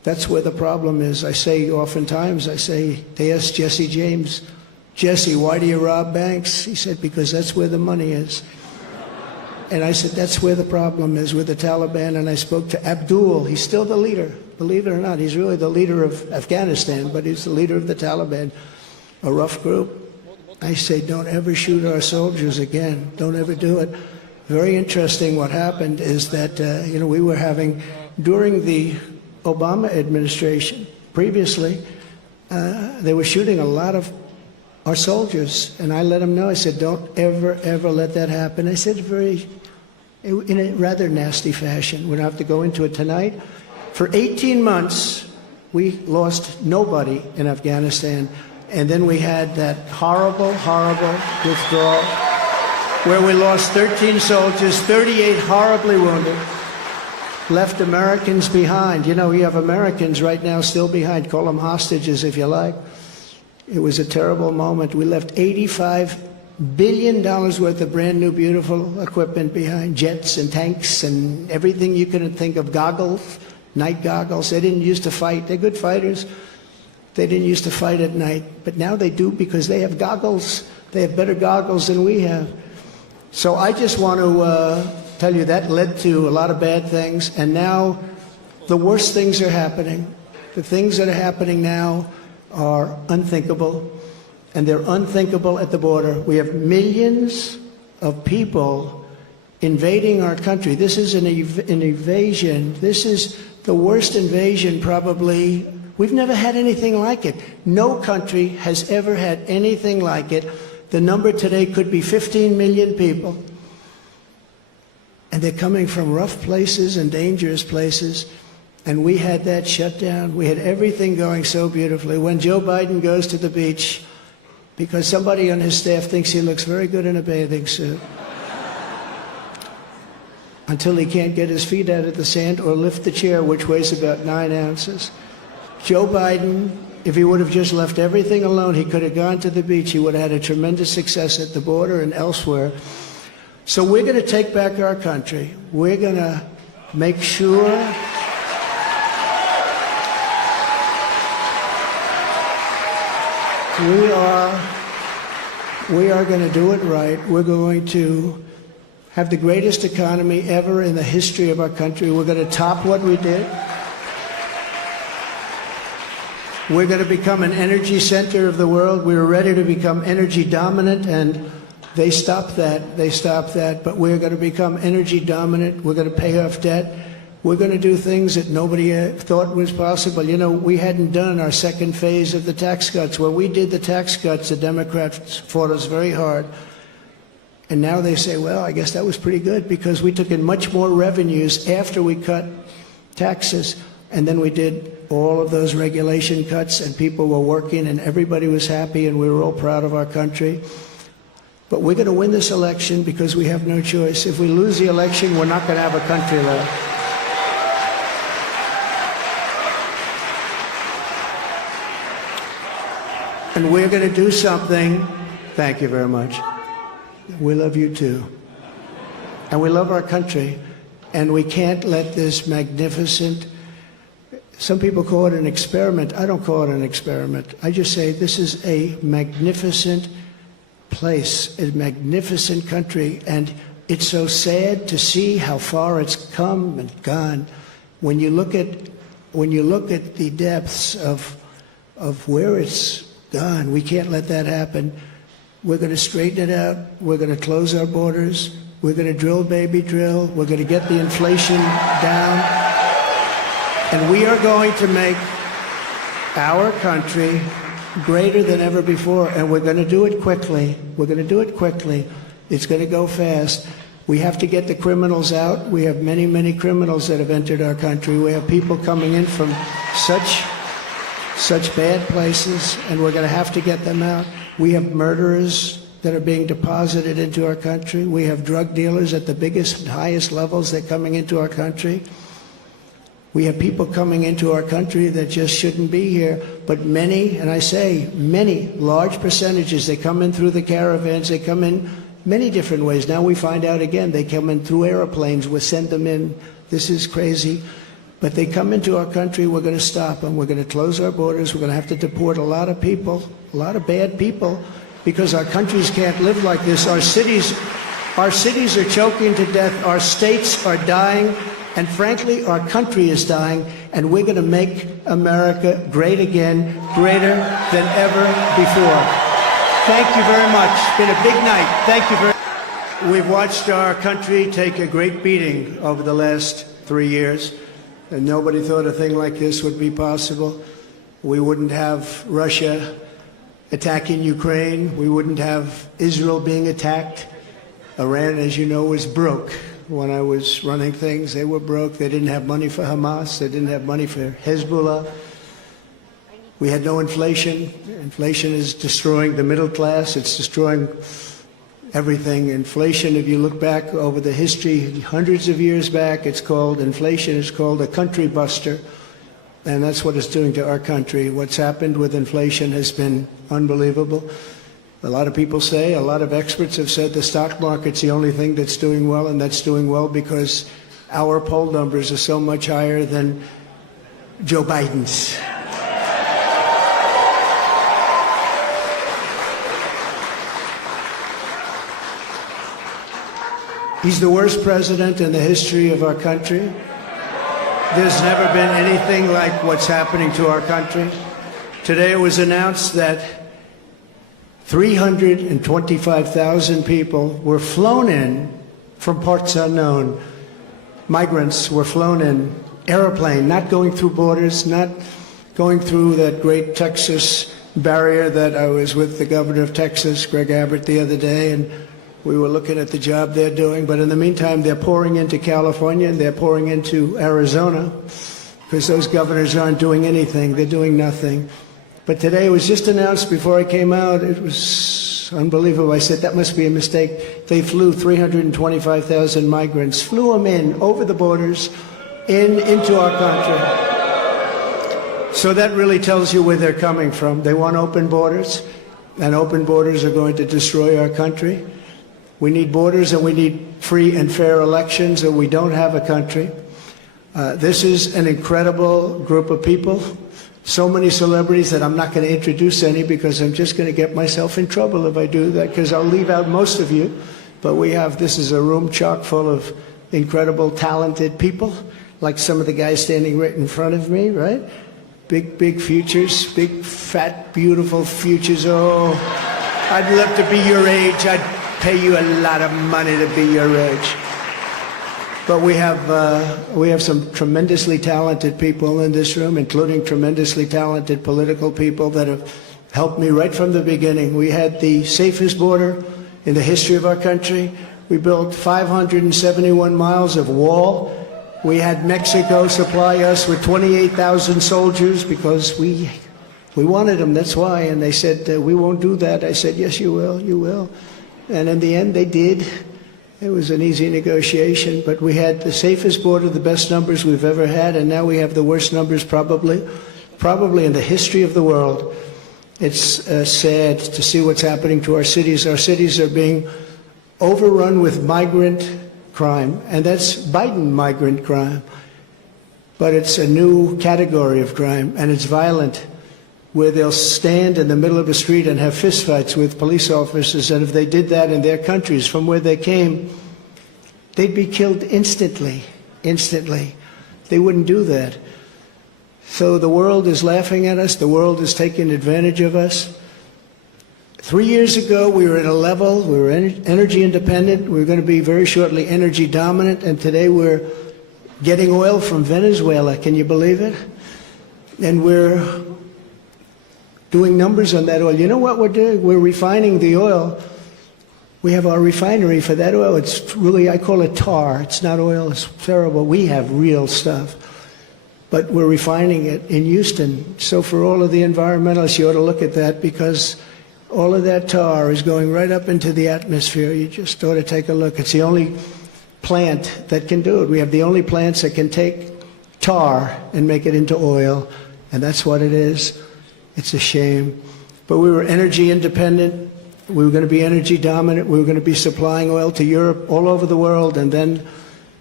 That's where the problem is. I say oftentimes, they asked Jesse James, Jesse, why do you rob banks? He said, because that's where the money is. And I said, that's where the problem is with the Taliban. And I spoke to Abdul. He's still the leader. Believe it or not, he's really the leader of Afghanistan, but he's the leader of the Taliban, a rough group. I say, don't ever shoot our soldiers again. Don't ever do it. Very interesting what happened is that, we were having, during the Obama administration, previously, they were shooting a lot of our soldiers. And I let them know, I said, don't ever, ever let that happen. I said in a rather nasty fashion. We don't have to go into it tonight. For 18 months, we lost nobody in Afghanistan. And then we had that horrible, horrible withdrawal where we lost 13 soldiers, 38 horribly wounded, left Americans behind. You know, we have Americans right now still behind. Call them hostages if you like. It was a terrible moment. We left $85 billion worth of brand new, beautiful equipment behind, jets and tanks and everything you could think of, goggles, night goggles. They didn't used to fight. They're good fighters. They didn't used to fight at night, but now they do because they have goggles. They have better goggles than we have. So I just want to tell you that led to a lot of bad things, and now the worst things are happening. The things that are happening now are unthinkable, and they're unthinkable at the border. We have millions of people invading our country. This is an invasion. This is the worst invasion probably. We've never had anything like it. No country has ever had anything like it. The number today could be 15 million people. And they're coming from rough places and dangerous places. And we had that shut down. We had everything going so beautifully. When Joe Biden goes to the beach, because somebody on his staff thinks he looks very good in a bathing suit, until he can't get his feet out of the sand or lift the chair, which weighs about 9 ounces. Joe Biden, if he would have just left everything alone, he could have gone to the beach. He would have had a tremendous success at the border and elsewhere. So we're going to take back our country. We're going to make sure we are going to do it right. We're going to have the greatest economy ever in the history of our country. We're going to top what we did. We're going to become an energy center of the world. We were ready to become energy dominant, and they stopped that. They stopped that. But we're going to become energy dominant. We're going to pay off debt. We're going to do things that nobody thought was possible. You know, we hadn't done our second phase of the tax cuts. When we did the tax cuts, the Democrats fought us very hard. And now they say, well, I guess that was pretty good because we took in much more revenues after we cut taxes. And then we did all of those regulation cuts, and people were working, and everybody was happy, and we were all proud of our country. But we're going to win this election because we have no choice. If we lose the election, we're not going to have a country left. And we're going to do something. Thank you very much. We love you too. And we love our country. And we can't let this magnificent, some people call it an experiment. I don't call it an experiment. I just say this is a magnificent place, a magnificent country. And it's so sad to see how far it's come and gone. When you look at the depths of where it's gone, we can't let that happen. We're going to straighten it out. We're going to close our borders. We're going to drill, baby, drill. We're going to get the inflation down. And we are going to make our country greater than ever before. And we're going to do it quickly. We're going to do it quickly. It's going to go fast. We have to get the criminals out. We have many, many criminals that have entered our country. We have people coming in from such bad places, and we're going to have to get them out. We have murderers that are being deposited into our country. We have drug dealers at the biggest, highest levels. They're coming into our country. We have people coming into our country that just shouldn't be here. But many, and I say many, large percentages, they come in through the caravans. They come in many different ways. Now we find out again, they come in through airplanes. We send them in. This is crazy. But they come into our country, we're going to stop them. We're going to close our borders. We're going to have to deport a lot of people, a lot of bad people, because our countries can't live like this. Our cities are choking to death. Our states are dying. And frankly, our country is dying. And we're going to make America great again, greater than ever before. Thank you very much. It's been a big night. Thank you very much. We've watched our country take a great beating over the last 3 years. And nobody thought a thing like this would be possible. We wouldn't have Russia attacking Ukraine. We wouldn't have Israel being attacked. Iran, as you know, was broke. When I was running things, they were broke. They didn't have money for Hamas. They didn't have money for Hezbollah. We had no inflation. Inflation is destroying the middle class. It's destroying everything. Inflation, if you look back over the history, hundreds of years back, inflation is called a country buster. And that's what it's doing to our country. What's happened with inflation has been unbelievable. A lot of people say, a lot of experts have said the stock market's the only thing that's doing well, and that's doing well because our poll numbers are so much higher than Joe Biden's. He's the worst president in the history of our country. There's never been anything like what's happening to our country. Today it was announced that 325,000 people were flown in from parts unknown. Migrants were flown in, airplane, not going through borders, not going through that great Texas barrier that I was with the governor of Texas, Greg Abbott, the other day, and we were looking at the job they're doing. But in the meantime, they're pouring into California and they're pouring into Arizona because those governors aren't doing anything. They're doing nothing. But today it was just announced before I came out. It was unbelievable. I said, that must be a mistake. They flew 325,000 migrants, flew them in over the borders into our country. So that really tells you where they're coming from. They want open borders, and open borders are going to destroy our country. We need borders and we need free and fair elections, or we don't have a country. This is an incredible group of people. So many celebrities that I'm not going to introduce any because I'm just going to get myself in trouble if I do that, because I'll leave out most of you. But this is a room chock full of incredible, talented people, like some of the guys standing right in front of me, right? Big futures, big, fat, beautiful futures. Oh, I'd love to be your age. I'd pay you a lot of money to be your age. But we have some tremendously talented people in this room, including tremendously talented political people that have helped me right from the beginning. We had the safest border in the history of our country. We built 571 miles of wall. We had Mexico supply us with 28,000 soldiers because we wanted them, that's why. And they said, we won't do that. I said, yes, you will, you will. And in the end, they did. It was an easy negotiation, but we had the safest border, the best numbers we've ever had, and now we have the worst numbers probably in the history of the world. It's sad to see what's happening to our cities. Our cities are being overrun with migrant crime, and that's Biden migrant crime. But it's a new category of crime, and it's violent, where they'll stand in the middle of a street and have fistfights with police officers, and if they did that in their countries from where they came, they'd be killed instantly. They wouldn't do that. So the world is laughing at us. The world is taking advantage of us. 3 years ago, we were at a level, we were energy independent. We were going to be very shortly energy dominant, and today we're getting oil from Venezuela. Can you believe it? And we're doing numbers on that oil. You know what we're doing? We're refining the oil. We have our refinery for that oil. It's really, I call it tar. It's not oil. It's terrible. We have real stuff. But we're refining it in Houston. So for all of the environmentalists, you ought to look at that, because all of that tar is going right up into the atmosphere. You just ought to take a look. It's the only plant that can do it. We have the only plants that can take tar and make it into oil, and that's what it is. It's a shame. But we were energy independent. We were going to be energy dominant. We were going to be supplying oil to Europe, all over the world. And then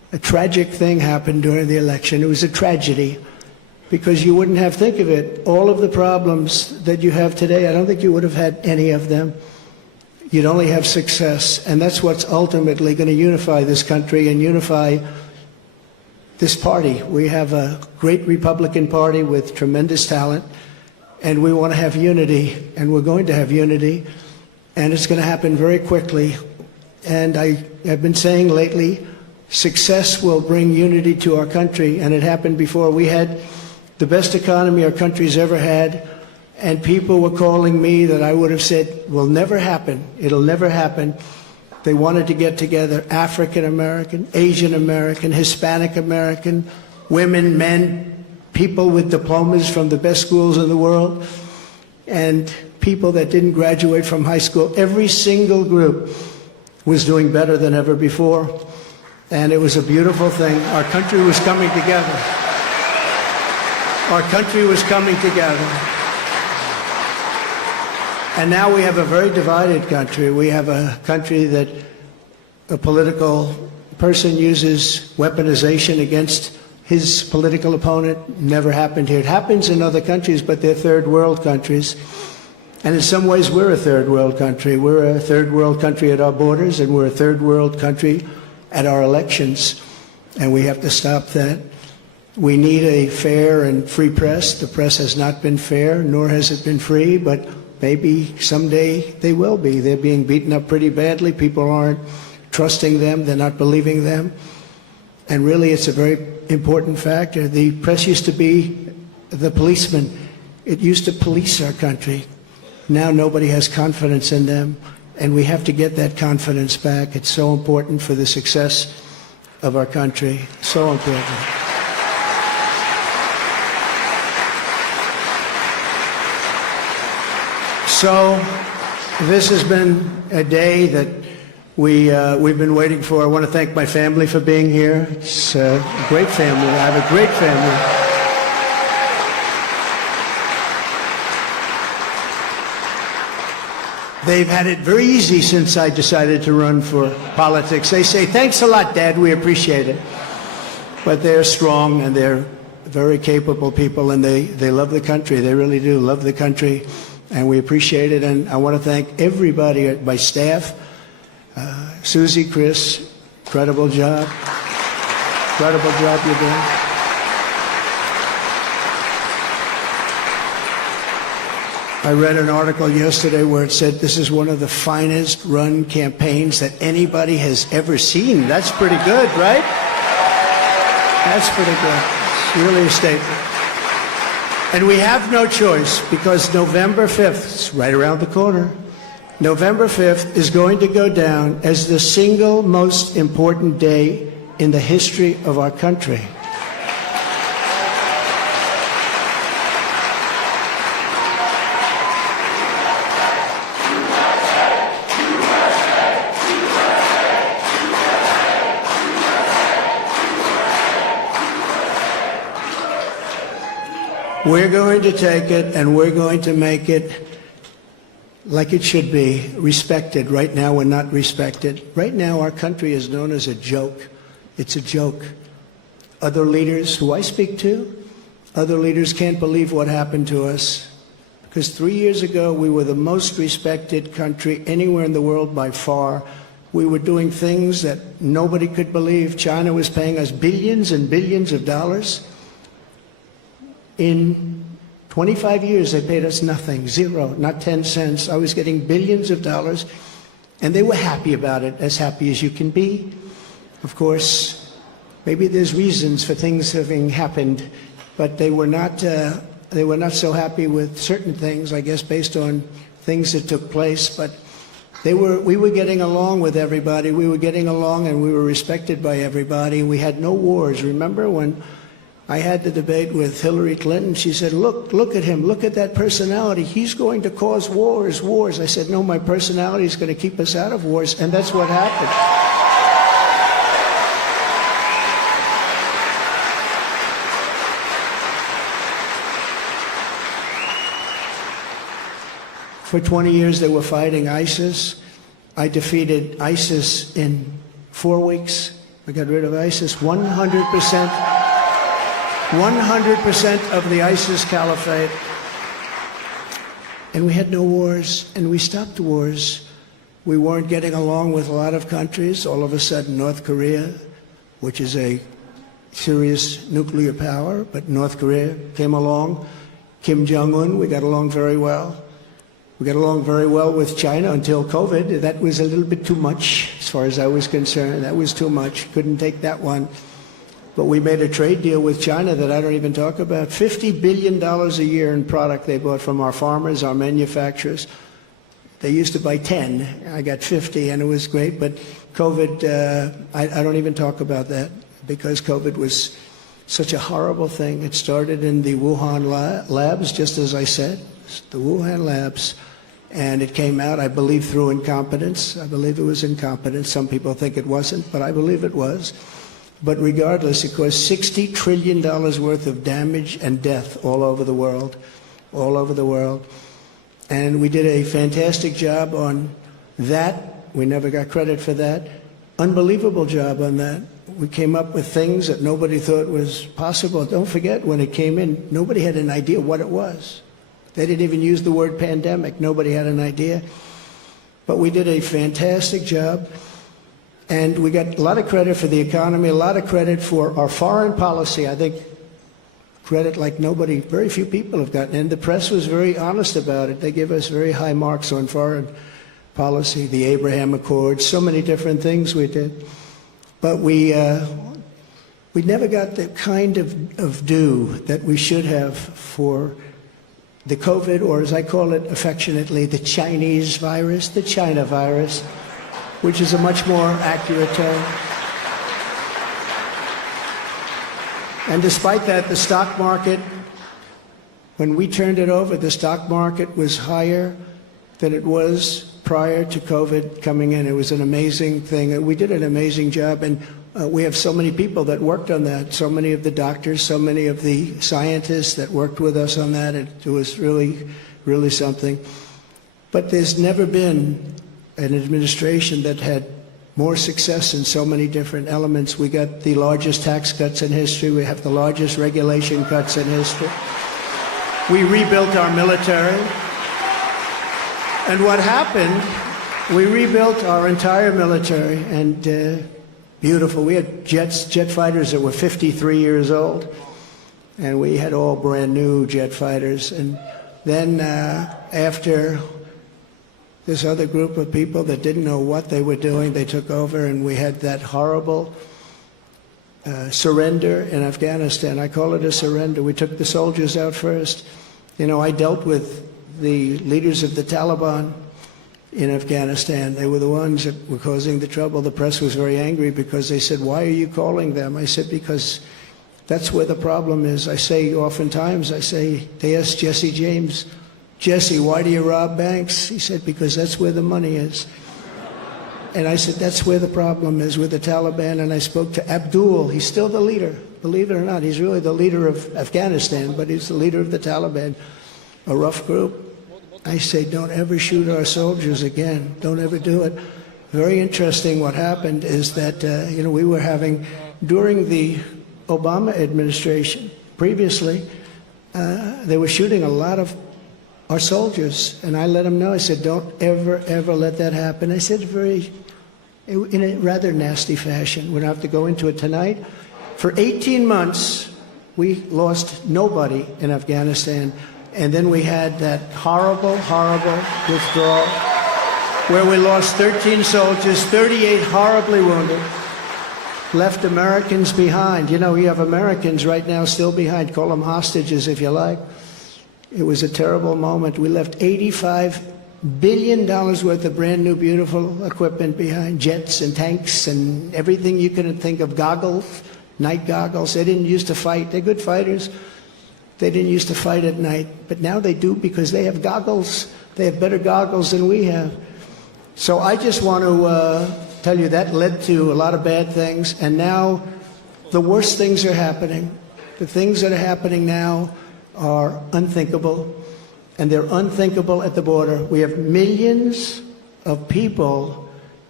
A tragic thing happened during the election. It was a tragedy because you wouldn't have, think of it, all of the problems that you have today, I don't think you would have had any of them. You'd only have success, and that's what's ultimately going to unify this country and unify this party. We have a great Republican Party with tremendous talent, and we want to have unity, and we're going to have unity, and it's going to happen very quickly. And I have been saying lately, success will bring unity to our country, and it happened before. We had the best economy our country's ever had, and people were calling me that I would have said will never happen. It'll never happen. They wanted to get together African American, Asian American, Hispanic American, women, men, people with diplomas from the best schools in the world, and people that didn't graduate from high school. Every single group was doing better than ever before, and it was a beautiful thing. Our country was coming together. Our country was coming together. And now we have a very divided country. We have a country that a political person uses weaponization against his political opponent. Never happened here. It happens in other countries, but they're third world countries. And in some ways, we're a third world country. We're a third world country at our borders, and we're a third world country at our elections. And we have to stop that. We need a fair and free press. The press has not been fair, nor has it been free, but maybe someday they will be. They're being beaten up pretty badly. People aren't trusting them. They're not believing them. And really, it's a very important factor. The press used to be the policeman. It used to police our country. Now nobody has confidence in them, and we have to get that confidence back. It's so important for the success of our country. So important. So this has been a day that we've been waiting for. I want to thank my family for being here. It's a great family. I have a great family. They've had it very easy since I decided to run for politics. They say, thanks a lot, Dad, we appreciate it. But they're strong, and they're very capable people, and they love the country. They really do love the country, and we appreciate it. And I want to thank everybody at my staff. Susie, Chris, incredible job. Incredible job you're doing. I read an article yesterday where it said this is one of the finest run campaigns that anybody has ever seen. That's pretty good, right? That's pretty good. It's really a statement. And we have no choice, because November 5th, it's right around the corner, November 5th is going to go down as the single most important day in the history of our country. We're going to take it, and we're going to make it like it should be, respected. Right now, we're not respected. Right now, our country is known as a joke. It's a joke. Other leaders who I speak to, other leaders can't believe what happened to us. Because 3 years ago, we were the most respected country anywhere in the world by far. We were doing things that nobody could believe. China was paying us billions and billions of dollars. In 25 years, they paid us nothing, zero, not 10 cents. I was getting billions of dollars, and they were happy about it, as happy as you can be. Of course, maybe there's reasons for things having happened, but they were not so happy with certain things, I guess, based on things that took place. But we were getting along with everybody. We were getting along, and we were respected by everybody. We had no wars. Remember when I had the debate with Hillary Clinton? She said, look at him, look at that personality. He's going to cause wars. I said, no, my personality is going to keep us out of wars, and that's what happened. For 20 years, they were fighting ISIS. I defeated ISIS in 4 weeks. We got rid of ISIS. 100% of the ISIS caliphate. And we had no wars, and we stopped wars. We weren't getting along with a lot of countries. All of a sudden, North Korea, which is a serious nuclear power, but North Korea came along. Kim Jong-un, we got along very well. We got along very well with China until COVID. That was a little bit too much, as far as I was concerned. That was too much. Couldn't take that one. But we made a trade deal with China that I don't even talk about. $50 billion a year in product they bought from our farmers, our manufacturers. They used to buy 10. I got 50, and it was great. But COVID, I don't even talk about that, because COVID was such a horrible thing. It started in the Wuhan labs, just as I said, the Wuhan labs. And it came out, I believe, through incompetence. I believe it was incompetence. Some people think it wasn't, but I believe it was. But regardless, it caused $60 trillion worth of damage and death all over the world, all over the world. And we did a fantastic job on that. We never got credit for that. Unbelievable job on that. We came up with things that nobody thought was possible. Don't forget, when it came in, nobody had an idea what it was. They didn't even use the word pandemic. Nobody had an idea. But we did a fantastic job. And we got a lot of credit for the economy, a lot of credit for our foreign policy. I think credit like nobody, very few people have gotten. And the press was very honest about it. They give us very high marks on foreign policy, the Abraham Accords, so many different things we did. But we never got the kind of due that we should have for the COVID, or as I call it affectionately, the Chinese virus, the China virus, which is a much more accurate term. And despite that, the stock market, when we turned it over, the stock market was higher than it was prior to COVID coming in. It was an amazing thing. We did an amazing job, and we have so many people that worked on that, so many of the doctors, so many of the scientists that worked with us on that. It was really, really something. But there's never been an administration that had more success in so many different elements. We got the largest tax cuts in history. We have the largest regulation cuts in history. We rebuilt our military. And what happened, we rebuilt our entire military, and beautiful. We had jet fighters that were 53 years old, and we had all brand new jet fighters. And then after this other group of people that didn't know what they were doing, they took over, and we had that horrible surrender in Afghanistan. I call it a surrender. We took the soldiers out first. You know, I dealt with the leaders of the Taliban in Afghanistan. They were the ones that were causing the trouble. The press was very angry because they said, "Why are you calling them?" I said, "Because that's where the problem is." I say oftentimes, they asked Jesse James, "Jesse, why do you rob banks?" He said, "Because that's where the money is." And I said, that's where the problem is, with the Taliban. And I spoke to Abdul. He's still the leader. Believe it or not, he's really the leader of Afghanistan, but he's the leader of the Taliban, a rough group. I say, don't ever shoot our soldiers again. Don't ever do it. Very interesting. What happened is that, we were having, during the Obama administration, previously, they were shooting a lot of our soldiers. And I let them know. I said, don't ever, ever let that happen. I said, in a rather nasty fashion. We don't have to go into it tonight. For 18 months, we lost nobody in Afghanistan. And then we had that horrible, horrible withdrawal where we lost 13 soldiers, 38 horribly wounded, left Americans behind. You know, we have Americans right now still behind. Call them hostages if you like. It was a terrible moment. We left $85 billion worth of brand new, beautiful equipment behind, jets and tanks and everything you could think of, goggles, night goggles. They didn't used to fight. They're good fighters. They didn't used to fight at night, but now they do because they have goggles. They have better goggles than we have. So I just want to tell you that led to a lot of bad things, and now the worst things are happening. The things that are happening now are unthinkable, and they're unthinkable at the border. We have millions of people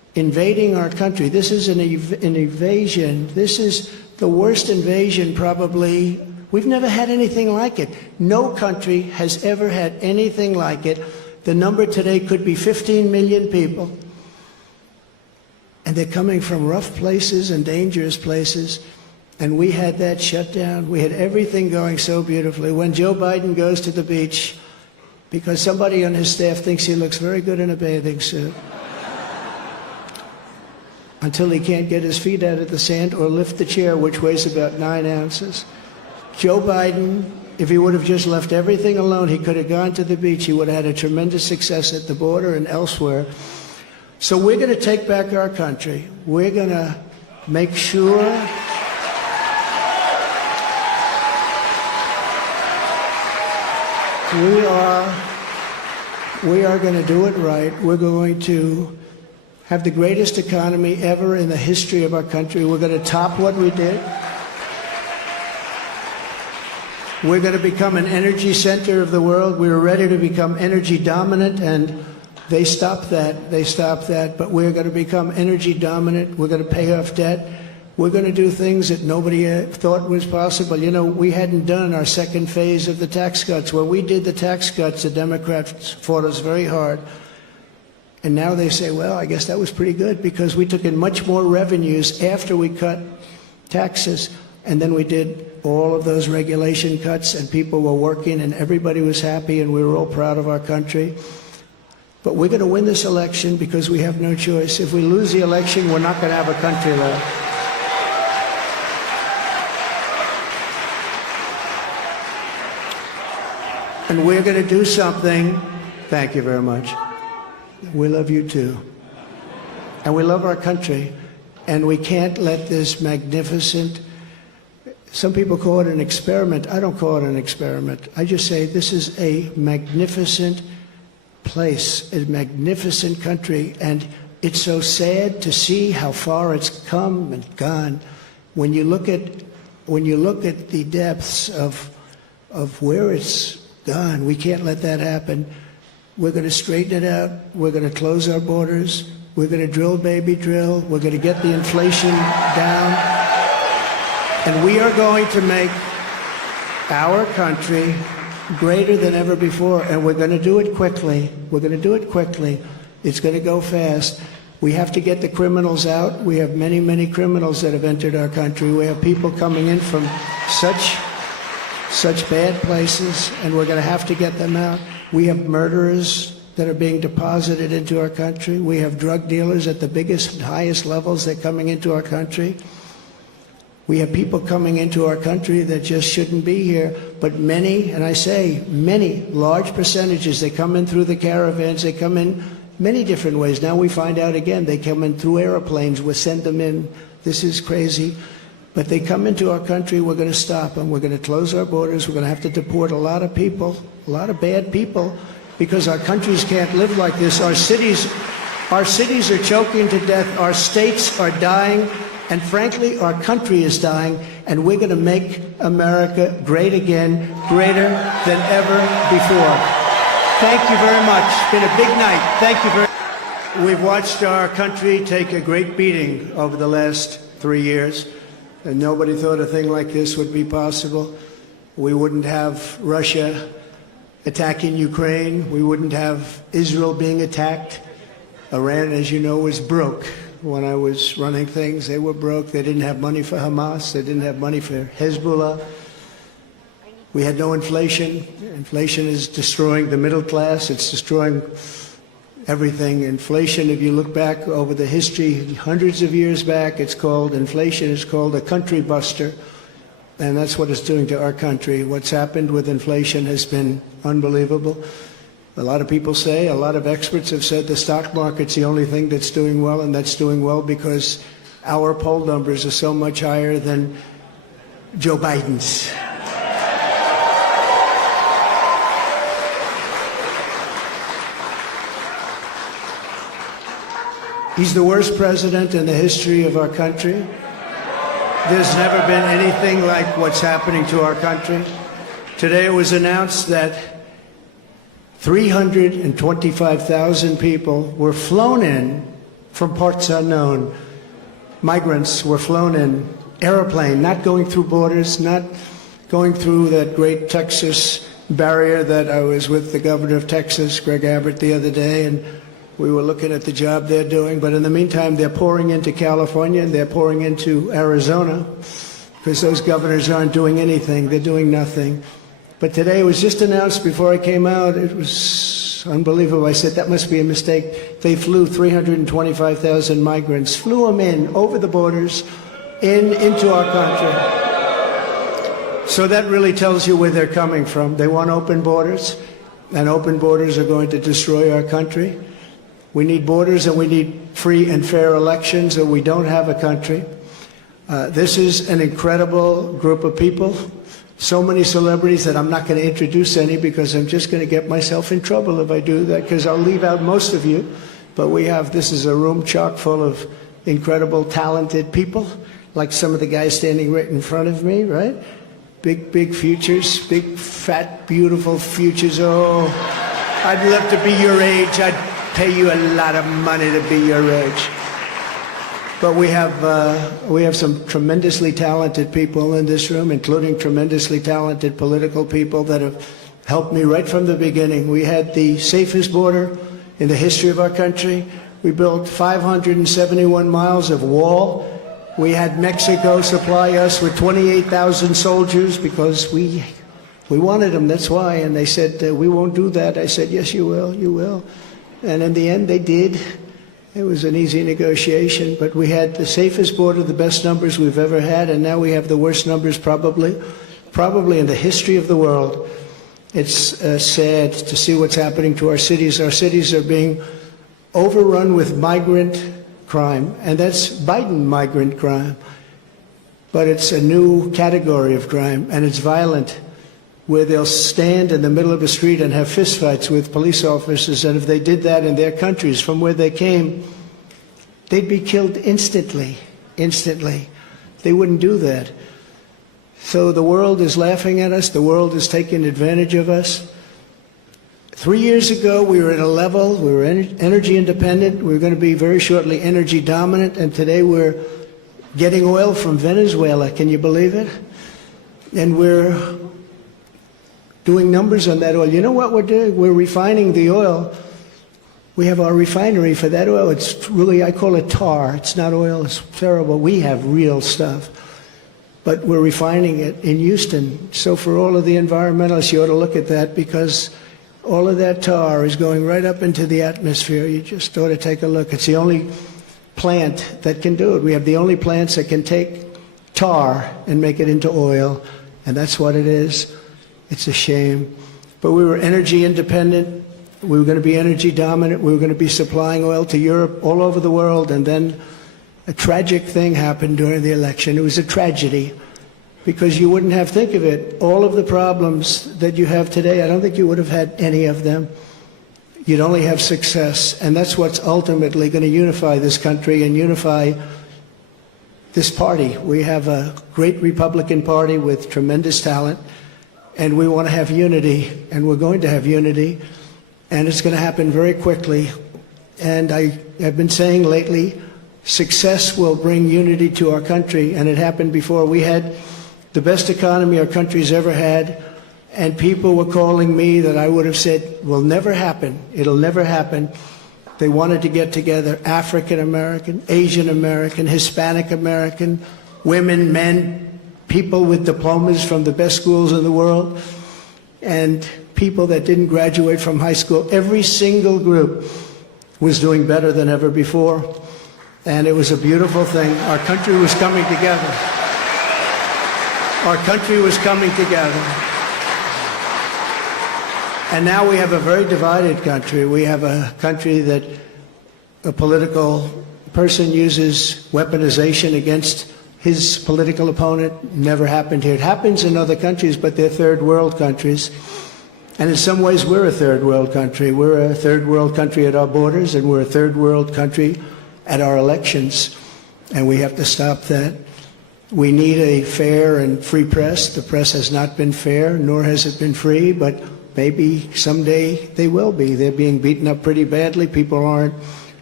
invading our country. This is an invasion. This is the worst invasion probably. We've never had anything like it. No country has ever had anything like it. The number today could be 15 million people. And they're coming from rough places and dangerous places. And we had that shut down. We had everything going so beautifully. When Joe Biden goes to the beach, because somebody on his staff thinks he looks very good in a bathing suit, until he can't get his feet out of the sand or lift the chair, which weighs about 9 ounces. Joe Biden, if he would have just left everything alone, he could have gone to the beach. He would have had a tremendous success at the border and elsewhere. So we're going to take back our country. We're going to make sure we are going to do it right. We're going to have the greatest economy ever in the history of our country. We're going to top what we did. We're going to become an energy center of the world. We were ready to become energy dominant, and they stopped that. They stopped that. But we're going to become energy dominant. We're going to pay off debt. We're going to do things that nobody thought was possible. You know, we hadn't done our second phase of the tax cuts. When we did the tax cuts, the Democrats fought us very hard. And now they say, well, I guess that was pretty good because we took in much more revenues after we cut taxes. And then we did all of those regulation cuts, and people were working, and everybody was happy, and we were all proud of our country. But we're going to win this election because we have no choice. If we lose the election, we're not going to have a country left. And we're going to do something. Thank you very much. We love you too. And we love our country. And we can't let this magnificent, some people call it an experiment. I don't call it an experiment. I just say this is a magnificent place, a magnificent country. And it's so sad to see how far it's come and gone. When you look at the depths of where it's gone, we can't let that happen. We're going to straighten it out. We're going to close our borders. We're going to drill, baby, drill. We're going to get the inflation down. And we are going to make our country greater than ever before. And we're going to do it quickly. We're going to do it quickly. It's going to go fast. We have to get the criminals out. We have many, many criminals that have entered our country. We have people coming in from such bad places, and we're going to have to get them out. We have murderers that are being deposited into our country. We have drug dealers at the biggest and highest levels that are coming into our country. We have people coming into our country that just shouldn't be here. But many, and I say many, large percentages, they come in through the caravans. They come in many different ways. Now we find out again, they come in through airplanes. We send them in. This is crazy. But they come into our country, we're going to stop them. We're going to close our borders. We're going to have to deport a lot of people, a lot of bad people, because our countries can't live like this. Our cities are choking to death. Our states are dying. And frankly, our country is dying. And we're going to make America great again, greater than ever before. Thank you very much. It's been a big night. Thank you very much. We've watched our country take a great beating over the last 3 years. And nobody thought a thing like this would be possible. We wouldn't have Russia attacking Ukraine. We wouldn't have Israel being attacked. Iran, as you know, was broke. When I was running things, they were broke. They didn't have money for Hamas. They didn't have money for Hezbollah. We had no inflation. Inflation is destroying the middle class. It's destroying everything. Inflation, if you look back over the history, hundreds of years back, inflation is called a country buster. And that's what it's doing to our country. What's happened with inflation has been unbelievable. A lot of people say, a lot of experts have said the stock market's the only thing that's doing well, and that's doing well because our poll numbers are so much higher than Joe Biden's. He's the worst president in the history of our country. There's never been anything like what's happening to our country. Today it was announced that 325,000 people were flown in from parts unknown. Migrants were flown in airplane, not going through borders, not going through that great Texas barrier that I was with the governor of Texas, Greg Abbott, the other day, and we were looking at the job they're doing. But in the meantime, they're pouring into California and they're pouring into Arizona because those governors aren't doing anything. They're doing nothing. But today it was just announced before I came out. It was unbelievable. I said, that must be a mistake. They flew 325,000 migrants, flew them in over the borders into our country. So that really tells you where they're coming from. They want open borders, and open borders are going to destroy our country. We need borders and we need free and fair elections, or we don't have a country. This is an incredible group of people. So many celebrities that I'm not going to introduce any because I'm just going to get myself in trouble if I do that, because I'll leave out most of you. But this is a room chock full of incredible, talented people, like some of the guys standing right in front of me, right? Big, big futures, big, fat, beautiful futures. Oh, I'd love to be your age. I'd pay you a lot of money to be your age. But we have some tremendously talented people in this room, including tremendously talented political people that have helped me right from the beginning. We had the safest border in the history of our country. We built 571 miles of wall. We had Mexico supply us with 28,000 soldiers because we wanted them, that's why. And they said, we won't do that. I said, yes, you will, you will. And in the end, they did. It was an easy negotiation, but we had the safest border, the best numbers we've ever had, and now we have the worst numbers probably in the history of the world. It's sad to see what's happening to our cities. Our cities are being overrun with migrant crime, and that's Biden migrant crime. But it's a new category of crime, and it's violent, where they'll stand in the middle of a street and have fistfights with police officers, and if they did that in their countries from where they came, they'd be killed instantly. They wouldn't do that. So the world is laughing at us. The world is taking advantage of us. 3 years ago, we were at a level, we were energy independent. We were going to be very shortly energy dominant, and today we're getting oil from Venezuela. Can you believe it? And we're doing numbers on that oil. You know what we're doing? We're refining the oil. We have our refinery for that oil. It's really, I call it tar. It's not oil. It's terrible. We have real stuff. But we're refining it in Houston. So for all of the environmentalists, you ought to look at that, because all of that tar is going right up into the atmosphere. You just ought to take a look. It's the only plant that can do it. We have the only plants that can take tar and make it into oil, and that's what it is. It's a shame. But we were energy independent. We were going to be energy dominant. We were going to be supplying oil to Europe, all over the world. And then a tragic thing happened during the election. It was a tragedy, because you wouldn't have, think of it, all of the problems that you have today, I don't think you would have had any of them. You'd only have success. And that's what's ultimately going to unify this country and unify this party. We have a great Republican Party with tremendous talent. And we want to have unity, and we're going to have unity, and it's going to happen very quickly. And I have been saying lately, success will bring unity to our country, and it happened before. We had the best economy our country's ever had, and people were calling me that I would have said will never happen. It'll never happen. They wanted to get together, African American, Asian American, Hispanic American, women, men, people with diplomas from the best schools in the world, and people that didn't graduate from high school. Every single group was doing better than ever before, and it was a beautiful thing. Our country was coming together. Our country was coming together. And now we have a very divided country. We have a country that a political person uses weaponization against his political opponent. Never happened here. It happens in other countries, but they're third world countries. And in some ways, we're a third world country. We're a third world country at our borders, and we're a third world country at our elections. And we have to stop that. We need a fair and free press. The press has not been fair, nor has it been free, but maybe someday they will be. They're being beaten up pretty badly. People aren't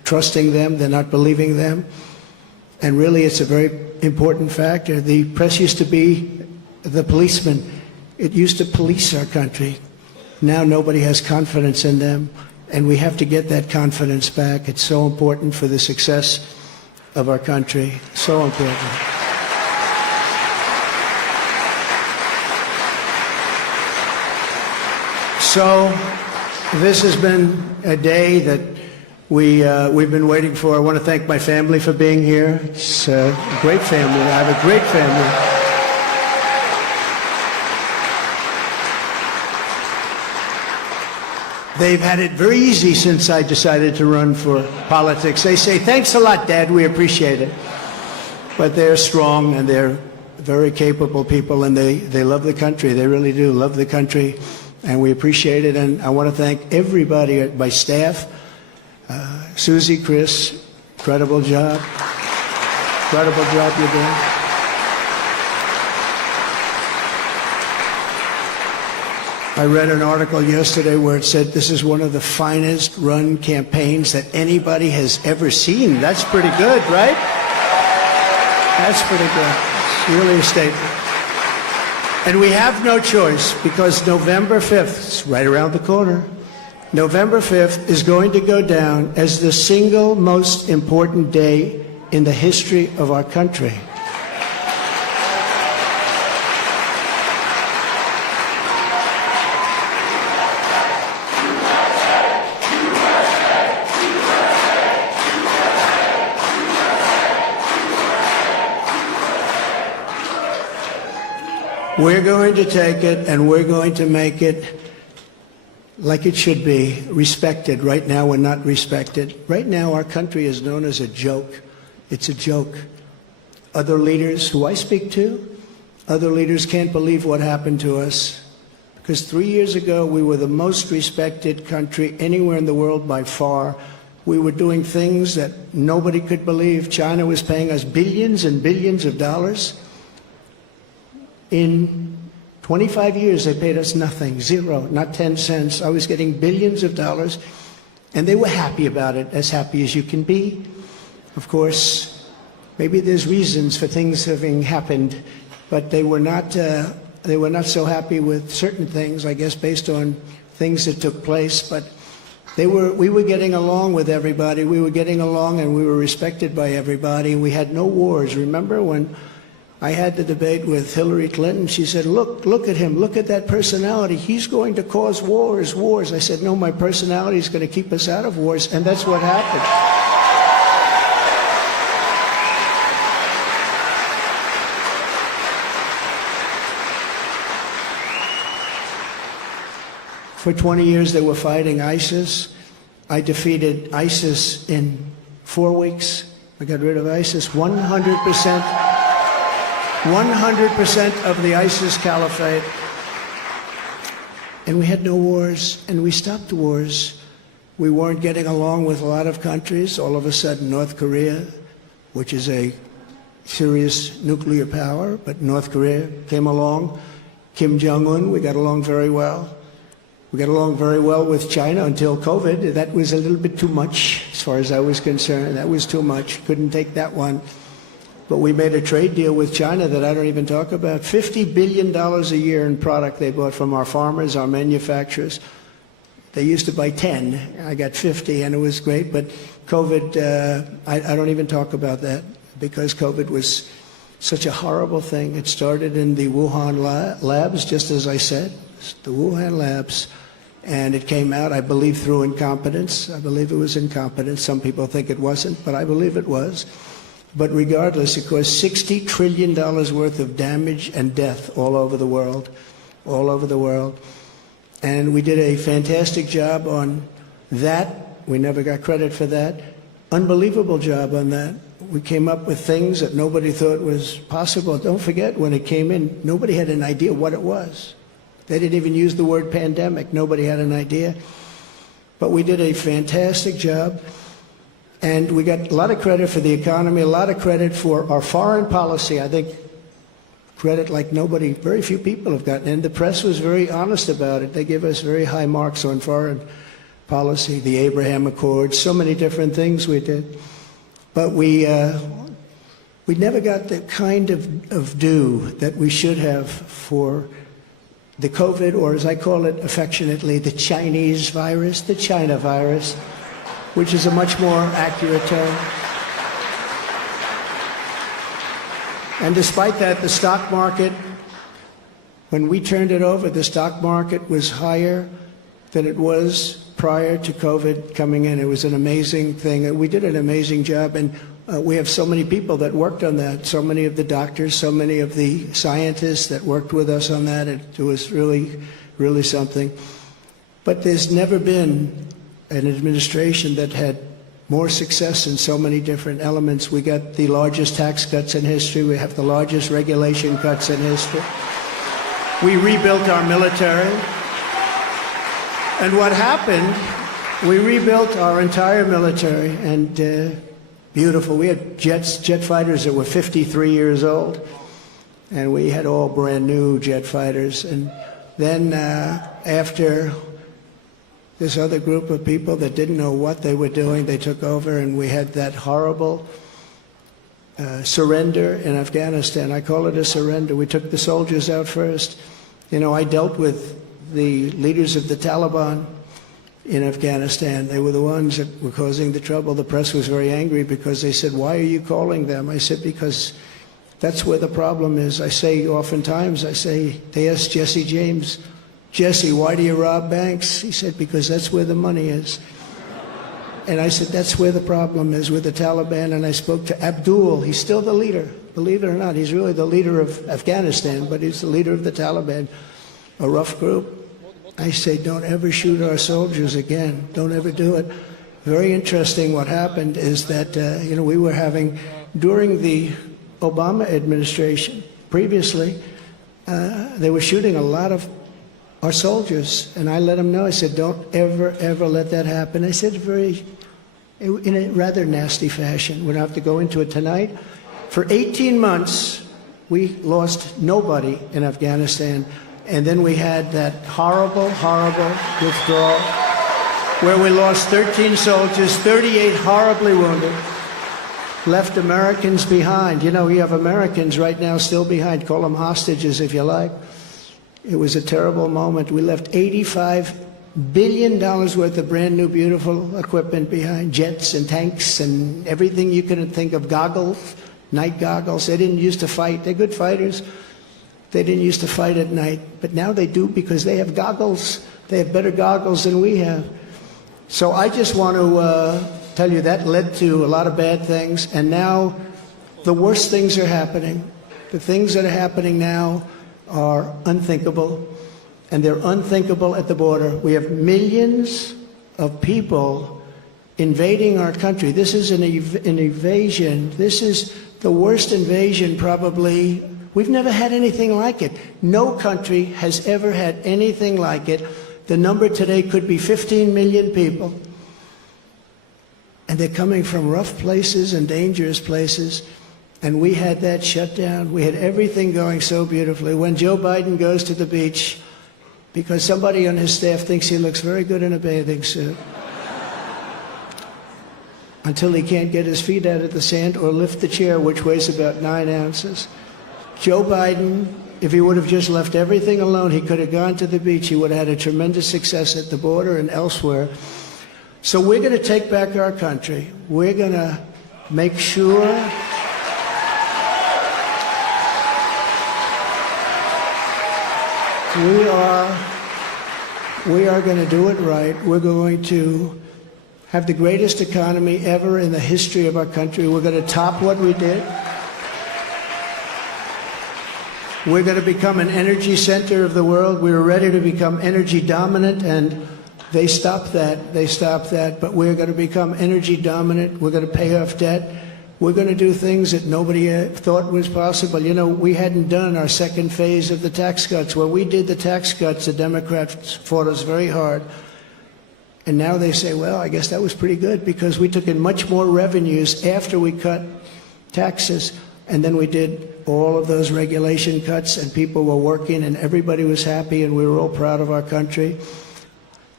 trusting them, they're not believing them. And really, it's a very important factor. The press used to be the policeman. It used to police our country. Now nobody has confidence in them, and we have to get that confidence back. It's so important for the success of our country. So important. So this has been a day that we've been waiting for. I want to thank my family for being here. It's a great family. I have a great family. They've had it very easy since I decided to run for politics. They say, thanks a lot, Dad, we appreciate it. But they're strong and they're very capable people, and they love the country. They really do love the country, and we appreciate it. And I want to thank everybody, my staff, Susie, Chris, incredible job. Incredible job you're doing. I read an article yesterday where it said this is one of the finest run campaigns that anybody has ever seen. That's pretty good, right? That's pretty good. It's really a statement. And we have no choice, because November 5th, it's right around the corner, November 5th is going to go down as the single most important day in the history of our country. We're going to take it and we're going to make it like it should be, respected. Right now, we're not respected. Right now, our country is known as a joke. It's a joke. Other leaders who I speak to, other leaders can't believe what happened to us. Because 3 years ago, we were the most respected country anywhere in the world by far. We were doing things that nobody could believe. China was paying us billions and billions of dollars. In 25 years, they paid us nothing, zero, not 10 cents. I was getting billions of dollars, and they were happy about it, as happy as you can be. Of course, maybe there's reasons for things having happened, but they were not so happy with certain things, I guess, based on things that took place. But we were getting along with everybody. We were getting along, and we were respected by everybody. We had no wars. Remember when I had the debate with Hillary Clinton? She said, look at him, look at that personality. He's going to cause wars. I said, no, my personality is going to keep us out of wars, and that's what happened. For 20 years, they were fighting ISIS. I defeated ISIS in 4 weeks. I got rid of ISIS 100%. 100% of the ISIS caliphate. And we had no wars, and we stopped wars. We weren't getting along with a lot of countries. All of a sudden, North Korea, which is a serious nuclear power, but North Korea came along. Kim Jong-un, we got along very well. We got along very well with China until COVID. That was a little bit too much, as far as I was concerned. That was too much. Couldn't take that one. But we made a trade deal with China that I don't even talk about. $50 billion a year in product they bought from our farmers, our manufacturers. They used to buy 10. I got 50, and it was great. But COVID, I don't even talk about that, because COVID was such a horrible thing. It started in the Wuhan labs, just as I said, the Wuhan labs. And it came out, I believe, through incompetence. I believe it was incompetence. Some people think it wasn't, but I believe it was. But regardless, it caused $60 trillion worth of damage and death all over the world, all over the world. And we did a fantastic job on that. We never got credit for that. Unbelievable job on that. We came up with things that nobody thought was possible. Don't forget, when it came in, nobody had an idea what it was. They didn't even use the word pandemic. Nobody had an idea. But we did a fantastic job. And we got a lot of credit for the economy, a lot of credit for our foreign policy. I think credit like nobody, very few people have gotten. And the press was very honest about it. They give us very high marks on foreign policy, the Abraham Accords, so many different things we did. But we never got the kind of due that we should have for the COVID, or as I call it affectionately, the Chinese virus, the China virus, which is a much more accurate term. And despite that, the stock market, when we turned it over, the stock market was higher than it was prior to COVID coming in. It was an amazing thing. We did an amazing job, and we have so many people that worked on that, so many of the doctors, so many of the scientists that worked with us on that. It was really, really something. But there's never been an administration that had more success in so many different elements. We got the largest tax cuts in history. We have the largest regulation cuts in history. We rebuilt our military. And what happened, we rebuilt our entire military, and beautiful. We had jet fighters that were 53 years old, and we had all brand new jet fighters. And then after this other group of people that didn't know what they were doing, they took over, and we had that horrible surrender in Afghanistan. I call it a surrender. We took the soldiers out first. You know, I dealt with the leaders of the Taliban in Afghanistan. They were the ones that were causing the trouble. The press was very angry because they said, "Why are you calling them?" I said, "Because that's where the problem is." I say oftentimes, they asked Jesse James, "Jesse, why do you rob banks?" He said, "Because that's where the money is." And I said, that's where the problem is with the Taliban. And I spoke to Abdul. He's still the leader. Believe it or not, he's really the leader of Afghanistan, but he's the leader of the Taliban, a rough group. I say, don't ever shoot our soldiers again. Don't ever do it. Very interesting what happened is that, we were having, during the Obama administration, previously, they were shooting a lot of our soldiers. And I let them know, I said, don't ever, ever let that happen. I said in a rather nasty fashion. We don't have to go into it tonight. For 18 months, we lost nobody in Afghanistan. And then we had that horrible, horrible withdrawal where we lost 13 soldiers, 38 horribly wounded, left Americans behind. You know, we have Americans right now still behind. Call them hostages if you like. It was a terrible moment. We left $85 billion worth of brand new, beautiful equipment behind, jets and tanks and everything you could think of, goggles, night goggles. They didn't used to fight. They're good fighters. They didn't used to fight at night, but now they do because they have goggles. They have better goggles than we have. So I just want to tell you that led to a lot of bad things, and now the worst things are happening. The things that are happening now are unthinkable, and they're unthinkable at the border. We have millions of people invading our country. This is an invasion. This is the worst invasion probably. We've never had anything like it. No country has ever had anything like it. The number today could be 15 million people. And they're coming from rough places and dangerous places. And we had that shut down. We had everything going so beautifully. When Joe Biden goes to the beach, because somebody on his staff thinks he looks very good in a bathing suit, until he can't get his feet out of the sand or lift the chair, which weighs about 9 ounces. Joe Biden, if he would have just left everything alone, he could have gone to the beach. He would have had a tremendous success at the border and elsewhere. So we're going to take back our country. We're going to make sure we are going to do it right. We're going to have the greatest economy ever in the history of our country. We're going to top what we did. We're going to become an energy center of the world. We were ready to become energy dominant, and they stopped that. They stopped that. But we're going to become energy dominant. We're going to pay off debt. We're going to do things that nobody thought was possible. You know, we hadn't done our second phase of the tax cuts. When we did the tax cuts, the Democrats fought us very hard. And now they say, well, I guess that was pretty good because we took in much more revenues after we cut taxes. And then we did all of those regulation cuts, and people were working, and everybody was happy, and we were all proud of our country.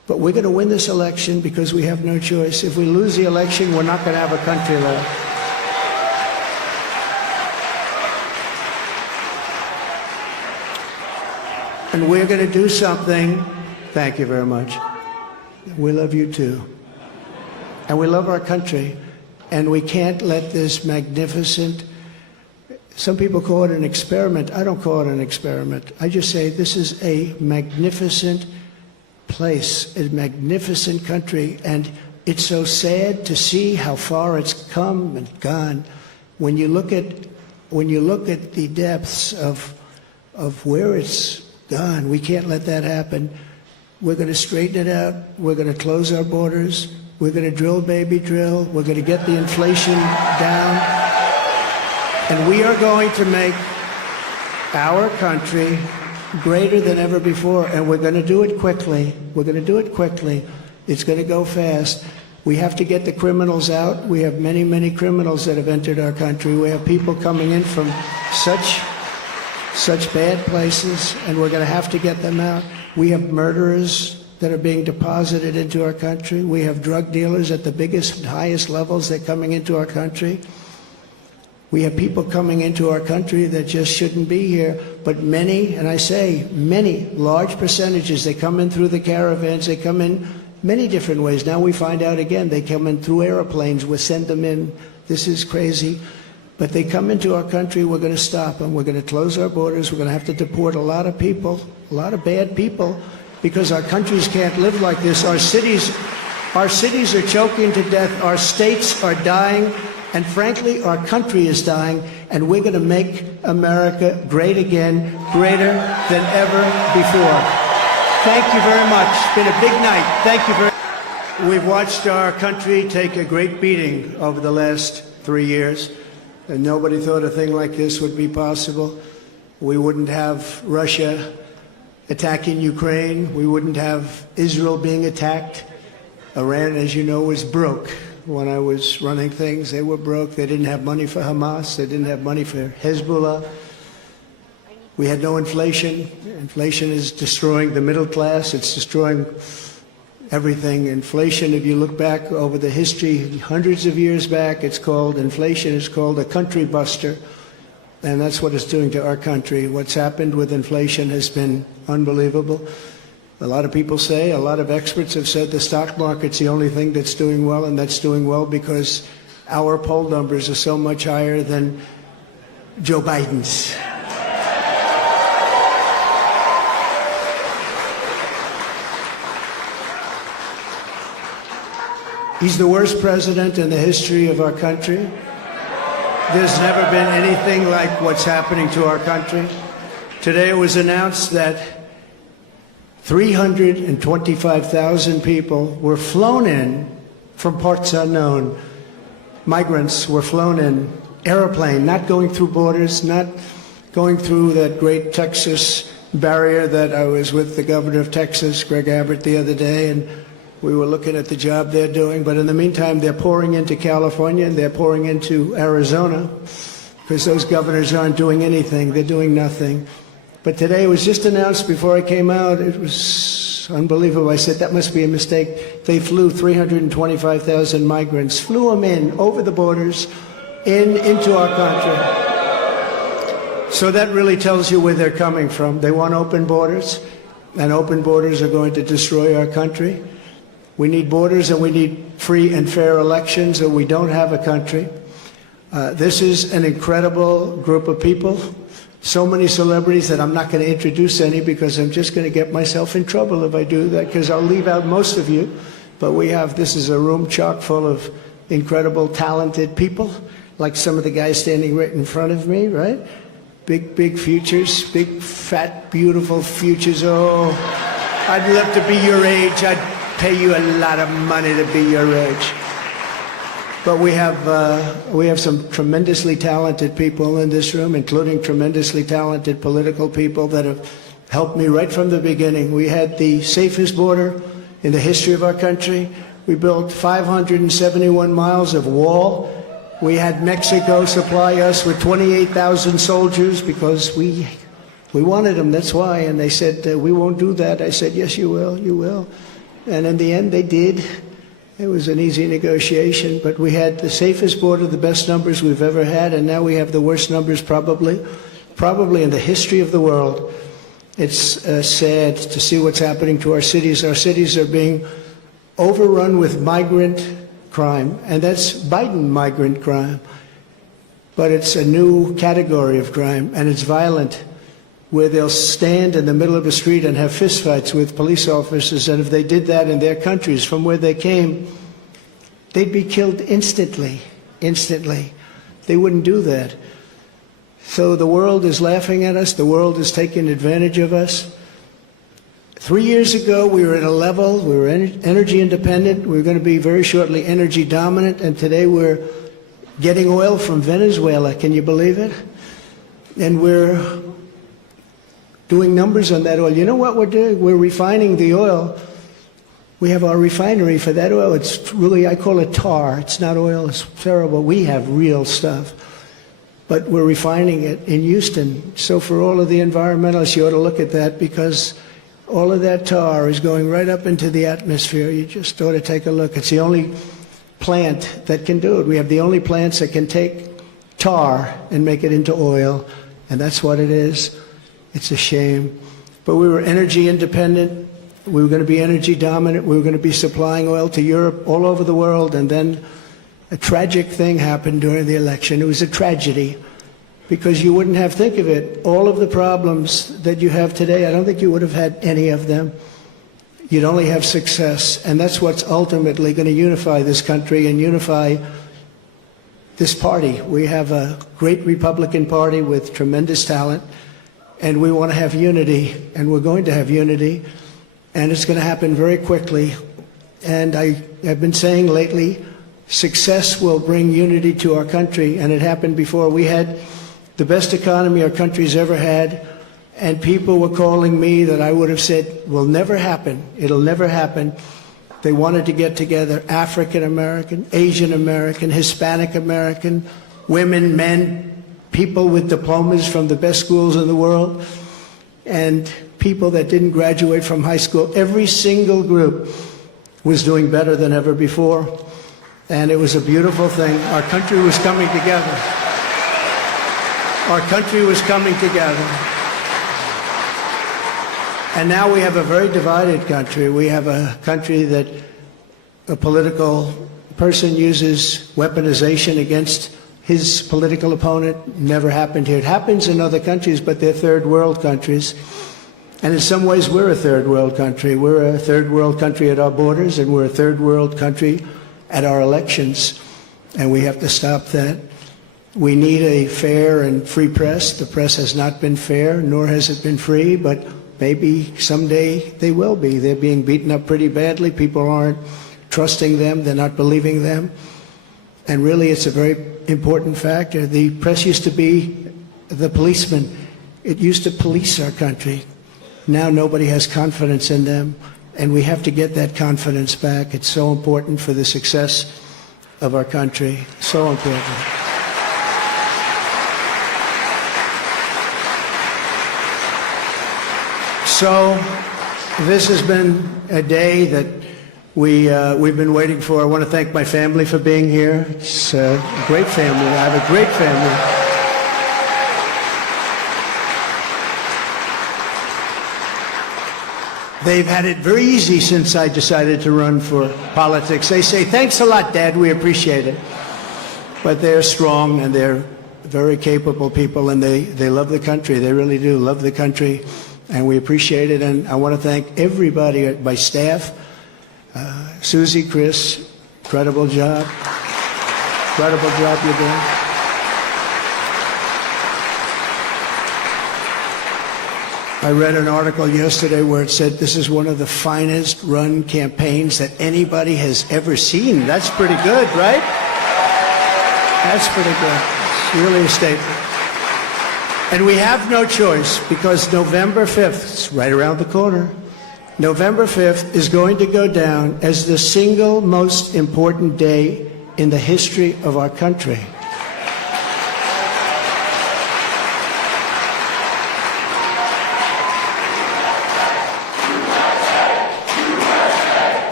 But we're going to win this election because we have no choice. If we lose the election, we're not going to have a country left. And we're going to do something. Thank you very much. We love you too. And we love our country. And we can't let this magnificent, some people call it an experiment. I don't call it an experiment. I just say this is a magnificent place, a magnificent country. And it's so sad to see how far it's come and gone. When you look at the depths of where it's gone, we can't let that happen. We're going to straighten it out. We're going to close our borders. We're going to drill, baby, drill. We're going to get the inflation down. And we are going to make our country greater than ever before. And we're going to do it quickly. We're going to do it quickly. It's going to go fast. We have to get the criminals out. We have many, many criminals that have entered our country. We have people coming in from such bad places, and we're going to have to get them out. We have murderers that are being deposited into our country. We have drug dealers at the biggest, highest levels. They're coming into our country. We have people coming into our country that just shouldn't be here. But many, and I say many, large percentages, they come in through the caravans. They come in many different ways. Now we find out again, they come in through airplanes. We send them in. This is crazy. But they come into our country, we're going to stop them. We're going to close our borders. We're going to have to deport a lot of people, a lot of bad people, because our countries can't live like this. Our cities are choking to death. Our states are dying. And frankly, our country is dying. And we're going to make America great again, greater than ever before. Thank you very much. It's been a big night. Thank you very much. We've watched our country take a great beating over the last 3 years. And nobody thought a thing like this would be possible. We wouldn't have Russia attacking Ukraine. We wouldn't have Israel being attacked. Iran, as you know, was broke. When I was running things, they were broke. They didn't have money for Hamas. They didn't have money for Hezbollah. We had no inflation. Inflation is destroying the middle class. It's destroying everything. Inflation, if you look back over the history, hundreds of years back, inflation is called a country buster. And that's what it's doing to our country. What's happened with inflation has been unbelievable. A lot of people say, a lot of experts have said the stock market's the only thing that's doing well, and that's doing well because our poll numbers are so much higher than Joe Biden's. He's the worst president in the history of our country. There's never been anything like what's happening to our country. Today it was announced that 325,000 people were flown in from parts unknown. Migrants were flown in, airplane, not going through borders, not going through that great Texas barrier that I was with the governor of Texas, Greg Abbott, the other day, and we were looking at the job they're doing. But in the meantime, they're pouring into California and they're pouring into Arizona because those governors aren't doing anything. They're doing nothing. But today it was just announced before I came out. It was unbelievable. I said, that must be a mistake. They flew 325,000 migrants, flew them in over the borders into our country. So that really tells you where they're coming from. They want open borders, and open borders are going to destroy our country. We need borders and we need free and fair elections, or we don't have a country. This is an incredible group of people. So many celebrities that I'm not going to introduce any because I'm just going to get myself in trouble if I do that, because I'll leave out most of you. But this is a room chock full of incredible, talented people, like some of the guys standing right in front of me, right? Big futures, big, fat, beautiful futures. Oh, I'd love to be your age. I'd pay you a lot of money to be your age. But we have some tremendously talented people in this room, including tremendously talented political people that have helped me right from the beginning. We had the safest border in the history of our country. We built 571 miles of wall. We had Mexico supply us with 28,000 soldiers because we wanted them, that's why. And they said, we won't do that. I said, yes, you will, you will. And in the end, they did. It was an easy negotiation, but we had the safest border, the best numbers we've ever had, and now we have the worst numbers probably in the history of the world. It's sad to see what's happening to our cities. Our cities are being overrun with migrant crime, and that's Biden migrant crime. But it's a new category of crime, and it's violent, where they'll stand in the middle of a street and have fistfights with police officers, and if they did that in their countries from where they came, they'd be killed instantly. They wouldn't do that. So the world is laughing at us. The world is taking advantage of us. 3 years ago, we were at a level, we were energy independent. We were going to be very shortly energy dominant, and today we're getting oil from Venezuela. Can you believe it? And we're doing numbers on that oil. You know what we're doing? We're refining the oil. We have our refinery for that oil. It's really, I call it tar. It's not oil. It's terrible. We have real stuff. But we're refining it in Houston. So for all of the environmentalists, you ought to look at that, because all of that tar is going right up into the atmosphere. You just ought to take a look. It's the only plant that can do it. We have the only plants that can take tar and make it into oil, and that's what it is. It's a shame. But we were energy independent. We were going to be energy dominant. We were going to be supplying oil to Europe, all over the world, and then a tragic thing happened during the election. It was a tragedy, because you wouldn't have, think of it, all of the problems that you have today, I don't think you would have had any of them. You'd only have success, and that's what's ultimately going to unify this country and unify this party. We have a great Republican Party with tremendous talent, and we want to have unity, and we're going to have unity, and it's going to happen very quickly. And I've been saying lately, success will bring unity to our country, and it happened before. We had the best economy our country's ever had, and people were calling me that I would have said will never happen. It'll never happen. They wanted to get together, African American, Asian American, Hispanic American, women, men, people with diplomas from the best schools in the world, and people that didn't graduate from high school. Every single group was doing better than ever before. And it was a beautiful thing. Our country was coming together. Our country was coming together. And now we have a very divided country. We have a country that a political person uses weaponization against his political opponent. Never happened here. It happens in other countries, but they're third world countries. And in some ways, we're a third world country. We're a third world country at our borders, and we're a third world country at our elections, and we have to stop that. We need a fair and free press. The press has not been fair, nor has it been free, but maybe someday they will be. They're being beaten up pretty badly. People aren't trusting them. They're not believing them. And really, it's a very important factor. The press used to be the policeman. It used to police our country. Now nobody has confidence in them. And we have to get that confidence back. It's so important for the success of our country. So important. So this has been a day that we've been waiting for. I want to thank my family for being here. It's a great family. I have a great family. They've had it very easy since I decided to run for politics. They say, thanks a lot, Dad, we appreciate it. But they're strong, and they're very capable people, and they love the country. They really do love the country, and we appreciate it. And I want to thank everybody, my staff, Susie, Chris, incredible job. Incredible job you're doing. I read an article yesterday where it said this is one of the finest run campaigns that anybody has ever seen. That's pretty good, right? That's pretty good. It's really a statement. And we have no choice, because November 5th, it's right around the corner, November 5th is going to go down as the single most important day in the history of our country.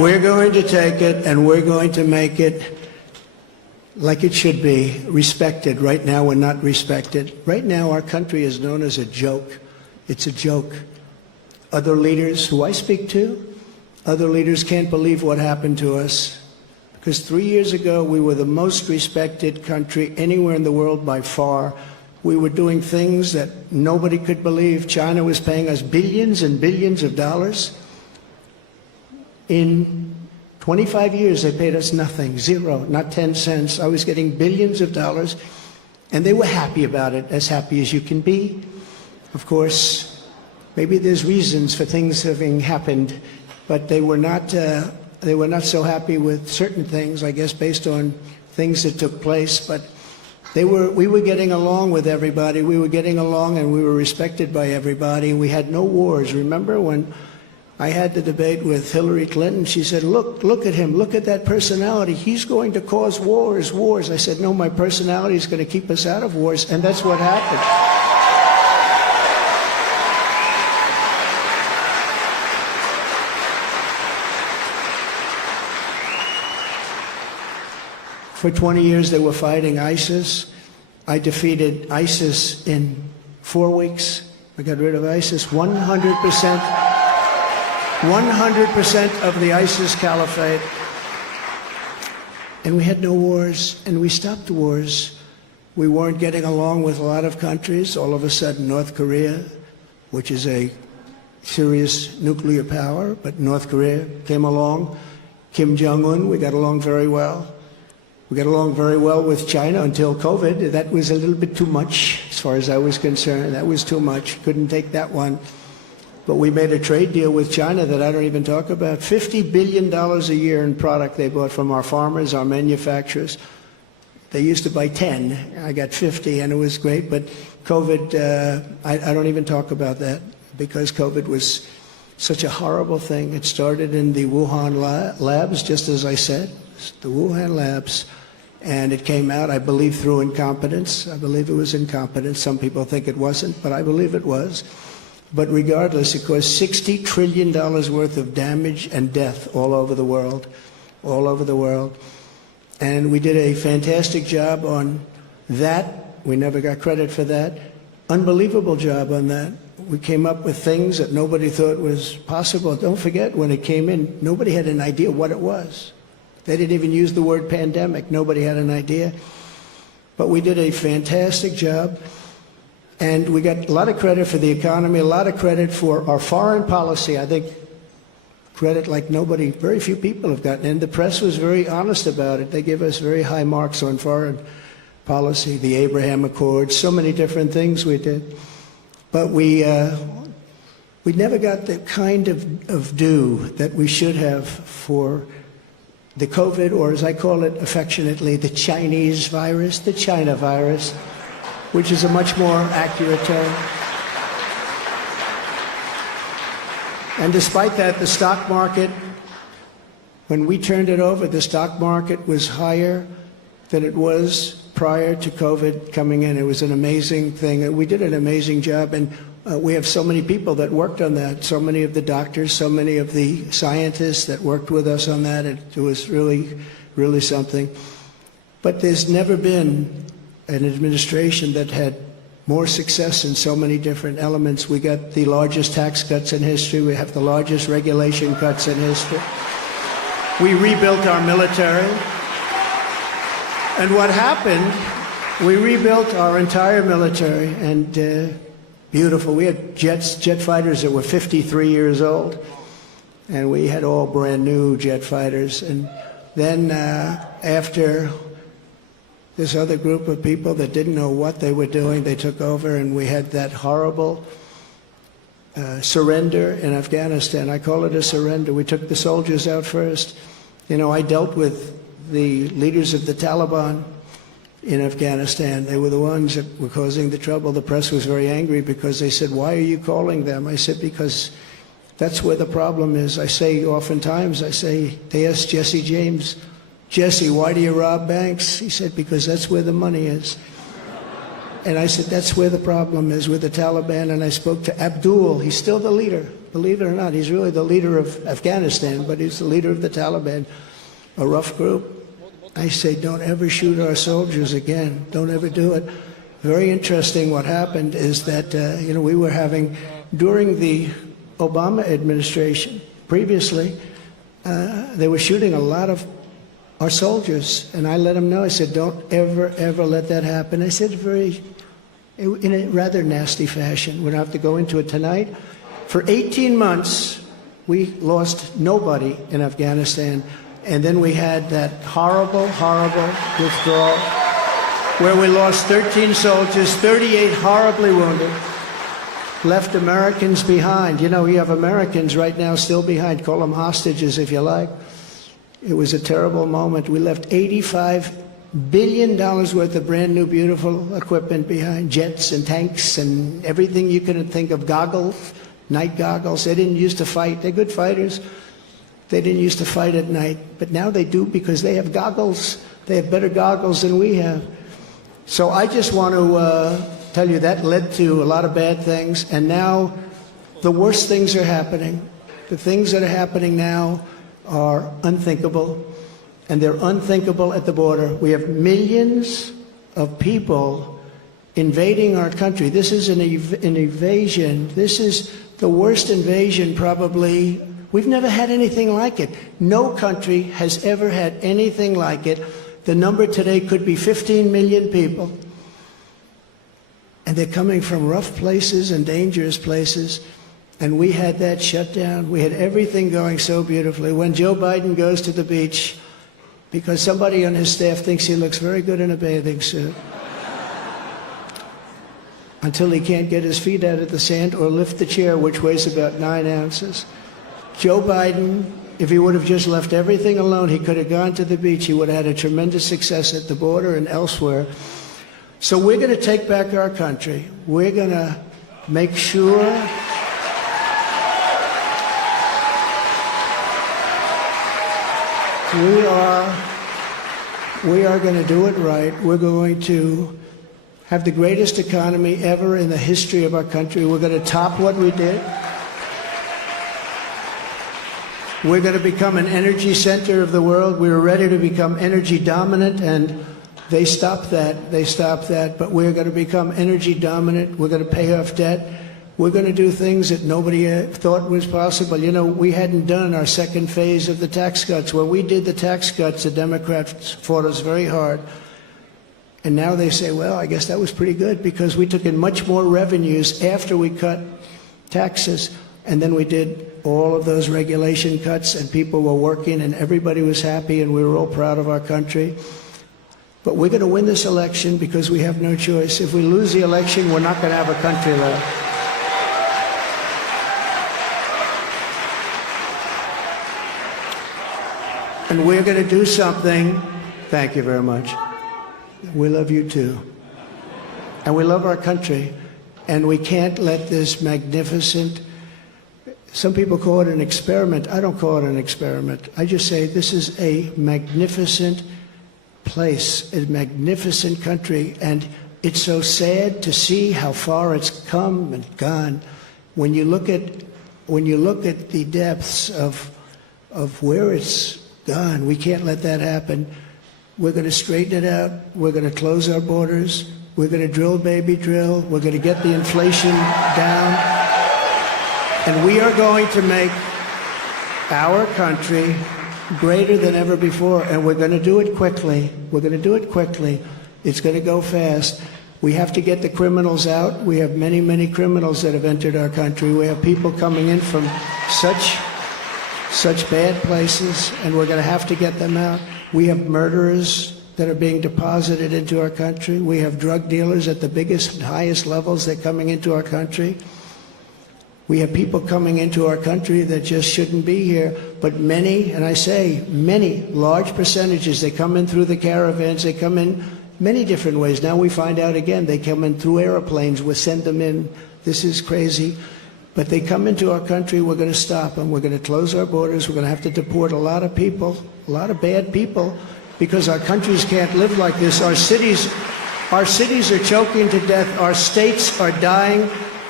We're going to take it and we're going to make it like it should be, respected. Right now, we're not respected. Right now, our country is known as a joke. It's a joke. Other leaders who I speak to, other leaders can't believe what happened to us. Because 3 years ago, we were the most respected country anywhere in the world by far. We were doing things that nobody could believe. China was paying us billions and billions of dollars. In 25 years, they paid us nothing, zero, not 10 cents. I was getting billions of dollars, and they were happy about it, as happy as you can be. Of course, maybe there's reasons for things having happened, but they were not so happy with certain things, I guess, based on things that took place. But we were getting along with everybody. We were getting along, and we were respected by everybody. We had no wars. Remember when I had the debate with Hillary Clinton? She said, look at him, look at that personality. He's going to cause wars. I said, no, my personality is going to keep us out of wars, and that's what happened. For 20 years, they were fighting ISIS. I defeated ISIS in 4 weeks. I got rid of ISIS 100%. 100% of the ISIS caliphate. And we had no wars, and we stopped wars. We weren't getting along with a lot of countries. All of a sudden, North Korea, which is a serious nuclear power, but North Korea came along. Kim Jong-un, we got along very well. We got along very well with China until COVID. That was a little bit too much, as far as I was concerned. That was too much. Couldn't take that one. But we made a trade deal with China that I don't even talk about. $50 billion a year in product they bought from our farmers, our manufacturers. They used to buy 10. I got 50, and it was great. But COVID, I don't even talk about that, because COVID was such a horrible thing. It started in the Wuhan labs, just as I said, the Wuhan labs. And it came out, I believe, through incompetence. I believe it was incompetence. Some people think it wasn't, but I believe it was. But regardless, it caused $60 trillion worth of damage and death all over the world, all over the world. And we did a fantastic job on that. We never got credit for that. Unbelievable job on that. We came up with things that nobody thought was possible. Don't forget, when it came in, nobody had an idea what it was. They didn't even use the word pandemic. Nobody had an idea. But we did a fantastic job. And we got a lot of credit for the economy, a lot of credit for our foreign policy. I think credit like nobody, very few people have gotten. And the press was very honest about it. They give us very high marks on foreign policy, the Abraham Accords, so many different things we did. But we never got the kind of due that we should have for the COVID, or as I call it affectionately, the Chinese virus, the China virus, which is a much more accurate term. And despite that, the stock market, when we turned it over, the stock market was higher than it was prior to COVID coming in. It was an amazing thing. We did an amazing job, and we have so many people that worked on that, so many of the doctors, so many of the scientists that worked with us on that. It was really, really something. But there's never been an administration that had more success in so many different elements. We got the largest tax cuts in history. We have the largest regulation cuts in history. We rebuilt our military. And what happened, we rebuilt our entire military, and beautiful. We had jet fighters that were 53 years old, and we had all brand new jet fighters. And then after this other group of people that didn't know what they were doing, they took over, and we had that horrible surrender in Afghanistan. I call it a surrender. We took the soldiers out first. You know, I dealt with the leaders of the Taliban in Afghanistan. They were the ones that were causing the trouble. The press was very angry because they said, why are you calling them? I said, because that's where the problem is. I say oftentimes, they asked Jesse James, Jesse, why do you rob banks? He said, because that's where the money is. And I said, that's where the problem is, with the Taliban. And I spoke to Abdul. He's still the leader. Believe it or not, he's really the leader of Afghanistan, but he's the leader of the Taliban, a rough group. I say, don't ever shoot our soldiers again. Don't ever do it. Very interesting what happened is that, we were having, during the Obama administration, previously, they were shooting a lot of our soldiers. And I let them know, I said, don't ever, ever let that happen. I said in a rather nasty fashion. We don't have to go into it tonight. For 18 months, we lost nobody in Afghanistan. And then we had that horrible, horrible withdrawal where we lost 13 soldiers, 38 horribly wounded, left Americans behind. You know, we have Americans right now still behind. Call them hostages if you like. It was a terrible moment. We left $85 billion worth of brand new, beautiful equipment behind, jets and tanks and everything you could think of, goggles, night goggles. They didn't used to fight. They're good fighters. They didn't used to fight at night, but now they do because they have goggles. They have better goggles than we have. So I just want to tell you that led to a lot of bad things, and now the worst things are happening. The things that are happening now are unthinkable, and they're unthinkable at the border. We have millions of people invading our country. This is an invasion. This is the worst invasion probably. We've never had anything like it. No country has ever had anything like it. The number today could be 15 million people. And they're coming from rough places and dangerous places. And we had that shut down. We had everything going so beautifully. When Joe Biden goes to the beach, because somebody on his staff thinks he looks very good in a bathing suit, until he can't get his feet out of the sand or lift the chair, which weighs about 9 ounces. Joe Biden, if he would have just left everything alone, he could have gone to the beach. He would have had a tremendous success at the border and elsewhere. So we're going to take back our country. We're going to make sure we are going to do it right. We're going to have the greatest economy ever in the history of our country. We're going to top what we did. We're going to become an energy center of the world. We were ready to become energy dominant, and they stopped that. They stopped that. But we're going to become energy dominant. We're going to pay off debt. We're going to do things that nobody thought was possible. You know, we hadn't done our second phase of the tax cuts. When we did the tax cuts, the Democrats fought us very hard. And now they say, well, I guess that was pretty good because we took in much more revenues after we cut taxes. And then we did all of those regulation cuts, and people were working, and everybody was happy, and we were all proud of our country. But we're going to win this election because we have no choice. If we lose the election, we're not going to have a country left. And we're going to do something. Thank you very much. We love you too. And we love our country. And we can't let this magnificent, some people call it an experiment. I don't call it an experiment. I just say this is a magnificent place, a magnificent country. And it's so sad to see how far it's come and gone. When you look at the depths of where it's gone, we can't let that happen. We're going to straighten it out. We're going to close our borders. We're going to drill, baby, drill. We're going to get the inflation down. And we are going to make our country greater than ever before. And we're going to do it quickly. We're going to do it quickly. It's going to go fast. We have to get the criminals out. We have many, many criminals that have entered our country. We have people coming in from such bad places, and we're going to have to get them out. We have murderers that are being deposited into our country. We have drug dealers at the biggest and highest levels that are coming into our country. We have people coming into our country that just shouldn't be here, but many, and I say many, large percentages, they come in through the caravans, they come in many different ways. Now we find out again, they come in through airplanes, we send them in. This is crazy. But they come into our country, we're going to stop them. We're going to close our borders. We're going to have to deport a lot of people, a lot of bad people, because our countries can't live like this. Our cities are choking to death. Our states are dying.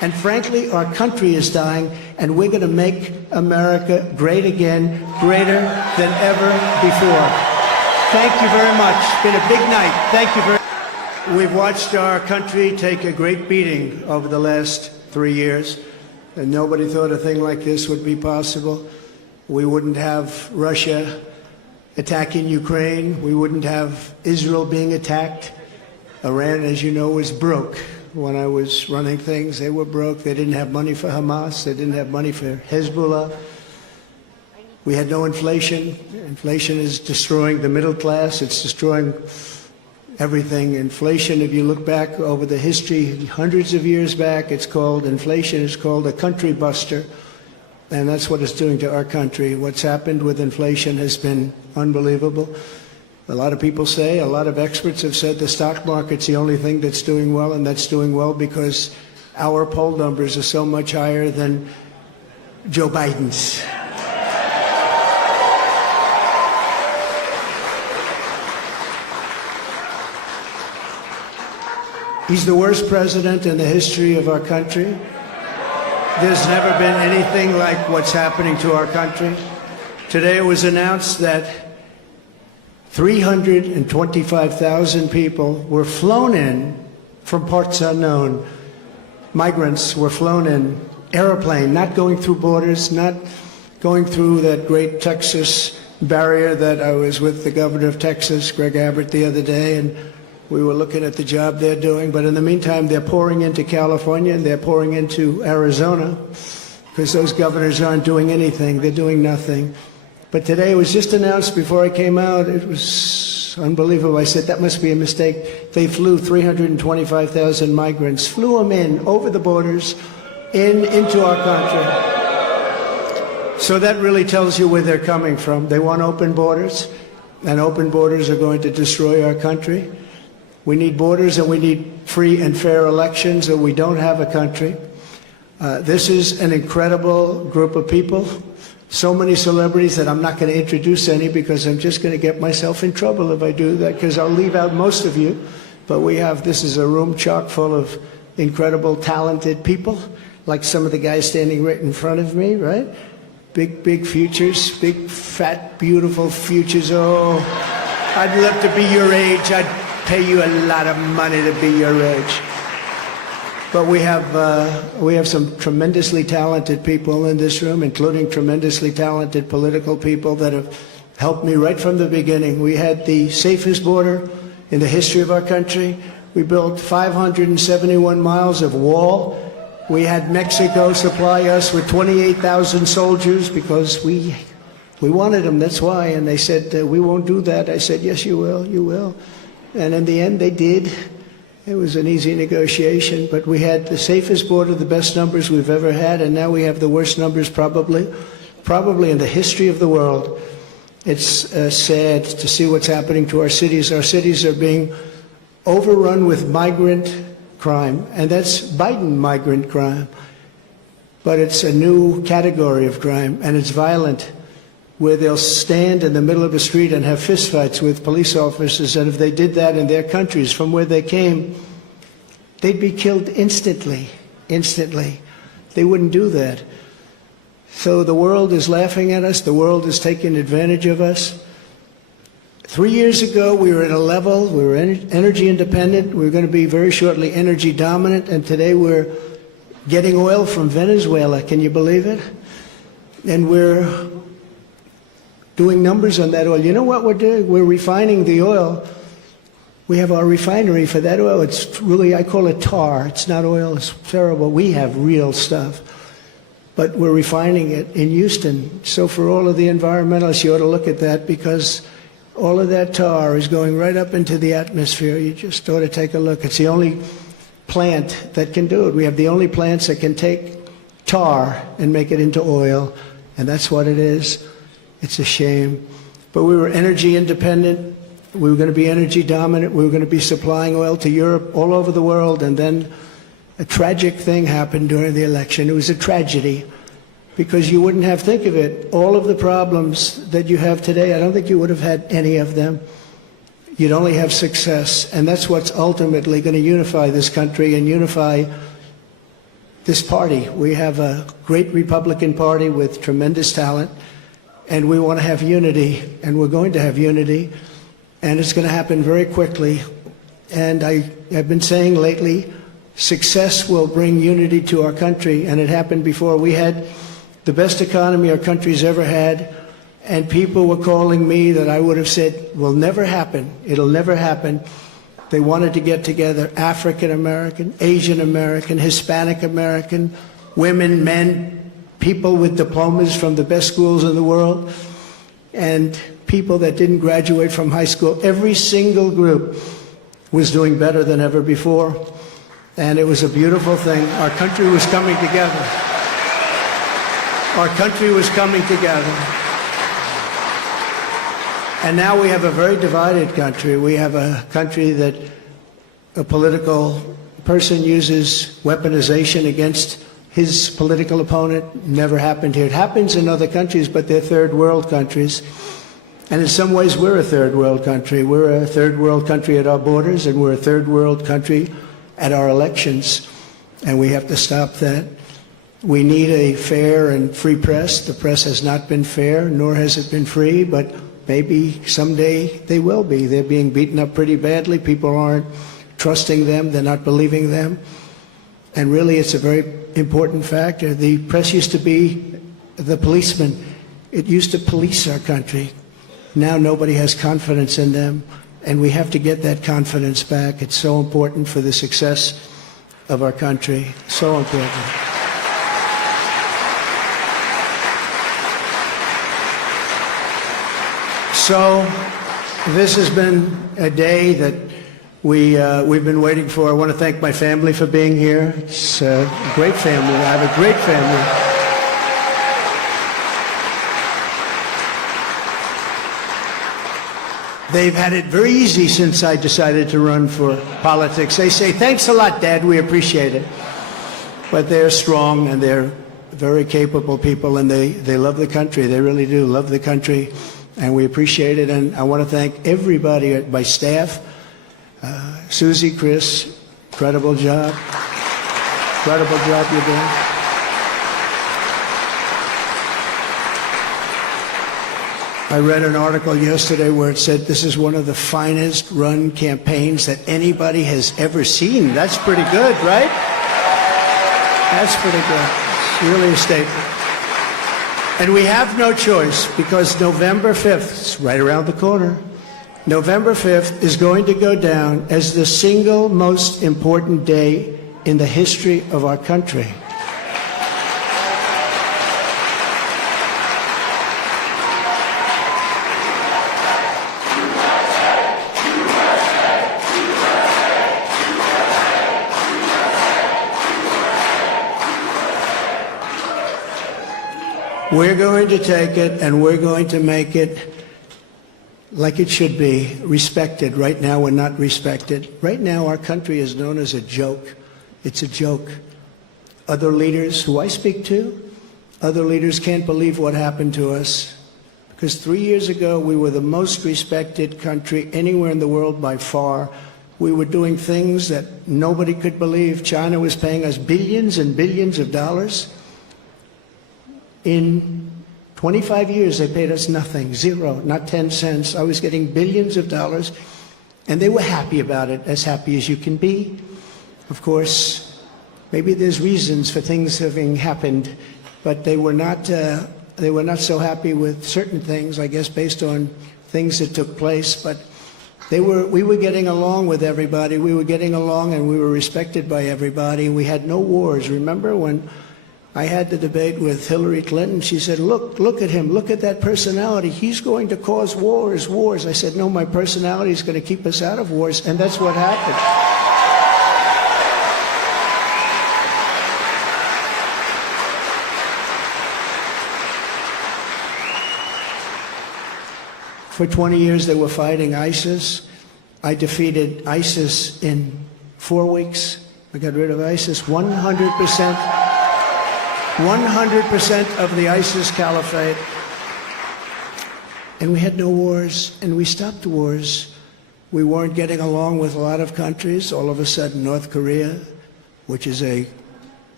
And frankly, our country is dying, and we're going to make America great again, greater than ever before. Thank you very much. It's been a big night. Thank you very much. We've watched our country take a great beating over the last 3 years, and nobody thought a thing like this would be possible. We wouldn't have Russia attacking Ukraine. We wouldn't have Israel being attacked. Iran, as you know, was broke. When I was running things, they were broke. They didn't have money for Hamas. They didn't have money for Hezbollah. We had no inflation. Inflation is destroying the middle class. It's destroying everything. Inflation, if you look back over the history, hundreds of years back, it's called inflation. It's called a country buster. And that's what it's doing to our country. What's happened with inflation has been unbelievable. A lot of people say, a lot of experts have said the stock market's the only thing that's doing well, and that's doing well because our poll numbers are so much higher than Joe Biden's. He's the worst president in the history of our country. There's never been anything like what's happening to our country. Today it was announced that 325,000 people were flown in from parts unknown. Migrants were flown in, airplane, not going through borders, not going through that great Texas barrier that I was with the governor of Texas, Greg Abbott, the other day, and we were looking at the job they're doing. But in the meantime, they're pouring into California and they're pouring into Arizona because those governors aren't doing anything. They're doing nothing. But today it was just announced before I came out. It was unbelievable. I said, that must be a mistake. They flew 325,000 migrants, flew them in over the borders into our country. So that really tells you where they're coming from. They want open borders, and open borders are going to destroy our country. We need borders and we need free and fair elections, or we don't have a country. This is an incredible group of people. So many celebrities that I'm not going to introduce any because I'm just going to get myself in trouble if I do that, because I'll leave out most of you. But this is a room chock full of incredible, talented people, like some of the guys standing right in front of me, right? Big, big futures, big, fat, beautiful futures. Oh, I'd love to be your age. I'd pay you a lot of money to be your age. But we have some tremendously talented people in this room, including tremendously talented political people that have helped me right from the beginning. We had the safest border in the history of our country. We built 571 miles of wall. We had Mexico supply us with 28,000 soldiers because we wanted them, that's why. And they said, we won't do that. I said, yes, you will, you will. And in the end, they did. It was an easy negotiation, but we had the safest border, the best numbers we've ever had, and now we have the worst numbers probably in the history of the world. It's sad to see what's happening to our cities. Our cities are being overrun with migrant crime, and that's Biden migrant crime. But it's a new category of crime, and it's violent, where they'll stand in the middle of a street and have fistfights with police officers, and if they did that in their countries from where they came, they'd be killed instantly. They wouldn't do that. So the world is laughing at us. The world is taking advantage of us. 3 years ago, we were at a level, we were energy independent. We were going to be very shortly energy dominant, and today we're getting oil from Venezuela. Can you believe it? And we're doing numbers on that oil. You know what we're doing? We're refining the oil. We have our refinery for that oil. It's really, I call it tar. It's not oil. It's terrible. We have real stuff. But we're refining it in Houston. So for all of the environmentalists, you ought to look at that, because all of that tar is going right up into the atmosphere. You just ought to take a look. It's the only plant that can do it. We have the only plants that can take tar and make it into oil, and that's what it is. It's a shame. But we were energy independent. We were going to be energy dominant. We were going to be supplying oil to Europe, all over the world. And then a tragic thing happened during the election. It was a tragedy, because you wouldn't have, think of it, all of the problems that you have today, I don't think you would have had any of them. You'd only have success. And that's what's ultimately going to unify this country and unify this party. We have a great Republican Party with tremendous talent, and we want to have unity, and we're going to have unity, and it's going to happen very quickly. And I have been saying lately, success will bring unity to our country, and it happened before. We had the best economy our country's ever had, and people were calling me that I would have said will never happen. It'll never happen. They wanted to get together, African American, Asian American, Hispanic American, women, men, people with diplomas from the best schools in the world, and people that didn't graduate from high school. Every single group was doing better than ever before, and it was a beautiful thing. Our country was coming together. Our country was coming together. And now we have a very divided country. We have a country that a political person uses weaponization against his political opponent. Never happened here. It happens in other countries, but they're third world countries. And in some ways, we're a third world country. We're a third world country at our borders, and we're a third world country at our elections. And we have to stop that. We need a fair and free press. The press has not been fair, nor has it been free, but maybe someday they will be. They're being beaten up pretty badly. People aren't trusting them. They're not believing them. And really, it's a very important factor. The press used to be the policeman. It used to police our country. Now nobody has confidence in them, and we have to get that confidence back. It's so important for the success of our country. So important. So this has been a day that we've been waiting for. I want to thank my family for being here. It's a great family. I have a great family. They've had it very easy since I decided to run for politics. They say, thanks a lot, Dad, we appreciate it. But they're strong, and they're very capable people, and they love the country. They really do love the country, and we appreciate it. And I want to thank everybody at my staff. Susie, Chris, incredible job. Incredible job you're doing. I read an article yesterday where it said this is one of the finest run campaigns that anybody has ever seen. That's pretty good, right? That's pretty good. It's really a statement. And we have no choice, because November 5th, it's right around the corner, November 5th is going to go down as the single most important day in the history of our country. We're going to take it, and we're going to make it like it should be, respected. Right now, we're not respected. Right now, our country is known as a joke. It's a joke. Other leaders who I speak to, other leaders can't believe what happened to us. Because 3 years ago, we were the most respected country anywhere in the world by far. We were doing things that nobody could believe. China was paying us billions and billions of dollars. In 25 years, they paid us nothing, zero, not 10 cents. I was getting billions of dollars, and they were happy about it, as happy as you can be. Of course, maybe there's reasons for things having happened, but they were not so happy with certain things, I guess, based on things that took place. But we were getting along with everybody. We were getting along, and we were respected by everybody. We had no wars. Remember when I had the debate with Hillary Clinton? She said, look at him, look at that personality. He's going to cause wars. I said, no, my personality is going to keep us out of wars, and that's what happened. For 20 years, they were fighting ISIS. I defeated ISIS in 4 weeks. I got rid of ISIS 100%. 100% of the ISIS caliphate. And we had no wars, and we stopped wars. We weren't getting along with a lot of countries. All of a sudden, North Korea, which is a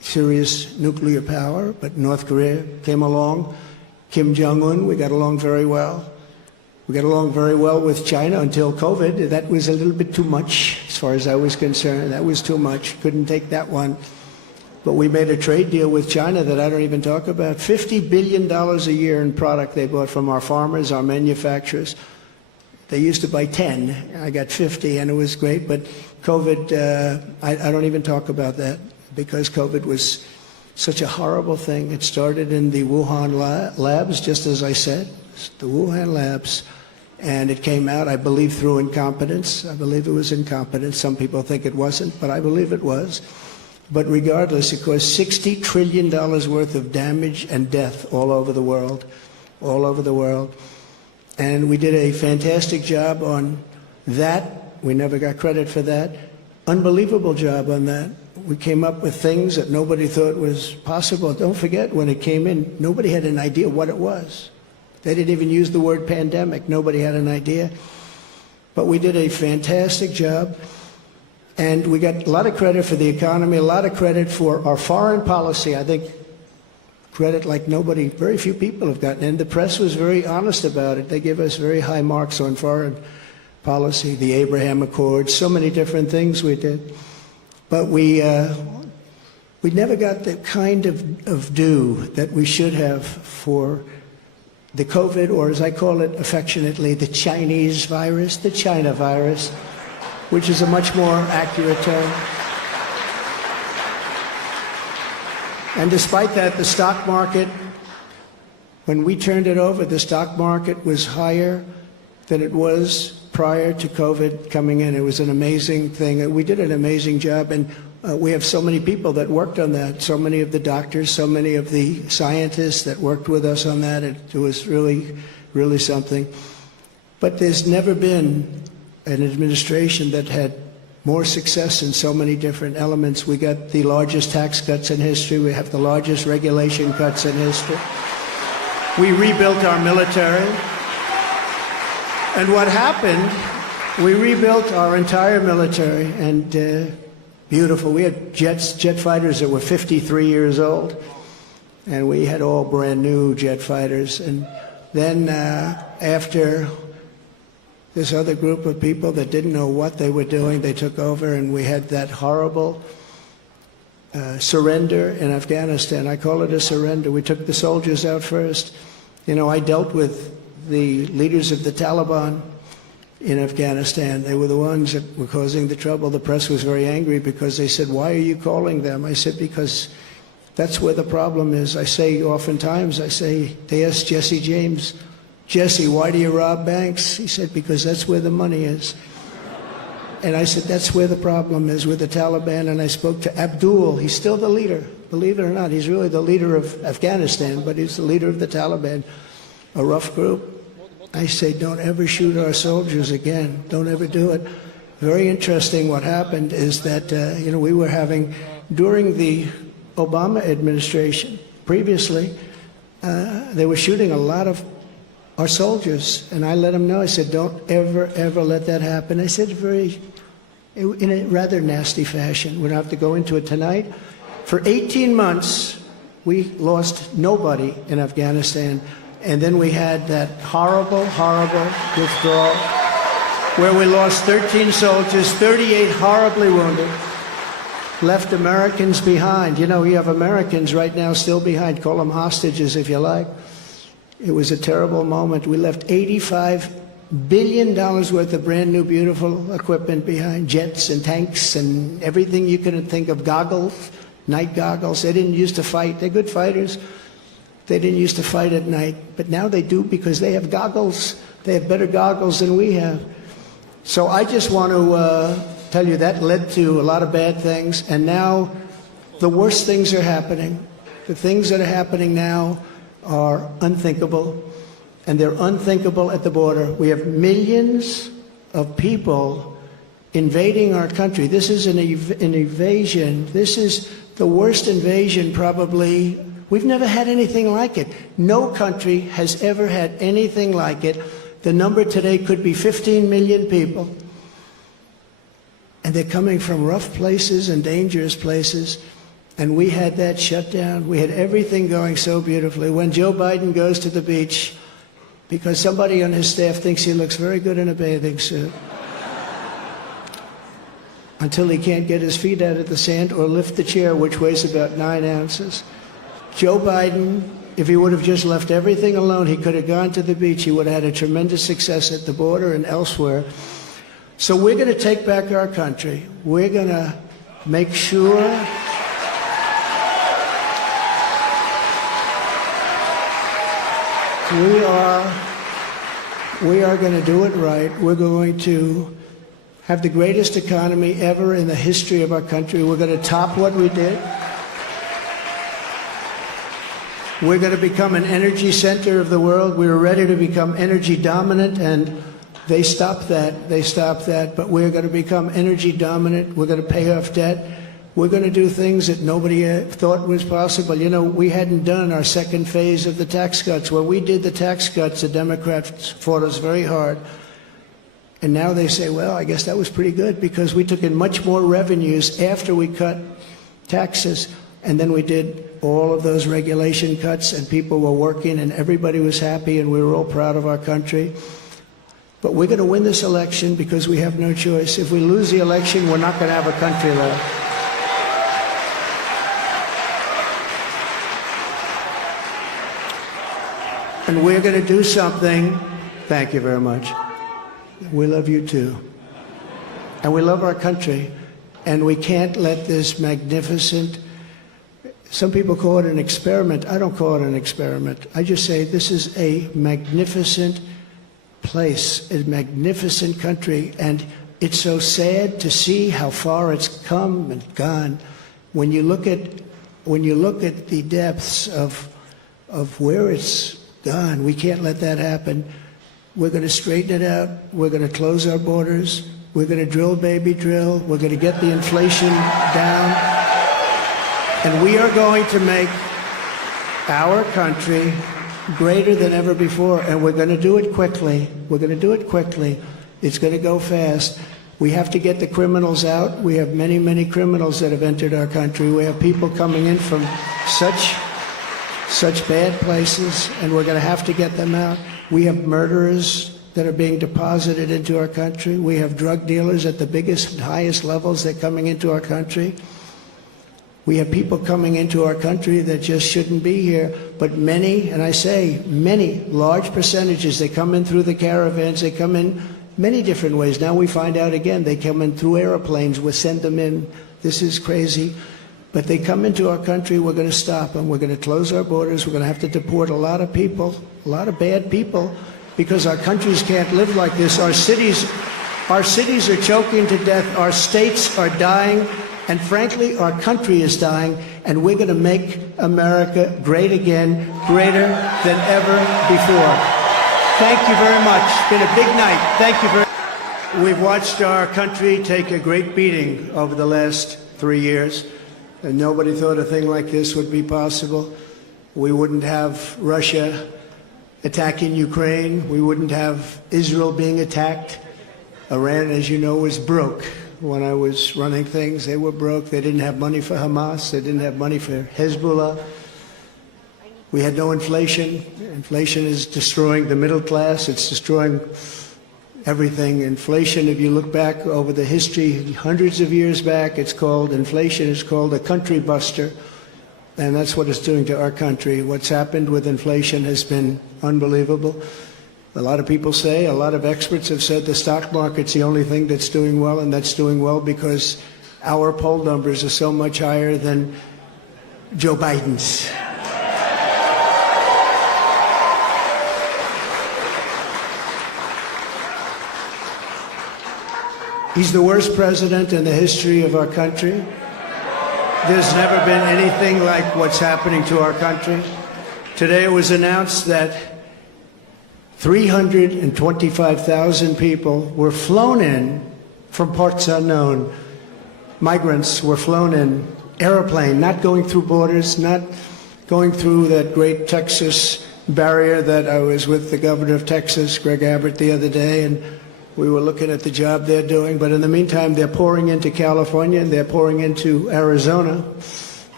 serious nuclear power, but North Korea came along. Kim Jong-un, we got along very well. We got along very well with China until COVID. That was a little bit too much as far as I was concerned. That was too much. Couldn't take that one. But we made a trade deal with China that I don't even talk about. $50 billion a year in product they bought from our farmers, our manufacturers. They used to buy 10. I got 50, and it was great. But COVID, I don't even talk about that because COVID was such a horrible thing. It started in the Wuhan labs, just as I said, the Wuhan labs. And it came out, I believe, through incompetence. I believe it was incompetence. Some people think it wasn't, but I believe it was. But regardless, it caused $60 trillion worth of damage and death all over the world, all over the world. And we did a fantastic job on that. We never got credit for that. Unbelievable job on that. We came up with things that nobody thought was possible. Don't forget, when it came in, nobody had an idea what it was. They didn't even use the word pandemic. Nobody had an idea. But we did a fantastic job. And we got a lot of credit for the economy, a lot of credit for our foreign policy. I think credit like nobody, very few people have gotten. And the press was very honest about it. They give us very high marks on foreign policy, the Abraham Accords, so many different things we did. But we never got the kind of due that we should have for the COVID, or as I call it affectionately, the Chinese virus, the China virus, which is a much more accurate term. And despite that, the stock market, when we turned it over, the stock market was higher than it was prior to COVID coming in. It was an amazing thing. We did an amazing job, and we have so many people that worked on that, so many of the doctors, so many of the scientists that worked with us on that. It was really, really something. But there's never been an administration that had more success in so many different elements. We got the largest tax cuts in history. We have the largest regulation cuts in history. We rebuilt our military. And what happened, we rebuilt our entire military, and beautiful. We had jet fighters that were 53 years old, and we had all brand new jet fighters. And then after this other group of people that didn't know what they were doing, they took over, and we had that horrible surrender in Afghanistan. I call it a surrender. We took the soldiers out first. You know, I dealt with the leaders of the Taliban in Afghanistan. They were the ones that were causing the trouble. The press was very angry because they said, "Why are you calling them?" I said, "Because that's where the problem is." I say oftentimes, they asked Jesse James, "Jesse, why do you rob banks?" He said, "Because that's where the money is." And I said, that's where the problem is with the Taliban. And I spoke to Abdul. He's still the leader. Believe it or not, he's really the leader of Afghanistan, but he's the leader of the Taliban, a rough group. I say, don't ever shoot our soldiers again. Don't ever do it. Very interesting what happened is that, we were having, during the Obama administration, previously, they were shooting a lot of our soldiers. And I let them know, I said, don't ever, ever let that happen. I said in a rather nasty fashion. We don't have to go into it tonight. For 18 months, we lost nobody in Afghanistan. And then we had that horrible, horrible withdrawal where we lost 13 soldiers, 38 horribly wounded, left Americans behind. You know, you have Americans right now still behind. Call them hostages if you like. It was a terrible moment. We left $85 billion worth of brand new, beautiful equipment behind, jets and tanks and everything you could think of, goggles, night goggles. They didn't used to fight. They're good fighters. They didn't used to fight at night, but now they do because they have goggles. They have better goggles than we have. So I just want to tell you that led to a lot of bad things, and now the worst things are happening. The things that are happening now are unthinkable, and they're unthinkable at the border. We have millions of people invading our country. This is an invasion. This is the worst invasion probably. We've never had anything like it. No country has ever had anything like it. The number today could be 15 million people. And they're coming from rough places and dangerous places. And we had that shut down. We had everything going so beautifully. When Joe Biden goes to the beach, because somebody on his staff thinks he looks very good in a bathing suit, until he can't get his feet out of the sand or lift the chair, which weighs about 9 ounces. Joe Biden, if he would have just left everything alone, he could have gone to the beach. He would have had a tremendous success at the border and elsewhere. So we're going to take back our country. We're going to make sure we are going to do it right. We're going to have the greatest economy ever in the history of our country. We're going to top what we did. We're going to become an energy center of the world. We were ready to become energy dominant, and they stopped that. They stopped that. But we're going to become energy dominant. We're going to pay off debt. We're going to do things that nobody thought was possible. You know, we hadn't done our second phase of the tax cuts. When we did the tax cuts, the Democrats fought us very hard. And now they say, well, I guess that was pretty good because we took in much more revenues after we cut taxes. And then we did all of those regulation cuts, and people were working, and everybody was happy, and we were all proud of our country. But we're going to win this election because we have no choice. If we lose the election, we're not going to have a country left. And we're going to do something. Thank you very much. We love you too. And we love our country. And we can't let this magnificent, some people call it an experiment. I don't call it an experiment. I just say this is a magnificent place, a magnificent country. And it's so sad to see how far it's come and gone. When you look at the depths of where it's gone, we can't let that happen. We're going to straighten it out. We're going to close our borders. We're going to drill, baby, drill. We're going to get the inflation down. And we are going to make our country greater than ever before. And we're going to do it quickly. We're going to do it quickly. It's going to go fast. We have to get the criminals out. We have many, many criminals that have entered our country. We have people coming in from such bad places, and we're going to have to get them out. We have murderers that are being deposited into our country. We have drug dealers at the biggest and highest levels. They're coming into our country. We have people coming into our country that just shouldn't be here. But many, and I say many, large percentages, they come in through the caravans. They come in many different ways. Now we find out again, they come in through airplanes. We send them in. This is crazy. But they come into our country, we're going to stop them. We're going to close our borders. We're going to have to deport a lot of people, a lot of bad people, because our countries can't live like this. Our cities are choking to death. Our states are dying. And frankly, our country is dying. And we're going to make America great again, greater than ever before. Thank you very much. It's been a big night. Thank you very much. We've watched our country take a great beating over the last 3 years. And nobody thought a thing like this would be possible. We wouldn't have Russia attacking Ukraine. We wouldn't have Israel being attacked. Iran, as you know, was broke. When I was running things, they were broke. They didn't have money for Hamas. They didn't have money for Hezbollah. We had no inflation. Inflation is destroying the middle class. It's destroying everything. Inflation, if you look back over the history, hundreds of years back, inflation is called a country buster. And that's what it's doing to our country. What's happened with inflation has been unbelievable. A lot of people say, a lot of experts have said the stock market's the only thing that's doing well, and that's doing well because our poll numbers are so much higher than Joe Biden's. He's the worst president in the history of our country. There's never been anything like what's happening to our country. Today it was announced that 325,000 people were flown in from parts unknown. Migrants were flown in, airplane, not going through borders, not going through that great Texas barrier that I was with the governor of Texas, Greg Abbott, the other day, and we were looking at the job they're doing. But in the meantime, they're pouring into California and they're pouring into Arizona.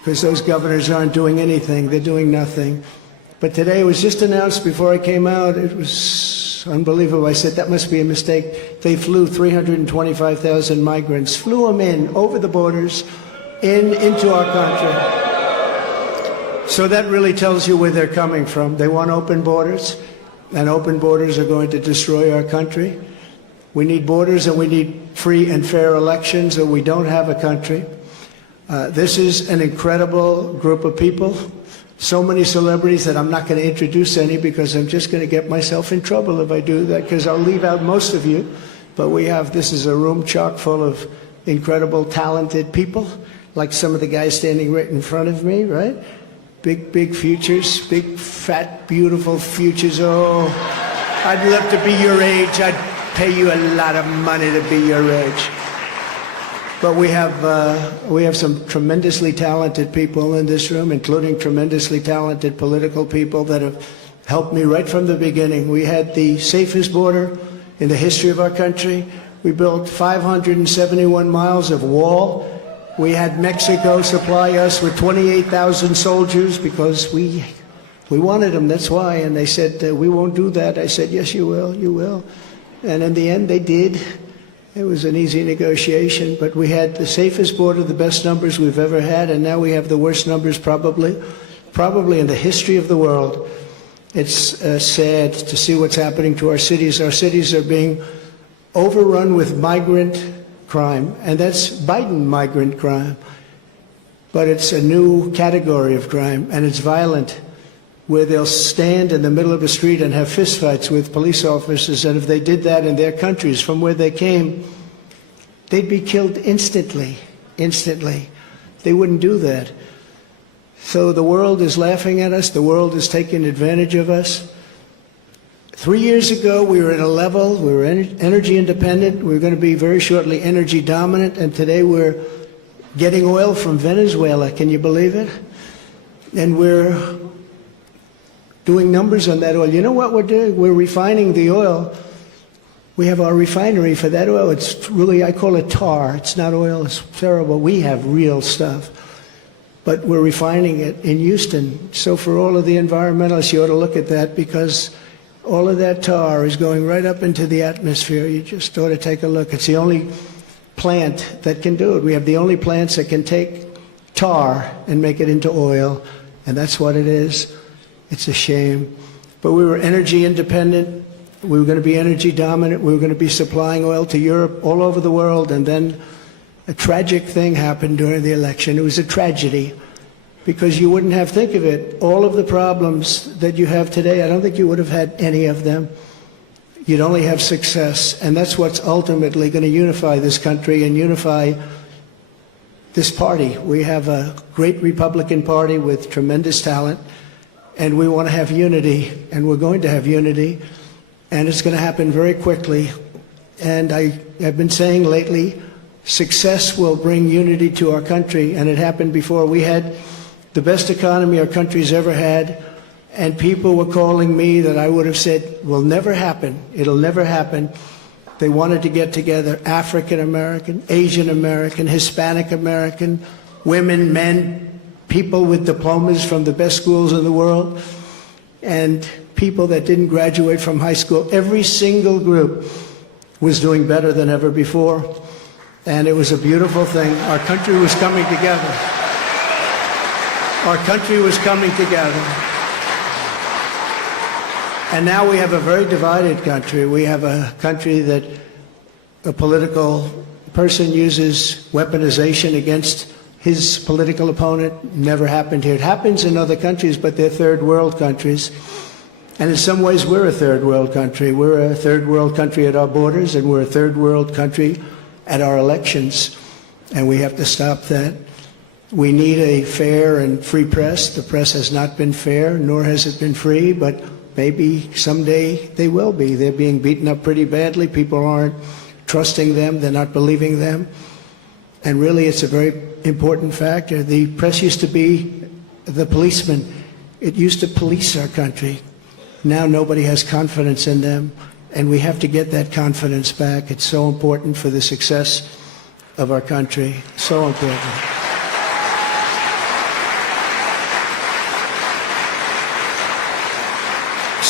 because those governors aren't doing anything. They're doing nothing. But today it was just announced before I came out. It was unbelievable. I said, that must be a mistake. They flew 325,000 migrants, flew them in over the borders, into our country. So that really tells you where they're coming from. They want open borders, and open borders are going to destroy our country. We need borders, and we need free and fair elections, or we don't have a country. This is an incredible group of people. So many celebrities that I'm not going to introduce any, because I'm just going to get myself in trouble if I do that, because I'll leave out most of you. But this is a room chock full of incredible, talented people, like some of the guys standing right in front of me, right? Big futures, big, fat, beautiful futures. Oh, I'd love to be your age. I'd pay you a lot of money to be your age. But we have some tremendously talented people in this room, including tremendously talented political people that have helped me right from the beginning. We had the safest border in the history of our country. We built 571 miles of wall. We had Mexico supply us with 28,000 soldiers because we wanted them, that's why. And they said, we won't do that. I said, yes, you will, you will. And in the end, they did. It was an easy negotiation, but we had the safest border, the best numbers we've ever had, and now we have the worst numbers probably in the history of the world. It's sad to see what's happening to our cities. Our cities are being overrun with migrant crime, and that's Biden migrant crime. But it's a new category of crime, and it's violent, where they'll stand in the middle of a street and have fistfights with police officers, and if they did that in their countries from where they came, they'd be killed instantly. They wouldn't do that. So the world is laughing at us. The world is taking advantage of us. 3 years ago, we were at a level, we were energy independent. We were going to be very shortly energy dominant, and today we're getting oil from Venezuela. Can you believe it? And we're doing numbers on that oil. You know what we're doing? We're refining the oil. We have our refinery for that oil. It's really, I call it tar. It's not oil. It's terrible. We have real stuff. But we're refining it in Houston. So for all of the environmentalists, you ought to look at that, because all of that tar is going right up into the atmosphere. You just ought to take a look. It's the only plant that can do it. We have the only plants that can take tar and make it into oil, and that's what it is. It's a shame. But we were energy independent. We were going to be energy dominant. We were going to be supplying oil to Europe, all over the world, and then a tragic thing happened during the election. It was a tragedy, because you wouldn't have, think of it, all of the problems that you have today, I don't think you would have had any of them. You'd only have success, and that's what's ultimately going to unify this country and unify this party. We have a great Republican Party with tremendous talent, and we want to have unity, and we're going to have unity, and it's going to happen very quickly. And I've been saying lately, success will bring unity to our country, and it happened before. We had the best economy our country's ever had, and people were calling me that I would have said will never happen. It'll never happen. They wanted to get together, African American, Asian American, Hispanic American, women, men, people with diplomas from the best schools in the world, and people that didn't graduate from high school. Every single group was doing better than ever before, and it was a beautiful thing. Our country was coming together. Our country was coming together. And now we have a very divided country. We have a country that a political person uses weaponization against his political opponent. Never happened here. It happens in other countries, but they're third world countries. And in some ways, we're a third world country. We're a third world country at our borders, and we're a third world country at our elections. And we have to stop that. We need a fair and free press. The press has not been fair, nor has it been free, but maybe someday they will be. They're being beaten up pretty badly. People aren't trusting them. They're not believing them. And really, it's a very important factor. The press used to be the policeman. It used to police our country. Now nobody has confidence in them, and we have to get that confidence back. It's so important for the success of our country. So important.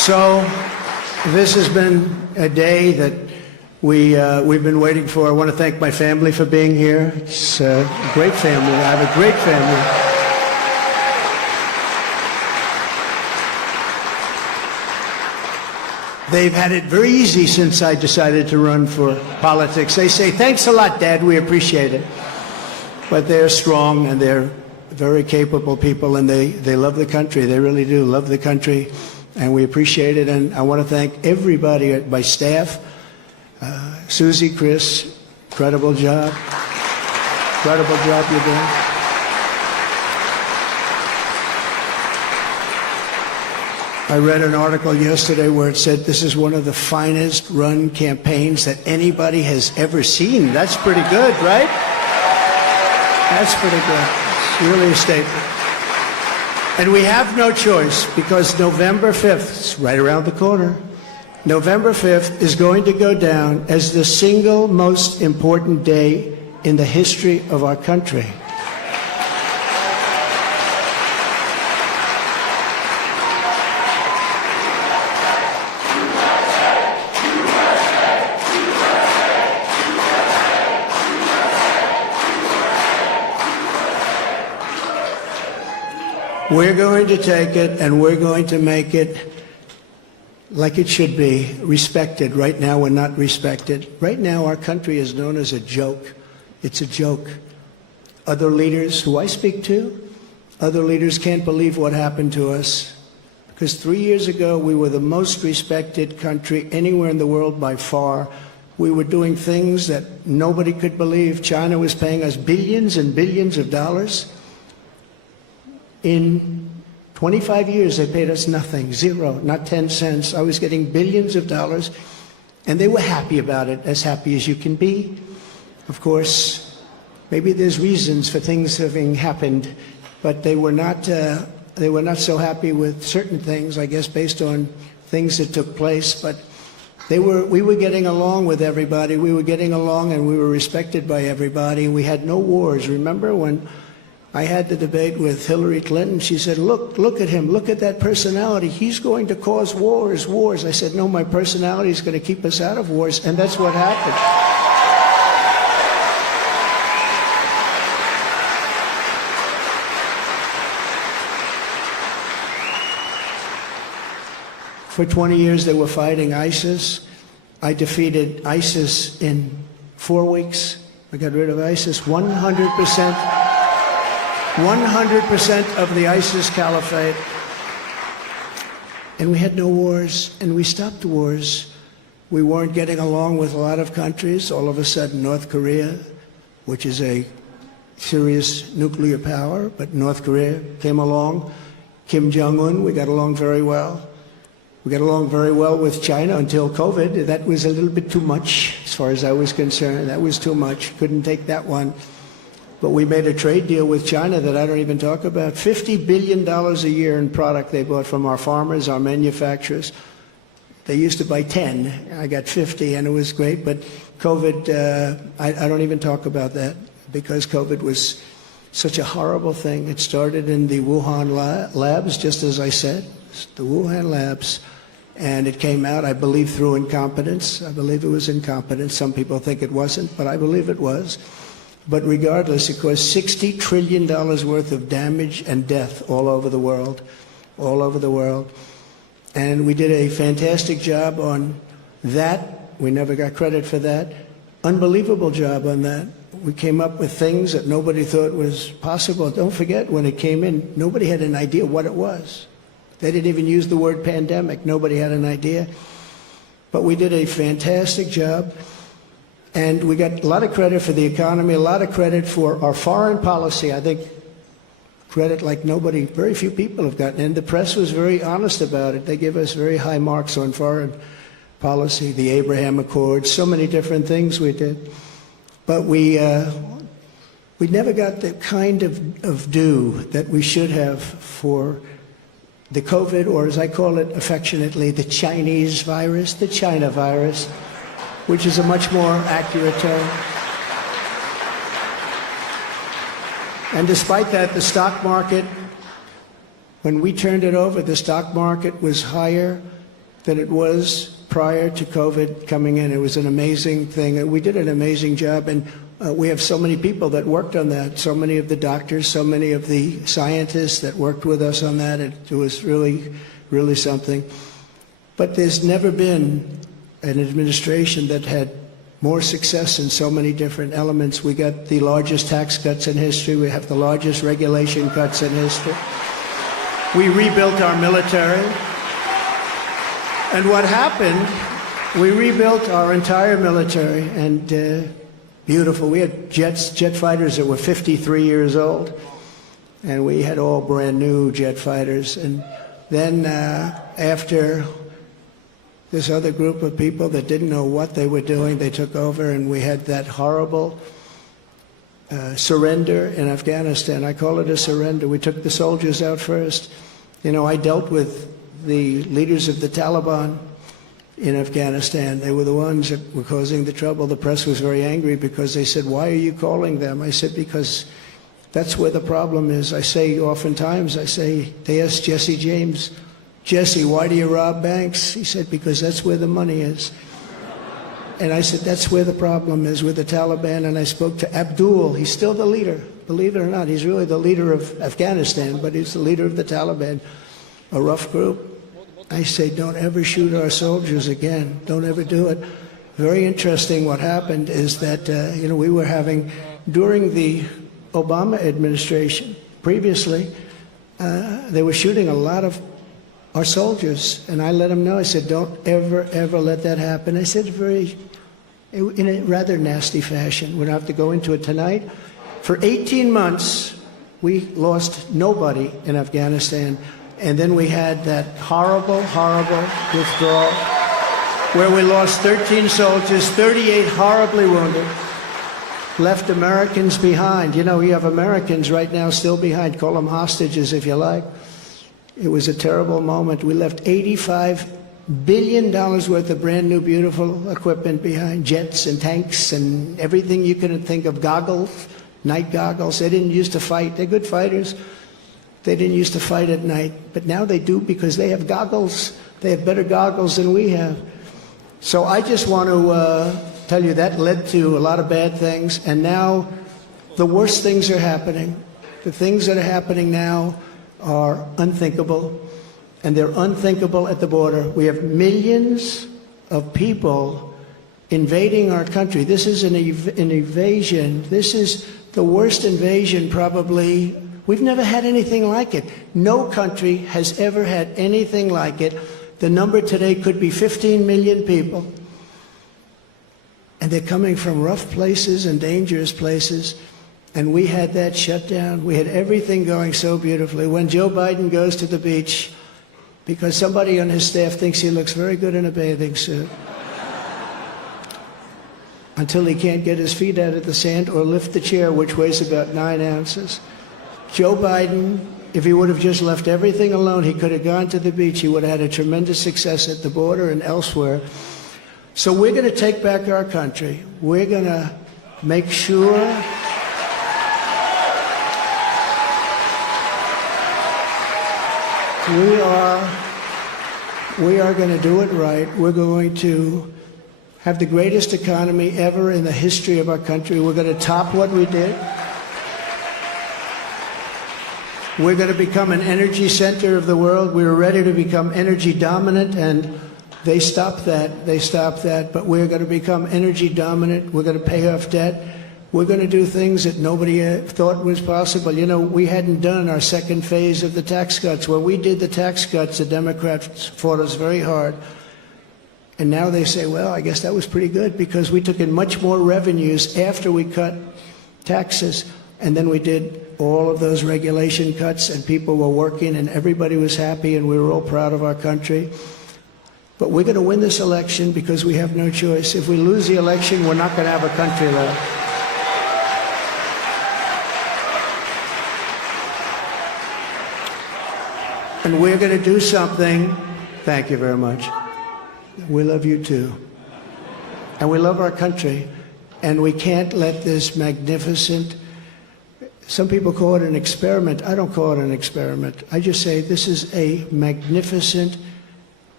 So this has been a day that we've been waiting for. I want to thank my family for being here. It's a great family. I have a great family. They've had it very easy since I decided to run for politics. They say, thanks a lot, Dad, we appreciate it. But they're strong and they're very capable people, and they love the country. They really do love the country, and we appreciate it. And I want to thank everybody at my staff. Susie, Chris, incredible job. Incredible job you're doing. I read an article yesterday where it said this is one of the finest run campaigns that anybody has ever seen. That's pretty good, right? That's pretty good. It's really a statement. And we have no choice, because November 5th, it's right around the corner, November 5th is going to go down as the single most important day in the history of our country. We're going to take it and we're going to make it like it should be, respected. Right now we're not respected. Right now our country is known as a joke. It's a joke. Other leaders who I speak to, other leaders can't believe what happened to us. Because 3 years ago we were the most respected country anywhere in the world by far. We were doing things that nobody could believe. China was paying us billions and billions of dollars. In 25 years, they paid us nothing, zero, not 10 cents. I was getting billions of dollars, and they were happy about it, as happy as you can be. Of course, maybe there's reasons for things having happened, but they were not so happy with certain things, I guess, based on things that took place. But we were getting along with everybody. We were getting along, and we were respected by everybody. We had no wars. Remember when I had the debate with Hillary Clinton? She said, look at him, look at that personality. He's going to cause wars. I said, no, my personality is going to keep us out of wars, and that's what happened. For 20 years, they were fighting ISIS. I defeated ISIS in 4 weeks. I got rid of ISIS 100%. 100% of the ISIS caliphate. And we had no wars, and we stopped wars. We weren't getting along with a lot of countries. All of a sudden, North Korea, which is a serious nuclear power, but North Korea came along. Kim Jong-un, we got along very well. We got along very well with China until COVID. That was a little bit too much, as far as I was concerned. That was too much. Couldn't take that one. But we made a trade deal with China that I don't even talk about. $50 billion a year in product they bought from our farmers, our manufacturers. They used to buy 10. I got 50, and it was great. But COVID, I don't even talk about that, because COVID was such a horrible thing. It started in the Wuhan labs, just as I said, the Wuhan labs. And it came out, I believe, through incompetence. I believe it was incompetence. Some people think it wasn't, but I believe it was. But regardless, it caused $60 trillion worth of damage and death all over the world, all over the world. And we did a fantastic job on that. We never got credit for that. Unbelievable job on that. We came up with things that nobody thought was possible. Don't forget, when it came in, nobody had an idea what it was. They didn't even use the word pandemic. Nobody had an idea. But we did a fantastic job. And we got a lot of credit for the economy, a lot of credit for our foreign policy. I think credit like nobody, very few people have gotten. And the press was very honest about it. They give us very high marks on foreign policy, the Abraham Accords, so many different things we did. But we never got the kind of due that we should have for the COVID, or as I call it affectionately, the Chinese virus, the China virus, which is a much more accurate term. And despite that, the stock market, when we turned it over, the stock market was higher than it was prior to COVID coming in. It was an amazing thing. We did an amazing job, and we have so many people that worked on that, so many of the doctors, so many of the scientists that worked with us on that. It was really, really something. But there's never been an administration that had more success in so many different elements. We got the largest tax cuts in history. We have the largest regulation cuts in history. We rebuilt our military. And what happened, we rebuilt our entire military, and beautiful. We had jet fighters that were 53 years old, and we had all brand new jet fighters. And then after this other group of people that didn't know what they were doing, they took over, and we had that horrible surrender in Afghanistan. I call it a surrender. We took the soldiers out first. You know, I dealt with the leaders of the Taliban in Afghanistan. They were the ones that were causing the trouble. The press was very angry because they said, "Why are you calling them?" I said, "Because that's where the problem is." I say oftentimes, they asked Jesse James, "Jesse, why do you rob banks?" He said, "Because that's where the money is." And I said, that's where the problem is, with the Taliban. And I spoke to Abdul. He's still the leader. Believe it or not, he's really the leader of Afghanistan, but he's the leader of the Taliban, a rough group. I say, don't ever shoot our soldiers again. Don't ever do it. Very interesting what happened is that, we were having, during the Obama administration, previously, they were shooting a lot of our soldiers. And I let them know, I said, don't ever, ever let that happen. I said in a rather nasty fashion. We don't have to go into it tonight. For 18 months, we lost nobody in Afghanistan. And then we had that horrible, horrible withdrawal where we lost 13 soldiers, 38 horribly wounded, left Americans behind. You know, you have Americans right now still behind. Call them hostages if you like. It was a terrible moment. We left $85 billion worth of brand new, beautiful equipment behind, jets and tanks and everything you could think of, goggles, night goggles. They didn't used to fight. They're good fighters. They didn't used to fight at night, but now they do because they have goggles. They have better goggles than we have. So I just want to tell you that led to a lot of bad things, and now the worst things are happening. The things that are happening now are unthinkable, and they're unthinkable at the border. We have millions of people invading our country. This is an invasion. This is the worst invasion probably. We've never had anything like it. No country has ever had anything like it. The number today could be 15 million people. And they're coming from rough places and dangerous places. And we had that shut down. We had everything going so beautifully. When Joe Biden goes to the beach, because somebody on his staff thinks he looks very good in a bathing suit, until he can't get his feet out of the sand or lift the chair, which weighs about 9 ounces. Joe Biden, if he would have just left everything alone, he could have gone to the beach. He would have had a tremendous success at the border and elsewhere. So we're going to take back our country. We're going to make sure we are going to do it right. We're going to have the greatest economy ever in the history of our country. We're going to top what we did. We're going to become an energy center of the world. We were ready to become energy dominant, and they stopped that. They stopped that. But we're going to become energy dominant. We're going to pay off debt. We're going to do things that nobody thought was possible. You know, we hadn't done our second phase of the tax cuts. When we did the tax cuts, the Democrats fought us very hard. And now they say, well, I guess that was pretty good because we took in much more revenues after we cut taxes. And then we did all of those regulation cuts, and people were working, and everybody was happy, and we were all proud of our country. But we're going to win this election because we have no choice. If we lose the election, we're not going to have a country left. And we're going to do something. Thank you very much. We love you too. And we love our country. And we can't let this magnificent, some people call it an experiment. I don't call it an experiment. I just say this is a magnificent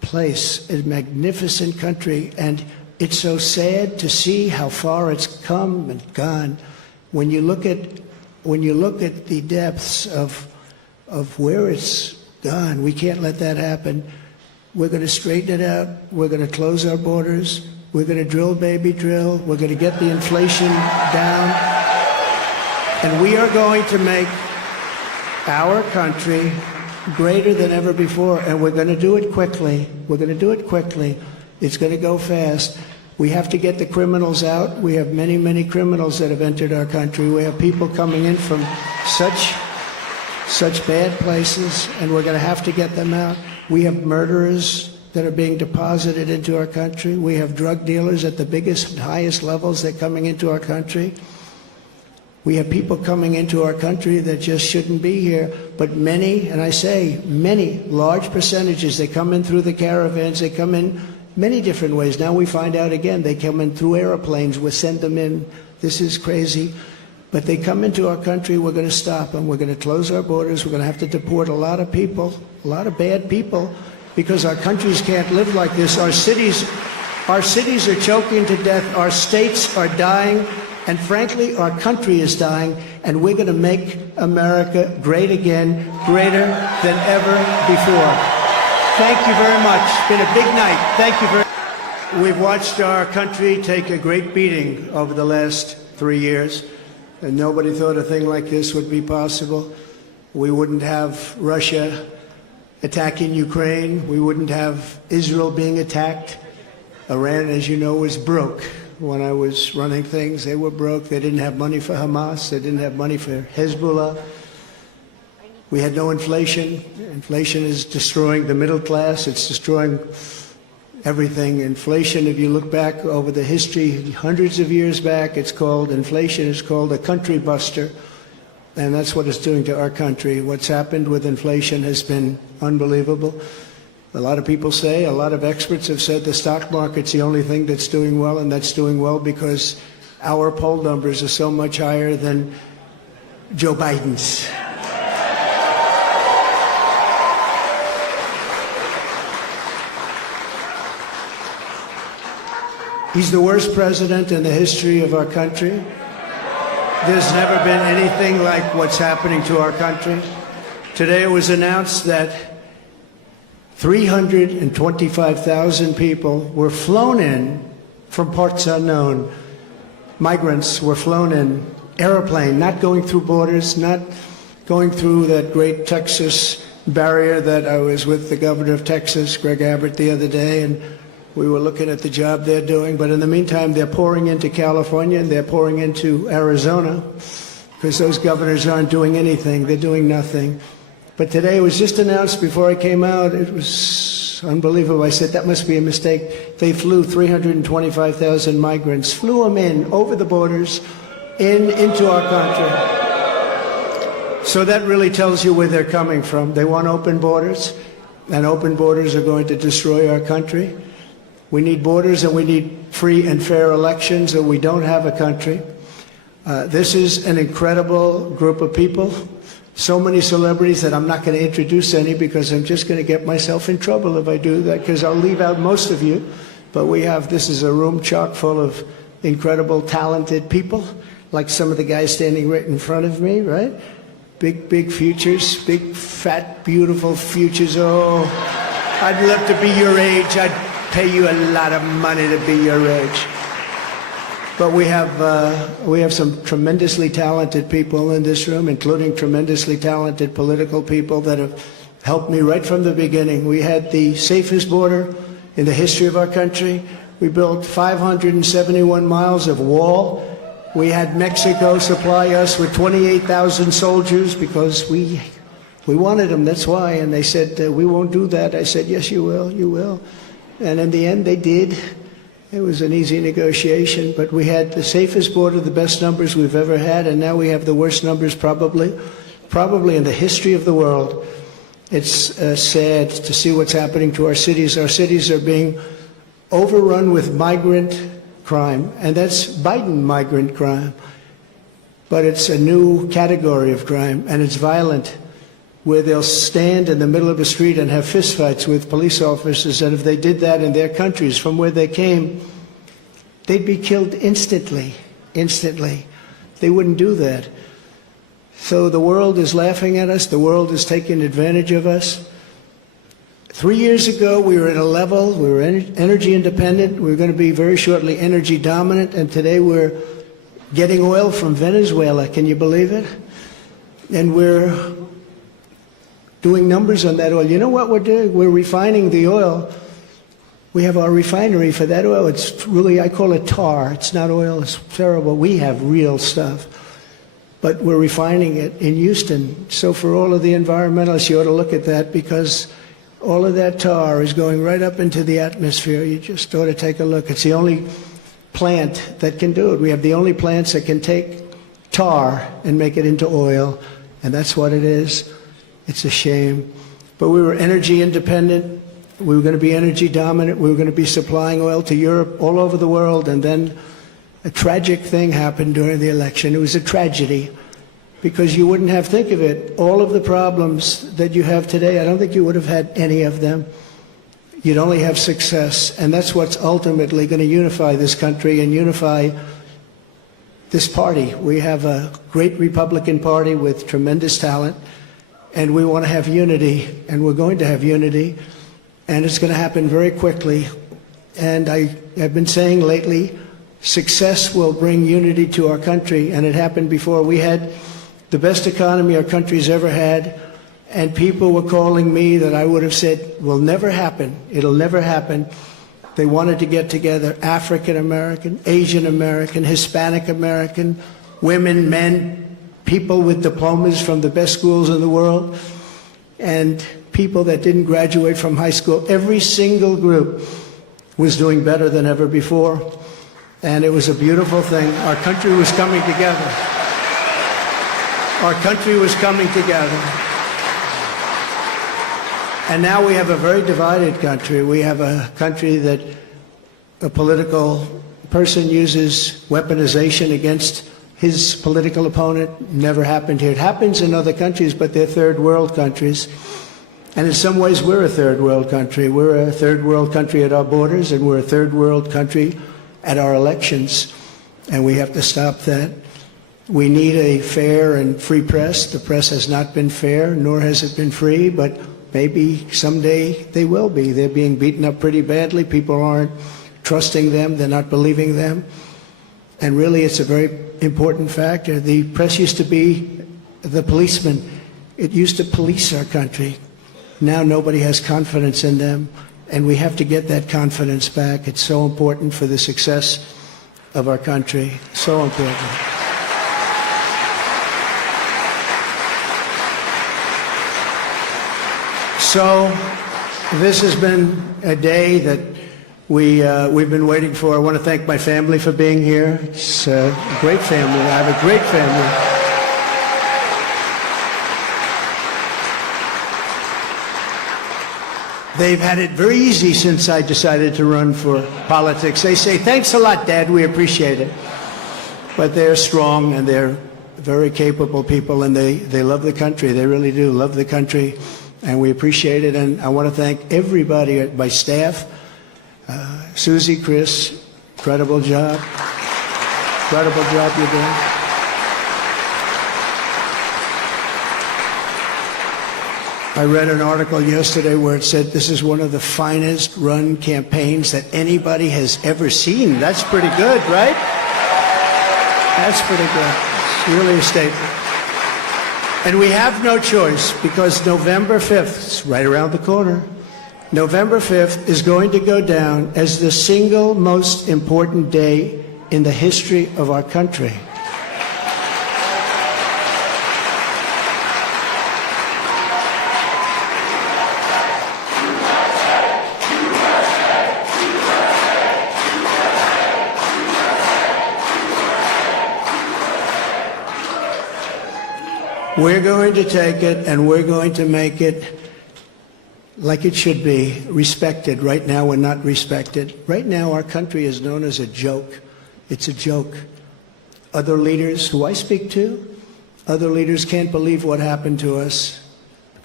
place, a magnificent country, and it's so sad to see how far it's come and gone. When you look at the depths of where it's gone, we can't let that happen. We're going to straighten it out. We're going to close our borders. We're going to drill, baby, drill. We're going to get the inflation down. And we are going to make our country greater than ever before. And we're going to do it quickly. We're going to do it quickly. It's going to go fast. We have to get the criminals out. We have many, many criminals that have entered our country. We have people coming in from such bad places, and we're going to have to get them out. We have murderers that are being deposited into our country. We have drug dealers at the biggest and highest levels that are coming into our country. We have people coming into our country that just shouldn't be here. But many, and I say many, large percentages, they come in through the caravans. They come in many different ways. Now we find out again, they come in through airplanes. We send them in. This is crazy. But they come into our country, we're going to stop them. We're going to close our borders. We're going to have to deport a lot of people, a lot of bad people, because our countries can't live like this. Our cities are choking to death. Our states are dying. And frankly, our country is dying. And we're going to make America great again, greater than ever before. Thank you very much. It's been a big night. Thank you very much. We've watched our country take a great beating over the last 3 years. And nobody thought a thing like this would be possible. We wouldn't have Russia attacking Ukraine. We wouldn't have Israel being attacked. Iran, as you know, was broke. When I was running things, they were broke. They didn't have money for Hamas. They didn't have money for Hezbollah. We had no inflation. Inflation is destroying the middle class. It's destroying everything. Inflation, if you look back over the history, hundreds of years back, inflation is called a country buster. And that's what it's doing to our country. What's happened with inflation has been unbelievable. A lot of people say, a lot of experts have said the stock market's the only thing that's doing well, and that's doing well because our poll numbers are so much higher than Joe Biden's. He's the worst president in the history of our country. There's never been anything like what's happening to our country. Today it was announced that 325,000 people were flown in from parts unknown. Migrants were flown in, airplane, not going through borders, not going through that great Texas barrier that I was with the governor of Texas, Greg Abbott, the other day, and we were looking at the job they're doing. But in the meantime, they're pouring into California and they're pouring into Arizona because those governors aren't doing anything. They're doing nothing. But today it was just announced before I came out. It was unbelievable. I said, that must be a mistake. They flew 325,000 migrants, flew them in over the borders into our country. So that really tells you where they're coming from. They want open borders, and open borders are going to destroy our country. We need borders and we need free and fair elections, or we don't have a country. This is an incredible group of people. So many celebrities that I'm not going to introduce any because I'm just going to get myself in trouble if I do that, because I'll leave out most of you. But this is a room chock full of incredible, talented people, like some of the guys standing right in front of me, right? Big, big futures, big, fat, beautiful futures. Oh, I'd love to be your age. I'd pay you a lot of money to be your age. But we have some tremendously talented people in this room, including tremendously talented political people that have helped me right from the beginning. We had the safest border in the history of our country. We built 571 miles of wall. We had Mexico supply us with 28,000 soldiers because we wanted them, that's why. And they said, we won't do that. I said, yes, you will, you will. And in the end, they did. It was an easy negotiation, but we had the safest border, the best numbers we've ever had, and now we have the worst numbers probably in the history of the world. It's sad to see what's happening to our cities. Our cities are being overrun with migrant crime, and that's Biden migrant crime. But it's a new category of crime, and it's violent. where they'll stand in the middle of a street and have fistfights with police officers, and if they did that in their countries from where they came, they'd be killed instantly, instantly. They wouldn't do that. So the world is laughing at us. The world is taking advantage of us. 3 years ago, we were at a level, we were energy independent. We were going to be very shortly energy dominant, and today we're getting oil from Venezuela. Can you believe it? And we're doing numbers on that oil. You know what we're doing? We're refining the oil. We have our refinery for that oil. It's really, I call it tar. It's not oil. It's terrible. We have real stuff. But we're refining it in Houston. So for all of the environmentalists, you ought to look at that, because all of that tar is going right up into the atmosphere. You just ought to take a look. It's the only plant that can do it. We have the only plants that can take tar and make it into oil, and that's what it is. It's a shame. But we were energy independent. We were going to be energy dominant. We were going to be supplying oil to Europe, all over the world, and then a tragic thing happened during the election. It was a tragedy, because you wouldn't have, think of it, all of the problems that you have today, I don't think you would have had any of them. You'd only have success, and that's what's ultimately going to unify this country and unify this party. We have a great Republican Party with tremendous talent, and we want to have unity, and we're going to have unity, and it's going to happen very quickly. And I have been saying lately, success will bring unity to our country, and it happened before. We had the best economy our country's ever had, and people were calling me that I would have said will never happen. It'll never happen. They wanted to get together, African American, Asian American, Hispanic American, women, men, people with diplomas from the best schools in the world, and people that didn't graduate from high school. Every single group was doing better than ever before, and it was a beautiful thing. Our country was coming together. Our country was coming together. And now we have a very divided country. We have a country that a political person uses weaponization against his political opponent. Never happened here. It happens in other countries, but they're third world countries. And in some ways, we're a third world country. We're a third world country at our borders, and we're a third world country at our elections. And we have to stop that. We need a fair and free press. The press has not been fair, nor has it been free, but maybe someday they will be. They're being beaten up pretty badly. People aren't trusting them. They're not believing them. And really, it's a very important factor. The press used to be the policeman. It used to police our country. Now nobody has confidence in them, and we have to get that confidence back. It's so important for the success of our country. So important. So this has been a day that we've been waiting for. I want to thank my family for being here. It's a great family. I have a great family. They've had it very easy since I decided to run for politics. They say, thanks a lot, Dad, we appreciate it. But they're strong, and they're very capable people, and they love the country. They really do love the country, and we appreciate it. And I want to thank everybody, my staff, Susie, Chris, incredible job. Incredible job you're doing. I read an article yesterday where it said this is one of the finest run campaigns that anybody has ever seen. That's pretty good, right? That's pretty good. It's really a statement. And we have no choice, because November 5th is right around the corner. November 5th is going to go down as the single most important day in the history of our country. We're going to take it, and we're going to make it like it should be, respected. Right now, we're not respected. Right now, our country is known as a joke. It's a joke. Other leaders who I speak to, other leaders can't believe what happened to us,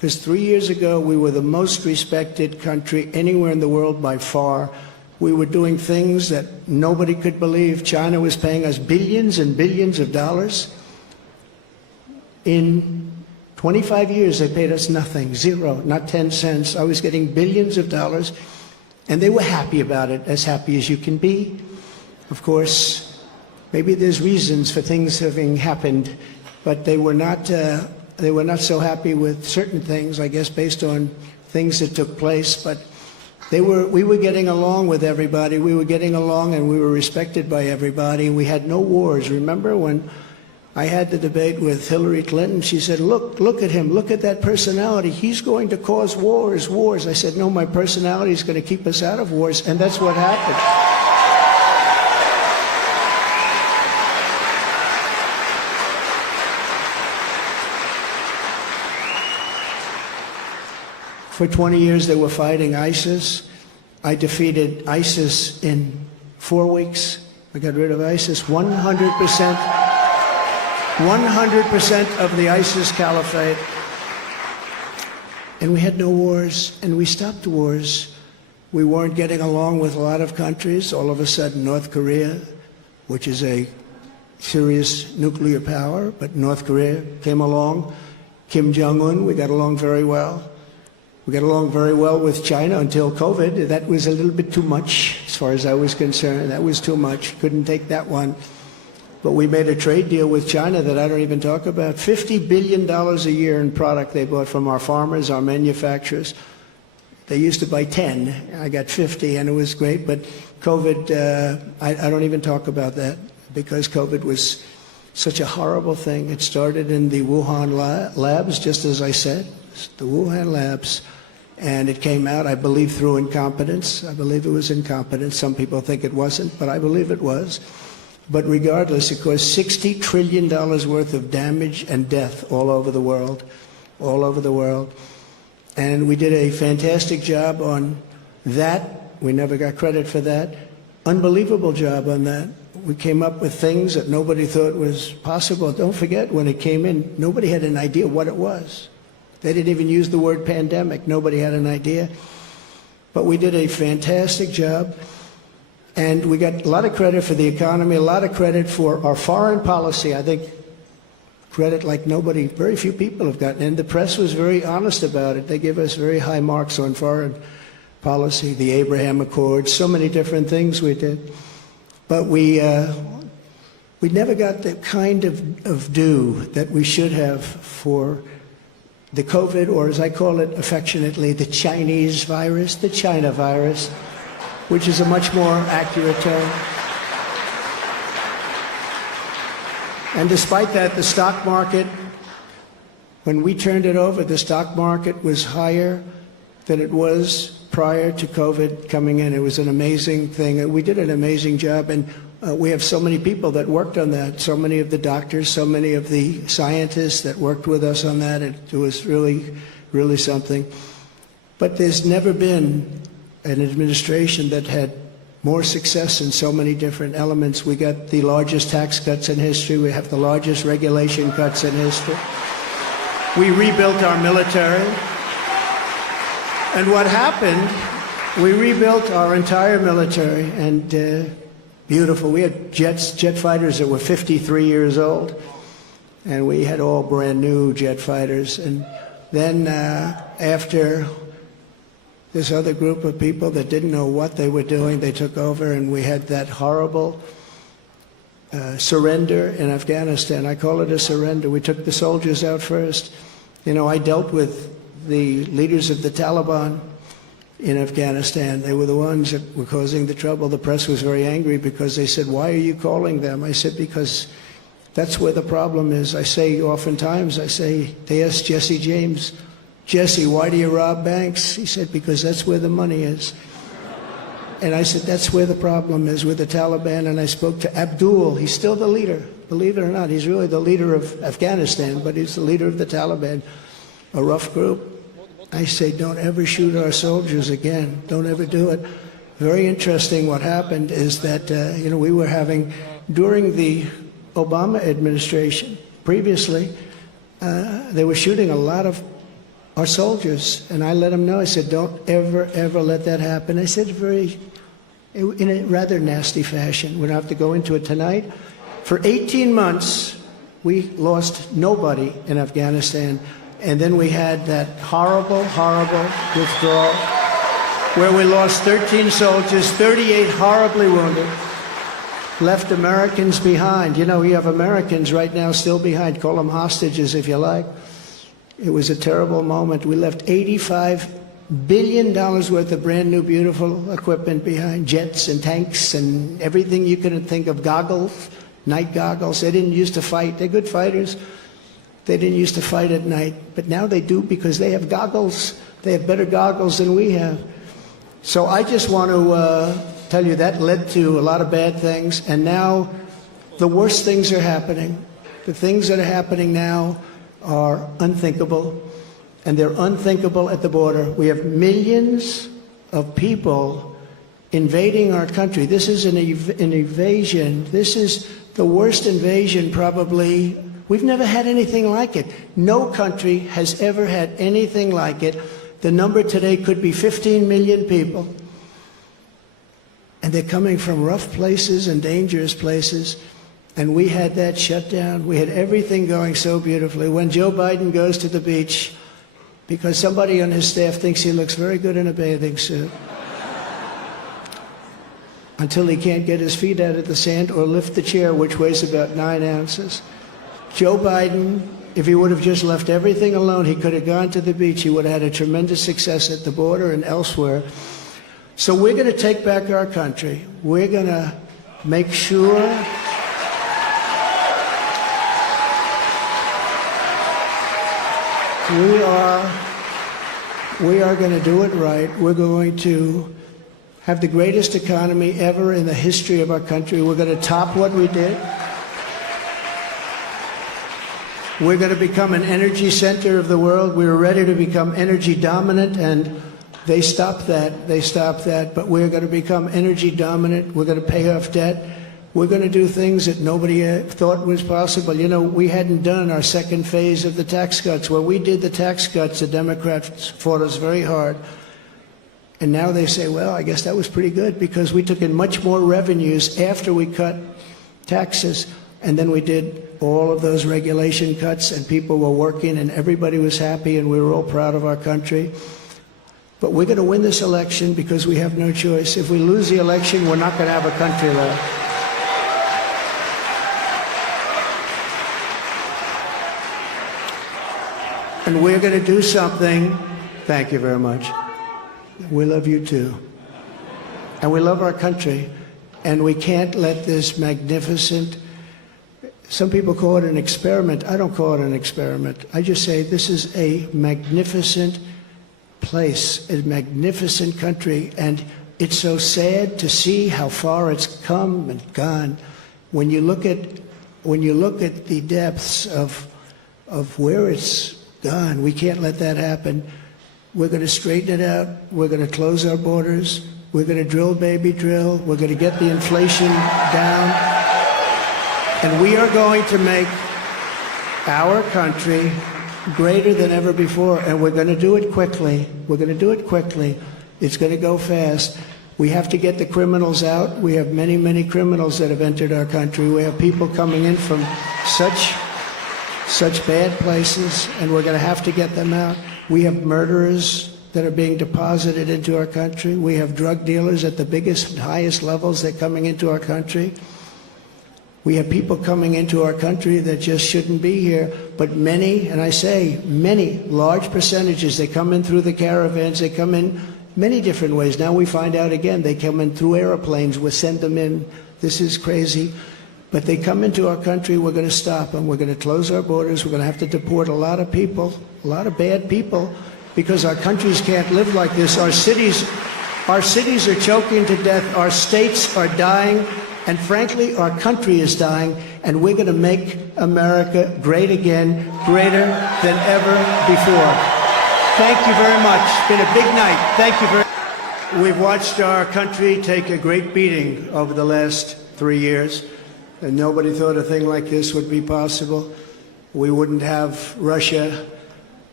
Because 3 years ago, we were the most respected country anywhere in the world by far. We were doing things that nobody could believe. China was paying us billions and billions of dollars. In 25 years, they paid us nothing, zero, not 10 cents. I was getting billions of dollars, and they were happy about it, as happy as you can be. Of course, maybe there's reasons for things having happened, but they were not so happy with certain things, I guess, based on things that took place. But we were getting along with everybody. We were getting along, and we were respected by everybody. We had no wars. Remember when I had the debate with Hillary Clinton? She said, look at him. Look at that personality. He's going to cause wars. I said, no, my personality is going to keep us out of wars, and that's what happened. For 20 years, they were fighting ISIS. I defeated ISIS in 4 weeks. I got rid of ISIS 100%. 100% of the ISIS caliphate. And we had no wars, and we stopped wars. We weren't getting along with a lot of countries. All of a sudden, North Korea, which is a serious nuclear power, but North Korea came along. Kim Jong-un, we got along very well. We got along very well with China until COVID. That was a little bit too much, as far as I was concerned. That was too much. Couldn't take that one. But we made a trade deal with China that I don't even talk about. $50 billion a year in product they bought from our farmers, our manufacturers. They used to buy 10. I got 50, and it was great. But COVID, I don't even talk about that, because COVID was such a horrible thing. It started in the Wuhan labs, just as I said, the Wuhan labs. And it came out, I believe, through incompetence. I believe it was incompetence. Some people think it wasn't, but I believe it was. But regardless, it caused $60 trillion worth of damage and death all over the world, all over the world. And we did a fantastic job on that. We never got credit for that. Unbelievable job on that. We came up with things that nobody thought was possible. Don't forget, when it came in, nobody had an idea what it was. They didn't even use the word pandemic. Nobody had an idea. But we did a fantastic job. And we got a lot of credit for the economy, a lot of credit for our foreign policy. I think credit like nobody, very few people have gotten. And the press was very honest about it. They give us very high marks on foreign policy, the Abraham Accords, so many different things we did. But we never got the kind of due that we should have for the COVID, or as I call it affectionately, the Chinese virus, the China virus, which is a much more accurate term. And despite that, the stock market, when we turned it over, the stock market was higher than it was prior to COVID coming in. It was an amazing thing. We did an amazing job, and we have so many people that worked on that, so many of the doctors, so many of the scientists that worked with us on that. It was really, really something. But there's never been an administration that had more success in so many different elements. We got the largest tax cuts in history. We have the largest regulation cuts in history. We rebuilt our military. And what happened, we rebuilt our entire military, and beautiful. We had jet fighters that were 53 years old, and we had all brand new jet fighters. And then after this other group of people that didn't know what they were doing, they took over, and we had that horrible surrender in Afghanistan. I call it a surrender. We took the soldiers out first. You know, I dealt with the leaders of the Taliban in Afghanistan. They were the ones that were causing the trouble. The press was very angry because they said, "Why are you calling them?" I said, "Because that's where the problem is." I say oftentimes, they asked Jesse James, "Jesse, why do you rob banks?" He said, "Because that's where the money is." And I said, that's where the problem is, with the Taliban. And I spoke to Abdul. He's still the leader. Believe it or not, he's really the leader of Afghanistan, but he's the leader of the Taliban, a rough group. I say, don't ever shoot our soldiers again. Don't ever do it. Very interesting what happened is that, we were having, during the Obama administration, previously, they were shooting a lot of our soldiers. And I let them know, I said, don't ever, ever let that happen. I said in a rather nasty fashion. We don't have to go into it tonight. For 18 months, we lost nobody in Afghanistan. And then we had that horrible, horrible withdrawal where we lost 13 soldiers, 38 horribly wounded, left Americans behind. You know, we have Americans right now still behind. Call them hostages if you like. It was a terrible moment. We left $85 billion worth of brand new, beautiful equipment behind, jets and tanks and everything you could think of, goggles, night goggles. They didn't used to fight. They're good fighters. They didn't used to fight at night, but now they do because they have goggles. They have better goggles than we have. So I just want to tell you that led to a lot of bad things, and now the worst things are happening. The things that are happening now are unthinkable, and they're unthinkable at the border. We have millions of people invading our country. This is an invasion. This is the worst invasion probably. We've never had anything like it. No country has ever had anything like it. The number today could be 15 million people. And they're coming from rough places and dangerous places. And we had that shut down. We had everything going so beautifully. When Joe Biden goes to the beach, because somebody on his staff thinks he looks very good in a bathing suit, until he can't get his feet out of the sand or lift the chair, which weighs about 9 ounces. Joe Biden, if he would have just left everything alone, he could have gone to the beach. He would have had a tremendous success at the border and elsewhere. So we're going to take back our country. We're going to make sure we are going to do it right. We're going to have the greatest economy ever in the history of our country. We're going to top what we did. We're going to become an energy center of the world. We were ready to become energy dominant, and they stopped that. They stopped that. But we're going to become energy dominant. We're going to pay off debt. We're going to do things that nobody thought was possible. You know, we hadn't done our second phase of the tax cuts. When we did the tax cuts, the Democrats fought us very hard. And now they say, well, I guess that was pretty good because we took in much more revenues after we cut taxes. And then we did all of those regulation cuts, and people were working, and everybody was happy, and we were all proud of our country. But we're going to win this election because we have no choice. If we lose the election, we're not going to have a country left. And we're going to do something. Thank you very much. We love you too. And we love our country. And we can't let this magnificent, some people call it an experiment. I don't call it an experiment. I just say this is a magnificent place, a magnificent country. And it's so sad to see how far it's come and gone. When you look at the depths of where it's gone, we can't let that happen. We're going to straighten it out. We're going to close our borders. We're going to drill, baby, drill. We're going to get the inflation down. And we are going to make our country greater than ever before. And we're going to do it quickly. We're going to do it quickly. It's going to go fast. We have to get the criminals out. We have many, many criminals that have entered our country. We have people coming in from such bad places, and we're going to have to get them out. We have murderers that are being deposited into our country. We have drug dealers at the biggest, highest levels that are coming into our country. We have people coming into our country that just shouldn't be here, but many, and I say many, large percentages, they come in through the caravans, they come in many different ways. Now we find out again, they come in through airplanes, we send them in. This is crazy. But they come into our country, we're going to stop them. We're going to close our borders. We're going to have to deport a lot of people, a lot of bad people, because our countries can't live like this. Our cities are choking to death. Our states are dying. And frankly, our country is dying. And we're going to make America great again, greater than ever before. Thank you very much. It's been a big night. Thank you very much. We've watched our country take a great beating over the last 3 years. And nobody thought a thing like this would be possible. We wouldn't have Russia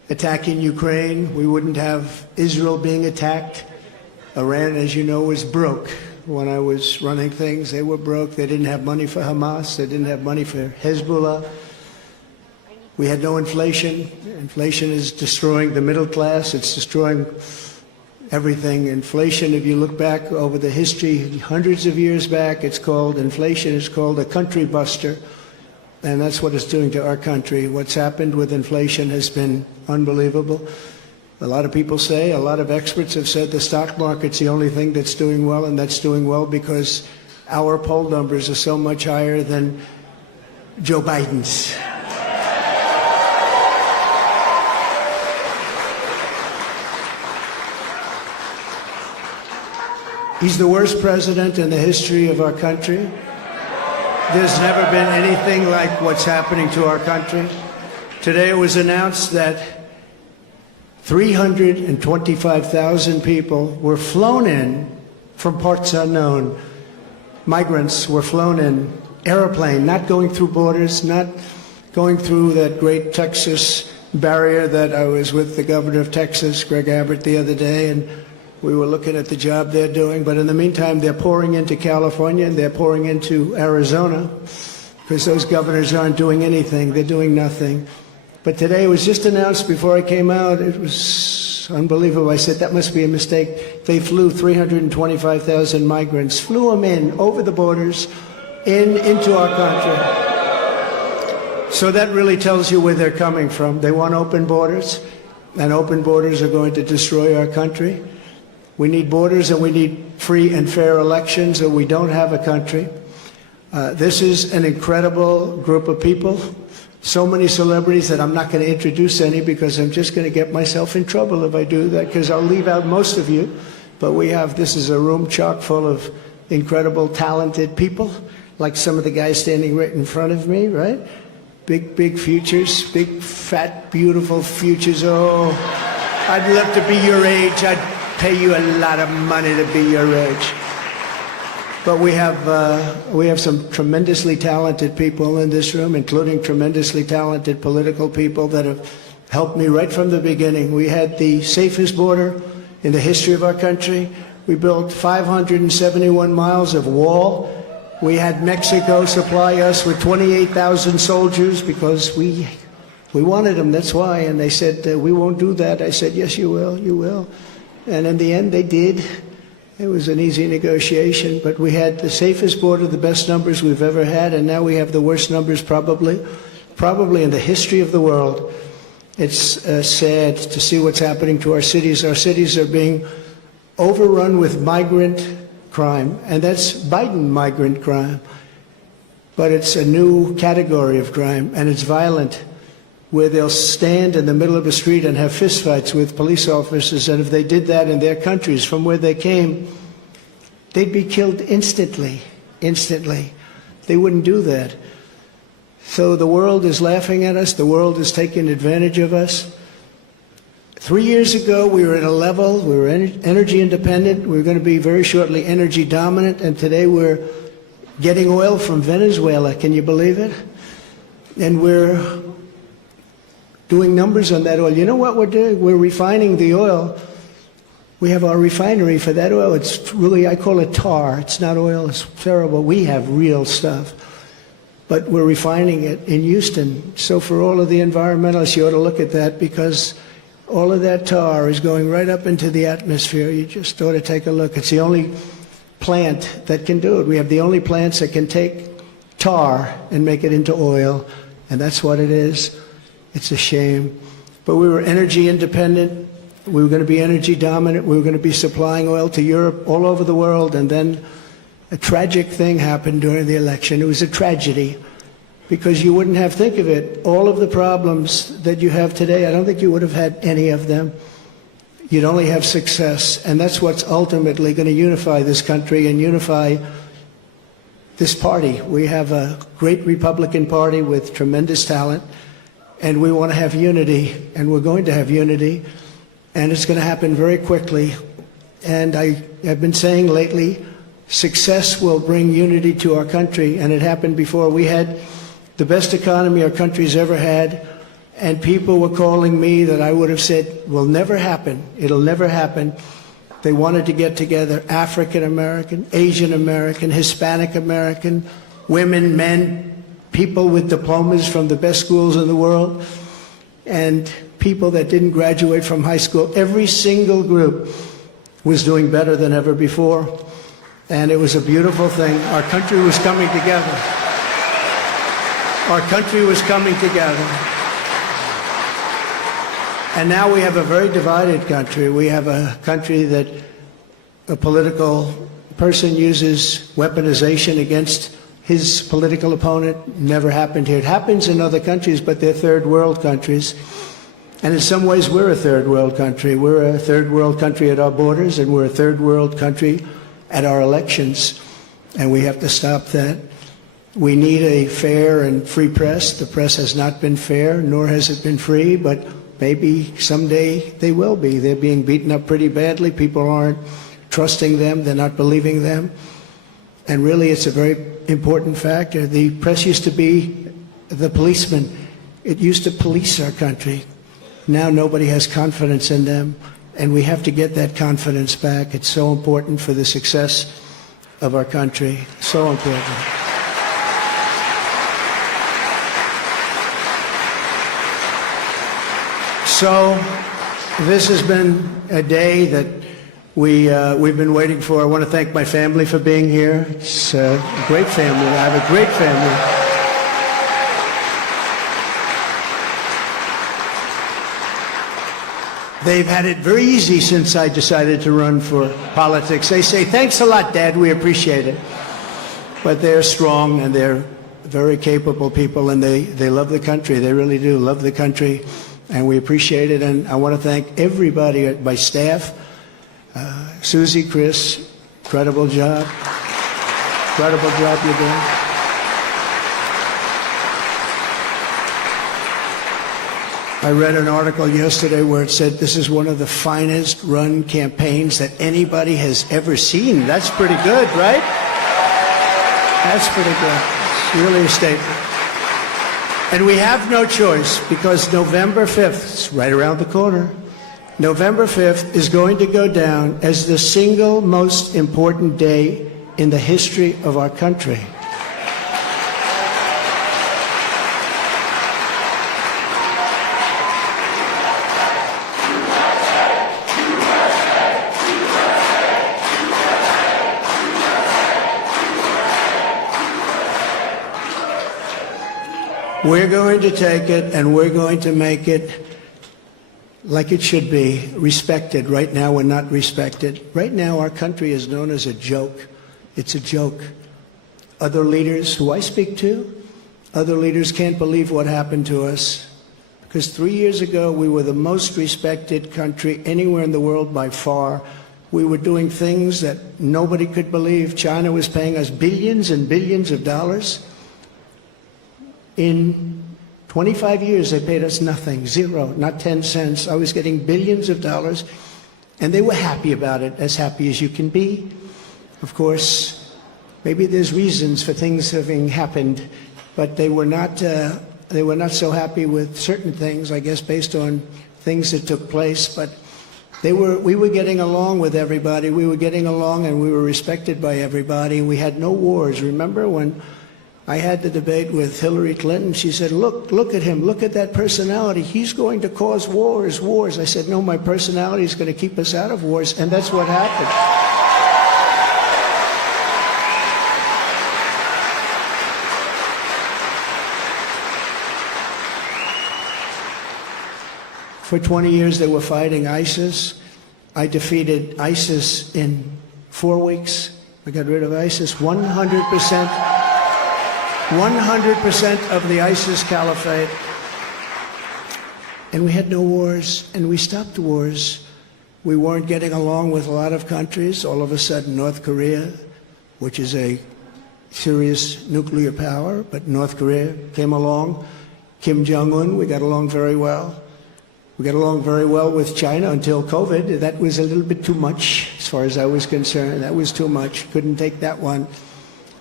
attacking Ukraine. We wouldn't have Israel being attacked. Iran, as you know, was broke. When I was running things, they were broke. They didn't have money for Hamas. They didn't have money for Hezbollah. We had no inflation. Inflation is destroying the middle class. It's destroying everything. Inflation, if you look back over the history, hundreds of years back, inflation is called a country buster. And that's what it's doing to our country. What's happened with inflation has been unbelievable. A lot of people say, a lot of experts have said the stock market's the only thing that's doing well, and that's doing well because our poll numbers are so much higher than Joe Biden's. He's the worst president in the history of our country. There's never been anything like what's happening to our country. Today it was announced that 325,000 people were flown in from parts unknown. Migrants were flown in, airplane, not going through borders, not going through that great Texas barrier that I was with the governor of Texas, Greg Abbott, the other day, and we were looking at the job they're doing. But in the meantime, they're pouring into California and they're pouring into Arizona because those governors aren't doing anything. They're doing nothing. But today it was just announced before I came out. It was unbelievable. I said, that must be a mistake. They flew 325,000 migrants, flew them in over the borders into our country. So that really tells you where they're coming from. They want open borders, and open borders are going to destroy our country. We need borders and we need free and fair elections, or we don't have a country. This is an incredible group of people. So many celebrities that I'm not going to introduce any because I'm just going to get myself in trouble if I do that, because I'll leave out most of you. But this is a room chock full of incredible, talented people, like some of the guys standing right in front of me, right? Big futures, big, fat, beautiful futures. Oh, I'd love to be your age. I'd pay you a lot of money to be your age. But we have some tremendously talented people in this room, including tremendously talented political people that have helped me right from the beginning. We had the safest border in the history of our country. We built 571 miles of wall. We had Mexico supply us with 28,000 soldiers because we wanted them, that's why. And they said, we won't do that. I said, yes, you will, you will. And in the end, they did. It was an easy negotiation, but we had the safest border, the best numbers we've ever had, and now we have the worst numbers probably in the history of the world. It's sad to see what's happening to our cities. Our cities are being overrun with migrant crime, and that's Biden migrant crime. But it's a new category of crime, and it's violent, where they'll stand in the middle of a street and have fistfights with police officers, and if they did that in their countries from where they came, they'd be killed instantly. They wouldn't do that. So the world is laughing at us. The world is taking advantage of us. 3 years ago, we were at a level, we were energy independent. We were going to be very shortly energy dominant, and today we're getting oil from Venezuela. Can you believe it? And we're doing numbers on that oil. You know what we're doing? We're refining the oil. We have our refinery for that oil. It's really, I call it tar. It's not oil. It's terrible. We have real stuff. But we're refining it in Houston. So for all of the environmentalists, you ought to look at that, because all of that tar is going right up into the atmosphere. You just ought to take a look. It's the only plant that can do it. We have the only plants that can take tar and make it into oil, and that's what it is. It's a shame. But we were energy independent. We were going to be energy dominant. We were going to be supplying oil to Europe, all over the world. And then a tragic thing happened during the election. It was a tragedy, because you wouldn't have, think of it, all of the problems that you have today, I don't think you would have had any of them. You'd only have success. And that's what's ultimately going to unify this country and unify this party. We have a great Republican Party with tremendous talent. And we want to have unity, and we're going to have unity, and it's going to happen very quickly. And I have been saying lately, success will bring unity to our country, and it happened before. We had the best economy our country's ever had, and people were calling me that I would have said will never happen. It'll never happen. They wanted to get together African American, Asian American, Hispanic American, women, men, people with diplomas from the best schools in the world, and people that didn't graduate from high school. Every single group was doing better than ever before, and it was a beautiful thing. Our country was coming together. Our country was coming together. And now we have a very divided country. We have a country that a political person uses weaponization against his political opponent. Never happened here. It happens in other countries, but they're third world countries. And in some ways, we're a third world country. We're a third world country at our borders, and we're a third world country at our elections. And we have to stop that. We need a fair and free press. The press has not been fair, nor has it been free, but maybe someday they will be. They're being beaten up pretty badly. People aren't trusting them. They're not believing them. And really, it's a very important factor. The press used to be the policeman. It used to police our country. Now nobody has confidence in them, and we have to get that confidence back. It's so important for the success of our country. So important. So this has been a day that we've been waiting for. I want to thank my family for being here. It's a great family. I have a great family. They've had it very easy since I decided to run for politics. They say, "Thanks a lot, Dad. We appreciate it." But they're strong, and they're very capable people, and they love the country. They really do love the country. And we appreciate it, and I want to thank everybody at my staff. Susie, Chris, incredible job. Incredible job you're doing. I read an article yesterday where it said this is one of the finest run campaigns that anybody has ever seen. That's pretty good, right? That's pretty good. It's really a statement. And we have no choice, because November 5th, it's right around the corner, November 5th is going to go down as the single most important day in the history of our country. We're going to take it, and we're going to make it like it should be, respected. Right now, we're not respected. Right now, our country is known as a joke. It's a joke. Other leaders who I speak to, other leaders can't believe what happened to us. Because 3 years ago, we were the most respected country anywhere in the world by far. We were doing things that nobody could believe. China was paying us billions and billions of dollars. In 25 years, they paid us nothing, zero, not 10 cents. I was getting billions of dollars, and they were happy about it, as happy as you can be. Of course, maybe there's reasons for things having happened, but they were not so happy with certain things, I guess, based on things that took place. But we were getting along with everybody. We were getting along, and we were respected by everybody. We had no wars. Remember when I had the debate with Hillary Clinton? She said, look at him, look at that personality. He's going to cause wars. I said, no, my personality is going to keep us out of wars, and that's what happened. For 20 years, they were fighting ISIS. I defeated ISIS in 4 weeks. I got rid of ISIS 100%. 100% of the ISIS caliphate. And we had no wars, and we stopped wars. We weren't getting along with a lot of countries. All of a sudden, North Korea, which is a serious nuclear power, but North Korea came along. Kim Jong-un, we got along very well. We got along very well with China until COVID. That was a little bit too much, as far as I was concerned. That was too much. Couldn't take that one.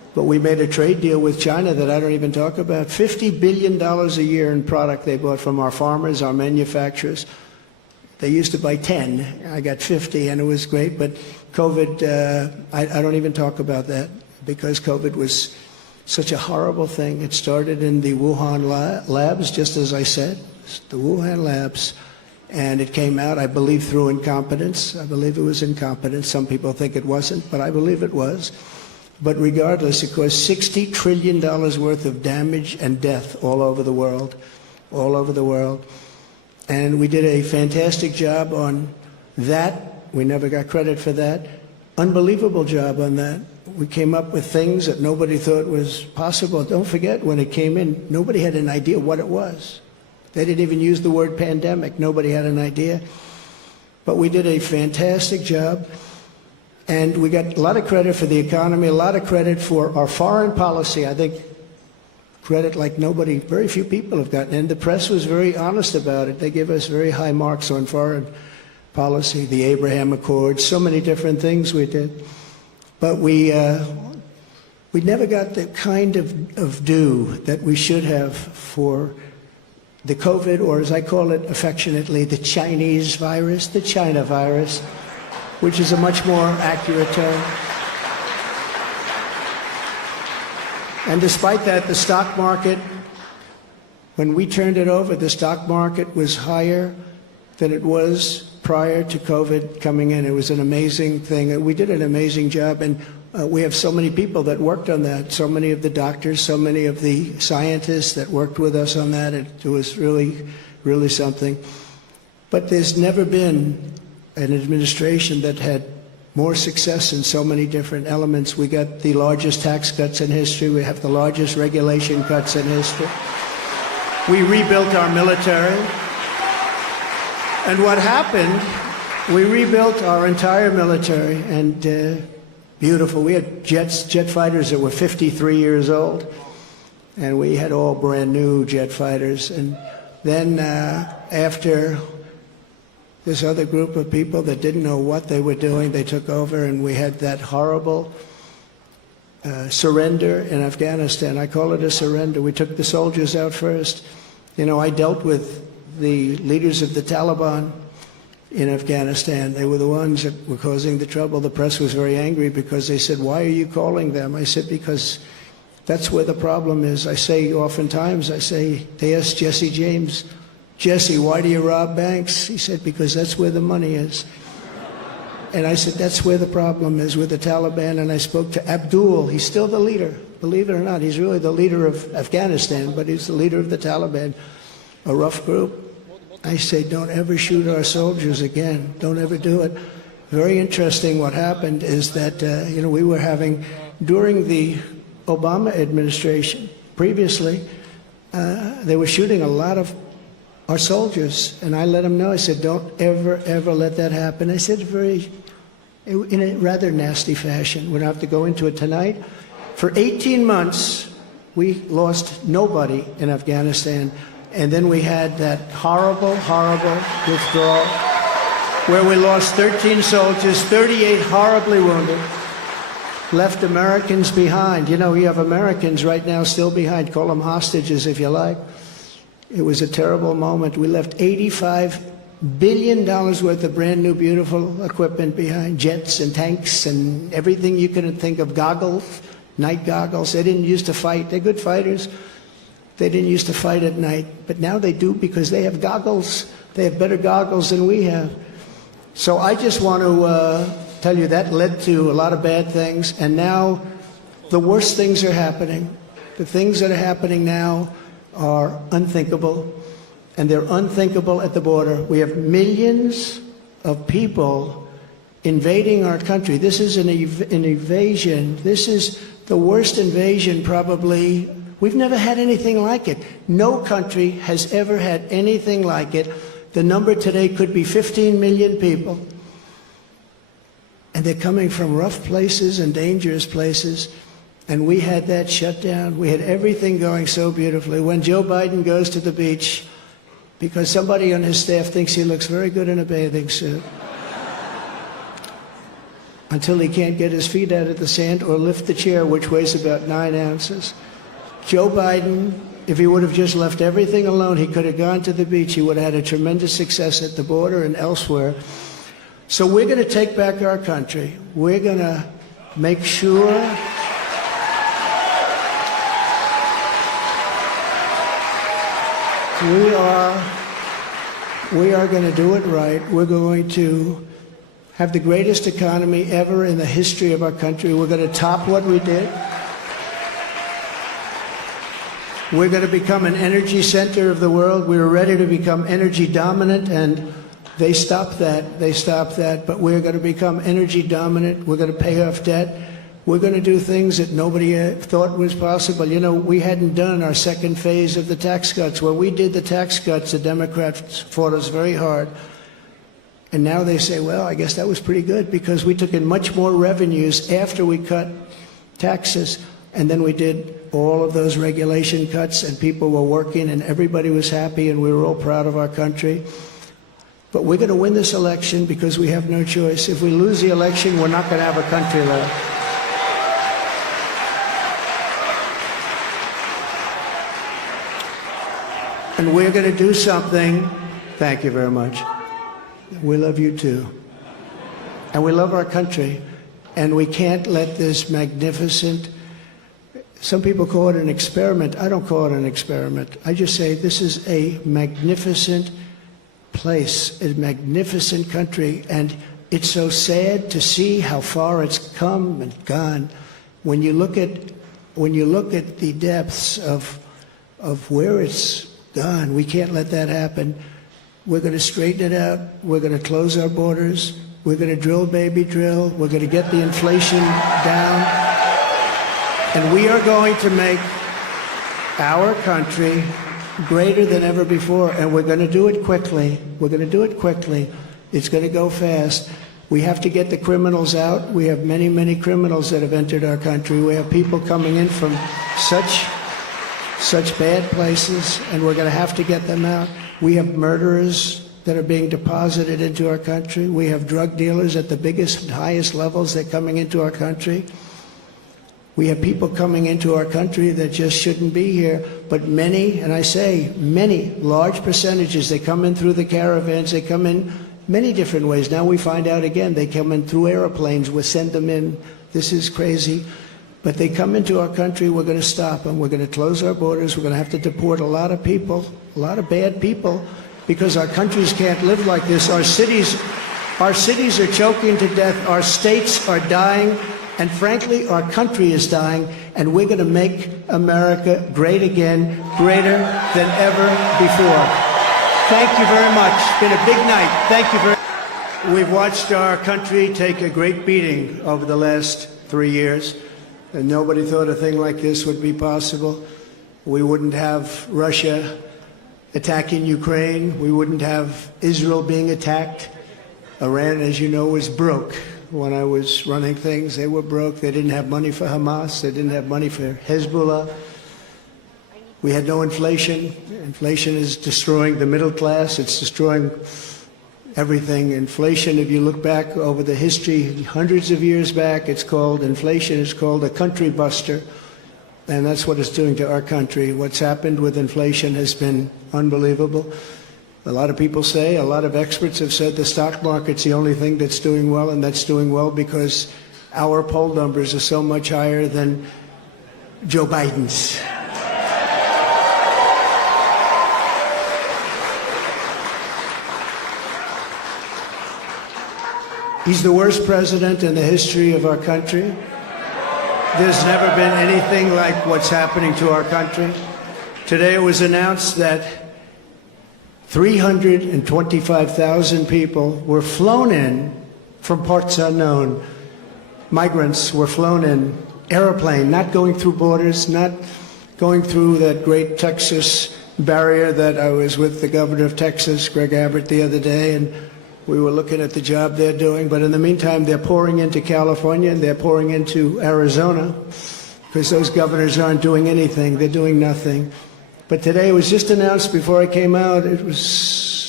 But we made a trade deal with China that I don't even talk about. $50 billion a year in product they bought from our farmers, our manufacturers. They used to buy 10. I got 50, and it was great. But COVID, I don't even talk about that because COVID was such a horrible thing. It started in the Wuhan labs, just as I said, the Wuhan labs. And it came out, I believe, through incompetence. I believe it was incompetence. Some people think it wasn't, but I believe it was. But regardless, it caused $60 trillion worth of damage and death all over the world, all over the world. And we did a fantastic job on that. We never got credit for that. Unbelievable job on that. We came up with things that nobody thought was possible. Don't forget, when it came in, nobody had an idea what it was. They didn't even use the word pandemic. Nobody had an idea. But we did a fantastic job. And we got a lot of credit for the economy, a lot of credit for our foreign policy. I think credit like nobody, very few people have gotten. And the press was very honest about it. They give us very high marks on foreign policy, the Abraham Accords, so many different things we did. But we never got the kind of due that we should have for the COVID, or as I call it affectionately, the Chinese virus, the China virus, which is a much more accurate term. And despite that, the stock market, when we turned it over, the stock market was higher than it was prior to COVID coming in. It was an amazing thing. We did an amazing job, and we have so many people that worked on that, so many of the doctors, so many of the scientists that worked with us on that. It was really, really something. But there's never been an administration that had more success in so many different elements. We got the largest tax cuts in history. We have the largest regulation cuts in history. We rebuilt our military. And what happened, we rebuilt our entire military, and beautiful. We had jet fighters that were 53 years old, and we had all brand new jet fighters. And then after this other group of people that didn't know what they were doing, they took over, and we had that horrible surrender in Afghanistan. I call it a surrender. We took the soldiers out first. You know, I dealt with the leaders of the Taliban in Afghanistan. They were the ones that were causing the trouble. The press was very angry because they said, "Why are you calling them?" I said, "Because that's where the problem is." I say oftentimes, they asked Jesse James, "Jesse, why do you rob banks?" He said, "Because that's where the money is." And I said, that's where the problem is, with the Taliban. And I spoke to Abdul. He's still the leader. Believe it or not, he's really the leader of Afghanistan, but he's the leader of the Taliban, a rough group. I say, don't ever shoot our soldiers again. Don't ever do it. Very interesting what happened is that, we were having, during the Obama administration, previously, they were shooting a lot of our soldiers. And I let them know, I said, don't ever, ever let that happen. I said in a rather nasty fashion. We don't have to go into it tonight. For 18 months, we lost nobody in Afghanistan. And then we had that horrible, horrible withdrawal where we lost 13 soldiers, 38 horribly wounded, left Americans behind. You know, you have Americans right now still behind. Call them hostages if you like. It was a terrible moment. We left $85 billion worth of brand new, beautiful equipment behind, jets and tanks and everything you can think of, goggles, night goggles. They didn't used to fight. They're good fighters. They didn't used to fight at night, but now they do because they have goggles. They have better goggles than we have. So I just want to tell you that led to a lot of bad things, and now the worst things are happening. The things that are happening now are unthinkable, and they're unthinkable at the border. We have millions of people invading our country. This is an invasion. This is the worst invasion probably. We've never had anything like it. No country has ever had anything like it. The number today could be 15 million people. And they're coming from rough places and dangerous places. And we had that shut down. We had everything going so beautifully. When Joe Biden goes to the beach, because somebody on his staff thinks he looks very good in a bathing suit. until he can't get his feet out of the sand or lift the chair, which weighs about 9 ounces. Joe Biden, if he would have just left everything alone, he could have gone to the beach. He would have had a tremendous success at the border and elsewhere. So we're going to take back our country. We're going to make sure we are going to do it right. We're going to have the greatest economy ever in the history of our country. We're going to top what we did. We're going to become an energy center of the world. We were ready to become energy dominant, and they stopped that. They stopped that. But we're going to become energy dominant. We're going to pay off debt. We're going to do things that nobody thought was possible. You know, we hadn't done our second phase of the tax cuts. When we did the tax cuts, the Democrats fought us very hard. And now they say, well, I guess that was pretty good because we took in much more revenues after we cut taxes. And then we did all of those regulation cuts, and people were working, and everybody was happy, and we were all proud of our country. But we're going to win this election because we have no choice. If we lose the election, we're not going to have a country left. And we're going to do something. Thank you very much. We love you too. And we love our country. And we can't let this magnificent, some people call it an experiment. I don't call it an experiment. I just say this is a magnificent place, a magnificent country. And it's so sad to see how far it's come and gone. When you look at the depths of where it's gone, we can't let that happen. We're going to straighten it out. We're going to close our borders. We're going to drill, baby, drill. We're going to get the inflation down. And we are going to make our country greater than ever before. And we're going to do it quickly. We're going to do it quickly. It's going to go fast. We have to get the criminals out. We have many, many criminals that have entered our country. We have people coming in from such bad places, and we're going to have to get them out. We have murderers that are being deposited into our country. We have drug dealers at the biggest and highest levels that are coming into our country. We have people coming into our country that just shouldn't be here. But many, and I say many, large percentages, they come in through the caravans. They come in many different ways. Now we find out again, they come in through airplanes. We send them in. This is crazy. But they come into our country, we're going to stop them. We're going to close our borders. We're going to have to deport a lot of people, a lot of bad people, because our countries can't live like this. Our cities are choking to death. Our states are dying. And frankly, our country is dying. And we're going to make America great again, greater than ever before. Thank you very much. It's been a big night. Thank you very much. We've watched our country take a great beating over the last 3 years. And nobody thought a thing like this would be possible. We wouldn't have Russia attacking Ukraine. We wouldn't have Israel being attacked. Iran, as you know, was broke. When I was running things, they were broke. They didn't have money for Hamas. They didn't have money for Hezbollah. We had no inflation. Inflation is destroying the middle class. It's destroying everything. Inflation, if you look back over the history, hundreds of years back, it's called inflation. It's called a country buster. And that's what it's doing to our country. What's happened with inflation has been unbelievable. A lot of people say, a lot of experts have said the stock market's the only thing that's doing well, and that's doing well because our poll numbers are so much higher than Joe Biden's. He's the worst president in the history of our country. There's never been anything like what's happening to our country. Today it was announced that 325,000 people were flown in from parts unknown. Migrants were flown in, airplane, not going through borders, not going through that great Texas barrier that I was with the governor of Texas, Greg Abbott, the other day, and we were looking at the job they're doing. But in the meantime, they're pouring into California and they're pouring into Arizona because those governors aren't doing anything. They're doing nothing. But today it was just announced before I came out, it was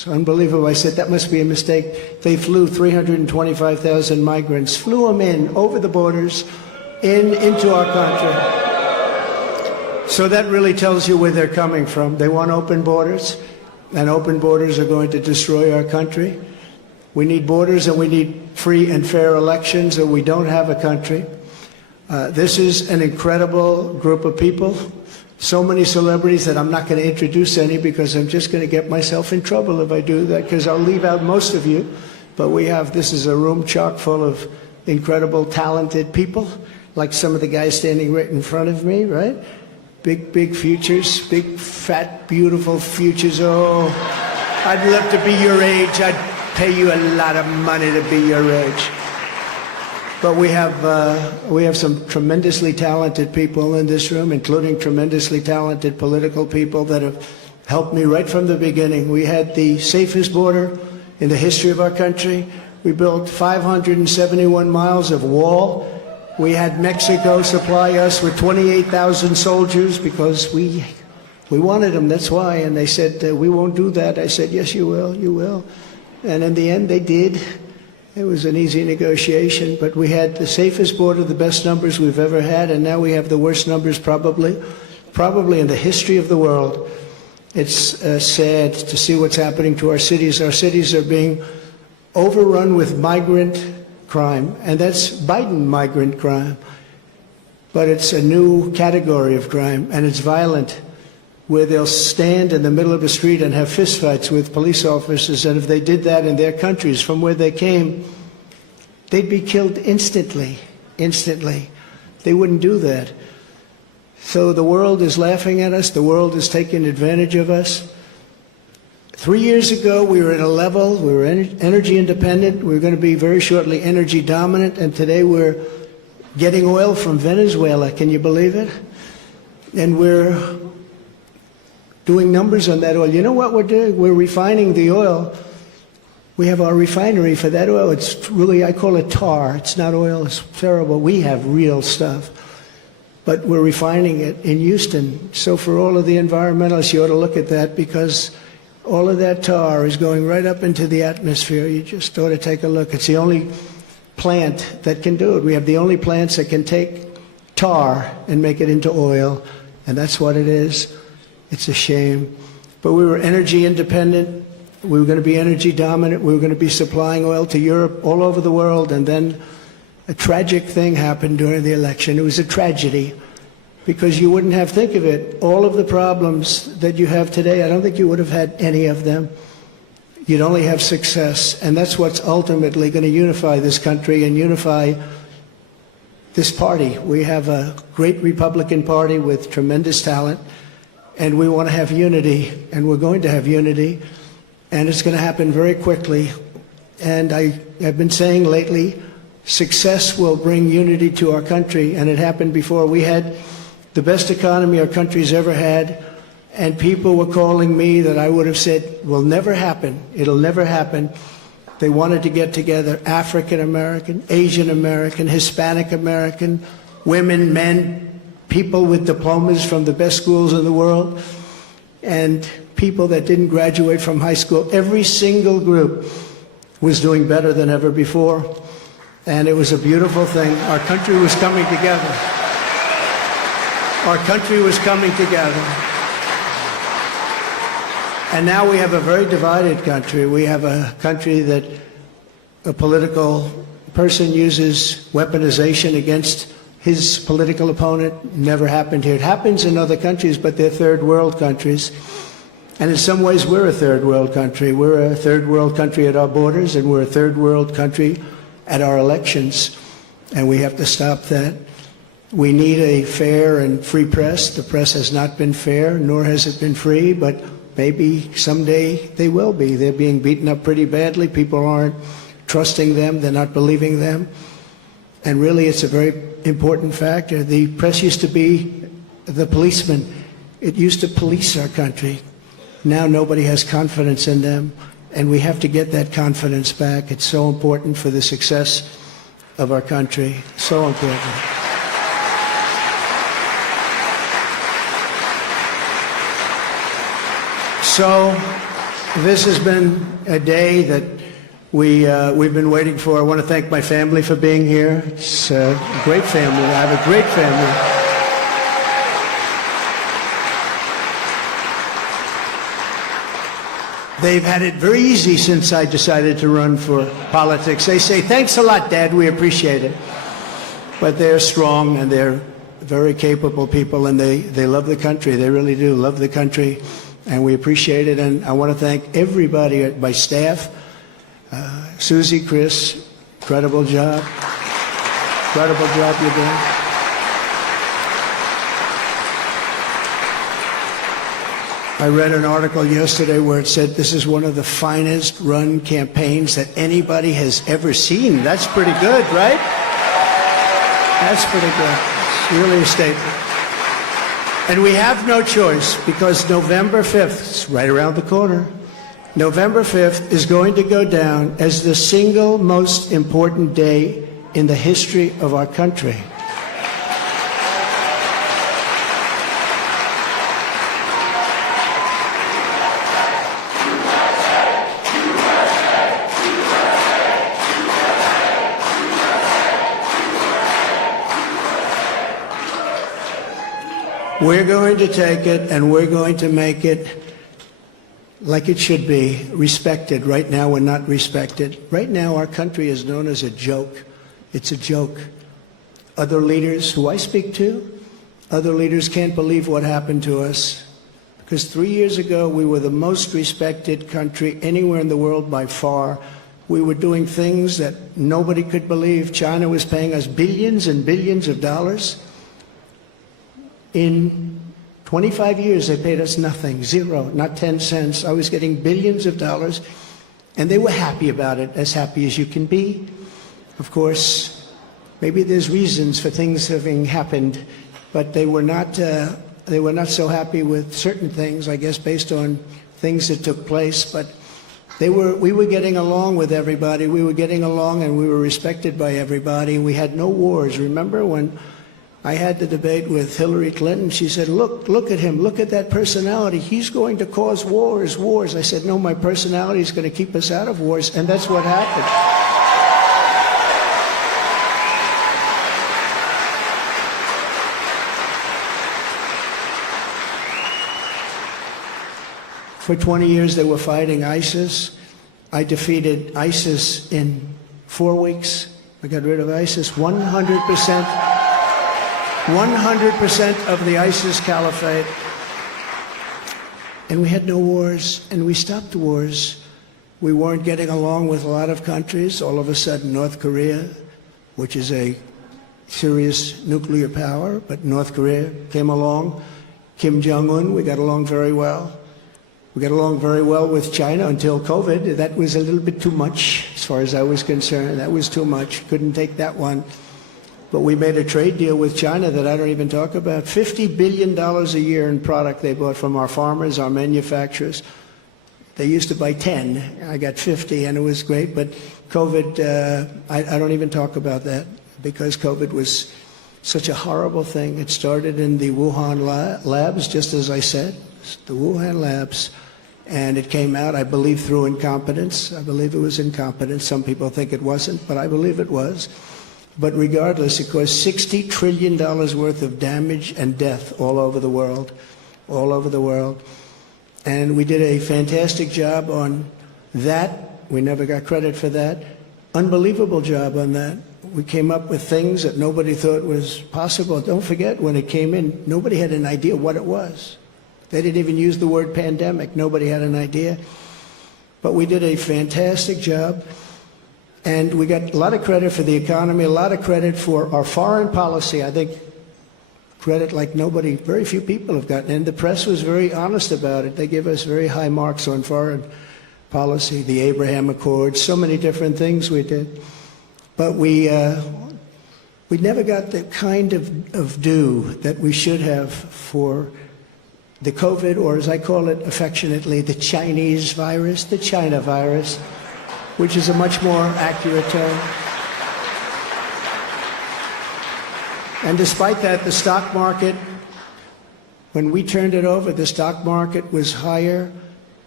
It's unbelievable. I said, that must be a mistake. They flew 325,000 migrants, flew them in over the borders, into our country. So that really tells you where they're coming from. They want open borders, and open borders are going to destroy our country. We need borders, and we need free and fair elections, or we don't have a country. This is an incredible group of people. So many celebrities that I'm not going to introduce any, because I'm just going to get myself in trouble if I do that, because I'll leave out most of you. But this is a room chock full of incredible, talented people, like some of the guys standing right in front of me, right? Big, big futures, big, fat, beautiful futures. Oh, I'd love to be your age. I'd pay you a lot of money to be your age. But we have some tremendously talented people in this room, including tremendously talented political people that have helped me right from the beginning. We had the safest border in the history of our country. We built 571 miles of wall. We had Mexico supply us with 28,000 soldiers because we wanted them, that's why. And they said, we won't do that. I said, yes, you will, you will. And in the end, they did. It was an easy negotiation, but we had the safest border, the best numbers we've ever had, and now we have the worst numbers probably in the history of the world. It's sad to see what's happening to our cities. Our cities are being overrun with migrant crime, and that's Biden migrant crime. But it's a new category of crime, and it's violent, where they'll stand in the middle of a street and have fistfights with police officers, and if they did that in their countries from where they came, they'd be killed instantly. They wouldn't do that. So the world is laughing at us. The world is taking advantage of us. 3 years ago, we were at a level, we were energy independent. We were going to be very shortly energy dominant, and today we're getting oil from Venezuela. Can you believe it? And we're doing numbers on that oil. You know what we're doing? We're refining the oil. We have our refinery for that oil. It's really, I call it tar. It's not oil. It's terrible. We have real stuff. But we're refining it in Houston. So for all of the environmentalists, you ought to look at that, because all of that tar is going right up into the atmosphere. You just ought to take a look. It's the only plant that can do it. We have the only plants that can take tar and make it into oil, and that's what it is. It's a shame. But we were energy independent. We were going to be energy dominant. We were going to be supplying oil to Europe, all over the world. And then a tragic thing happened during the election. It was a tragedy, because you wouldn't have, think of it, all of the problems that you have today, I don't think you would have had any of them. You'd only have success. And that's what's ultimately going to unify this country and unify this party. We have a great Republican Party with tremendous talent. And we want to have unity, and we're going to have unity, and it's going to happen very quickly. And I have been saying lately, success will bring unity to our country, and it happened before. We had the best economy our country's ever had, and people were calling me that I would have said will never happen. It'll never happen. They wanted to get together, African American, Asian American, Hispanic American, women, men, people with diplomas from the best schools in the world, and people that didn't graduate from high school. Every single group was doing better than ever before, and it was a beautiful thing. Our country was coming together. Our country was coming together. And now we have a very divided country. We have a country that a political person uses weaponization against his political opponent. Never happened here. It happens in other countries, but they're third world countries. And in some ways, we're a third world country. We're a third world country at our borders, and we're a third world country at our elections. And we have to stop that. We need a fair and free press. The press has not been fair, nor has it been free, but maybe someday they will be. They're being beaten up pretty badly. People aren't trusting them. They're not believing them. And really, it's a very important factor. The press used to be the policeman. It used to police our country. Now nobody has confidence in them, and we have to get that confidence back. It's so important for the success of our country. So important. So This has been a day that we've been waiting for. I want to thank my family for being here. It's a great family. I have a great family. They've had it very easy since I decided to run for politics. They say, thanks a lot, Dad, we appreciate it. But they're strong and they're very capable people, and they love the country. They really do love the country, and we appreciate it. And I want to thank everybody at my staff. Susie, Chris, incredible job. Incredible job you're doing. I read an article yesterday where it said this is one of the finest run campaigns that anybody has ever seen. That's pretty good, right? That's pretty good. It's really a statement. And we have no choice, because November 5th, it's right around the corner, November 5th is going to go down as the single most important day in the history of our country. We're going to take it and we're going to make it like it should be, respected. Right now, we're not respected. Right now, our country is known as a joke. It's a joke. Other leaders who I speak to, other leaders can't believe what happened to us. Because 3 years ago, we were the most respected country anywhere in the world by far. We were doing things that nobody could believe. China was paying us billions and billions of dollars. In 25 years, they paid us nothing, zero, not 10 cents. I was getting billions of dollars, and they were happy about it, as happy as you can be. Of course, maybe there's reasons for things having happened, but they were not so happy with certain things, I guess, based on things that took place. But we were getting along with everybody. We were getting along, and we were respected by everybody. We had no wars. Remember when I had the debate with Hillary Clinton? She said, look at him, look at that personality. He's going to cause wars. I said, no, my personality is going to keep us out of wars, and that's what happened. For 20 years, they were fighting ISIS. I defeated ISIS in 4 weeks. I got rid of ISIS 100%. 100% of the ISIS caliphate. And we had no wars, and we stopped wars. We weren't getting along with a lot of countries. All of a sudden, North Korea, which is a serious nuclear power, but North Korea came along. Kim Jong-un, we got along very well. We got along very well with China until COVID. That was a little bit too much, as far as I was concerned. That was too much. Couldn't take that one. But we made a trade deal with China that I don't even talk about. $50 billion a year in product they bought from our farmers, our manufacturers. They used to buy 10. I got 50, and it was great. But COVID, I don't even talk about that, because COVID was such a horrible thing. It started in the Wuhan labs, just as I said, the Wuhan labs. And it came out, I believe, through incompetence. I believe it was incompetence. Some people think it wasn't, but I believe it was. But regardless, it caused $60 trillion worth of damage and death all over the world, all over the world. And we did a fantastic job on that. We never got credit for that. Unbelievable job on that. We came up with things that nobody thought was possible. Don't forget, when it came in, nobody had an idea what it was. They didn't even use the word pandemic. Nobody had an idea. But we did a fantastic job. And we got a lot of credit for the economy, a lot of credit for our foreign policy. I think credit like nobody, very few people have gotten. And the press was very honest about it. They give us very high marks on foreign policy, the Abraham Accords, so many different things we did. But we never got the kind of due that we should have for the COVID, or as I call it affectionately, the Chinese virus, the China virus, which is a much more accurate term. And despite that, the stock market, when we turned it over, the stock market was higher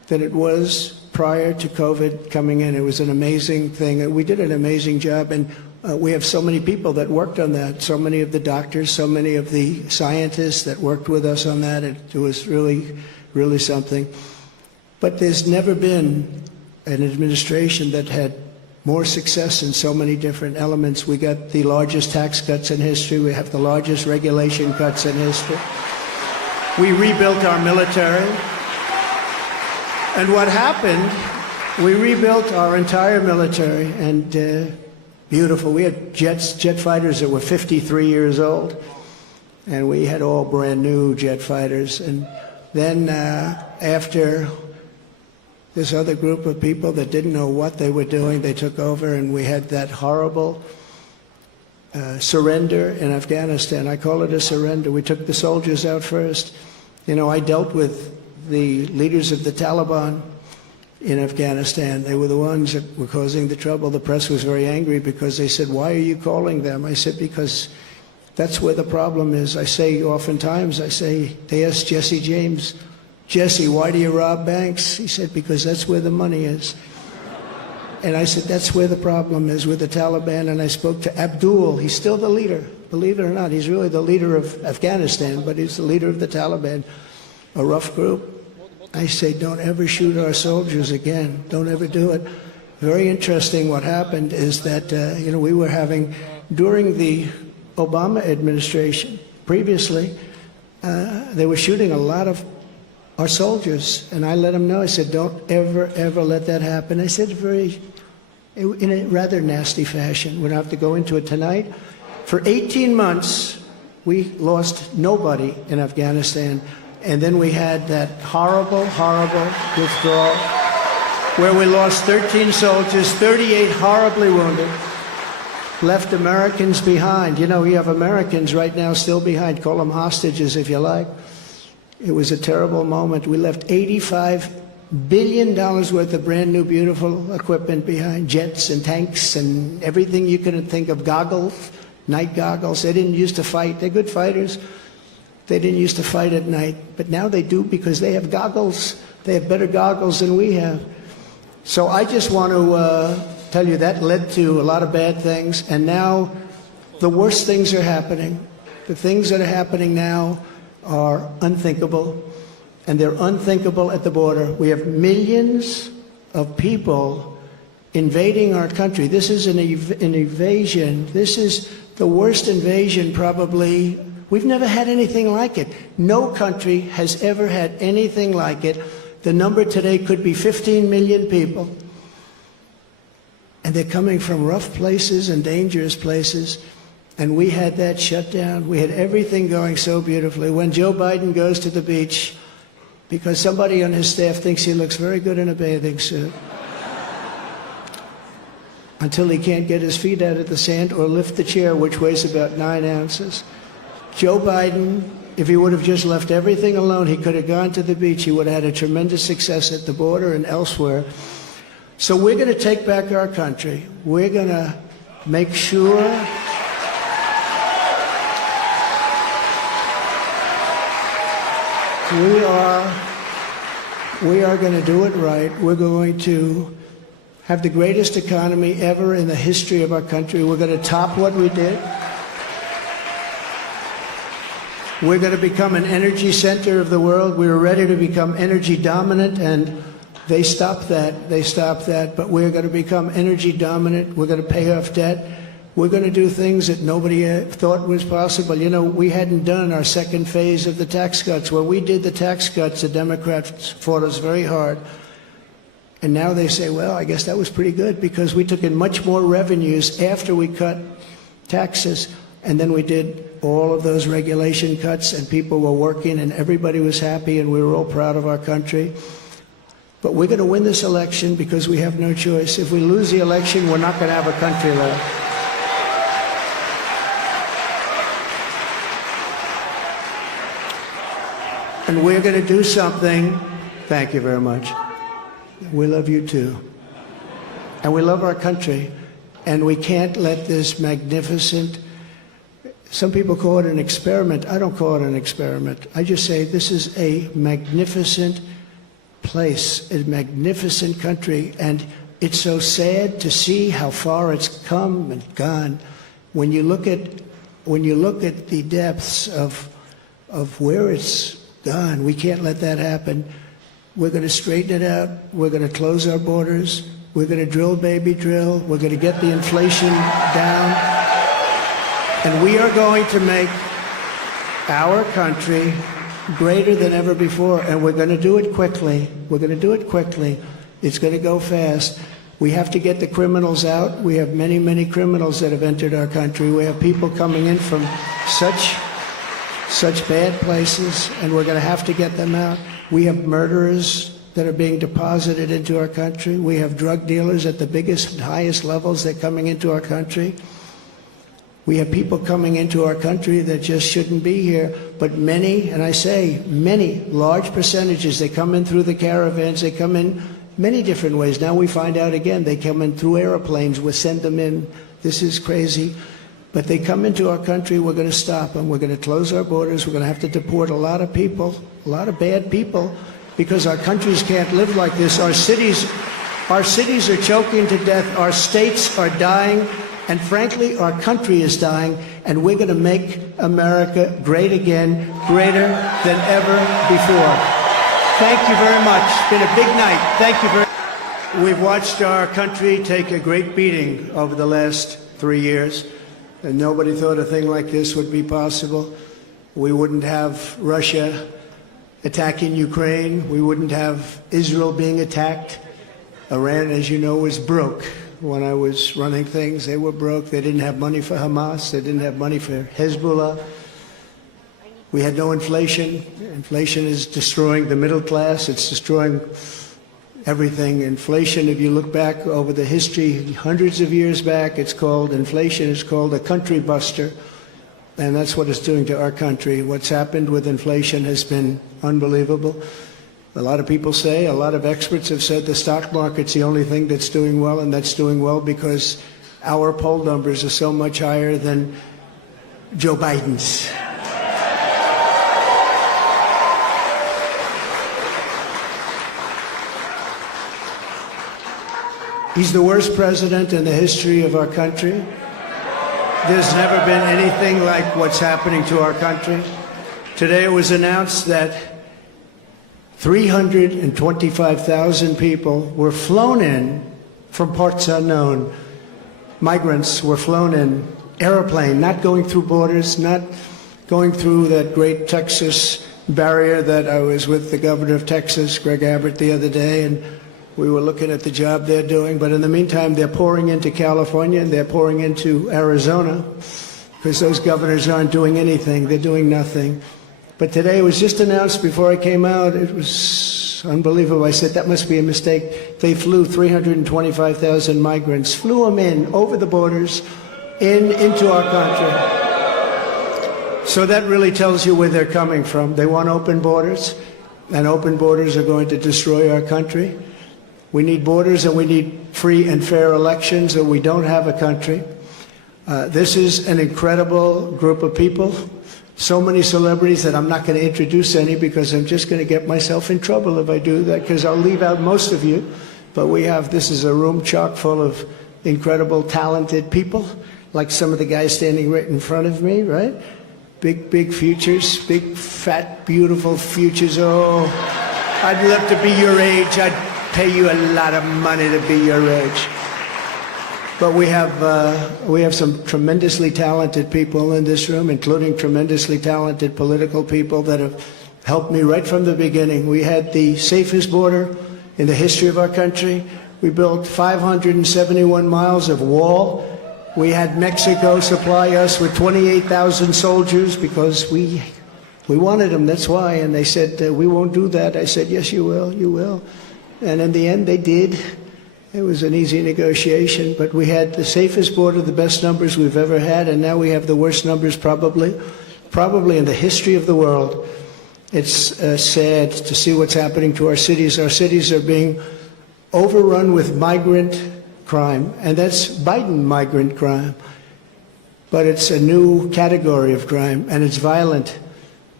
than it was prior to COVID coming in. It was an amazing thing. We did an amazing job, and we have so many people that worked on that, so many of the doctors, so many of the scientists that worked with us on that. It was really, really something. But there's never been an administration that had more success in so many different elements. We got the largest tax cuts in history. We have the largest regulation cuts in history. We rebuilt our military. And what happened, we rebuilt our entire military, and beautiful. We had jet fighters that were 53 years old, and we had all brand new jet fighters. And then after this other group of people that didn't know what they were doing, they took over, and we had that horrible surrender in Afghanistan. I call it a surrender. We took the soldiers out first. You know, I dealt with the leaders of the Taliban in Afghanistan. They were the ones that were causing the trouble. The press was very angry because they said, "Why are you calling them?" I said, "Because that's where the problem is." I say oftentimes, they asked Jesse James, "Jesse, why do you rob banks?" He said, "Because that's where the money is." And I said, that's where the problem is with the Taliban. And I spoke to Abdul. He's still the leader. Believe it or not, he's really the leader of Afghanistan, but he's the leader of the Taliban, a rough group. I say, don't ever shoot our soldiers again. Don't ever do it. Very interesting what happened is that, we were having, during the Obama administration, previously, they were shooting a lot of our soldiers. And I let them know, I said, don't ever, ever let that happen. I said in a rather nasty fashion. We don't have to go into it tonight. For 18 months, we lost nobody in Afghanistan. And then we had that horrible, horrible withdrawal where we lost 13 soldiers, 38 horribly wounded, left Americans behind. You know, we have Americans right now still behind. Call them hostages if you like. It was a terrible moment. We left $85 billion worth of brand new, beautiful equipment behind, jets and tanks and everything you could think of, goggles, night goggles. They didn't used to fight. They're good fighters. They didn't used to fight at night, but now they do because they have goggles. They have better goggles than we have. So I just want to tell you that led to a lot of bad things, and now the worst things are happening. The things that are happening now are unthinkable, and they're unthinkable at the border. We have millions of people invading our country. This is an invasion. This is the worst invasion probably. We've never had anything like it. No country has ever had anything like it. The number today could be 15 million people. And they're coming from rough places and dangerous places. And we had that shut down. We had everything going so beautifully. When Joe Biden goes to the beach, because somebody on his staff thinks he looks very good in a bathing suit, until he can't get his feet out of the sand or lift the chair, which weighs about 9 ounces. Joe Biden, if he would have just left everything alone, he could have gone to the beach. He would have had a tremendous success at the border and elsewhere. So we're going to take back our country. We're going to make sure we are going to do it right. We're going to have the greatest economy ever in the history of our country. We're going to top what we did. We're going to become an energy center of the world. We were ready to become energy dominant, and they stopped that. They stopped that. But we're going to become energy dominant. We're going to pay off debt. We're going to do things that nobody thought was possible. You know, we hadn't done our second phase of the tax cuts. When we did the tax cuts, the Democrats fought us very hard. And now they say, well, I guess that was pretty good because we took in much more revenues after we cut taxes. And then we did all of those regulation cuts, and people were working, and everybody was happy, and we were all proud of our country. But we're going to win this election because we have no choice. If we lose the election, we're not going to have a country left. And we're going to do something. Thank you very much. We love you too. And we love our country. And we can't let this magnificent, some people call it an experiment. I don't call it an experiment. I just say this is a magnificent place, a magnificent country, and it's so sad to see how far it's come and gone. When you look at the depths of where it's gone, we can't let that happen. We're going to straighten it out. We're going to close our borders. We're going to drill, baby, drill. We're going to get the inflation down. And we are going to make our country greater than ever before. And we're going to do it quickly. We're going to do it quickly. It's going to go fast. We have to get the criminals out. We have many, many criminals that have entered our country. We have people coming in from such bad places, and we're going to have to get them out. We have murderers that are being deposited into our country. We have drug dealers at the biggest and highest levels that are coming into our country. We have people coming into our country that just shouldn't be here. But many, and I say many, large percentages, they come in through the caravans. They come in many different ways. Now we find out again, they come in through airplanes. We send them in. This is crazy. But they come into our country. We're going to stop them. We're going to close our borders. We're going to have to deport a lot of people, a lot of bad people, because our countries can't live like this. Our cities are choking to death. Our states are dying. And frankly, our country is dying. And we're going to make America great again, greater than ever before. Thank you very much. It's been a big night. Thank you very much. We've watched our country take a great beating over the last 3 years. And nobody thought a thing like this would be possible. We wouldn't have Russia attacking Ukraine. We wouldn't have Israel being attacked. Iran, as you know, was broke. When I was running things, they were broke. They didn't have money for Hamas. They didn't have money for Hezbollah. We had no inflation. Inflation is destroying the middle class. It's destroying everything. Inflation, if you look back over the history, hundreds of years back, inflation is called a country buster. And that's what it's doing to our country. What's happened with inflation has been unbelievable. A lot of people say, a lot of experts have said the stock market's the only thing that's doing well, and that's doing well because our poll numbers are so much higher than Joe Biden's. He's the worst president in the history of our country. There's never been anything like what's happening to our country. Today it was announced that 325,000 people were flown in from parts unknown. Migrants were flown in, airplane, not going through borders, not going through that great Texas barrier that I was with the governor of Texas, Greg Abbott, the other day, and we were looking at the job they're doing. But in the meantime, they're pouring into California and they're pouring into Arizona because those governors aren't doing anything. They're doing nothing. But today it was just announced before I came out. It was unbelievable. I said, that must be a mistake. They flew 325,000 migrants, flew them in over the borders into our country. So that really tells you where they're coming from. They want open borders, and open borders are going to destroy our country. We need borders and we need free and fair elections, or we don't have a country. This is an incredible group of people. So many celebrities that I'm not going to introduce any because I'm just going to get myself in trouble if I do that, because I'll leave out most of you. But this is a room chock full of incredible, talented people, like some of the guys standing right in front of me, right? Big futures, big, fat, beautiful futures. Oh, I'd love to be your age. I'd pay you a lot of money to be your age. But we have some tremendously talented people in this room, including tremendously talented political people that have helped me right from the beginning. We had the safest border in the history of our country. We built 571 miles of wall. We had Mexico supply us with 28,000 soldiers because we wanted them, that's why. And they said, we won't do that. I said, yes, you will, you will. And in the end, they did. It was an easy negotiation, but we had the safest border, the best numbers we've ever had, and now we have the worst numbers probably in the history of the world. It's sad to see what's happening to our cities. Our cities are being overrun with migrant crime, and that's Biden migrant crime. But it's a new category of crime, and it's violent.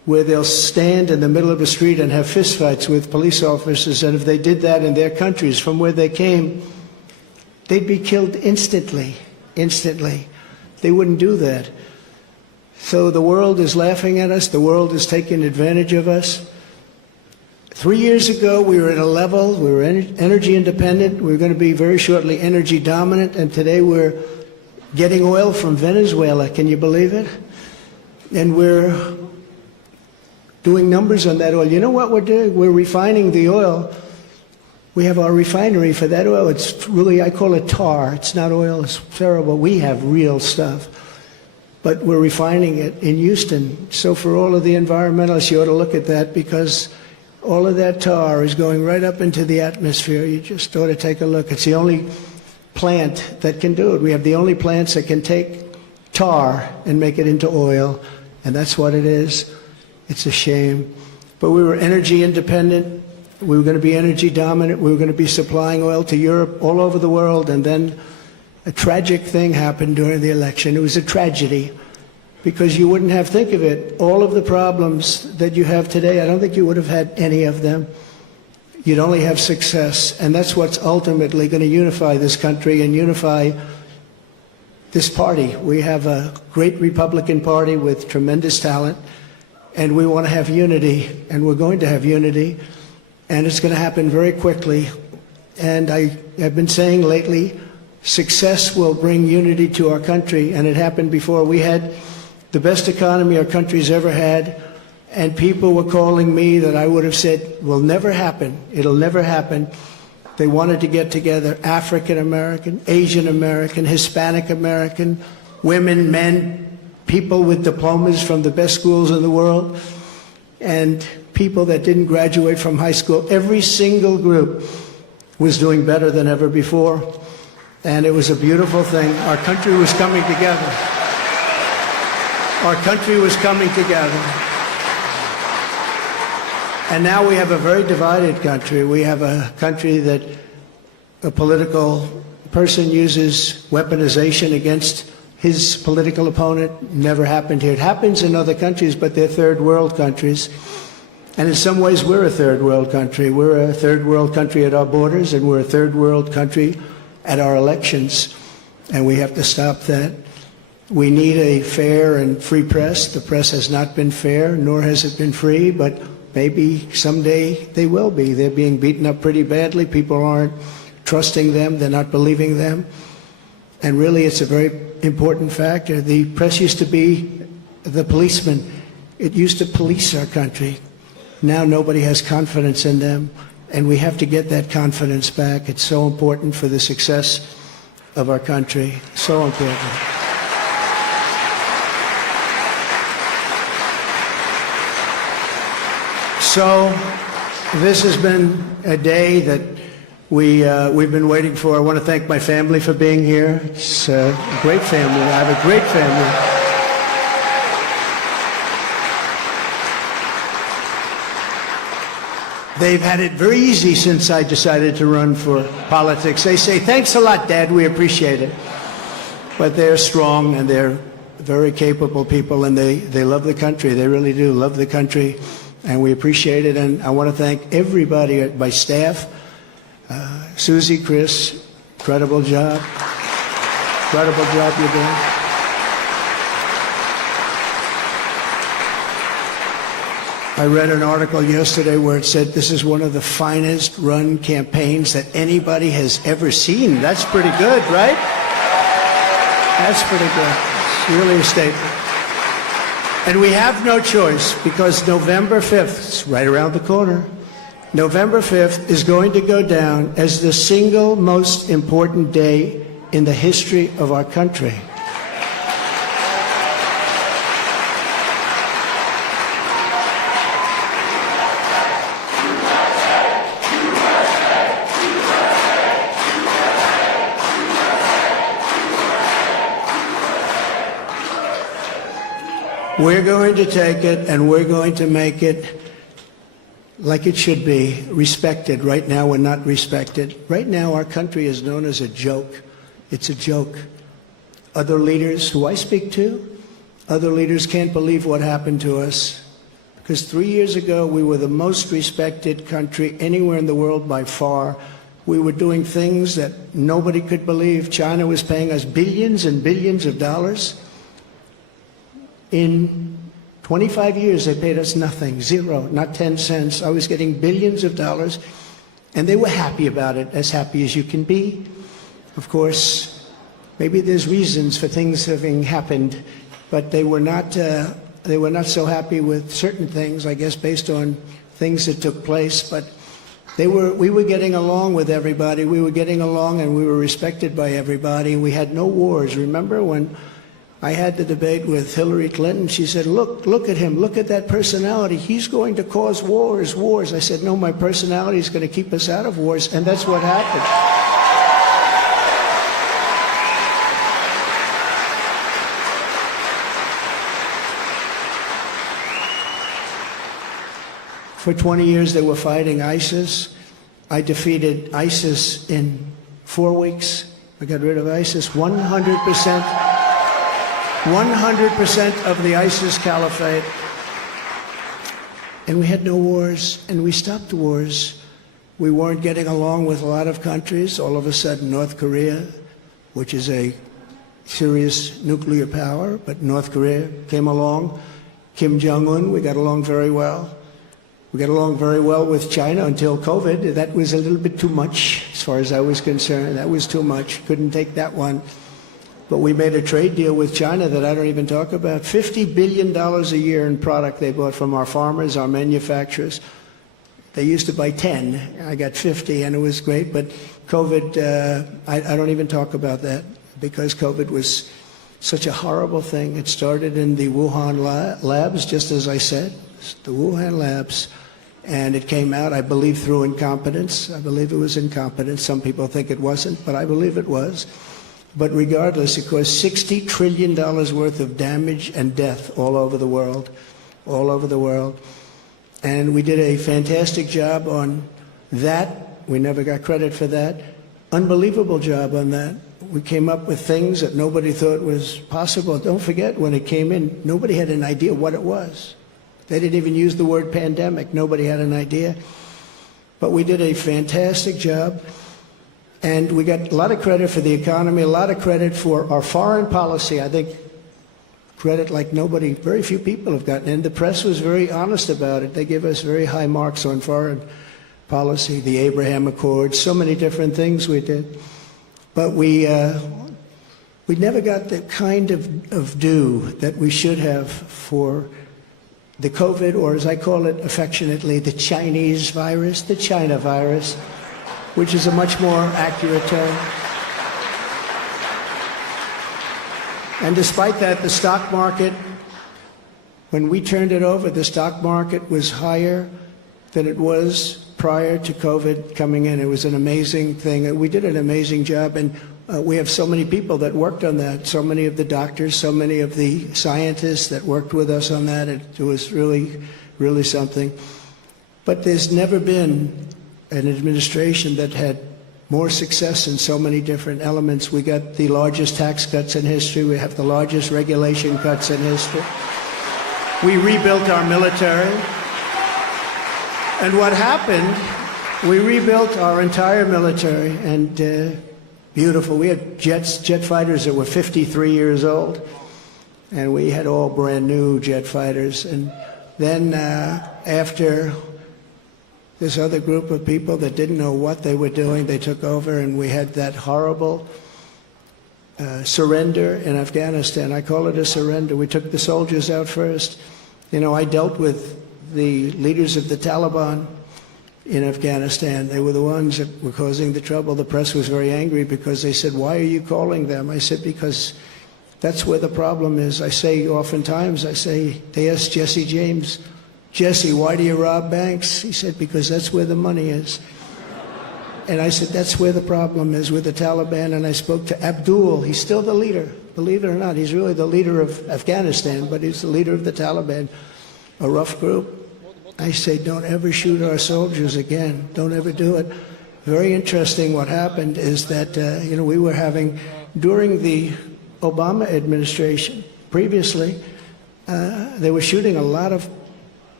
where they'll stand in the middle of a street and have fistfights with police officers, and if they did that in their countries from where they came, they'd be killed instantly, instantly. They wouldn't do that. So the world is laughing at us. The world is taking advantage of us. 3 years ago, we were at a level, we were energy independent. We were going to be very shortly energy dominant, and today we're getting oil from Venezuela. Can you believe it? And we're doing numbers on that oil. You know what we're doing? We're refining the oil. We have our refinery for that oil. It's really, I call it tar. It's not oil. It's terrible. We have real stuff. But we're refining it in Houston. So for all of the environmentalists, you ought to look at that, because all of that tar is going right up into the atmosphere. You just ought to take a look. It's the only plant that can do it. We have the only plants that can take tar and make it into oil, and that's what it is. It's a shame. But we were energy independent. We were going to be energy dominant. We were going to be supplying oil to Europe, all over the world, and then a tragic thing happened during the election. It was a tragedy, because you wouldn't have, think of it, all of the problems that you have today, I don't think you would have had any of them. You'd only have success, and that's what's ultimately going to unify this country and unify this party. We have a great Republican Party with tremendous talent, and we want to have unity, and we're going to have unity, and it's going to happen very quickly. And I have been saying lately, success will bring unity to our country, and it happened before. We had the best economy our country's ever had, and people were calling me that I would have said will never happen. It'll never happen. They wanted to get together, African American, Asian American, Hispanic American, women, men, people with diplomas from the best schools in the world, and people that didn't graduate from high school. Every single group was doing better than ever before. And it was a beautiful thing. Our country was coming together. Our country was coming together. And now we have a very divided country. We have a country that a political person uses weaponization against his political opponent. Never happened here. It happens in other countries, but they're third world countries. And in some ways, we're a third world country. We're a third world country at our borders, and we're a third world country at our elections, and we have to stop that. We need a fair and free press. The press has not been fair, nor has it been free, but maybe someday they will be. They're being beaten up pretty badly. People aren't trusting them. They're not believing them. And really, it's a very important factor. The press used to be the policeman. It used to police our country. Now nobody has confidence in them. And we have to get that confidence back. It's so important for the success of our country. So important. So this has been a day that we've been waiting for. I want to thank my family for being here. It's a great family. I have a great family. They've had it very easy since I decided to run for politics. They say, thanks a lot, Dad, we appreciate it. But they're strong, and they're very capable people, and they love the country. They really do love the country, and we appreciate it. And I want to thank everybody at my staff. Susie, Chris, incredible job. Incredible job you're doing. I read an article yesterday where it said this is one of the finest run campaigns that anybody has ever seen. That's pretty good, right? That's pretty good. It's really a statement. And we have no choice, because November 5th, it's right around the corner, November 5th is going to go down as the single most important day in the history of our country. We're going to take it, and we're going to make it like it should be, respected. Right now, we're not respected. Right now, our country is known as a joke. It's a joke. Other leaders who I speak to, other leaders can't believe what happened to us. Because 3 years ago, we were the most respected country anywhere in the world by far. We were doing things that nobody could believe. China was paying us billions and billions of dollars. In 25 years, they paid us nothing, zero, not 10 cents. I was getting billions of dollars, and they were happy about it, as happy as you can be. Of course, maybe there's reasons for things having happened, but they were not so happy with certain things, I guess, based on things that took place. But we were getting along with everybody. We were getting along, and we were respected by everybody. We had no wars. Remember when I had the debate with Hillary Clinton? She said, look at him. Look at that personality. He's going to cause wars. I said, no, my personality is going to keep us out of wars. And that's what happened. For 20 years, they were fighting ISIS. I defeated ISIS in 4 weeks. I got rid of ISIS 100%. 100% of the ISIS caliphate. And we had no wars, and we stopped wars. We weren't getting along with a lot of countries. All of a sudden, North Korea, which is a serious nuclear power, but North Korea came along. Kim Jong-un, we got along very well. We got along very well with China until COVID. That was a little bit too much, as far as I was concerned. That was too much. Couldn't take that one. But we made a trade deal with China that I don't even talk about. $50 billion a year in product they bought from our farmers, our manufacturers. They used to buy 10. I got 50, and it was great. But COVID, I don't even talk about that, because COVID was such a horrible thing. It started in the Wuhan labs, just as I said, the Wuhan labs. And it came out, I believe, through incompetence. I believe it was incompetence. Some people think it wasn't, but I believe it was. But regardless, it caused $60 trillion worth of damage and death all over the world, all over the world. And we did a fantastic job on that. We never got credit for that. Unbelievable job on that. We came up with things that nobody thought was possible. Don't forget, when it came in, nobody had an idea what it was. They didn't even use the word pandemic. Nobody had an idea. But we did a fantastic job. And we got a lot of credit for the economy, a lot of credit for our foreign policy. I think credit like nobody, very few people have gotten. And the press was very honest about it. They give us very high marks on foreign policy, the Abraham Accords, so many different things we did. But we never got the kind of due that we should have for the COVID, or as I call it affectionately, the Chinese virus, the China virus, which is a much more accurate term. And despite that, the stock market, when we turned it over, the stock market was higher than it was prior to COVID coming in. It was an amazing thing. We did an amazing job, and we have so many people that worked on that, so many of the doctors, so many of the scientists that worked with us on that. It was really, really something. But there's never been an administration that had more success in so many different elements. We got the largest tax cuts in history. We have the largest regulation cuts in history. We rebuilt our military. And what happened, we rebuilt our entire military, and beautiful. We had jet fighters that were 53 years old, and we had all brand new jet fighters. And then after this other group of people that didn't know what they were doing, they took over, and we had that horrible surrender in Afghanistan. I call it a surrender. We took the soldiers out first. You know, I dealt with the leaders of the Taliban in Afghanistan. They were the ones that were causing the trouble. The press was very angry because they said, "Why are you calling them?" I said, "Because that's where the problem is." I say oftentimes, they asked Jesse James, "Jesse, why do you rob banks?" He said, "Because that's where the money is." And I said, that's where the problem is, with the Taliban. And I spoke to Abdul. He's still the leader. Believe it or not, he's really the leader of Afghanistan, but he's the leader of the Taliban, a rough group. I say, don't ever shoot our soldiers again. Don't ever do it. Very interesting what happened is that, we were having, during the Obama administration, previously, they were shooting a lot of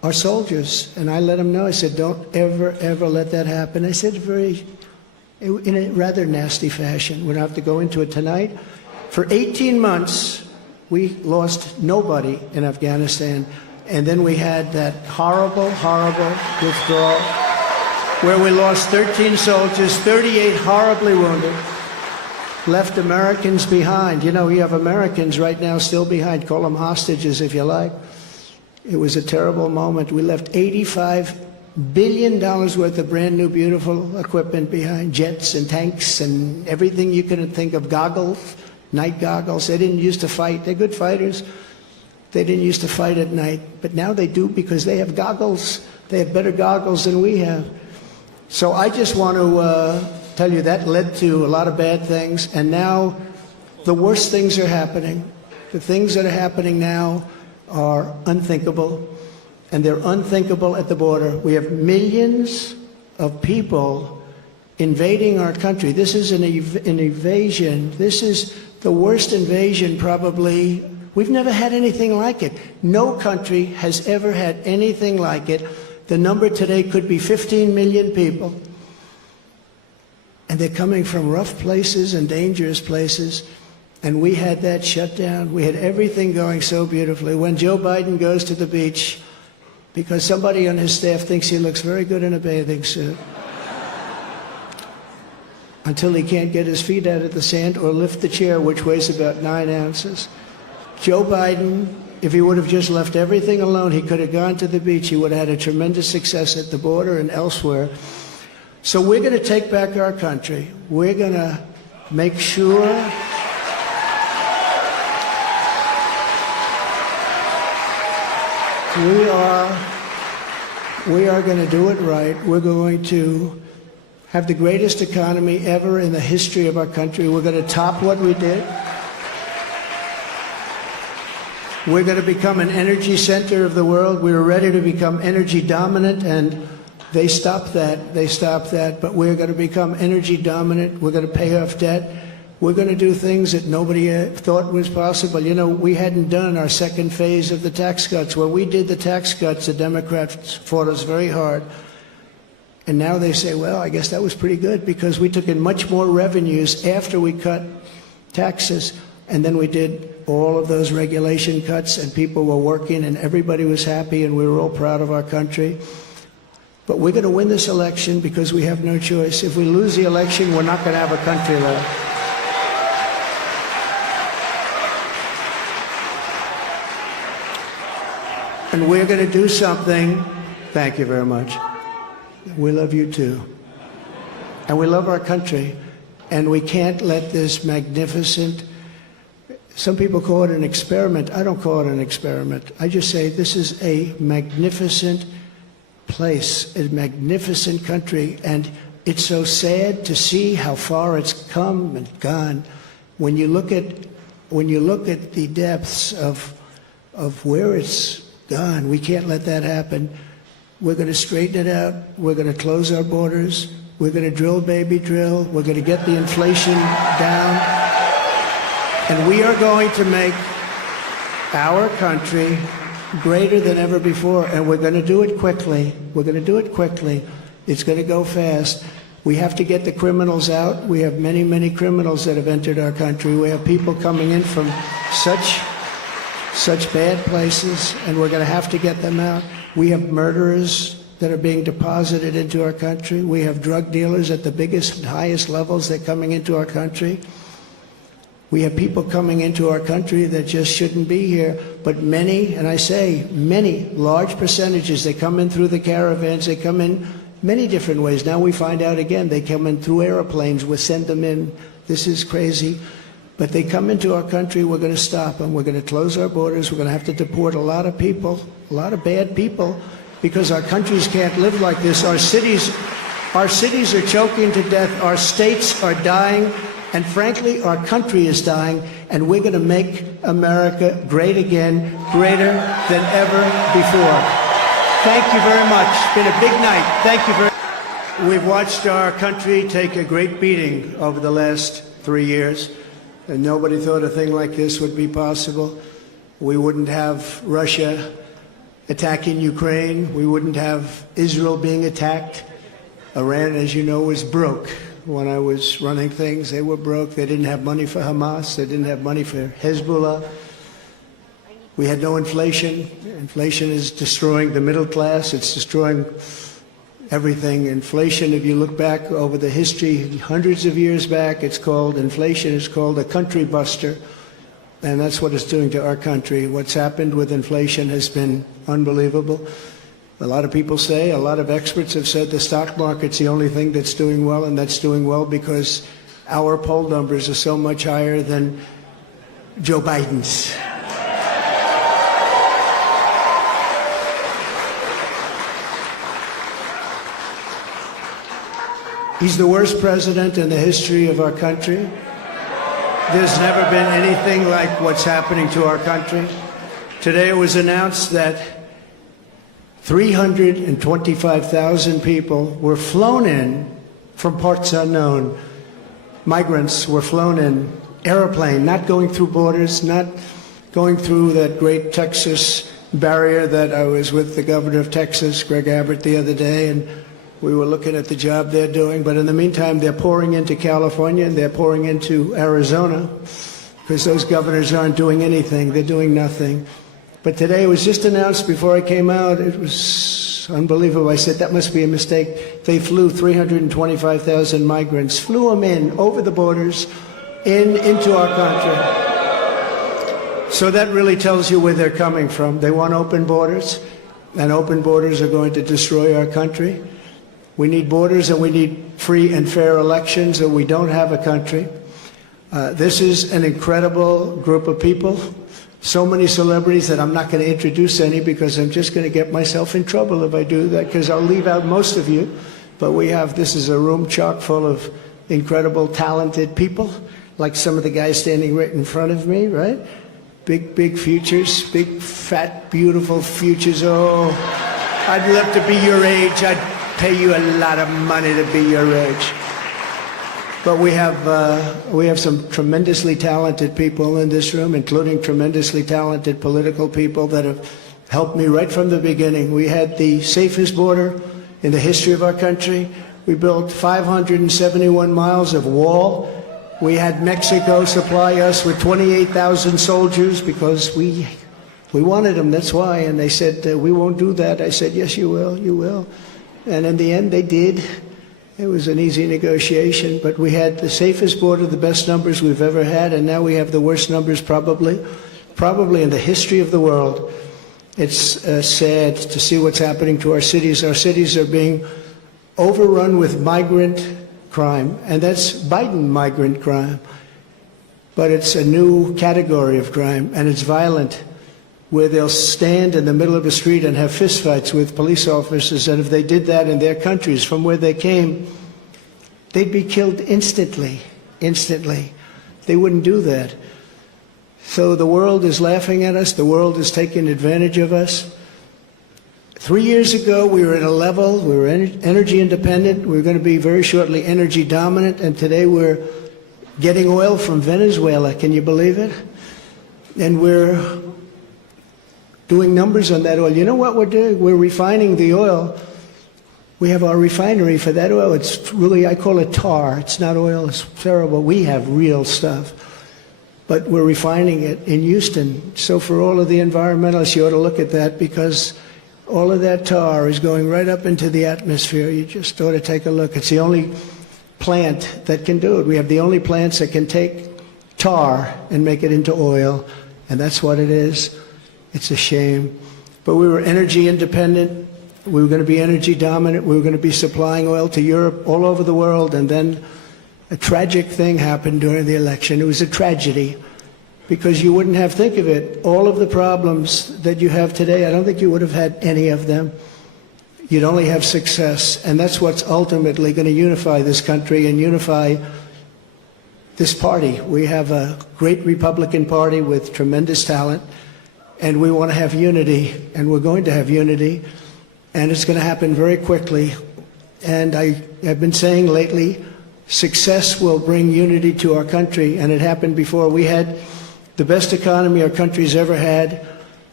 our soldiers. And I let them know, I said, don't ever, ever let that happen. I said in a rather nasty fashion. We don't have to go into it tonight. For 18 months, we lost nobody in Afghanistan. And then we had that horrible, horrible withdrawal where we lost 13 soldiers, 38 horribly wounded, left Americans behind. You know, you have Americans right now still behind. Call them hostages if you like. It was a terrible moment. We left $85 billion worth of brand new, beautiful equipment behind, jets and tanks and everything you can think of, goggles, night goggles. They didn't used to fight. They're good fighters. They didn't used to fight at night, but now they do because they have goggles. They have better goggles than we have. So I just want to tell you that led to a lot of bad things, and now the worst things are happening. The things that are happening now are unthinkable, and they're unthinkable at the border. We have millions of people invading our country. This is an invasion. This is the worst invasion probably. We've never had anything like it. No country has ever had anything like it. The number today could be 15 million people. And they're coming from rough places and dangerous places. And we had that shut down. We had everything going so beautifully. When Joe Biden goes to the beach, because somebody on his staff thinks he looks very good in a bathing suit, until he can't get his feet out of the sand or lift the chair, which weighs about 9 ounces. Joe Biden, if he would have just left everything alone, he could have gone to the beach. He would have had a tremendous success at the border and elsewhere. So we're going to take back our country. We're going to make sure we are going to do it right. We're going to have the greatest economy ever in the history of our country. We're going to top what we did. We're going to become an energy center of the world. We were ready to become energy dominant, and they stopped that. They stopped that. But we're going to become energy dominant. We're going to pay off debt. We're going to do things that nobody thought was possible. You know, we hadn't done our second phase of the tax cuts. When we did the tax cuts, the Democrats fought us very hard. And now they say, well, I guess that was pretty good because we took in much more revenues after we cut taxes. And then we did all of those regulation cuts, and people were working, and everybody was happy, and we were all proud of our country. But we're going to win this election because we have no choice. If we lose the election, we're not going to have a country left. And we're going to do something. Thank you very much. We love you too. And we love our country. And we can't let this magnificent, some people call it an experiment. I don't call it an experiment. I just say this is a magnificent place, a magnificent country. And it's so sad to see how far it's come and gone. When you look at the depths of where it's gone, we can't let that happen. We're going to straighten it out. We're going to close our borders. We're going to drill, baby, drill. We're going to get the inflation down. And we are going to make our country greater than ever before. And we're going to do it quickly. We're going to do it quickly. It's going to go fast. We have to get the criminals out. We have many, many criminals that have entered our country. We have people coming in from such bad places, and we're going to have to get them out. We have murderers that are being deposited into our country. We have drug dealers at the biggest and highest levels that are coming into our country. We have people coming into our country that just shouldn't be here, but many, and I say many, large percentages, they come in through the caravans, they come in many different ways. Now we find out again, they come in through airplanes, we send them in. This is crazy. But they come into our country, we're going to stop them. We're going to close our borders. We're going to have to deport a lot of people, a lot of bad people, because our countries can't live like this. Our cities are choking to death. Our states are dying. And frankly, our country is dying. And we're going to make America great again, greater than ever before. Thank you very much. It's been a big night. Thank you very much. We've watched our country take a great beating over the last 3 years. And nobody thought a thing like this would be possible. We wouldn't have Russia attacking Ukraine. We wouldn't have Israel being attacked. Iran, as you know, was broke. When I was running things, they were broke. They didn't have money for Hamas. They didn't have money for Hezbollah. We had no inflation. Inflation is destroying the middle class. It's destroying everything. Inflation, if you look back over the history, hundreds of years back, inflation is called a country buster. And that's what it's doing to our country. What's happened with inflation has been unbelievable. A lot of people say, a lot of experts have said the stock market's the only thing that's doing well, and that's doing well because our poll numbers are so much higher than Joe Biden's. He's the worst president in the history of our country. There's never been anything like what's happening to our country. Today it was announced that 325,000 people were flown in from parts unknown. Migrants were flown in, airplane, not going through borders, not going through that great Texas barrier that I was with the governor of Texas, Greg Abbott, the other day, and we were looking at the job they're doing. But in the meantime, they're pouring into California and they're pouring into Arizona because those governors aren't doing anything. They're doing nothing. But today it was just announced before I came out. It was unbelievable. I said, that must be a mistake. They flew 325,000 migrants, flew them in over the borders into our country. So that really tells you where they're coming from. They want open borders, and open borders are going to destroy our country. We need borders and we need free and fair elections, or we don't have a country. This is an incredible group of people. So many celebrities that I'm not going to introduce any because I'm just going to get myself in trouble if I do that, because I'll leave out most of you. But this is a room chock full of incredible, talented people, like some of the guys standing right in front of me, right? Big, big futures, big, fat, beautiful futures. Oh, I'd love to be your age. I'd pay you a lot of money to be your age. But we have some tremendously talented people in this room, including tremendously talented political people that have helped me right from the beginning. We had the safest border in the history of our country. We built 571 miles of wall. We had Mexico supply us with 28,000 soldiers because we wanted them, that's why. And they said, we won't do that. I said, yes, you will, you will. And in the end, they did. It was an easy negotiation, but we had the safest border, the best numbers we've ever had, and now we have the worst numbers probably in the history of the world. It's sad to see what's happening to our cities. Our cities are being overrun with migrant crime, and that's Biden migrant crime. But it's a new category of crime, and it's violent, where they'll stand in the middle of the street and have fistfights with police officers, and if they did that in their countries from where they came, they'd be killed instantly. They wouldn't do that. So the world is laughing at us. The world is taking advantage of us. 3 years ago, we were at a level, we were energy independent. We were going to be very shortly energy dominant, and today we're getting oil from Venezuela. Can you believe it? And we're doing numbers on that oil. You know what we're doing? We're refining the oil. We have our refinery for that oil. It's really, I call it tar. It's not oil. It's terrible. We have real stuff. But we're refining it in Houston. So for all of the environmentalists, you ought to look at that, because all of that tar is going right up into the atmosphere. You just ought to take a look. It's the only plant that can do it. We have the only plants that can take tar and make it into oil, and that's what it is. It's a shame. But we were energy independent. We were going to be energy dominant. We were going to be supplying oil to Europe, all over the world. And then a tragic thing happened during the election. It was a tragedy, because you wouldn't have, think of it, all of the problems that you have today, I don't think you would have had any of them. You'd only have success. And that's what's ultimately going to unify this country and unify this party. We have a great Republican Party with tremendous talent. And we want to have unity, and we're going to have unity, and it's going to happen very quickly. And I have been saying lately, success will bring unity to our country, and it happened before. We had the best economy our country's ever had,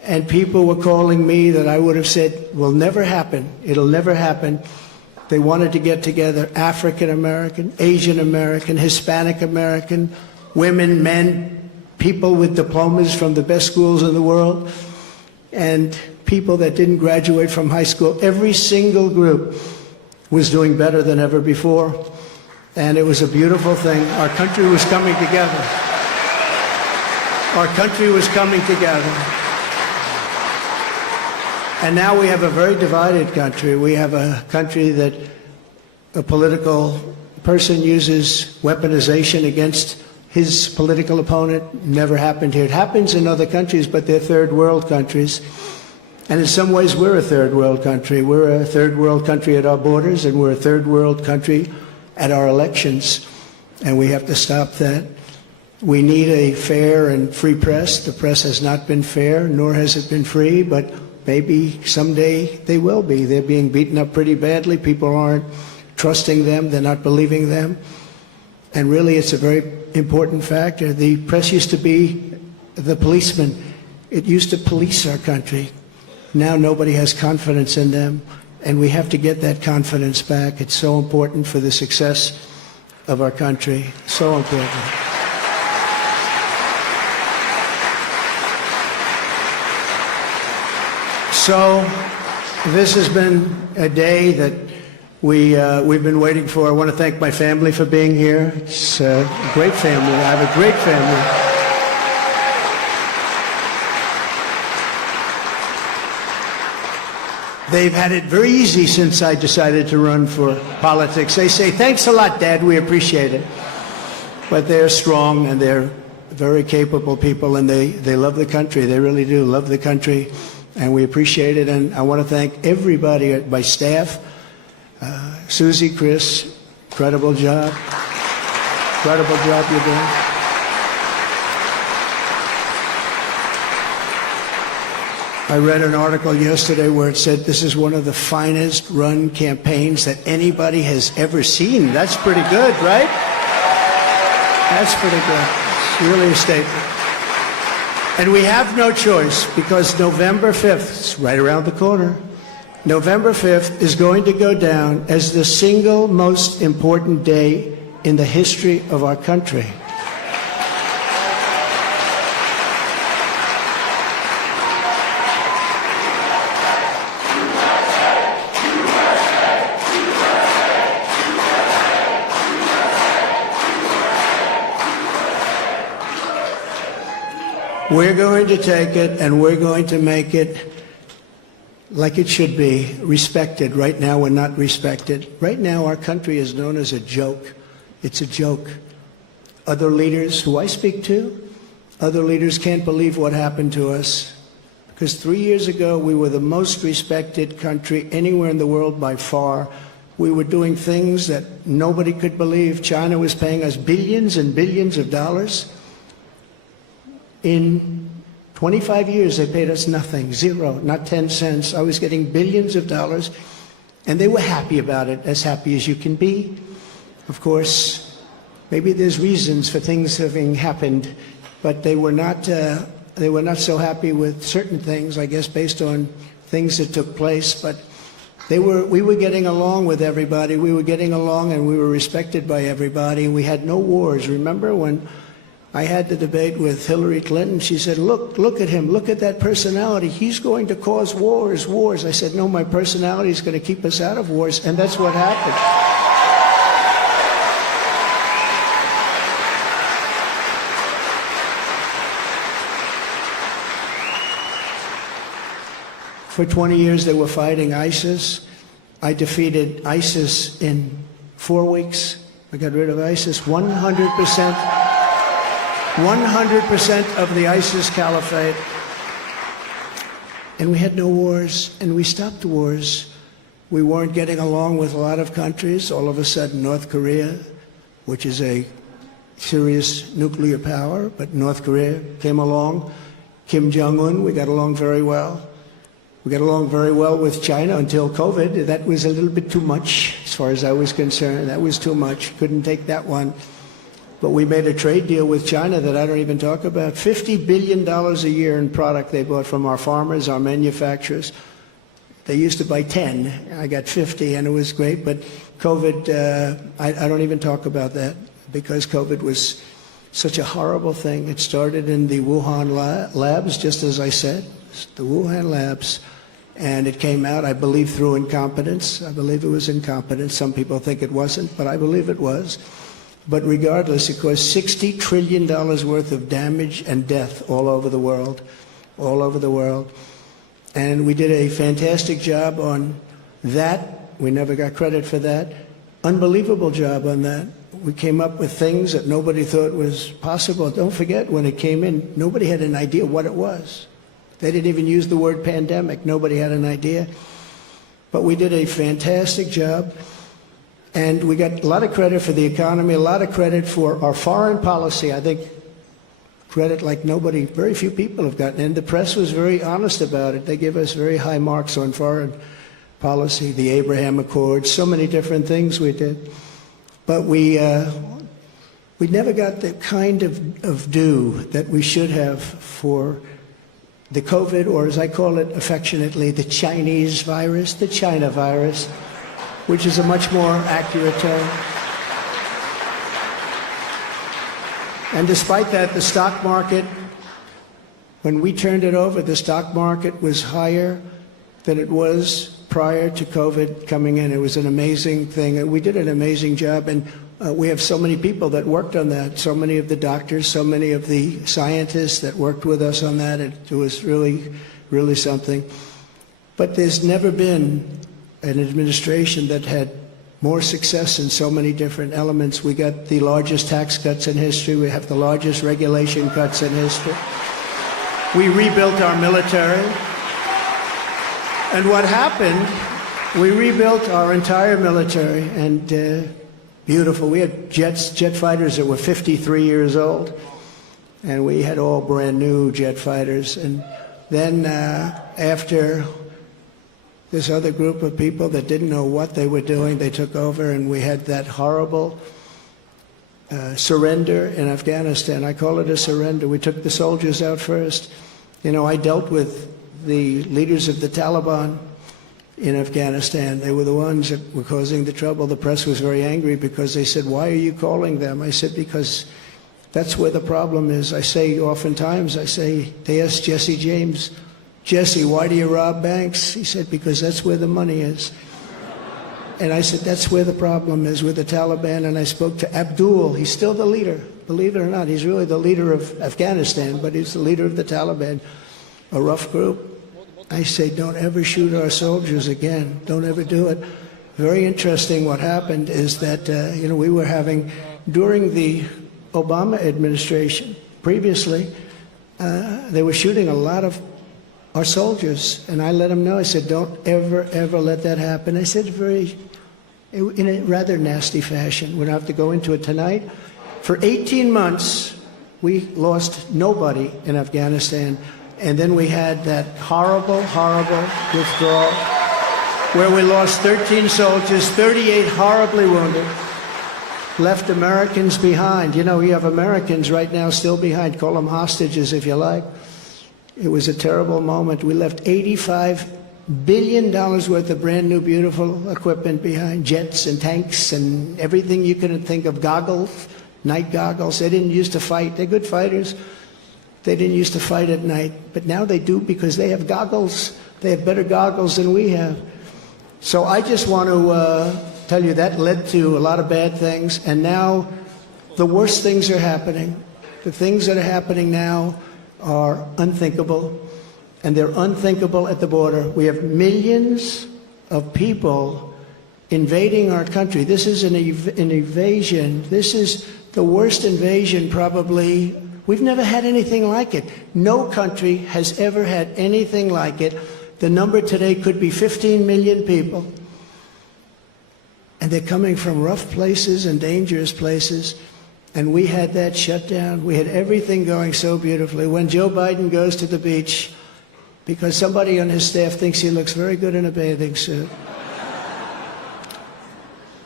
And people were calling me that I would have said will never happen. It'll never happen. They wanted to get together African American, Asian American, Hispanic American, women, men, people with diplomas from the best schools in the world, and people that didn't graduate from high school. Every single group was doing better than ever before. And it was a beautiful thing. Our country was coming together. Our country was coming together. And now we have a very divided country. We have a country that a political person uses weaponization against his political opponent. Never happened here. It happens in other countries, but they're third world countries. And in some ways, we're a third world country. We're a third world country at our borders, and we're a third world country at our elections. And we have to stop that. We need a fair and free press. The press has not been fair, nor has it been free, but maybe someday they will be. They're being beaten up pretty badly. People aren't trusting them. They're not believing them. And really, it's a very important factor. The press used to be the policeman. It used to police our country. Now nobody has confidence in them, and we have to get that confidence back. It's so important for the success of our country. So important. So this has been a day that we've been waiting for. I want to thank my family for being here. It's a great family. I have a great family. They've had it very easy since I decided to run for politics. They say, thanks a lot, Dad, we appreciate it. But they're strong and they're very capable people, and they love the country. They really do love the country, and we appreciate it. And I want to thank everybody at my staff. Susie, Chris, incredible job. Incredible job you're doing. I read an article yesterday where it said this is one of the finest run campaigns that anybody has ever seen. That's pretty good, right? That's pretty good. It's really a statement. And we have no choice, because November 5th, it's right around the corner, November 5th is going to go down as the single most important day in the history of our country. We're going to take it and we're going to make it like it should be, respected. Right now, we're not respected. Right now, our country is known as a joke. It's a joke. Other leaders who I speak to, other leaders can't believe what happened to us. Because 3 years ago, we were the most respected country anywhere in the world by far. We were doing things that nobody could believe. China was paying us billions and billions of dollars. In 25 years, they paid us nothing, zero, not 10 cents. I was getting billions of dollars, and they were happy about it, as happy as you can be. Of course, maybe there's reasons for things having happened, but they were not so happy with certain things, I guess, based on things that took place. But we were getting along with everybody. We were getting along, and we were respected by everybody. We had no wars. Remember when I had the debate with Hillary Clinton? She said, look at him, look at that personality. He's going to cause wars. I said, no, my personality is going to keep us out of wars, and that's what happened. For 20 years, they were fighting ISIS. I defeated ISIS in 4 weeks. I got rid of ISIS 100%. 100% of the ISIS caliphate. And we had no wars, and we stopped wars. We weren't getting along with a lot of countries. All of a sudden, North Korea, which is a serious nuclear power, but North Korea came along. Kim Jong-un, we got along very well. We got along very well with China until COVID. That was a little bit too much, as far as I was concerned. That was too much. Couldn't take that one. But we made a trade deal with China that I don't even talk about. $50 billion a year in product they bought from our farmers, our manufacturers. They used to buy 10. I got 50, and it was great. But COVID, I don't even talk about that because COVID was such a horrible thing. It started in the Wuhan labs, just as I said, the Wuhan labs. And it came out, I believe, through incompetence. I believe it was incompetence. Some people think it wasn't, but I believe it was. But regardless, it caused $60 trillion worth of damage and death all over the world, all over the world. And we did a fantastic job on that. We never got credit for that. Unbelievable job on that. We came up with things that nobody thought was possible. Don't forget, when it came in, nobody had an idea what it was. They didn't even use the word pandemic. Nobody had an idea. But we did a fantastic job. And we got a lot of credit for the economy, a lot of credit for our foreign policy. I think credit like nobody, very few people have gotten. And the press was very honest about it. They give us very high marks on foreign policy, the Abraham Accords, so many different things we did. But we never got the kind of due that we should have for the COVID, or as I call it affectionately, the Chinese virus, the China virus, which is a much more accurate term. And despite that, the stock market, when we turned it over, the stock market was higher than it was prior to COVID coming in. It was an amazing thing. We did an amazing job, and we have so many people that worked on that, so many of the doctors, so many of the scientists that worked with us on that. It was really, really something. But there's never been an administration that had more success in so many different elements. We got the largest tax cuts in history. We have the largest regulation cuts in history. We rebuilt our military. And what happened, we rebuilt our entire military, and beautiful. We had jet fighters that were 53 years old, and we had all brand new jet fighters. And then after this other group of people that didn't know what they were doing, they took over, and we had that horrible surrender in Afghanistan. I call it a surrender. We took the soldiers out first. You know, I dealt with the leaders of the Taliban in Afghanistan. They were the ones that were causing the trouble. The press was very angry because they said, "Why are you calling them?" I said, "Because that's where the problem is." I say oftentimes, they asked Jesse James, "Jesse, why do you rob banks?" He said, "Because that's where the money is." And I said, that's where the problem is, with the Taliban. And I spoke to Abdul. He's still the leader, believe it or not. He's really the leader of Afghanistan, but he's the leader of the Taliban, a rough group. I say, don't ever shoot our soldiers again. Don't ever do it. Very interesting what happened is that, we were having, during the Obama administration, previously, they were shooting a lot of our soldiers, and I let them know. I said, don't ever, ever let that happen. I said in a rather nasty fashion. We don't have to go into it tonight. For 18 months, we lost nobody in Afghanistan, and then we had that horrible, horrible withdrawal where we lost 13 soldiers, 38 horribly wounded, left Americans behind. You know, you have Americans right now still behind. Call them hostages if you like. It was a terrible moment. We left $85 billion worth of brand new, beautiful equipment behind, jets and tanks and everything you can think of, goggles, night goggles. They didn't used to fight. They're good fighters. They didn't used to fight at night, but now they do because they have goggles. They have better goggles than we have. So I just want to tell you that led to a lot of bad things, and now the worst things are happening. The things that are happening now are unthinkable, and they're unthinkable at the border. We have millions of people invading our country. This is an invasion. This is the worst invasion probably. We've never had anything like it. No country has ever had anything like it. The number today could be 15 million people. And they're coming from rough places and dangerous places. And we had that shut down. We had everything going so beautifully. When Joe Biden goes to the beach, because somebody on his staff thinks he looks very good in a bathing suit.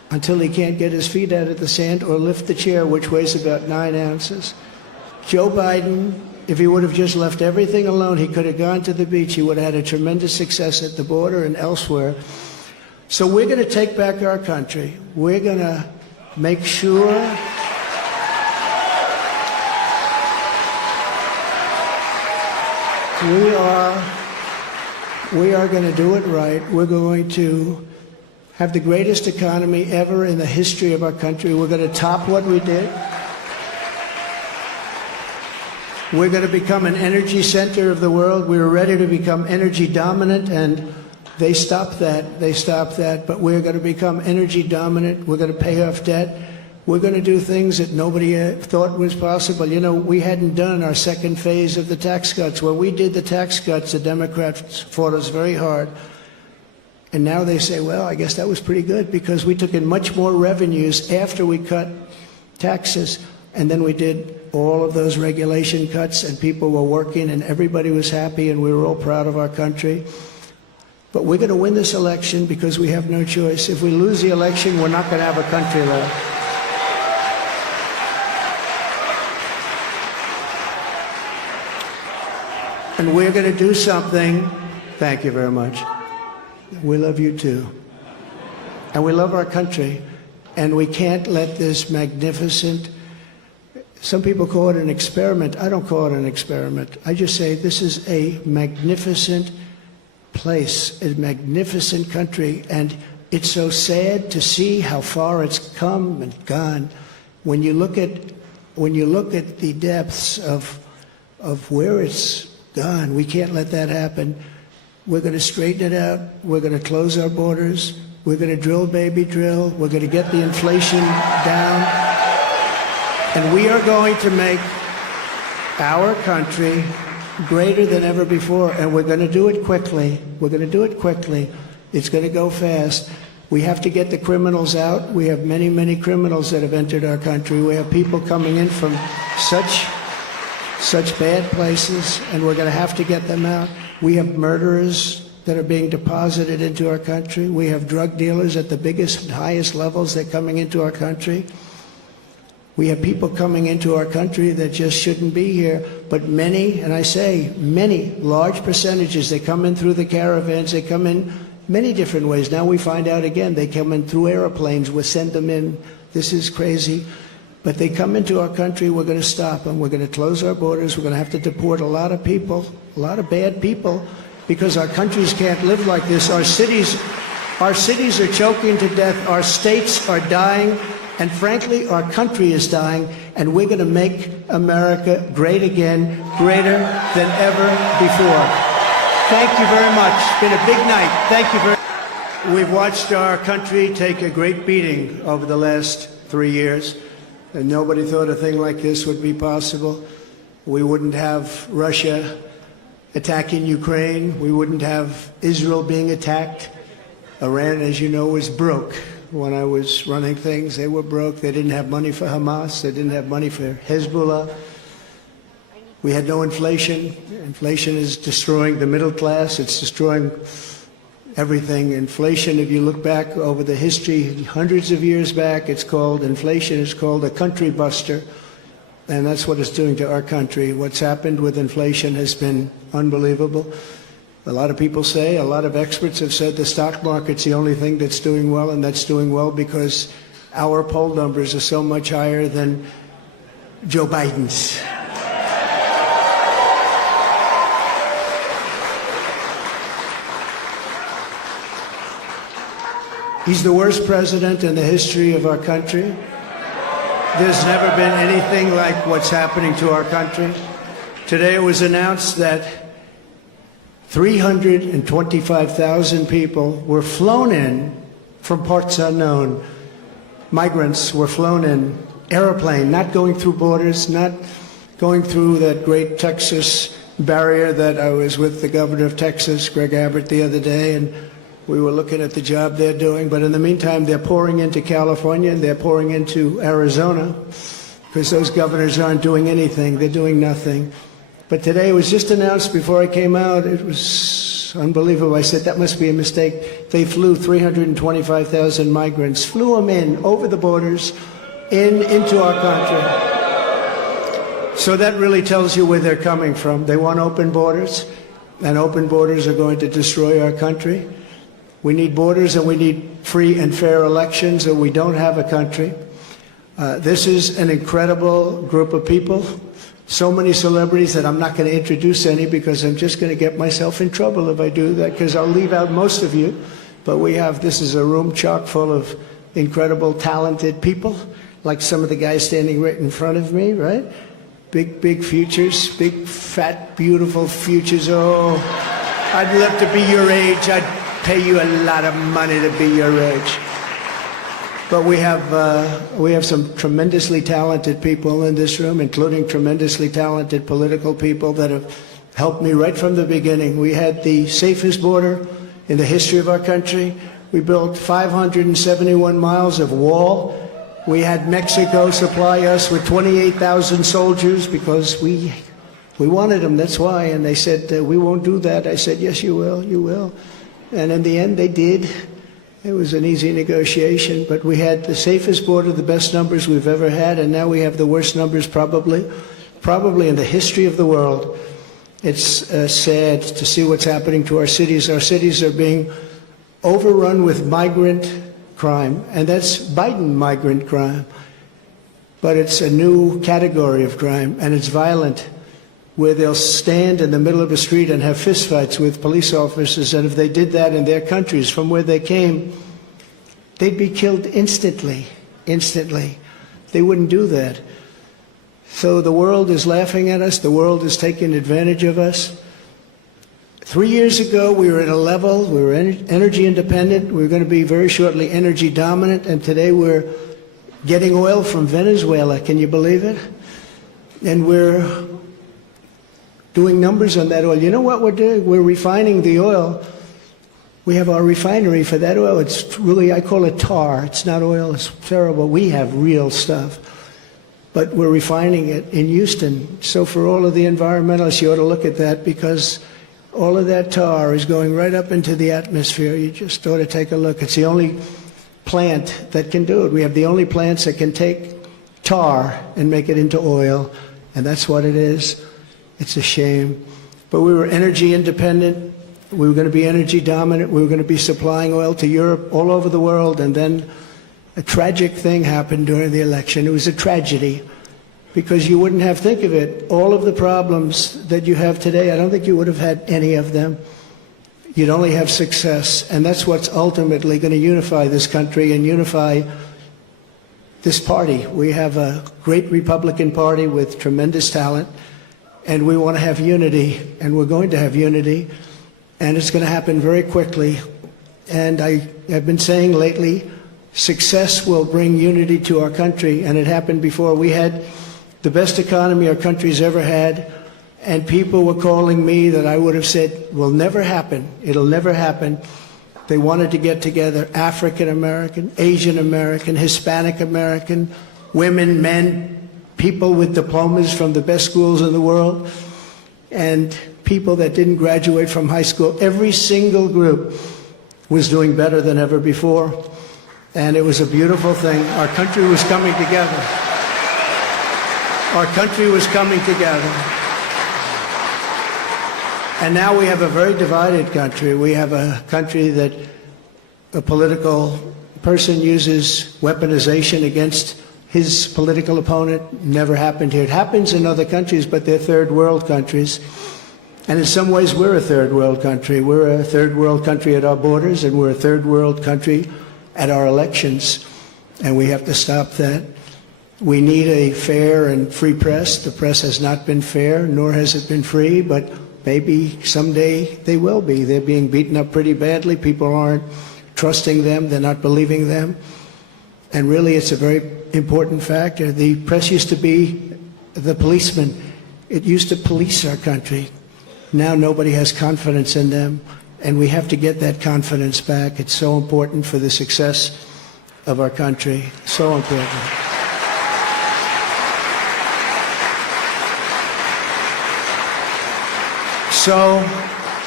until he can't get his feet out of the sand or lift the chair, which weighs about 9 ounces. Joe Biden, if he would have just left everything alone, he could have gone to the beach. He would have had a tremendous success at the border and elsewhere. So we're going to take back our country. We're going to make sure we are going to do it right. We're going to have the greatest economy ever in the history of our country. We're going to top what we did. We're going to become an energy center of the world. We were ready to become energy dominant, and they stopped that. They stopped that. But we're going to become energy dominant. We're going to pay off debt. We're going to do things that nobody thought was possible. You know, we hadn't done our second phase of the tax cuts. When we did the tax cuts, the Democrats fought us very hard. And now they say, well, I guess that was pretty good because we took in much more revenues after we cut taxes. And then we did all of those regulation cuts, and people were working, and everybody was happy, and we were all proud of our country. But we're going to win this election because we have no choice. If we lose the election, we're not going to have a country left. And we're going to do something. Thank you very much. We love you too. And we love our country. And we can't let this magnificent, some people call it an experiment. I don't call it an experiment. I just say this is a magnificent place, a magnificent country. And it's so sad to see how far it's come and gone. When you look at the depths of where it's gone, we can't let that happen. We're going to straighten it out. We're going to close our borders. We're going to drill, baby, drill. We're going to get the inflation down. And we are going to make our country greater than ever before. And we're going to do it quickly. We're going to do it quickly. It's going to go fast. We have to get the criminals out. We have many, many criminals that have entered our country. We have people coming in from such bad places, and we're going to have to get them out. We have murderers that are being deposited into our country. We have drug dealers at the biggest and highest levels that are coming into our country. We have people coming into our country that just shouldn't be here. But many, and I say many, large percentages, they come in through the caravans. They come in many different ways. Now we find out again, they come in through airplanes. We send them in. This is crazy. But they come into our country, we're going to stop them. We're going to close our borders. We're going to have to deport a lot of people, a lot of bad people, because our countries can't live like this. Our cities are choking to death. Our states are dying. And frankly, our country is dying. And we're going to make America great again, greater than ever before. Thank you very much. It's been a big night. Thank you very much. We've watched our country take a great beating over the last 3 years. And nobody thought a thing like this would be possible. We wouldn't have Russia attacking Ukraine. We wouldn't have Israel being attacked. Iran, as you know, was broke. When I was running things, they were broke. They didn't have money for Hamas. They didn't have money for Hezbollah. We had no inflation. Inflation is destroying the middle class. It's destroying everything. Inflation, if you look back over the history, hundreds of years back, inflation is called a country buster. And that's what it's doing to our country. What's happened with inflation has been unbelievable. A lot of people say, a lot of experts have said the stock market's the only thing that's doing well, and that's doing well because our poll numbers are so much higher than Joe Biden's. He's the worst president in the history of our country. There's never been anything like what's happening to our country. Today it was announced that 325,000 people were flown in from parts unknown. Migrants were flown in, airplane, not going through borders, not going through that great Texas barrier that I was with the governor of Texas, Greg Abbott, the other day, and we were looking at the job they're doing. But in the meantime, they're pouring into California and they're pouring into Arizona because those governors aren't doing anything. They're doing nothing. But today it was just announced before I came out, it was unbelievable. I said, that must be a mistake. They flew 325,000 migrants, flew them in over the borders, into our country. So that really tells you where they're coming from. They want open borders, and open borders are going to destroy our country. We need borders, and we need free and fair elections, or we don't have a country. This is an incredible group of people. So many celebrities that I'm not going to introduce any, because I'm just going to get myself in trouble if I do that, because I'll leave out most of you. But this is a room chock full of incredible, talented people, like some of the guys standing right in front of me, right? Big futures, big, fat, beautiful futures. Oh, I'd love to be your age. I'd pay you a lot of money to be your age. But we have some tremendously talented people in this room, including tremendously talented political people that have helped me right from the beginning. We had the safest border in the history of our country. We built 571 miles of wall. We had Mexico supply us with 28,000 soldiers because we wanted them, that's why. And they said, we won't do that. I said, yes, you will, you will. And in the end, they did. It was an easy negotiation, but we had the safest border, the best numbers we've ever had, and now we have the worst numbers probably in the history of the world. It's sad to see what's happening to our cities. Our cities are being overrun with migrant crime, and that's Biden migrant crime. But it's a new category of crime, and it's violent, where they'll stand in the middle of a street and have fistfights with police officers, and if they did that in their countries from where they came, they'd be killed instantly. They wouldn't do that. So the world is laughing at us. The world is taking advantage of us. 3 years ago, we were at a level, we were energy independent. We were going to be very shortly energy dominant, and today we're getting oil from Venezuela. Can you believe it? And we're doing numbers on that oil. You know what we're doing? We're refining the oil. We have our refinery for that oil. It's really, I call it tar. It's not oil. It's terrible. We have real stuff. But we're refining it in Houston. So for all of the environmentalists, you ought to look at that, because all of that tar is going right up into the atmosphere. You just ought to take a look. It's the only plant that can do it. We have the only plants that can take tar and make it into oil, and that's what it is. It's a shame. But we were energy independent. We were going to be energy dominant. We were going to be supplying oil to Europe, all over the world. And then a tragic thing happened during the election. It was a tragedy, because you wouldn't have, think of it, all of the problems that you have today, I don't think you would have had any of them. You'd only have success. And that's what's ultimately going to unify this country and unify this party. We have a great Republican Party with tremendous talent. And we want to have unity, and we're going to have unity, and it's going to happen very quickly. And I have been saying lately, success will bring unity to our country, and it happened before. We had the best economy our country's ever had, and people were calling me that I would have said will never happen. It'll never happen. They wanted to get together, African American, Asian American, Hispanic American, women, men, people with diplomas from the best schools in the world, and people that didn't graduate from high school. Every single group was doing better than ever before, and it was a beautiful thing. Our country was coming together. Our country was coming together. And now we have a very divided country. We have a country that a political person uses weaponization against his political opponent. Never happened here. It happens in other countries, but they're third world countries. And in some ways, we're a third world country. We're a third world country at our borders, and we're a third world country at our elections. And we have to stop that. We need a fair and free press. The press has not been fair, nor has it been free, but maybe someday they will be. They're being beaten up pretty badly. People aren't trusting them. They're not believing them. And really, it's a very important factor. The press used to be the policeman. It used to police our country. Now nobody has confidence in them, and we have to get that confidence back. It's so important for the success of our country. So important. So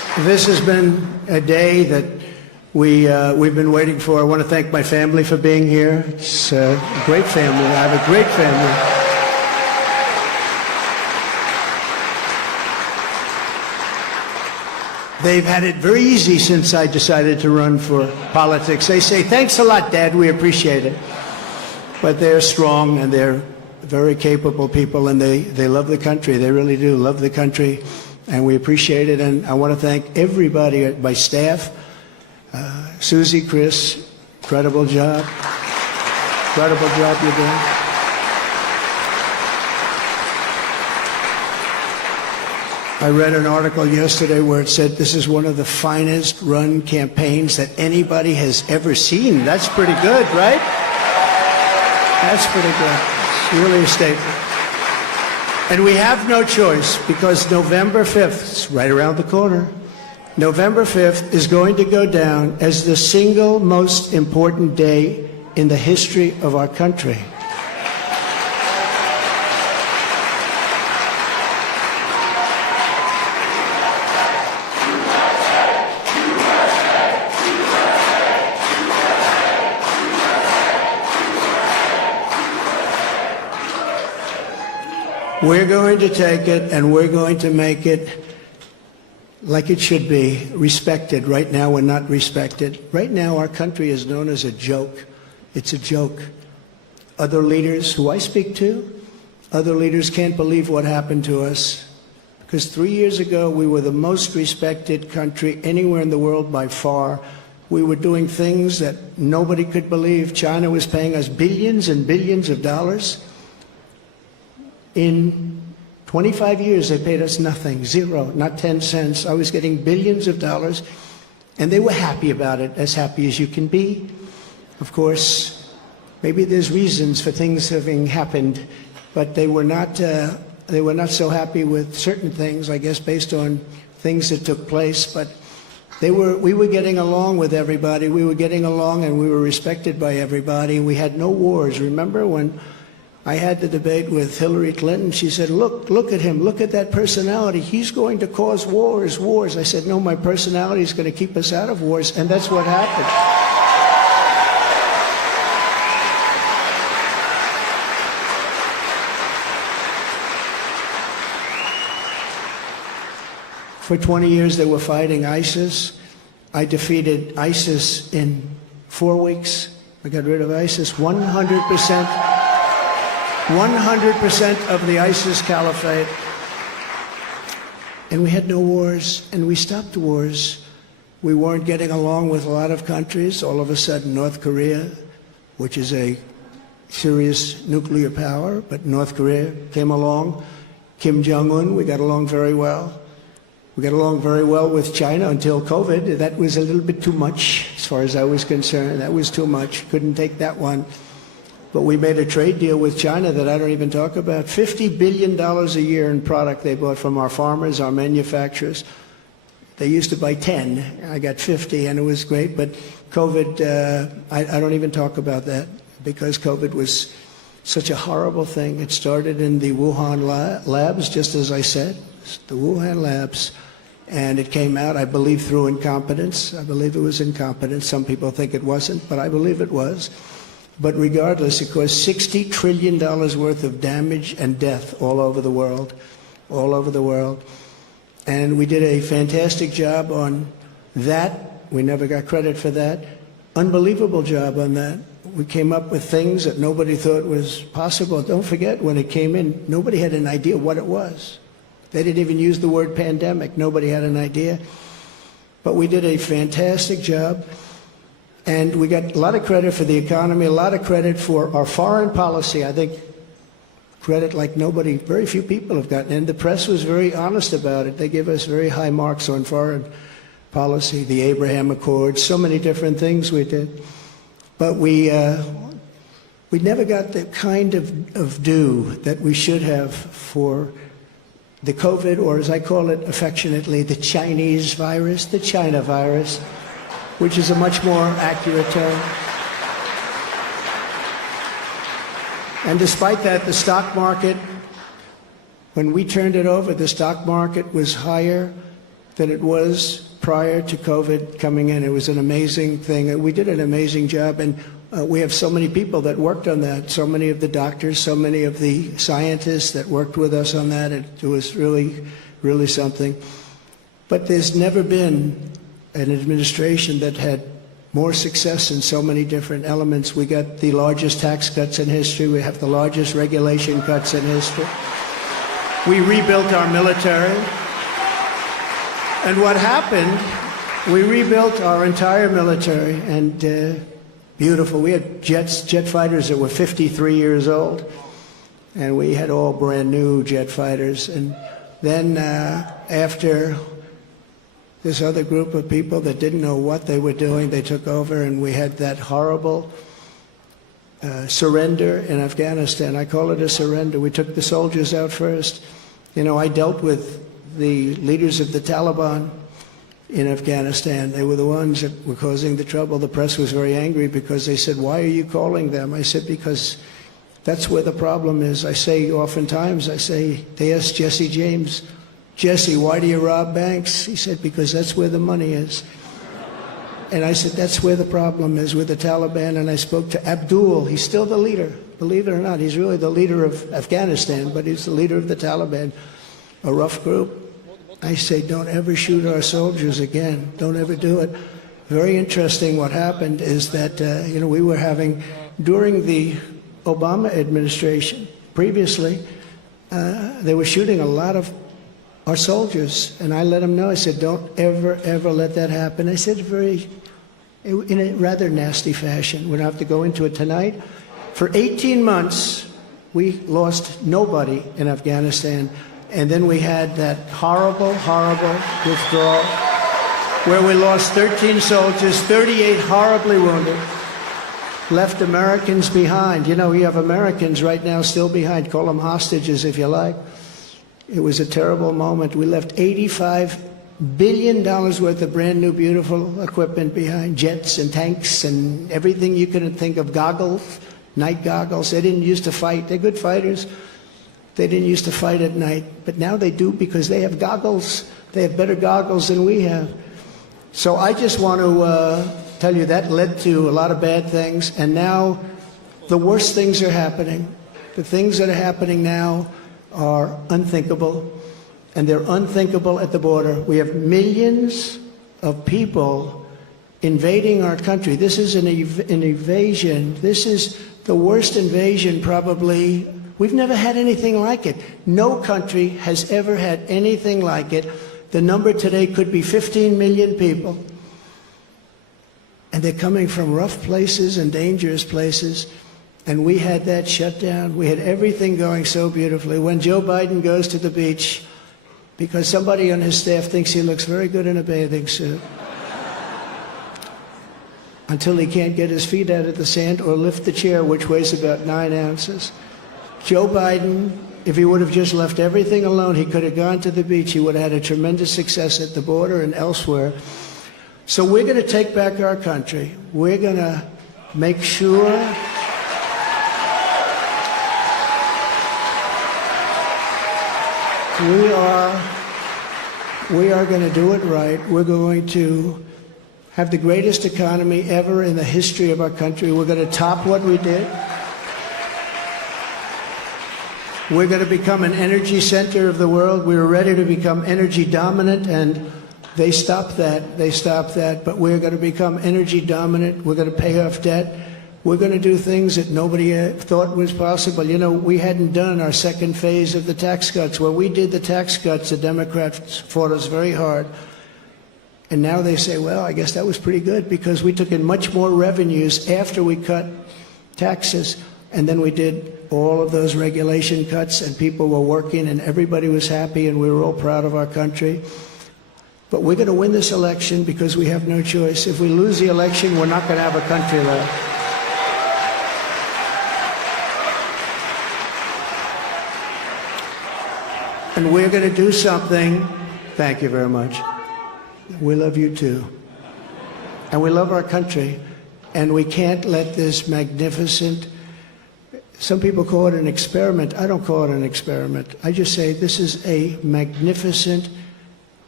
This has been a day that we've been waiting for. I want to thank my family for being here. It's a great family. I have a great family. They've had it very easy since I decided to run for politics. They say, thanks a lot, Dad, we appreciate it. But they're strong and they're very capable people, and they love the country. They really do love the country, and we appreciate it. And I want to thank everybody, my staff, Susie, Chris, incredible job. Incredible job you're doing. I read an article yesterday where it said this is one of the finest run campaigns that anybody has ever seen. That's pretty good, right? That's pretty good. It's really a statement. And we have no choice, because November 5th, it's right around the corner, November 5th is going to go down as the single most important day in the history of our country. We're going to take it and we're going to make it like it should be, respected. Right now we're not respected. Right now our country is known as a joke. It's a joke. Other leaders who I speak to, other leaders can't believe what happened to us. Because 3 years ago we were the most respected country anywhere in the world by far. We were doing things that nobody could believe. China was paying us billions and billions of dollars. In 25 years, they paid us nothing, zero, not 10 cents. I was getting billions of dollars, and they were happy about it, as happy as you can be. Of course, maybe there's reasons for things having happened, but they were not so happy with certain things, I guess, based on things that took place. But we were getting along with everybody. We were getting along, and we were respected by everybody. We had no wars. Remember when I had the debate with Hillary Clinton? She said, look at him, look at that personality. He's going to cause wars. I said, no, my personality is going to keep us out of wars, and that's what happened. For 20 years, they were fighting ISIS. I defeated ISIS in 4 weeks. I got rid of ISIS 100%. 100% of the ISIS caliphate. And we had no wars, and we stopped wars. We weren't getting along with a lot of countries. All of a sudden, North Korea, which is a serious nuclear power, but North Korea came along. Kim Jong-un, we got along very well. We got along very well with China until COVID. That was a little bit too much, as far as I was concerned. That was too much. Couldn't take that one. But we made a trade deal with China that I don't even talk about. $50 billion a year in product they bought from our farmers, our manufacturers. They used to buy 10. I got 50, and it was great. But COVID, I don't even talk about that, because COVID was such a horrible thing. It started in the Wuhan labs, just as I said, the Wuhan labs. And it came out, I believe, through incompetence. I believe it was incompetence. Some people think it wasn't, but I believe it was. But regardless, it caused $60 trillion worth of damage and death all over the world, all over the world. And we did a fantastic job on that. We never got credit for that. Unbelievable job on that. We came up with things that nobody thought was possible. Don't forget, when it came in, nobody had an idea what it was. They didn't even use the word pandemic. Nobody had an idea. But we did a fantastic job. And we got a lot of credit for the economy, a lot of credit for our foreign policy. I think credit like nobody, very few people have gotten. And the press was very honest about it. They gave us very high marks on foreign policy, the Abraham Accords, so many different things we did. But we never got the kind of due that we should have for the COVID, or as I call it affectionately, the Chinese virus, the China virus, which is a much more accurate term. And despite that, the stock market, when we turned it over, the stock market was higher than it was prior to COVID coming in. It was an amazing thing. We did an amazing job, and we have so many people that worked on that, so many of the doctors, so many of the scientists that worked with us on that. It was really, really something. But there's never been an administration that had more success in so many different elements. We got the largest tax cuts in history. We have the largest regulation cuts in history. We rebuilt our military. And what happened, we rebuilt our entire military, and beautiful. We had jet fighters that were 53 years old, and we had all brand new jet fighters. And then after this other group of people that didn't know what they were doing, they took over, and we had that horrible surrender in Afghanistan. I call it a surrender. We took the soldiers out first. You know, I dealt with the leaders of the Taliban in Afghanistan. They were the ones that were causing the trouble. The press was very angry because they said, "Why are you calling them?" I said, "Because that's where the problem is." I say oftentimes, they asked Jesse James, "Jesse, why do you rob banks?" He said, "Because that's where the money is." And I said, that's where the problem is with the Taliban. And I spoke to Abdul. He's still the leader. Believe it or not, he's really the leader of Afghanistan, but he's the leader of the Taliban, a rough group. I say, don't ever shoot our soldiers again. Don't ever do it. Very interesting what happened is that, we were having, during the Obama administration, previously, they were shooting a lot of our soldiers. And I let them know, I said, don't ever, ever let that happen. I said in a rather nasty fashion. We don't have to go into it tonight. For 18 months, we lost nobody in Afghanistan. And then we had that horrible, horrible withdrawal where we lost 13 soldiers, 38 horribly wounded, left Americans behind. You know, we have Americans right now still behind. Call them hostages if you like. It was a terrible moment. We left $85 billion worth of brand new, beautiful equipment behind, jets and tanks and everything you could think of, goggles, night goggles. They didn't used to fight. They're good fighters. They didn't used to fight at night, but now they do because they have goggles. They have better goggles than we have. So I just want to tell you that led to a lot of bad things, and now the worst things are happening. The things that are happening now are unthinkable, and they're unthinkable at the border. We have millions of people invading our country. This is an invasion. This is the worst invasion probably. We've never had anything like it. No country has ever had anything like it. The number today could be 15 million people. And they're coming from rough places and dangerous places. And we had that shut down. We had everything going so beautifully. When Joe Biden goes to the beach, because somebody on his staff thinks he looks very good in a bathing suit, until he can't get his feet out of the sand or lift the chair, which weighs about 9 ounces. Joe Biden, if he would have just left everything alone, he could have gone to the beach. He would have had a tremendous success at the border and elsewhere. So we're going to take back our country. We're going to make sure we are going to do it right. We're going to have the greatest economy ever in the history of our country. We're going to top what we did. We're going to become an energy center of the world. We were ready to become energy dominant, and they stopped that. They stopped that. But we're going to become energy dominant. We're going to pay off debt. We're going to do things that nobody thought was possible. You know, we hadn't done our second phase of the tax cuts. When we did the tax cuts, the Democrats fought us very hard. And now they say, well, I guess that was pretty good because we took in much more revenues after we cut taxes. And then we did all of those regulation cuts, and people were working, and everybody was happy, and we were all proud of our country. But we're going to win this election because we have no choice. If we lose the election, we're not going to have a country left. And we're going to do something. Thank you very much. We love you too. And we love our country. And we can't let this magnificent, some people call it an experiment. I don't call it an experiment. I just say this is a magnificent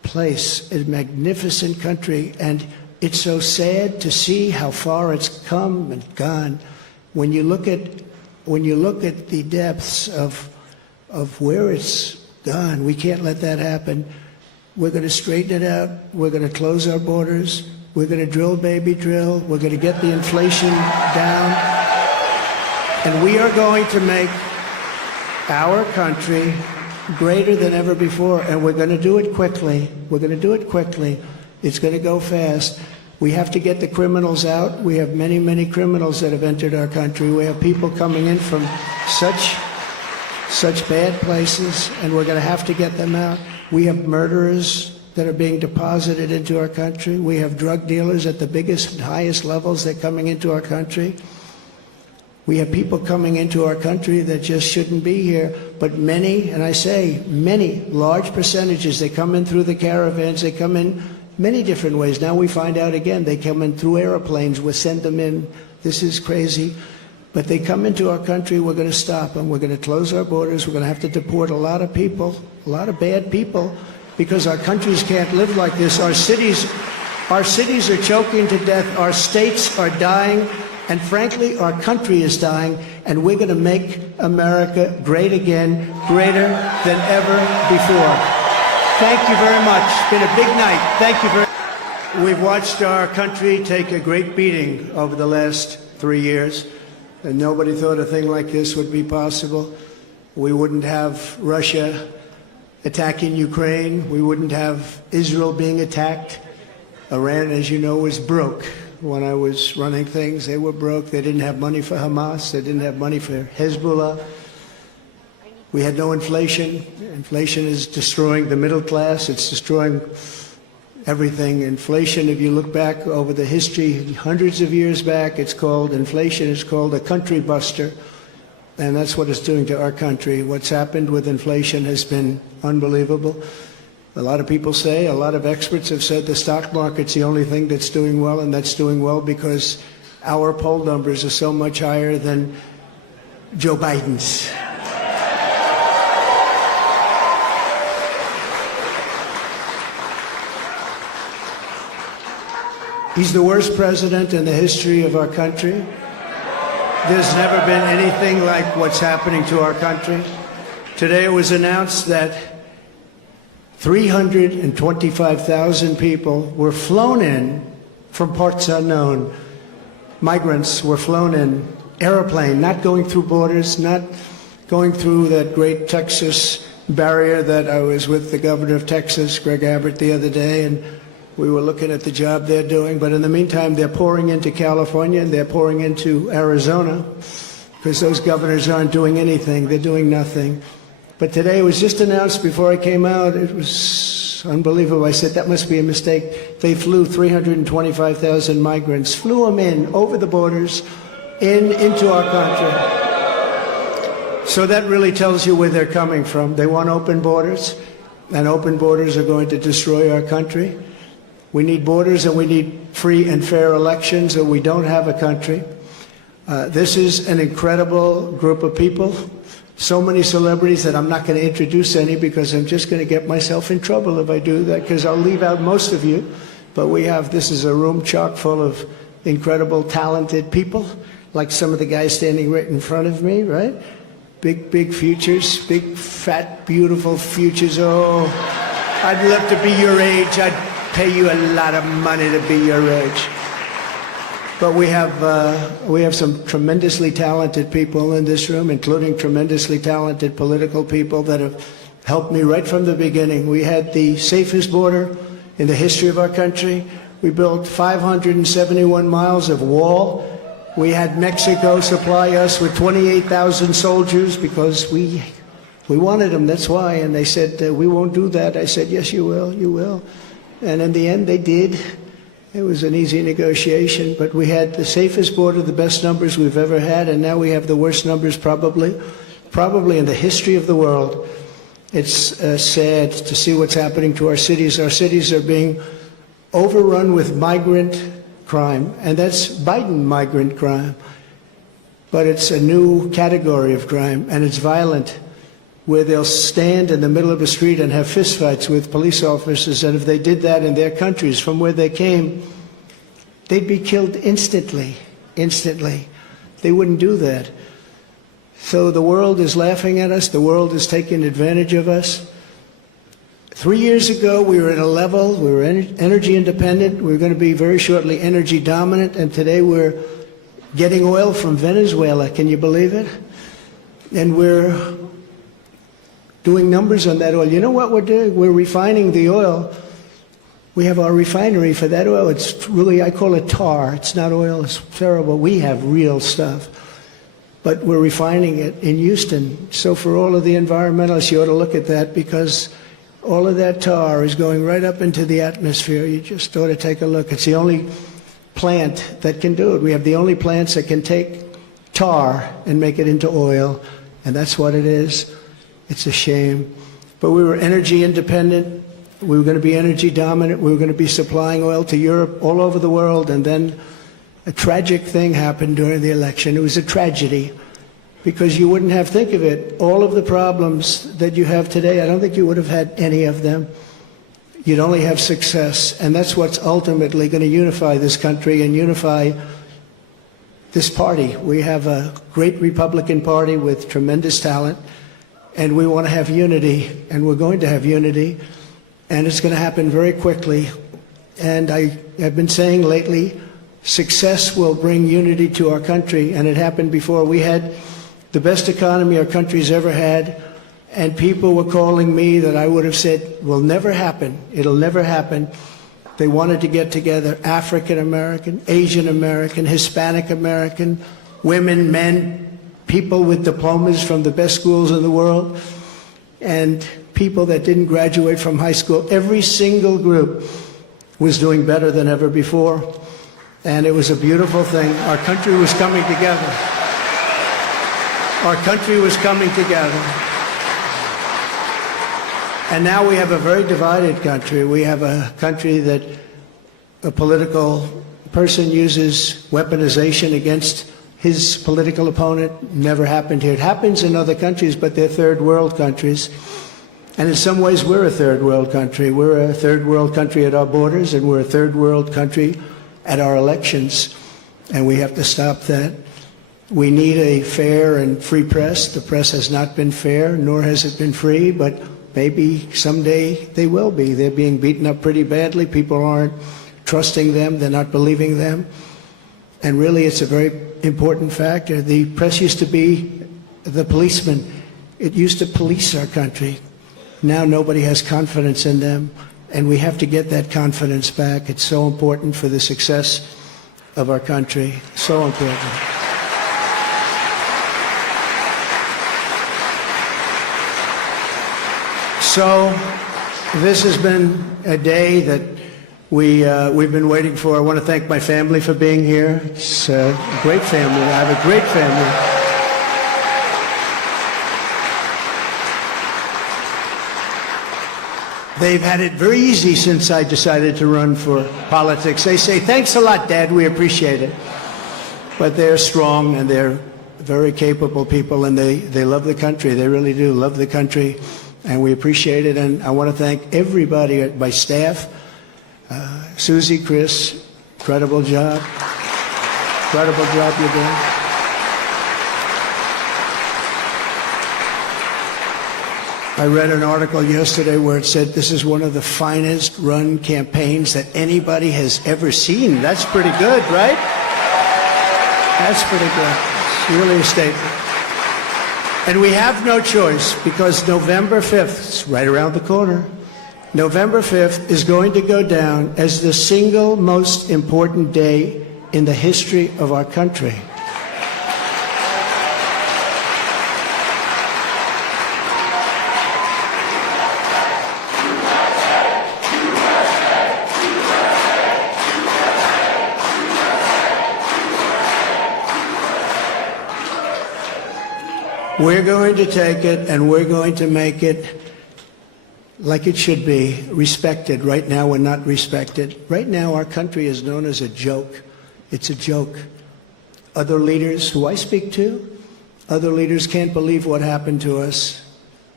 place, a magnificent country, and it's so sad to see how far it's come and gone. When you look at the depths of where it's gone, we can't let that happen. We're going to straighten it out. We're going to close our borders. We're going to drill, baby, drill. We're going to get the inflation down. And we are going to make our country greater than ever before. And we're going to do it quickly. We're going to do it quickly. It's going to go fast. We have to get the criminals out. We have many, many criminals that have entered our country. We have people coming in from such bad places, and we're going to have to get them out. We have murderers that are being deposited into our country. We have drug dealers at the biggest and highest levels that are coming into our country. We have people coming into our country that just shouldn't be here. But many, and I say many, large percentages, they come in through the caravans. They come in many different ways. Now we find out again, they come in through airplanes. We send them in. This is crazy. But they come into our country. We're going to stop them. We're going to close our borders. We're going to have to deport a lot of people, a lot of bad people, because our countries can't live like this. Our cities are choking to death. Our states are dying. And frankly, our country is dying. And we're going to make America great again, greater than ever before. Thank you very much. It's been a big night. Thank you very much. We've watched our country take a great beating over the last 3 years. And nobody thought a thing like this would be possible. We wouldn't have Russia attacking Ukraine. We wouldn't have Israel being attacked. Iran, as you know, was broke. When I was running things, they were broke. They didn't have money for Hamas. They didn't have money for Hezbollah. We had no inflation. Inflation is destroying the middle class. It's destroying everything. Inflation, if you look back over the history, hundreds of years back, inflation is called a country buster. And that's what it's doing to our country. What's happened with inflation has been unbelievable. A lot of people say, a lot of experts have said the stock market's the only thing that's doing well, and that's doing well because our poll numbers are so much higher than Joe Biden's. He's the worst president in the history of our country. There's never been anything like what's happening to our country. Today it was announced that 325,000 people were flown in from parts unknown. Migrants were flown in, airplane, not going through borders, not going through that great Texas barrier that I was with the governor of Texas, Greg Abbott, the other day, and we were looking at the job they're doing. But in the meantime, they're pouring into California and they're pouring into Arizona because those governors aren't doing anything. They're doing nothing. But today it was just announced before I came out. It was unbelievable. I said, that must be a mistake. They flew 325,000 migrants, flew them in over the borders into our country. So that really tells you where they're coming from. They want open borders, and open borders are going to destroy our country. We need borders and we need free and fair elections, or we don't have a country. This is an incredible group of people. So many celebrities that I'm not going to introduce any because I'm just going to get myself in trouble if I do that, because I'll leave out most of you. But this is a room chock full of incredible, talented people, like some of the guys standing right in front of me, right? Big, big futures, big, fat, beautiful futures. Oh, I'd love to be your age. I'd pay you a lot of money to be your age. But we have some tremendously talented people in this room, including tremendously talented political people that have helped me right from the beginning. We had the safest border in the history of our country. We built 571 miles of wall. We had Mexico supply us with 28,000 soldiers because we wanted them, that's why. And they said, we won't do that. I said, yes, you will, you will. And in the end, they did. It was an easy negotiation, but we had the safest border, the best numbers we've ever had, and now we have the worst numbers probably in the history of the world. It's sad to see what's happening to our cities. Our cities are being overrun with migrant crime, and that's Biden migrant crime. But it's a new category of crime, and it's violent. where they'll stand in the middle of a street and have fistfights with police officers, and if they did that in their countries from where they came, they'd be killed instantly, instantly. They wouldn't do that. So the world is laughing at us. The world is taking advantage of us. 3 years ago, we were at a level, we were energy independent. We were going to be very shortly energy dominant, and today we're getting oil from Venezuela. Can you believe it? And we're doing numbers on that oil. You know what we're doing? We're refining the oil. We have our refinery for that oil. It's really, I call it tar. It's not oil. It's terrible. We have real stuff. But we're refining it in Houston. So for all of the environmentalists, you ought to look at that, because all of that tar is going right up into the atmosphere. You just ought to take a look. It's the only plant that can do it. We have the only plants that can take tar and make it into oil, and that's what it is. It's a shame. But we were energy independent. We were going to be energy dominant. We were going to be supplying oil to Europe, all over the world, and then a tragic thing happened during the election. It was a tragedy, because you wouldn't have, think of it, all of the problems that you have today, I don't think you would have had any of them. You'd only have success, and that's what's ultimately going to unify this country and unify this party. We have a great Republican Party with tremendous talent, and we want to have unity, and we're going to have unity, and it's going to happen very quickly. And I have been saying lately, success will bring unity to our country, and it happened before. We had the best economy our country's ever had, and people were calling me that I would have said will never happen. It'll never happen. They wanted to get together, African American, Asian American, Hispanic American, women, men, people with diplomas from the best schools in the world, and people that didn't graduate from high school. Every single group was doing better than ever before. And it was a beautiful thing. Our country was coming together. Our country was coming together. And now we have a very divided country. We have a country that a political person uses weaponization against his political opponent. Never happened here. It happens in other countries, but they're third world countries. And in some ways, we're a third world country. We're a third world country at our borders, and we're a third world country at our elections, and we have to stop that. We need a fair and free press. The press has not been fair, nor has it been free, but maybe someday they will be. They're being beaten up pretty badly. People aren't trusting them. They're not believing them. And really, it's a very important factor. The press used to be the policeman. It used to police our country. Now nobody has confidence in them. And we have to get that confidence back. It's so important for the success of our country. So important. So this has been a day that we've been waiting for. I want to thank my family for being here. It's a great family. I have a great family. They've had it very easy since I decided to run for politics. They say, thanks a lot, Dad, we appreciate it. But they're strong, and they're very capable people, and they love the country. They really do love the country, and we appreciate it. And I want to thank everybody at my staff. Susie, Chris, incredible job. Incredible job you're doing. I read an article yesterday where it said this is one of the finest run campaigns that anybody has ever seen. That's pretty good, right? That's pretty good. It's really a statement. And we have no choice, because November 5th, it's right around the corner, November 5th is going to go down as the single most important day in the history of our country. We're going to take it, and we're going to make it like it should be, respected. Right now, we're not respected. Right now, our country is known as a joke. It's a joke. Other leaders who I speak to, other leaders can't believe what happened to us.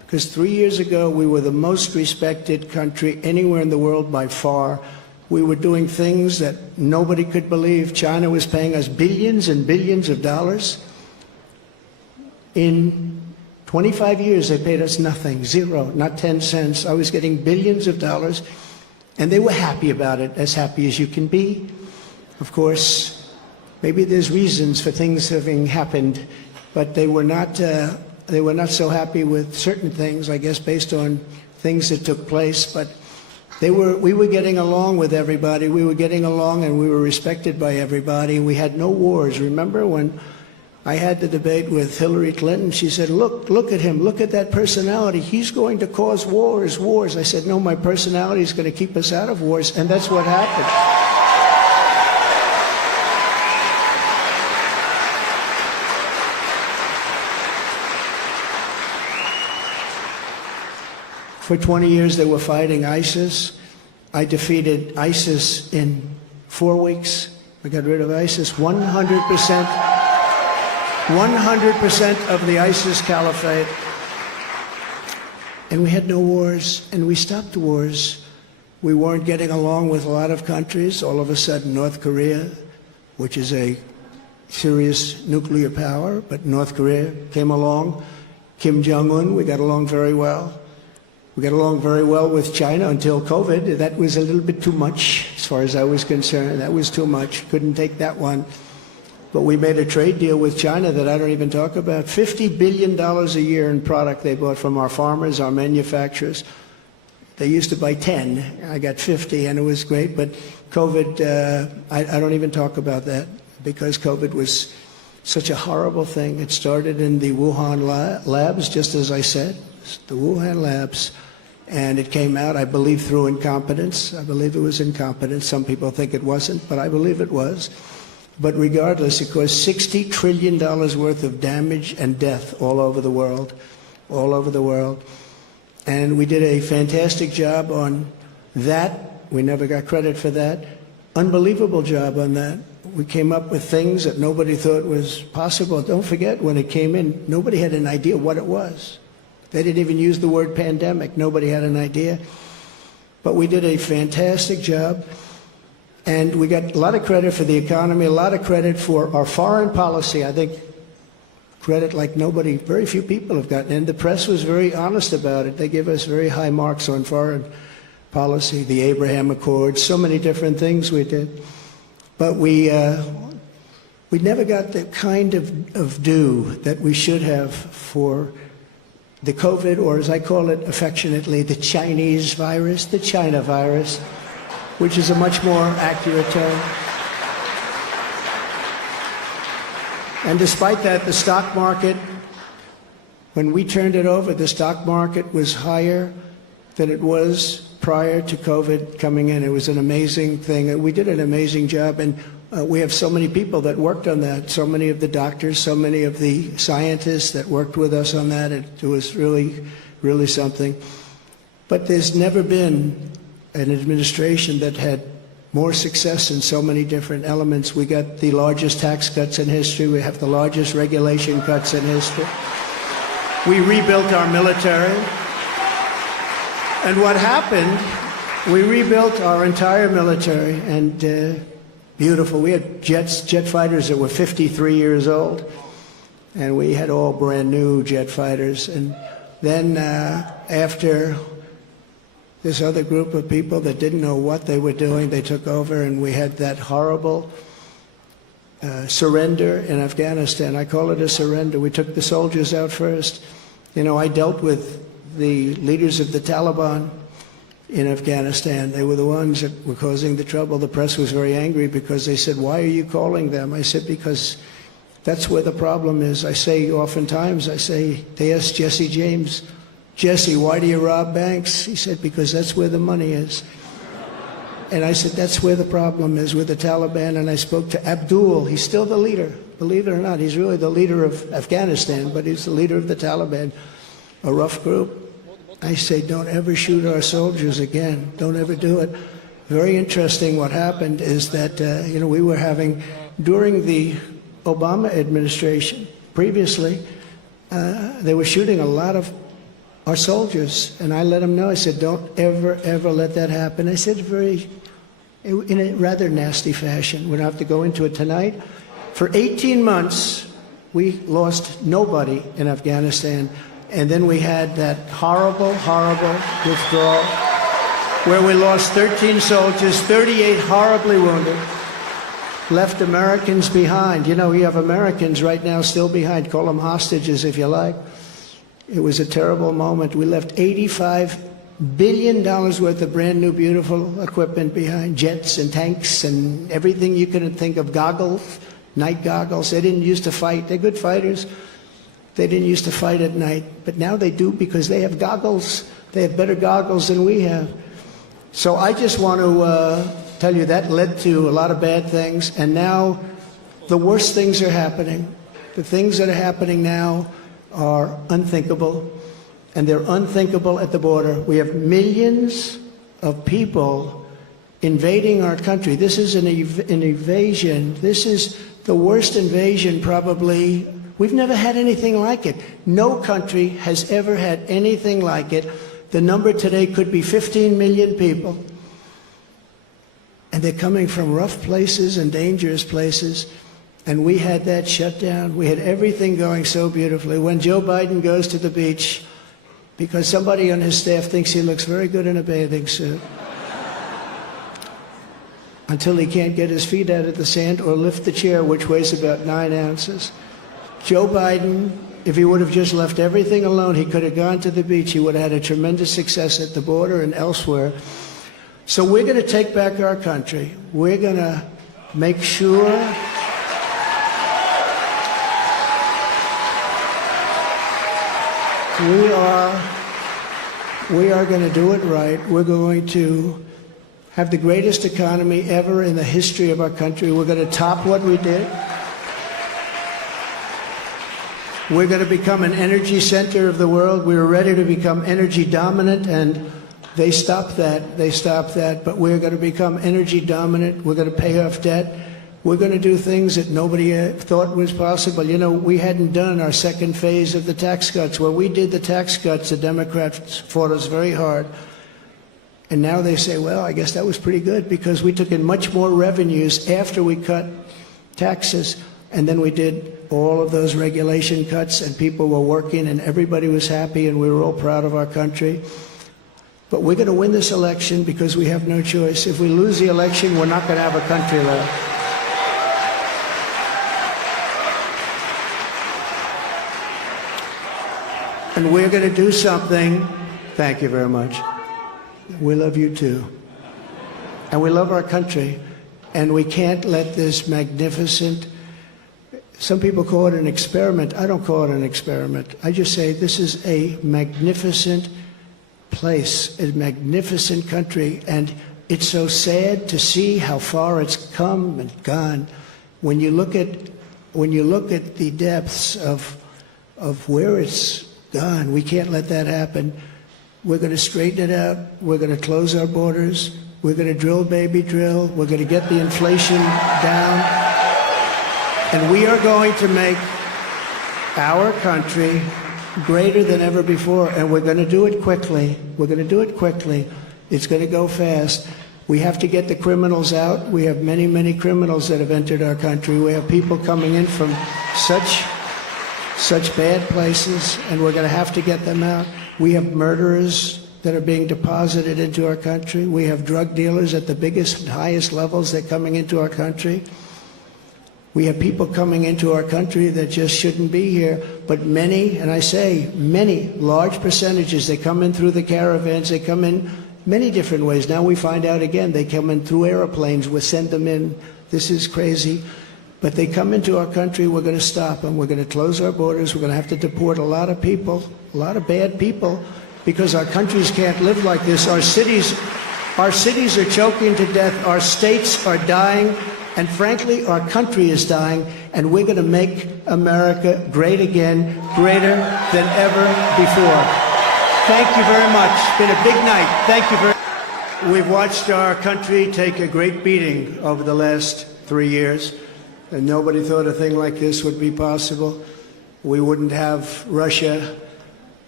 Because 3 years ago, we were the most respected country anywhere in the world by far. We were doing things that nobody could believe. China was paying us billions and billions of dollars. In 25 years, they paid us nothing, zero, not 10 cents. I was getting billions of dollars, and they were happy about it, as happy as you can be. Of course, maybe there's reasons for things having happened, but they were not so happy with certain things, I guess, based on things that took place. But we were getting along with everybody. We were getting along, and we were respected by everybody. We had no wars. Remember when I had the debate with Hillary Clinton? She said, look at him. Look at that personality. He's going to cause wars. I said, no, my personality is going to keep us out of wars, and that's what happened. For 20 years, they were fighting ISIS. I defeated ISIS in 4 weeks. I got rid of ISIS 100%. 100% of the ISIS caliphate. And we had no wars, and we stopped the wars. We weren't getting along with a lot of countries. All of a sudden, North Korea, which is a serious nuclear power, but North Korea came along. Kim Jong-un, we got along very well. We got along very well with China until COVID. That was a little bit too much, as far as I was concerned. That was too much. Couldn't take that one. But we made a trade deal with China that I don't even talk about. $50 billion a year in product they bought from our farmers, our manufacturers. They used to buy 10. I got 50, and it was great. But COVID, I don't even talk about that, because COVID was such a horrible thing. It started in the Wuhan labs, just as I said, the Wuhan labs. And it came out, I believe, through incompetence. I believe it was incompetence. Some people think it wasn't, but I believe it was. But regardless, it caused $60 trillion worth of damage and death all over the world, all over the world. And we did a fantastic job on that. We never got credit for that. Unbelievable job on that. We came up with things that nobody thought was possible. Don't forget, when it came in, nobody had an idea what it was. They didn't even use the word pandemic. Nobody had an idea. But we did a fantastic job. And we got a lot of credit for the economy, a lot of credit for our foreign policy. I think credit like nobody, very few people have gotten. And the press was very honest about it. They give us very high marks on foreign policy, the Abraham Accords, so many different things we did. But we never got the kind of due that we should have for the COVID, or as I call it affectionately, the Chinese virus, the China virus, which is a much more accurate term. And despite that, the stock market, when we turned it over, the stock market was higher than it was prior to COVID coming in. It was an amazing thing. We did an amazing job, and we have so many people that worked on that, so many of the doctors, so many of the scientists that worked with us on that. It was really, really something. But there's never been an administration that had more success in so many different elements. We got the largest tax cuts in history. We have the largest regulation cuts in history. We rebuilt our military. And what happened, we rebuilt our entire military, and beautiful. We had jet fighters that were 53 years old, and we had all brand new jet fighters. And then after this other group of people that didn't know what they were doing, they took over, and we had that horrible surrender in Afghanistan. I call it a surrender. We took the soldiers out first. You know, I dealt with the leaders of the Taliban in Afghanistan. They were the ones that were causing the trouble. The press was very angry because they said, "Why are you calling them?" I said, "Because that's where the problem is." I say oftentimes, they asked Jesse James, "Jesse, why do you rob banks?" He said, "Because that's where the money is." And I said, that's where the problem is, with the Taliban. And I spoke to Abdul. He's still the leader. Believe it or not, he's really the leader of Afghanistan, but he's the leader of the Taliban, a rough group. I say, don't ever shoot our soldiers again. Don't ever do it. Very interesting what happened is that, we were having, during the Obama administration, previously, they were shooting a lot of our soldiers. And I let them know, I said, don't ever, ever let that happen. I said in a rather nasty fashion. We don't have to go into it tonight. For 18 months, we lost nobody in Afghanistan. And then we had that horrible, horrible withdrawal where we lost 13 soldiers, 38 horribly wounded, left Americans behind. You know, we have Americans right now still behind. Call them hostages if you like. It was a terrible moment. We left $85 billion worth of brand new, beautiful equipment behind, jets and tanks and everything you can think of, goggles, night goggles. They didn't used to fight. They're good fighters. They didn't used to fight at night, but now they do because they have goggles. They have better goggles than we have. So I just want to tell you that led to a lot of bad things, and now the worst things are happening. The things that are happening now are unthinkable, and they're unthinkable at the border. We have millions of people invading our country. This is an invasion. This is the worst invasion probably. We've never had anything like it. No country has ever had anything like it. The number today could be 15 million people. And they're coming from rough places and dangerous places. And we had that shut down. We had everything going so beautifully. When Joe Biden goes to the beach, because somebody on his staff thinks he looks very good in a bathing suit, until he can't get his feet out of the sand or lift the chair, which weighs about 9 ounces. Joe Biden, if he would have just left everything alone, he could have gone to the beach. He would have had a tremendous success at the border and elsewhere. So we're going to take back our country. We're going to make sure we are going to do it right. We're going to have the greatest economy ever in the history of our country. We're going to top what we did. We're going to become an energy center of the world. We were ready to become energy dominant, and they stopped that. They stopped that. But we're going to become energy dominant. We're going to pay off debt. We're going to do things that nobody thought was possible. You know, we hadn't done our second phase of the tax cuts. When we did the tax cuts, the Democrats fought us very hard. And now they say, well, I guess that was pretty good because we took in much more revenues after we cut taxes. And then we did all of those regulation cuts, and people were working, and everybody was happy, and we were all proud of our country. But we're going to win this election because we have no choice. If we lose the election, we're not going to have a country left. And we're going to do something. Thank you very much. We love you too. And we love our country. And we can't let this magnificent, some people call it an experiment. I don't call it an experiment. I just say this is a magnificent place, a magnificent country. And it's so sad to see how far it's come and gone. When you look at the depths of where it's gone, we can't let that happen. We're going to straighten it out. We're going to close our borders. We're going to drill, baby, drill. We're going to get the inflation down. And we are going to make our country greater than ever before. And we're going to do it quickly. We're going to do it quickly. It's going to go fast. We have to get the criminals out. We have many, many criminals that have entered our country. We have people coming in from such bad places, and we're going to have to get them out. We have murderers that are being deposited into our country. We have drug dealers at the biggest and highest levels that are coming into our country. We have people coming into our country that just shouldn't be here, but many, and I say many, large percentages, they come in through the caravans, they come in many different ways. Now we find out again, they come in through airplanes, we send them in. This is crazy. But they come into our country, we're going to stop them. We're going to close our borders. We're going to have to deport a lot of people, a lot of bad people, because our countries can't live like this. Our cities are choking to death. Our states are dying. And frankly, our country is dying. And we're going to make America great again, greater than ever before. Thank you very much. It's been a big night. Thank you very much. We've watched our country take a great beating over the last 3 years. And nobody thought a thing like this would be possible. We wouldn't have Russia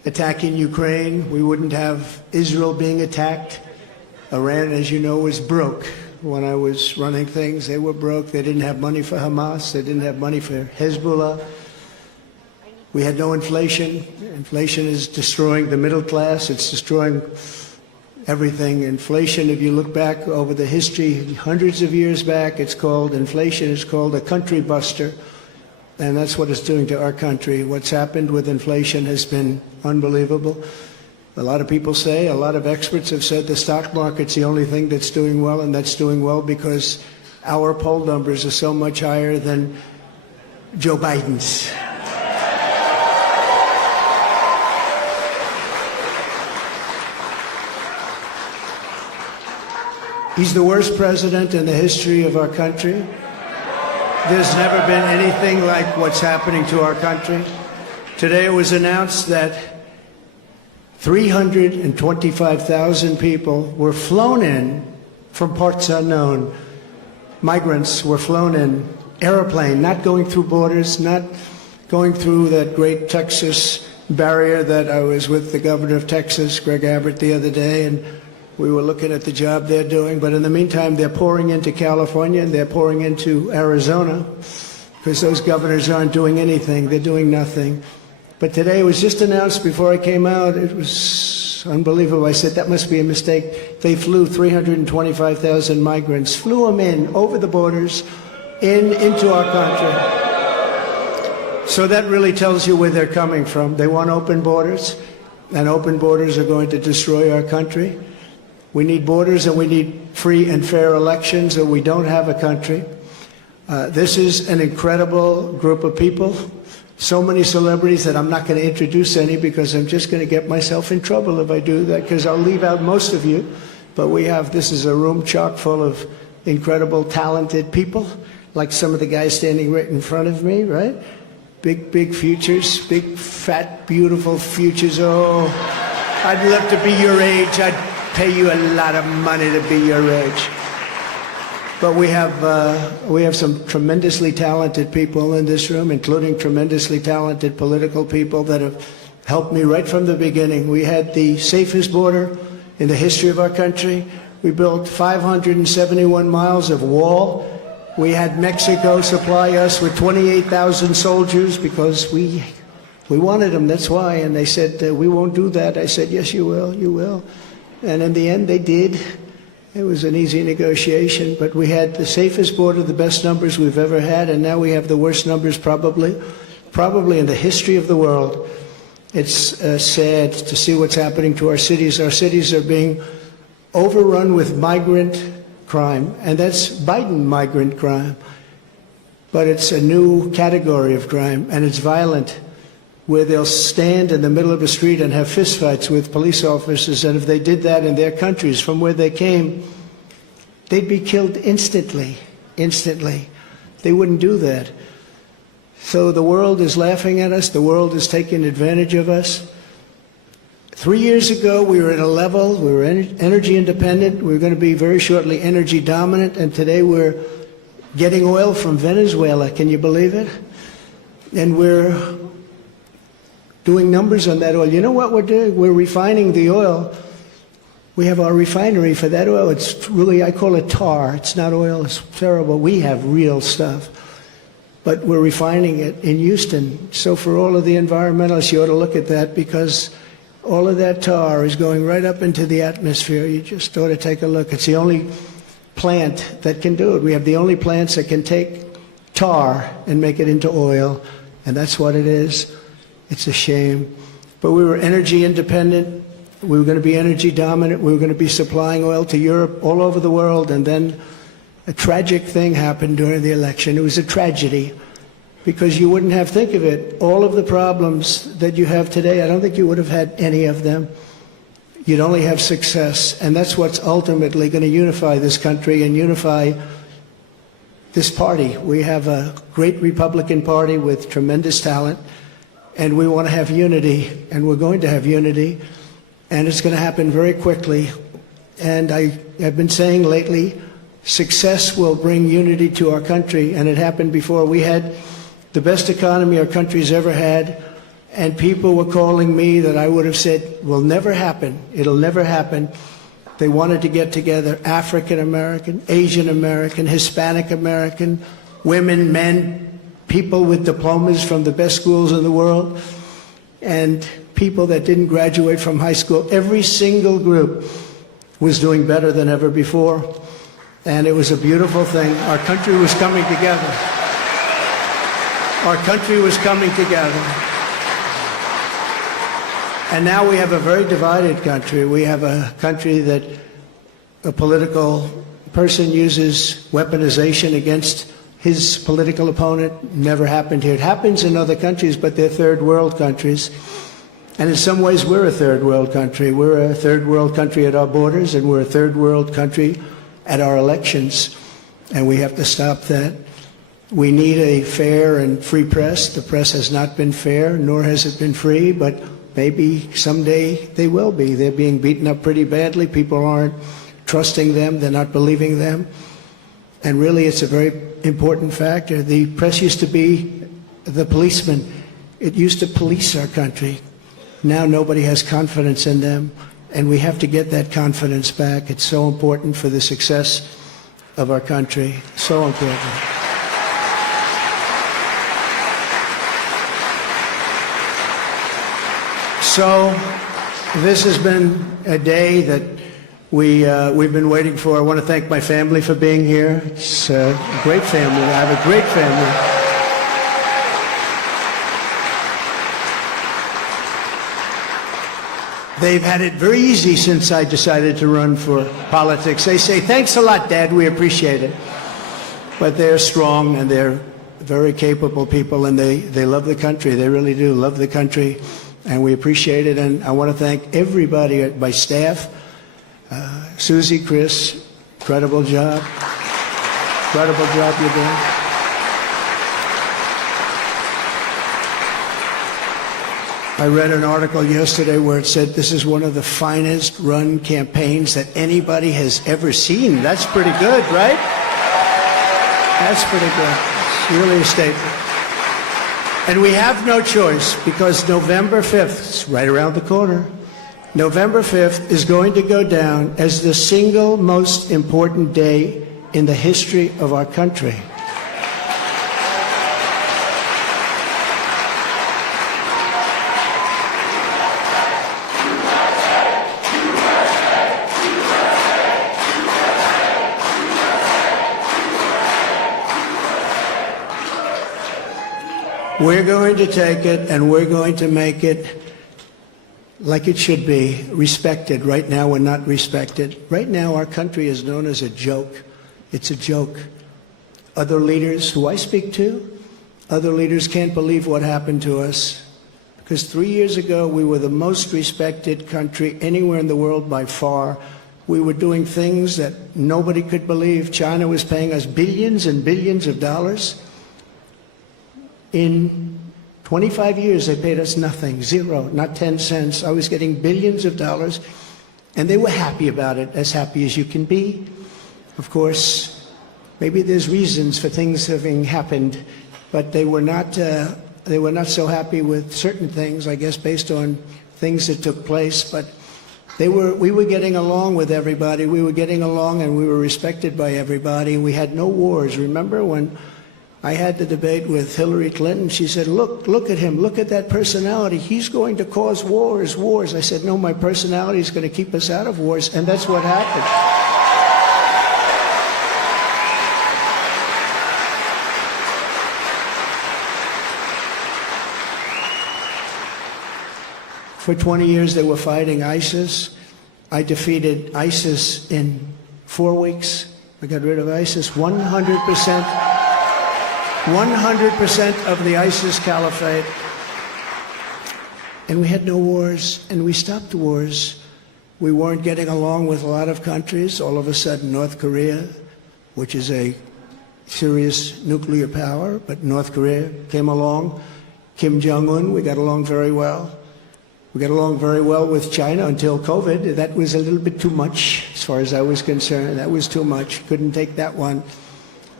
attacking Ukraine. We wouldn't have Israel being attacked. Iran, as you know, was broke. When I was running things, they were broke. They didn't have money for Hamas. They didn't have money for Hezbollah. We had no inflation. Inflation is destroying the middle class. It's destroying everything. Inflation, if you look back over the history, hundreds of years back, it's called inflation. It's called a country buster. And that's what it's doing to our country. What's happened with inflation has been unbelievable. A lot of people say, a lot of experts have said the stock market's the only thing that's doing well, and that's doing well because our poll numbers are so much higher than Joe Biden's. He's the worst president in the history of our country. There's never been anything like what's happening to our country. Today it was announced that 325,000 people were flown in from parts unknown. Migrants were flown in, airplane, not going through borders, not going through that great Texas barrier that I was with the governor of Texas, Greg Abbott, the other day, and we were looking at the job they're doing. But in the meantime, they're pouring into California and they're pouring into Arizona because those governors aren't doing anything. They're doing nothing. But today it was just announced before I came out. It was unbelievable. I said, that must be a mistake. They flew 325,000 migrants, flew them in over the borders into our country. So that really tells you where they're coming from. They want open borders, and open borders are going to destroy our country. We need borders and we need free and fair elections, or we don't have a country. This is an incredible group of people. So many celebrities that I'm not going to introduce any because I'm just going to get myself in trouble if I do that, because I'll leave out most of you. But this is a room chock full of incredible, talented people, like some of the guys standing right in front of me, right? Big futures, big, fat, beautiful futures. Oh, I'd love to be your age. I'd pay you a lot of money to be your age. But we have some tremendously talented people in this room, including tremendously talented political people that have helped me right from the beginning. We had the safest border in the history of our country. We built 571 miles of wall. We had Mexico supply us with 28,000 soldiers because we wanted them, that's why. And they said, we won't do that. I said, yes, you will, you will. And in the end, they did. It was an easy negotiation, but we had the safest border, the best numbers we've ever had, and now we have the worst numbers probably in the history of the world. It's sad to see what's happening to our cities. Our cities are being overrun with migrant crime, and that's Biden migrant crime. But it's a new category of crime, and it's violent, where they'll stand in the middle of a street and have fistfights with police officers, and if they did that in their countries from where they came, they'd be killed instantly. They wouldn't do that. So the world is laughing at us. The world is taking advantage of us. 3 years ago, we were at a level, we were energy independent. We were going to be very shortly energy dominant, and today we're getting oil from Venezuela. Can you believe it? And we're doing numbers on that oil. You know what we're doing? We're refining the oil. We have our refinery for that oil. It's really, I call it tar. It's not oil. It's terrible. We have real stuff. But we're refining it in Houston. So for all of the environmentalists, you ought to look at that, because all of that tar is going right up into the atmosphere. You just ought to take a look. It's the only plant that can do it. We have the only plants that can take tar and make it into oil, and that's what it is. It's a shame. But we were energy independent. We were going to be energy dominant. We were going to be supplying oil to Europe, all over the world. And then a tragic thing happened during the election. It was a tragedy, because you wouldn't have, think of it, all of the problems that you have today, I don't think you would have had any of them. You'd only have success. And that's what's ultimately going to unify this country and unify this party. We have a great Republican Party with tremendous talent. And we want to have unity, and we're going to have unity, and it's going to happen very quickly. And I have been saying lately, success will bring unity to our country, and it happened before. We had the best economy our country's ever had, and people were calling me that I would have said will never happen. It'll never happen. They wanted to get together African American, Asian American, Hispanic American, women, men, people with diplomas from the best schools in the world, and people that didn't graduate from high school. Every single group was doing better than ever before, and it was a beautiful thing. Our country was coming together. Our country was coming together. And now we have a very divided country. We have a country that a political person uses weaponization against his political opponent. Never happened here. It happens in other countries, but they're third world countries. And in some ways, we're a third world country. We're a third world country at our borders, and we're a third world country at our elections. And we have to stop that. We need a fair and free press. The press has not been fair, nor has it been free, but maybe someday they will be. They're being beaten up pretty badly. People aren't trusting them. They're not believing them. And really, it's a very important factor. The press used to be the policeman. It used to police our country. Now nobody has confidence in them, and we have to get that confidence back. It's so important for the success of our country. So important. So this has been a day that we've been waiting for. I want to thank my family for being here. It's a great family. I have a great family. They've had it very easy since I decided to run for politics. They say, thanks a lot, Dad, we appreciate it. But they're strong, and they're very capable people, and they love the country. They really do love the country. And we appreciate it, and I want to thank everybody at my staff. Susie, Chris, incredible job. Incredible job you're doing. I read an article yesterday where it said this is one of the finest run campaigns that anybody has ever seen. That's pretty good, right? That's pretty good. It's really a statement. And we have no choice, because November 5th, it's right around the corner, November 5th is going to go down as the single most important day in the history of our country. We're going to take it, and we're going to make it like it should be, respected. Right now, we're not respected. Right now, our country is known as a joke. It's a joke. Other leaders who I speak to, other leaders can't believe what happened to us. Because 3 years ago, we were the most respected country anywhere in the world by far. We were doing things that nobody could believe. China was paying us billions and billions of dollars. In 25 years, they paid us nothing, zero, not 10 cents. I was getting billions of dollars, and they were happy about it, as happy as you can be. Of course, maybe there's reasons for things having happened, but they were not so happy with certain things, I guess, based on things that took place. But we were getting along with everybody. We were getting along, and we were respected by everybody. We had no wars. Remember when I had the debate with Hillary Clinton? She said, look at him, look at that personality. He's going to cause wars. I said, no, my personality is going to keep us out of wars, and that's what happened. For 20 years, they were fighting ISIS. I defeated ISIS in 4 weeks. I got rid of ISIS 100%. 100% of the ISIS caliphate. And we had no wars, and we stopped wars. We weren't getting along with a lot of countries. All of a sudden, North Korea, which is a serious nuclear power, but North Korea came along. Kim Jong-un, we got along very well. We got along very well with China until COVID. That was a little bit too much, as far as I was concerned. That was too much. Couldn't take that one.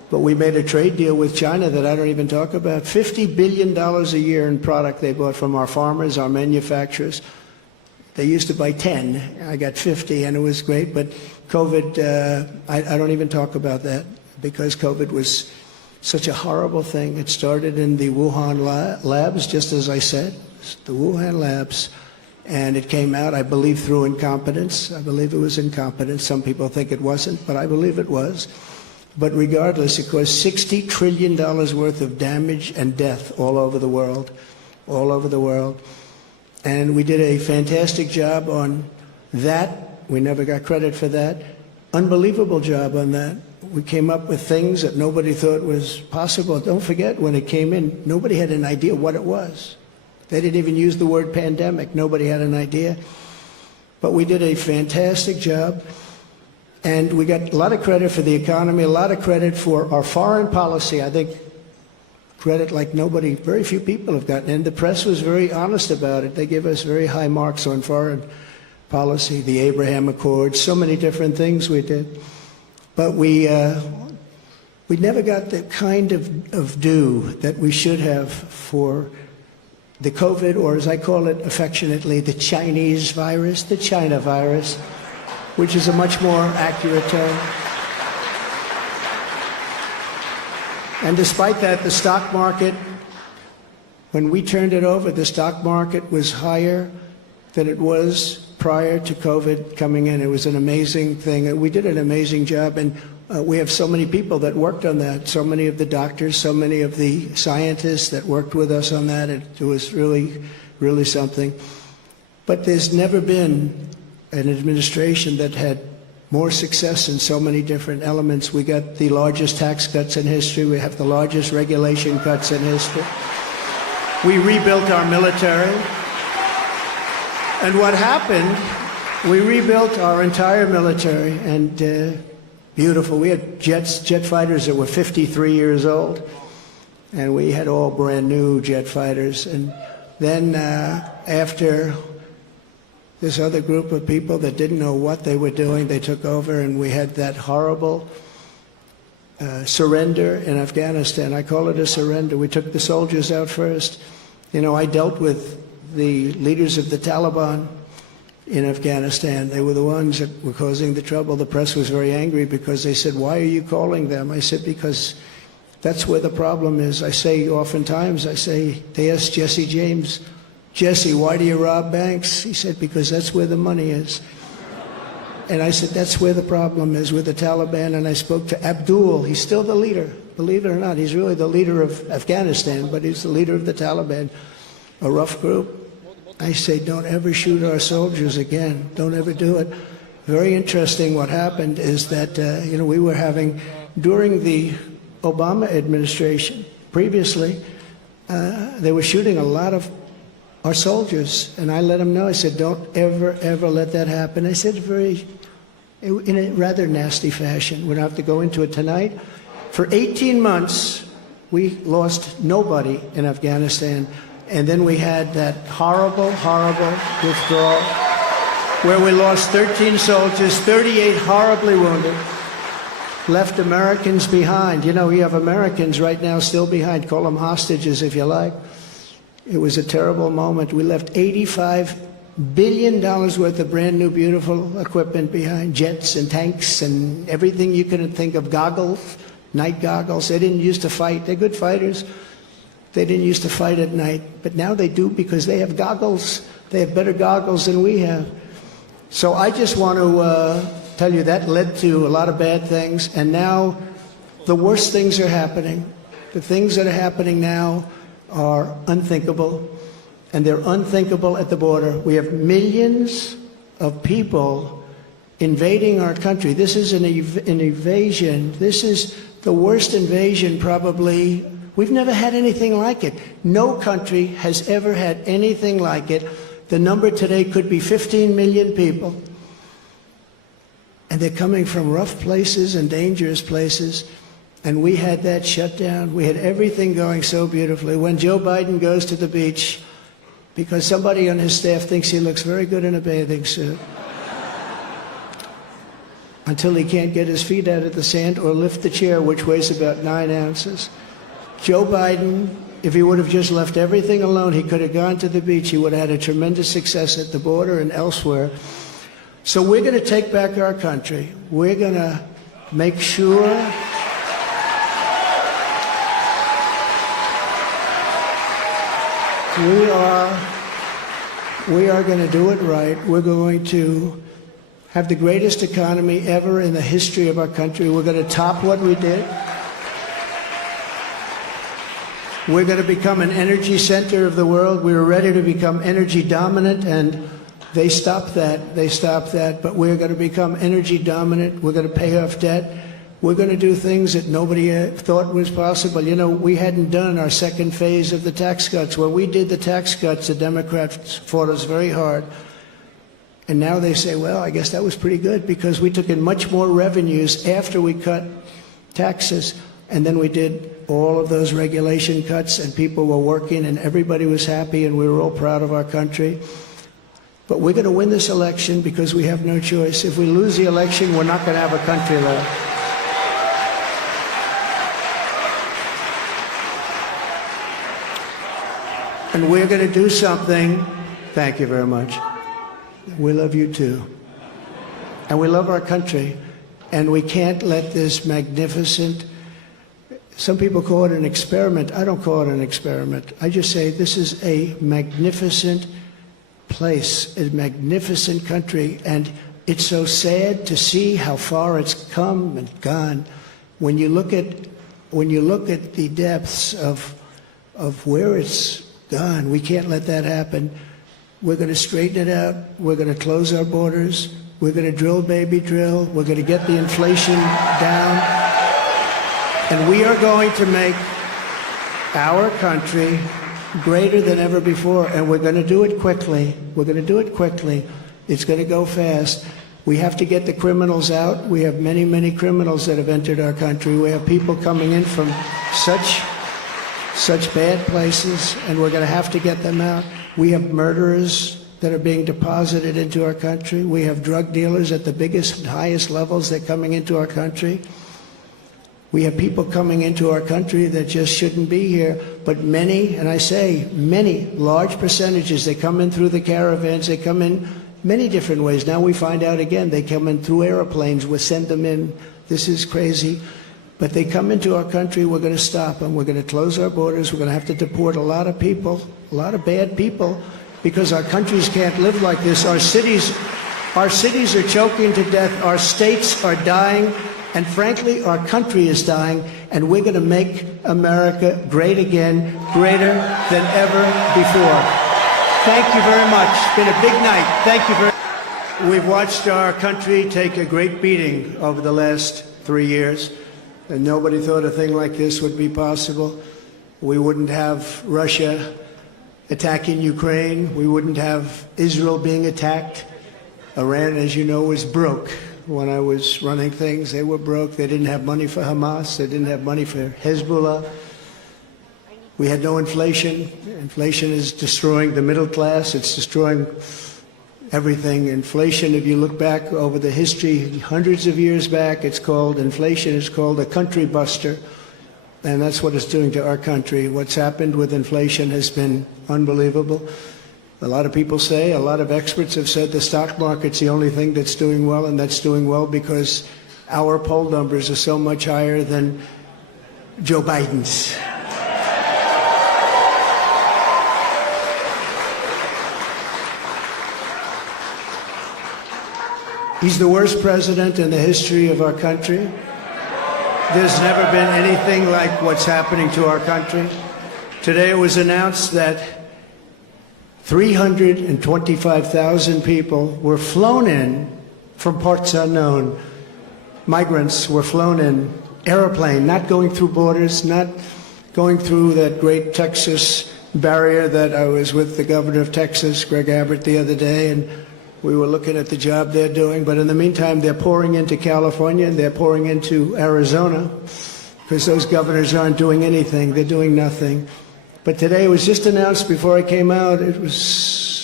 But we made a trade deal with China that I don't even talk about. $50 billion a year in product they bought from our farmers, our manufacturers. They used to buy 10. I got 50, and it was great. But COVID, I don't even talk about that because COVID was such a horrible thing. It started in the Wuhan labs, just as I said, the Wuhan labs. And it came out, I believe, through incompetence. I believe it was incompetence. Some people think it wasn't, but I believe it was. But regardless, it caused $60 trillion worth of damage and death all over the world, all over the world. And we did a fantastic job on that. We never got credit for that. Unbelievable job on that. We came up with things that nobody thought was possible. Don't forget, when it came in, nobody had an idea what it was. They didn't even use the word pandemic. Nobody had an idea. But we did a fantastic job. And we got a lot of credit for the economy, a lot of credit for our foreign policy. I think credit like nobody, very few people have gotten. And the press was very honest about it. They give us very high marks on foreign policy, the Abraham Accords, so many different things we did. But we never got the kind of due that we should have for the COVID, or as I call it affectionately, the Chinese virus, the China virus, which is a much more accurate term. And despite that, the stock market, when we turned it over, the stock market was higher than it was prior to COVID coming in. It was an amazing thing. We did an amazing job, and we have so many people that worked on that, so many of the doctors, so many of the scientists that worked with us on that. It was really, really something. But there's never been an administration that had more success in so many different elements. We got the largest tax cuts in history. We have the largest regulation cuts in history. We rebuilt our military. And what happened, we rebuilt our entire military, and beautiful. We had jet fighters that were 53 years old, and we had all brand new jet fighters. And then after this other group of people that didn't know what they were doing, they took over, and we had that horrible surrender in Afghanistan. I call it a surrender. We took the soldiers out first. You know, I dealt with the leaders of the Taliban in Afghanistan. They were the ones that were causing the trouble. The press was very angry because they said, "Why are you calling them?" I said, "Because that's where the problem is." I say oftentimes, they asked Jesse James, "Jesse, why do you rob banks?" He said, "Because that's where the money is." And I said, that's where the problem is, with the Taliban. And I spoke to Abdul. He's still the leader. Believe it or not, he's really the leader of Afghanistan, but he's the leader of the Taliban, a rough group. I say, don't ever shoot our soldiers again. Don't ever do it. Very interesting what happened is that, we were having, during the Obama administration, previously, they were shooting a lot of our soldiers. And I let them know, I said, don't ever, ever let that happen. I said in a rather nasty fashion. We don't have to go into it tonight. For 18 months, we lost nobody in Afghanistan. And then we had that horrible, horrible withdrawal where we lost 13 soldiers, 38 horribly wounded, left Americans behind. You know, we have Americans right now still behind. Call them hostages if you like. It was a terrible moment. We left $85 billion worth of brand new, beautiful equipment behind, jets and tanks and everything you can think of, goggles, night goggles. They didn't used to fight. They're good fighters. They didn't used to fight at night, but now they do because they have goggles. They have better goggles than we have. So I just want to tell you that led to a lot of bad things, and now the worst things are happening. The things that are happening now are unthinkable, and they're unthinkable at the border. We have millions of people invading our country. This is an invasion. This is the worst invasion probably. We've never had anything like it. No country has ever had anything like it. The number today could be 15 million people. And they're coming from rough places and dangerous places. And we had that shut down. We had everything going so beautifully. When Joe Biden goes to the beach, because somebody on his staff thinks he looks very good in a bathing suit. until he can't get his feet out of the sand or lift the chair, which weighs about 9 ounces. Joe Biden, if he would have just left everything alone, he could have gone to the beach. He would have had a tremendous success at the border and elsewhere. So we're going to take back our country. We're going to make sure we are going to do it right. We're going to have the greatest economy ever in the history of our country. We're going to top what we did. We're going to become an energy center of the world. We were ready to become energy dominant, and they stopped that. They stopped that. But we're going to become energy dominant. We're going to pay off debt. We're going to do things that nobody thought was possible. You know, we hadn't done our second phase of the tax cuts. When we did the tax cuts, the Democrats fought us very hard. And now they say, well, I guess that was pretty good because we took in much more revenues after we cut taxes. And then we did all of those regulation cuts, and people were working, and everybody was happy, and we were all proud of our country. But we're going to win this election because we have no choice. If we lose the election, we're not going to have a country left. And we're going to do something. Thank you very much. We love you too. And we love our country. And we can't let this magnificent, some people call it an experiment. I don't call it an experiment. I just say this is a magnificent place, a magnificent country. And it's so sad to see how far it's come and gone. When you look at the depths of where it's gone, we can't let that happen. We're going to straighten it out. We're going to close our borders. We're going to drill, baby, drill. We're going to get the inflation down. And we are going to make our country greater than ever before. And we're going to do it quickly. We're going to do it quickly. It's going to go fast. We have to get the criminals out. We have many, many criminals that have entered our country. We have people coming in from such bad places, and we're going to have to get them out. We have murderers that are being deposited into our country. We have drug dealers at the biggest and highest levels that are coming into our country. We have people coming into our country that just shouldn't be here. But many, and I say many, large percentages, they come in through the caravans. They come in many different ways. Now we find out again, they come in through airplanes. We send them in. This is crazy. But they come into our country, we're going to stop them. We're going to close our borders. We're going to have to deport a lot of people, a lot of bad people, because our countries can't live like this. Our cities are choking to death. Our states are dying. And frankly, our country is dying. And we're going to make America great again, greater than ever before. Thank you very much. It's been a big night. Thank you very much. We've watched our country take a great beating over the last 3 years. And nobody thought a thing like this would be possible. We wouldn't have Russia attacking Ukraine. We wouldn't have Israel being attacked. Iran, as you know, was broke. When I was running things, they were broke. They didn't have money for Hamas. They didn't have money for Hezbollah. We had no inflation. Inflation is destroying the middle class. It's destroying everything. Inflation, if you look back over the history, hundreds of years back, inflation is called a country buster. And that's what it's doing to our country. What's happened with inflation has been unbelievable. A lot of people say, a lot of experts have said the stock market's the only thing that's doing well, and that's doing well because our poll numbers are so much higher than Joe Biden's. He's the worst president in the history of our country. There's never been anything like what's happening to our country. Today it was announced that 325,000 people were flown in from parts unknown. Migrants were flown in, airplane, not going through borders, not going through that great Texas barrier that I was with the governor of Texas, Greg Abbott, the other day, and we were looking at the job they're doing. But in the meantime, they're pouring into California and they're pouring into Arizona because those governors aren't doing anything. They're doing nothing. But today it was just announced before I came out, it was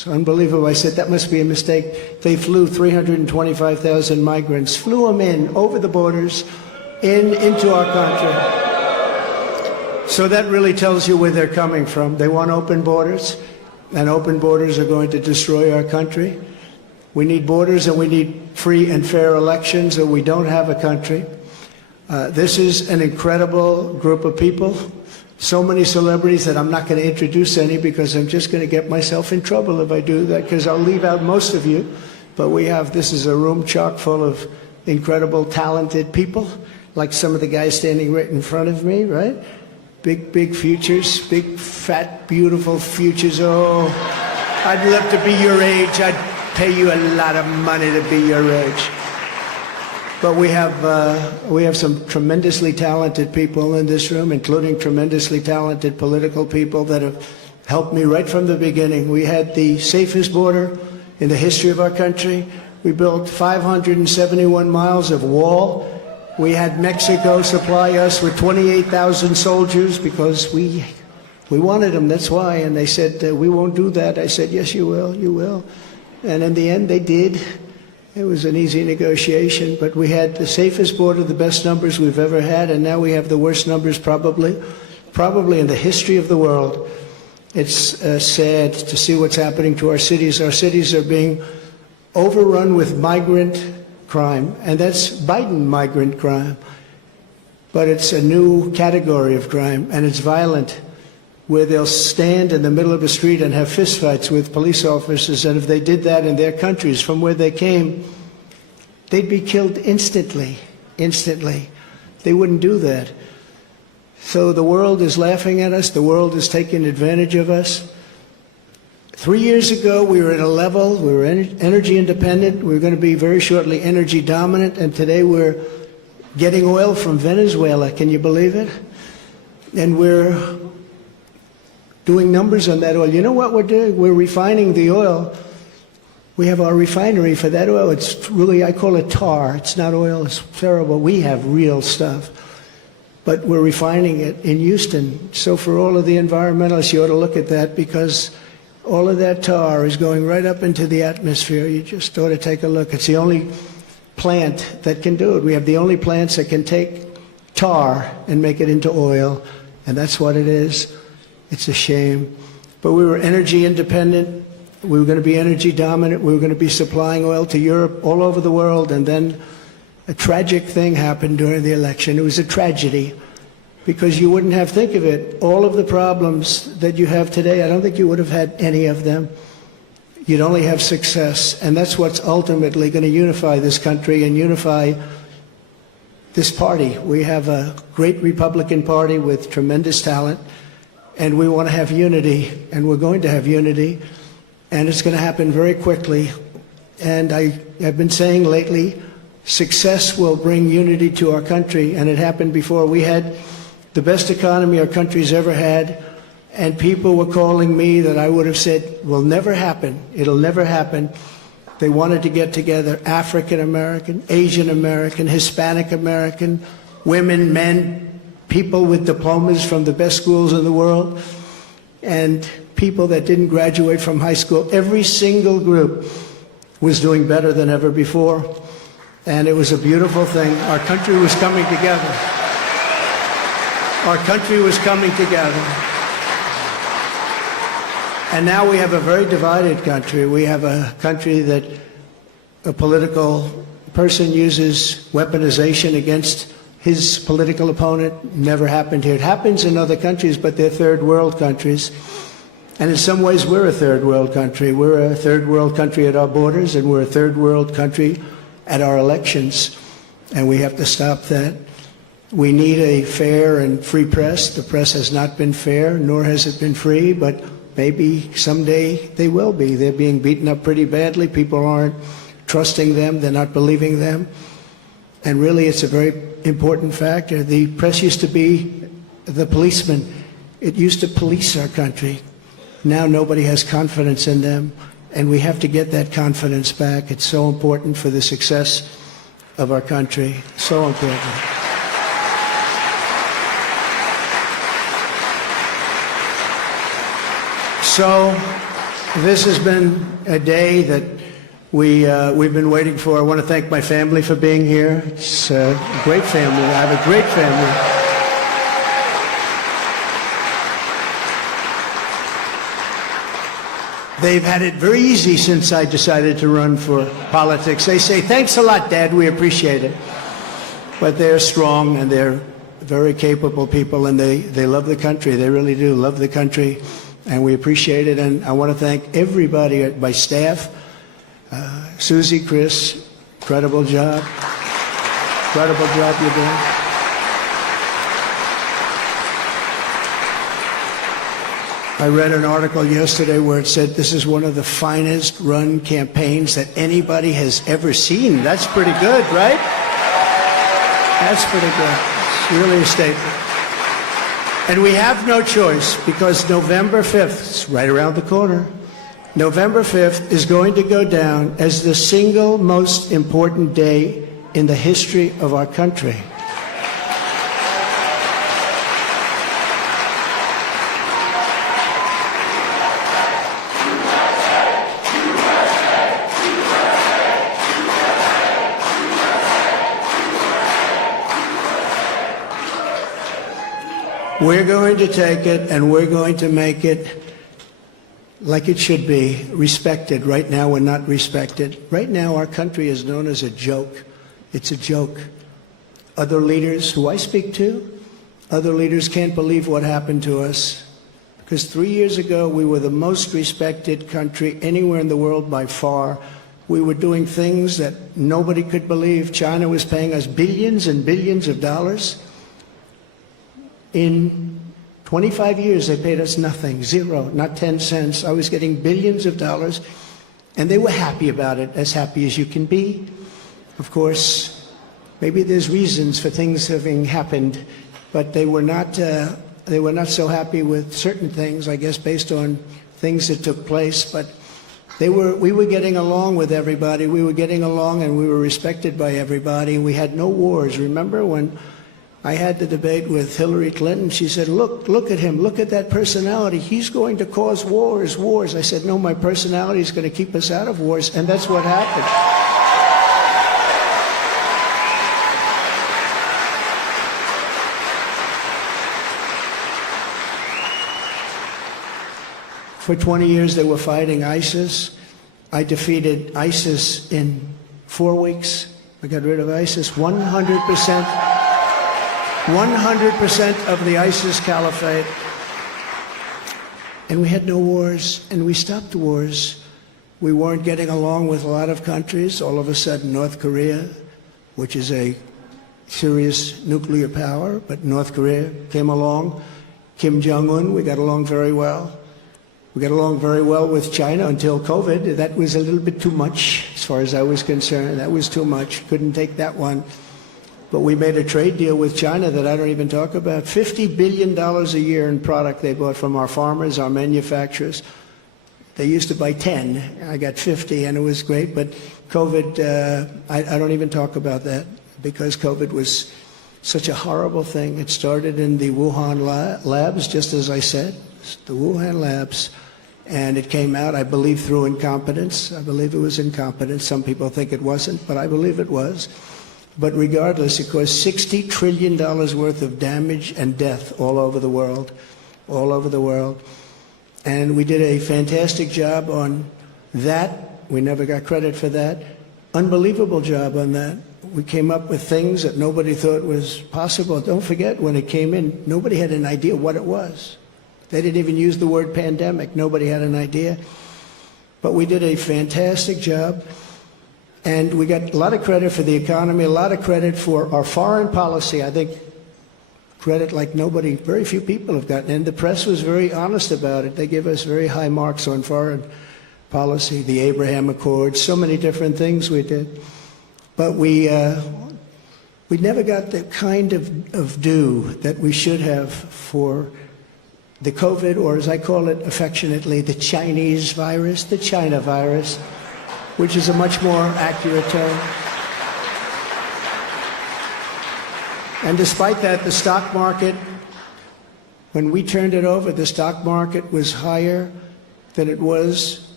It's unbelievable. I said, that must be a mistake. They flew 325,000 migrants, flew them in over the borders, into our country. So that really tells you where they're coming from. They want open borders, and open borders are going to destroy our country. We need borders, and we need free and fair elections, or we don't have a country. This is an incredible group of people. So many celebrities that I'm not going to introduce any, because I'm just going to get myself in trouble if I do that, because I'll leave out most of you. But this is a room chock full of incredible, talented people, like some of the guys standing right in front of me, right? Big futures, big, fat, beautiful futures. Oh, I'd love to be your age. I'd pay you a lot of money to be your age. But we have some tremendously talented people in this room, including tremendously talented political people that have helped me right from the beginning. We had the safest border in the history of our country. We built 571 miles of wall. We had Mexico supply us with 28,000 soldiers because we wanted them, that's why. And they said, we won't do that. I said, yes, you will, you will. And in the end, they did. It was an easy negotiation, but we had the safest border, the best numbers we've ever had, and now we have the worst numbers probably in the history of the world. It's sad to see what's happening to our cities. Our cities are being overrun with migrant crime, and that's Biden migrant crime. But it's a new category of crime, and it's violent, where they'll stand in the middle of a street and have fistfights with police officers, and if they did that in their countries from where they came, they'd be killed instantly. They wouldn't do that. So the world is laughing at us. The world is taking advantage of us. 3 years ago, we were at a level, we were energy independent. We were going to be very shortly energy dominant, and today we're getting oil from Venezuela. Can you believe it? And we're doing numbers on that oil. You know what we're doing? We're refining the oil. We have our refinery for that oil. It's really, I call it tar. It's not oil. It's terrible. We have real stuff. But we're refining it in Houston. So for all of the environmentalists, you ought to look at that, because all of that tar is going right up into the atmosphere. You just ought to take a look. It's the only plant that can do it. We have the only plants that can take tar and make it into oil, and that's what it is. It's a shame. But we were energy independent. We were going to be energy dominant. We were going to be supplying oil to Europe, all over the world. And then a tragic thing happened during the election. It was a tragedy, because you wouldn't have, think of it, all of the problems that you have today, I don't think you would have had any of them. You'd only have success. And that's what's ultimately going to unify this country and unify this party. We have a great Republican Party with tremendous talent. And we want to have unity, and we're going to have unity, and it's going to happen very quickly. And I've been saying lately, success will bring unity to our country, and it happened before. We had the best economy our country's ever had, and people were calling me that I would have said will never happen. It'll never happen. They wanted to get together, African American, Asian American, Hispanic American, women, men, people with diplomas from the best schools in the world, and people that didn't graduate from high school. Every single group was doing better than ever before, and it was a beautiful thing. Our country was coming together. Our country was coming together. And now we have a very divided country. We have a country that a political person uses weaponization against his political opponent. Never happened here. It happens in other countries, but they're third world countries. And in some ways, we're a third world country. We're a third world country at our borders, and we're a third world country at our elections. And we have to stop that. We need a fair and free press. The press has not been fair, nor has it been free, but maybe someday they will be. They're being beaten up pretty badly. People aren't trusting them. They're not believing them. And really, it's a very important factor. The press used to be the policeman. It used to police our country. Now nobody has confidence in them, and we have to get that confidence back. It's so important for the success of our country. So important. So This has been a day that we've been waiting for. I want to thank my family for being here. It's a great family. I have a great family. They've had it very easy since I decided to run for politics. They say, thanks a lot, Dad, we appreciate it. But they're strong and they're very capable people, and they love the country. They really do love the country, and we appreciate it. And I want to thank everybody, my staff, Susie, Chris, incredible job. Incredible job you're doing. I read an article yesterday where it said this is one of the finest run campaigns that anybody has ever seen. That's pretty good, right? That's pretty good. It's really a statement. And we have no choice, because November 5th, it's right around the corner, November 5th is going to go down as the single most important day in the history of our country. We're going to take it and we're going to make it like it should be, respected. Right now, we're not respected. Right now, our country is known as a joke. It's a joke. Other leaders who I speak to, other leaders can't believe what happened to us. Because 3 years ago, we were the most respected country anywhere in the world by far. We were doing things that nobody could believe. China was paying us billions and billions of dollars. In 25 years, they paid us nothing, zero, not 10 cents. I was getting billions of dollars, and they were happy about it, as happy as you can be. Of course, maybe there's reasons for things having happened, but they were not so happy with certain things, I guess, based on things that took place. But we were getting along with everybody. We were getting along, and we were respected by everybody. We had no wars. Remember when I had the debate with Hillary Clinton? She said, look at him, look at that personality. He's going to cause wars. I said, no, my personality is going to keep us out of wars, and that's what happened. For 20 years, they were fighting ISIS. I defeated ISIS in 4 weeks. I got rid of ISIS 100%. 100% of the ISIS caliphate. And we had no wars, and we stopped wars. We weren't getting along with a lot of countries. All of a sudden, North Korea, which is a serious nuclear power, but North Korea came along. Kim Jong-un, we got along very well. We got along very well with China until COVID. That was a little bit too much, as far as I was concerned. That was too much. Couldn't take that one. But we made a trade deal with China that I don't even talk about. $50 billion a year in product they bought from our farmers, our manufacturers. They used to buy 10. I got 50, and it was great. But COVID, I don't even talk about that, because COVID was such a horrible thing. It started in the Wuhan labs, just as I said, the Wuhan labs. And it came out, I believe, through incompetence. I believe it was incompetence. Some people think it wasn't, but I believe it was. But regardless, it caused $60 trillion worth of damage and death all over the world, all over the world. And we did a fantastic job on that. We never got credit for that. Unbelievable job on that. We came up with things that nobody thought was possible. Don't forget, when it came in, nobody had an idea what it was. They didn't even use the word pandemic. Nobody had an idea. But we did a fantastic job. And we got a lot of credit for the economy, a lot of credit for our foreign policy. I think credit like nobody, very few people have gotten. And the press was very honest about it. They gave us very high marks on foreign policy, the Abraham Accords, so many different things we did. But we never got the kind of due that we should have for the COVID, or as I call it affectionately, the Chinese virus, the China virus, which is a much more accurate term. And despite that, the stock market, when we turned it over, the stock market was higher than it was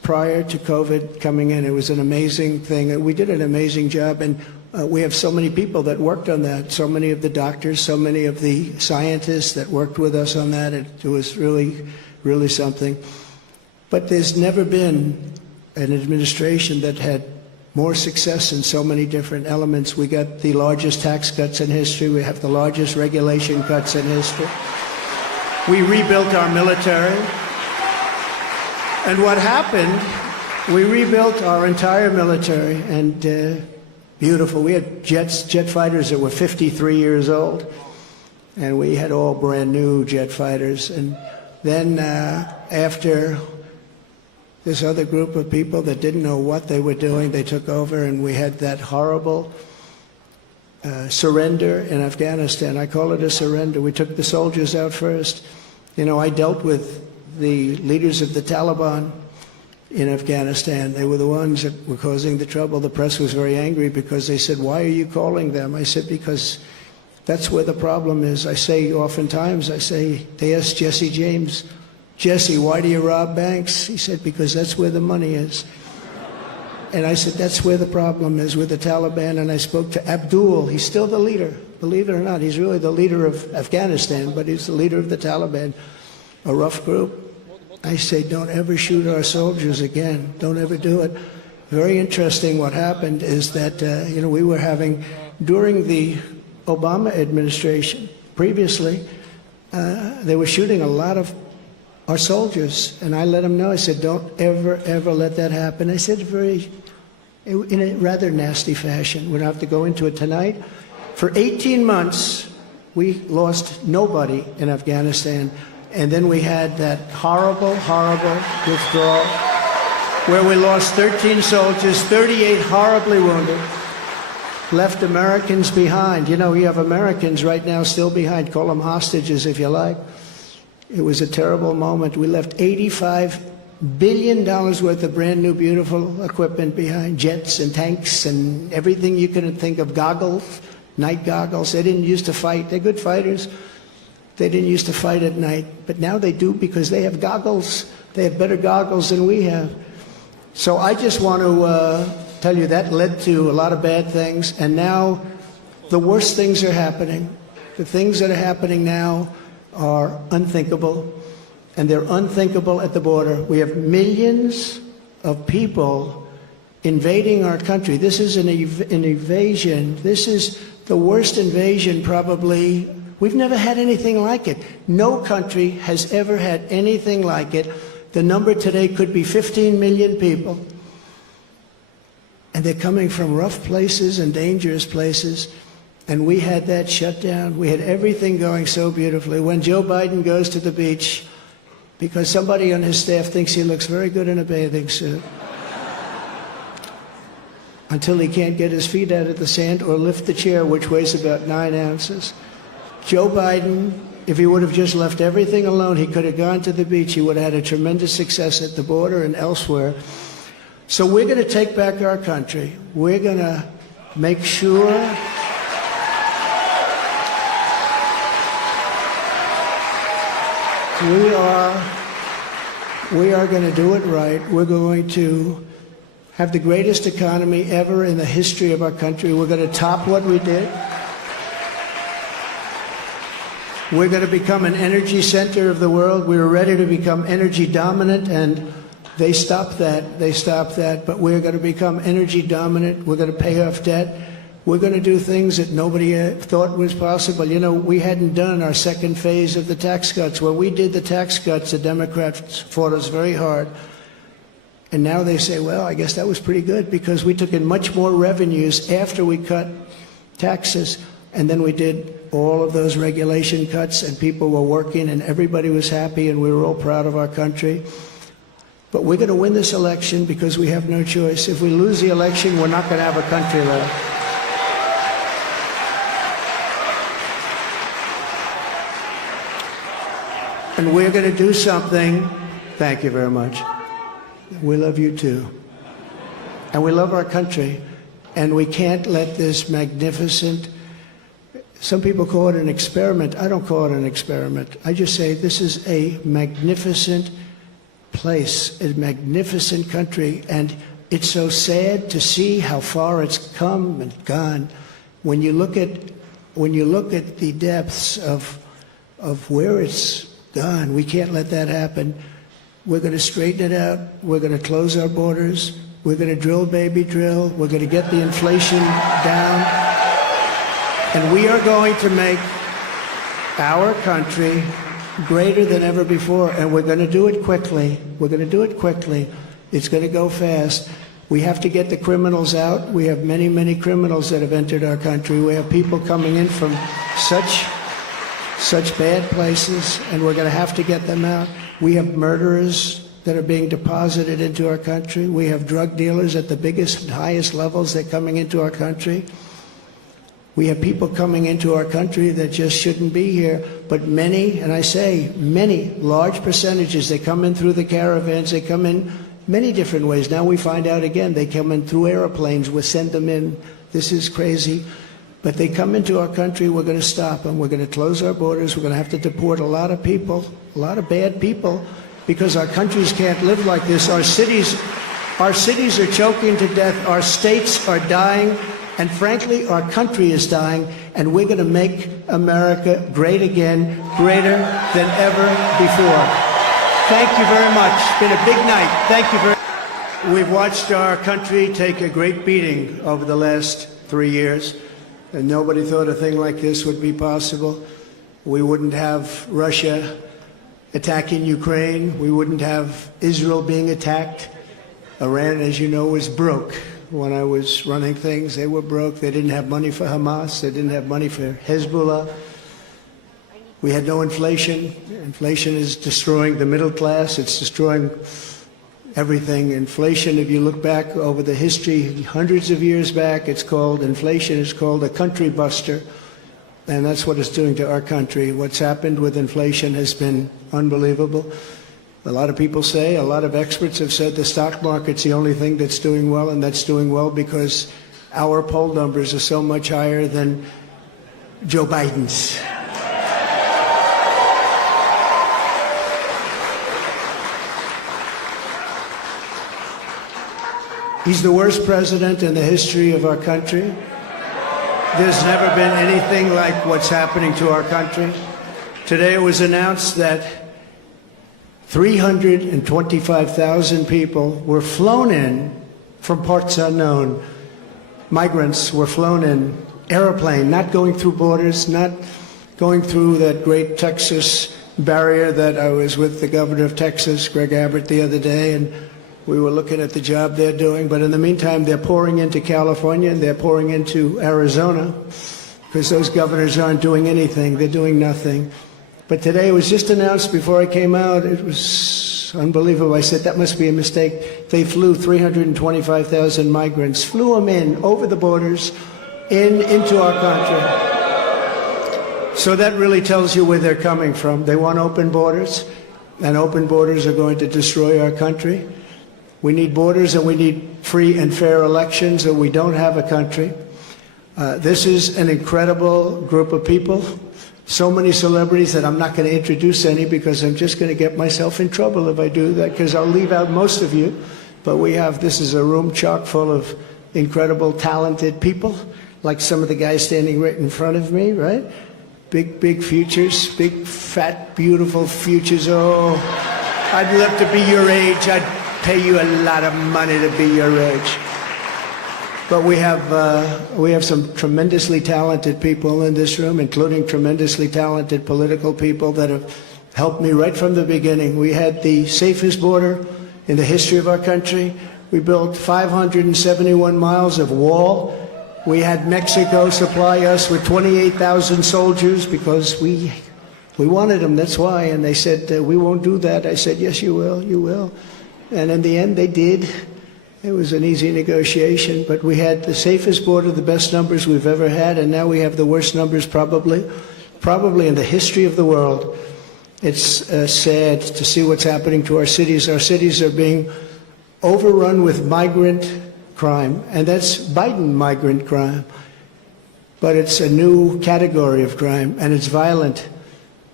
prior to COVID coming in. It was an amazing thing. And we did an amazing job, and we have so many people that worked on that, so many of the doctors, so many of the scientists that worked with us on that. It was really, really something. But there's never been an administration that had more success in so many different elements. We got the largest tax cuts in history. We have the largest regulation cuts in history. We rebuilt our military. And what happened, we rebuilt our entire military, and beautiful. We had jet fighters that were 53 years old, and we had all brand new jet fighters. And then after this other group of people that didn't know what they were doing, they took over, and we had that horrible surrender in Afghanistan. I call it a surrender. We took the soldiers out first. You know, I dealt with the leaders of the Taliban in Afghanistan. They were the ones that were causing the trouble. The press was very angry because they said, "Why are you calling them?" I said, "Because that's where the problem is." I say oftentimes, they asked Jesse James, "Jesse, why do you rob banks?" He said, "Because that's where the money is." And I said, that's where the problem is, with the Taliban. And I spoke to Abdul. He's still the leader. Believe it or not, he's really the leader of Afghanistan, but he's the leader of the Taliban, a rough group. I say, don't ever shoot our soldiers again. Don't ever do it. Very interesting what happened is that, we were having, during the Obama administration, previously, they were shooting a lot of our soldiers, and I let them know. I said, don't ever, ever let that happen. I said in a rather nasty fashion. We don't have to go into it tonight. For 18 months, we lost nobody in Afghanistan, and then we had that horrible, horrible withdrawal where we lost 13 soldiers, 38 horribly wounded, left Americans behind. You know, you have Americans right now still behind. Call them hostages if you like. It was a terrible moment. We left $85 billion worth of brand new, beautiful equipment behind, jets and tanks and everything you can think of, goggles, night goggles. They didn't used to fight. They're good fighters. They didn't used to fight at night, but now they do because they have goggles. They have better goggles than we have. So I just want to tell you that led to a lot of bad things, and now the worst things are happening. The things that are happening now are unthinkable, and they're unthinkable at the border. We have millions of people invading our country. This is an invasion. This is the worst invasion probably. We've never had anything like it. No country has ever had anything like it. The number today could be 15 million people, and they're coming from rough places and dangerous places. And we had that shut down. We had everything going so beautifully. When Joe Biden goes to the beach, because somebody on his staff thinks he looks very good in a bathing suit, until he can't get his feet out of the sand or lift the chair, which weighs about 9 ounces. Joe Biden, if he would have just left everything alone, he could have gone to the beach. He would have had a tremendous success at the border and elsewhere. So we're going to take back our country. We're going to make sure we are going to do it right. We're going to have the greatest economy ever in the history of our country. We're going to top what we did. We're going to become an energy center of the world. We were ready to become energy dominant, and they stopped that. They stopped that. But we're going to become energy dominant. We're going to pay off debt. We're going to do things that nobody thought was possible. You know, we hadn't done our second phase of the tax cuts. When we did the tax cuts, the Democrats fought us very hard. And now they say, well, I guess that was pretty good because we took in much more revenues after we cut taxes. And then we did all of those regulation cuts, and people were working, and everybody was happy, and we were all proud of our country. But we're going to win this election because we have no choice. If we lose the election, we're not going to have a country left. And we're going to do something. Thank you very much. We love you too. And we love our country. And we can't let this magnificent, some people call it an experiment. I don't call it an experiment. I just say this is a magnificent place, a magnificent country, and it's so sad to see how far it's come and gone. When you look at the depths of where it's gone, we can't let that happen. We're going to straighten it out. We're going to close our borders. We're going to drill, baby, drill. We're going to get the inflation down. And we are going to make our country greater than ever before. And we're going to do it quickly. We're going to do it quickly. It's going to go fast. We have to get the criminals out. We have many, many criminals that have entered our country. We have people coming in from such bad places, and we're going to have to get them out. We have murderers that are being deposited into our country. We have drug dealers at the biggest and highest levels that are coming into our country. We have people coming into our country that just shouldn't be here. But many, and I say many, large percentages, they come in through the caravans. They come in many different ways. Now we find out again, they come in through airplanes. We send them in. This is crazy. But they come into our country, we're going to stop them. We're going to close our borders. We're going to have to deport a lot of people, a lot of bad people, because our countries can't live like this. Our cities are choking to death. Our states are dying. And frankly, our country is dying. And we're going to make America great again, greater than ever before. Thank you very much. It's been a big night. Thank you very much. We've watched our country take a great beating over the last 3 years. And nobody thought a thing like this would be possible. We wouldn't have Russia attacking Ukraine. We wouldn't have Israel being attacked. Iran, as you know, was broke. When I was running things, they were broke. They didn't have money for Hamas. They didn't have money for Hezbollah. We had no inflation. Inflation is destroying the middle class. It's destroying everything. Inflation, if you look back over the history, hundreds of years back, inflation is called a country buster. And that's what it's doing to our country. What's happened with inflation has been unbelievable. A lot of people say, a lot of experts have said the stock market's the only thing that's doing well, and that's doing well because our poll numbers are so much higher than Joe Biden's. He's the worst president in the history of our country. There's never been anything like what's happening to our country. Today it was announced that 325,000 people were flown in from parts unknown. Migrants were flown in, airplane, not going through borders, not going through that great Texas barrier that I was with the governor of Texas, Greg Abbott, the other day, and we were looking at the job they're doing. But in the meantime, they're pouring into California and they're pouring into Arizona because those governors aren't doing anything. They're doing nothing. But today it was just announced before I came out. It was unbelievable. I said, that must be a mistake. They flew 325,000 migrants, flew them in over the borders into our country. So that really tells you where they're coming from. They want open borders, and open borders are going to destroy our country. We need borders and we need free and fair elections, or we don't have a country. This is an incredible group of people. So many celebrities that I'm not going to introduce any because I'm just going to get myself in trouble if I do that, because I'll leave out most of you. But this is a room chock full of incredible, talented people, like some of the guys standing right in front of me, right? Big, big futures, big, fat, beautiful futures. Oh, I'd love to be your age. I'd pay you a lot of money to be your age. But we have some tremendously talented people in this room, including tremendously talented political people that have helped me right from the beginning. We had the safest border in the history of our country. We built 571 miles of wall. We had Mexico supply us with 28,000 soldiers because we wanted them, that's why. And they said, we won't do that. I said, yes, you will, you will. And in the end, they did. It was an easy negotiation, but we had the safest border, the best numbers we've ever had, and now we have the worst numbers probably in the history of the world. It's sad to see what's happening to our cities. Our cities are being overrun with migrant crime, and that's Biden migrant crime. But it's a new category of crime, and it's violent.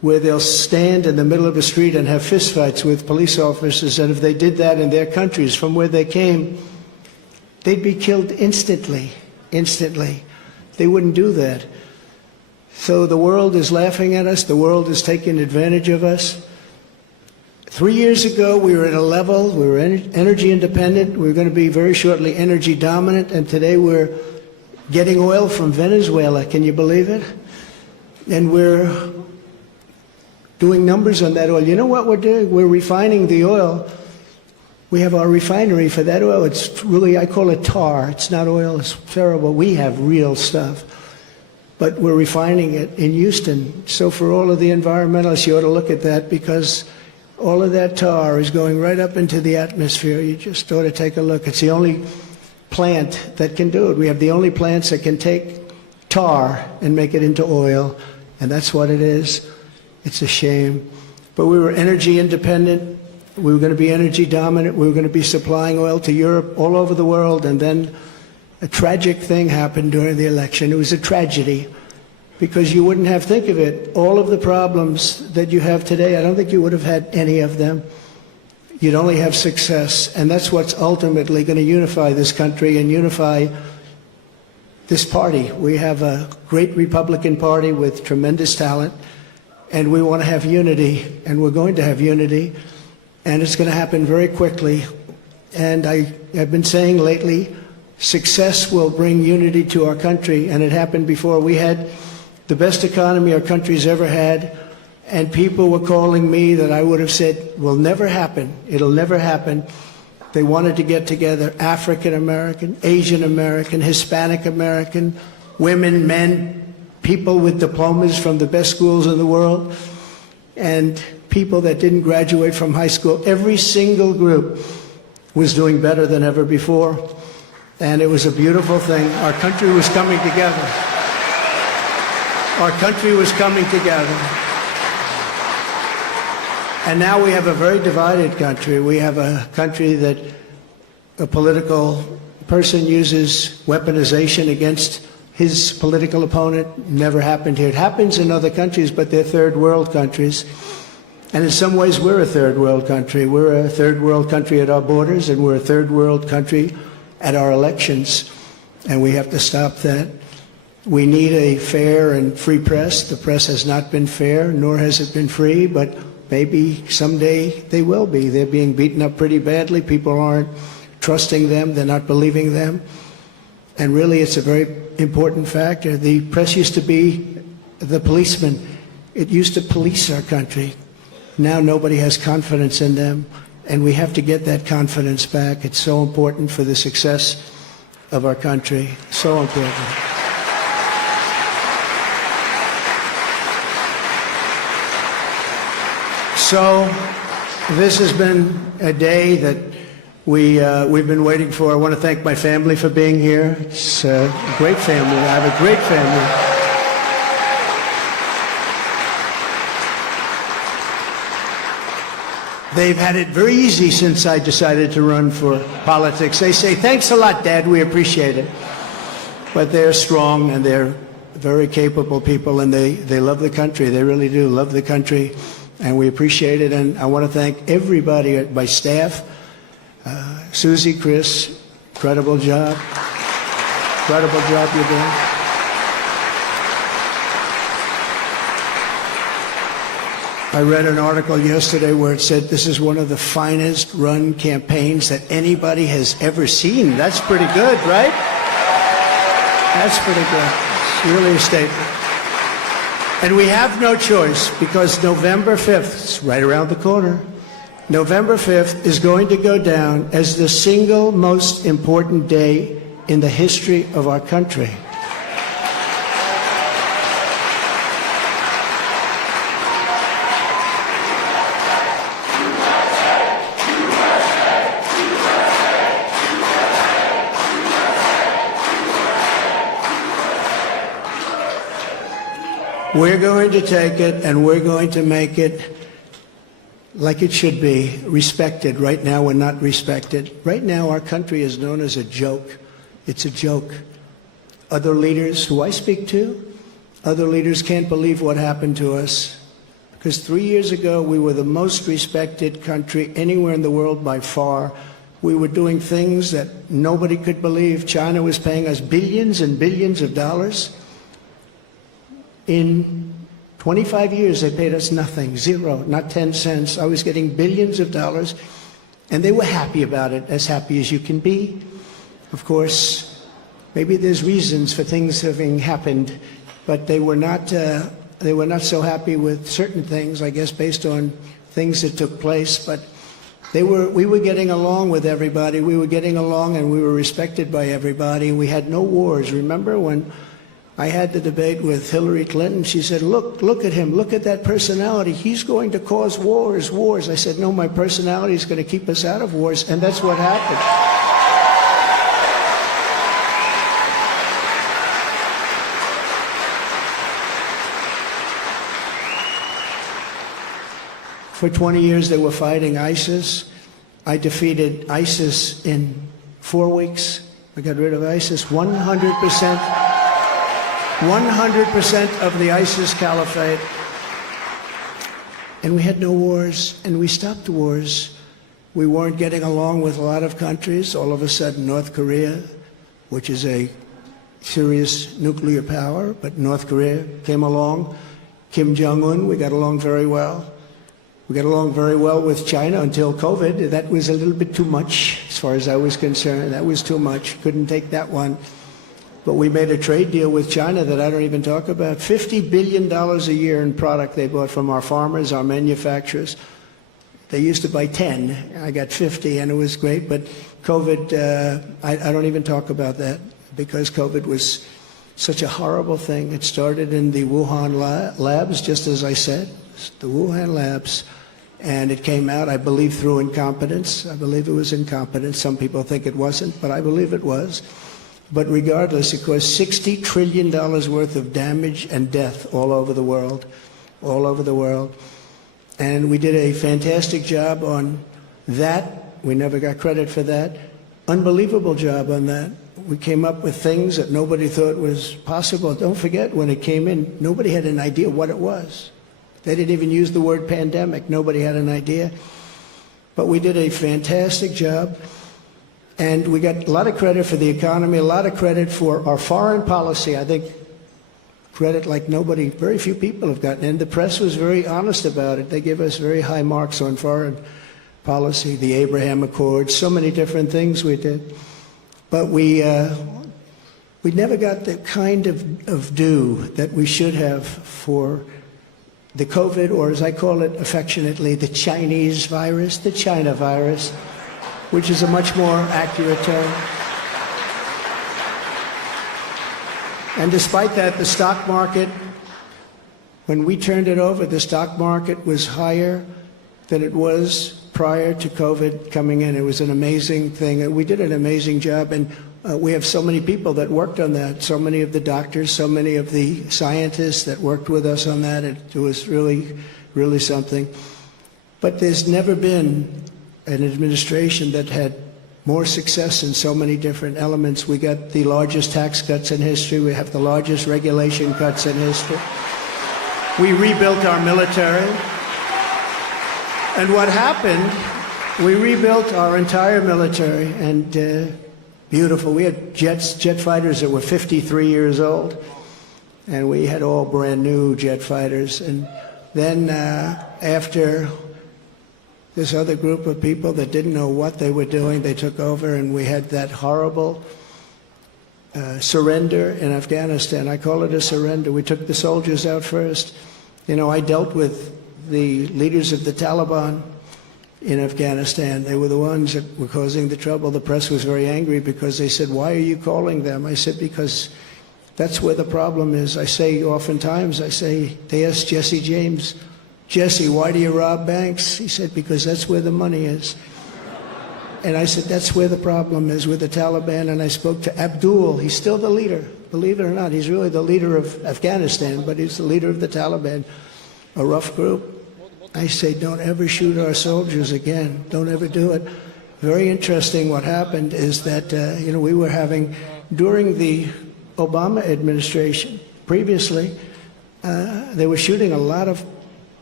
where they'll stand in the middle of a street and have fistfights with police officers, and if they did that in their countries from where they came, they'd be killed instantly. Instantly. They wouldn't do that. So the world is laughing at us. The world is taking advantage of us. 3 years ago, we were at a level, we were energy independent. We were going to be very shortly energy dominant, and today we're getting oil from Venezuela. Can you believe it? And we're doing numbers on that oil. You know what we're doing? We're refining the oil. We have our refinery for that oil. It's really, I call it tar. It's not oil. It's terrible. We have real stuff. But we're refining it in Houston. So for all of the environmentalists, you ought to look at that, because all of that tar is going right up into the atmosphere. You just ought to take a look. It's the only plant that can do it. We have the only plants that can take tar and make it into oil, and that's what it is. It's a shame. But we were energy independent. We were going to be energy dominant. We were going to be supplying oil to Europe, all over the world. And then a tragic thing happened during the election. It was a tragedy, because you wouldn't have, think of it, all of the problems that you have today, I don't think you would have had any of them. You'd only have success. And that's what's ultimately going to unify this country and unify this party. We have a great Republican Party with tremendous talent. And we want to have unity, and we're going to have unity, and it's going to happen very quickly. And I have been saying lately, success will bring unity to our country, and it happened before. We had the best economy our country's ever had, and people were calling me that I would have said will never happen. It'll never happen. They wanted to get together, African American, Asian American, Hispanic American, women, men, people with diplomas from the best schools in the world, and people that didn't graduate from high school. Every single group was doing better than ever before, and it was a beautiful thing. Our country was coming together. Our country was coming together. And now we have a very divided country. We have a country that a political person uses weaponization against his political opponent. Never happened here. It happens in other countries, but they're third world countries. And in some ways, we're a third world country. We're a third world country at our borders, and we're a third world country at our elections. And we have to stop that. We need a fair and free press. The press has not been fair, nor has it been free, but maybe someday they will be. They're being beaten up pretty badly. People aren't trusting them. They're not believing them. And really, it's a very important factor. The press used to be the policeman. It used to police our country. Now nobody has confidence in them, and we have to get that confidence back. It's so important for the success of our country. So important. So this has been a day that we've been waiting for. I want to thank my family for being here. It's a great family. I have a great family. They've had it very easy since I decided to run for politics. They say, thanks a lot, Dad, we appreciate it. But they're strong, and they're very capable people, and they love the country. They really do love the country, and we appreciate it. And I want to thank everybody at my staff. Susie, Chris, incredible job. Incredible job you're doing. I read an article yesterday where it said this is one of the finest run campaigns that anybody has ever seen. That's pretty good, right? That's pretty good. It's really a statement. And we have no choice, because November 5th, it's right around the corner, November 5th is going to go down as the single most important day in the history of our country. We're going to take it, and we're going to make it like it should be, respected. Right now, we're not respected. Right now, our country is known as a joke. It's a joke. Other leaders who I speak to, other leaders can't believe what happened to us. Because 3 years ago, we were the most respected country anywhere in the world by far. We were doing things that nobody could believe. China was paying us billions and billions of dollars. In 25 years, they paid us nothing, zero, not 10 cents. I was getting billions of dollars, and they were happy about it, as happy as you can be. Of course, maybe there's reasons for things having happened, but they were not so happy with certain things, I guess, based on things that took place. But we were getting along with everybody. We were getting along, and we were respected by everybody. We had no wars. Remember when I had the debate with Hillary Clinton? She said, look at him. Look at that personality. He's going to cause wars. I said, no, my personality is going to keep us out of wars, and that's what happened. For 20 years, they were fighting ISIS. I defeated ISIS in 4 weeks. I got rid of ISIS 100%. 100% of the ISIS caliphate. And we had no wars, and we stopped wars. We weren't getting along with a lot of countries. All of a sudden, North Korea, which is a serious nuclear power, but North Korea came along. Kim Jong-un, we got along very well. We got along very well with China until COVID. That was a little bit too much, as far as I was concerned. That was too much. Couldn't take that one. But we made a trade deal with China that I don't even talk about. $50 billion a year in product they bought from our farmers, our manufacturers. They used to buy 10. I got 50, and it was great. But COVID, I don't even talk about that, because COVID was such a horrible thing. It started in the Wuhan labs, just as I said, the Wuhan labs. And it came out, I believe, through incompetence. I believe it was incompetence. Some people think it wasn't, but I believe it was. But regardless, it caused $60 trillion worth of damage and death all over the world, all over the world. And we did a fantastic job on that. We never got credit for that. Unbelievable job on that. We came up with things that nobody thought was possible. Don't forget, when it came in, nobody had an idea what it was. They didn't even use the word pandemic. Nobody had an idea. But we did a fantastic job. And we got a lot of credit for the economy, a lot of credit for our foreign policy. I think credit like nobody, very few people have gotten. And the press was very honest about it. They give us very high marks on foreign policy, the Abraham Accords, so many different things we did. But we never got the kind of due that we should have for the COVID, or as I call it affectionately, the Chinese virus, the China virus, which is a much more accurate term. And despite that, the stock market, when we turned it over, the stock market was higher than it was prior to COVID coming in. It was an amazing thing. We did an amazing job, and we have so many people that worked on that, so many of the doctors, so many of the scientists that worked with us on that. It was really, really something. But there's never been an administration that had more success in so many different elements. We got the largest tax cuts in history. We have the largest regulation cuts in history. We rebuilt our military. And what happened, we rebuilt our entire military, and beautiful. We had jet fighters that were 53 years old, and we had all brand new jet fighters. And then after this other group of people that didn't know what they were doing, they took over, and we had that horrible surrender in Afghanistan. I call it a surrender. We took the soldiers out first. You know, I dealt with the leaders of the Taliban in Afghanistan. They were the ones that were causing the trouble. The press was very angry because they said, "Why are you calling them?" I said, because that's where the problem is. I say oftentimes, they asked Jesse James, "Jesse, why do you rob banks?" He said, "Because that's where the money is." And I said, that's where the problem is, with the Taliban. And I spoke to Abdul. He's still the leader. Believe it or not, he's really the leader of Afghanistan, but he's the leader of the Taliban, a rough group. I say, don't ever shoot our soldiers again. Don't ever do it. Very interesting. What happened is that, we were having, during the Obama administration, previously, they were shooting a lot of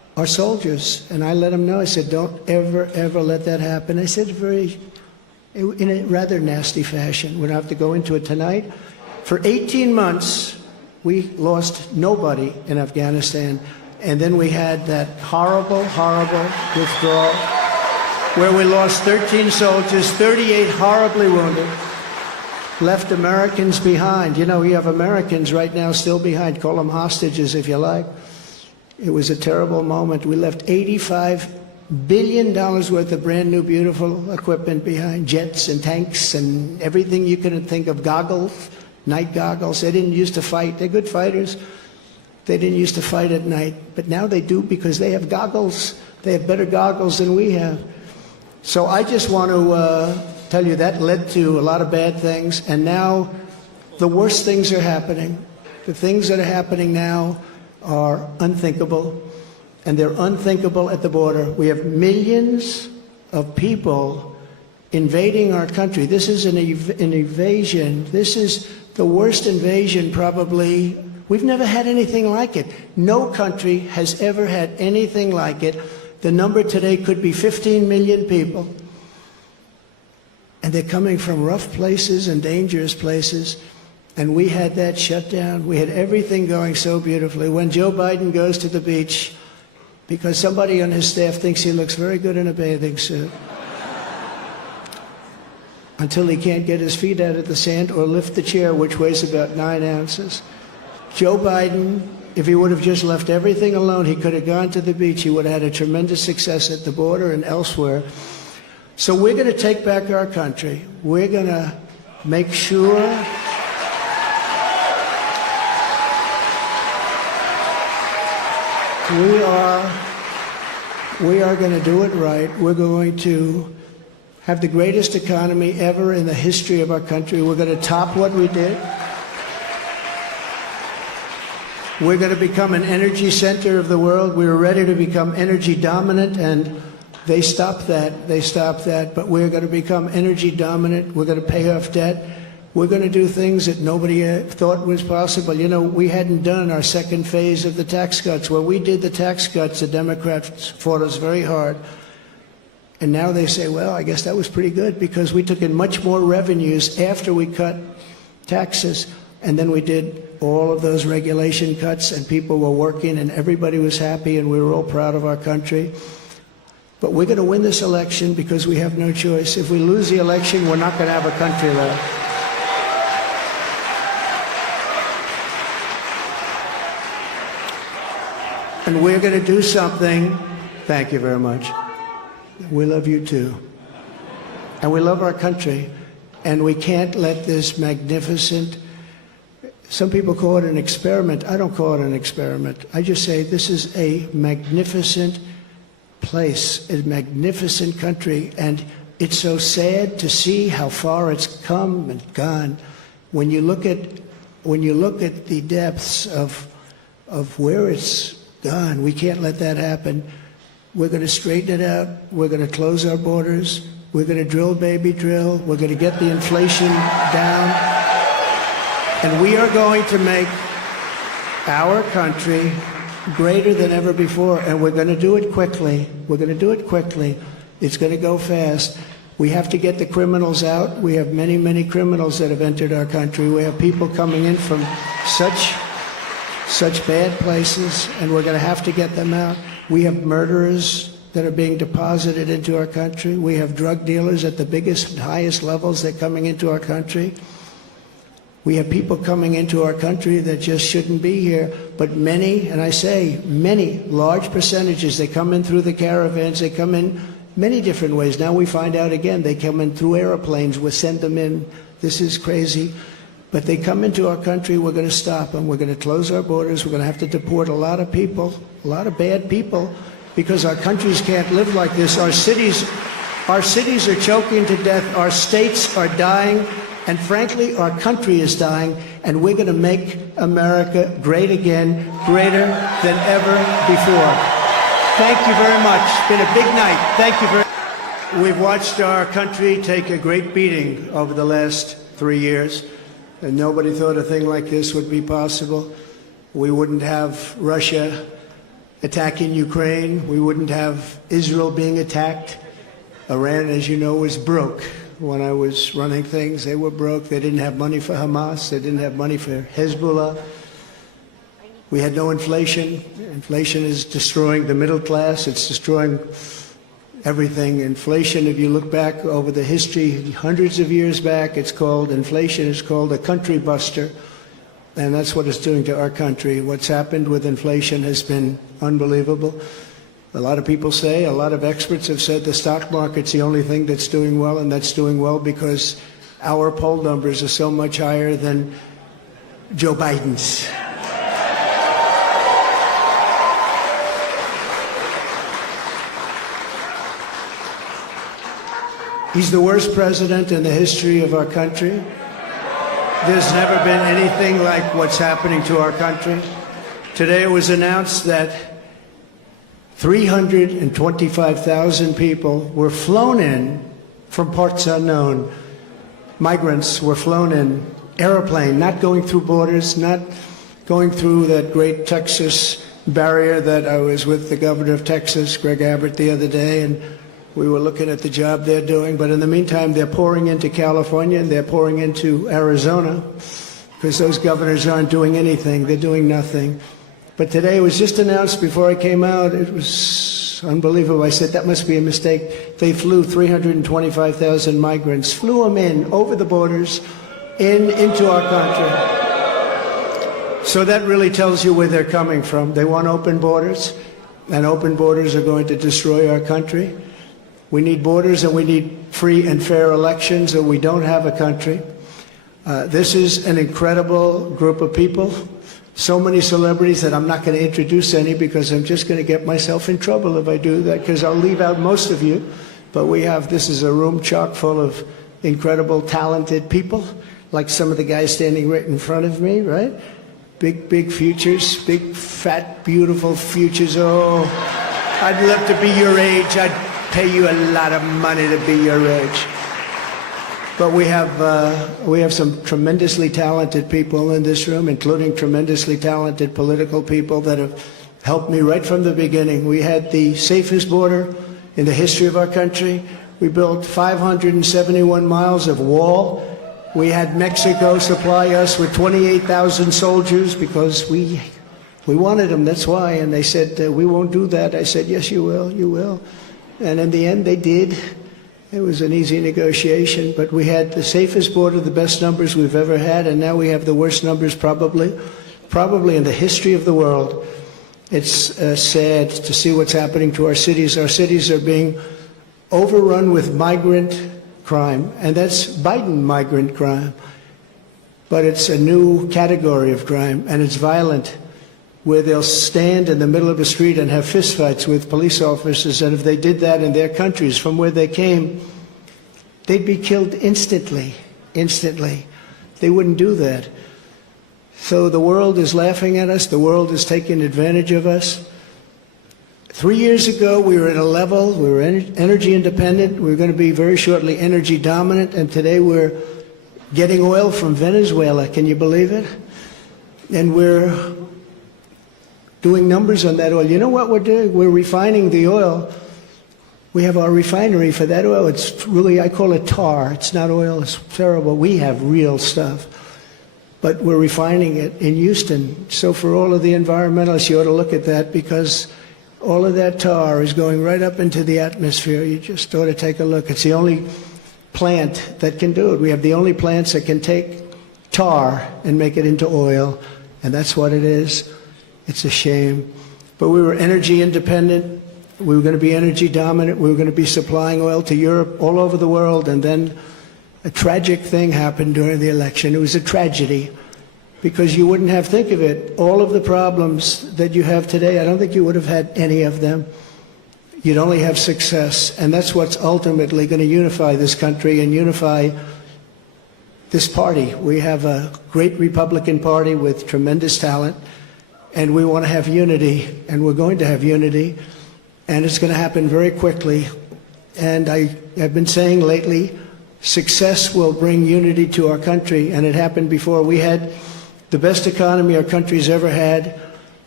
our soldiers. And I let them know, I said, don't ever, ever let that happen. I said in a rather nasty fashion. We don't have to go into it tonight. For 18 months, we lost nobody in Afghanistan. And then we had that horrible, horrible withdrawal where we lost 13 soldiers, 38 horribly wounded, left Americans behind. You know, we have Americans right now still behind. Call them hostages if you like. It was a terrible moment. We left $85 billion worth of brand new, beautiful equipment behind, jets and tanks and everything you can think of, goggles, night goggles. They didn't used to fight. They're good fighters. They didn't used to fight at night, but now they do because they have goggles. They have better goggles than we have. So I just want to tell you that led to a lot of bad things, and now the worst things are happening. The things that are happening now are unthinkable, and they're unthinkable at the border. We have millions of people invading our country. This is an invasion. This is the worst invasion probably. We've never had anything like it. No country has ever had anything like it. The number today could be 15 million people. And they're coming from rough places and dangerous places. And we had that shut down. We had everything going so beautifully. When Joe Biden goes to the beach, because somebody on his staff thinks he looks very good in a bathing suit, until he can't get his feet out of the sand or lift the chair, which weighs about 9 ounces. Joe Biden, if he would have just left everything alone, he could have gone to the beach. He would have had a tremendous success at the border and elsewhere. So we're going to take back our country. We're going to make sure we are going to do it right. We're going to have the greatest economy ever in the history of our country. We're going to top what we did. We're going to become an energy center of the world. We were ready to become energy dominant, and they stopped that. They stopped that. But we're going to become energy dominant. We're going to pay off debt. We're going to do things that nobody thought was possible. You know, we hadn't done our second phase of the tax cuts. When we did the tax cuts, the Democrats fought us very hard. And now they say, well, I guess that was pretty good because we took in much more revenues after we cut taxes. And then we did all of those regulation cuts, and people were working, and everybody was happy, and we were all proud of our country. But we're going to win this election because we have no choice. If we lose the election, we're not going to have a country left. And we're going to do something. Thank you very much. We love you too. And we love our country. And we can't let this magnificent, some people call it an experiment. I don't call it an experiment. I just say this is a magnificent place, a magnificent country. And it's so sad to see how far it's come and gone. When you look at the depths of where it's gone, we can't let that happen. We're going to straighten it out. We're going to close our borders. We're going to drill, baby, drill. We're going to get the inflation down. And we are going to make our country greater than ever before. And we're going to do it quickly. We're going to do it quickly. It's going to go fast. We have to get the criminals out. We have many, many criminals that have entered our country. We have people coming in from such bad places, and we're going to have to get them out. We have murderers that are being deposited into our country. We have drug dealers at the biggest, highest levels. They're coming into our country. We have people coming into our country that just shouldn't be here. But many, and I say many, large percentages, they come in through the caravans. They come in many different ways. Now we find out again, they come in through airplanes. We send them in. This is crazy. But they come into our country, we're going to stop them. We're going to close our borders. We're going to have to deport a lot of people, a lot of bad people, because our countries can't live like this. Our cities are choking to death. Our states are dying. And frankly, our country is dying. And we're going to make America great again, greater than ever before. Thank you very much. It's been a big night. Thank you very much. We've watched our country take a great beating over the last 3 years. And nobody thought a thing like this would be possible. We wouldn't have Russia attacking Ukraine. We wouldn't have Israel being attacked. Iran, as you know, was broke. When I was running things, they were broke. They didn't have money for Hamas. They didn't have money for Hezbollah. We had no inflation. Inflation is destroying the middle class. It's destroying everything. Inflation, if you look back over the history, hundreds of years back, inflation is called a country buster. And that's what it's doing to our country. What's happened with inflation has been unbelievable. A lot of people say, a lot of experts have said the stock market's the only thing that's doing well, and that's doing well because our poll numbers are so much higher than Joe Biden's. He's the worst president in the history of our country. There's never been anything like what's happening to our country. Today it was announced that 325,000 people were flown in from parts unknown. Migrants were flown in, airplane, not going through borders, not going through that great Texas barrier that I was with the governor of Texas, Greg Abbott, the other day, and we were looking at the job they're doing. But in the meantime, they're pouring into California and they're pouring into Arizona because those governors aren't doing anything. They're doing nothing. But today it was just announced before I came out. It was unbelievable. I said, that must be a mistake. They flew 325,000 migrants, flew them in over the borders into our country. So that really tells you where they're coming from. They want open borders, and open borders are going to destroy our country. We need borders and we need free and fair elections, or we don't have a country. This is an incredible group of people. So many celebrities that I'm not going to introduce any because I'm just going to get myself in trouble if I do that, because I'll leave out most of you. But this is a room chock full of incredible, talented people, like some of the guys standing right in front of me, right? Big futures, big, fat, beautiful futures. Oh, I'd love to be your age. I'd pay you a lot of money to be your age. But we have some tremendously talented people in this room, including tremendously talented political people that have helped me right from the beginning. We had the safest border in the history of our country. We built 571 miles of wall. We had Mexico supply us with 28,000 soldiers because we wanted them, that's why. And they said, we won't do that. I said, yes, you will, you will. And in the end, they did. It was an easy negotiation, but we had the safest border, the best numbers we've ever had, and now we have the worst numbers probably in the history of the world. It's sad to see what's happening to our cities. Our cities are being overrun with migrant crime, and that's Biden migrant crime. But it's a new category of crime, and it's violent, where they'll stand in the middle of the street and have fistfights with police officers, and if they did that in their countries from where they came, they'd be killed instantly. They wouldn't do that. So the world is laughing at us. The world is taking advantage of us. 3 years ago, we were at a level, we were energy independent. We were going to be very shortly energy dominant, and today we're getting oil from Venezuela. Can you believe it? And we're doing numbers on that oil. You know what we're doing? We're refining the oil. We have our refinery for that oil. It's really, I call it tar. It's not oil. It's terrible. We have real stuff. But we're refining it in Houston. So for all of the environmentalists, you ought to look at that, because all of that tar is going right up into the atmosphere. You just ought to take a look. It's the only plant that can do it. We have the only plants that can take tar and make it into oil, and that's what it is. It's a shame. But we were energy independent. We were going to be energy dominant. We were going to be supplying oil to Europe, all over the world. And then a tragic thing happened during the election. It was a tragedy, because you wouldn't have, think of it, all of the problems that you have today, I don't think you would have had any of them. You'd only have success. And that's what's ultimately going to unify this country and unify this party. We have a great Republican Party with tremendous talent. And we want to have unity, and we're going to have unity, and it's going to happen very quickly. And I've been saying lately, success will bring unity to our country, and it happened before. We had the best economy our country's ever had,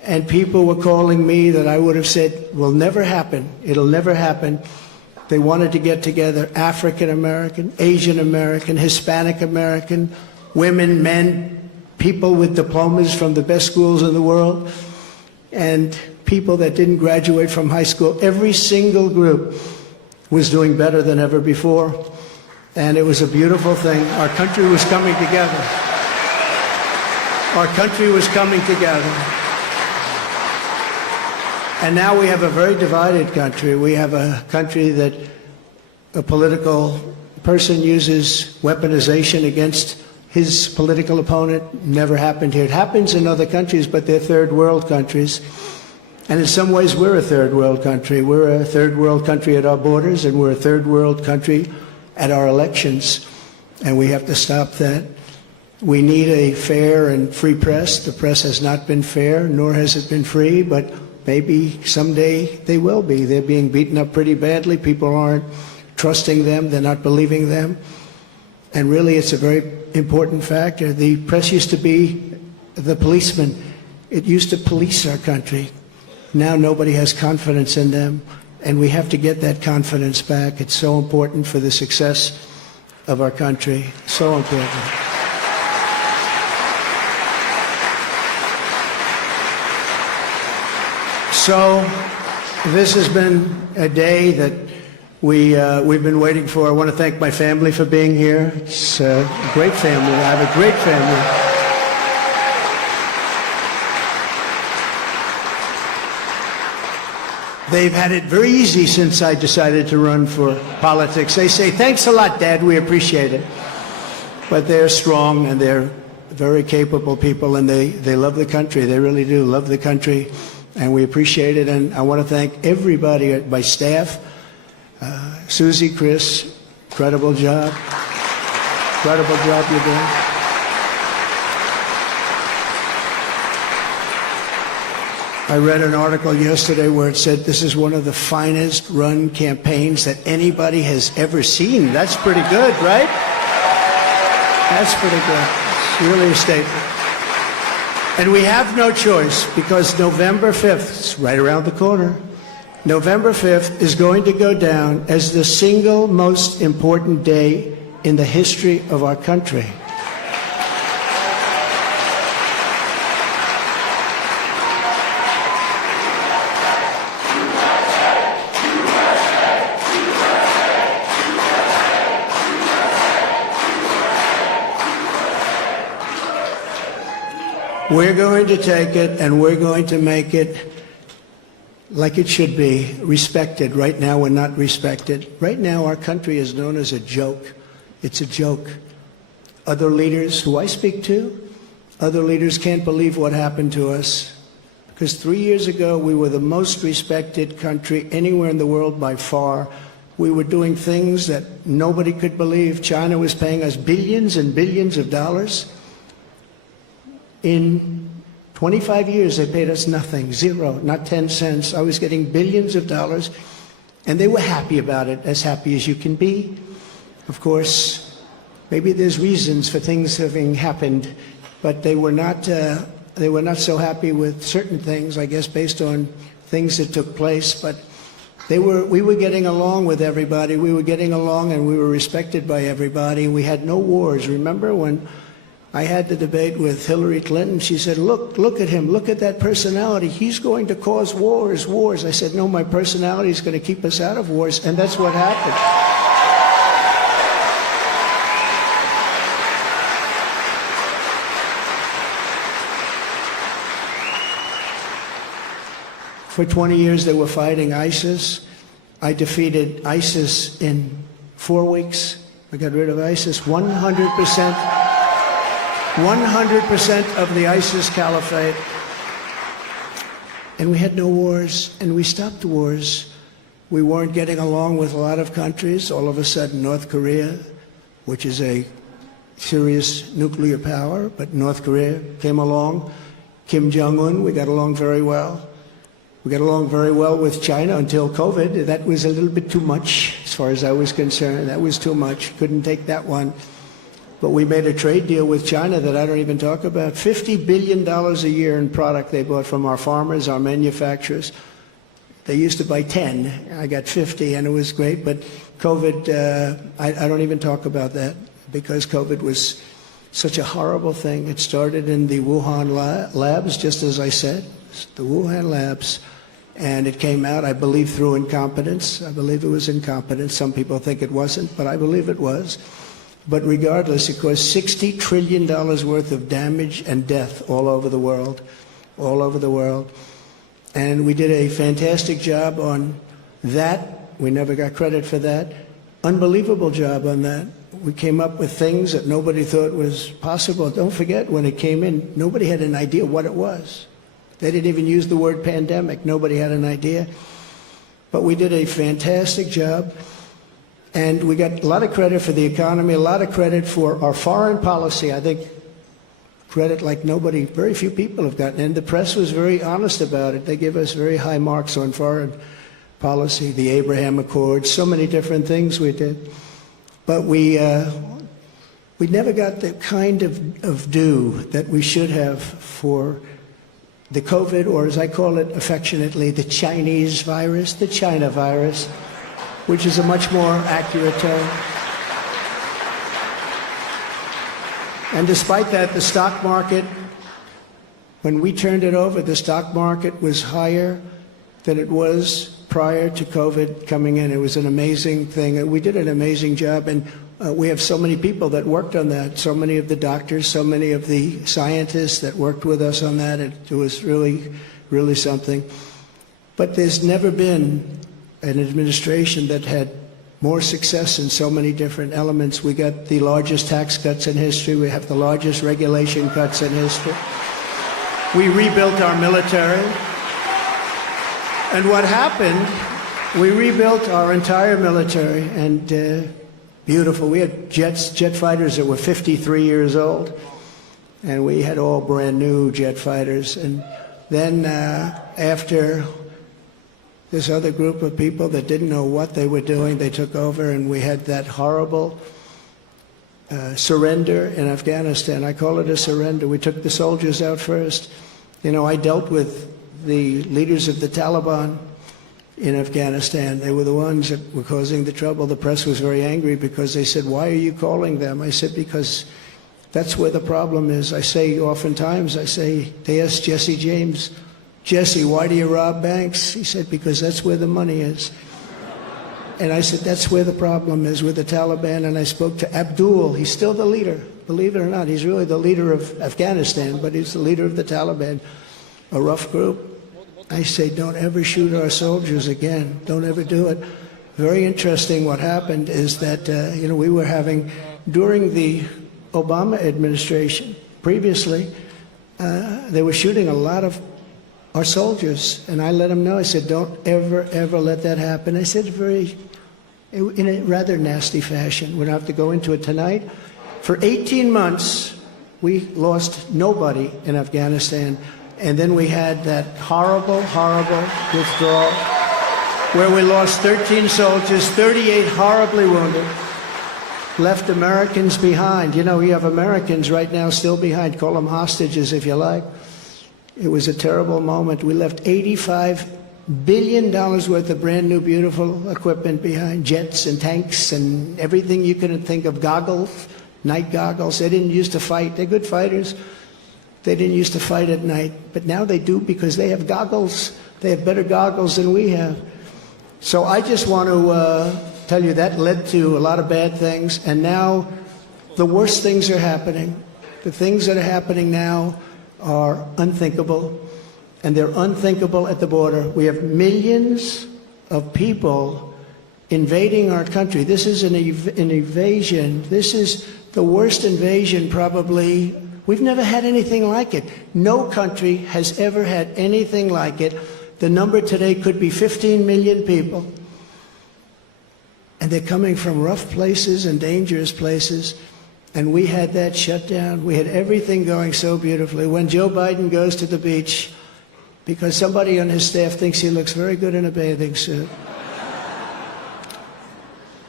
and people were calling me that I would have said will never happen. It'll never happen. They wanted to get together African American, Asian American, Hispanic American, women, men, people with diplomas from the best schools in the world, and people that didn't graduate from high school. Every single group was doing better than ever before, and it was a beautiful thing. Our country was coming together. Our country was coming together. And now we have a very divided country. We have a country that a political person uses weaponization against his political opponent. Never happened here. It happens in other countries, but they're third world countries. And in some ways, we're a third world country. We're a third world country at our borders, and we're a third world country at our elections. And we have to stop that. We need a fair and free press. The press has not been fair, nor has it been free, but maybe someday they will be. They're being beaten up pretty badly. People aren't trusting them. They're not believing them. And really, it's a very important factor. The press used to be the policeman. It used to police our country. Now nobody has confidence in them, and we have to get that confidence back. It's so important for the success of our country. So important. So this has been a day that we've been waiting for. I want to thank my family for being here. It's a great family. I have a great family. They've had it very easy since I decided to run for politics. They say, "Thanks a lot, Dad. We appreciate it." But they're strong, and they're very capable people, and they love the country. They really do love the country. And we appreciate it, and I want to thank everybody, my staff, Susie, Chris, incredible job you're doing. I read an article yesterday where it said this is one of the finest run campaigns that anybody has ever seen. That's pretty good, right? That's pretty good. It's really a statement. And we have no choice, because November 5th, it's right around the corner, November 5th is going to go down as the single most important day in the history of our country. We're going to take it, and we're going to make it like it should be, respected. Right now, we're not respected. Right now, our country is known as a joke. It's a joke. Other leaders who I speak to, other leaders can't believe what happened to us. Because 3 years ago, we were the most respected country anywhere in the world by far. We were doing things that nobody could believe. China was paying us billions and billions of dollars. In 25 years, they paid us nothing, zero, not 10 cents. I was getting billions of dollars, and they were happy about it, as happy as you can be. Of course, maybe there's reasons for things having happened, but they were not so happy with certain things, I guess, based on things that took place. But we were getting along with everybody. We were getting along, and we were respected by everybody. We had no wars. Remember when I had the debate with Hillary Clinton? She said, look at him, look at that personality. He's going to cause wars. I said, no, my personality is going to keep us out of wars, and that's what happened. For 20 years, they were fighting ISIS. I defeated ISIS in 4 weeks. I got rid of ISIS 100%. 100% of the ISIS caliphate. And we had no wars, and we stopped wars. We weren't getting along with a lot of countries. All of a sudden, North Korea, which is a serious nuclear power, but North Korea came along. Kim Jong-un, we got along very well. We got along very well with China until COVID. That was a little bit too much, as far as I was concerned. That was too much. Couldn't take that one. But we made a trade deal with China that I don't even talk about. $50 billion a year in product they bought from our farmers, our manufacturers. They used to buy 10. I got 50, and it was great. But COVID, I don't even talk about that because COVID was such a horrible thing. It started in the Wuhan labs, just as I said, the Wuhan labs. And it came out, I believe, through incompetence. I believe it was incompetence. Some people think it wasn't, but I believe it was. But regardless, it caused $60 trillion worth of damage and death all over the world, all over the world. And we did a fantastic job on that. We never got credit for that. Unbelievable job on that. We came up with things that nobody thought was possible. Don't forget, when it came in, nobody had an idea what it was. They didn't even use the word pandemic. Nobody had an idea. But we did a fantastic job. And we got a lot of credit for the economy, a lot of credit for our foreign policy. I think credit like nobody, very few people have gotten. And the press was very honest about it. They gave us very high marks on foreign policy, the Abraham Accords, so many different things we did. But we never got the kind of due that we should have for the COVID, or as I call it affectionately, the Chinese virus, the China virus, which is a much more accurate term. And despite that, the stock market, when we turned it over, the stock market was higher than it was prior to COVID coming in. It was an amazing thing. And we did an amazing job. And we have so many people that worked on that, so many of the doctors, so many of the scientists that worked with us on that. It was really, really something. But there's never been an administration that had more success in so many different elements. We got the largest tax cuts in history. We have the largest regulation cuts in history. We rebuilt our military. And what happened, we rebuilt our entire military, and beautiful. We had jet fighters that were 53 years old, and we had all brand new jet fighters. And then after this other group of people that didn't know what they were doing, they took over, and we had that horrible surrender in Afghanistan. I call it a surrender. We took the soldiers out first. You know, I dealt with the leaders of the Taliban in Afghanistan. They were the ones that were causing the trouble. The press was very angry because they said, "Why are you calling them?" I said, "Because that's where the problem is." I say oftentimes, they asked Jesse James, "Jesse, why do you rob banks?" He said, "Because that's where the money is." And I said, that's where the problem is with the Taliban. And I spoke to Abdul. He's still the leader, believe it or not. He's really the leader of Afghanistan, but he's the leader of the Taliban, a rough group. I say, don't ever shoot our soldiers again. Don't ever do it. Very interesting what happened is that, we were having, during the Obama administration, previously, they were shooting a lot of our soldiers, and I let them know. I said, don't ever, ever let that happen. I said in a rather nasty fashion. We don't have to go into it tonight. For 18 months, we lost nobody in Afghanistan, and then we had that horrible, horrible withdrawal where we lost 13 soldiers, 38 horribly wounded, left Americans behind. You know, you have Americans right now still behind. Call them hostages if you like. It was a terrible moment. We left $85 billion worth of brand new, beautiful equipment behind, jets and tanks and everything you could think of, goggles, night goggles. They didn't used to fight. They're good fighters. They didn't used to fight at night, but now they do because they have goggles. They have better goggles than we have. So I just want to tell you that led to a lot of bad things, and now the worst things are happening. The things that are happening now are unthinkable, and they're unthinkable at the border. We have millions of people invading our country. This is an invasion. This is the worst invasion probably. We've never had anything like it. No country has ever had anything like it. The number today could be 15 million people. And they're coming from rough places and dangerous places. And we had that shut down. We had everything going so beautifully. When Joe Biden goes to the beach, because somebody on his staff thinks he looks very good in a bathing suit.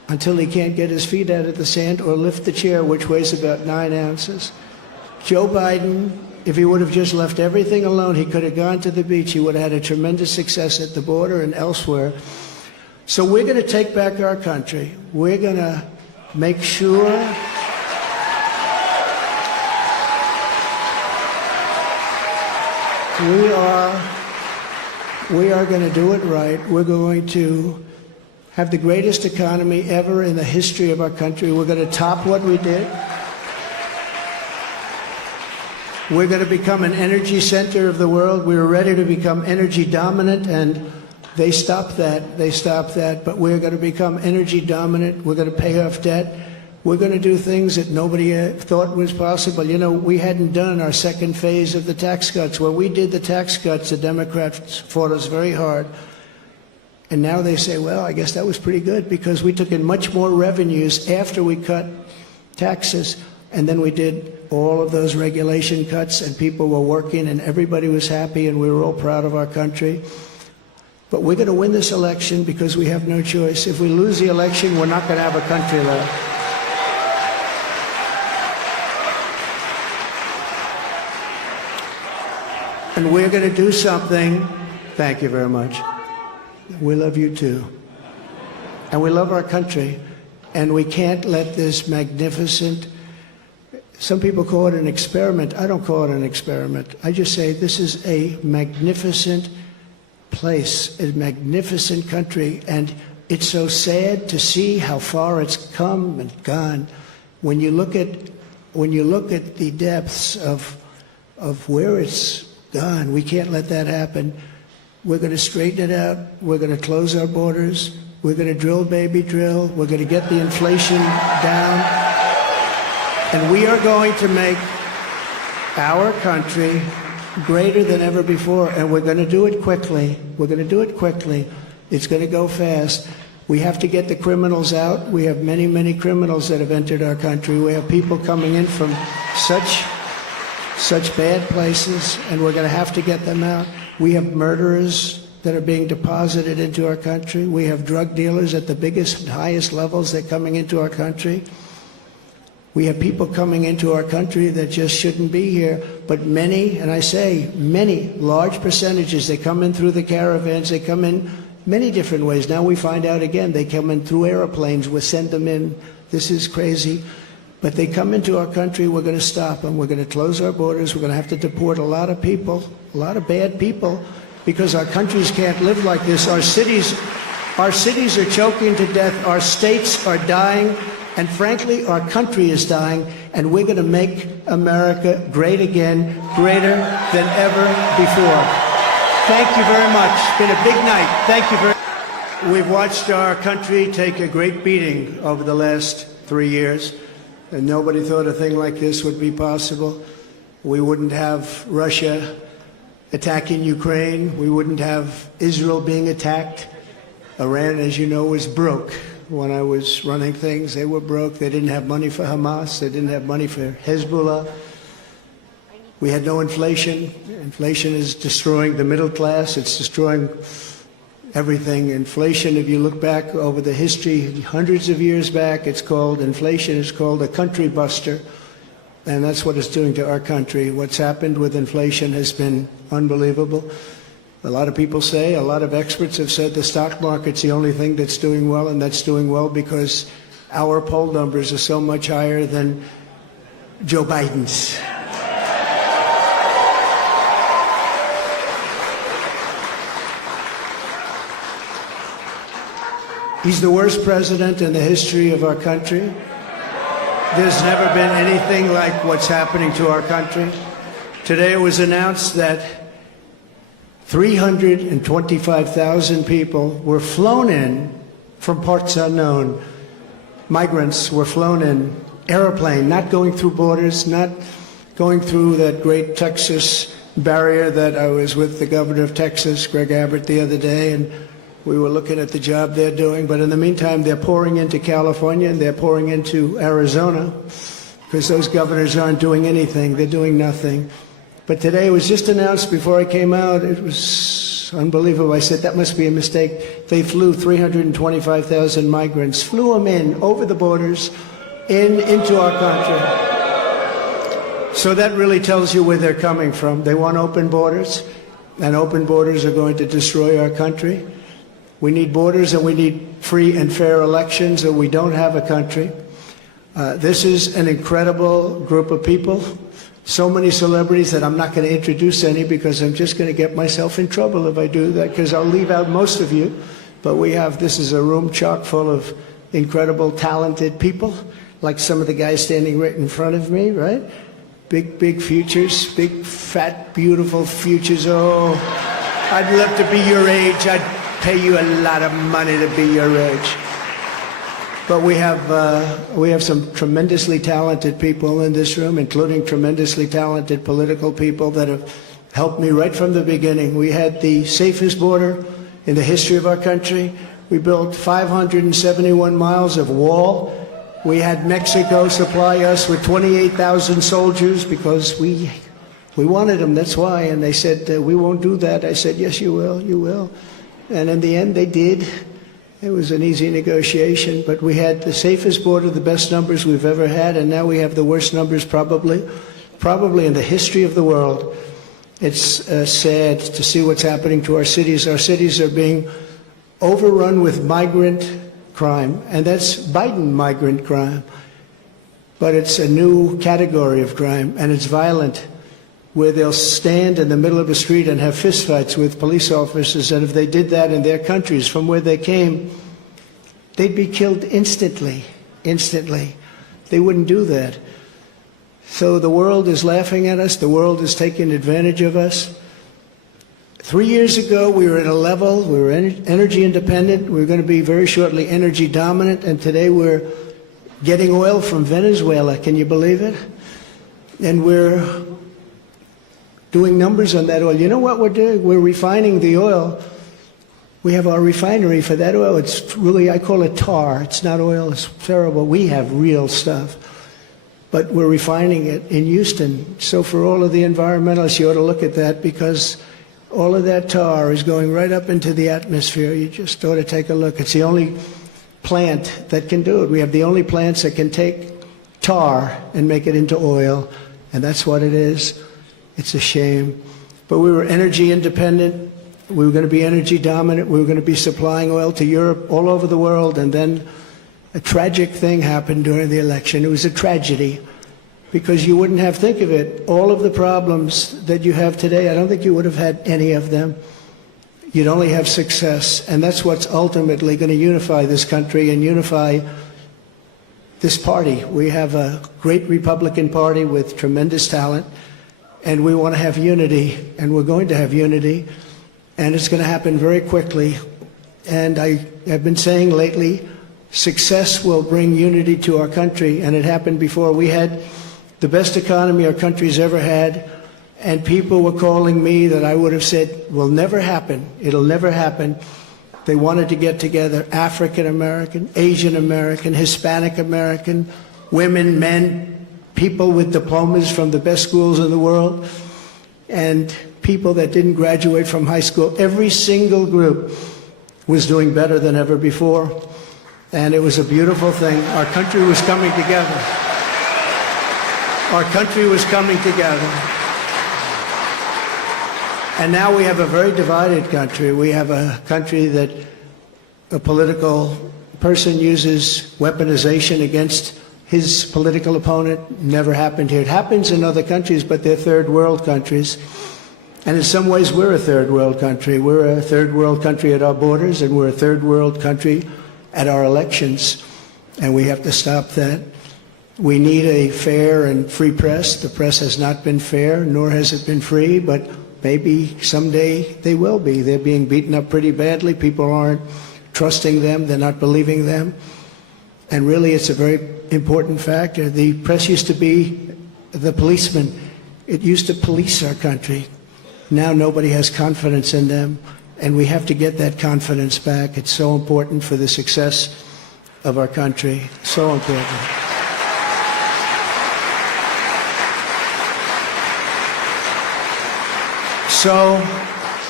until he can't get his feet out of the sand or lift the chair, which weighs about 9 ounces. Joe Biden, if he would have just left everything alone, he could have gone to the beach. He would have had a tremendous success at the border and elsewhere. So we're going to take back our country. We're going to make sure we are going to do it right. We're going to have the greatest economy ever in the history of our country. We're going to top what we did. We're going to become an energy center of the world. We were ready to become energy dominant, and they stopped that. They stopped that. But we're going to become energy dominant. We're going to pay off debt. We're going to do things that nobody thought was possible. You know, we hadn't done our second phase of the tax cuts. When we did the tax cuts, the Democrats fought us very hard. And now they say, well, I guess that was pretty good because we took in much more revenues after we cut taxes. And then we did all of those regulation cuts, and people were working, and everybody was happy, and we were all proud of our country. But we're going to win this election because we have no choice. If we lose the election, we're not going to have a country left. And we're going to do something. Thank you very much. We love you too. And we love our country. And we can't let this magnificent, some people call it an experiment. I don't call it an experiment. I just say this is a magnificent place, a magnificent country. And it's so sad to see how far it's come and gone. When you look at the depths of where it's gone, we can't let that happen. We're going to straighten it out. We're going to close our borders. We're going to drill, baby, drill. We're going to get the inflation down. And we are going to make our country greater than ever before. And we're going to do it quickly. We're going to do it quickly. It's going to go fast. We have to get the criminals out. We have many, many criminals that have entered our country. We have people coming in from such bad places, and we're going to have to get them out. We have murderers that are being deposited into our country. We have drug dealers at the biggest and highest levels that are coming into our country. We have people coming into our country that just shouldn't be here, but many, and I say many, large percentages, they come in through the caravans, they come in many different ways. Now we find out again, they come in through airplanes, we send them in. This is crazy. But they come into our country, we're going to stop them. We're going to close our borders. We're going to have to deport a lot of people, a lot of bad people, because our countries can't live like this. Our cities are choking to death. Our states are dying. And frankly, our country is dying. And we're going to make America great again, greater than ever before. Thank you very much. It's been a big night. Thank you very much. We've watched our country take a great beating over the last 3 years. And nobody thought a thing like this would be possible. We wouldn't have Russia attacking Ukraine. We wouldn't have Israel being attacked. Iran, as you know, was broke. When I was running things, they were broke. They didn't have money for Hamas. They didn't have money for Hezbollah. We had no inflation. Inflation is destroying the middle class. It's destroying everything. Inflation, if you look back over the history, hundreds of years back, inflation is called a country buster. And that's what it's doing to our country. What's happened with inflation has been unbelievable. A lot of people say, a lot of experts have said the stock market's the only thing that's doing well, and that's doing well because our poll numbers are so much higher than Joe Biden's. He's the worst president in the history of our country. There's never been anything like what's happening to our country. Today it was announced that 325,000 people were flown in from parts unknown. Migrants were flown in, airplane, not going through borders, not going through that great Texas barrier that I was with the governor of Texas, Greg Abbott, the other day, and we were looking at the job they're doing. But in the meantime, they're pouring into California and they're pouring into Arizona because those governors aren't doing anything. They're doing nothing. But today it was just announced before I came out, it was unbelievable. I said, that must be a mistake. They flew 325,000 migrants, flew them in over the borders, into our country. So that really tells you where they're coming from. They want open borders, and open borders are going to destroy our country. We need borders, and we need free and fair elections, or we don't have a country. This is an incredible group of people. So many celebrities that I'm not going to introduce any, because I'm just going to get myself in trouble if I do that, because I'll leave out most of you. But this is a room chock full of incredible, talented people, like some of the guys standing right in front of me, right? Big futures, big, fat, beautiful futures. Oh, I'd love to be your age. I'd pay you a lot of money to be your age. But we have some tremendously talented people in this room, including tremendously talented political people that have helped me right from the beginning. We had the safest border in the history of our country. We built 571 miles of wall. We had Mexico supply us with 28,000 soldiers because we wanted them, that's why. And they said, we won't do that. I said, yes, you will, you will. And in the end, they did. It was an easy negotiation, but we had the safest border, the best numbers we've ever had, and now we have the worst numbers probably in the history of the world. It's sad to see what's happening to our cities. Our cities are being overrun with migrant crime, and that's Biden migrant crime. But it's a new category of crime, and it's violent, where they'll stand in the middle of a street and have fistfights with police officers, and if they did that in their countries from where they came, they'd be killed instantly. They wouldn't do that. So the world is laughing at us. The world is taking advantage of us. 3 years ago, we were at a level, we were energy independent. We were going to be very shortly energy dominant, and today we're getting oil from Venezuela. Can you believe it? And we're doing numbers on that oil. You know what we're doing? We're refining the oil. We have our refinery for that oil. It's really, I call it tar. It's not oil. It's terrible. We have real stuff. But we're refining it in Houston. So for all of the environmentalists, you ought to look at that, because all of that tar is going right up into the atmosphere. You just ought to take a look. It's the only plant that can do it. We have the only plants that can take tar and make it into oil, and that's what it is. It's a shame. But we were energy independent. We were going to be energy dominant. We were going to be supplying oil to Europe, all over the world. And then a tragic thing happened during the election. It was a tragedy, because you wouldn't have, think of it, all of the problems that you have today, I don't think you would have had any of them. You'd only have success. And that's what's ultimately going to unify this country and unify this party. We have a great Republican Party with tremendous talent. And we want to have unity, and we're going to have unity, and it's going to happen very quickly. And I have been saying lately, success will bring unity to our country, and it happened before. We had the best economy our country's ever had, and people were calling me that I would have said will never happen. It'll never happen. They wanted to get together, African American, Asian American, Hispanic American, women, men, people with diplomas from the best schools in the world, and people that didn't graduate from high school. Every single group was doing better than ever before, and it was a beautiful thing. Our country was coming together. Our country was coming together. And now we have a very divided country. We have a country that a political person uses weaponization against his political opponent. Never happened here. It happens in other countries, but they're third world countries. And in some ways, we're a third world country. We're a third world country at our borders, and we're a third world country at our elections. And we have to stop that. We need a fair and free press. The press has not been fair, nor has it been free, but maybe someday they will be. They're being beaten up pretty badly. People aren't trusting them. They're not believing them. And really, it's a very important factor. The press used to be the policeman. It used to police our country. Now nobody has confidence in them, and we have to get that confidence back. It's so important for the success of our country. So important. So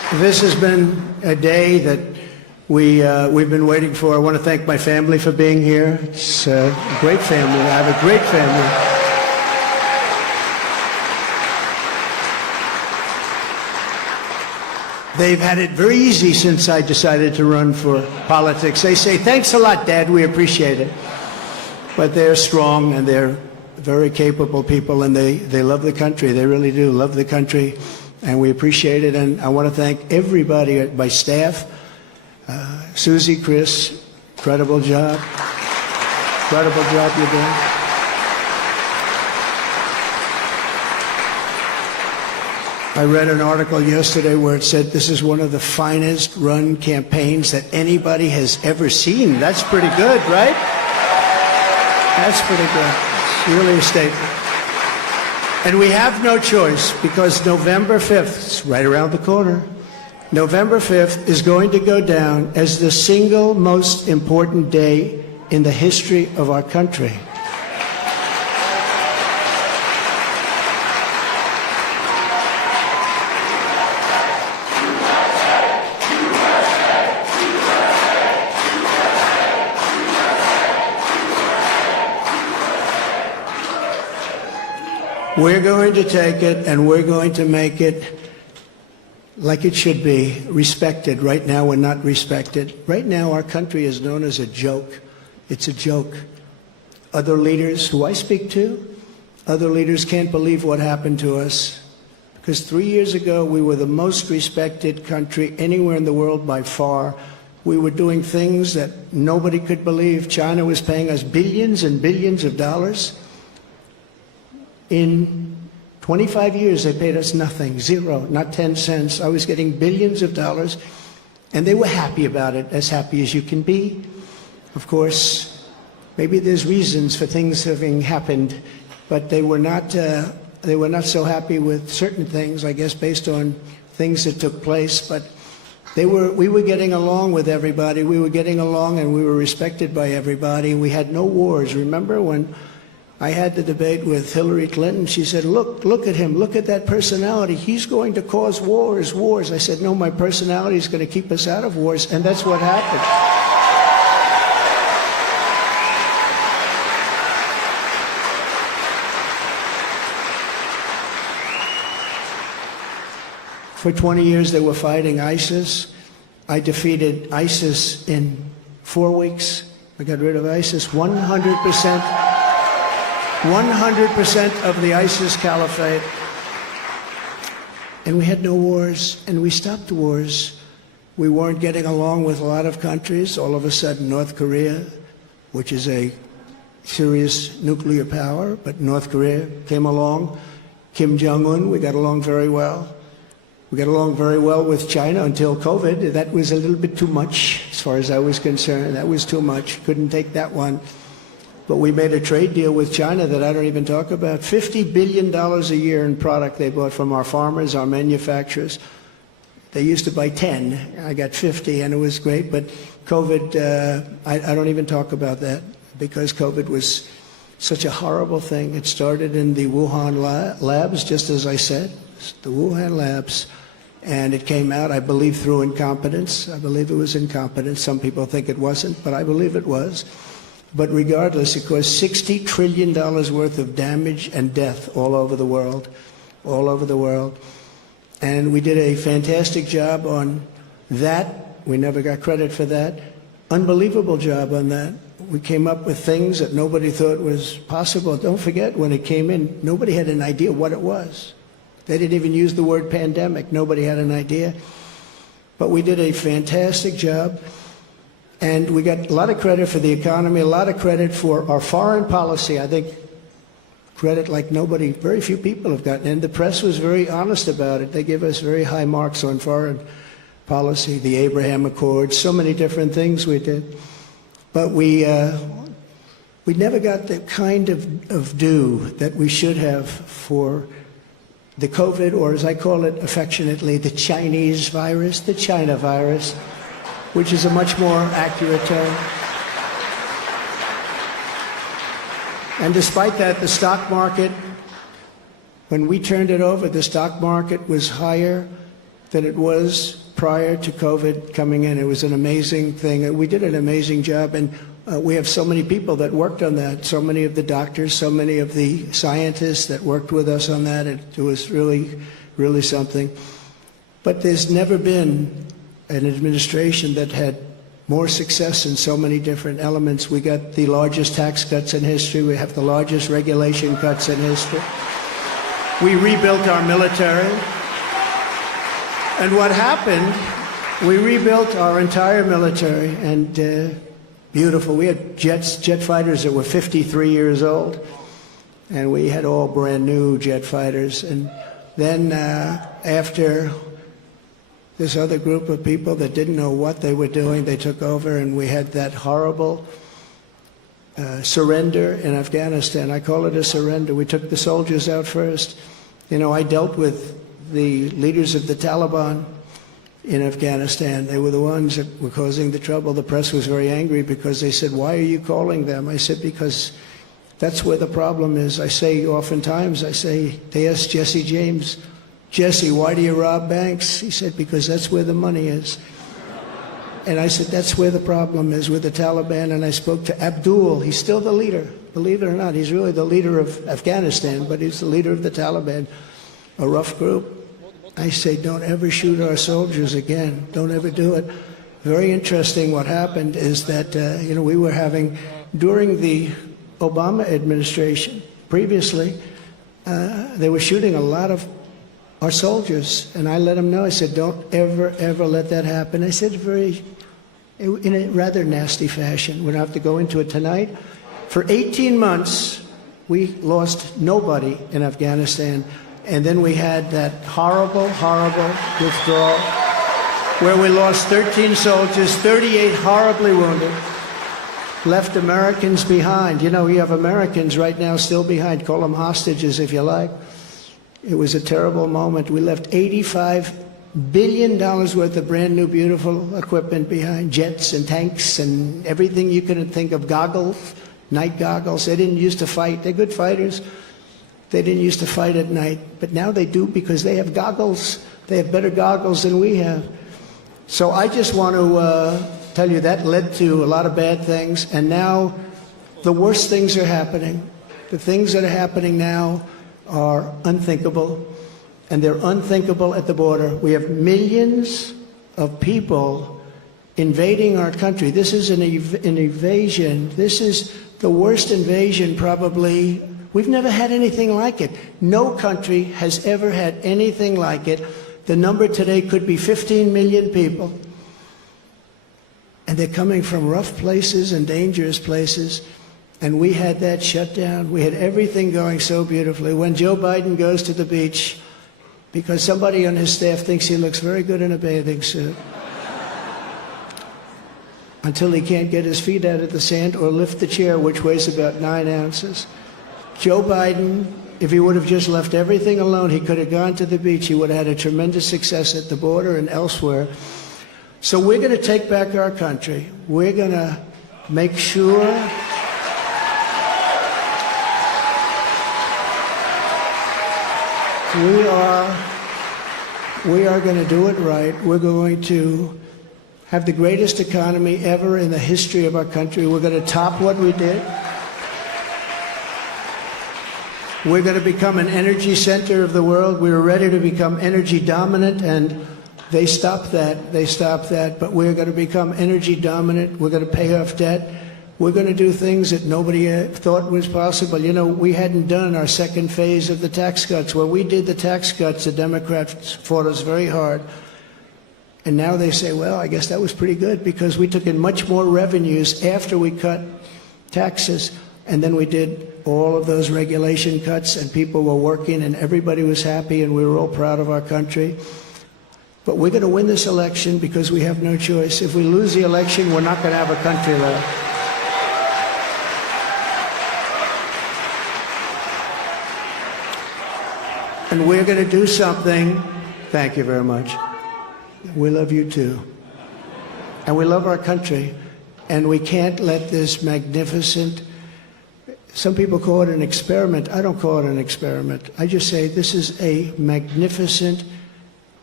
This has been a day that we've been waiting for. I want to thank my family for being here. It's a great family. I have a great family. They've had it very easy since I decided to run for politics. They say, thanks a lot, Dad, we appreciate it. But they're strong and they're very capable people, and they love the country. They really do love the country, and we appreciate it. And I want to thank everybody at my staff. Susie, Chris, incredible job. Incredible job you're doing. I read an article yesterday where it said this is one of the finest run campaigns that anybody has ever seen. That's pretty good, right? That's pretty good. It's really a statement. And we have no choice, because November 5th, it's right around the corner, November 5th is going to go down as the single most important day in the history of our country. We're going to take it and we're going to make it like it should be, respected. Right now we're not respected. Right now our country is known as a joke. It's a joke. Other leaders who I speak to, other leaders can't believe what happened to us. Because 3 years ago we were the most respected country anywhere in the world by far. We were doing things that nobody could believe. China was paying us billions and billions of dollars. In 25 years, they paid us nothing, zero, not 10 cents. I was getting billions of dollars, and they were happy about it, as happy as you can be. Of course, maybe there's reasons for things having happened, but they were not so happy with certain things, I guess, based on things that took place. But we were getting along with everybody. We were getting along, and we were respected by everybody. We had no wars. Remember when I had the debate with Hillary Clinton? She said, look at him, look at that personality. He's going to cause wars. I said, no, my personality is going to keep us out of wars, and that's what happened. For 20 years they were fighting ISIS. I defeated ISIS in 4 weeks. I got rid of ISIS 100%. 100% of the ISIS caliphate. And we had no wars, and we stopped wars. We weren't getting along with a lot of countries. All of a sudden, North Korea, which is a serious nuclear power, but North Korea came along. Kim Jong-un, we got along very well. We got along very well with China until COVID. That was a little bit too much, as far as I was concerned. That was too much. Couldn't take that one. But we made a trade deal with China that I don't even talk about. $50 billion a year in product they bought from our farmers, our manufacturers. They used to buy 10. I got 50, and it was great. But COVID, I don't even talk about that, because COVID was such a horrible thing. It started in the Wuhan labs, just as I said, the Wuhan labs. And it came out, I believe, through incompetence. I believe it was incompetence. Some people think it wasn't, but I believe it was. But regardless, it caused $60 trillion worth of damage and death all over the world, all over the world. And we did a fantastic job on that. We never got credit for that. Unbelievable job on that. We came up with things that nobody thought was possible. Don't forget, when it came in, nobody had an idea what it was. They didn't even use the word pandemic. Nobody had an idea. But we did a fantastic job. And we got a lot of credit for the economy, a lot of credit for our foreign policy. I think credit like nobody, very few people have gotten. And the press was very honest about it. They give us very high marks on foreign policy, the Abraham Accords, so many different things we did. But we never got the kind of due that we should have for the COVID, or as I call it affectionately, the Chinese virus, the China virus, which is a much more accurate term. And despite that, the stock market, when we turned it over, the stock market was higher than it was prior to COVID coming in. It was an amazing thing. We did an amazing job, and we have so many people that worked on that, so many of the doctors, so many of the scientists that worked with us on that. It was really, really something. But there's never been an administration that had more success in so many different elements. We got the largest tax cuts in history. We have the largest regulation cuts in history. We rebuilt our military. And what happened, we rebuilt our entire military, and beautiful. We had jet fighters that were 53 years old, and we had all brand new jet fighters. And then after this other group of people that didn't know what they were doing, they took over, and we had that horrible surrender in Afghanistan. I call it a surrender. We took the soldiers out first. You know, I dealt with the leaders of the Taliban in Afghanistan. They were the ones that were causing the trouble. The press was very angry because they said, "Why are you calling them?" I said, "Because that's where the problem is." I say oftentimes, they asked Jesse James, "Jesse, why do you rob banks?" He said, "Because that's where the money is." And I said, that's where the problem is with the Taliban. And I spoke to Abdul. He's still the leader. Believe it or not, he's really the leader of Afghanistan, but he's the leader of the Taliban, a rough group. I say, don't ever shoot our soldiers again. Don't ever do it. Very interesting. What happened is that, we were having, during the Obama administration, previously, they were shooting a lot of our soldiers. And I let them know, I said, don't ever, ever let that happen. I said in a rather nasty fashion. We don't have to go into it tonight. For 18 months, we lost nobody in Afghanistan. And then we had that horrible, horrible withdrawal where we lost 13 soldiers, 38 horribly wounded, left Americans behind. You know, you have Americans right now still behind. Call them hostages if you like. It was a terrible moment. We left $85 billion worth of brand new, beautiful equipment behind, jets and tanks and everything you could think of, goggles, night goggles. They didn't used to fight. They're good fighters. They didn't used to fight at night, but now they do because they have goggles. They have better goggles than we have. So I just want to tell you that led to a lot of bad things, and now the worst things are happening. The things that are happening now are unthinkable, and they're unthinkable at the border. We have millions of people invading our country. This is an invasion. This is the worst invasion probably. We've never had anything like it. No country has ever had anything like it. The number today could be 15 million people. And they're coming from rough places and dangerous places. And we had that shut down. We had everything going so beautifully. When Joe Biden goes to the beach, because somebody on his staff thinks he looks very good in a bathing suit, until he can't get his feet out of the sand or lift the chair, which weighs about 9 ounces. Joe Biden, if he would have just left everything alone, he could have gone to the beach. He would have had a tremendous success at the border and elsewhere. So we're going to take back our country. We're going to make sure we are going to do it right. We're going to have the greatest economy ever in the history of our country. We're going to top what we did. We're going to become an energy center of the world. We were ready to become energy dominant, and they stopped that. They stopped that. But we're going to become energy dominant. We're going to pay off debt. We're going to do things that nobody thought was possible. You know, we hadn't done our second phase of the tax cuts. When we did the tax cuts, the Democrats fought us very hard. And now they say, well, I guess that was pretty good because we took in much more revenues after we cut taxes. And then we did all of those regulation cuts, and people were working, and everybody was happy, and we were all proud of our country. But we're going to win this election because we have no choice. If we lose the election, we're not going to have a country left. And we're going to do something. Thank you very much. We love you too. And we love our country. And we can't let this magnificent, some people call it an experiment. I don't call it an experiment. I just say this is a magnificent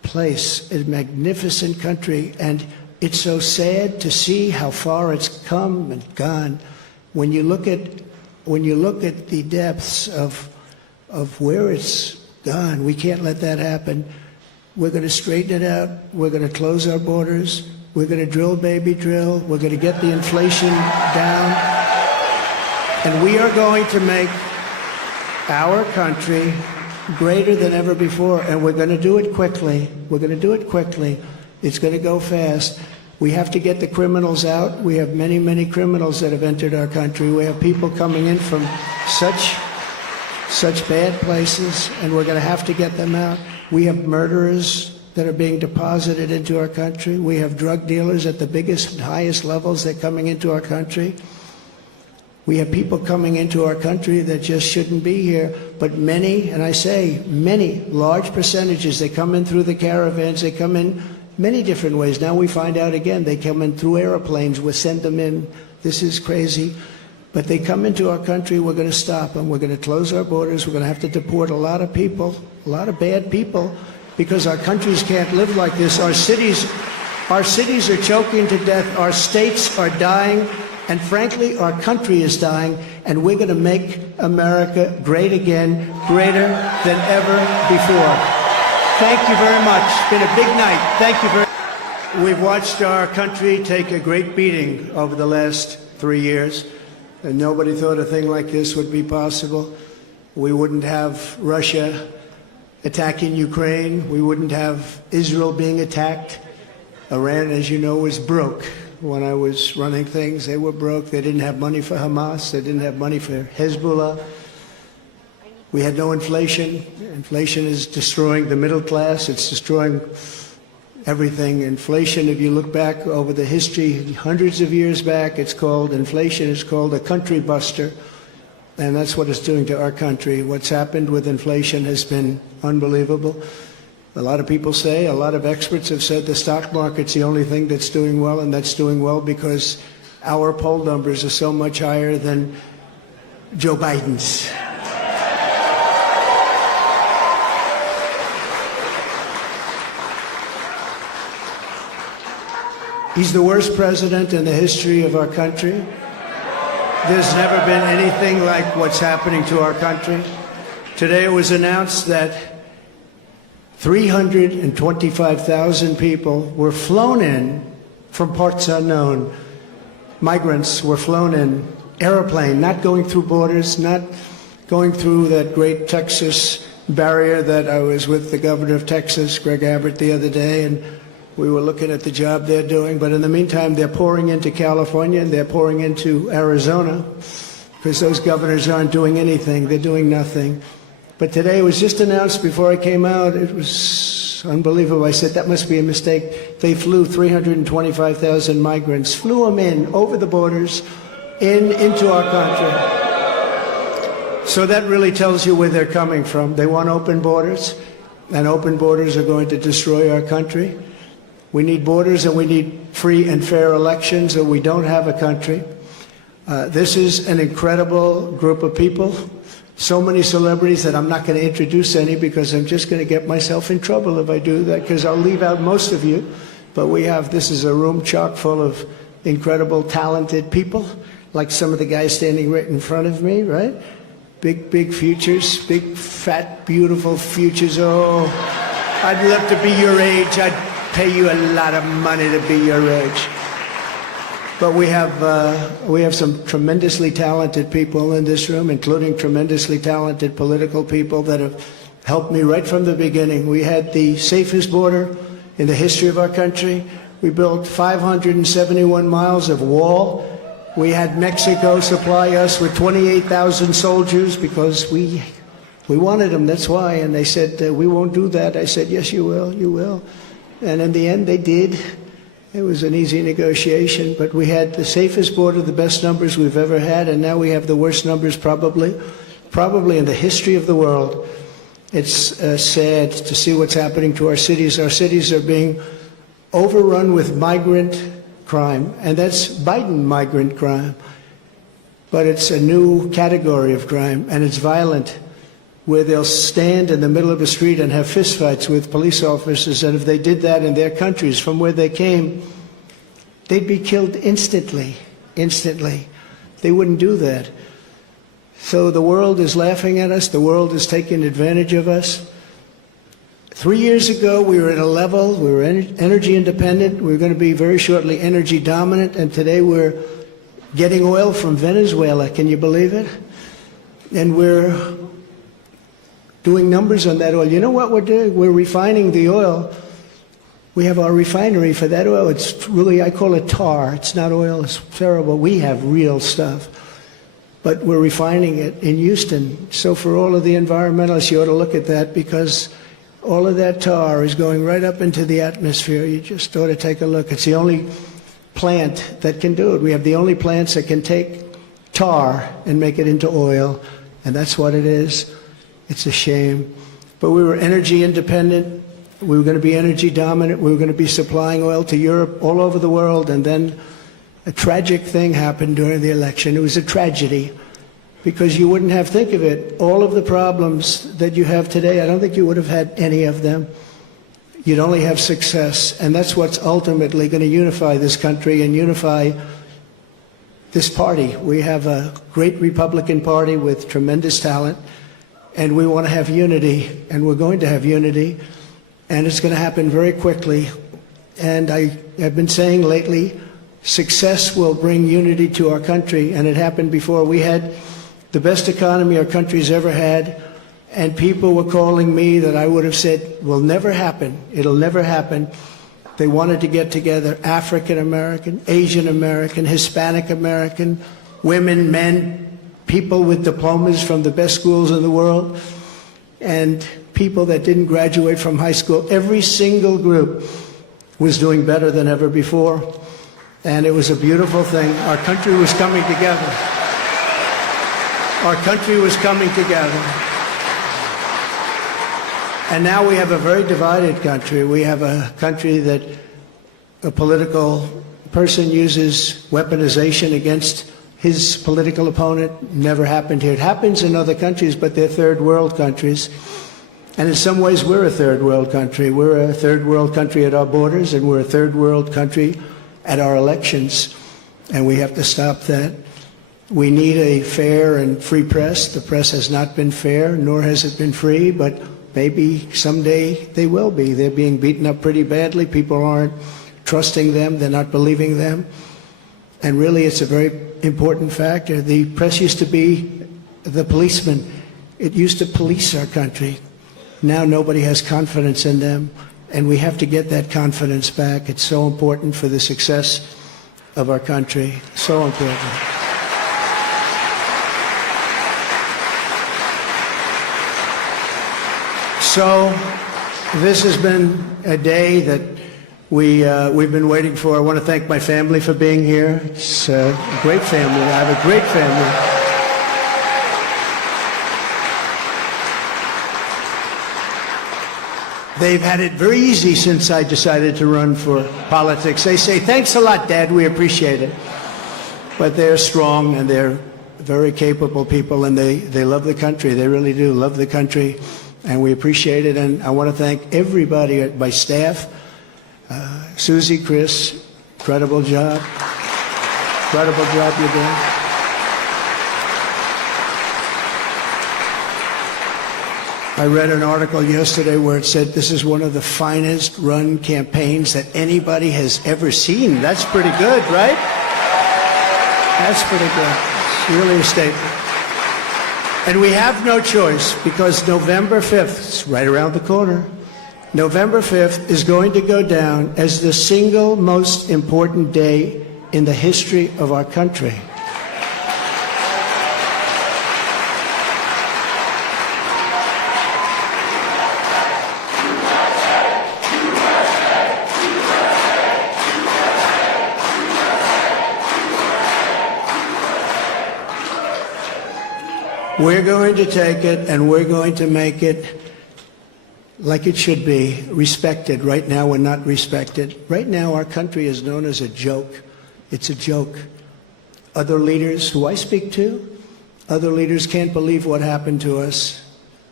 place, a magnificent country, and it's so sad to see how far it's come and gone. When you look at the depths of where it's gone, we can't let that happen. We're going to straighten it out. We're going to close our borders. We're going to drill, baby, drill. We're going to get the inflation down. And we are going to make our country greater than ever before. And we're going to do it quickly. We're going to do it quickly. It's going to go fast. We have to get the criminals out. We have many, many criminals that have entered our country. We have people coming in from such bad places, and we're going to have to get them out. We have murderers that are being deposited into our country. We have drug dealers at the biggest and highest levels. They're coming into our country. We have people coming into our country that just shouldn't be here. But many, and I say many, large percentages, they come in through the caravans. They come in many different ways. Now we find out again, they come in through airplanes. We send them in. This is crazy. But they come into our country. We're going to stop them. We're going to close our borders. We're going to have to deport a lot of people, a lot of bad people, because our countries can't live like this. Our cities are choking to death. Our states are dying. And frankly, our country is dying. And we're going to make America great again, greater than ever before. Thank you very much. It's been a big night. Thank you very much. We've watched our country take a great beating over the last 3 years. And nobody thought a thing like this would be possible. We wouldn't have Russia attacking Ukraine. We wouldn't have Israel being attacked. Iran, as you know, was broke. When I was running things, they were broke. They didn't have money for Hamas. They didn't have money for Hezbollah. We had no inflation. Inflation is destroying the middle class. It's destroying everything. Inflation, if you look back over the history, hundreds of years back, inflation is called a country buster. And that's what it's doing to our country. What's happened with inflation has been unbelievable. A lot of people say, a lot of experts have said the stock market's the only thing that's doing well, and that's doing well because our poll numbers are so much higher than Joe Biden's. He's the worst president in the history of our country. There's never been anything like what's happening to our country. Today it was announced that 325,000 people were flown in from parts unknown. Migrants were flown in, airplane, not going through borders, not going through that great Texas barrier that I was with the governor of Texas, Greg Abbott, the other day, and we were looking at the job they're doing. But in the meantime, they're pouring into California and they're pouring into Arizona because those governors aren't doing anything. They're doing nothing. But today it was just announced before I came out. It was unbelievable. I said, that must be a mistake. They flew 325,000 migrants, flew them in over the borders into our country. So that really tells you where they're coming from. They want open borders, and open borders are going to destroy our country. We need borders and we need free and fair elections, or we don't have a country. This is an incredible group of people. So many celebrities that I'm not going to introduce any because I'm just going to get myself in trouble if I do that, because I'll leave out most of you. But this is a room chock full of incredible, talented people, like some of the guys standing right in front of me, right? Big, big futures, big, fat, beautiful futures. Oh, I'd love to be your age. I'd pay you a lot of money to be your age. But we have some tremendously talented people in this room, including tremendously talented political people that have helped me right from the beginning. We had the safest border in the history of our country. We built 571 miles of wall. We had Mexico supply us with 28,000 soldiers because we wanted them, that's why. And they said, we won't do that. I said, yes, you will, you will. And in the end, they did. It was an easy negotiation, but we had the safest border, the best numbers we've ever had, and now we have the worst numbers probably in the history of the world. It's sad to see what's happening to our cities. Our cities are being overrun with migrant crime, and that's Biden migrant crime. But it's a new category of crime, and it's violent. where they'll stand in the middle of a street and have fistfights with police officers, and if they did that in their countries from where they came, they'd be killed instantly, instantly. They wouldn't do that. So the world is laughing at us. The world is taking advantage of us. 3 years ago, we were at a level, we were energy independent. We were going to be very shortly energy dominant, and today we're getting oil from Venezuela. Can you believe it? And we're doing numbers on that oil. You know what we're doing? We're refining the oil. We have our refinery for that oil. It's really, I call it tar. It's not oil. It's terrible. We have real stuff. But we're refining it in Houston. So for all of the environmentalists, you ought to look at that, because all of that tar is going right up into the atmosphere. You just ought to take a look. It's the only plant that can do it. We have the only plants that can take tar and make it into oil, and that's what it is. It's a shame. But we were energy independent. We were going to be energy dominant. We were going to be supplying oil to Europe, all over the world, and then a tragic thing happened during the election. It was a tragedy, because you wouldn't have, think of it, all of the problems that you have today, I don't think you would have had any of them. You'd only have success, and that's what's ultimately going to unify this country and unify this party. We have a great Republican Party with tremendous talent, and we want to have unity, and we're going to have unity, and it's going to happen very quickly. And I have been saying lately, success will bring unity to our country, and it happened before. We had the best economy our country's ever had, and people were calling me that I would have said will never happen. It'll never happen. They wanted to get together African American, Asian American, Hispanic American, women, men, people with diplomas from the best schools in the world, and people that didn't graduate from high school. Every single group was doing better than ever before, and it was a beautiful thing. Our country was coming together. Our country was coming together. And now we have a very divided country. We have a country that a political person uses weaponization against his political opponent. Never happened here. It happens in other countries, but they're third world countries. And in some ways, we're a third world country. We're a third world country at our borders, and we're a third world country at our elections. And we have to stop that. We need a fair and free press. The press has not been fair, nor has it been free, but maybe someday they will be. They're being beaten up pretty badly. People aren't trusting them. They're not believing them. And really, it's a very important factor. The press used to be the policeman. It used to police our country. Now nobody has confidence in them, and we have to get that confidence back. It's so important for the success of our country. So important. So this has been a day that we've been waiting for. I want to thank my family for being here. It's a great family. I have a great family. They've had it very easy since I decided to run for politics. They say, "Thanks a lot, Dad. We appreciate it." But they're strong, and they're very capable people, and they love the country. They really do love the country. And we appreciate it, and I want to thank everybody at my staff. Susie, Chris, incredible job. Incredible job you're doing. I read an article yesterday where it said this is one of the finest run campaigns that anybody has ever seen. That's pretty good, right? That's pretty good. It's really a statement. And we have no choice, because November 5th, it's right around the corner, November 5th is going to go down as the single most important day in the history of our country. We're going to take it, and we're going to make it like it should be, respected. Right now, we're not respected. Right now, our country is known as a joke. It's a joke. Other leaders who I speak to, other leaders can't believe what happened to us.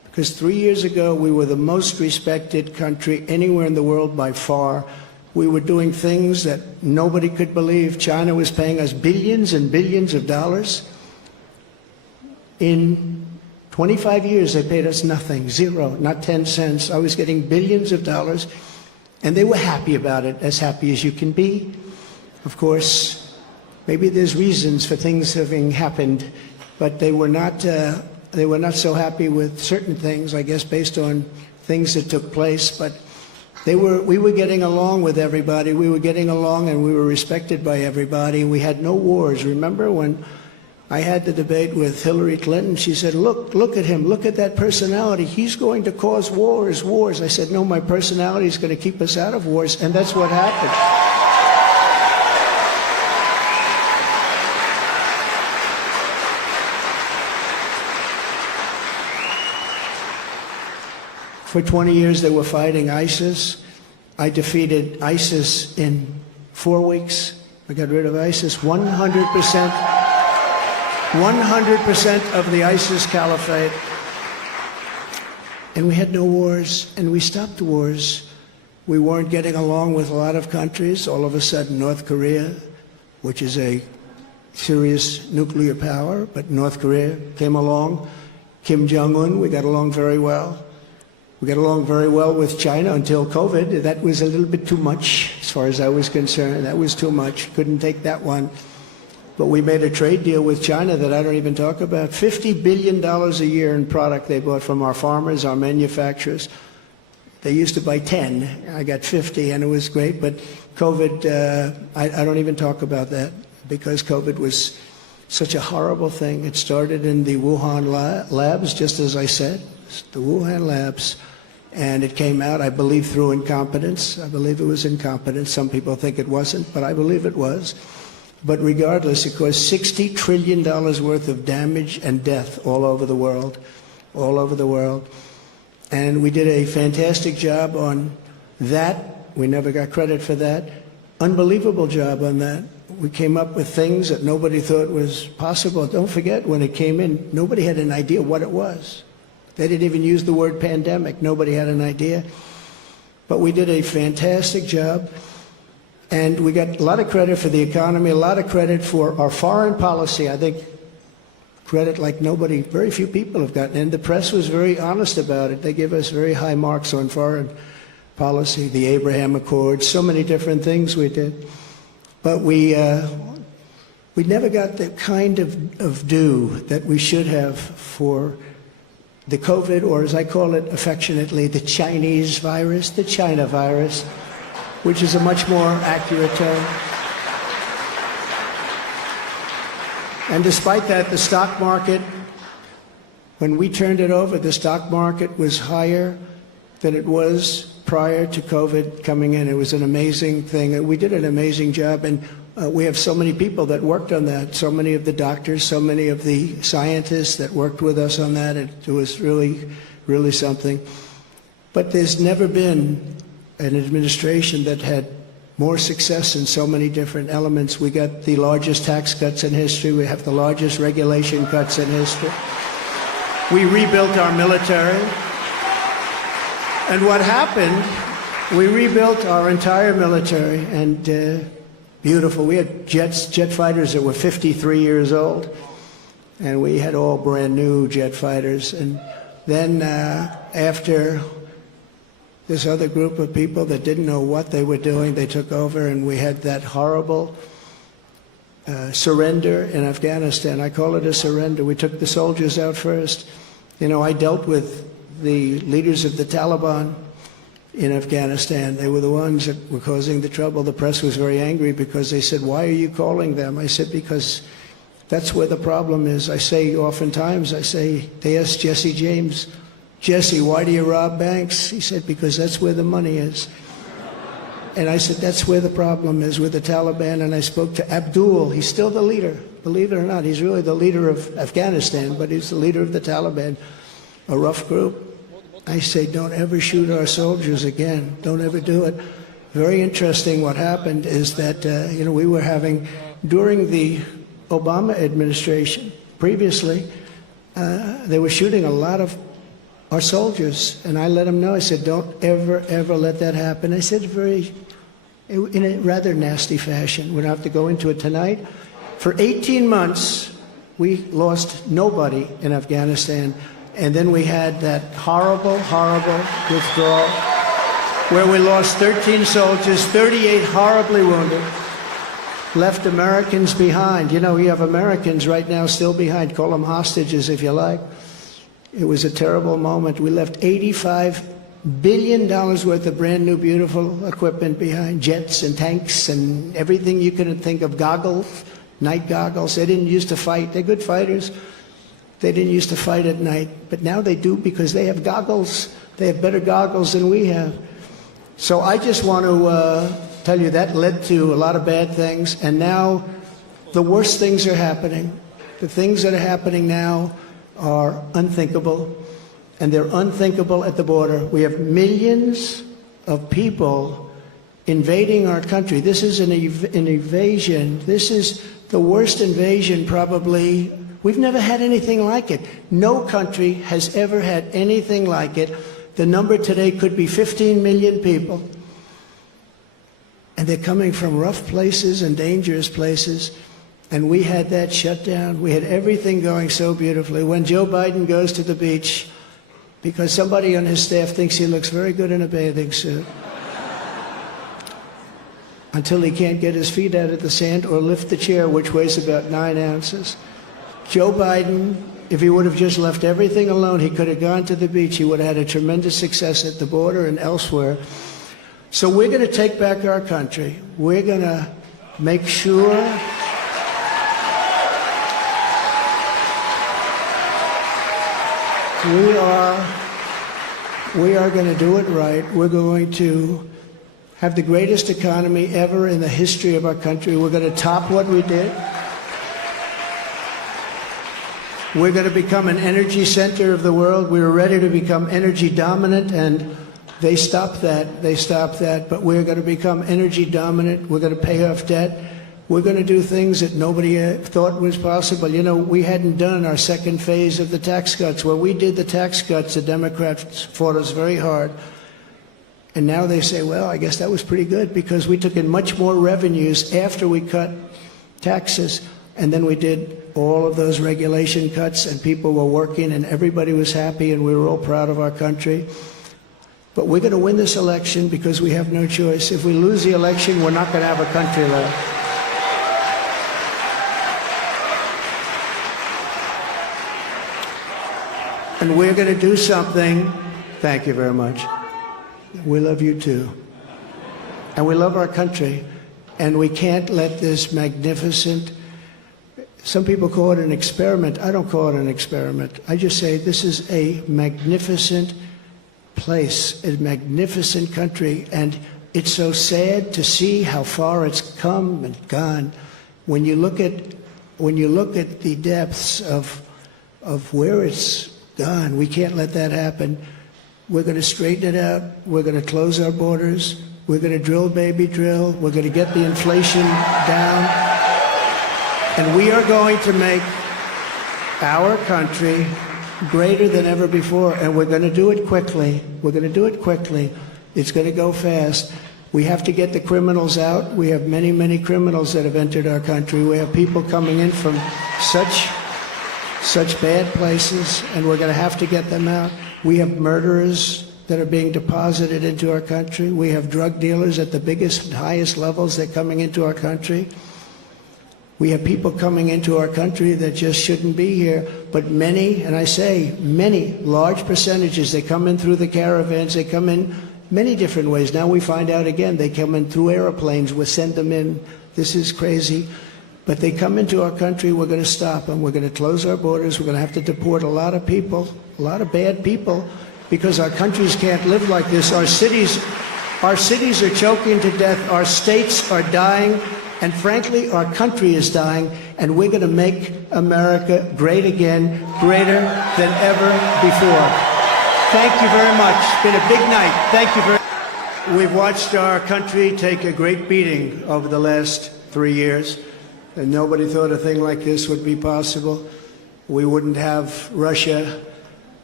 Because 3 years ago, we were the most respected country anywhere in the world by far. We were doing things that nobody could believe. China was paying us billions and billions of dollars. In 25 years, they paid us nothing, zero, not 10 cents. I was getting billions of dollars, and they were happy about it, as happy as you can be. Of course, maybe there's reasons for things having happened, but they were not so happy with certain things, I guess, based on things that took place. But we were getting along with everybody. We were getting along, and we were respected by everybody. We had no wars. Remember when I had the debate with Hillary Clinton? She said, look at him. Look at that personality. He's going to cause wars. I said, no, my personality is going to keep us out of wars, and that's what happened. For 20 years, they were fighting ISIS. I defeated ISIS in 4 weeks. I got rid of ISIS 100%. 100% of the ISIS caliphate. And we had no wars, and we stopped wars. We weren't getting along with a lot of countries. All of a sudden, North Korea, which is a serious nuclear power, but North Korea came along. Kim Jong-un, we got along very well. We got along very well with China until COVID. That was a little bit too much, as far as I was concerned. That was too much. Couldn't take that one. But we made a trade deal with China that I don't even talk about. $50 billion a year in product they bought from our farmers, our manufacturers. They used to buy 10. I got 50, and it was great. But COVID, I don't even talk about that, because COVID was such a horrible thing. It started in the Wuhan labs, just as I said, the Wuhan labs. And it came out, I believe, through incompetence. I believe it was incompetence. Some people think it wasn't, but I believe it was. But regardless, it caused $60 trillion worth of damage and death all over the world, all over the world. And we did a fantastic job on that. We never got credit for that. Unbelievable job on that. We came up with things that nobody thought was possible. Don't forget, when it came in, nobody had an idea what it was. They didn't even use the word pandemic. Nobody had an idea. But we did a fantastic job. And we got a lot of credit for the economy, a lot of credit for our foreign policy. I think credit like nobody, very few people have gotten. And the press was very honest about it. They give us very high marks on foreign policy, the Abraham Accords, so many different things we did. But we never got the kind of due that we should have for the COVID, or as I call it affectionately, the Chinese virus, the China virus, which is a much more accurate term. And despite that, the stock market, when we turned it over, the stock market was higher than it was prior to COVID coming in. It was an amazing thing. We did an amazing job, and we have so many people that worked on that, so many of the doctors, so many of the scientists that worked with us on that. It was really, really something. But there's never been an administration that had more success in so many different elements. We got the largest tax cuts in history. We have the largest regulation cuts in history. We rebuilt our military. And what happened, we rebuilt our entire military, and beautiful. We had jet fighters that were 53 years old, and we had all brand new jet fighters. And then after this other group of people that didn't know what they were doing, they took over, and we had that horrible surrender in Afghanistan. I call it a surrender. We took the soldiers out first. You know, I dealt with the leaders of the Taliban in Afghanistan. They were the ones that were causing the trouble. The press was very angry because they said, why are you calling them? I said, because that's where the problem is. I say oftentimes, they asked Jesse James, Jesse, why do you rob banks? He said, because that's where the money is. And I said, that's where the problem is, with the Taliban. And I spoke to Abdul. He's still the leader. Believe it or not, he's really the leader of Afghanistan, but he's the leader of the Taliban, a rough group. I say, don't ever shoot our soldiers again. Don't ever do it. Very interesting what happened is that, we were having, during the Obama administration, previously, they were shooting a lot of our soldiers. And I let them know, I said, don't ever, ever let that happen. I said in a rather nasty fashion. We don't have to go into it tonight. For 18 months, we lost nobody in Afghanistan. And then we had that horrible, horrible withdrawal where we lost 13 soldiers, 38 horribly wounded, left Americans behind. You know, you have Americans right now still behind. Call them hostages if you like. It was a terrible moment. We left $85 billion worth of brand new, beautiful equipment behind, jets and tanks and everything you could think of, goggles, night goggles. They didn't used to fight. They're good fighters. They didn't used to fight at night, but now they do because they have goggles. They have better goggles than we have. So I just want to tell you that led to a lot of bad things, and now the worst things are happening. The things that are happening now are unthinkable, and they're unthinkable at the border. We have millions of people invading our country. This is an invasion. This is the worst invasion probably. We've never had anything like it. No country has ever had anything like it. The number today could be 15 million people. And they're coming from rough places and dangerous places. And we had that shut down. We had everything going so beautifully. When Joe Biden goes to the beach, because somebody on his staff thinks he looks very good in a bathing suit, until he can't get his feet out of the sand or lift the chair, which weighs about 9 ounces. Joe Biden, if he would have just left everything alone, he could have gone to the beach. He would have had a tremendous success at the border and elsewhere. So we're going to take back our country. We're going to make sure we are going to do it right. We're going to have the greatest economy ever in the history of our country. We're going to top what we did. We're going to become an energy center of the world. We were ready to become energy dominant, and they stopped that. They stopped that. But we're going to become energy dominant. We're going to pay off debt. We're going to do things that nobody thought was possible. You know, we hadn't done our second phase of the tax cuts. When we did the tax cuts, the Democrats fought us very hard. And now they say, well, I guess that was pretty good because we took in much more revenues after we cut taxes. And then we did all of those regulation cuts, and people were working, and everybody was happy, and we were all proud of our country. But we're going to win this election because we have no choice. If we lose the election, we're not going to have a country left. And we're going to do something. Thank you very much. We love you too. And we love our country. And we can't let this magnificent, some people call it an experiment. I don't call it an experiment. I just say this is a magnificent place, a magnificent country. And it's so sad to see how far it's come and gone. When you look at the depths of where it's gone, we can't let that happen. We're going to straighten it out. We're going to close our borders. We're going to drill, baby, drill. We're going to get the inflation down. And we are going to make our country greater than ever before. And we're going to do it quickly. We're going to do it quickly. It's going to go fast. We have to get the criminals out. We have many, many criminals that have entered our country. We have people coming in from such bad places, and we're going to have to get them out. We have murderers that are being deposited into our country. We have drug dealers at the biggest and highest levels that are coming into our country. We have people coming into our country that just shouldn't be here, but many, and I say many, large percentages, they come in through the caravans, they come in many different ways. Now we find out again, they come in through airplanes, we send them in. This is crazy. But they come into our country, we're going to stop them. We're going to close our borders. We're going to have to deport a lot of people, a lot of bad people, because our countries can't live like this. Our cities are choking to death. Our states are dying. And frankly, our country is dying. And we're going to make America great again, greater than ever before. Thank you very much. It's been a big night. Thank you very much. We've watched our country take a great beating over the last 3 years. And nobody thought a thing like this would be possible. We wouldn't have Russia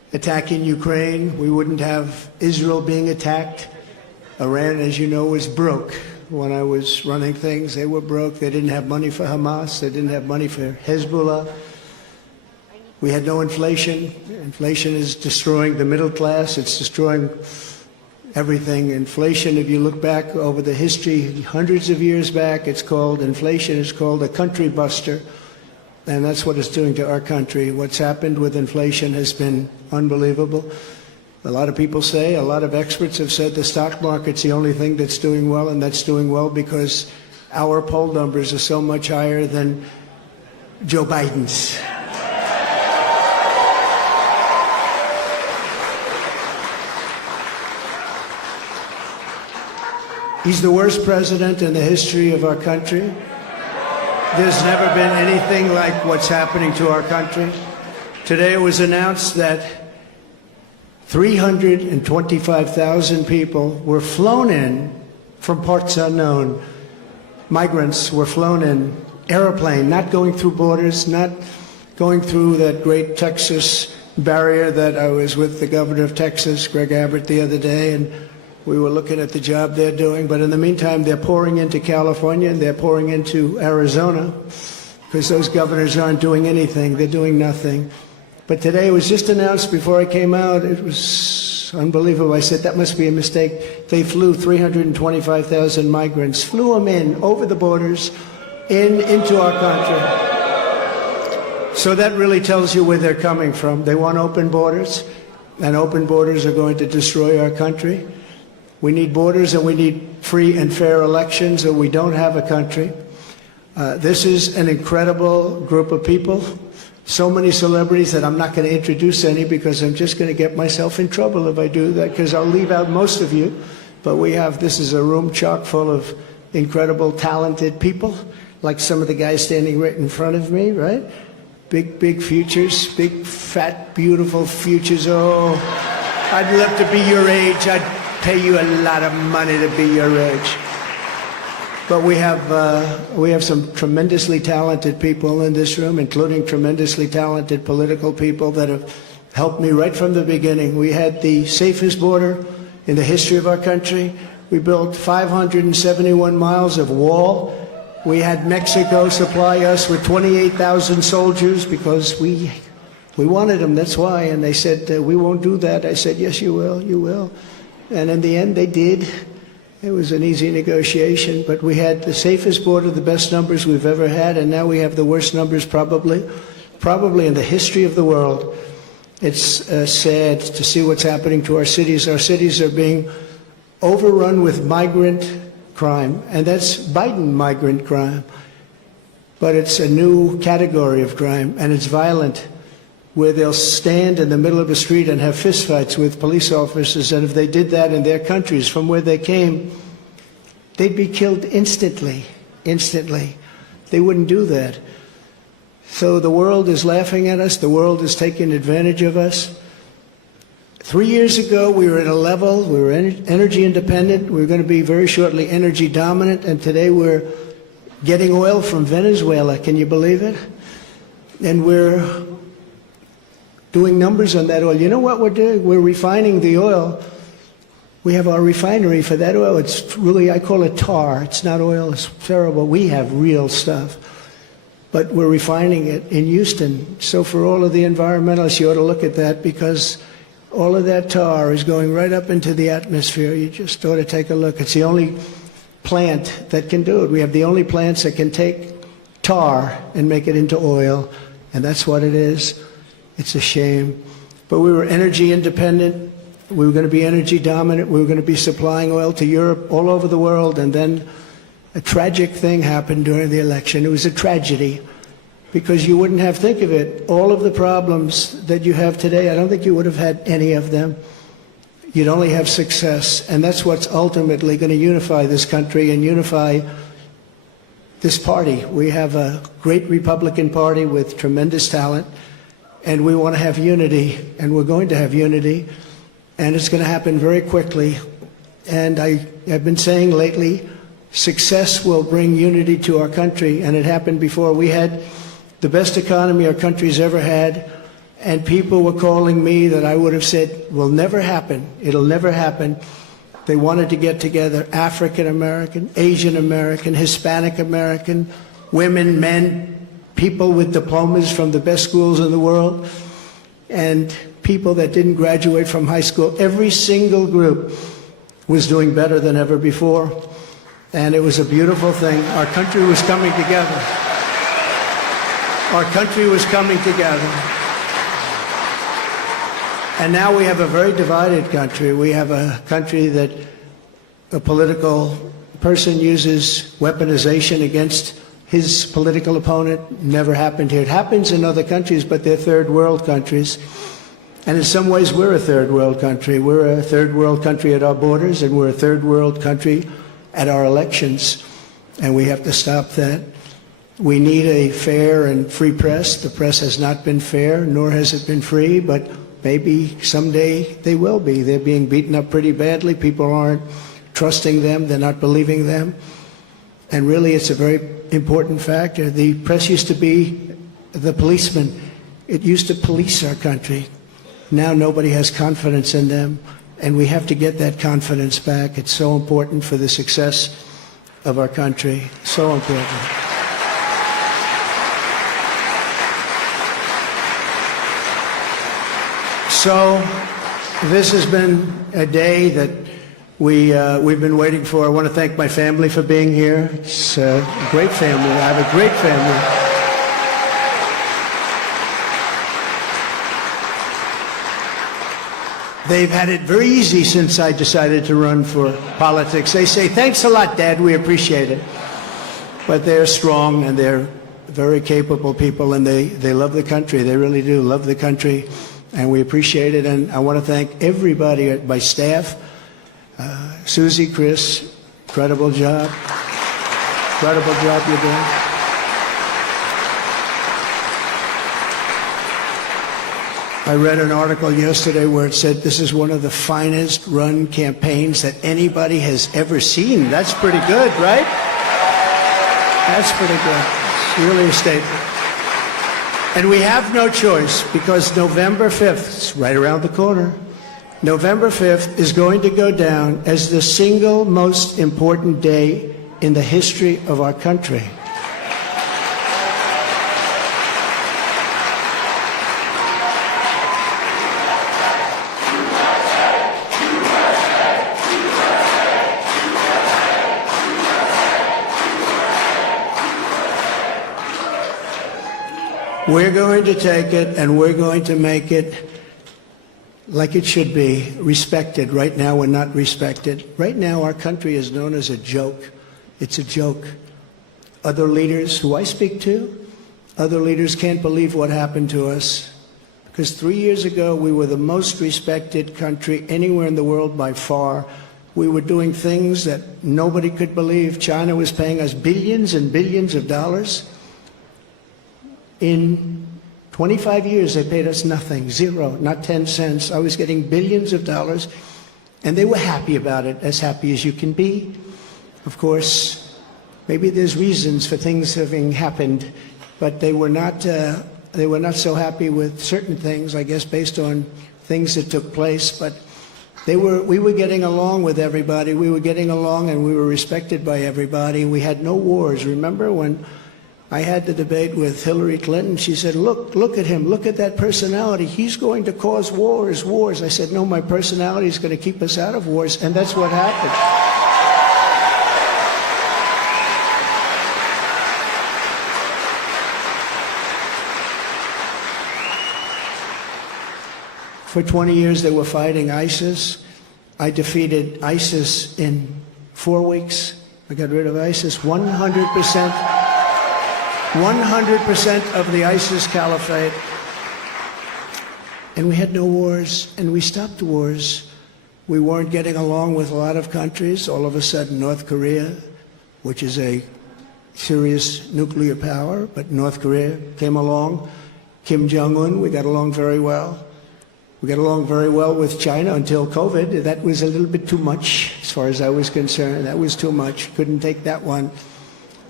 attacking Ukraine. We wouldn't have Israel being attacked. Iran, as you know, was broke. When I was running things, they were broke. They didn't have money for Hamas. They didn't have money for Hezbollah. We had no inflation. Inflation is destroying the middle class. It's destroying everything. Inflation, if you look back over the history, hundreds of years back, inflation is called a country buster. And that's what it's doing to our country. What's happened with inflation has been unbelievable. A lot of people say, a lot of experts have said the stock market's the only thing that's doing well, and that's doing well because our poll numbers are so much higher than Joe Biden's. He's the worst president in the history of our country. There's never been anything like what's happening to our country. Today it was announced that 325,000 people were flown in from parts unknown. Migrants were flown in, airplane, not going through borders, not going through that great Texas barrier that I was with the governor of Texas, Greg Abbott, the other day, and we were looking at the job they're doing. But in the meantime, they're pouring into California and they're pouring into Arizona because those governors aren't doing anything. They're doing nothing. But today it was just announced before I came out. It was unbelievable. I said, that must be a mistake. They flew 325,000 migrants, flew them in over the borders into our country. So that really tells you where they're coming from. They want open borders, and open borders are going to destroy our country. We need borders and we need free and fair elections, or we don't have a country. This is an incredible group of people. So many celebrities that I'm not going to introduce any because I'm just going to get myself in trouble if I do that, because I'll leave out most of you. But this is a room chock full of incredible, talented people, like some of the guys standing right in front of me, right? Big, big futures, big, fat, beautiful futures. Oh, I'd love to be your age. I'd pay you a lot of money to be your age. But we have some tremendously talented people in this room, including tremendously talented political people that have helped me right from the beginning. We had the safest border in the history of our country. We built 571 miles of wall. We had Mexico supply us with 28,000 soldiers because we wanted them, that's why. And they said, we won't do that. I said, yes, you will, you will. And in the end, they did. It was an easy negotiation, but we had the safest border, the best numbers we've ever had, and now we have the worst numbers probably in the history of the world. It's sad to see what's happening to our cities. Our cities are being overrun with migrant crime, and that's Biden migrant crime. But it's a new category of crime, and it's violent, where they'll stand in the middle of a street and have fistfights with police officers, and if they did that in their countries from where they came, they'd be killed instantly. They wouldn't do that. So the world is laughing at us. The world is taking advantage of us. 3 years ago, we were at a level, we were energy independent. We were going to be very shortly energy dominant, and today we're getting oil from Venezuela. Can you believe it? And we're doing numbers on that oil. You know what we're doing? We're refining the oil. We have our refinery for that oil. It's really, I call it tar. It's not oil. It's terrible. We have real stuff. But we're refining it in Houston. So for all of the environmentalists, you ought to look at that, because all of that tar is going right up into the atmosphere. You just ought to take a look. It's the only plant that can do it. We have the only plants that can take tar and make it into oil, and that's what it is. It's a shame. But we were energy independent. We were going to be energy dominant. We were going to be supplying oil to Europe, all over the world. And then a tragic thing happened during the election. It was a tragedy, because you wouldn't have, think of it, all of the problems that you have today, I don't think you would have had any of them. You'd only have success. And that's what's ultimately going to unify this country and unify this party. We have a great Republican Party with tremendous talent. And we want to have unity, and we're going to have unity, and it's going to happen very quickly. And I've been saying lately, success will bring unity to our country, and it happened before. We had the best economy our country's ever had, and people were calling me that I would have said will never happen. It'll never happen. They wanted to get together African American, Asian American, Hispanic American, women, men, people with diplomas from the best schools in the world, and people that didn't graduate from high school. Every single group was doing better than ever before, and it was a beautiful thing. Our country was coming together. Our country was coming together. And now we have a very divided country. We have a country that a political person uses weaponization against his political opponent. Never happened here. It happens in other countries, but they're third world countries. And in some ways, we're a third world country. We're a third world country at our borders, and we're a third world country at our elections. And we have to stop that. We need a fair and free press. The press has not been fair, nor has it been free, but maybe someday they will be. They're being beaten up pretty badly. People aren't trusting them. They're not believing them. And really, it's a very important factor. The press used to be the policeman. It used to police our country. Now nobody has confidence in them, and we have to get that confidence back. It's so important for the success of our country. So important. So this has been a day that we've been waiting for. I want to thank my family for being here. It's a great family. I have a great family. They've had it very easy since I decided to run for politics. They say, thanks a lot, Dad, we appreciate it. But they're strong, and they're very capable people, and they love the country. They really do love the country, and we appreciate it. And I want to thank everybody at my staff. Susie, Chris, incredible job. Incredible job you're doing. I read an article yesterday where it said this is one of the finest run campaigns that anybody has ever seen. That's pretty good, right? That's pretty good. It's really a statement. And we have no choice, because November 5th, it's right around the corner, November 5th is going to go down as the single most important day in the history of our country. We're going to take it, and we're going to make it like it should be, respected. Right now, we're not respected. Right now, our country is known as a joke. It's a joke. Other leaders who I speak to, other leaders can't believe what happened to us. Because 3 years ago, we were the most respected country anywhere in the world by far. We were doing things that nobody could believe. China was paying us billions and billions of dollars. In 25 years, they paid us nothing, zero, not 10 cents. I was getting billions of dollars, and they were happy about it, as happy as you can be. Of course, maybe there's reasons for things having happened, but they were not so happy with certain things, I guess, based on things that took place. But we were getting along with everybody. We were getting along, and we were respected by everybody. We had no wars. Remember when I had the debate with Hillary Clinton? She said, look at him, look at that personality. He's going to cause wars. I said, no, my personality is going to keep us out of wars, and that's what happened. For 20 years, they were fighting ISIS. I defeated ISIS in 4 weeks. I got rid of ISIS 100%. 100% of the ISIS caliphate. And we had no wars, and we stopped wars. We weren't getting along with a lot of countries. All of a sudden, North Korea, which is a serious nuclear power, but North Korea came along. Kim Jong-un, we got along very well. We got along very well with China until COVID. That was a little bit too much, as far as I was concerned. That was too much. Couldn't take that one.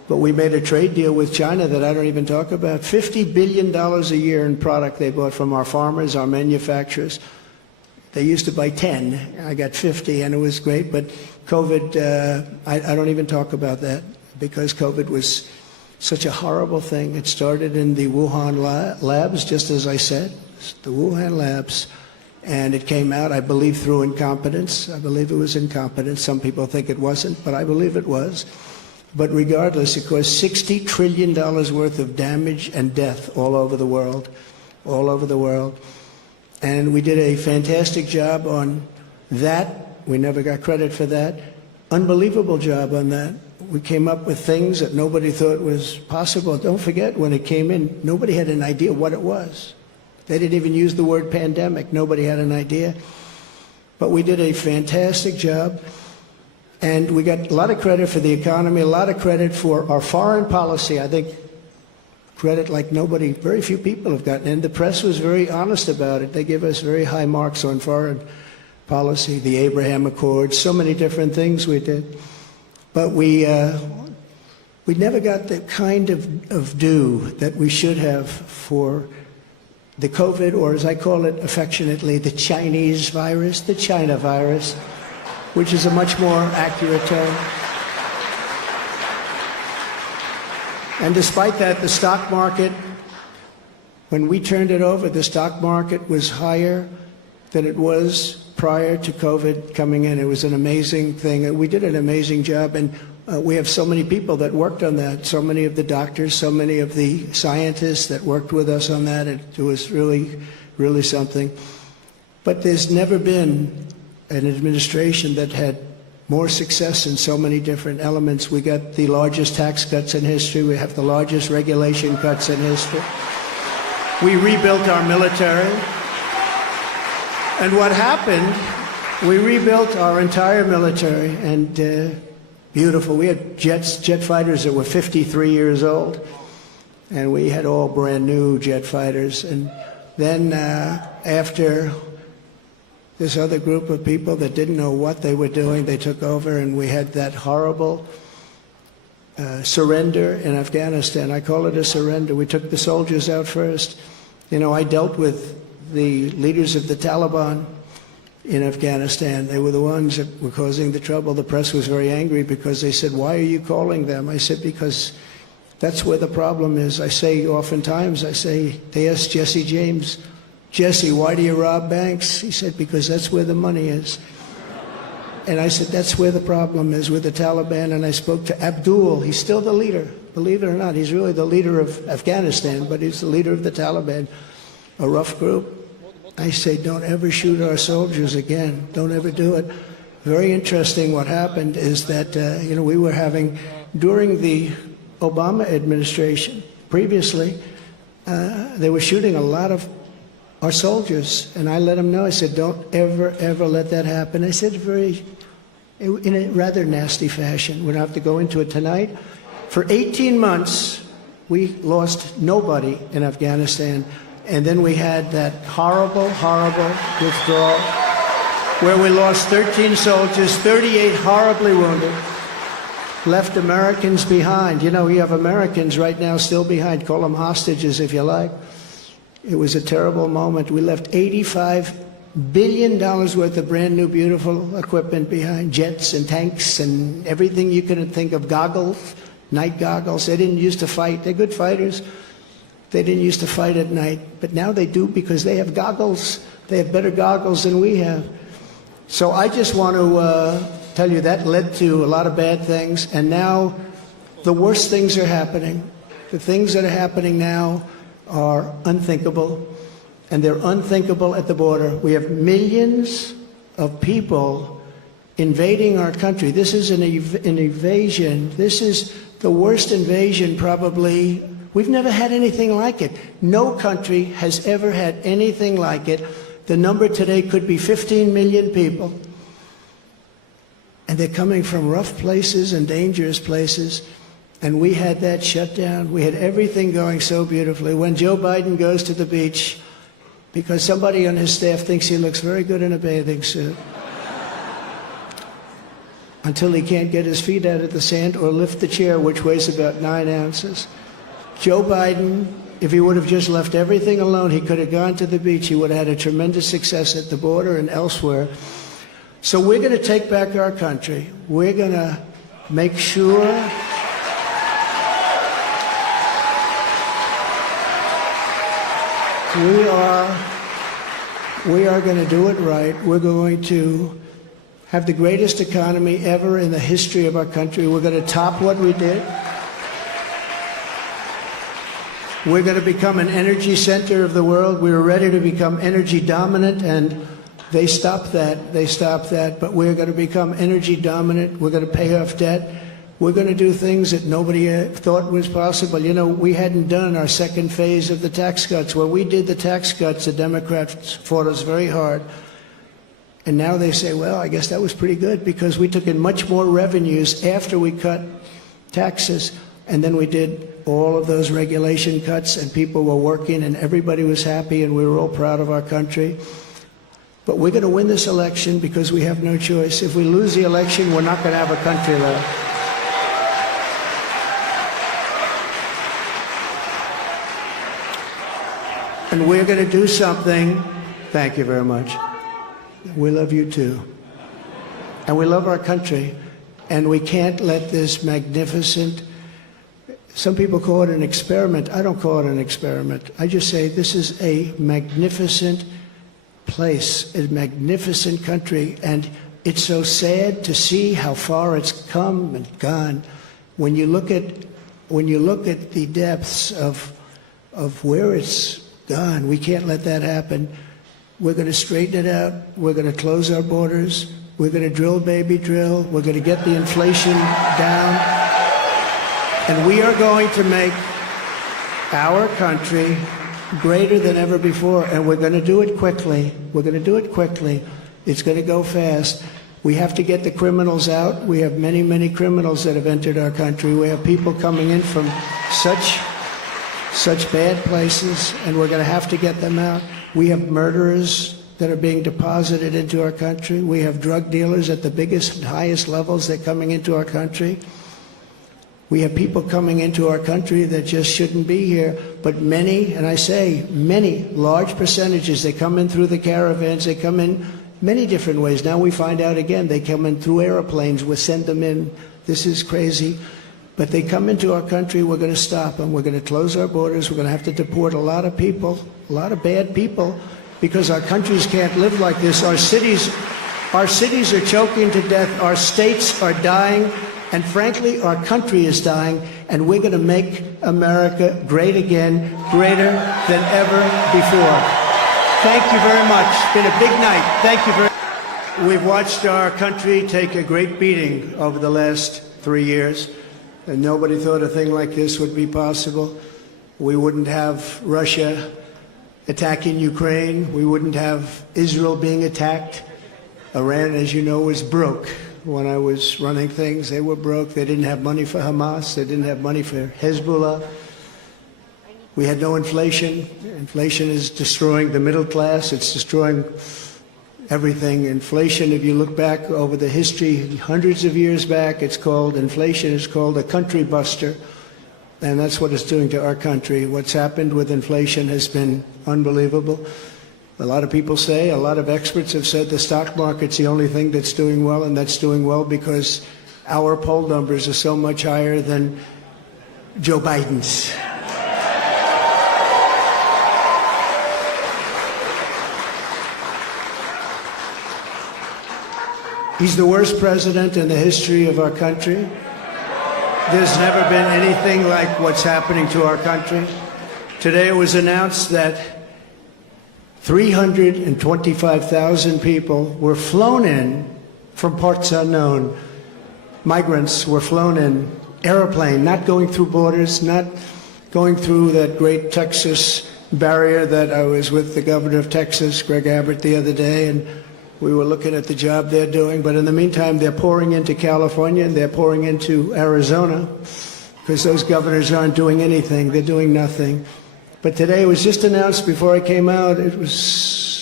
But we made a trade deal with China that I don't even talk about. $50 billion a year in product they bought from our farmers, our manufacturers. They used to buy 10. I got 50, and it was great. But COVID, I don't even talk about that because COVID was such a horrible thing. It started in the Wuhan labs, just as I said, the Wuhan labs. And it came out, I believe, through incompetence. I believe it was incompetence. Some people think it wasn't, but I believe it was. But regardless, it caused $60 trillion worth of damage and death all over the world, all over the world. And we did a fantastic job on that. We never got credit for that. Unbelievable job on that. We came up with things that nobody thought was possible. Don't forget, when it came in, nobody had an idea what it was. They didn't even use the word pandemic. Nobody had an idea. But we did a fantastic job. And we got a lot of credit for the economy, a lot of credit for our foreign policy. I think credit like nobody, very few people have gotten. And the press was very honest about it. They give us very high marks on foreign policy, the Abraham Accords, so many different things we did. But we never got the kind of due that we should have for the COVID, or as I call it affectionately, the Chinese virus, the China virus, which is a much more accurate term. And despite that, the stock market, when we turned it over, the stock market was higher than it was prior to COVID coming in. It was an amazing thing. And we did an amazing job. And we have so many people that worked on that, so many of the doctors, so many of the scientists that worked with us on that. It was really, really something. But there's never been an administration that had more success in so many different elements. We got the largest tax cuts in history. We have the largest regulation cuts in history. We rebuilt our military. And what happened, we rebuilt our entire military, and beautiful. We had jet fighters that were 53 years old, and we had all brand new jet fighters. And then after this other group of people that didn't know what they were doing, they took over, and we had that horrible surrender in Afghanistan. I call it a surrender. We took the soldiers out first. You know, I dealt with the leaders of the Taliban in Afghanistan. They were the ones that were causing the trouble. The press was very angry because they said, "Why are you calling them?" I said, "Because that's where the problem is." I say oftentimes, they asked Jesse James, "Jesse, why do you rob banks?" He said, "Because that's where the money is." And I said, that's where the problem is with the Taliban. And I spoke to Abdul. He's still the leader. Believe it or not, he's really the leader of Afghanistan, but he's the leader of the Taliban, a rough group. I say, don't ever shoot our soldiers again. Don't ever do it. Very interesting what happened is that, we were having, during the Obama administration, previously, they were shooting a lot of our soldiers. And I let them know, I said, don't ever, ever let that happen. I said in a rather nasty fashion. We don't have to go into it tonight. For 18 months, we lost nobody in Afghanistan. And then we had that horrible, horrible withdrawal where we lost 13 soldiers, 38 horribly wounded, left Americans behind. You know, we have Americans right now still behind. Call them hostages if you like. It was a terrible moment. We left $85 billion worth of brand new, beautiful equipment behind, jets and tanks and everything you could think of, goggles, night goggles. They didn't used to fight. They're good fighters. They didn't used to fight at night, but now they do because they have goggles. They have better goggles than we have. So I just want to tell you that led to a lot of bad things, and now the worst things are happening. The things that are happening now are unthinkable, and they're unthinkable at the border. We have millions of people invading our country. This is an invasion. This is the worst invasion probably. We've never had anything like it. No country has ever had anything like it. The number today could be 15 million people. And they're coming from rough places and dangerous places. And we had that shut down. We had everything going so beautifully. When Joe Biden goes to the beach, because somebody on his staff thinks he looks very good in a bathing suit. until he can't get his feet out of the sand or lift the chair, which weighs about 9 ounces. Joe Biden, if he would have just left everything alone, he could have gone to the beach. He would have had a tremendous success at the border and elsewhere. So we're going to take back our country. We're going to make sure we are going to do it right. We're going to have the greatest economy ever in the history of our country. We're going to top what we did. We're going to become an energy center of the world. We were ready to become energy dominant, and they stopped that. They stopped that. But we're going to become energy dominant. We're going to pay off debt. We're going to do things that nobody thought was possible. You know, we hadn't done our second phase of the tax cuts. When we did the tax cuts, the Democrats fought us very hard. And now they say, well, I guess that was pretty good because we took in much more revenues after we cut taxes. And then we did all of those regulation cuts, and people were working, and everybody was happy, and we were all proud of our country. But we're going to win this election because we have no choice. If we lose the election, we're not going to have a country left. And we're going to do something. Thank you very much. We love you too. And we love our country. And we can't let this magnificent, some people call it an experiment. I don't call it an experiment. I just say this is a magnificent place, a magnificent country. And it's so sad to see how far it's come and gone. When you look at the depths of where it's gone, we can't let that happen. We're going to straighten it out. We're going to close our borders. We're going to drill, baby, drill. We're going to get the inflation down. And we are going to make our country greater than ever before. And we're going to do it quickly. We're going to do it quickly. It's going to go fast. We have to get the criminals out. We have many, many criminals that have entered our country. We have people coming in from such bad places, and we're going to have to get them out. We have murderers that are being deposited into our country. We have drug dealers at the biggest and highest levels. They're coming into our country. We have people coming into our country that just shouldn't be here. But many, and I say many, large percentages, they come in through the caravans. They come in many different ways. Now we find out again, they come in through airplanes. We send them in. This is crazy. But they come into our country, we're going to stop them. We're going to close our borders. We're going to have to deport a lot of people, a lot of bad people, because our countries can't live like this. Our cities are choking to death. Our states are dying. And frankly, our country is dying. And we're going to make America great again, greater than ever before. Thank you very much. It's been a big night. Thank you very much. We've watched our country take a great beating over the last 3 years. And nobody thought a thing like this would be possible. We wouldn't have Russia attacking Ukraine. We wouldn't have Israel being attacked. Iran, as you know, was broke. When I was running things, they were broke. They didn't have money for Hamas. They didn't have money for Hezbollah. We had no inflation. Inflation is destroying the middle class. It's destroying everything. Inflation, if you look back over the history, hundreds of years back, inflation is called a country buster. And that's what it's doing to our country. What's happened with inflation has been unbelievable. A lot of people say, a lot of experts have said the stock market's the only thing that's doing well, and that's doing well because our poll numbers are so much higher than Joe Biden's. He's the worst president in the history of our country. There's never been anything like what's happening to our country. Today it was announced that 325,000 people were flown in from parts unknown. Migrants were flown in, airplane, not going through borders, not going through that great Texas barrier that I was with the governor of Texas, Greg Abbott, the other day, and we were looking at the job they're doing. But in the meantime, they're pouring into California and they're pouring into Arizona because those governors aren't doing anything. They're doing nothing. But today it was just announced before I came out, it was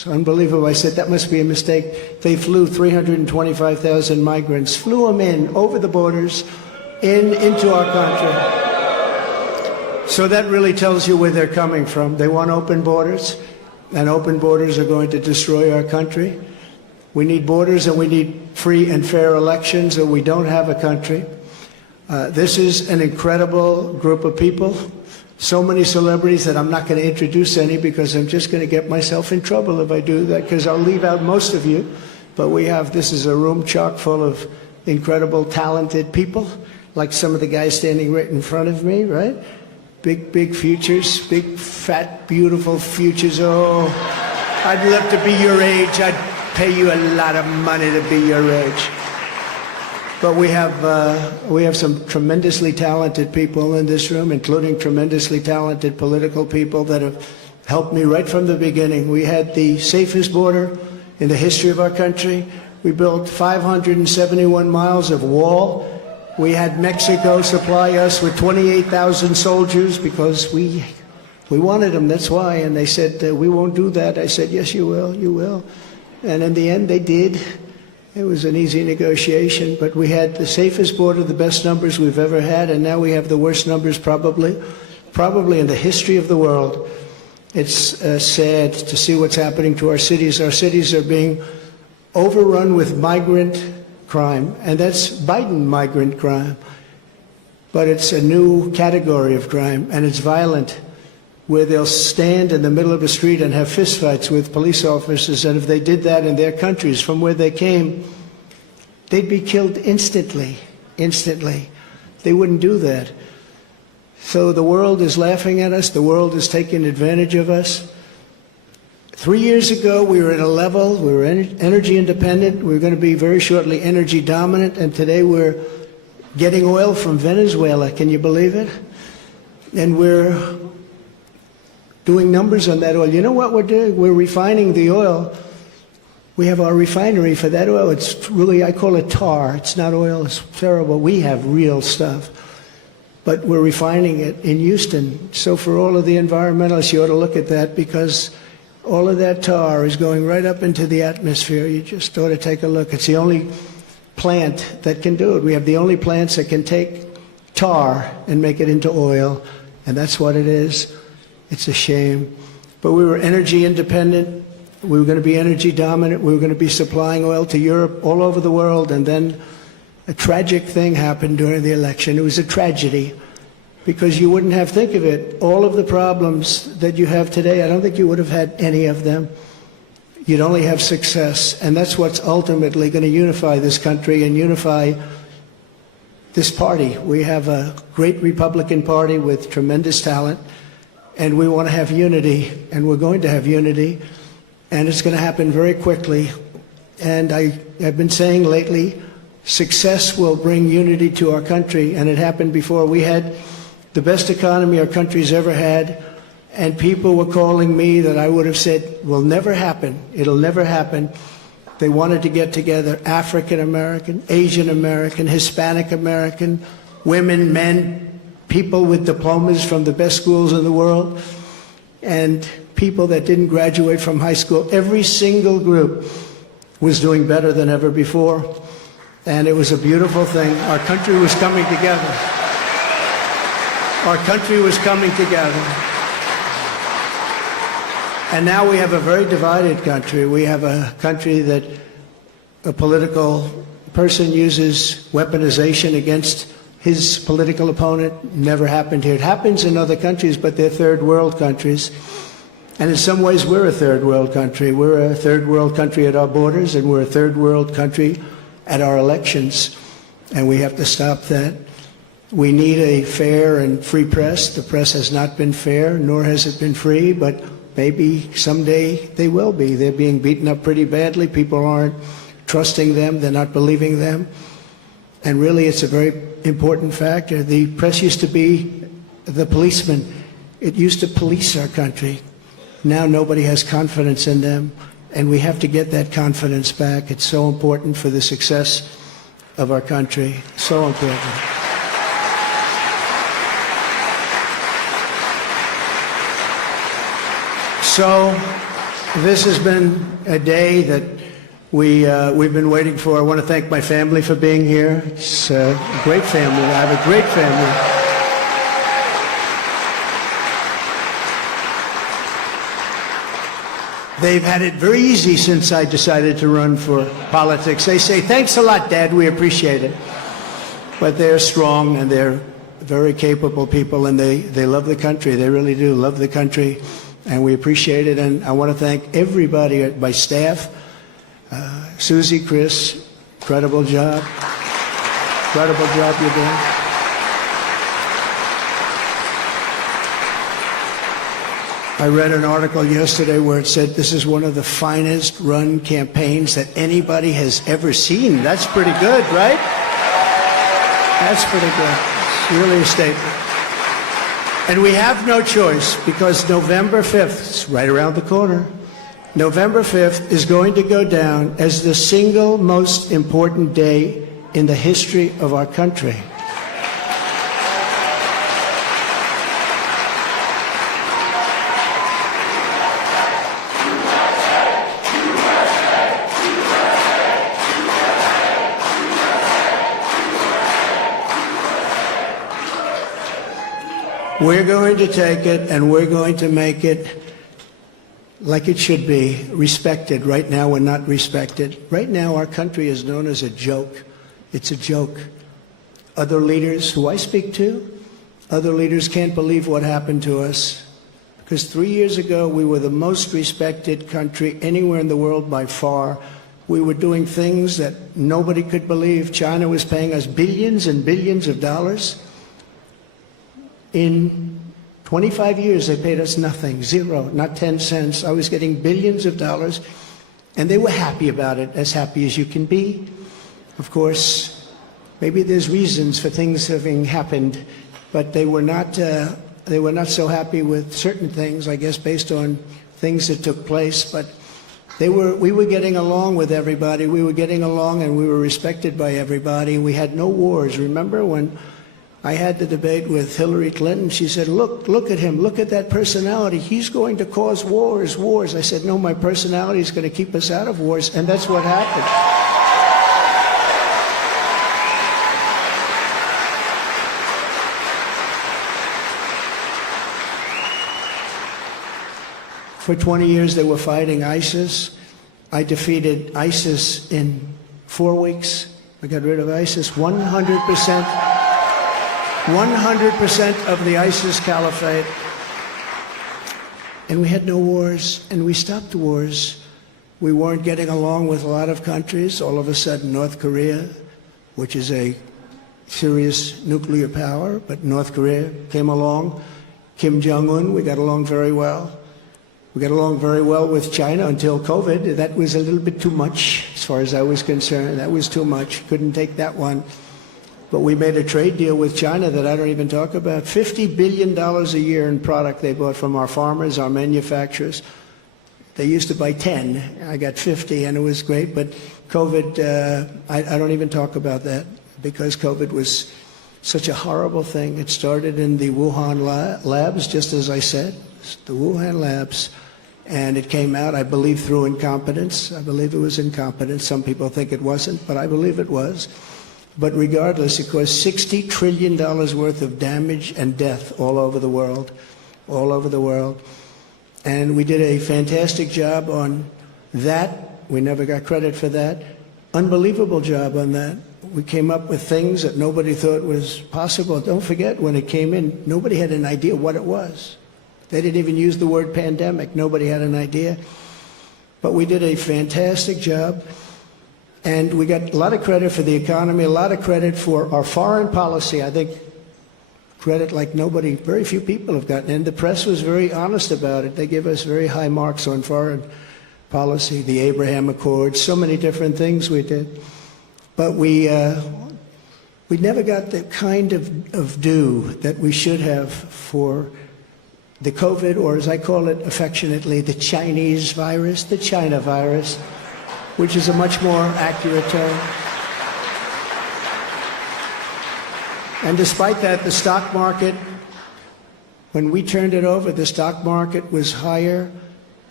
It's unbelievable. I said, that must be a mistake. They flew 325,000 migrants, flew them in over the borders, into our country. So that really tells you where they're coming from. They want open borders, and open borders are going to destroy our country. We need borders, and we need free and fair elections, or we don't have a country. This is an incredible group of people. So many celebrities that I'm not going to introduce any, because I'm just going to get myself in trouble if I do that, because I'll leave out most of you. But this is a room chock full of incredible, talented people, like some of the guys standing right in front of me, right? Big futures, big, fat, beautiful futures. Oh, I'd love to be your age. I'd pay you a lot of money to be your age. But we have some tremendously talented people in this room, including tremendously talented political people that have helped me right from the beginning. We had the safest border in the history of our country. We built 571 miles of wall. We had Mexico supply us with 28,000 soldiers because we wanted them, that's why. And they said, we won't do that. I said, yes, you will, you will. And in the end, they did. It was an easy negotiation, but we had the safest border, the best numbers we've ever had, and now we have the worst numbers probably in the history of the world. It's sad to see what's happening to our cities. Our cities are being overrun with migrant crime, and that's Biden migrant crime. But it's a new category of crime, and it's violent, where they'll stand in the middle of a street and have fistfights with police officers, and if they did that in their countries from where they came, they'd be killed instantly. They wouldn't do that. So the world is laughing at us. The world is taking advantage of us. 3 years ago, we were at a level, we were energy independent, we were going to be very shortly energy dominant, and today we're getting oil from Venezuela. Can you believe it? And we're doing numbers on that oil. You know what we're doing? We're refining the oil. We have our refinery for that oil. It's really, I call it tar. It's not oil. It's terrible. We have real stuff. But we're refining it in Houston. So for all of the environmentalists, you ought to look at that, because all of that tar is going right up into the atmosphere. You just ought to take a look. It's the only plant that can do it. We have the only plants that can take tar and make it into oil, and that's what it is. It's a shame. But we were energy independent. We were going to be energy dominant. We were going to be supplying oil to Europe, all over the world, and then a tragic thing happened during the election. It was a tragedy, because you wouldn't have, think of it, all of the problems that you have today, I don't think you would have had any of them. You'd only have success, and that's what's ultimately going to unify this country and unify this party. We have a great Republican Party with tremendous talent, and we want to have unity, and we're going to have unity, and it's going to happen very quickly. And I've been saying lately, success will bring unity to our country, and it happened before. We had the best economy our country's ever had, and people were calling me that I would have said will never happen. It'll never happen. They wanted to get together, African American, Asian American, Hispanic American, women, men, people with diplomas from the best schools in the world, and people that didn't graduate from high school. Every single group was doing better than ever before, and it was a beautiful thing. Our country was coming together. Our country was coming together. And now we have a very divided country. We have a country that a political person uses weaponization against his political opponent. Never happened here. It happens in other countries, but they're third world countries. And in some ways, we're a third world country. We're a third world country at our borders, and we're a third world country at our elections. And we have to stop that. We need a fair and free press. The press has not been fair, nor has it been free, but maybe someday they will be. They're being beaten up pretty badly. People aren't trusting them. They're not believing them. And really, it's a very important factor. The press used to be the policeman. It used to police our country. Now nobody has confidence in them, and we have to get that confidence back. It's so important for the success of our country. So important. So This has been a day that we've been waiting for. I want to thank my family for being here. It's a great family. I have a great family. They've had it very easy since I decided to run for politics. They say, thanks a lot, Dad, we appreciate it. But they're strong and they're very capable people, and they love the country. They really do love the country, and we appreciate it. And I want to thank everybody at my staff. Susie, Chris, incredible job. Incredible job you're doing. I read an article yesterday where it said this is one of the finest run campaigns that anybody has ever seen. That's pretty good, right? That's pretty good. It's really a statement. And we have no choice, because November 5th, it's right around the corner, November 5th is going to go down as the single most important day in the history of our country. We're going to take it and we're going to make it like it should be, respected. Right now, we're not respected. Right now, our country is known as a joke. It's a joke. Other leaders who I speak to, other leaders can't believe what happened to us. Because 3 years ago, we were the most respected country anywhere in the world by far. We were doing things that nobody could believe. China was paying us billions and billions of dollars. In 25 years, they paid us nothing, zero, not 10 cents. I was getting billions of dollars, and they were happy about it, as happy as you can be. Of course, maybe there's reasons for things having happened, but they were not so happy with certain things, I guess, based on things that took place. But we were getting along with everybody. We were getting along, and we were respected by everybody. We had no wars. Remember when I had the debate with Hillary Clinton? She said, look at him, look at that personality. He's going to cause wars. I said, no, my personality is going to keep us out of wars, and that's what happened. For 20 years, they were fighting ISIS. I defeated ISIS in 4 weeks. I got rid of ISIS 100%. 100% of the ISIS caliphate. And we had no wars, and we stopped wars. We weren't getting along with a lot of countries. All of a sudden, North Korea, which is a serious nuclear power, but North Korea came along. Kim Jong-un, we got along very well. We got along very well with China until COVID. That was a little bit too much, as far as I was concerned. That was too much. Couldn't take that one. But we made a trade deal with China that I don't even talk about. $50 billion a year in product they bought from our farmers, our manufacturers. They used to buy 10. I got 50, and it was great. But COVID, I don't even talk about that, because COVID was such a horrible thing. It started in the Wuhan labs, just as I said, the Wuhan labs. And it came out, I believe, through incompetence. I believe it was incompetence. Some people think it wasn't, but I believe it was. But regardless, it caused $60 trillion worth of damage and death all over the world, all over the world. And we did a fantastic job on that. We never got credit for that. Unbelievable job on that. We came up with things that nobody thought was possible. Don't forget, when it came in, nobody had an idea what it was. They didn't even use the word pandemic. Nobody had an idea. But we did a fantastic job. And we got a lot of credit for the economy, a lot of credit for our foreign policy. I think credit like nobody, very few people have gotten. And the press was very honest about it. They gave us very high marks on foreign policy, the Abraham Accords, so many different things we did. But we never got the kind of due that we should have for the COVID, or as I call it affectionately, the Chinese virus, the China virus, which is a much more accurate term. And despite that, the stock market, when we turned it over, the stock market was higher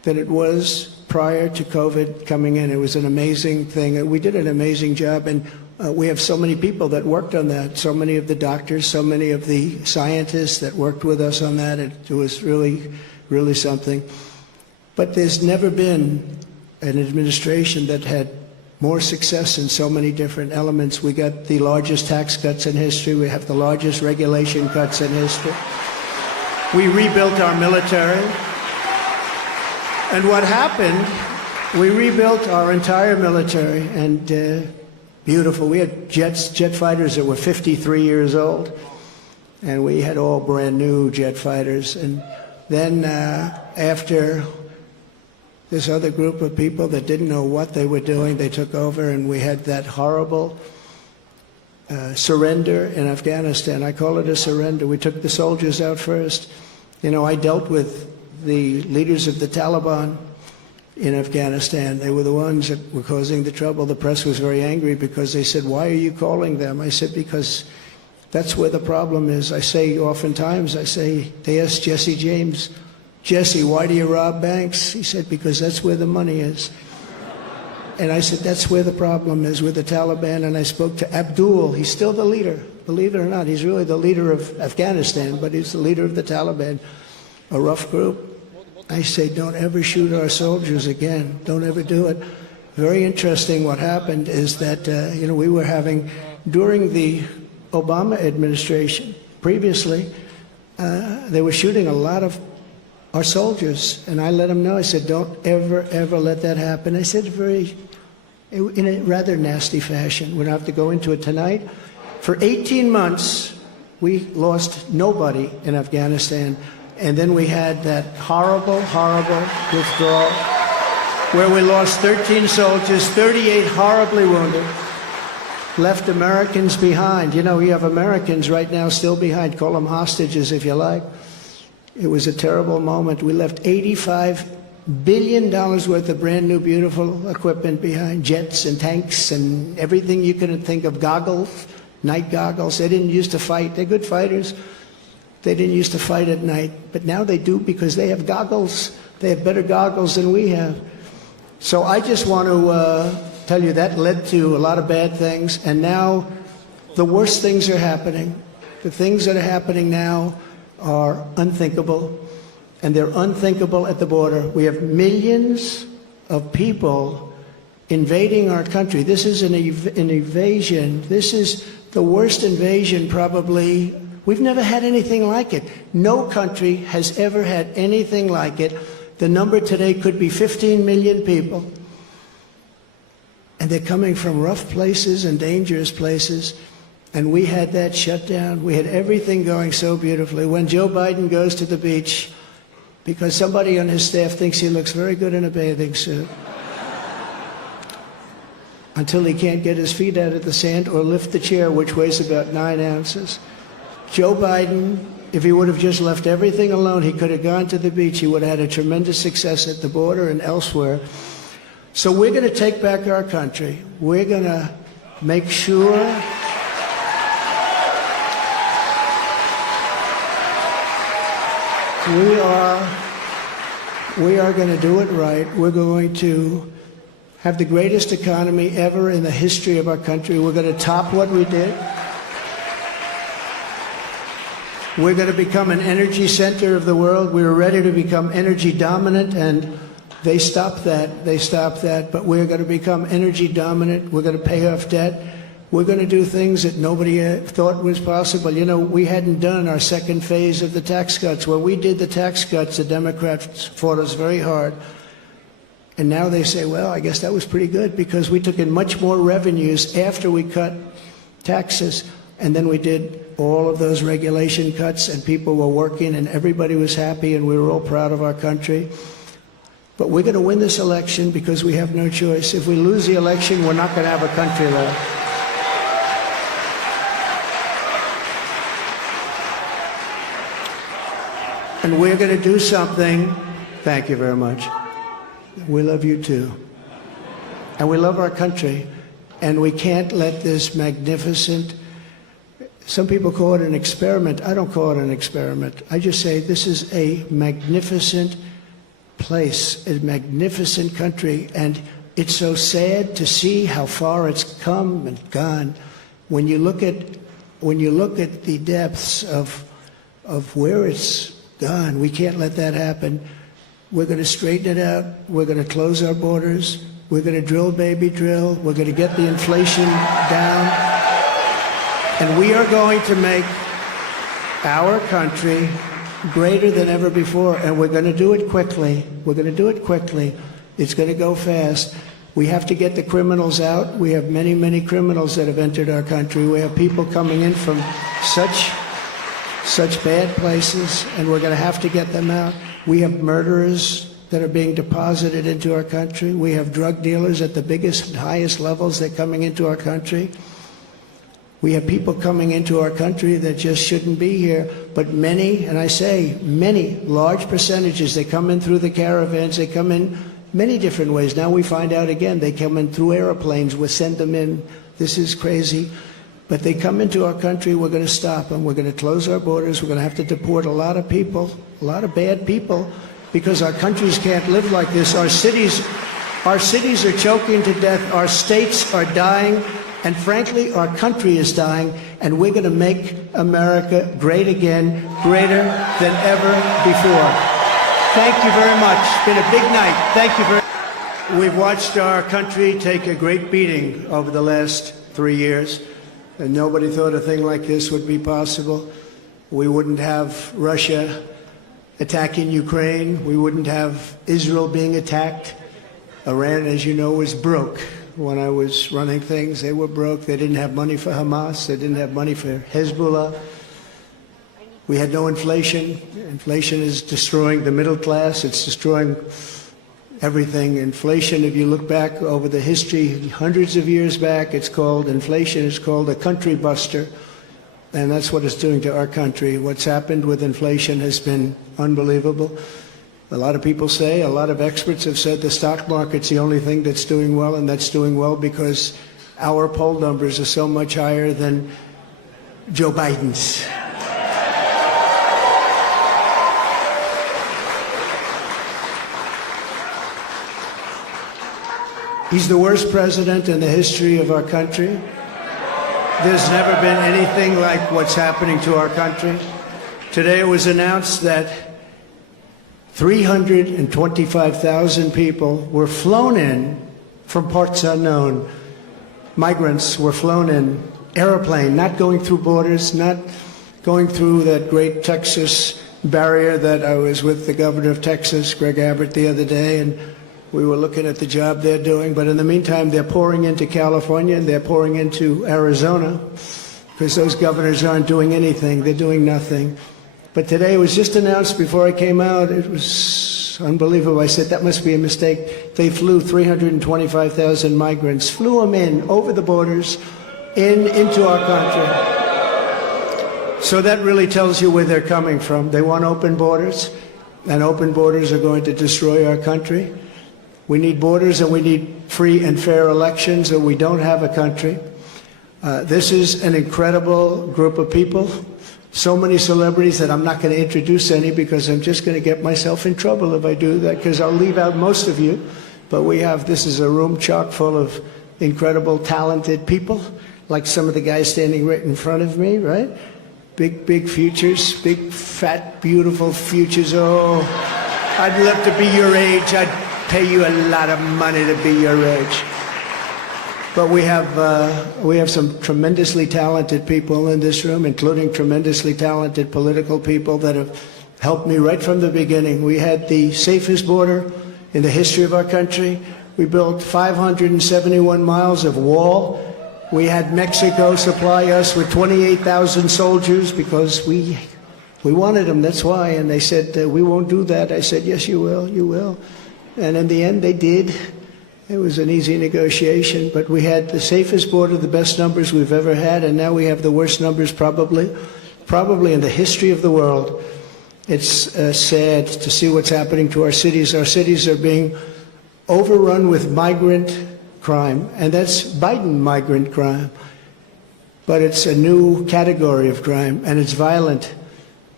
than it was prior to COVID coming in. It was an amazing thing. We did an amazing job, and we have so many people that worked on that, so many of the doctors, so many of the scientists that worked with us on that. It was really, really something. But there's never been an administration that had more success in so many different elements. We got the largest tax cuts in history. We have the largest regulation cuts in history. We rebuilt our military. And what happened, we rebuilt our entire military, and beautiful. We had jet fighters that were 53 years old, and we had all brand new jet fighters. And then after this other group of people that didn't know what they were doing, they took over, and we had that horrible surrender in Afghanistan. I call it a surrender. We took the soldiers out first. You know, I dealt with the leaders of the Taliban in Afghanistan. They were the ones that were causing the trouble. The press was very angry because they said, "Why are you calling them?" I said, "Because that's where the problem is." I say oftentimes, they asked Jesse James, "Jesse, why do you rob banks?" He said, "Because that's where the money is." And I said, that's where the problem is, with the Taliban. And I spoke to Abdul. He's still the leader. Believe it or not, he's really the leader of Afghanistan, but he's the leader of the Taliban, a rough group. I say, don't ever shoot our soldiers again. Don't ever do it. Very interesting what happened is that, we were having, during the Obama administration, previously, they were shooting a lot of our soldiers. And I let them know, I said, don't ever, ever let that happen. I said in a rather nasty fashion. We don't have to go into it tonight. For 18 months, we lost nobody in Afghanistan. And then we had that horrible, horrible withdrawal where we lost 13 soldiers, 38 horribly wounded, left Americans behind. You know, we have Americans right now still behind. Call them hostages if you like. It was a terrible moment. We left $85 billion worth of brand new, beautiful equipment behind, jets and tanks and everything you could think of, goggles, night goggles. They didn't used to fight. They're good fighters. They didn't used to fight at night, but now they do because they have goggles. They have better goggles than we have. So I just want to tell you that led to a lot of bad things, and now the worst things are happening. The things that are happening now are unthinkable, and they're unthinkable at the border. We have millions of people invading our country. This is an invasion. This is the worst invasion probably. We've never had anything like it. No country has ever had anything like it. The number today could be 15 million people. And they're coming from rough places and dangerous places. And we had that shut down. We had everything going so beautifully. When Joe Biden goes to the beach, because somebody on his staff thinks he looks very good in a bathing suit, until he can't get his feet out of the sand or lift the chair, which weighs about 9 ounces. Joe Biden, if he would have just left everything alone, he could have gone to the beach. He would have had a tremendous success at the border and elsewhere. So we're going to take back our country. We're going to make sure we are going to do it right. We're going to have the greatest economy ever in the history of our country. We're going to top what we did. We're going to become an energy center of the world. We were ready to become energy dominant, and they stopped that. They stopped that. But we're going to become energy dominant. We're going to pay off debt. We're going to do things that nobody thought was possible. You know, we hadn't done our second phase of the tax cuts. When we did the tax cuts, the Democrats fought us very hard. And now they say, well, I guess that was pretty good because we took in much more revenues after we cut taxes. And then we did all of those regulation cuts, and people were working, and everybody was happy, and we were all proud of our country. But we're going to win this election because we have no choice. If we lose the election, we're not going to have a country left. And we're going to do something. Thank you very much. We love you too. And we love our country. And we can't let this magnificent, some people call it an experiment. I don't call it an experiment. I just say this is a magnificent place, a magnificent country, and it's so sad to see how far it's come and gone. When you look at the depths of where it's gone, we can't let that happen. We're going to straighten it out. We're going to close our borders. We're going to drill, baby, drill. We're going to get the inflation down. And we are going to make our country greater than ever before. And we're going to do it quickly. We're going to do it quickly. It's going to go fast. We have to get the criminals out. We have many, many criminals that have entered our country. We have people coming in from such bad places, and we're going to have to get them out. We have murderers that are being deposited into our country. We have drug dealers at the biggest and highest levels that are coming into our country. We have people coming into our country that just shouldn't be here, but many, and I say many, large percentages, they come in through the caravans, they come in many different ways. Now we find out again, they come in through airplanes, we send them in. This is crazy. But they come into our country, we're going to stop them. We're going to close our borders. We're going to have to deport a lot of people, a lot of bad people, because our countries can't live like this. Our cities are choking to death. Our states are dying. And frankly, our country is dying. And we're going to make America great again, greater than ever before. Thank you very much. It's been a big night. Thank you very much. We've watched our country take a great beating over the last 3 years. And nobody thought a thing like this would be possible. We wouldn't have Russia attacking Ukraine. We wouldn't have Israel being attacked. Iran, as you know, was broke. When I was running things, they were broke. They didn't have money for Hamas. They didn't have money for Hezbollah. We had no inflation. Inflation is destroying the middle class. It's destroying everything. Inflation, if you look back over the history, hundreds of years back, inflation is called a country buster. And that's what it's doing to our country. What's happened with inflation has been unbelievable. A lot of people say, a lot of experts have said the stock market's the only thing that's doing well, and that's doing well because our poll numbers are so much higher than Joe Biden's. He's the worst president in the history of our country. There's never been anything like what's happening to our country. Today it was announced that 325,000 people were flown in from parts unknown. Migrants were flown in, airplane, not going through borders, not going through that great Texas barrier that I was with the governor of Texas, Greg Abbott, the other day, and we were looking at the job they're doing. But in the meantime, they're pouring into California and they're pouring into Arizona because those governors aren't doing anything. They're doing nothing. But today it was just announced before I came out. It was unbelievable. I said, that must be a mistake. They flew 325,000 migrants, flew them in over the borders into our country. So that really tells you where they're coming from. They want open borders, and open borders are going to destroy our country. We need borders and we need free and fair elections, or we don't have a country. This is an incredible group of people. So many celebrities that I'm not going to introduce any because I'm just going to get myself in trouble if I do that, because I'll leave out most of you. But this is a room chock full of incredible, talented people, like some of the guys standing right in front of me, right? Big, big futures, big, fat, beautiful futures. Oh, I'd love to be your age. I'd pay you a lot of money to be your age. But we have some tremendously talented people in this room, including tremendously talented political people that have helped me right from the beginning. We had the safest border in the history of our country. We built 571 miles of wall. We had Mexico supply us with 28,000 soldiers because we wanted them, that's why. And they said, we won't do that. I said, yes, you will, you will. And in the end, they did. It was an easy negotiation, but we had the safest border, the best numbers we've ever had, and now we have the worst numbers probably in the history of the world. It's sad to see what's happening to our cities. Our cities are being overrun with migrant crime, and that's Biden migrant crime. But it's a new category of crime, and it's violent.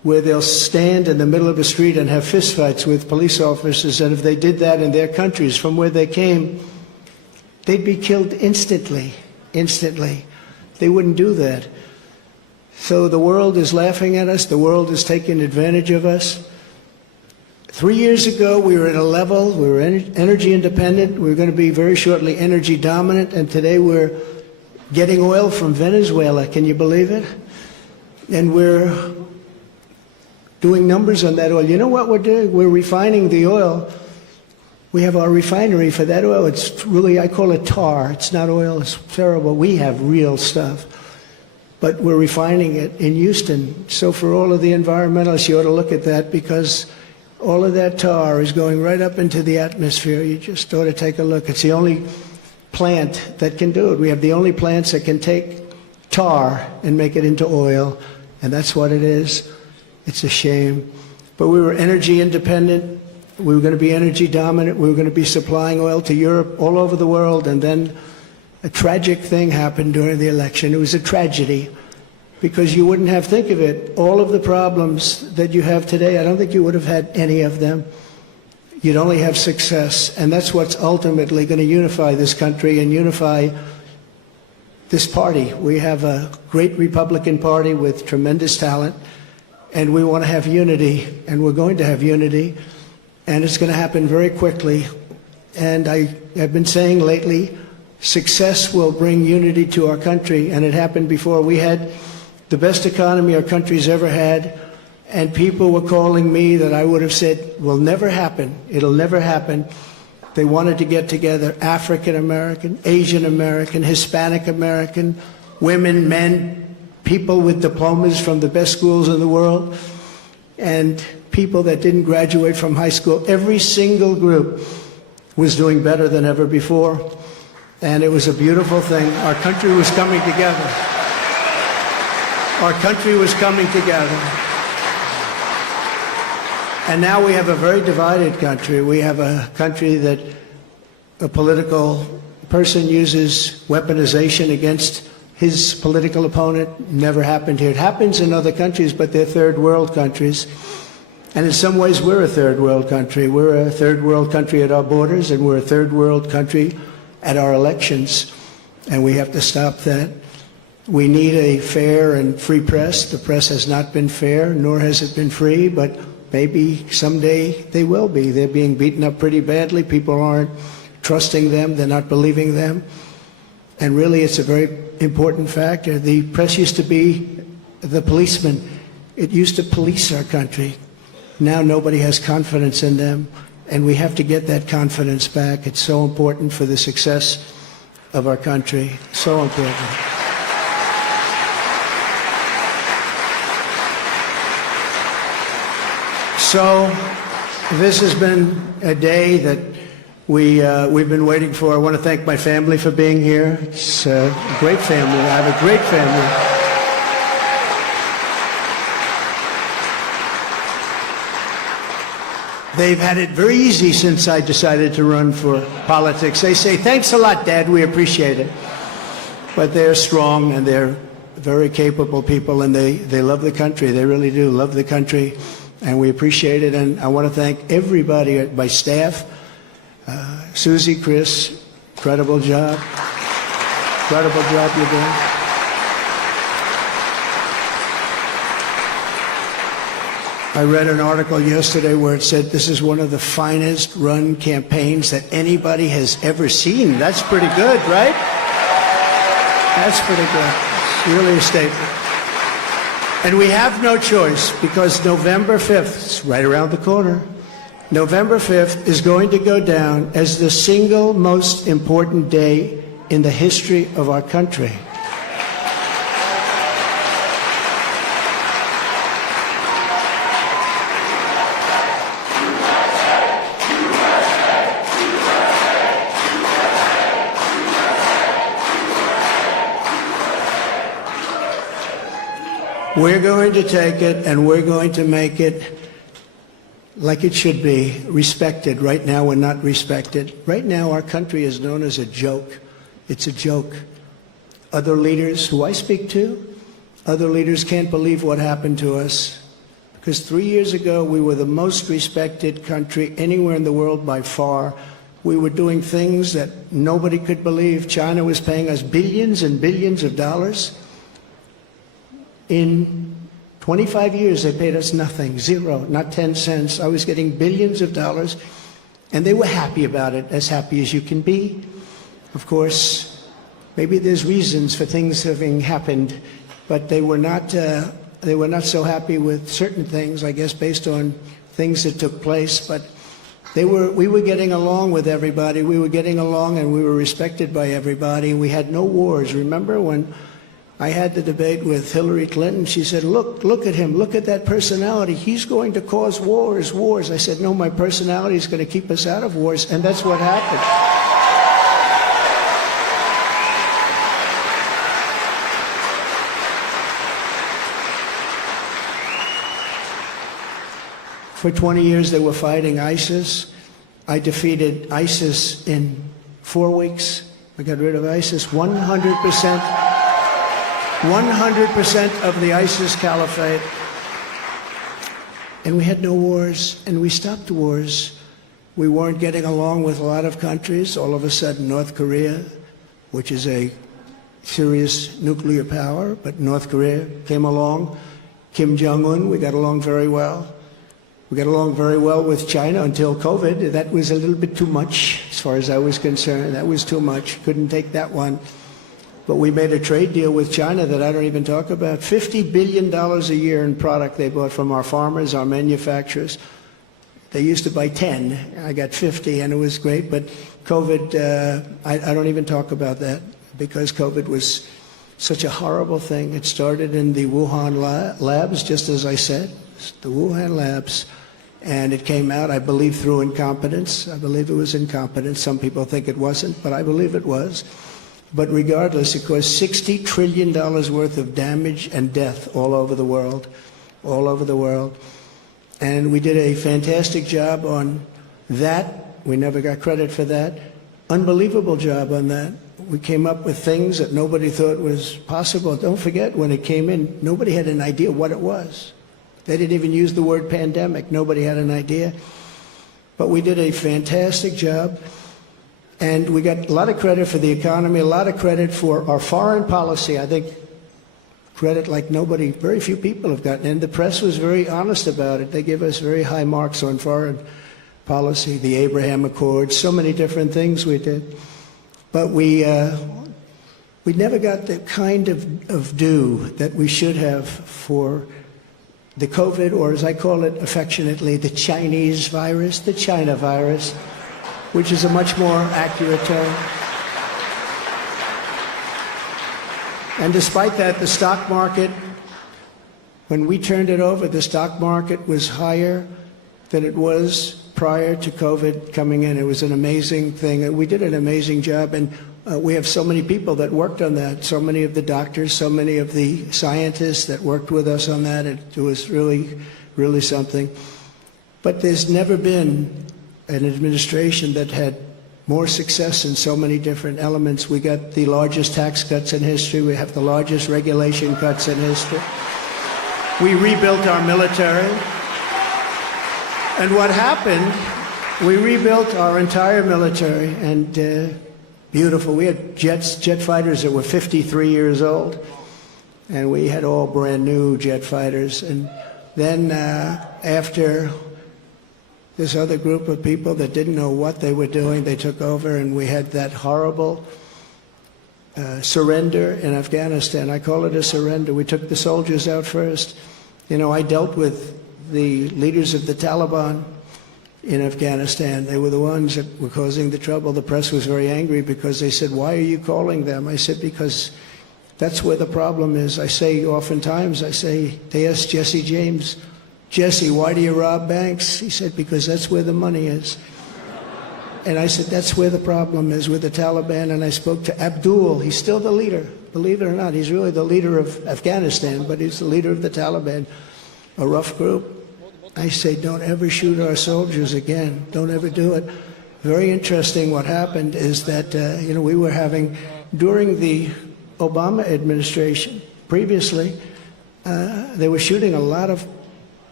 where they'll stand in the middle of a street and have fistfights with police officers, and if they did that in their countries from where they came, they'd be killed instantly. They wouldn't do that. So the world is laughing at us. The world is taking advantage of us. 3 years ago, we were at a level, we were energy independent. We were going to be very shortly energy dominant, and today we're getting oil from Venezuela. Can you believe it? And we're doing numbers on that oil. You know what we're doing? We're refining the oil. We have our refinery for that oil. It's really, I call it tar. It's not oil. It's terrible. We have real stuff. But we're refining it in Houston. So for all of the environmentalists, you ought to look at that, because all of that tar is going right up into the atmosphere. You just ought to take a look. It's the only plant that can do it. We have the only plants that can take tar and make it into oil, and that's what it is. It's a shame. But we were energy independent. We were going to be energy dominant. We were going to be supplying oil to Europe, all over the world, and then a tragic thing happened during the election. It was a tragedy, because you wouldn't have, think of it, all of the problems that you have today, I don't think you would have had any of them. You'd only have success, and that's what's ultimately going to unify this country and unify this party. We have a great Republican Party with tremendous talent, and we want to have unity, and we're going to have unity, and it's going to happen very quickly. And I have been saying lately, success will bring unity to our country, and it happened before. We had the best economy our country's ever had, and people were calling me that I would have said will never happen. It'll never happen. They wanted to get together, African American, Asian American, Hispanic American, women, men, people with diplomas from the best schools in the world, and people that didn't graduate from high school. Every single group was doing better than ever before, and it was a beautiful thing. Our country was coming together. Our country was coming together. And now we have a very divided country. We have a country that a political person uses weaponization against his political opponent. Never happened here. It happens in other countries, but they're third world countries. And in some ways, we're a third world country. We're a third world country at our borders, and we're a third world country at our elections. And we have to stop that. We need a fair and free press. The press has not been fair, nor has it been free, but maybe someday they will be. They're being beaten up pretty badly. People aren't trusting them. They're not believing them. And really, it's a very important factor. The press used to be the policeman. It used to police our country. Now nobody has confidence in them, and we have to get that confidence back. It's so important for the success of our country. So important. So this has been a day that we've been waiting for. I want to thank my family for being here. It's a great family. I have a great family. They've had it very easy since I decided to run for politics. They say, "Thanks a lot, Dad. We appreciate it." But they're strong, and they're very capable people, and they love the country. They really do love the country. And we appreciate it, and I want to thank everybody at my staff. Susie, Chris, incredible job. Incredible job you're doing. I read an article yesterday where it said this is one of the finest run campaigns that anybody has ever seen. That's pretty good, right? That's pretty good. It's really a statement. And we have no choice, because November 5th, it's right around the corner, November 5th is going to go down as the single most important day in the history of our country. We're going to take it, and we're going to make it like it should be, respected. Right now, we're not respected. Right now, our country is known as a joke. It's a joke. Other leaders who I speak to, other leaders can't believe what happened to us, Because 3 years ago, we were the most respected country anywhere in the world by far. We were doing things that nobody could believe. China was paying us billions and billions of dollars. In 25 years, they paid us nothing, zero, not 10 cents. I was getting billions of dollars, and they were happy about it, as happy as you can be. Of course, maybe there's reasons for things having happened, but they were not so happy with certain things, I guess, based on things that took place. But we were getting along with everybody. We were getting along, and we were respected by everybody. We had no wars. Remember when I had the debate with Hillary Clinton? She said, look at him. Look at that personality. He's going to cause wars. I said, no, my personality is going to keep us out of wars, and that's what happened. For 20 years, they were fighting ISIS. I defeated ISIS in 4 weeks. I got rid of ISIS 100%. 100% of the ISIS caliphate. And we had no wars, and we stopped wars. We weren't getting along with a lot of countries. All of a sudden, North Korea, which is a serious nuclear power, but North Korea came along. Kim Jong-un, we got along very well. We got along very well with China until COVID. That was a little bit too much, as far as I was concerned. That was too much. Couldn't take that one. But we made a trade deal with China that I don't even talk about. $50 billion a year in product they bought from our farmers, our manufacturers. They used to buy 10. I got 50, and it was great. But COVID, I don't even talk about that, because COVID was such a horrible thing. It started in the Wuhan labs, just as I said, the Wuhan labs. And it came out, I believe, through incompetence. I believe it was incompetence. Some people think it wasn't, but I believe it was. But regardless, it caused $60 trillion worth of damage and death all over the world, all over the world. And we did a fantastic job on that. We never got credit for that. Unbelievable job on that. We came up with things that nobody thought was possible. Don't forget, when it came in, nobody had an idea what it was. They didn't even use the word pandemic. Nobody had an idea. But we did a fantastic job. And we got a lot of credit for the economy, a lot of credit for our foreign policy. I think credit like nobody, very few people have gotten. And the press was very honest about it. They give us very high marks on foreign policy, the Abraham Accords, so many different things we did. But we never got the kind of due that we should have for the COVID, or as I call it affectionately, the Chinese virus, the China virus, which is a much more accurate term. And despite that, the stock market, when we turned it over, the stock market was higher than it was prior to COVID coming in. It was an amazing thing. We did an amazing job, and we have so many people that worked on that, so many of the doctors, so many of the scientists that worked with us on that. It was really, really something. But there's never been an administration that had more success in so many different elements. We got the largest tax cuts in history. We have the largest regulation cuts in history. We rebuilt our military. And what happened, we rebuilt our entire military, and beautiful. We had jet fighters that were 53 years old, and we had all brand new jet fighters. And then after this other group of people that didn't know what they were doing, they took over, and we had that horrible surrender in Afghanistan. I call it a surrender. We took the soldiers out first. You know, I dealt with the leaders of the Taliban in Afghanistan. They were the ones that were causing the trouble. The press was very angry because they said, "Why are you calling them?" I said, "Because that's where the problem is." I say oftentimes, they asked Jesse James, "Jesse, why do you rob banks?" He said, "Because that's where the money is." And I said, that's where the problem is, with the Taliban. And I spoke to Abdul. He's still the leader. Believe it or not, he's really the leader of Afghanistan, but he's the leader of the Taliban, a rough group. I say, don't ever shoot our soldiers again. Don't ever do it. Very interesting. What happened is that, we were having, during the Obama administration, previously, they were shooting a lot of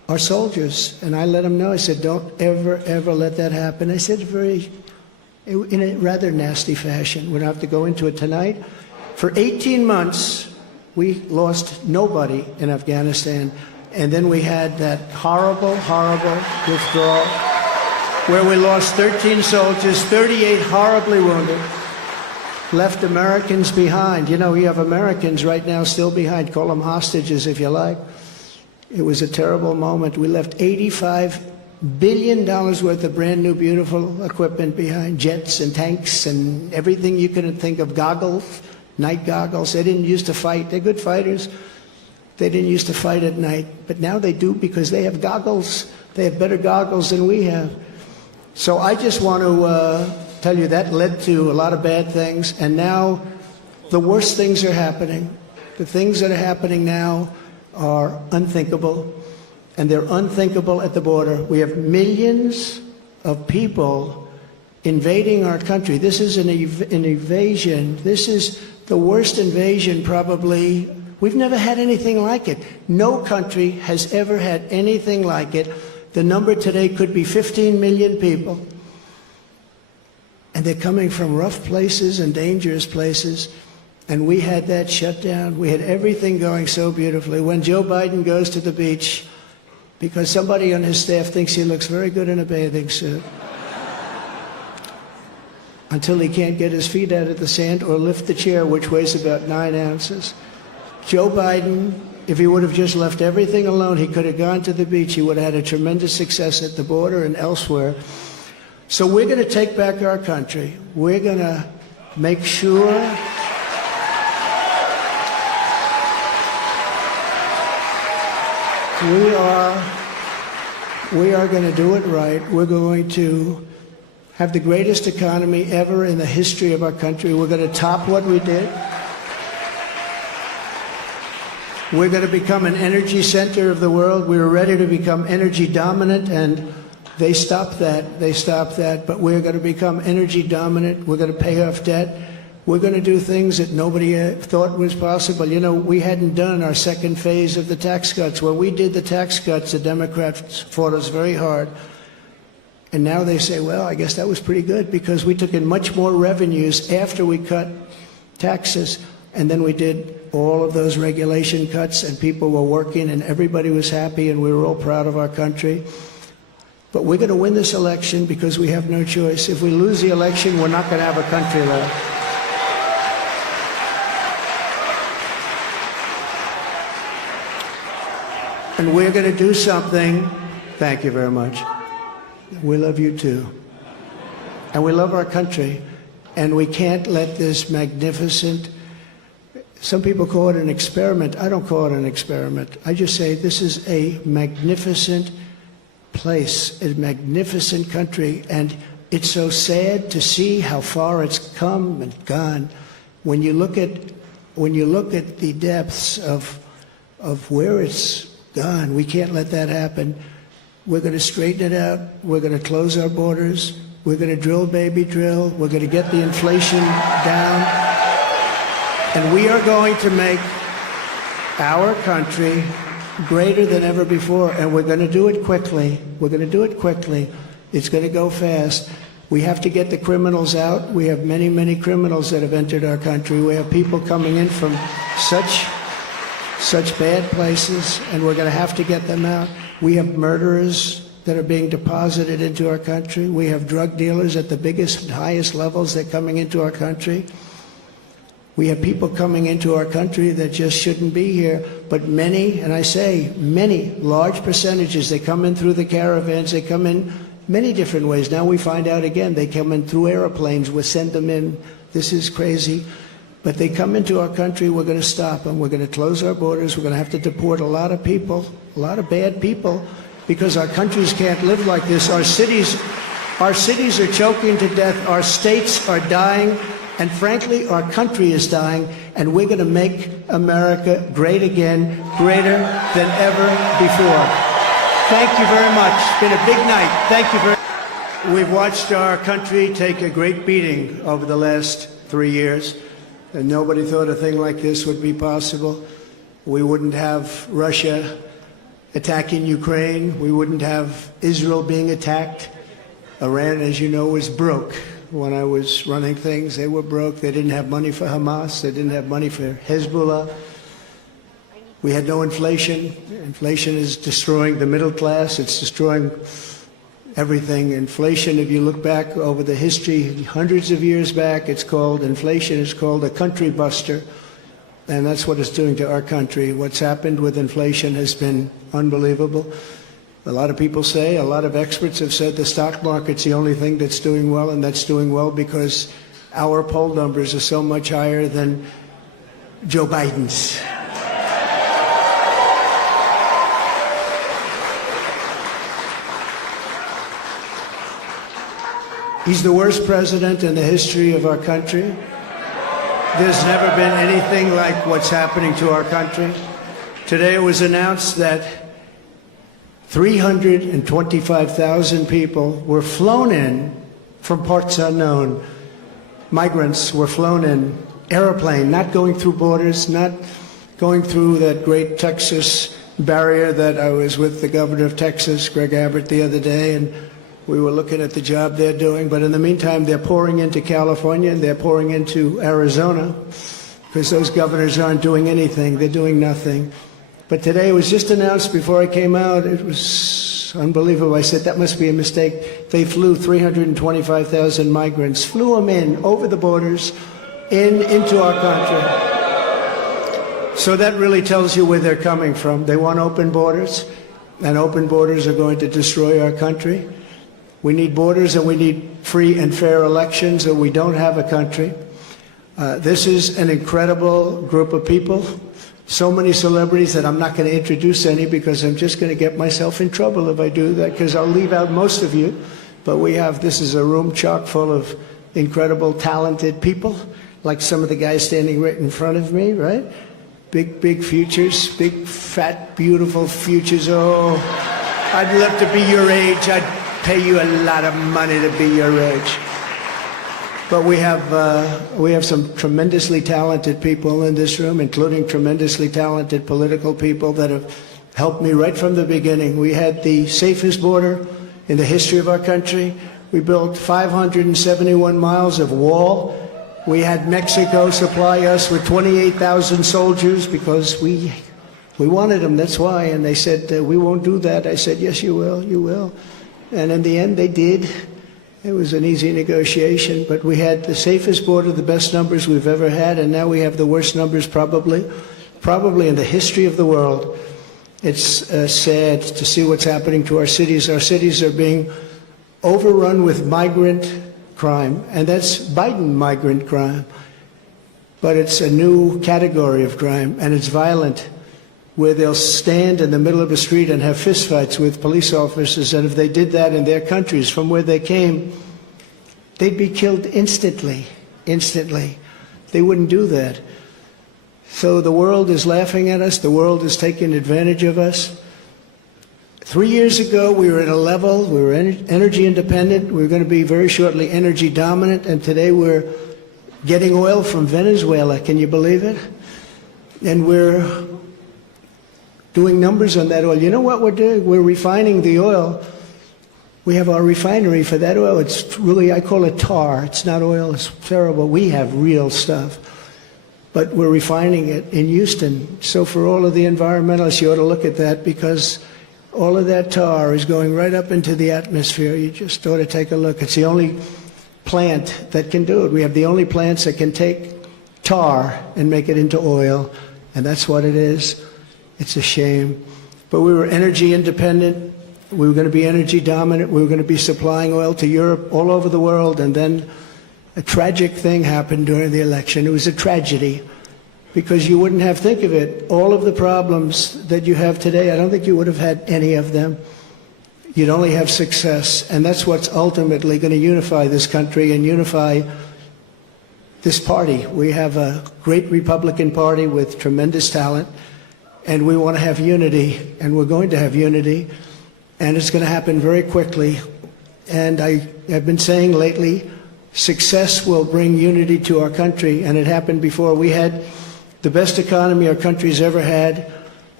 our soldiers. And I let them know, I said, don't ever, ever let that happen. I said in a rather nasty fashion. We don't have to go into it tonight. For 18 months, we lost nobody in Afghanistan. And then we had that horrible, horrible withdrawal where we lost 13 soldiers, 38 horribly wounded, left Americans behind. You know, we have Americans right now still behind. Call them hostages if you like. It was a terrible moment. We left $85 billion worth of brand new, beautiful equipment behind, jets and tanks and everything you could think of, goggles, night goggles. They didn't used to fight. They're good fighters. They didn't used to fight at night, but now they do because they have goggles. They have better goggles than we have. So I just want to tell you that led to a lot of bad things, and now the worst things are happening. The things that are happening now are unthinkable, and they're unthinkable at the border. We have millions of people invading our country. This is an invasion. This is the worst invasion probably. We've never had anything like it. No country has ever had anything like it. The number today could be 15 million people. And they're coming from rough places and dangerous places. And we had that shut down. We had everything going so beautifully. When Joe Biden goes to the beach, because somebody on his staff thinks he looks very good in a bathing suit, until he can't get his feet out of the sand or lift the chair, which weighs about 9 ounces. Joe Biden, if he would have just left everything alone, he could have gone to the beach. He would have had a tremendous success at the border and elsewhere. So we're going to take back our country. We're going to make sure we are going to do it right. We're going to have the greatest economy ever in the history of our country. We're going to top what we did. We're going to become an energy center of the world. We were ready to become energy dominant, and they stopped that. They stopped that. But we're going to become energy dominant. We're going to pay off debt. We're going to do things that nobody thought was possible. You know, we hadn't done our second phase of the tax cuts. When we did the tax cuts, the Democrats fought us very hard. And now they say, well, I guess that was pretty good because we took in much more revenues after we cut taxes. And then we did all of those regulation cuts, and people were working, and everybody was happy, and we were all proud of our country. But we're going to win this election because we have no choice. If we lose the election, we're not going to have a country left. And we're going to do something. Thank you very much. We love you too. And we love our country. And we can't let this magnificent, some people call it an experiment. I don't call it an experiment. I just say this is a magnificent place, a magnificent country. And it's so sad to see how far it's come and gone. When you look at the depths of where it's gone, we can't let that happen. We're going to straighten it out. We're going to close our borders. We're going to drill, baby, drill. We're going to get the inflation down. And we are going to make our country greater than ever before. And we're going to do it quickly. We're going to do it quickly. It's going to go fast. We have to get the criminals out. We have many, many criminals that have entered our country. We have people coming in from such bad places, and we're going to have to get them out. We have murderers that are being deposited into our country. We have drug dealers at the biggest, highest levels. They're coming into our country. We have people coming into our country that just shouldn't be here. But many, and I say many, large percentages, they come in through the caravans. They come in many different ways. Now we find out again, they come in through airplanes. We send them in. This is crazy. But they come into our country, we're going to stop them. We're going to close our borders. We're going to have to deport a lot of people, a lot of bad people, because our countries can't live like this. Our cities are choking to death. Our states are dying. And frankly, our country is dying. And we're going to make America great again, greater than ever before. Thank you very much. It's been a big night. Thank you very much. We've watched our country take a great beating over the last 3 years. And nobody thought a thing like this would be possible. We wouldn't have Russia attacking Ukraine. We wouldn't have Israel being attacked. Iran, as you know, was broke. When I was running things, they were broke. They didn't have money for Hamas. They didn't have money for Hezbollah. We had no inflation. Inflation is destroying the middle class. It's destroying everything. Inflation, if you look back over the history, hundreds of years back, inflation is called a country buster. And that's what it's doing to our country. What's happened with inflation has been unbelievable. A lot of people say, a lot of experts have said the stock market's the only thing that's doing well, and that's doing well because our poll numbers are so much higher than Joe Biden's. He's the worst president in the history of our country. There's never been anything like what's happening to our country. Today it was announced that 325,000 people were flown in from parts unknown. Migrants were flown in, airplane, not going through borders, not going through that great Texas barrier that I was with the governor of Texas, Greg Abbott, the other day, and we were looking at the job they're doing. But in the meantime, they're pouring into California and they're pouring into Arizona because those governors aren't doing anything. They're doing nothing. But today it was just announced before I came out. It was unbelievable. I said, that must be a mistake. They flew 325,000 migrants, flew them in over the borders into our country. So that really tells you where they're coming from. They want open borders, and open borders are going to destroy our country. We need borders and we need free and fair elections, or we don't have a country. This is an incredible group of people. So many celebrities that I'm not going to introduce any because I'm just going to get myself in trouble if I do that, because I'll leave out most of you. But this is a room chock full of incredible, talented people, like some of the guys standing right in front of me, right? Big futures, big, fat, beautiful futures. Oh, I'd love to be your age. I'd pay you a lot of money to be your age. But we have some tremendously talented people in this room, including tremendously talented political people that have helped me right from the beginning. We had the safest border in the history of our country. We built 571 miles of wall. We had Mexico supply us with 28,000 soldiers because we wanted them, that's why. And they said, we won't do that. I said, yes, you will, you will. And in the end, they did. It was an easy negotiation, but we had the safest border, the best numbers we've ever had, and now we have the worst numbers probably in the history of the world. It's sad to see what's happening to our cities. Our cities are being overrun with migrant crime, and that's Biden migrant crime. But it's a new category of crime, and it's violent, where they'll stand in the middle of a street and have fistfights with police officers, and if they did that in their countries from where they came, they'd be killed instantly. They wouldn't do that. So the world is laughing at us. The world is taking advantage of us. 3 years ago, we were at a level, we were energy independent. We were going to be very shortly energy dominant, and today we're getting oil from Venezuela. Can you believe it? And we're doing numbers on that oil. You know what we're doing? We're refining the oil. We have our refinery for that oil. It's really, I call it tar. It's not oil. It's terrible. We have real stuff. But we're refining it in Houston. So for all of the environmentalists, you ought to look at that, because all of that tar is going right up into the atmosphere. You just ought to take a look. It's the only plant that can do it. We have the only plants that can take tar and make it into oil, and that's what it is. It's a shame. But we were energy independent. We were going to be energy dominant. We were going to be supplying oil to Europe, all over the world. And then a tragic thing happened during the election. It was a tragedy, because you wouldn't have, think of it, all of the problems that you have today, I don't think you would have had any of them. You'd only have success. And that's what's ultimately going to unify this country and unify this party. We have a great Republican Party with tremendous talent. And we want to have unity, and we're going to have unity, and it's going to happen very quickly. And I've been saying lately, success will bring unity to our country, and it happened before. We had the best economy our country's ever had,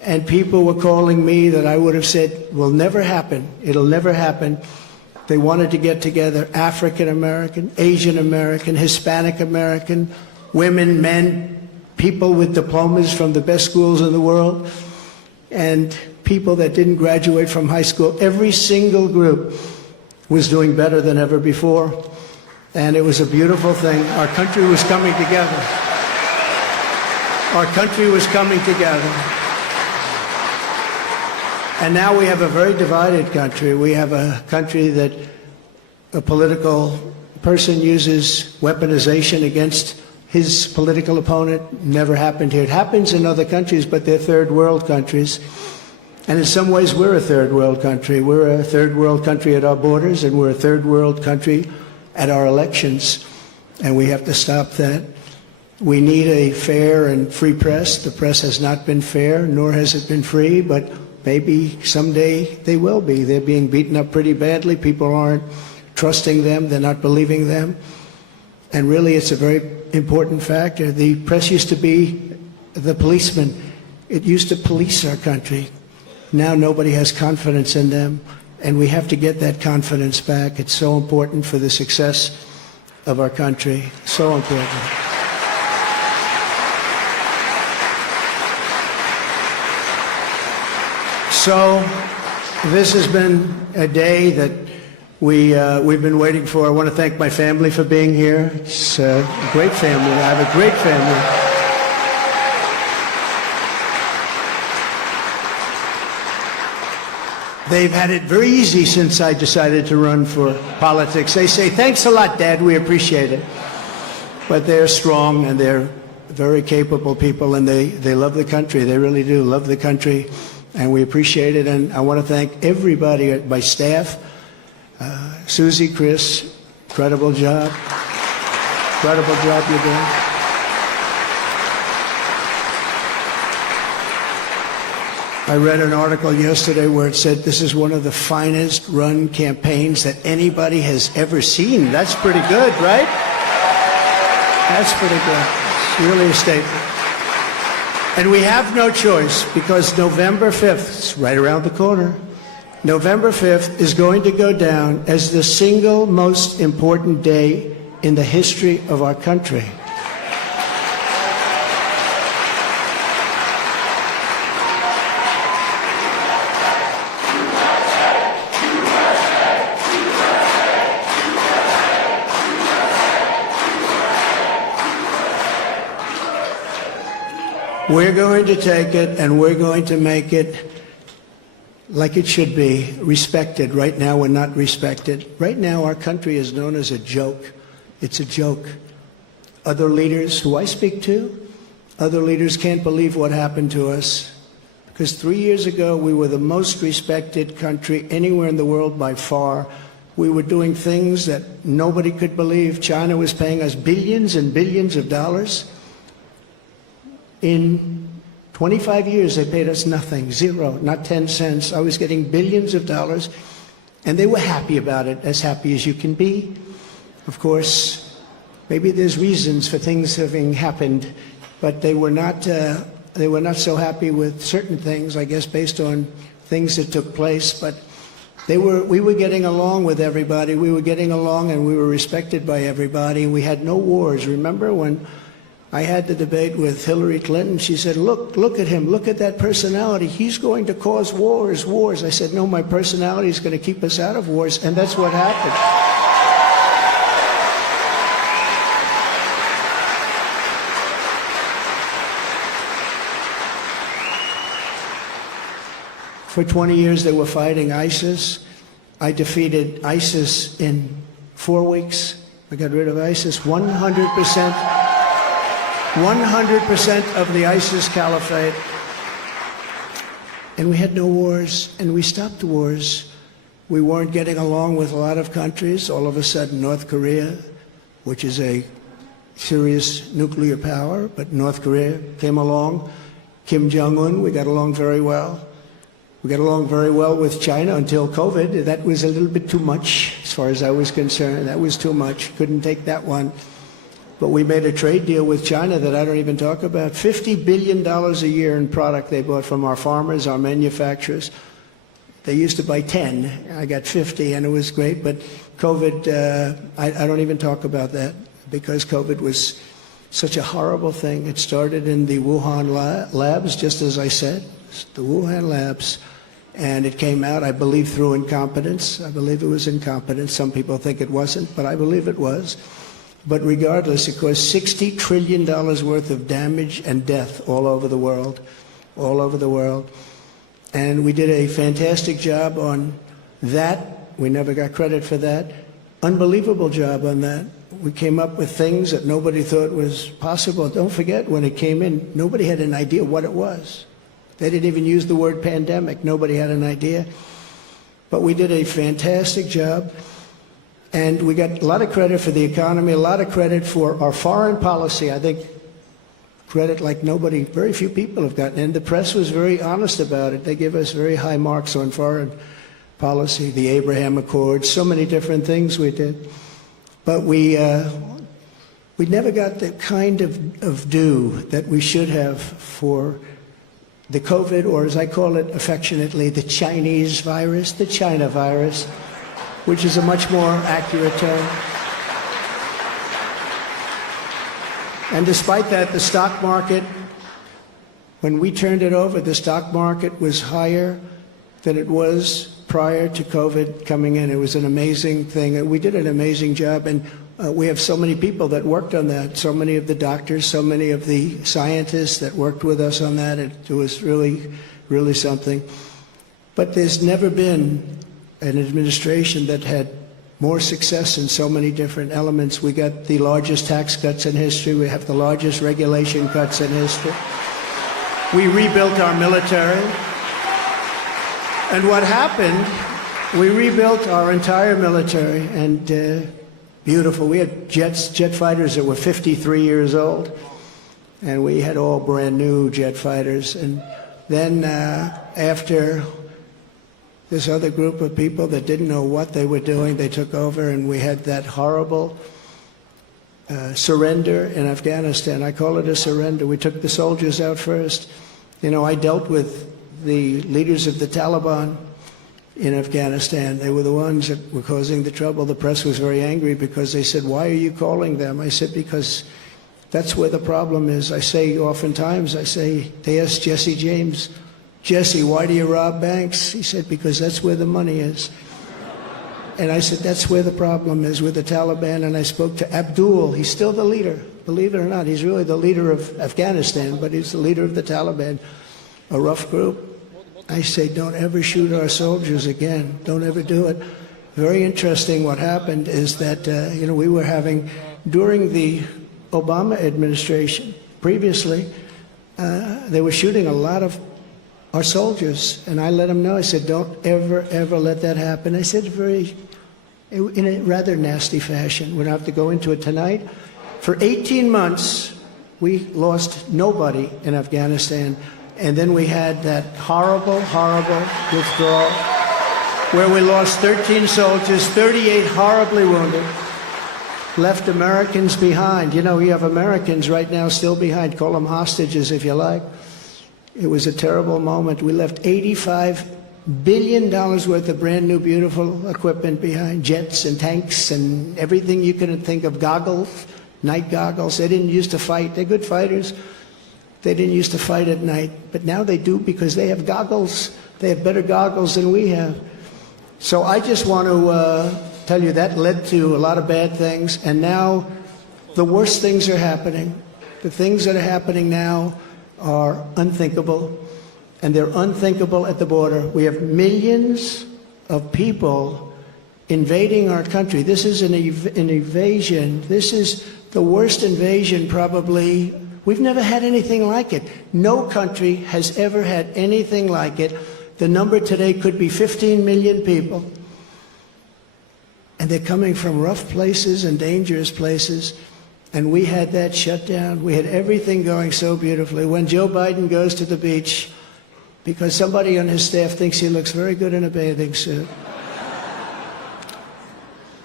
and people were calling me that I would have said will never happen. It'll never happen. They wanted to get together African American, Asian American, Hispanic American, women, men, people with diplomas from the best schools in the world, and people that didn't graduate from high school. Every single group was doing better than ever before, and it was a beautiful thing. Our country was coming together. Our country was coming together. And now we have a very divided country. We have a country that a political person uses weaponization against his political opponent. Never happened here. It happens in other countries, but they're third world countries. And in some ways, we're a third world country. We're a third world country at our borders, and we're a third world country at our elections. And we have to stop that. We need a fair and free press. The press has not been fair, nor has it been free, but maybe someday they will be. They're being beaten up pretty badly. People aren't trusting them. They're not believing them. And really, it's a very important factor. The press used to be the policeman. It used to police our country. Now nobody has confidence in them, and we have to get that confidence back. It's so important for the success of our country. So important. So this has been a day that we've been waiting for. I want to thank my family for being here. It's a great family. I have a great family. They've had it very easy since I decided to run for politics. They say, thanks a lot, Dad, we appreciate it. But they're strong, and they're very capable people, and they love the country. They really do love the country, and we appreciate it. And I want to thank everybody, my staff, Susie, Chris, incredible job. Incredible job you're doing. I read an article yesterday where it said this is one of the finest run campaigns that anybody has ever seen. That's pretty good, right? That's pretty good. It's really a statement. And we have no choice, because November 5th, it's right around the corner, November 5th is going to go down as the single most important day in the history of our country. We're going to take it, and we're going to make it like it should be, respected. Right now, we're not respected. Right now, our country is known as a joke. It's a joke. Other leaders who I speak to, other leaders can't believe what happened to us. Because 3 years ago, we were the most respected country anywhere in the world by far. We were doing things that nobody could believe. China was paying us billions and billions of dollars. In 25 years, they paid us nothing, zero, not 10 cents. I was getting billions of dollars, and they were happy about it, as happy as you can be. Of course, maybe there's reasons for things having happened, but they were not so happy with certain things, I guess, based on things that took place. But we were getting along with everybody. We were getting along, and we were respected by everybody. We had no wars. Remember when I had the debate with Hillary Clinton? She said, look at him, look at that personality. He's going to cause wars. I said, no, my personality is going to keep us out of wars, and that's what happened. For 20 years, they were fighting ISIS. I defeated ISIS in 4 weeks. I got rid of ISIS 100%. 100% of the ISIS caliphate. And we had no wars, and we stopped wars. We weren't getting along with a lot of countries. All of a sudden, North Korea, which is a serious nuclear power, but North Korea came along. Kim Jong-un, we got along very well. We got along very well with China until COVID. That was a little bit too much, as far as I was concerned. That was too much. Couldn't take that one. But we made a trade deal with China that I don't even talk about. $50 billion a year in product they bought from our farmers, our manufacturers. They used to buy 10. I got 50, and it was great. But COVID, I don't even talk about that because COVID was such a horrible thing. It started in the Wuhan labs, just as I said, the Wuhan labs. And it came out, I believe, through incompetence. I believe it was incompetence. Some people think it wasn't, but I believe it was. But regardless, it caused $60 trillion worth of damage and death all over the world, all over the world. And we did a fantastic job on that. We never got credit for that. Unbelievable job on that. We came up with things that nobody thought was possible. Don't forget, when it came in, nobody had an idea what it was. They didn't even use the word pandemic. Nobody had an idea. But we did a fantastic job. And we got a lot of credit for the economy, a lot of credit for our foreign policy. I think credit like nobody, very few people have gotten. And the press was very honest about it. They give us very high marks on foreign policy, the Abraham Accords, so many different things we did. But we never got the kind of due that we should have for the COVID, or as I call it affectionately, the Chinese virus, the China virus, which is a much more accurate term. And despite that, the stock market, when we turned it over, the stock market was higher than it was prior to COVID coming in. It was an amazing thing. And we did an amazing job. And we have so many people that worked on that, so many of the doctors, so many of the scientists that worked with us on that. It was really, really something. But there's never been an administration that had more success in so many different elements. We got the largest tax cuts in history. We have the largest regulation cuts in history. We rebuilt our military. And what happened, we rebuilt our entire military, and beautiful. We had jet fighters that were 53 years old, and we had all brand new jet fighters. And then after this other group of people that didn't know what they were doing, they took over, and we had that horrible surrender in Afghanistan. I call it a surrender. We took the soldiers out first. You know, I dealt with the leaders of the Taliban in Afghanistan. They were the ones that were causing the trouble. The press was very angry because they said, "Why are you calling them?" I said, "Because that's where the problem is." I say oftentimes, they asked Jesse James, "Jesse, why do you rob banks?" He said, "Because that's where the money is." And I said, that's where the problem is, with the Taliban. And I spoke to Abdul. He's still the leader. Believe it or not, he's really the leader of Afghanistan, but he's the leader of the Taliban, a rough group. I say, don't ever shoot our soldiers again. Don't ever do it. Very interesting what happened is that, we were having, during the Obama administration, previously, they were shooting a lot of our soldiers. And I let them know, I said, don't ever, ever let that happen. I said in a rather nasty fashion. We don't have to go into it tonight. For 18 months, we lost nobody in Afghanistan. And then we had that horrible, horrible withdrawal where we lost 13 soldiers, 38 horribly wounded, left Americans behind. You know, we have Americans right now still behind. Call them hostages if you like. It was a terrible moment. We left $85 billion worth of brand new, beautiful equipment behind, jets and tanks and everything you could think of, goggles, night goggles. They didn't used to fight. They're good fighters. They didn't used to fight at night, but now they do because they have goggles. They have better goggles than we have. So I just want to tell you that led to a lot of bad things, and now the worst things are happening. The things that are happening now are unthinkable, and they're unthinkable at the border. We have millions of people invading our country. This is an invasion. This is the worst invasion probably. We've never had anything like it. No country has ever had anything like it. The number today could be 15 million people. And they're coming from rough places and dangerous places. And we had that shut down. We had everything going so beautifully. When Joe Biden goes to the beach, because somebody on his staff thinks he looks very good in a bathing suit.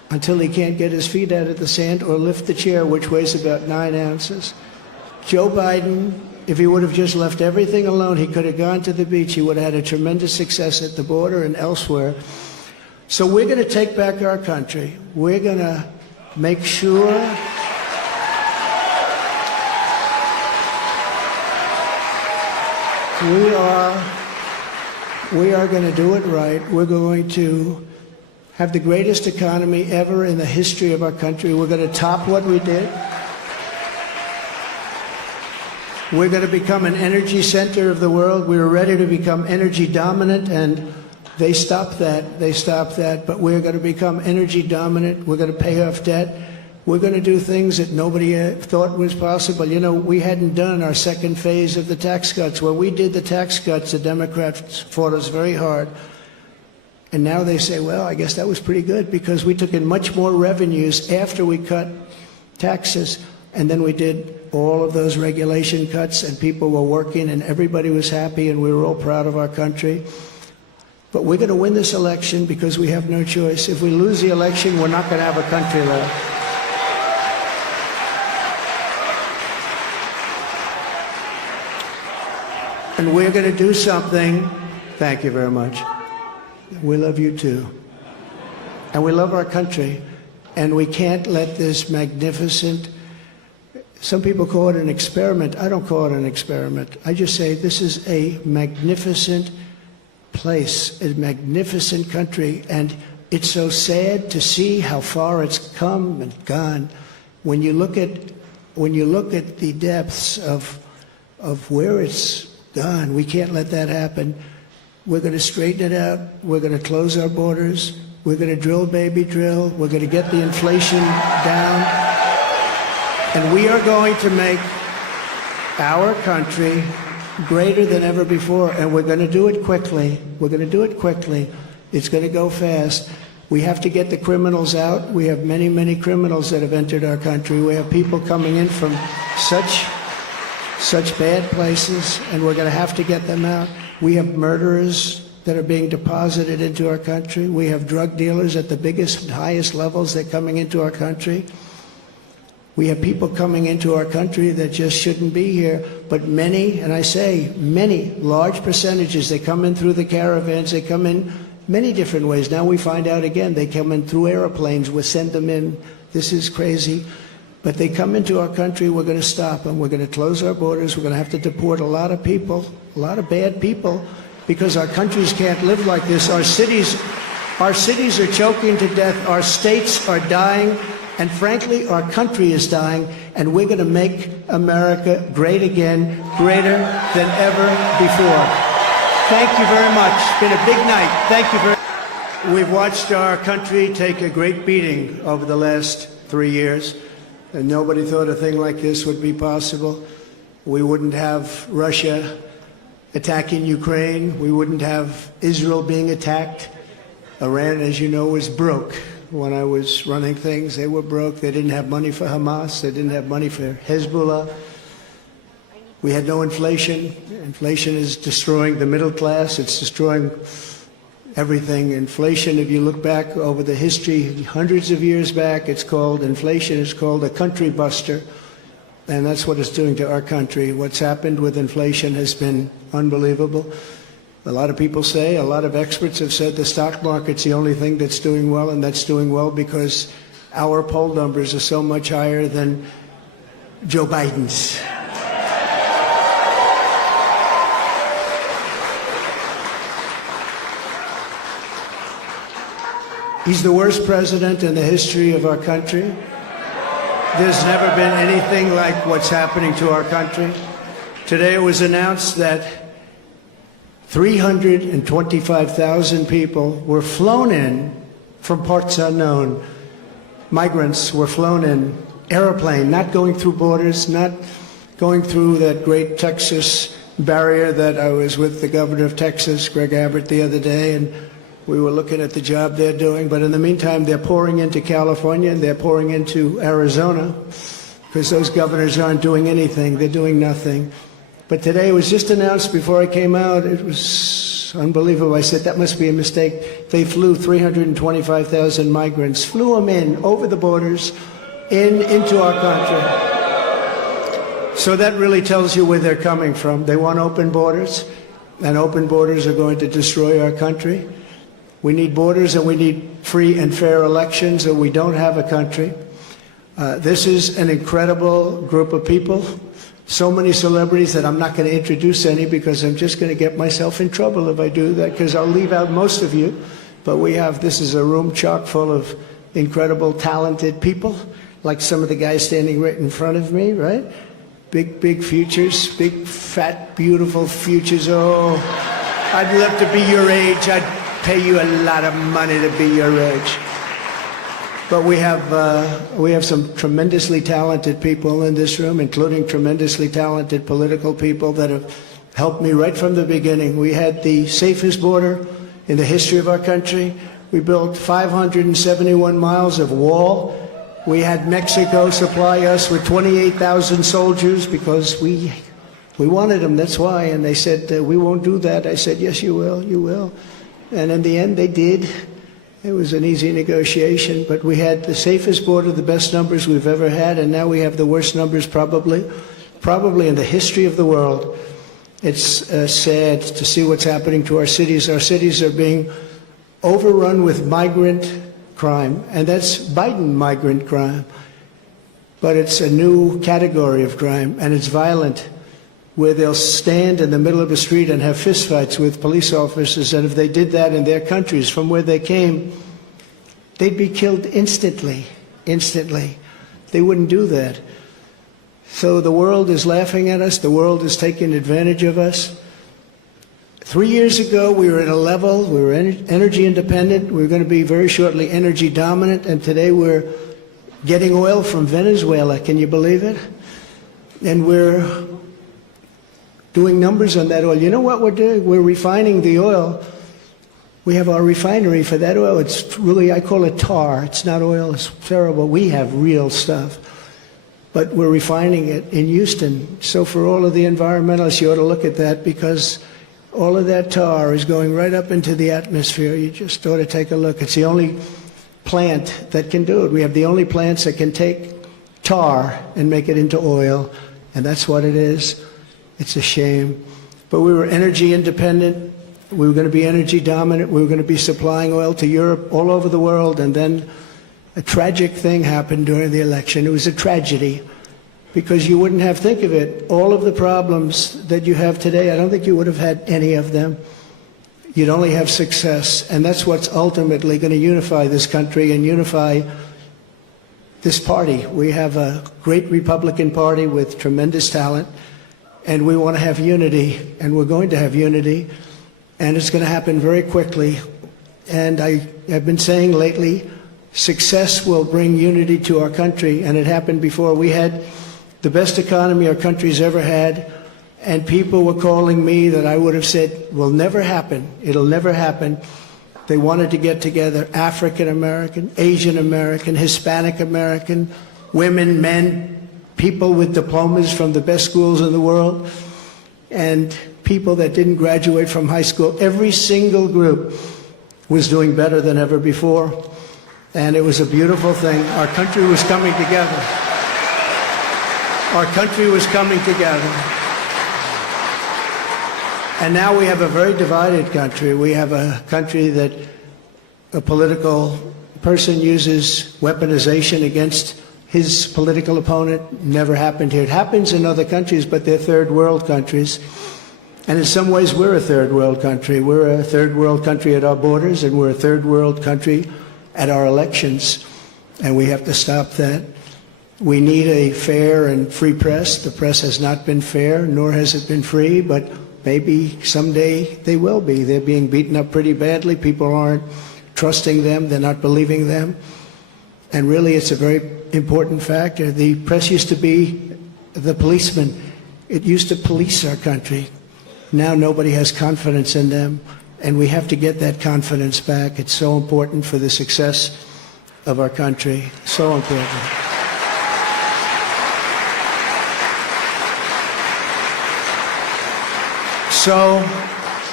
until he can't get his feet out of the sand or lift the chair, which weighs about 9 ounces. Joe Biden, if he would have just left everything alone, he could have gone to the beach. He would have had a tremendous success at the border and elsewhere. So we're going to take back our country. We're going to make sure we are going to do it right. We're going to have the greatest economy ever in the history of our country. We're going to top what we did. We're going to become an energy center of the world. We were ready to become energy dominant, and they stopped that. They stopped that. But we're going to become energy dominant. We're going to pay off debt. We're going to do things that nobody thought was possible. You know, we hadn't done our second phase of the tax cuts. When we did the tax cuts, the Democrats fought us very hard. And now they say, well, I guess that was pretty good because we took in much more revenues after we cut taxes. And then we did all of those regulation cuts, and people were working, and everybody was happy, and we were all proud of our country. But we're going to win this election because we have no choice. If we lose the election, we're not going to have a country left. And we're going to do something. Thank you very much. We love you too. And we love our country. And we can't let this magnificent, some people call it an experiment. I don't call it an experiment. I just say this is a magnificent place, a magnificent country. And it's so sad to see how far it's come and gone. When you look at the depths of where it's gone, we can't let that happen. We're going to straighten it out. We're going to close our borders. We're going to drill, baby, drill. We're going to get the inflation down. And we are going to make our country greater than ever before. And we're going to do it quickly. We're going to do it quickly. It's going to go fast. We have to get the criminals out. We have many, many criminals that have entered our country. We have people coming in from such bad places, and we're going to have to get them out. We have murderers that are being deposited into our country. We have drug dealers at the biggest and highest levels that are coming into our country. We have people coming into our country that just shouldn't be here, but many, and I say many, large percentages, they come in through the caravans, they come in many different ways. Now we find out again, they come in through airplanes, we send them in. This is crazy. But they come into our country, we're going to stop them. We're going to close our borders. We're going to have to deport a lot of people, a lot of bad people, because our countries can't live like this. Our cities are choking to death. Our states are dying. And frankly, our country is dying. And we're going to make America great again, greater than ever before. Thank you very much. It's been a big night. Thank you very much. We've watched our country take a great beating over the last 3 years. And nobody thought a thing like this would be possible. We wouldn't have Russia attacking Ukraine. We wouldn't have Israel being attacked. Iran, as you know, was broke. When I was running things, they were broke. They didn't have money for Hamas. They didn't have money for Hezbollah. We had no inflation. Inflation is destroying the middle class. It's destroying everything. Inflation, if you look back over the history, hundreds of years back, inflation is called a country buster. And that's what it's doing to our country. What's happened with inflation has been unbelievable. A lot of people say, a lot of experts have said the stock market's the only thing that's doing well, and that's doing well because our poll numbers are so much higher than Joe Biden's. He's the worst president in the history of our country. There's never been anything like what's happening to our country. Today it was announced that 325,000 people were flown in from parts unknown. Migrants were flown in, airplane, not going through borders, not going through that great Texas barrier that I was with the governor of Texas, Greg Abbott, the other day, and we were looking at the job they're doing. But in the meantime, they're pouring into California and they're pouring into Arizona because those governors aren't doing anything. They're doing nothing. But today it was just announced before I came out, it was It's unbelievable. I said, that must be a mistake. They flew 325,000 migrants, flew them in over the borders, into our country. So that really tells you where they're coming from. They want open borders, and open borders are going to destroy our country. We need borders, and we need free and fair elections, or we don't have a country. This is an incredible group of people. So many celebrities that I'm not going to introduce any, because I'm just going to get myself in trouble if I do that, because I'll leave out most of you. But this is a room chock full of incredible, talented people, like some of the guys standing right in front of me, right? Big, big futures, big, fat, beautiful futures. Oh, I'd love to be your age. I'd pay you a lot of money to be your age. But we have some tremendously talented people in this room, including tremendously talented political people that have helped me right from the beginning. We had the safest border in the history of our country. We built 571 miles of wall. We had Mexico supply us with 28,000 soldiers because we wanted them, that's why. And they said, we won't do that. I said, yes, you will, you will. And in the end, they did. It was an easy negotiation, but we had the safest border, the best numbers we've ever had, and now we have the worst numbers probably in the history of the world. It's sad to see what's happening to our cities. Our cities are being overrun with migrant crime, and that's Biden migrant crime. But it's a new category of crime, and it's violent, where they'll stand in the middle of the street and have fistfights with police officers, and if they did that in their countries from where they came, they'd be killed instantly. They wouldn't do that. So the world is laughing at us. The world is taking advantage of us. 3 years ago, we were at a level, we were energy independent. We were going to be very shortly energy dominant, and today we're getting oil from Venezuela. Can you believe it? And we're doing numbers on that oil. You know what we're doing? We're refining the oil. We have our refinery for that oil. It's really, I call it tar. It's not oil. It's terrible. We have real stuff. But we're refining it in Houston. So for all of the environmentalists, you ought to look at that, because all of that tar is going right up into the atmosphere. You just ought to take a look. It's the only plant that can do it. We have the only plants that can take tar and make it into oil, and that's what it is. It's a shame. But we were energy independent. We were going to be energy dominant. We were going to be supplying oil to Europe, all over the world. And then a tragic thing happened during the election. It was a tragedy, because you wouldn't have, think of it, all of the problems that you have today, I don't think you would have had any of them. You'd only have success. And that's what's ultimately going to unify this country and unify this party. We have a great Republican Party with tremendous talent. And we want to have unity, and we're going to have unity, and it's going to happen very quickly. And I've been saying lately, success will bring unity to our country, and it happened before. We had the best economy our country's ever had, and people were calling me that I would have said will never happen. It'll never happen. They wanted to get together, African American, Asian American, Hispanic American, women, men, people with diplomas from the best schools in the world, and people that didn't graduate from high school. Every single group was doing better than ever before, and it was a beautiful thing. Our country was coming together. Our country was coming together. And now we have a very divided country. We have a country that a political person uses weaponization against his political opponent. Never happened here. It happens in other countries, but they're third world countries. And in some ways, we're a third world country. We're a third world country at our borders, and we're a third world country at our elections. And we have to stop that. We need a fair and free press. The press has not been fair, nor has it been free, but maybe someday they will be. They're being beaten up pretty badly. People aren't trusting them. They're not believing them. And really, it's a very important factor. The press used to be the policeman. It used to police our country. Now nobody has confidence in them, and we have to get that confidence back. It's so important for the success of our country. So important. So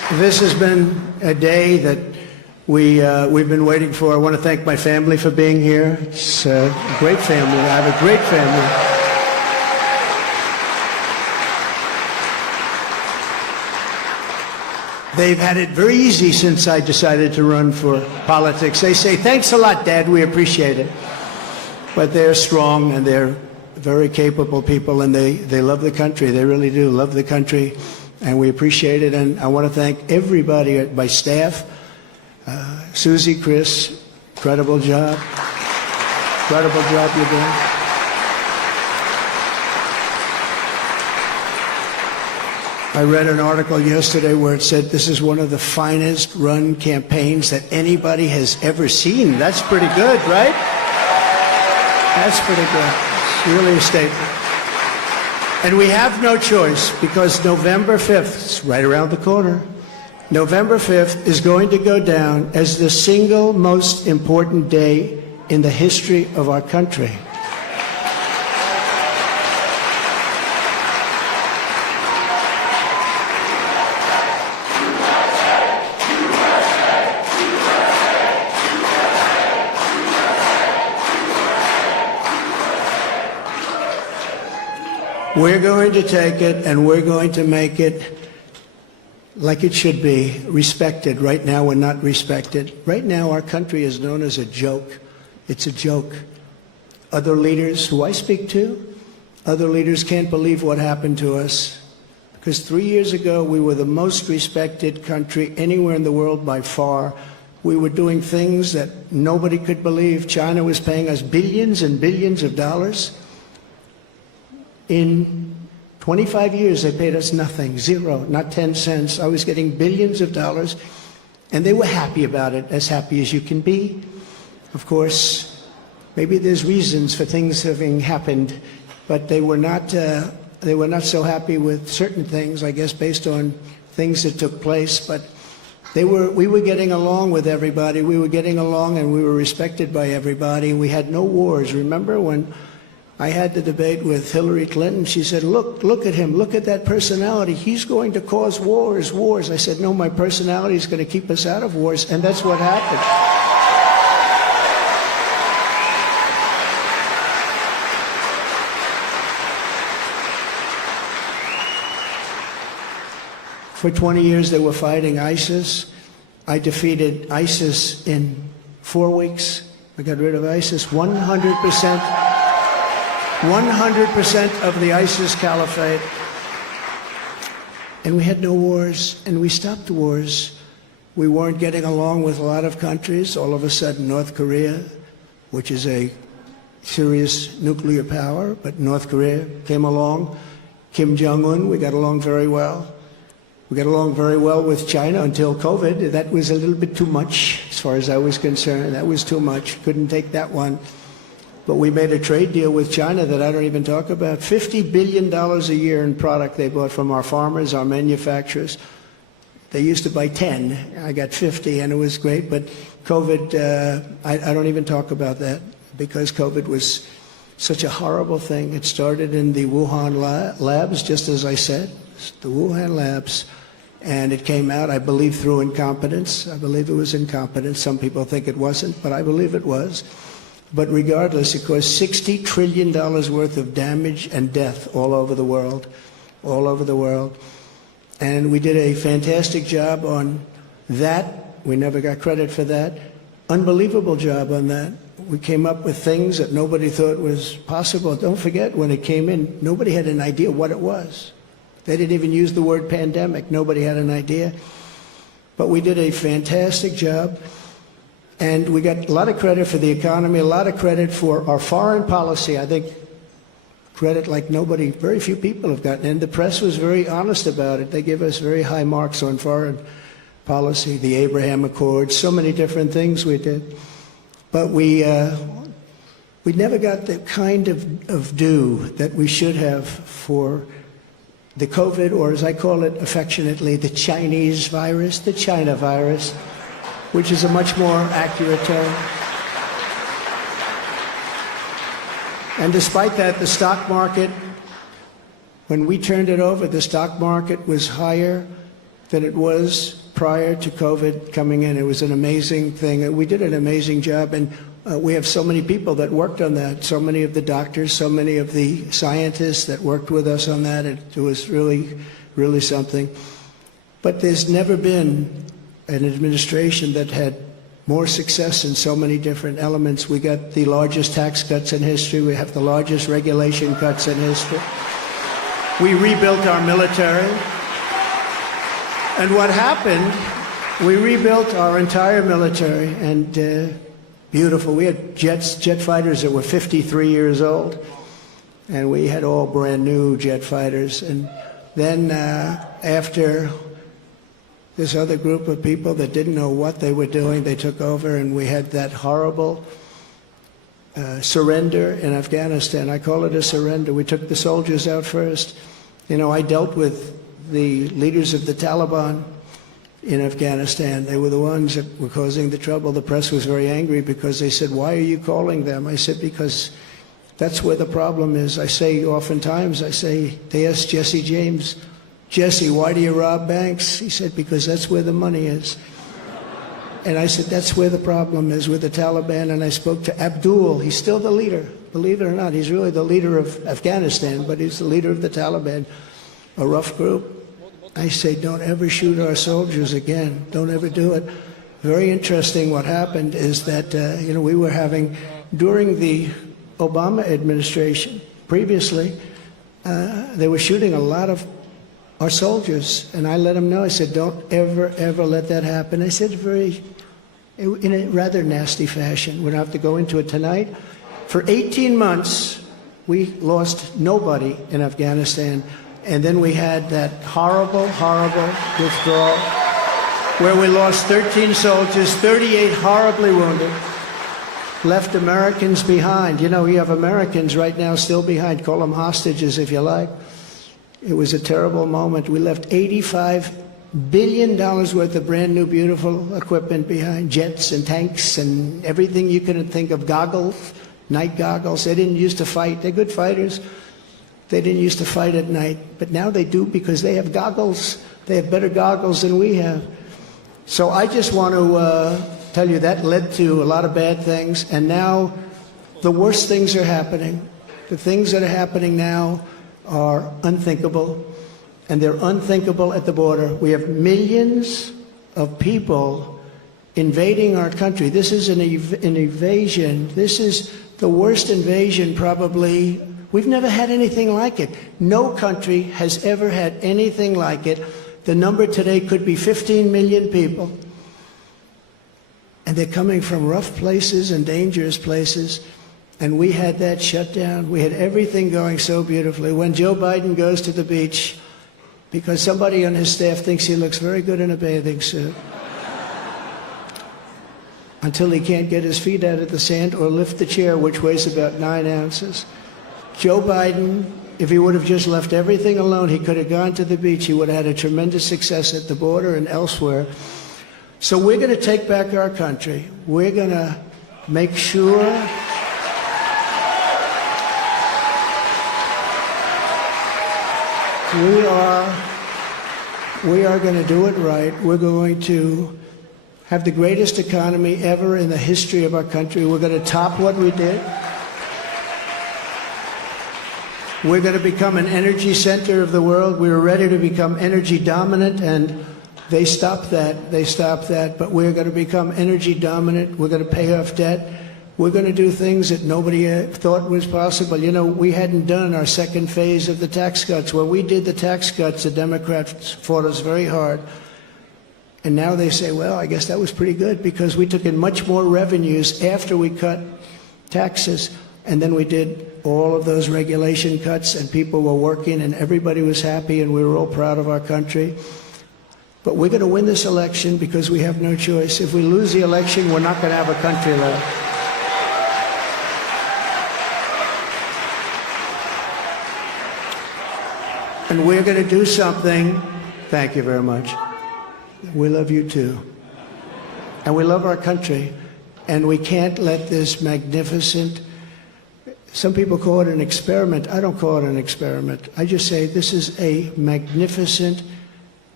This has been a day that we've been waiting for. I want to thank my family for being here. It's a great family. I have a great family. They've had it very easy since I decided to run for politics. They say, thanks a lot, Dad, we appreciate it. But they're strong and they're very capable people, and they love the country. They really do love the country, and we appreciate it. And I want to thank everybody at my staff. Susie, Chris, incredible job. Incredible job you're doing. I read an article yesterday where it said this is one of the finest run campaigns that anybody has ever seen. That's pretty good, right? That's pretty good. It's really a statement. And we have no choice, because November 5th, it's right around the corner, November 5th is going to go down as the single most important day in the history of our country. We're going to take it and we're going to make it like it should be, respected. Right now, we're not respected. Right now, our country is known as a joke. It's a joke. Other leaders who I speak to, other leaders can't believe what happened to us. Because 3 years ago, we were the most respected country anywhere in the world by far. We were doing things that nobody could believe. China was paying us billions and billions of dollars. In 25 years, they paid us nothing, zero, not 10 cents. I was getting billions of dollars, and they were happy about it, as happy as you can be. Of course, maybe there's reasons for things having happened, but they were not so happy with certain things, I guess, based on things that took place. But we were getting along with everybody. We were getting along, and we were respected by everybody. We had no wars. Remember when I had the debate with Hillary Clinton? She said, look at him, look at that personality. He's going to cause wars. I said, no, my personality is going to keep us out of wars, and that's what happened. For 20 years, they were fighting ISIS. I defeated ISIS in 4 weeks. I got rid of ISIS 100%. 100% of the ISIS caliphate. And we had no wars, and we stopped wars. We weren't getting along with a lot of countries. All of a sudden, North Korea, which is a serious nuclear power, but North Korea came along. Kim Jong-un, we got along very well. We got along very well with China until COVID. That was a little bit too much, as far as I was concerned. That was too much. Couldn't take that one. But we made a trade deal with China that I don't even talk about. $50 billion a year in product they bought from our farmers, our manufacturers. They used to buy 10. I got 50, and it was great. But COVID, I don't even talk about that, because COVID was such a horrible thing. It started in the Wuhan labs, just as I said, the Wuhan labs. And it came out, I believe, through incompetence. I believe it was incompetence. Some people think it wasn't, but I believe it was. But regardless, it caused $60 trillion worth of damage and death all over the world, all over the world. And we did a fantastic job on that. We never got credit for that. Unbelievable job on that. We came up with things that nobody thought was possible. Don't forget, when it came in, nobody had an idea what it was. They didn't even use the word pandemic. Nobody had an idea. But we did a fantastic job. And we got a lot of credit for the economy, a lot of credit for our foreign policy. I think credit like nobody, very few people have gotten. And the press was very honest about it. They give us very high marks on foreign policy, the Abraham Accords, so many different things we did. But we never got the kind of due that we should have for the COVID, or as I call it affectionately, the Chinese virus, the China virus, which is a much more accurate term. And despite that, the stock market, when we turned it over, the stock market was higher than it was prior to COVID coming in. It was an amazing thing. We did an amazing job, and we have so many people that worked on that, so many of the doctors, so many of the scientists that worked with us on that. It was really, really something. But there's never been an administration that had more success in so many different elements. We got the largest tax cuts in history. We have the largest regulation cuts in history. We rebuilt our military. And what happened, we rebuilt our entire military, and beautiful. We had jet fighters that were 53 years old, and we had all brand new jet fighters. And then after this other group of people that didn't know what they were doing, they took over, and we had that horrible surrender in Afghanistan. I call it a surrender. We took the soldiers out first. You know, I dealt with the leaders of the Taliban in Afghanistan. They were the ones that were causing the trouble. The press was very angry because they said, "Why are you calling them?" I said, "Because that's where the problem is." I say oftentimes, they asked Jesse James, "Jesse, why do you rob banks?" He said, "Because that's where the money is." And I said, that's where the problem is with the Taliban. And I spoke to Abdul. He's still the leader. Believe it or not, he's really the leader of Afghanistan, but he's the leader of the Taliban, a rough group. I say, don't ever shoot our soldiers again. Don't ever do it. Very interesting what happened is that, we were having, during the Obama administration, previously, they were shooting a lot of our soldiers. And I let them know, I said, don't ever, ever let that happen. I said in a rather nasty fashion. We don't have to go into it tonight. For 18 months, we lost nobody in Afghanistan. And then we had that horrible, horrible withdrawal where we lost 13 soldiers, 38 horribly wounded, left Americans behind. You know, you have Americans right now still behind. Call them hostages if you like. It was a terrible moment. We left $85 billion worth of brand new, beautiful equipment behind, jets and tanks and everything you could think of, goggles, night goggles. They didn't used to fight. They're good fighters. They didn't used to fight at night, but now they do because they have goggles. They have better goggles than we have. So I just want to tell you that led to a lot of bad things, and now the worst things are happening. The things that are happening now are unthinkable, and they're unthinkable at the border. We have millions of people invading our country. This is an invasion. This is the worst invasion probably. We've never had anything like it. No country has ever had anything like it. The number today could be 15 million people. And they're coming from rough places and dangerous places. And we had that shut down. We had everything going so beautifully. When Joe Biden goes to the beach, because somebody on his staff thinks he looks very good in a bathing suit, until he can't get his feet out of the sand or lift the chair, which weighs about 9 ounces. Joe Biden, if he would have just left everything alone, he could have gone to the beach. He would have had a tremendous success at the border and elsewhere. So we're going to take back our country. We're going to make sure we are going to do it right. We're going to have the greatest economy ever in the history of our country. We're going to top what we did. We're going to become an energy center of the world. We were ready to become energy dominant, and they stopped that. They stopped that. But we're going to become energy dominant. We're going to pay off debt. We're going to do things that nobody thought was possible. You know, we hadn't done our second phase of the tax cuts. When we did the tax cuts, the Democrats fought us very hard. And now they say, well, I guess that was pretty good because we took in much more revenues after we cut taxes. And then we did all of those regulation cuts, and people were working, and everybody was happy, and we were all proud of our country. But we're going to win this election because we have no choice. If we lose the election, we're not going to have a country left. And we're going to do something. Thank you very much. We love you too. And we love our country. And we can't let this magnificent, some people call it an experiment. I don't call it an experiment. I just say this is a magnificent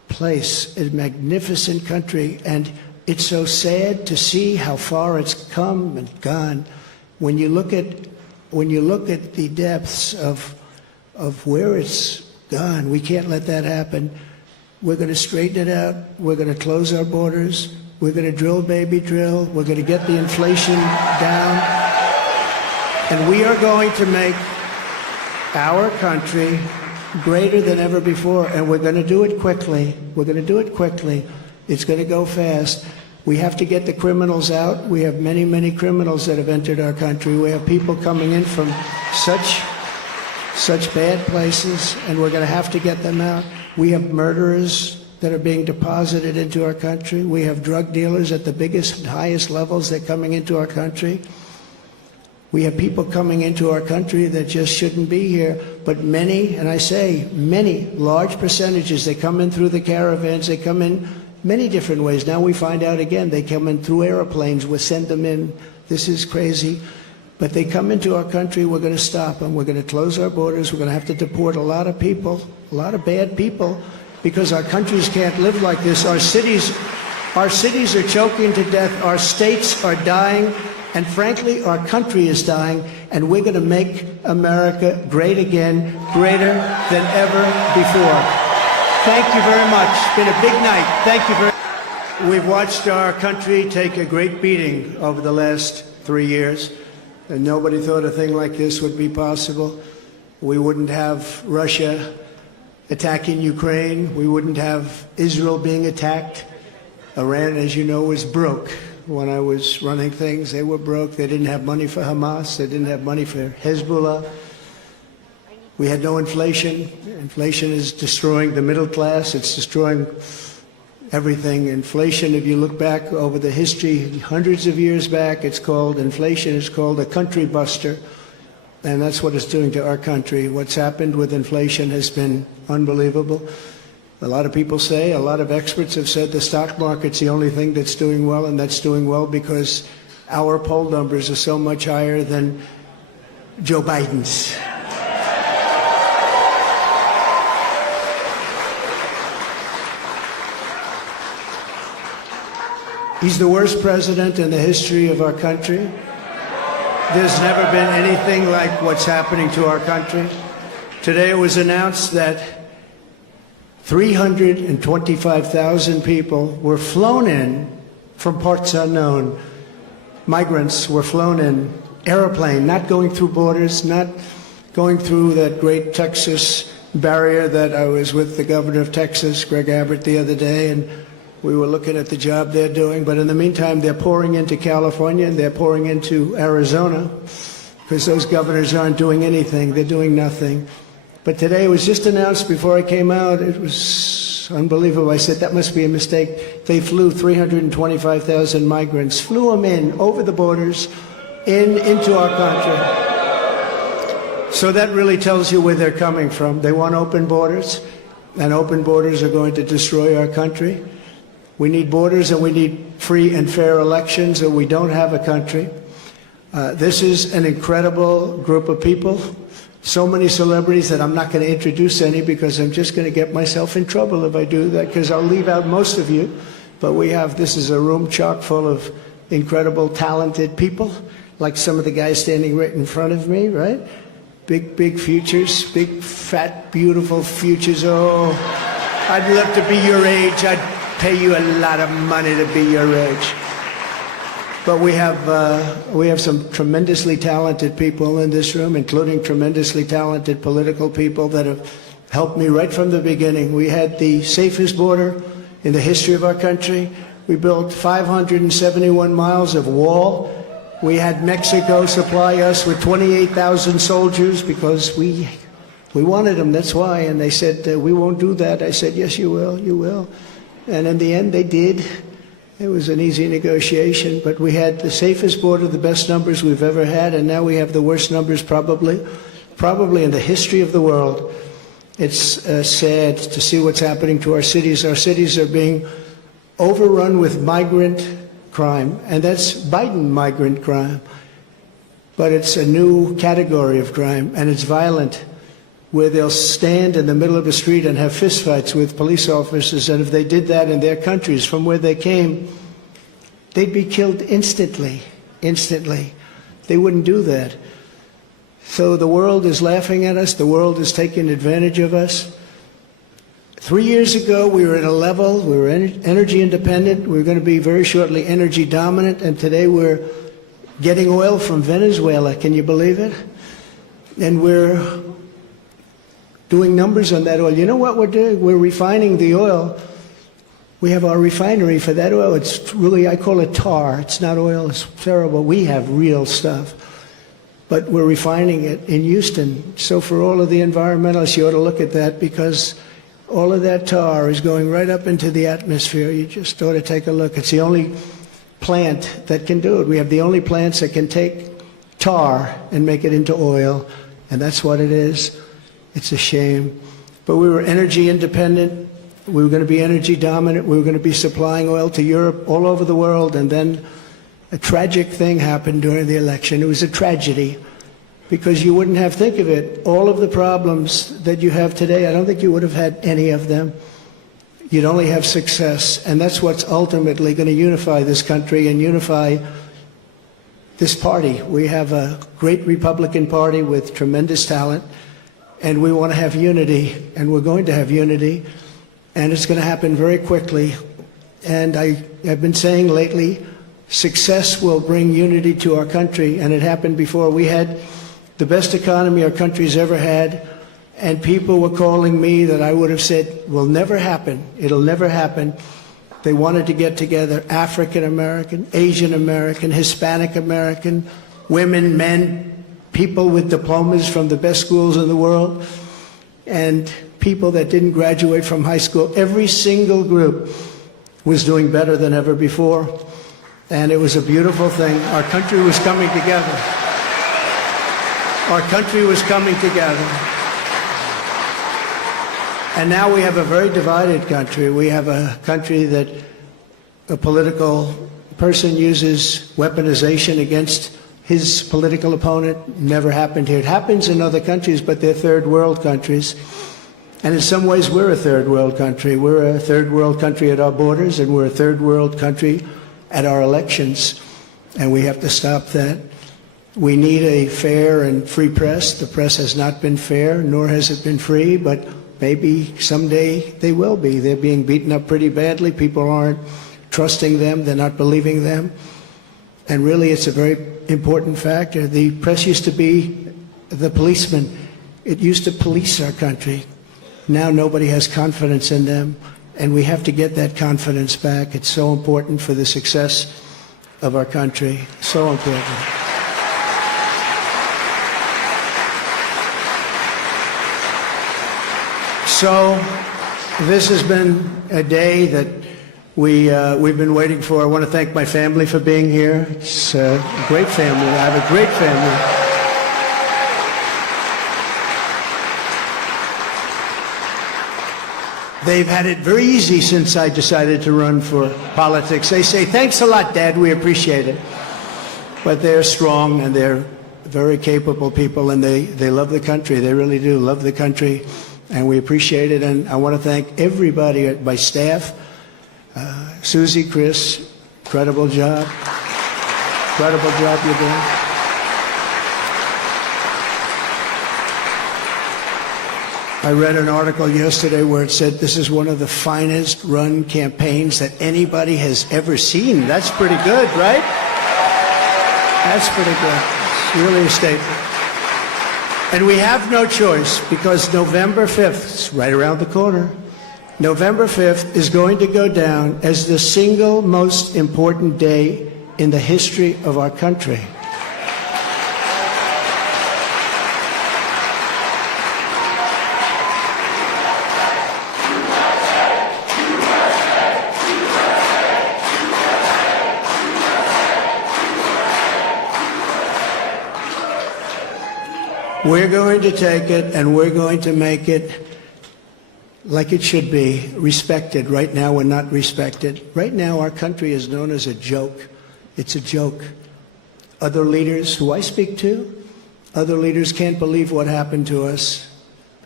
place, a magnificent country, and it's so sad to see how far it's come and gone. When you look at the depths of where it's gone, we can't let that happen. We're going to straighten it out. We're going to close our borders. We're going to drill, baby, drill. We're going to get the inflation down. And we are going to make our country greater than ever before. And we're going to do it quickly. We're going to do it quickly. It's going to go fast. We have to get the criminals out. We have many, many criminals that have entered our country. We have people coming in from such bad places, and we're going to have to get them out. We have murderers that are being deposited into our country. We have drug dealers at the biggest and highest levels. They're coming into our country. We have people coming into our country that just shouldn't be here. But many, and I say many, large percentages, they come in through the caravans. They come in many different ways. Now we find out again, they come in through airplanes. We send them in. This is crazy. But they come into our country, we're going to stop them. We're going to close our borders. We're going to have to deport a lot of people, a lot of bad people, because our countries can't live like this. Our cities are choking to death. Our states are dying. And frankly, our country is dying. And we're going to make America great again, greater than ever before. Thank you very much. It's been a big night. Thank you very much. We've watched our country take a great beating over the last 3 years. And nobody thought a thing like this would be possible. We wouldn't have Russia attacking Ukraine. We wouldn't have Israel being attacked. Iran, as you know, was broke. When I was running things, they were broke. They didn't have money for Hamas. They didn't have money for Hezbollah. We had no inflation. Inflation is destroying the middle class. It's destroying everything. Inflation, if you look back over the history, hundreds of years back, inflation is called a country buster. And that's what it's doing to our country. What's happened with inflation has been unbelievable. A lot of people say, a lot of experts have said the stock market's the only thing that's doing well, and that's doing well because our poll numbers are so much higher than Joe Biden's. He's the worst president in the history of our country. There's never been anything like what's happening to our country. Today it was announced that 325,000 people were flown in from parts unknown. Migrants were flown in, airplane, not going through borders, not going through that great Texas barrier that I was with the governor of Texas, Greg Abbott, the other day, and we were looking at the job they're doing. But in the meantime, they're pouring into California and they're pouring into Arizona because those governors aren't doing anything. They're doing nothing. But today it was just announced before I came out. It was unbelievable. I said, that must be a mistake. They flew 325,000 migrants, flew them in over the borders into our country. So that really tells you where they're coming from. They want open borders, and open borders are going to destroy our country. We need borders and we need free and fair elections, or we don't have a country. This is an incredible group of people. So many celebrities that I'm not going to introduce any because I'm just going to get myself in trouble if I do that, because I'll leave out most of you. But this is a room chock full of incredible, talented people, like some of the guys standing right in front of me, right? Big, big futures, big, fat, beautiful futures. Oh, I'd love to be your age. I'd pay you a lot of money to be your age. But we have some tremendously talented people in this room, including tremendously talented political people that have helped me right from the beginning. We had the safest border in the history of our country. We built 571 miles of wall. We had Mexico supply us with 28,000 soldiers because we wanted them, that's why. And they said, we won't do that. I said, yes, you will, you will. And in the end, they did. It was an easy negotiation, but we had the safest border, the best numbers we've ever had, and now we have the worst numbers probably in the history of the world. It's sad to see what's happening to our cities. Our cities are being overrun with migrant crime, and that's Biden migrant crime. But it's a new category of crime, and it's violent. where they'll stand in the middle of a street and have fistfights with police officers, and if they did that in their countries from where they came, they'd be killed instantly, instantly. They wouldn't do that. So the world is laughing at us. The world is taking advantage of us. 3 years ago, we were at a level, we were energy independent. We were going to be very shortly energy dominant, and today we're getting oil from Venezuela. Can you believe it? And we're doing numbers on that oil. You know what we're doing? We're refining the oil. We have our refinery for that oil. It's really, I call it tar. It's not oil. It's terrible. We have real stuff. But we're refining it in Houston. So for all of the environmentalists, you ought to look at that, because all of that tar is going right up into the atmosphere. You just ought to take a look. It's the only plant that can do it. We have the only plants that can take tar and make it into oil, and that's what it is. It's a shame. But we were energy independent. We were going to be energy dominant. We were going to be supplying oil to Europe, all over the world, and then a tragic thing happened during the election. It was a tragedy, because you wouldn't have, think of it, all of the problems that you have today, I don't think you would have had any of them. You'd only have success, and that's what's ultimately going to unify this country and unify this party. We have a great Republican Party with tremendous talent, and we want to have unity, and we're going to have unity, and it's going to happen very quickly. And I've been saying lately, success will bring unity to our country, and it happened before. We had the best economy our country's ever had, and people were calling me that I would have said will never happen. It'll never happen. They wanted to get together, African American, Asian American, Hispanic American, women, men, people with diplomas from the best schools in the world, and people that didn't graduate from high school. Every single group was doing better than ever before, and it was a beautiful thing. Our country was coming together. Our country was coming together. And now we have a very divided country. We have a country that a political person uses weaponization against his political opponent. Never happened here. It happens in other countries, but they're third world countries. And in some ways, we're a third world country. We're a third world country at our borders, and we're a third world country at our elections. And we have to stop that. We need a fair and free press. The press has not been fair, nor has it been free, but maybe someday they will be. They're being beaten up pretty badly. People aren't trusting them. They're not believing them. And really, it's a very important factor. The press used to be the policeman. It used to police our country. Now nobody has confidence in them, and we have to get that confidence back. It's so important for the success of our country. So important. So this has been a day that we've been waiting for. I want to thank my family for being here. It's a great family. I have a great family. They've had it very easy since I decided to run for politics. They say, "Thanks a lot, Dad. We appreciate it." But they're strong, and they're very capable people, and they love the country. They really do love the country, and we appreciate it. And I want to thank everybody at my staff. Susie, Chris, incredible job. Incredible job you're doing. I read an article yesterday where it said this is one of the finest run campaigns that anybody has ever seen. That's pretty good, right? That's pretty good. It's really a statement. And we have no choice, because November 5th, it's right around the corner, November 5th is going to go down as the single most important day in the history of our country. We're going to take it, and we're going to make it like it should be, respected. Right now, we're not respected. Right now, our country is known as a joke. It's a joke. Other leaders who I speak to, other leaders can't believe what happened to us.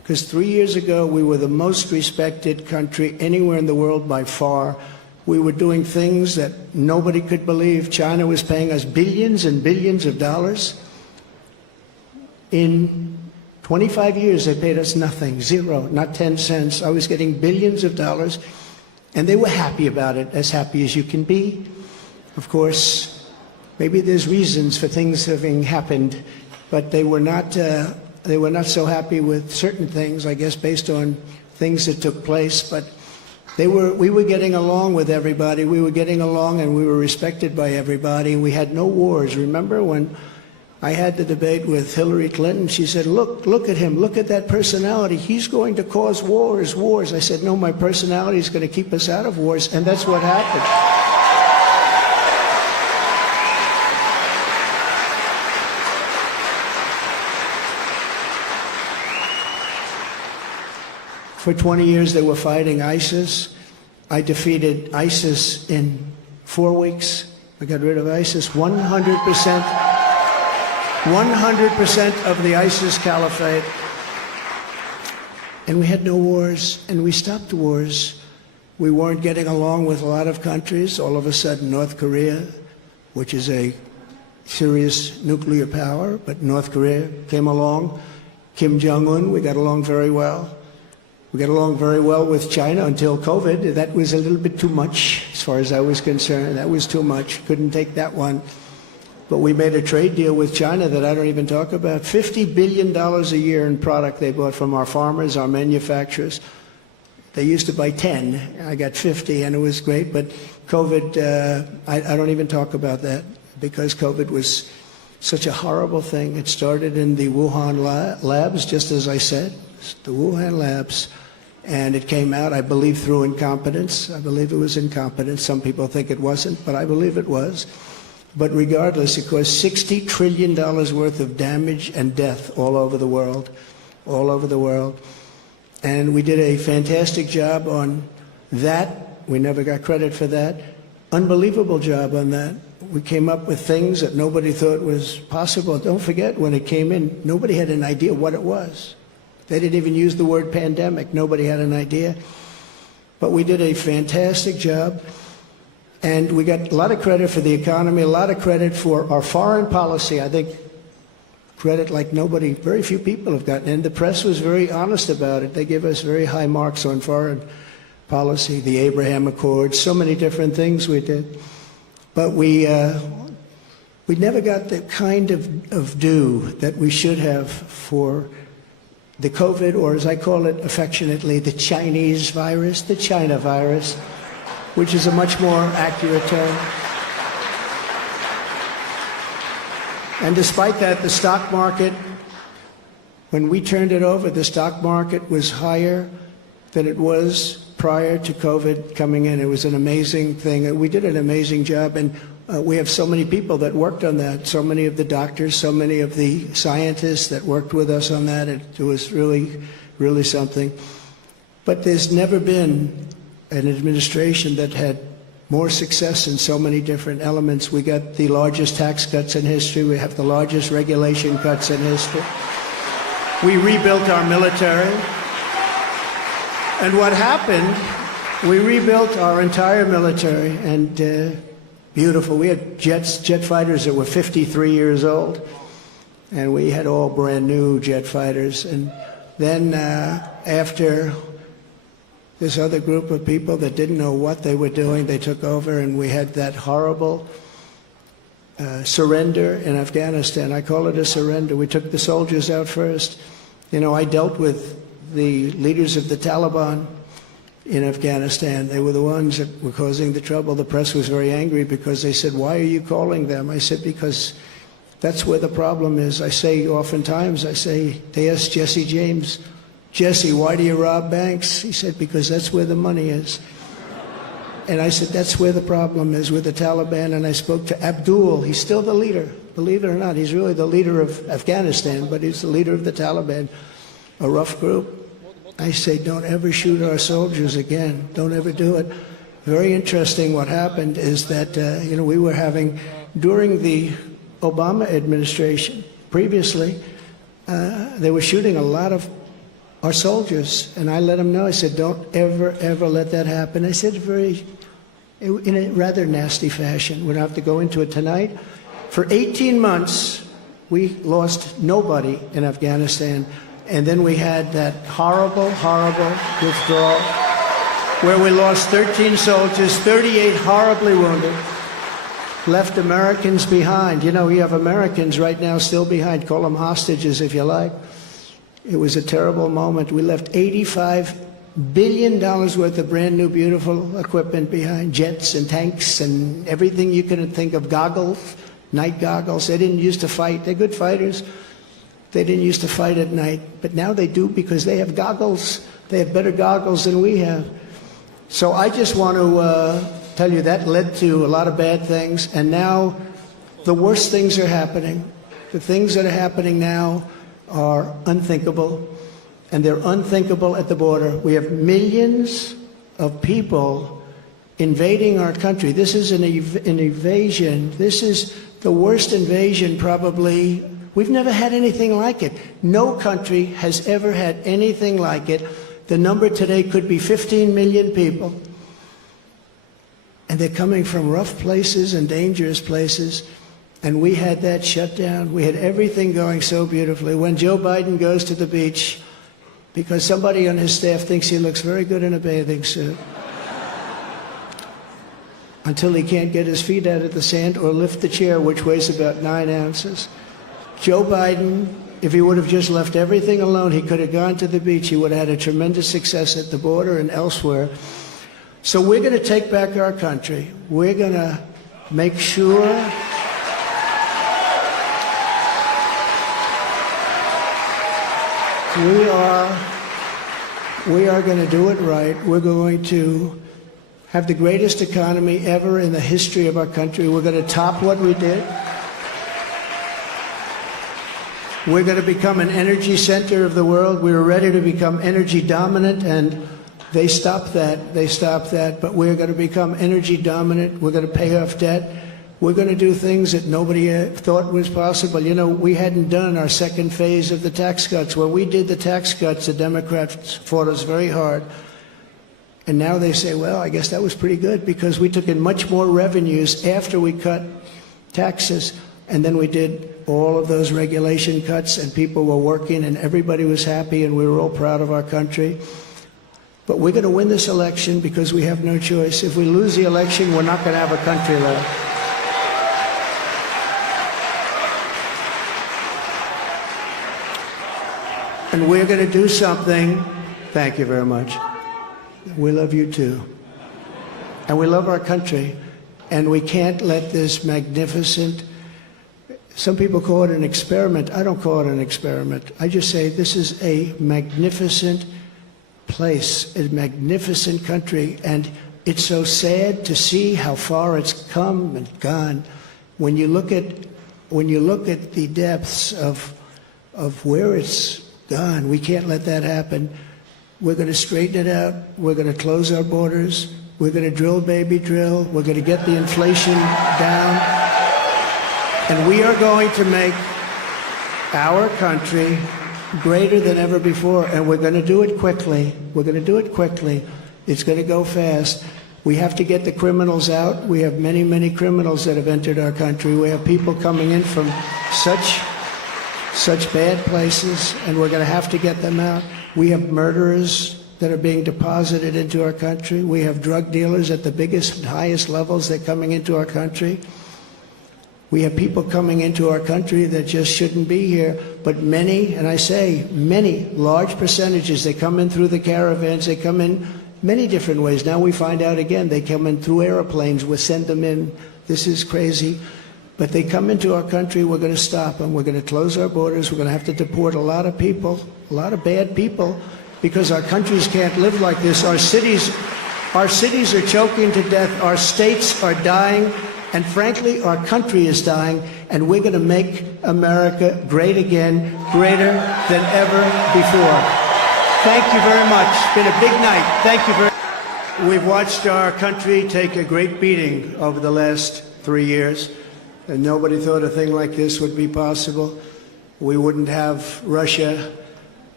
Because 3 years ago, we were the most respected country anywhere in the world by far. We were doing things that nobody could believe. China was paying us billions and billions of dollars. In 25 years, they paid us nothing, zero, not 10 cents. I was getting billions of dollars, and they were happy about it, as happy as you can be. Of course, maybe there's reasons for things having happened, but they were not so happy with certain things, I guess, based on things that took place. But we were getting along with everybody. We were getting along, and we were respected by everybody. We had no wars. Remember when I had the debate with Hillary Clinton? She said, look at him. Look at that personality. He's going to cause wars. I said, no, my personality is going to keep us out of wars. And that's what happened. For 20 years, they were fighting ISIS. I defeated ISIS in 4 weeks. I got rid of ISIS 100%. 100% of the ISIS caliphate. And we had no wars, and we stopped wars. We weren't getting along with a lot of countries. All of a sudden, North Korea, which is a serious nuclear power, but North Korea came along. Kim Jong-un, we got along very well. We got along very well with China until COVID. That was a little bit too much, as far as I was concerned. That was too much. Couldn't take that one. But we made a trade deal with China that I don't even talk about. $50 billion a year in product they bought from our farmers, our manufacturers. They used to buy 10. I got 50, and it was great. But COVID, I don't even talk about that, because COVID was such a horrible thing. It started in the Wuhan labs, just as I said, the Wuhan labs. And it came out, I believe, through incompetence. I believe it was incompetence. Some people think it wasn't, but I believe it was. But regardless, it caused $60 trillion worth of damage and death all over the world, all over the world. And we did a fantastic job on that. We never got credit for that. Unbelievable job on that. We came up with things that nobody thought was possible. Don't forget, when it came in, nobody had an idea what it was. They didn't even use the word pandemic. Nobody had an idea. But we did a fantastic job. And we got a lot of credit for the economy, a lot of credit for our foreign policy. I think credit like nobody, very few people have gotten. And the press was very honest about it. They gave us very high marks on foreign policy, the Abraham Accords, so many different things we did. But we never got the kind of due that we should have for the COVID, or as I call it affectionately, the Chinese virus, the China virus, which is a much more accurate term. And despite that, the stock market, when we turned it over, the stock market was higher than it was prior to COVID coming in. It was an amazing thing. We did an amazing job, and we have so many people that worked on that, so many of the doctors, so many of the scientists that worked with us on that. It was really, really something. But there's never been an administration that had more success in so many different elements. We got the largest tax cuts in history. We have the largest regulation cuts in history. We rebuilt our military. And what happened, we rebuilt our entire military, and beautiful. We had jet fighters that were 53 years old, and we had all brand new jet fighters. And then after this other group of people that didn't know what they were doing, they took over, and we had that horrible surrender in Afghanistan. I call it a surrender. We took the soldiers out first. You know, I dealt with the leaders of the Taliban in Afghanistan. They were the ones that were causing the trouble. The press was very angry because they said, why are you calling them? I said, because that's where the problem is. I say oftentimes, they asked Jesse James, Jesse, why do you rob banks? He said, because that's where the money is. And I said, that's where the problem is, with the Taliban. And I spoke to Abdul. He's still the leader. Believe it or not, he's really the leader of Afghanistan, but he's the leader of the Taliban, a rough group. I say, don't ever shoot our soldiers again. Don't ever do it. Very interesting what happened is that, we were having, during the Obama administration, previously, they were shooting a lot of our soldiers. And I let them know, I said, don't ever, ever let that happen. I said in a rather nasty fashion. We don't have to go into it tonight. For 18 months, we lost nobody in Afghanistan. And then we had that horrible, horrible withdrawal where we lost 13 soldiers, 38 horribly wounded, left Americans behind. You know, we have Americans right now still behind. Call them hostages if you like. It was a terrible moment. We left $85 billion worth of brand new, beautiful equipment behind, jets and tanks and everything you can think of, goggles, night goggles. They didn't used to fight. They're good fighters. They didn't used to fight at night, but now they do because they have goggles. They have better goggles than we have. So I just want to tell you that led to a lot of bad things, and now the worst things are happening. The things that are happening now are unthinkable, and they're unthinkable at the border. We have millions of people invading our country. This is an invasion. This is the worst invasion probably. We've never had anything like it. No country has ever had anything like it. The number today could be 15 million people. And they're coming from rough places and dangerous places. And we had that shut down. We had everything going so beautifully. When Joe Biden goes to the beach, because somebody on his staff thinks he looks very good in a bathing suit, until he can't get his feet out of the sand or lift the chair, which weighs about 9 ounces. Joe Biden, if he would have just left everything alone, he could have gone to the beach. He would have had a tremendous success at the border and elsewhere. So we're going to take back our country. We're going to make sure we are going to do it right. We're going to have the greatest economy ever in the history of our country. We're going to top what we did. We're going to become an energy center of the world. We were ready to become energy dominant, and they stopped that. They stopped that. But we're going to become energy dominant. We're going to pay off debt. We're going to do things that nobody thought was possible. You know, we hadn't done our second phase of the tax cuts. When we did the tax cuts, the Democrats fought us very hard. And now they say, well, I guess that was pretty good because we took in much more revenues after we cut taxes. And then we did all of those regulation cuts, and people were working, and everybody was happy, and we were all proud of our country. But we're going to win this election because we have no choice. If we lose the election, we're not going to have a country left. And we're going to do something. Thank you very much. We love you too. And we love our country. And we can't let this magnificent, some people call it an experiment. I don't call it an experiment. I just say this is a magnificent place, a magnificent country. And it's so sad to see how far it's come and gone. When you look at the depths of where it's gone, we can't let that happen. We're going to straighten it out. We're going to close our borders. We're going to drill, baby, drill. We're going to get the inflation down. And we are going to make our country greater than ever before. And we're going to do it quickly. We're going to do it quickly. It's going to go fast. We have to get the criminals out. We have many, many criminals that have entered our country. We have people coming in from such bad places, and we're going to have to get them out. We have murderers that are being deposited into our country. We have drug dealers at the biggest and highest levels that are coming into our country. We have people coming into our country that just shouldn't be here, but many, and I say many, large percentages, they come in through the caravans, they come in many different ways. Now we find out again, they come in through airplanes, we send them in. This is crazy. But they come into our country, we're going to stop them. We're going to close our borders. We're going to have to deport a lot of people, a lot of bad people, because our countries can't live like this. Our cities are choking to death. Our states are dying. And frankly, our country is dying. And we're going to make America great again, greater than ever before. Thank you very much. It's been a big night. Thank you very much. We've watched our country take a great beating over the last 3 years. And nobody thought a thing like this would be possible. We wouldn't have Russia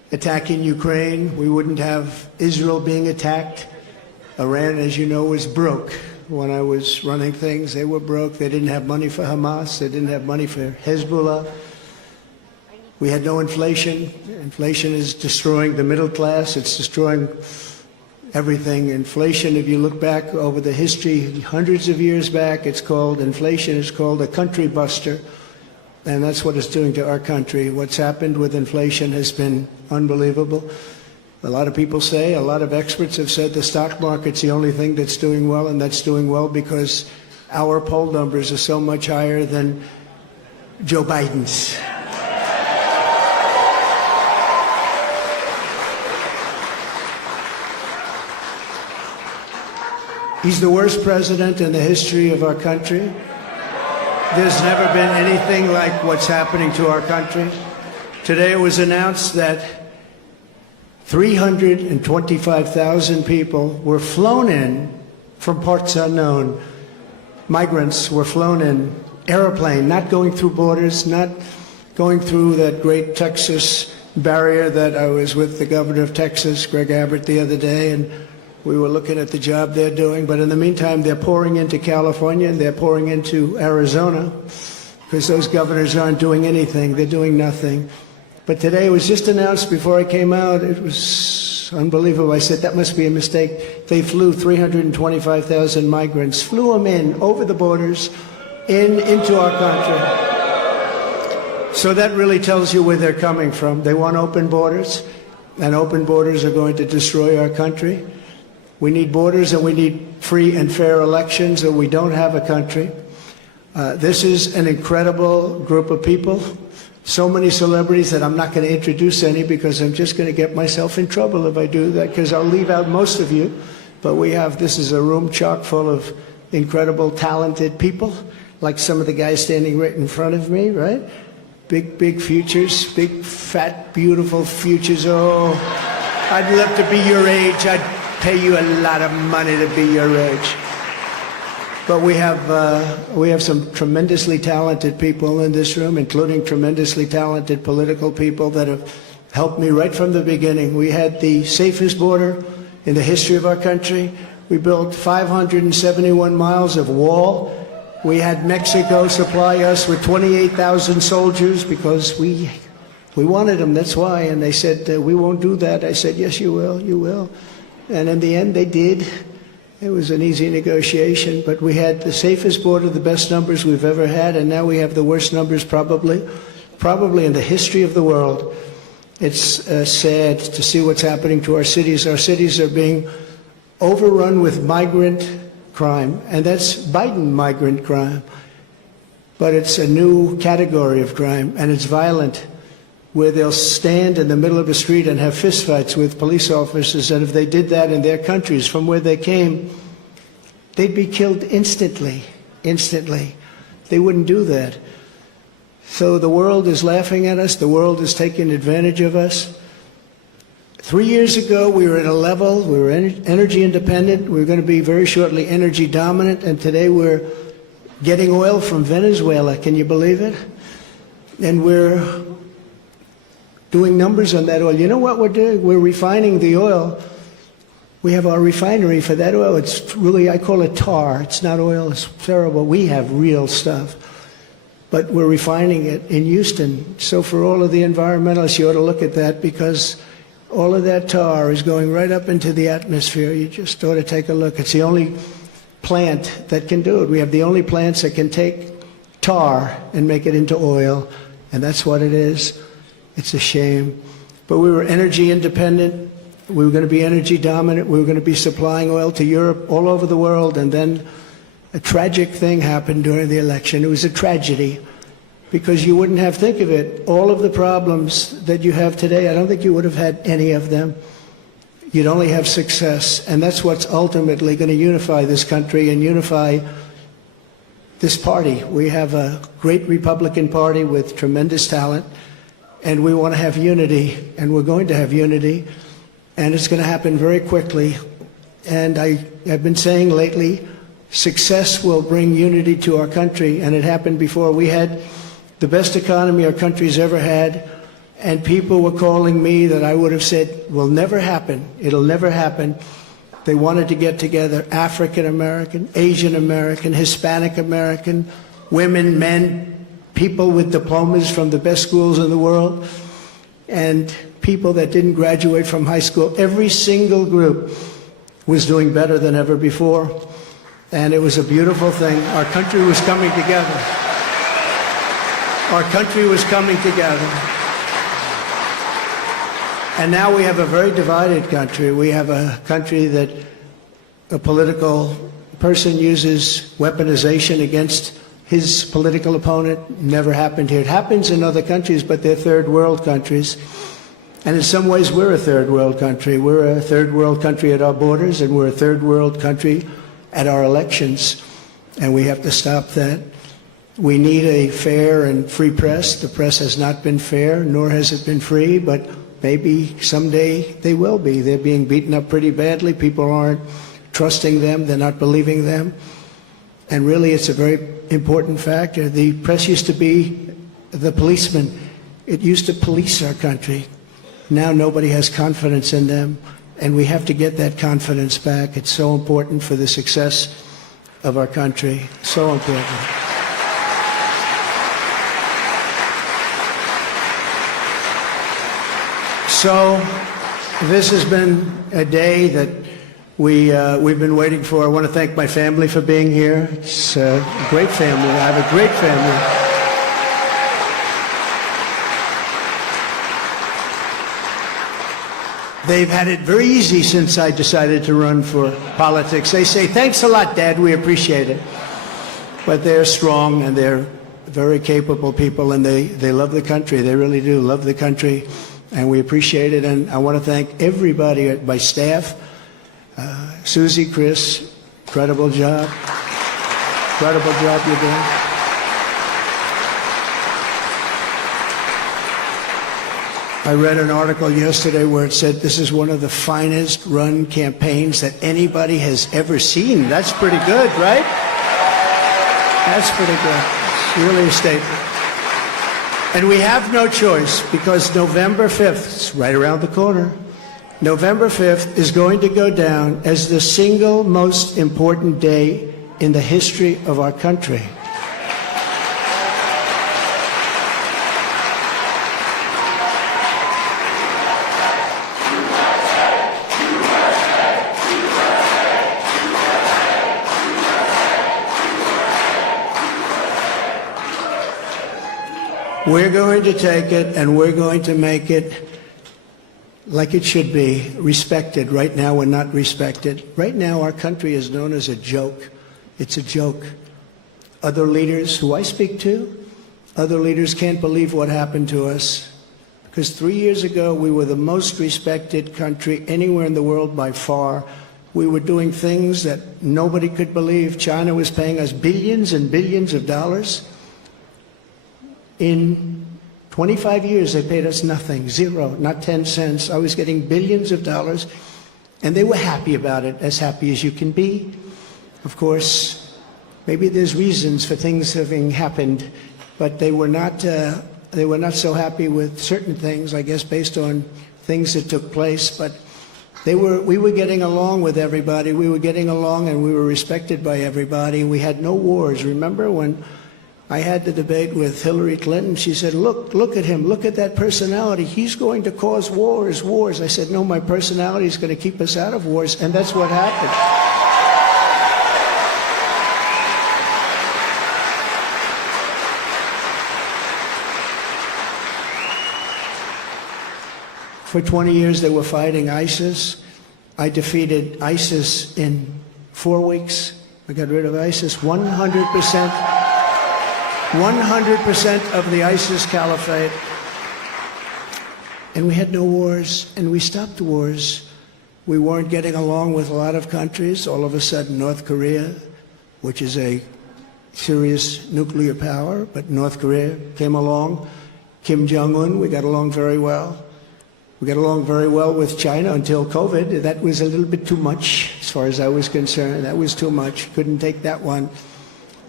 attacking Ukraine. We wouldn't have Israel being attacked. Iran, as you know, was broke. When I was running things, they were broke. They didn't have money for Hamas. They didn't have money for Hezbollah. We had no inflation. Inflation is destroying the middle class. It's destroying everything. Inflation, if you look back over the history, hundreds of years back, inflation is called a country buster. And that's what it's doing to our country. What's happened with inflation has been unbelievable. A lot of people say, a lot of experts have said the stock market's the only thing that's doing well, and that's doing well because our poll numbers are so much higher than Joe Biden's. He's the worst president in the history of our country. There's never been anything like what's happening to our country. Today it was announced that 325,000 people were flown in from parts unknown. Migrants were flown in, airplane, not going through borders, not going through that great Texas barrier that I was with the governor of Texas, Greg Abbott, the other day, and we were looking at the job they're doing. But in the meantime, they're pouring into California and they're pouring into Arizona because those governors aren't doing anything. They're doing nothing. But today it was just announced before I came out. It was unbelievable. I said, that must be a mistake. They flew 325,000 migrants, flew them in over the borders into our country. So that really tells you where they're coming from. They want open borders, and open borders are going to destroy our country. We need borders and we need free and fair elections, or we don't have a country. This is an incredible group of people. So many celebrities that I'm not going to introduce any because I'm just going to get myself in trouble if I do that, because I'll leave out most of you. But this is a room chock full of incredible, talented people, like some of the guys standing right in front of me, right? Big, big futures, big, fat, beautiful futures. Oh, I'd love to be your age. I'd pay you a lot of money to be your age. But we have some tremendously talented people in this room, including tremendously talented political people that have helped me right from the beginning. We had the safest border in the history of our country. We built 571 miles of wall. We had Mexico supply us with 28,000 soldiers because we wanted them, that's why. And they said, we won't do that. I said, yes, you will, you will. And in the end, they did. It was an easy negotiation, but we had the safest border, the best numbers we've ever had, and now we have the worst numbers probably in the history of the world. It's sad to see what's happening to our cities. Our cities are being overrun with migrant crime, and that's Biden migrant crime. But it's a new category of crime, and it's violent, where they'll stand in the middle of the street and have fistfights with police officers, and if they did that in their countries from where they came, they'd be killed instantly. They wouldn't do that. So the world is laughing at us. The world is taking advantage of us. 3 years ago, we were at a level, we were energy independent. We were going to be very shortly energy dominant, and today we're getting oil from Venezuela. Can you believe it? And we're doing numbers on that oil. You know what we're doing? We're refining the oil. We have our refinery for that oil. It's really, I call it tar. It's not oil. It's terrible. We have real stuff. But we're refining it in Houston. So for all of the environmentalists, you ought to look at that, because all of that tar is going right up into the atmosphere. You just ought to take a look. It's the only plant that can do it. We have the only plants that can take tar and make it into oil, and that's what it is. It's a shame. But we were energy independent. We were going to be energy dominant. We were going to be supplying oil to Europe, all over the world. And then a tragic thing happened during the election. It was a tragedy, because you wouldn't have, think of it, all of the problems that you have today, I don't think you would have had any of them. You'd only have success. And that's what's ultimately going to unify this country and unify this party. We have a great Republican Party with tremendous talent. And we want to have unity, and we're going to have unity, and it's going to happen very quickly. And I've been saying lately, success will bring unity to our country, and it happened before. We had the best economy our country's ever had. And people were calling me that I would have said, will never happen. It'll never happen. They wanted to get together, African American, Asian American, Hispanic American, women, men, people with diplomas from the best schools in the world, and people that didn't graduate from high school. Every single group was doing better than ever before. And it was a beautiful thing. Our country was coming together. Our country was coming together. And now we have a very divided country. We have a country that a political person uses weaponization against his political opponent. Never happened here. It happens in other countries, but they're third world countries. And in some ways, we're a third world country. We're a third world country at our borders, and we're a third world country at our elections. And we have to stop that. We need a fair and free press. The press has not been fair, nor has it been free, but maybe someday they will be. They're being beaten up pretty badly. People aren't trusting them. They're not believing them. And really, it's a very important factor. The press used to be the policeman. It used to police our country. Now nobody has confidence in them, and we have to get that confidence back. It's so important for the success of our country. So important. So this has been a day that we've been waiting for. I want to thank my family for being here. It's a great family. I have a great family. They've had it very easy since I decided to run for politics. They say, thanks a lot, Dad, we appreciate it. But they're strong, and they're very capable people, and they love the country. They really do love the country, and we appreciate it. And I want to thank everybody at my staff. Susie, Chris, incredible job. Incredible job you're doing. I read an article yesterday where it said this is one of the finest run campaigns that anybody has ever seen. That's pretty good, right? That's pretty good. It's really a statement. And we have no choice, because November 5th, it's right around the corner, November 5th is going to go down as the single most important day in the history of our country. We're going to take it, and we're going to make it like it should be, respected. Right now, we're not respected. Right now, our country is known as a joke. It's a joke. Other leaders who I speak to, other leaders can't believe what happened to us. Because 3 years ago, we were the most respected country anywhere in the world by far. We were doing things that nobody could believe. China was paying us billions and billions of dollars. In 25 years, they paid us nothing, zero, not 10 cents. I was getting billions of dollars, and they were happy about it, as happy as you can be. Of course, maybe there's reasons for things having happened, but they were not so happy with certain things, I guess, based on things that took place. But we were getting along with everybody. We were getting along, and we were respected by everybody. We had no wars. Remember when I had the debate with Hillary Clinton? She said, look at him, look at that personality. He's going to cause wars. I said, no, my personality is going to keep us out of wars, and that's what happened. For 20 years, they were fighting ISIS. I defeated ISIS in 4 weeks. I got rid of ISIS 100%. 100% of the ISIS caliphate. And we had no wars, and we stopped wars. We weren't getting along with a lot of countries. All of a sudden, North Korea, which is a serious nuclear power, but North Korea came along. Kim Jong-un, we got along very well. We got along very well with China until COVID. That was a little bit too much, as far as I was concerned. That was too much. Couldn't take that one.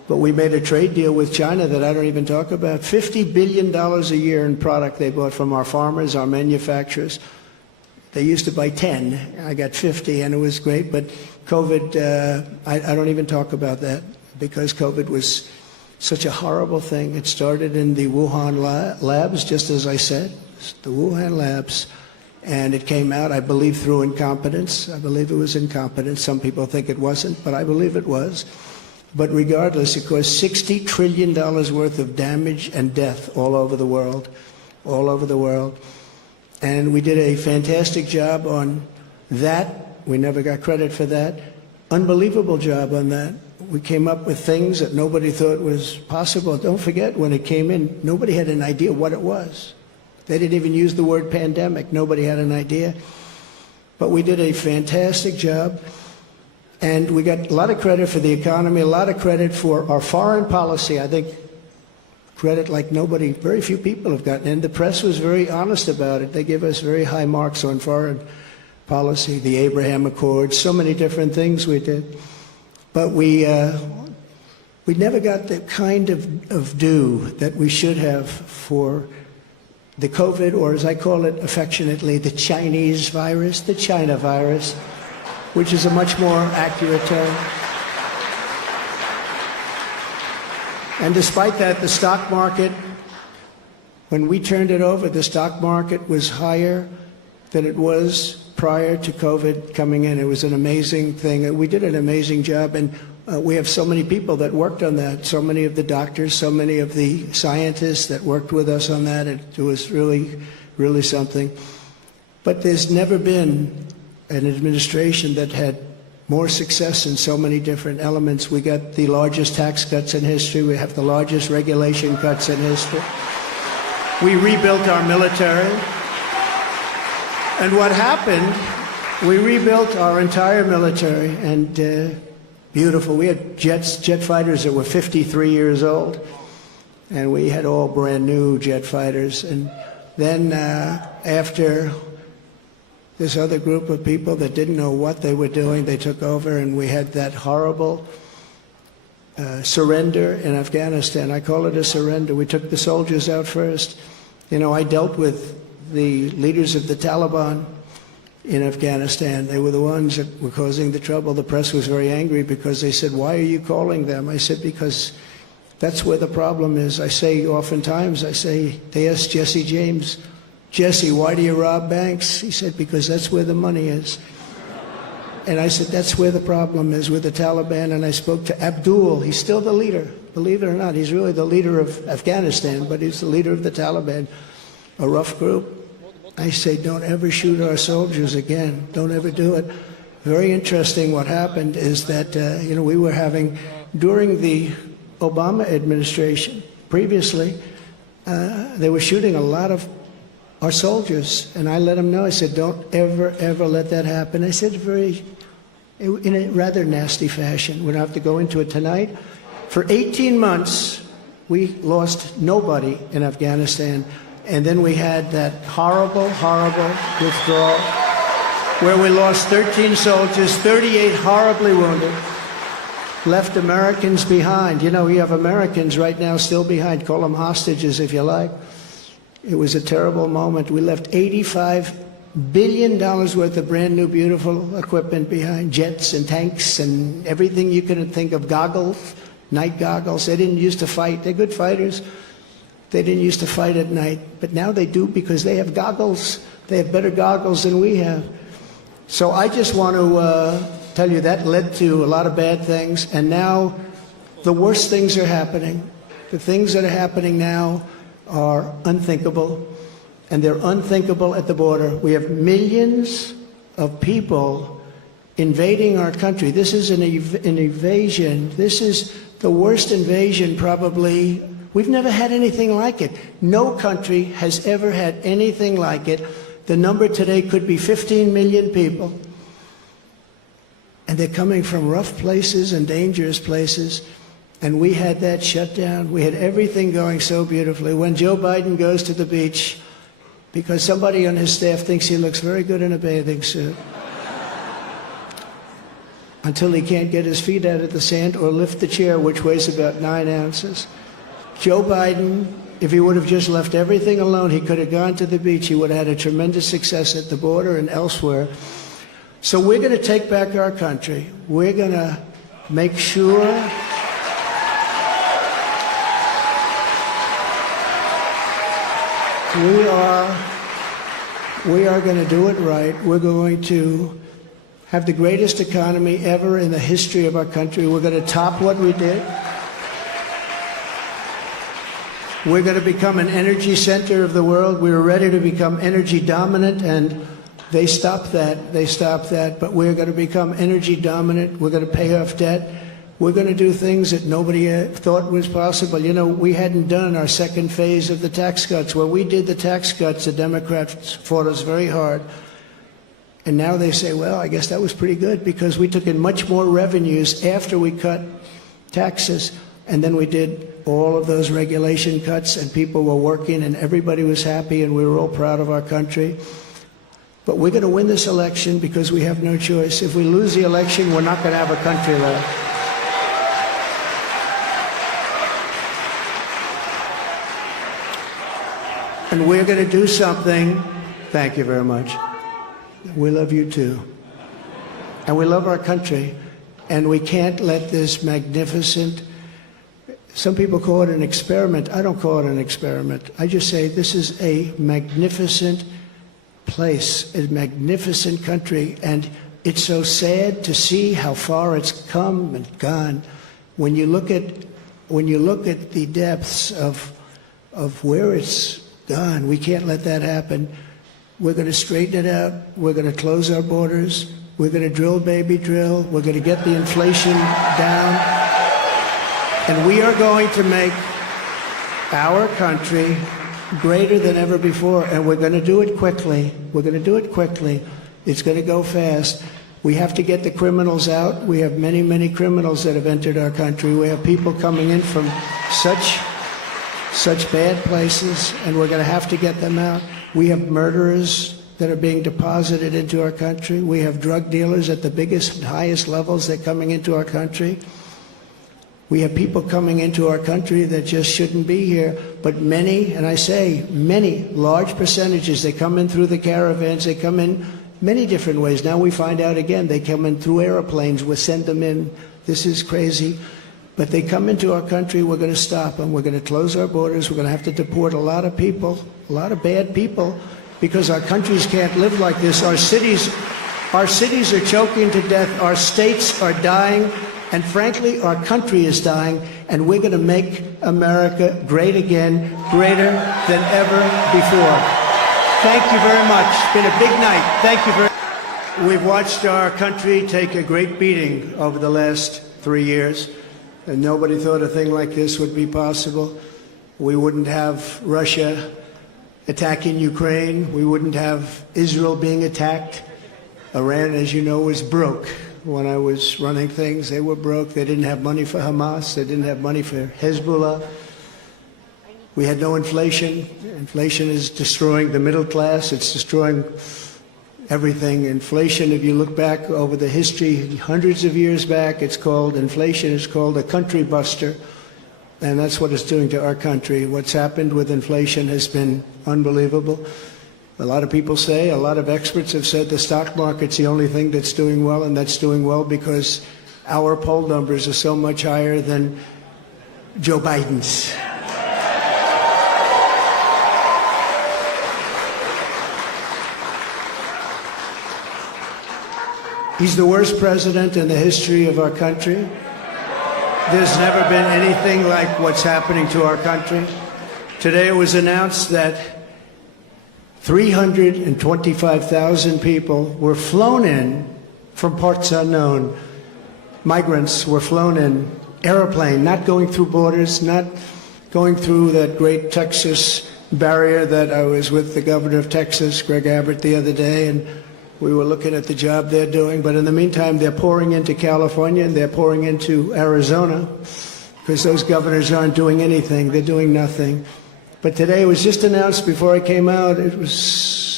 But we made a trade deal with China that I don't even talk about. $50 billion a year in product they bought from our farmers, our manufacturers. They used to buy 10. I got 50, and it was great. But COVID, I don't even talk about that because COVID was such a horrible thing. It started in the Wuhan labs, just as I said, the Wuhan labs. And it came out, I believe, through incompetence. I believe it was incompetence. Some people think it wasn't, but I believe it was. But regardless, it caused $60 trillion worth of damage and death all over the world, all over the world. And we did a fantastic job on that. We never got credit for that. Unbelievable job on that. We came up with things that nobody thought was possible. Don't forget, when it came in, nobody had an idea what it was. They didn't even use the word pandemic. Nobody had an idea. But we did a fantastic job. And we got a lot of credit for the economy, a lot of credit for our foreign policy. I think credit like nobody, very few people have gotten. And the press was very honest about it. They give us very high marks on foreign policy, the Abraham Accords, so many different things we did. But we never got the kind of due that we should have for the COVID, or as I call it affectionately, the Chinese virus, the China virus, which is a much more accurate term. And despite that, the stock market, when we turned it over, the stock market was higher than it was prior to COVID coming in. It was an amazing thing. We did an amazing job, and we have so many people that worked on that, so many of the doctors, so many of the scientists that worked with us on that. It was really, really something. But there's never been an administration that had more success in so many different elements. We got the largest tax cuts in history. We have the largest regulation cuts in history. We rebuilt our military. And what happened, we rebuilt our entire military, and beautiful. We had jet fighters that were 53 years old, and we had all brand new jet fighters. And then after this other group of people that didn't know what they were doing, they took over, and we had that horrible surrender in Afghanistan. I call it a surrender. We took the soldiers out first. You know, I dealt with the leaders of the Taliban in Afghanistan. They were the ones that were causing the trouble. The press was very angry because they said, "Why are you calling them?" I said, "Because that's where the problem is." I say oftentimes, they asked Jesse James, "Jesse, why do you rob banks?" He said, "Because that's where the money is." And I said, that's where the problem is, with the Taliban. And I spoke to Abdul. He's still the leader. Believe it or not, he's really the leader of Afghanistan, but he's the leader of the Taliban, a rough group. I say, don't ever shoot our soldiers again. Don't ever do it. Very interesting what happened is that, we were having, during the Obama administration, previously, they were shooting a lot of our soldiers, and I let them know. I said, don't ever, ever let that happen. I said in a rather nasty fashion. We don't have to go into it tonight. For 18 months, we lost nobody in Afghanistan, and then we had that horrible, horrible withdrawal where we lost 13 soldiers, 38 horribly wounded, left Americans behind. You know, we have Americans right now still behind. Call them hostages if you like. It was a terrible moment. We left $85 billion worth of brand new, beautiful equipment behind, jets and tanks and everything you could think of, goggles, night goggles. They didn't used to fight. They're good fighters. They didn't used to fight at night, but now they do because they have goggles. They have better goggles than we have. So I just want to tell you that led to a lot of bad things, and now the worst things are happening. The things that are happening now are unthinkable, and they're unthinkable at the border. We have millions of people invading our country. This is an invasion. This is the worst invasion probably. We've never had anything like it. No country has ever had anything like it. The number today could be 15 million people. And they're coming from rough places and dangerous places. And we had that shut down. We had everything going so beautifully. When Joe Biden goes to the beach, because somebody on his staff thinks he looks very good in a bathing suit, until he can't get his feet out of the sand or lift the chair, which weighs about 9 ounces. Joe Biden, if he would have just left everything alone, he could have gone to the beach. He would have had a tremendous success at the border and elsewhere. So we're going to take back our country. We're going to make sure we are going to do it right. We're going to have the greatest economy ever in the history of our country. We're going to top what we did. We're going to become an energy center of the world. We were ready to become energy dominant, and they stopped that. They stopped that. But we're going to become energy dominant. We're going to pay off debt. We're going to do things that nobody thought was possible. You know, we hadn't done our second phase of the tax cuts. When we did the tax cuts, the Democrats fought us very hard. And now they say, well, I guess that was pretty good because we took in much more revenues after we cut taxes. And then we did all of those regulation cuts, and people were working, and everybody was happy, and we were all proud of our country. But we're going to win this election because we have no choice. If we lose the election, we're not going to have a country left. And we're going to do something. Thank you very much. We love you too. And we love our country. And we can't let this magnificent, some people call it an experiment. I don't call it an experiment. I just say this is a magnificent place, a magnificent country. And it's so sad to see how far it's come and gone. When you look at the depths of where it's gone, we can't let that happen. We're going to straighten it out. We're going to close our borders. We're going to drill, baby, drill. We're going to get the inflation down. And we are going to make our country greater than ever before. And we're going to do it quickly. We're going to do it quickly. It's going to go fast. We have to get the criminals out. We have many, many criminals that have entered our country. We have people coming in from such bad places, and we're going to have to get them out. We have murderers that are being deposited into our country. We have drug dealers at the biggest and highest levels. They're coming into our country. We have people coming into our country that just shouldn't be here. But many, and I say many, large percentages, they come in through the caravans. They come in many different ways. Now we find out again, they come in through airplanes. We send them in. This is crazy. But they come into our country, we're going to stop them. We're going to close our borders. We're going to have to deport a lot of people, a lot of bad people, because our countries can't live like this. Our cities are choking to death. Our states are dying. And frankly, our country is dying. And we're going to make America great again, greater than ever before. Thank you very much. It's been a big night. Thank you very much. We've watched our country take a great beating over the last 3 years. And nobody thought a thing like this would be possible. We wouldn't have Russia attacking Ukraine. We wouldn't have Israel being attacked. Iran, as you know, was broke. When I was running things, they were broke. They didn't have money for Hamas. They didn't have money for Hezbollah. We had no inflation. Inflation is destroying the middle class. It's destroying everything. Inflation, if you look back over the history, hundreds of years back, inflation is called a country buster. And that's what it's doing to our country. What's happened with inflation has been unbelievable. A lot of people say, a lot of experts have said the stock market's the only thing that's doing well, and that's doing well because our poll numbers are so much higher than Joe Biden's. He's the worst president in the history of our country. There's never been anything like what's happening to our country. Today it was announced that 325,000 people were flown in from parts unknown. Migrants were flown in, airplane, not going through borders, not going through that great Texas barrier that I was with the governor of Texas, Greg Abbott, the other day, and we were looking at the job they're doing. But in the meantime, they're pouring into California and they're pouring into Arizona because those governors aren't doing anything. They're doing nothing. But today it was just announced before I came out, it was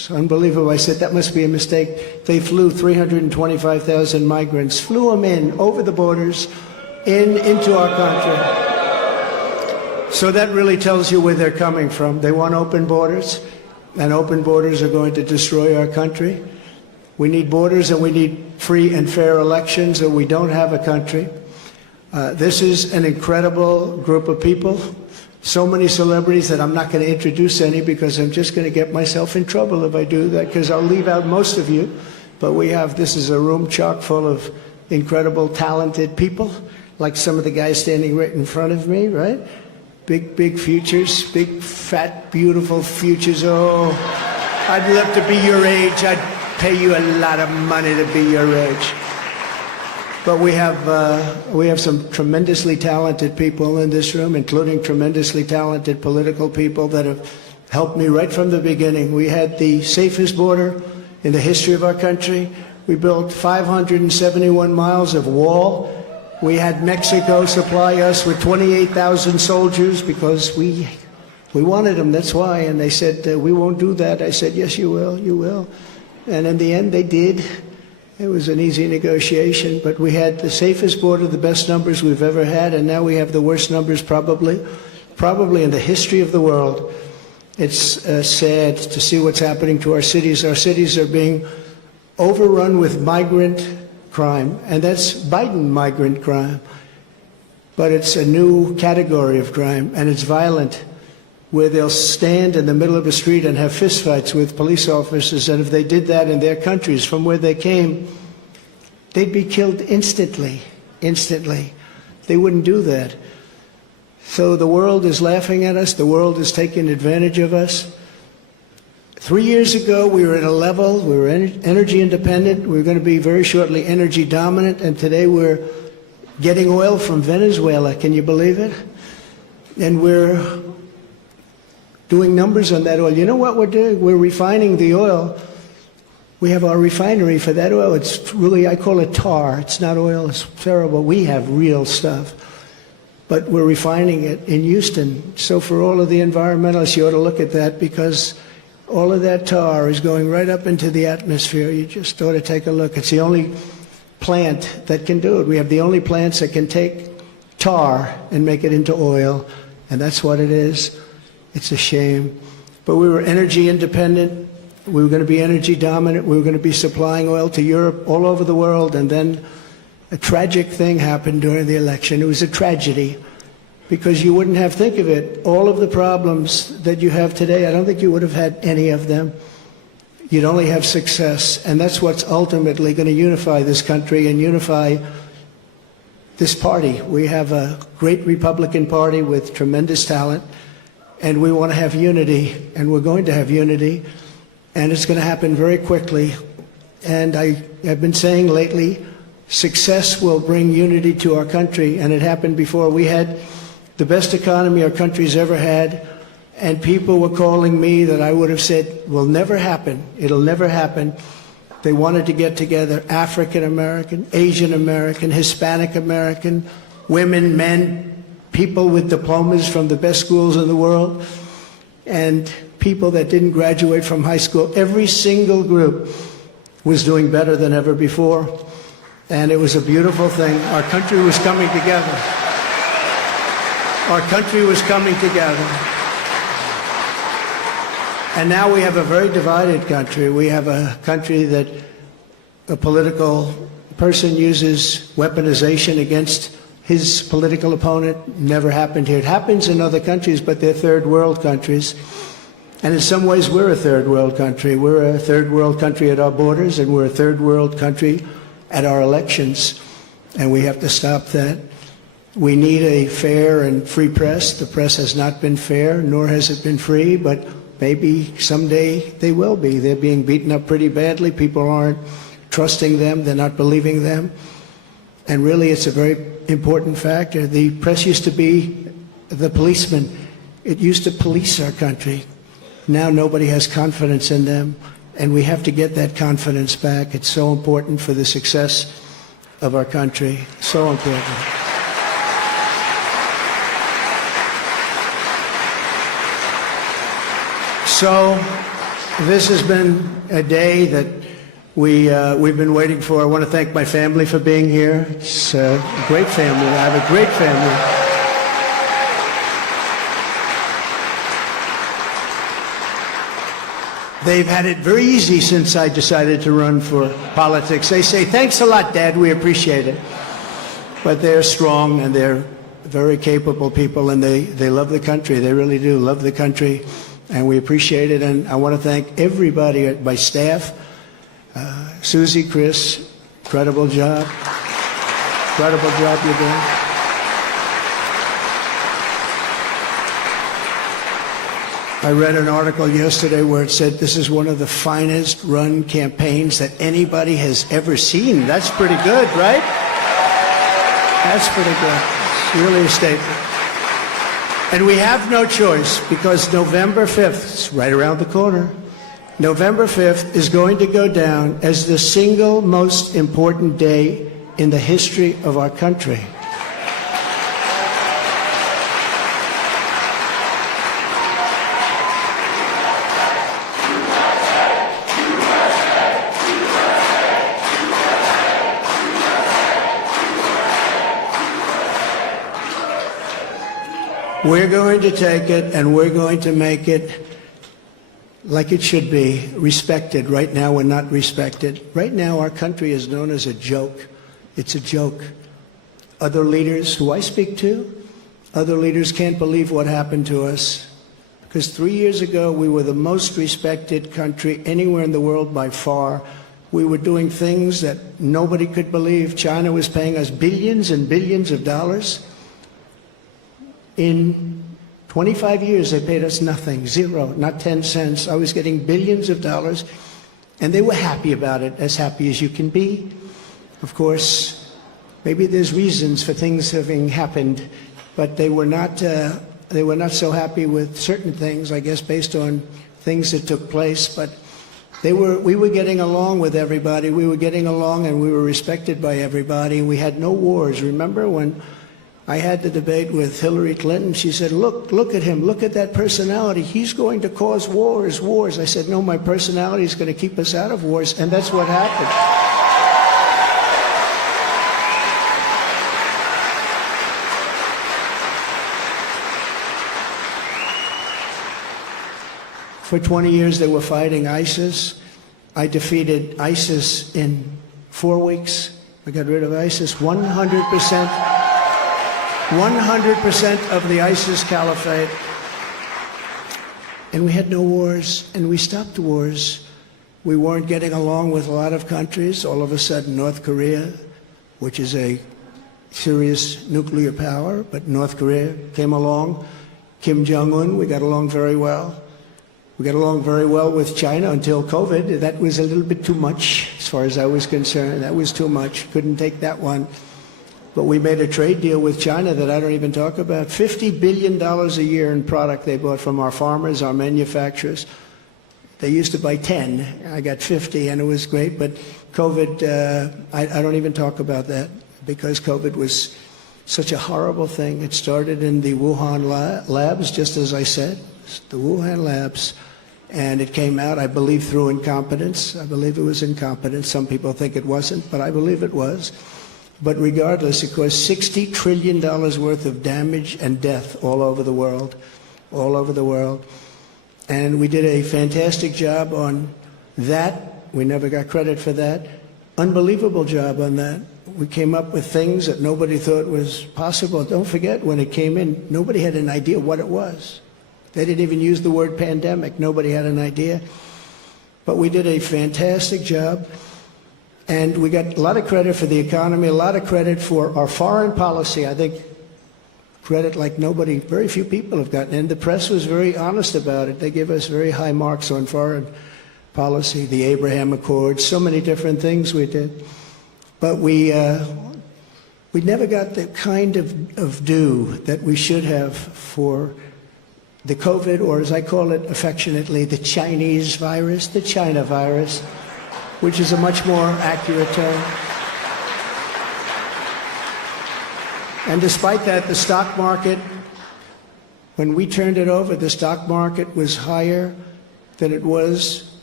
It's unbelievable. I said, that must be a mistake. They flew 325,000 migrants, flew them in over the borders, into our country. So that really tells you where they're coming from. They want open borders, and open borders are going to destroy our country. We need borders, and we need free and fair elections, or we don't have a country. This is an incredible group of people. So many celebrities that I'm not going to introduce any, because I'm just going to get myself in trouble if I do that, because I'll leave out most of you. But this is a room chock full of incredible, talented people, like some of the guys standing right in front of me, right? Big futures, big, fat, beautiful futures. Oh, I'd love to be your age. I'd pay you a lot of money to be your age. But we have some tremendously talented people in this room, including tremendously talented political people that have helped me right from the beginning. We had the safest border in the history of our country. We built 571 miles of wall. We had Mexico supply us with 28,000 soldiers because we wanted them, that's why. And they said, we won't do that. I said, yes, you will, you will. And in the end, they did. It was an easy negotiation, but we had the safest border, the best numbers we've ever had, and now we have the worst numbers probably in the history of the world. It's sad to see what's happening to our cities. Our cities are being overrun with migrant crime, and that's Biden migrant crime. But it's a new category of crime, and it's violent, where they'll stand in the middle of a street and have fistfights with police officers, and if they did that in their countries from where they came, they'd be killed instantly. They wouldn't do that. So the world is laughing at us. The world is taking advantage of us. 3 years ago, we were at a level, we were energy independent. We were going to be very shortly energy dominant, and today we're getting oil from Venezuela. Can you believe it? And we're doing numbers on that oil. You know what we're doing? We're refining the oil. We have our refinery for that oil. It's really, I call it tar. It's not oil. It's terrible. We have real stuff. But we're refining it in Houston. So for all of the environmentalists, you ought to look at that, because all of that tar is going right up into the atmosphere. You just ought to take a look. It's the only plant that can do it. We have the only plants that can take tar and make it into oil, and that's what it is. It's a shame. But we were energy independent. We were going to be energy dominant. We were going to be supplying oil to Europe, all over the world, and then a tragic thing happened during the election. It was a tragedy, because you wouldn't have, think of it, all of the problems that you have today, I don't think you would have had any of them. You'd only have success, and that's what's ultimately going to unify this country and unify this party. We have a great Republican Party with tremendous talent, and we want to have unity, and we're going to have unity, and it's going to happen very quickly. And I've been saying lately, success will bring unity to our country, and it happened before. We had the best economy our country's ever had, and people were calling me that I would have said will never happen. It'll never happen. They wanted to get together, African American, Asian American, Hispanic American, women, men, people with diplomas from the best schools in the world, and people that didn't graduate from high school. Every single group was doing better than ever before, and it was a beautiful thing. Our country was coming together. Our country was coming together. And now we have a very divided country. We have a country that a political person uses weaponization against his political opponent. Never happened here. It happens in other countries, but they're third world countries. And in some ways, we're a third world country. We're a third world country at our borders, and we're a third world country at our elections. And we have to stop that. We need a fair and free press. The press has not been fair, nor has it been free, but maybe someday they will be. They're being beaten up pretty badly. People aren't trusting them. They're not believing them. And really, it's a very important factor. The press used to be the policeman. It used to police our country. Now nobody has confidence in them, and we have to get that confidence back. It's so important for the success of our country. So important. So This has been a day that we've been waiting for. I want to thank my family for being here. It's a great family. I have a great family. They've had it very easy since I decided to run for politics. They say, thanks a lot, Dad, we appreciate it. But they're strong and they're very capable people, and they love the country. They really do love the country, and we appreciate it. And I want to thank everybody at my staff. Susie, Chris, incredible job. Incredible job you're doing. I read an article yesterday where it said this is one of the finest run campaigns that anybody has ever seen. That's pretty good, right? That's pretty good. It's really a statement. And we have no choice, because November 5th, it's right around the corner, November 5th is going to go down as the single most important day in the history of our country. We're going to take it and we're going to make it like it should be, respected. Right now, we're not respected. Right now, our country is known as a joke. It's a joke. Other leaders who I speak to, other leaders can't believe what happened to us. Because 3 years ago, we were the most respected country anywhere in the world by far. We were doing things that nobody could believe. China was paying us billions and billions of dollars. In 25 years, they paid us nothing, zero, not 10 cents. I was getting billions of dollars, and they were happy about it, as happy as you can be. Of course, maybe there's reasons for things having happened, but they were not so happy with certain things, I guess, based on things that took place. But we were getting along with everybody. We were getting along, and we were respected by everybody. We had no wars. Remember when I had the debate with Hillary Clinton? She said, look at him, look at that personality. He's going to cause wars. I said, no, my personality is going to keep us out of wars, and that's what happened. For 20 years, they were fighting ISIS. I defeated ISIS in 4 weeks. I got rid of ISIS 100%. 100% of the ISIS caliphate. And we had no wars, and we stopped wars. We weren't getting along with a lot of countries. All of a sudden, North Korea, which is a serious nuclear power, but North Korea came along. Kim Jong-un, we got along very well. We got along very well with China until COVID. That was a little bit too much, as far as I was concerned. That was too much. Couldn't take that one. But we made a trade deal with China that I don't even talk about. $50 billion a year in product they bought from our farmers, our manufacturers. They used to buy 10. I got 50, and it was great. But COVID, I don't even talk about that, because COVID was such a horrible thing. It started in the Wuhan labs, just as I said, the Wuhan labs. And it came out, I believe, through incompetence. I believe it was incompetence. Some people think it wasn't, but I believe it was. But regardless, it caused $60 trillion worth of damage and death all over the world, all over the world. And we did a fantastic job on that. We never got credit for that. Unbelievable job on that. We came up with things that nobody thought was possible. Don't forget, when it came in, nobody had an idea what it was. They didn't even use the word pandemic. Nobody had an idea. But we did a fantastic job. And we got a lot of credit for the economy, a lot of credit for our foreign policy. I think credit like nobody, very few people have gotten. And the press was very honest about it. They gave us very high marks on foreign policy, the Abraham Accords, so many different things we did. But we never got the kind of due that we should have for the COVID, or as I call it affectionately, the Chinese virus, the China virus, which is a much more accurate term. And despite that, the stock market, when we turned it over, the stock market was higher than it was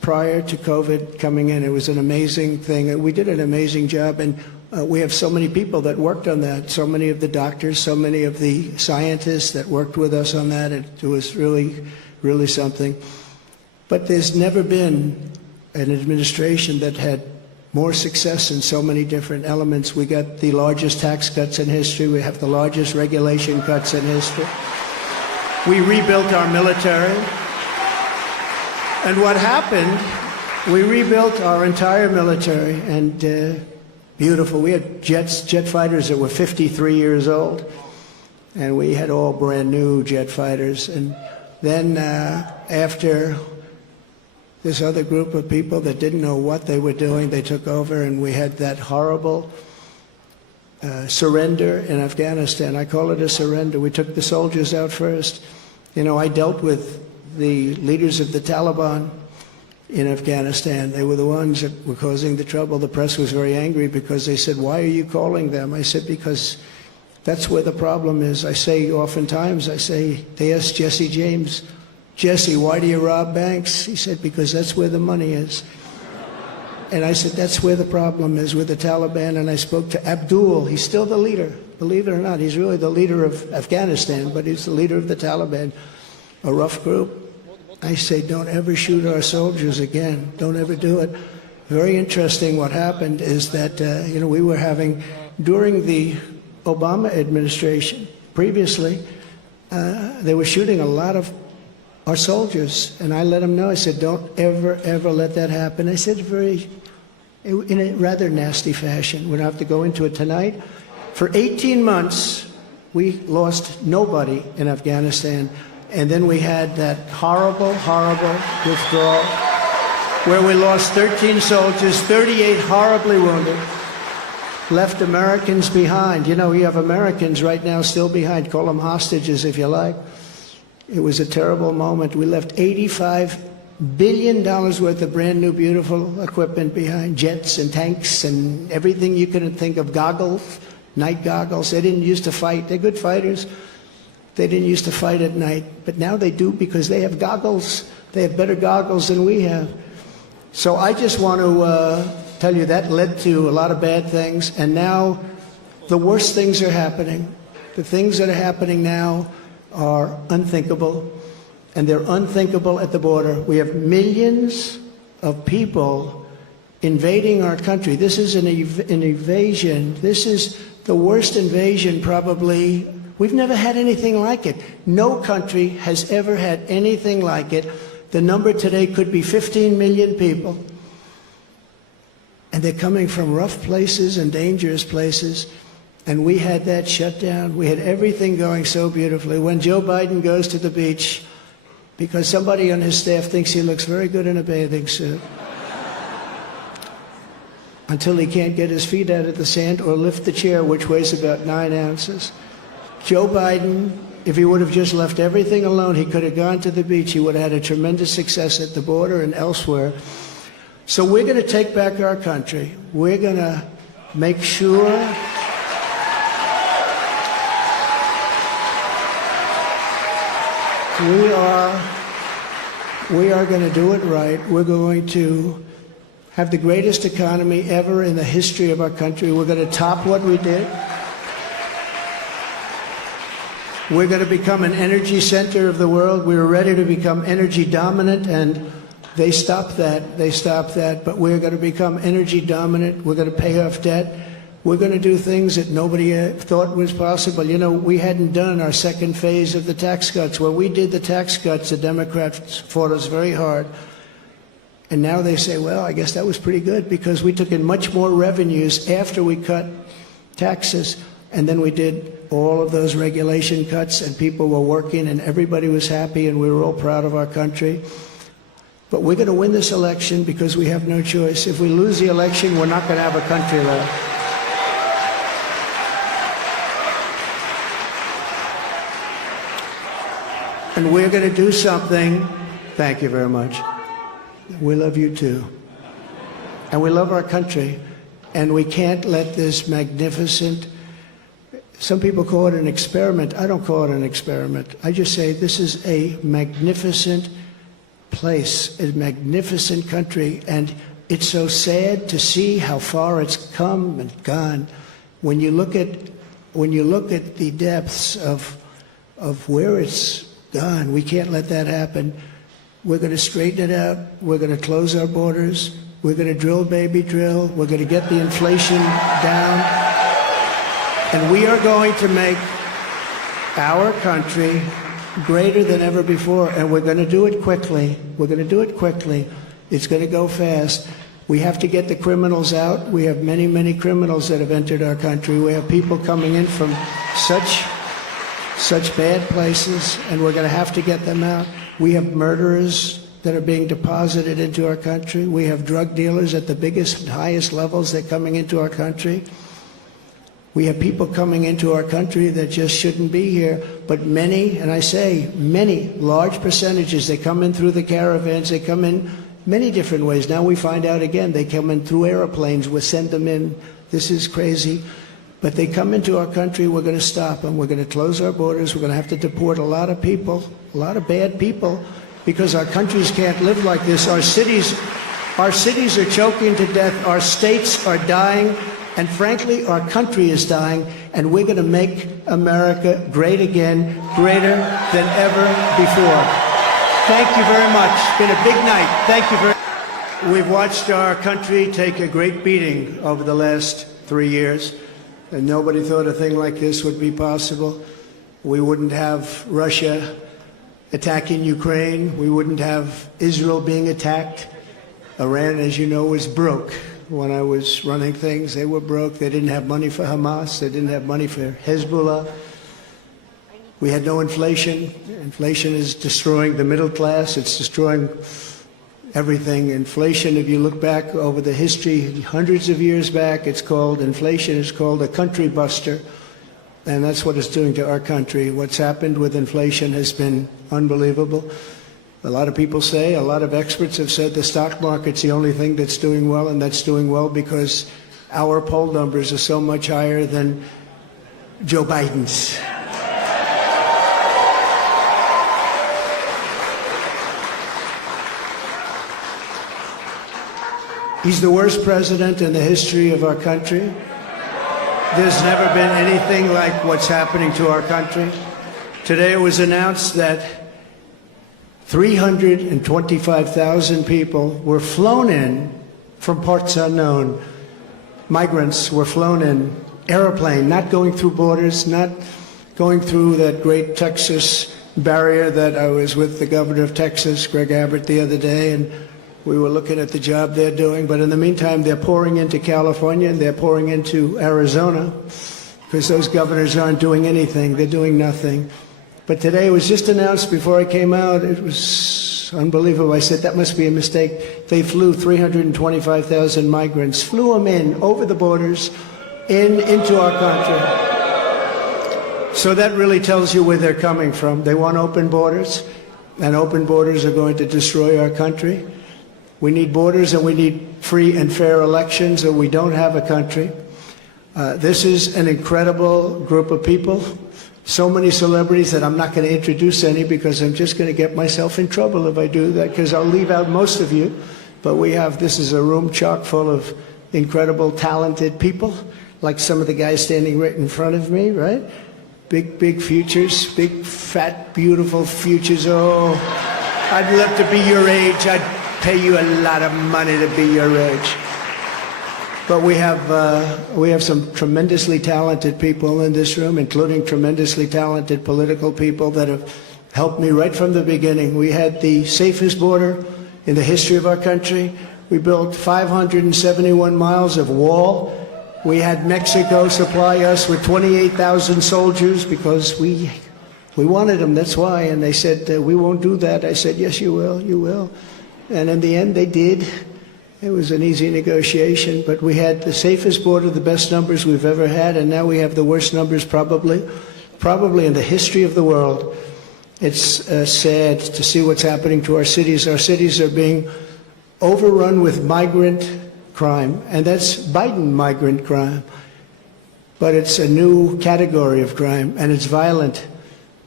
prior to COVID coming in. It was an amazing thing. We did an amazing job, and we have so many people that worked on that, so many of the doctors, so many of the scientists that worked with us on that. It was really, really something. But there's never been an administration that had more success in so many different elements. We got the largest tax cuts in history. We have the largest regulation cuts in history. We rebuilt our military. And what happened, we rebuilt our entire military, and beautiful. We had jet fighters that were 53 years old, and we had all brand new jet fighters. And then after this other group of people that didn't know what they were doing, they took over, and we had that horrible surrender in Afghanistan. I call it a surrender. We took the soldiers out first. You know, I dealt with the leaders of the Taliban in Afghanistan. They were the ones that were causing the trouble. The press was very angry because they said, "Why are you calling them?" I said, "Because that's where the problem is." I say oftentimes, they asked Jesse James, "Jesse, why do you rob banks?" He said, "Because that's where the money is." And I said, that's where the problem is, with the Taliban. And I spoke to Abdul. He's still the leader. Believe it or not, he's really the leader of Afghanistan, but he's the leader of the Taliban, a rough group. I say, don't ever shoot our soldiers again. Don't ever do it. Very interesting what happened is that, we were having, during the Obama administration, previously, they were shooting a lot of our soldiers, and I let them know. I said, don't ever, ever let that happen. I said in a rather nasty fashion. We don't have to go into it tonight. For 18 months, we lost nobody in Afghanistan, and then we had that horrible, horrible withdrawal where we lost 13 soldiers, 38 horribly wounded, left Americans behind. You know, you have Americans right now still behind. Call them hostages if you like. It was a terrible moment. We left $85 billion worth of brand new, beautiful equipment behind, jets and tanks and everything you couldn't think of, goggles, night goggles. They didn't used to fight. They're good fighters. They didn't used to fight at night, but now they do because they have goggles. They have better goggles than we have. So I just want to tell you that led to a lot of bad things, and now the worst things are happening. The things that are happening now are unthinkable, and they're unthinkable at the border. We have millions of people invading our country. This is an invasion. This is the worst invasion probably. We've never had anything like it. No country has ever had anything like it. The number today could be 15 million people, and they're coming from rough places and dangerous places. And we had that shut down. We had everything going so beautifully. When Joe Biden goes to the beach, because somebody on his staff thinks he looks very good in a bathing suit, until he can't get his feet out of the sand or lift the chair, which weighs about 9 ounces. Joe Biden, if he would have just left everything alone, he could have gone to the beach. He would have had a tremendous success at the border and elsewhere. So we're going to take back our country. We're going to make sure we are going to do it right. We're going to have the greatest economy ever in the history of our country. We're going to top what we did. We're going to become an energy center of the world. We were ready to become energy dominant, and they stopped that. They stopped that. But we're going to become energy dominant. We're going to pay off debt. We're going to do things that nobody thought was possible. You know, we hadn't done our second phase of the tax cuts. When we did the tax cuts, the Democrats fought us very hard. And now they say, well, I guess that was pretty good because we took in much more revenues after we cut taxes. And then we did all of those regulation cuts, and people were working, and everybody was happy, and we were all proud of our country. But we're going to win this election because we have no choice. If we lose the election, we're not going to have a country left. And we're going to do something. Thank you very much. We love you too. And we love our country. And we can't let this magnificent, some people call it an experiment. I don't call it an experiment. I just say this is a magnificent place, a magnificent country, and it's so sad to see how far it's come and gone. When you look at the depths of where it's gone, we can't let that happen. We're going to straighten it out. We're going to close our borders. We're going to drill, baby, drill. We're going to get the inflation down. And we are going to make our country greater than ever before. And we're going to do it quickly. We're going to do it quickly. It's going to go fast. We have to get the criminals out. We have many, many criminals that have entered our country. We have people coming in from such bad places, and we're going to have to get them out. We have murderers that are being deposited into our country. We have drug dealers at the biggest and highest levels that are coming into our country. We have people coming into our country that just shouldn't be here, but many, and I say many, large percentages, they come in through the caravans, they come in many different ways. Now we find out again, they come in through airplanes, we send them in. This is crazy. But they come into our country, we're going to stop them. We're going to close our borders. We're going to have to deport a lot of people, a lot of bad people, because our countries can't live like this. Our cities are choking to death. Our states are dying. And frankly, our country is dying. And we're going to make America great again, greater than ever before. Thank you very much. It's been a big night. Thank you very much. We've watched our country take a great beating over the last 3 years. And nobody thought a thing like this would be possible. We wouldn't have Russia attacking Ukraine. We wouldn't have Israel being attacked. Iran, as you know, was broke. When I was running things, they were broke. They didn't have money for Hamas. They didn't have money for Hezbollah. We had no inflation. Inflation is destroying the middle class. It's destroying everything. Inflation, if you look back over the history, hundreds of years back, inflation is called a country buster. And that's what it's doing to our country. What's happened with inflation has been unbelievable. A lot of people say, a lot of experts have said the stock market's the only thing that's doing well, and that's doing well because our poll numbers are so much higher than Joe Biden's. He's the worst president in the history of our country. There's never been anything like what's happening to our country. Today it was announced that 325,000 people were flown in from parts unknown. Migrants were flown in, airplane, not going through borders, not going through that great Texas barrier that I was with the governor of Texas, Greg Abbott, the other day, and we were looking at the job they're doing. But in the meantime, they're pouring into California and they're pouring into Arizona because those governors aren't doing anything. They're doing nothing. But today it was just announced before I came out. It was unbelievable. I said, that must be a mistake. They flew 325,000 migrants, flew them in over the borders into our country. So that really tells you where they're coming from. They want open borders, and open borders are going to destroy our country. We need borders and we need free and fair elections, or we don't have a country. This is an incredible group of people. So many celebrities that I'm not going to introduce any because I'm just going to get myself in trouble if I do that, because I'll leave out most of you. But this is a room chock full of incredible, talented people, like some of the guys standing right in front of me, right? Big, big futures, big, fat, beautiful futures. Oh, I'd love to be your age. I'd pay you a lot of money to be your age. But we have some tremendously talented people in this room, including tremendously talented political people that have helped me right from the beginning. We had the safest border in the history of our country. We built 571 miles of wall. We had Mexico supply us with 28,000 soldiers because we wanted them, that's why. And they said, we won't do that. I said, yes, you will, you will. And in the end, they did. It was an easy negotiation, but we had the safest border, the best numbers we've ever had, and now we have the worst numbers probably in the history of the world. It's sad to see what's happening to our cities. Our cities are being overrun with migrant crime, and that's Biden migrant crime. But it's a new category of crime, and it's violent.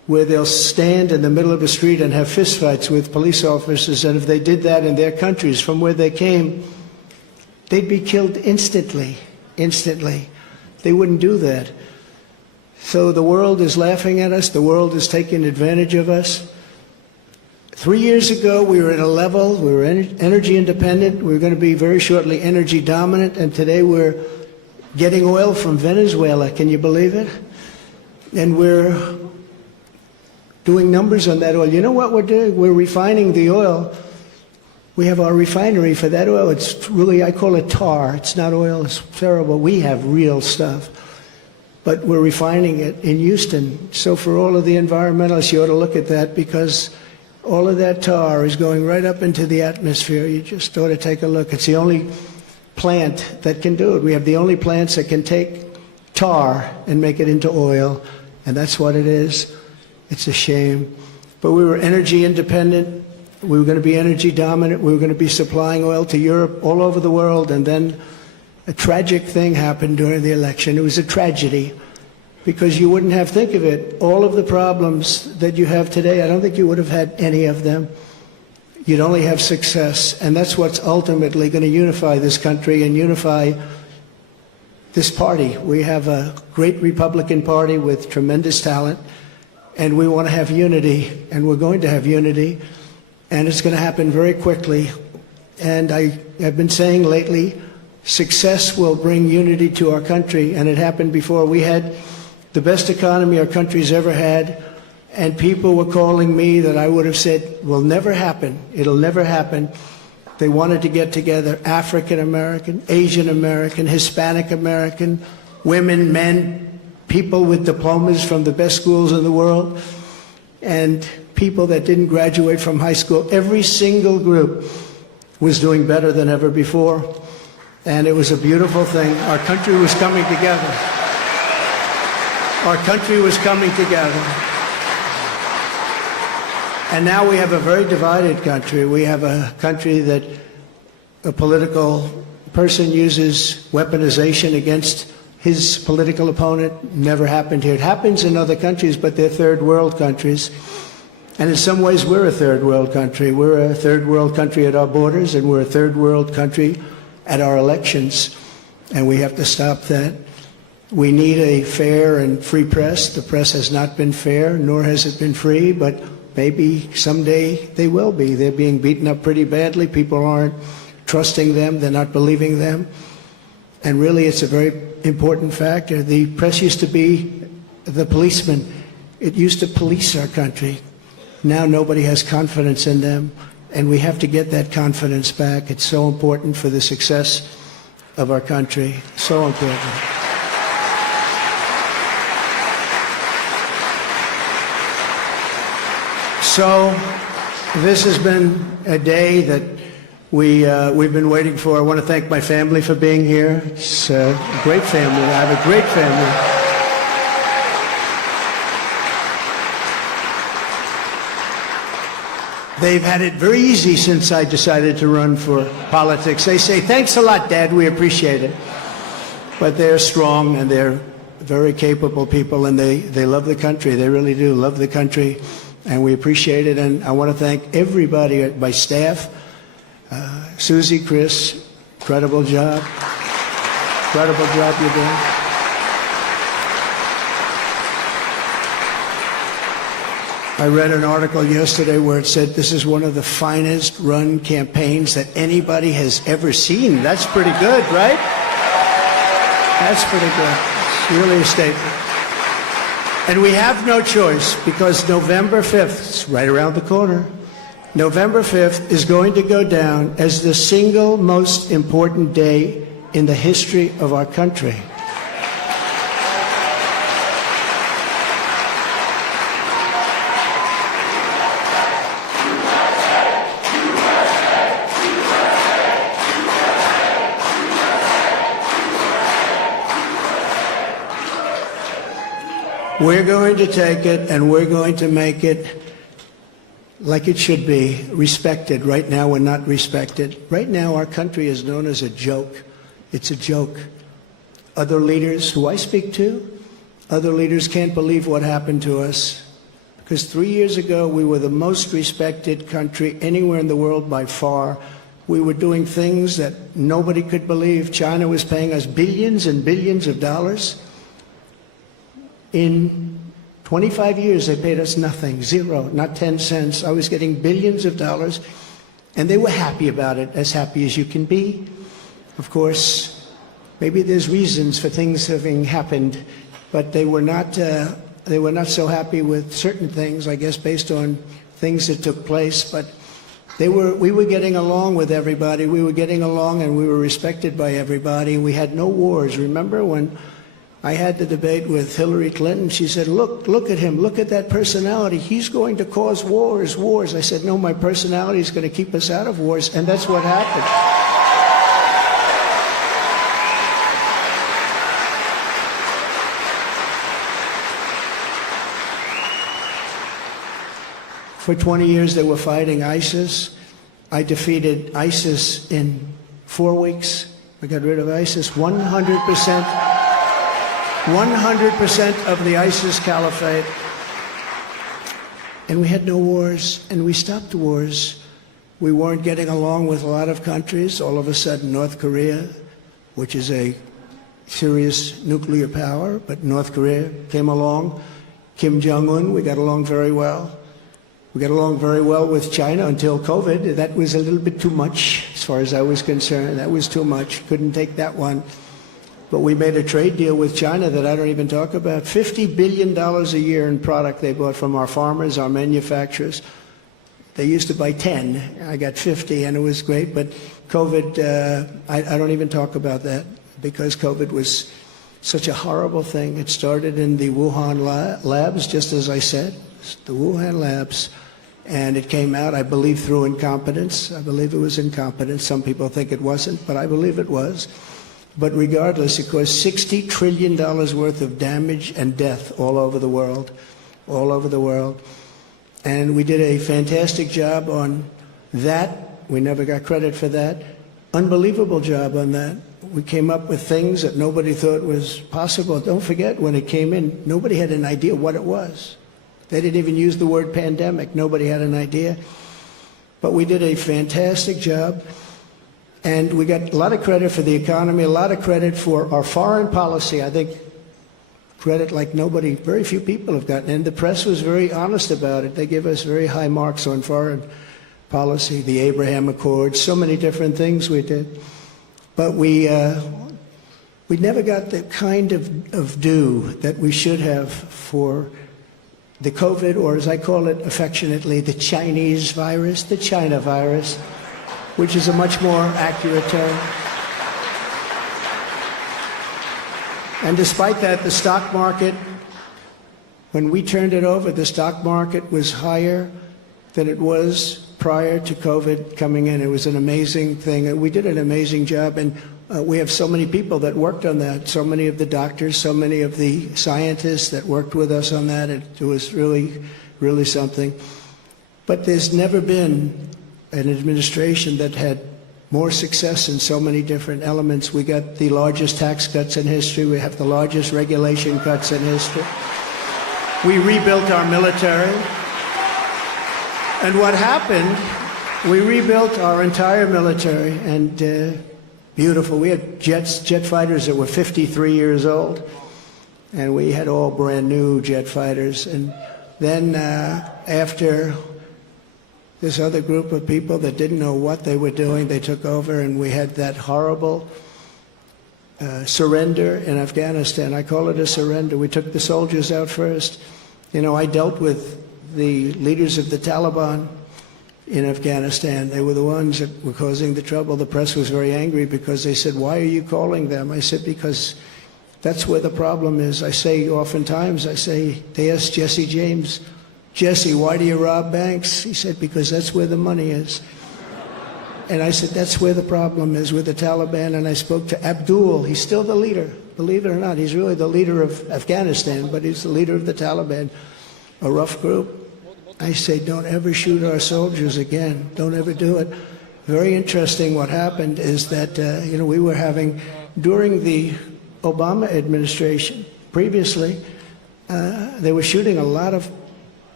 where they'll stand in the middle of the street and have fistfights with police officers, and if they did that in their countries from where they came, they'd be killed instantly, instantly. They wouldn't do that. So the world is laughing at us. The world is taking advantage of us. 3 years ago, we were at a level, we were energy independent. We were going to be very shortly energy dominant. And today we're getting oil from Venezuela. Can you believe it? And we're doing numbers on that oil. You know what we're doing? We're refining the oil. We have our refinery for that oil. It's really, I call it tar. It's not oil. It's terrible. We have real stuff. But we're refining it in Houston. So for all of the environmentalists, you ought to look at that, because all of that tar is going right up into the atmosphere. You just ought to take a look. It's the only plant that can do it. We have the only plants that can take tar and make it into oil, and that's what it is. It's a shame. But we were energy independent. We were going to be energy dominant. We were going to be supplying oil to Europe, all over the world, and then a tragic thing happened during the election. It was a tragedy, because you wouldn't have, think of it, all of the problems that you have today, I don't think you would have had any of them. You'd only have success, and that's what's ultimately going to unify this country and unify this party. We have a great Republican Party with tremendous talent, and we want to have unity, and we're going to have unity, and it's going to happen very quickly. And I have been saying lately, success will bring unity to our country, and it happened before. We had the best economy our country's ever had, and people were calling me that I would have said will never happen. It'll never happen. They wanted to get together, African American, Asian American, Hispanic American, women, men, people with diplomas from the best schools in the world, and people that didn't graduate from high school. Every single group was doing better than ever before. And it was a beautiful thing. Our country was coming together. Our country was coming together. And now we have a very divided country. We have a country that a political person uses weaponization against his political opponent. Never happened here. It happens in other countries, but they're third world countries. And in some ways, we're a third world country. We're a third world country at our borders, and we're a third world country at our elections, and we have to stop that. We need a fair and free press. The press has not been fair, nor has it been free, but maybe someday they will be. They're being beaten up pretty badly. People aren't trusting them. They're not believing them. And really, it's a very important factor. The press used to be the policeman. It used to police our country. Now nobody has confidence in them. And we have to get that confidence back. It's so important for the success of our country. So important. So this has been a day that we've been waiting for. I want to thank my family for being here. It's a great family. I have a great family. They've had it very easy since I decided to run for politics. They say, thanks a lot, Dad, we appreciate it. But they're strong, and they're very capable people, and they love the country. They really do love the country, and we appreciate it. And I want to thank everybody, my staff, Susie, Chris, incredible job. Incredible job you're doing. I read an article yesterday where it said this is one of the finest run campaigns that anybody has ever seen. That's pretty good, right? That's pretty good. It's really a statement. And we have no choice, because November 5th, it's right around the corner, November 5th is going to go down as the single most important day in the history of our country. We're going to take it, and we're going to make it like it should be, respected. Right now, we're not respected. Right now, our country is known as a joke. It's a joke. Other leaders who I speak to, other leaders can't believe what happened to us, Because 3 years ago, we were the most respected country anywhere in the world by far. We were doing things that nobody could believe. China was paying us billions and billions of dollars. In 25 years, they paid us nothing, zero, not 10 cents. I was getting billions of dollars, and they were happy about it, as happy as you can be. Of course, maybe there's reasons for things having happened, but they were not so happy with certain things, I guess, based on things that took place. But we were getting along with everybody. We were getting along, and we were respected by everybody. We had no wars. Remember when I had the debate with Hillary Clinton? She said, look at him. Look at that personality. He's going to cause wars. I said, no, my personality is going to keep us out of wars, and that's what happened. For 20 years, they were fighting ISIS. I defeated ISIS in 4 weeks. I got rid of ISIS 100%. 100% of the ISIS caliphate. And we had no wars, and we stopped wars. We weren't getting along with a lot of countries. All of a sudden, North Korea, which is a serious nuclear power, but North Korea came along. Kim Jong-un, we got along very well. We got along very well with China until COVID. That was a little bit too much, as far as I was concerned. That was too much. Couldn't take that one. But we made a trade deal with China that I don't even talk about. $50 billion a year in product they bought from our farmers, our manufacturers. They used to buy 10. I got 50, and it was great. But COVID, I don't even talk about that, because COVID was such a horrible thing. It started in the Wuhan labs, just as I said, the Wuhan labs. And it came out, I believe, through incompetence. I believe it was incompetence. Some people think it wasn't, but I believe it was. But regardless, it caused $60 trillion worth of damage and death all over the world, all over the world. And we did a fantastic job on that. We never got credit for that. Unbelievable job on that. We came up with things that nobody thought was possible. Don't forget, when it came in, nobody had an idea what it was. They didn't even use the word pandemic. Nobody had an idea. But we did a fantastic job. And we got a lot of credit for the economy, a lot of credit for our foreign policy. I think credit like nobody, very few people have gotten. And the press was very honest about it. They give us very high marks on foreign policy, the Abraham Accords, so many different things we did. But we never got the kind of due that we should have for the COVID, or as I call it affectionately, the Chinese virus, the China virus, which is a much more accurate term. And despite that, the stock market, when we turned it over, the stock market was higher than it was prior to COVID coming in. It was an amazing thing. And we did an amazing job. And we have so many people that worked on that, so many of the doctors, so many of the scientists that worked with us on that. It was really, really something. But there's never been an administration that had more success in so many different elements. We got the largest tax cuts in history. We have the largest regulation cuts in history. We rebuilt our military. And what happened, we rebuilt our entire military, and beautiful. We had jet fighters that were 53 years old, and we had all brand new jet fighters. And then after this other group of people that didn't know what they were doing, they took over, and we had that horrible surrender in Afghanistan. I call it a surrender. We took the soldiers out first. You know, I dealt with the leaders of the Taliban in Afghanistan. They were the ones that were causing the trouble. The press was very angry because they said, "Why are you calling them?" I said, "Because that's where the problem is." I say oftentimes, they asked Jesse James, "Jesse, why do you rob banks?" He said, "Because that's where the money is." And I said, that's where the problem is, with the Taliban. And I spoke to Abdul. He's still the leader, believe it or not. He's really the leader of Afghanistan, but he's the leader of the Taliban, a rough group. I say, don't ever shoot our soldiers again. Don't ever do it. Very interesting what happened is that, we were having, during the Obama administration, previously, they were shooting a lot of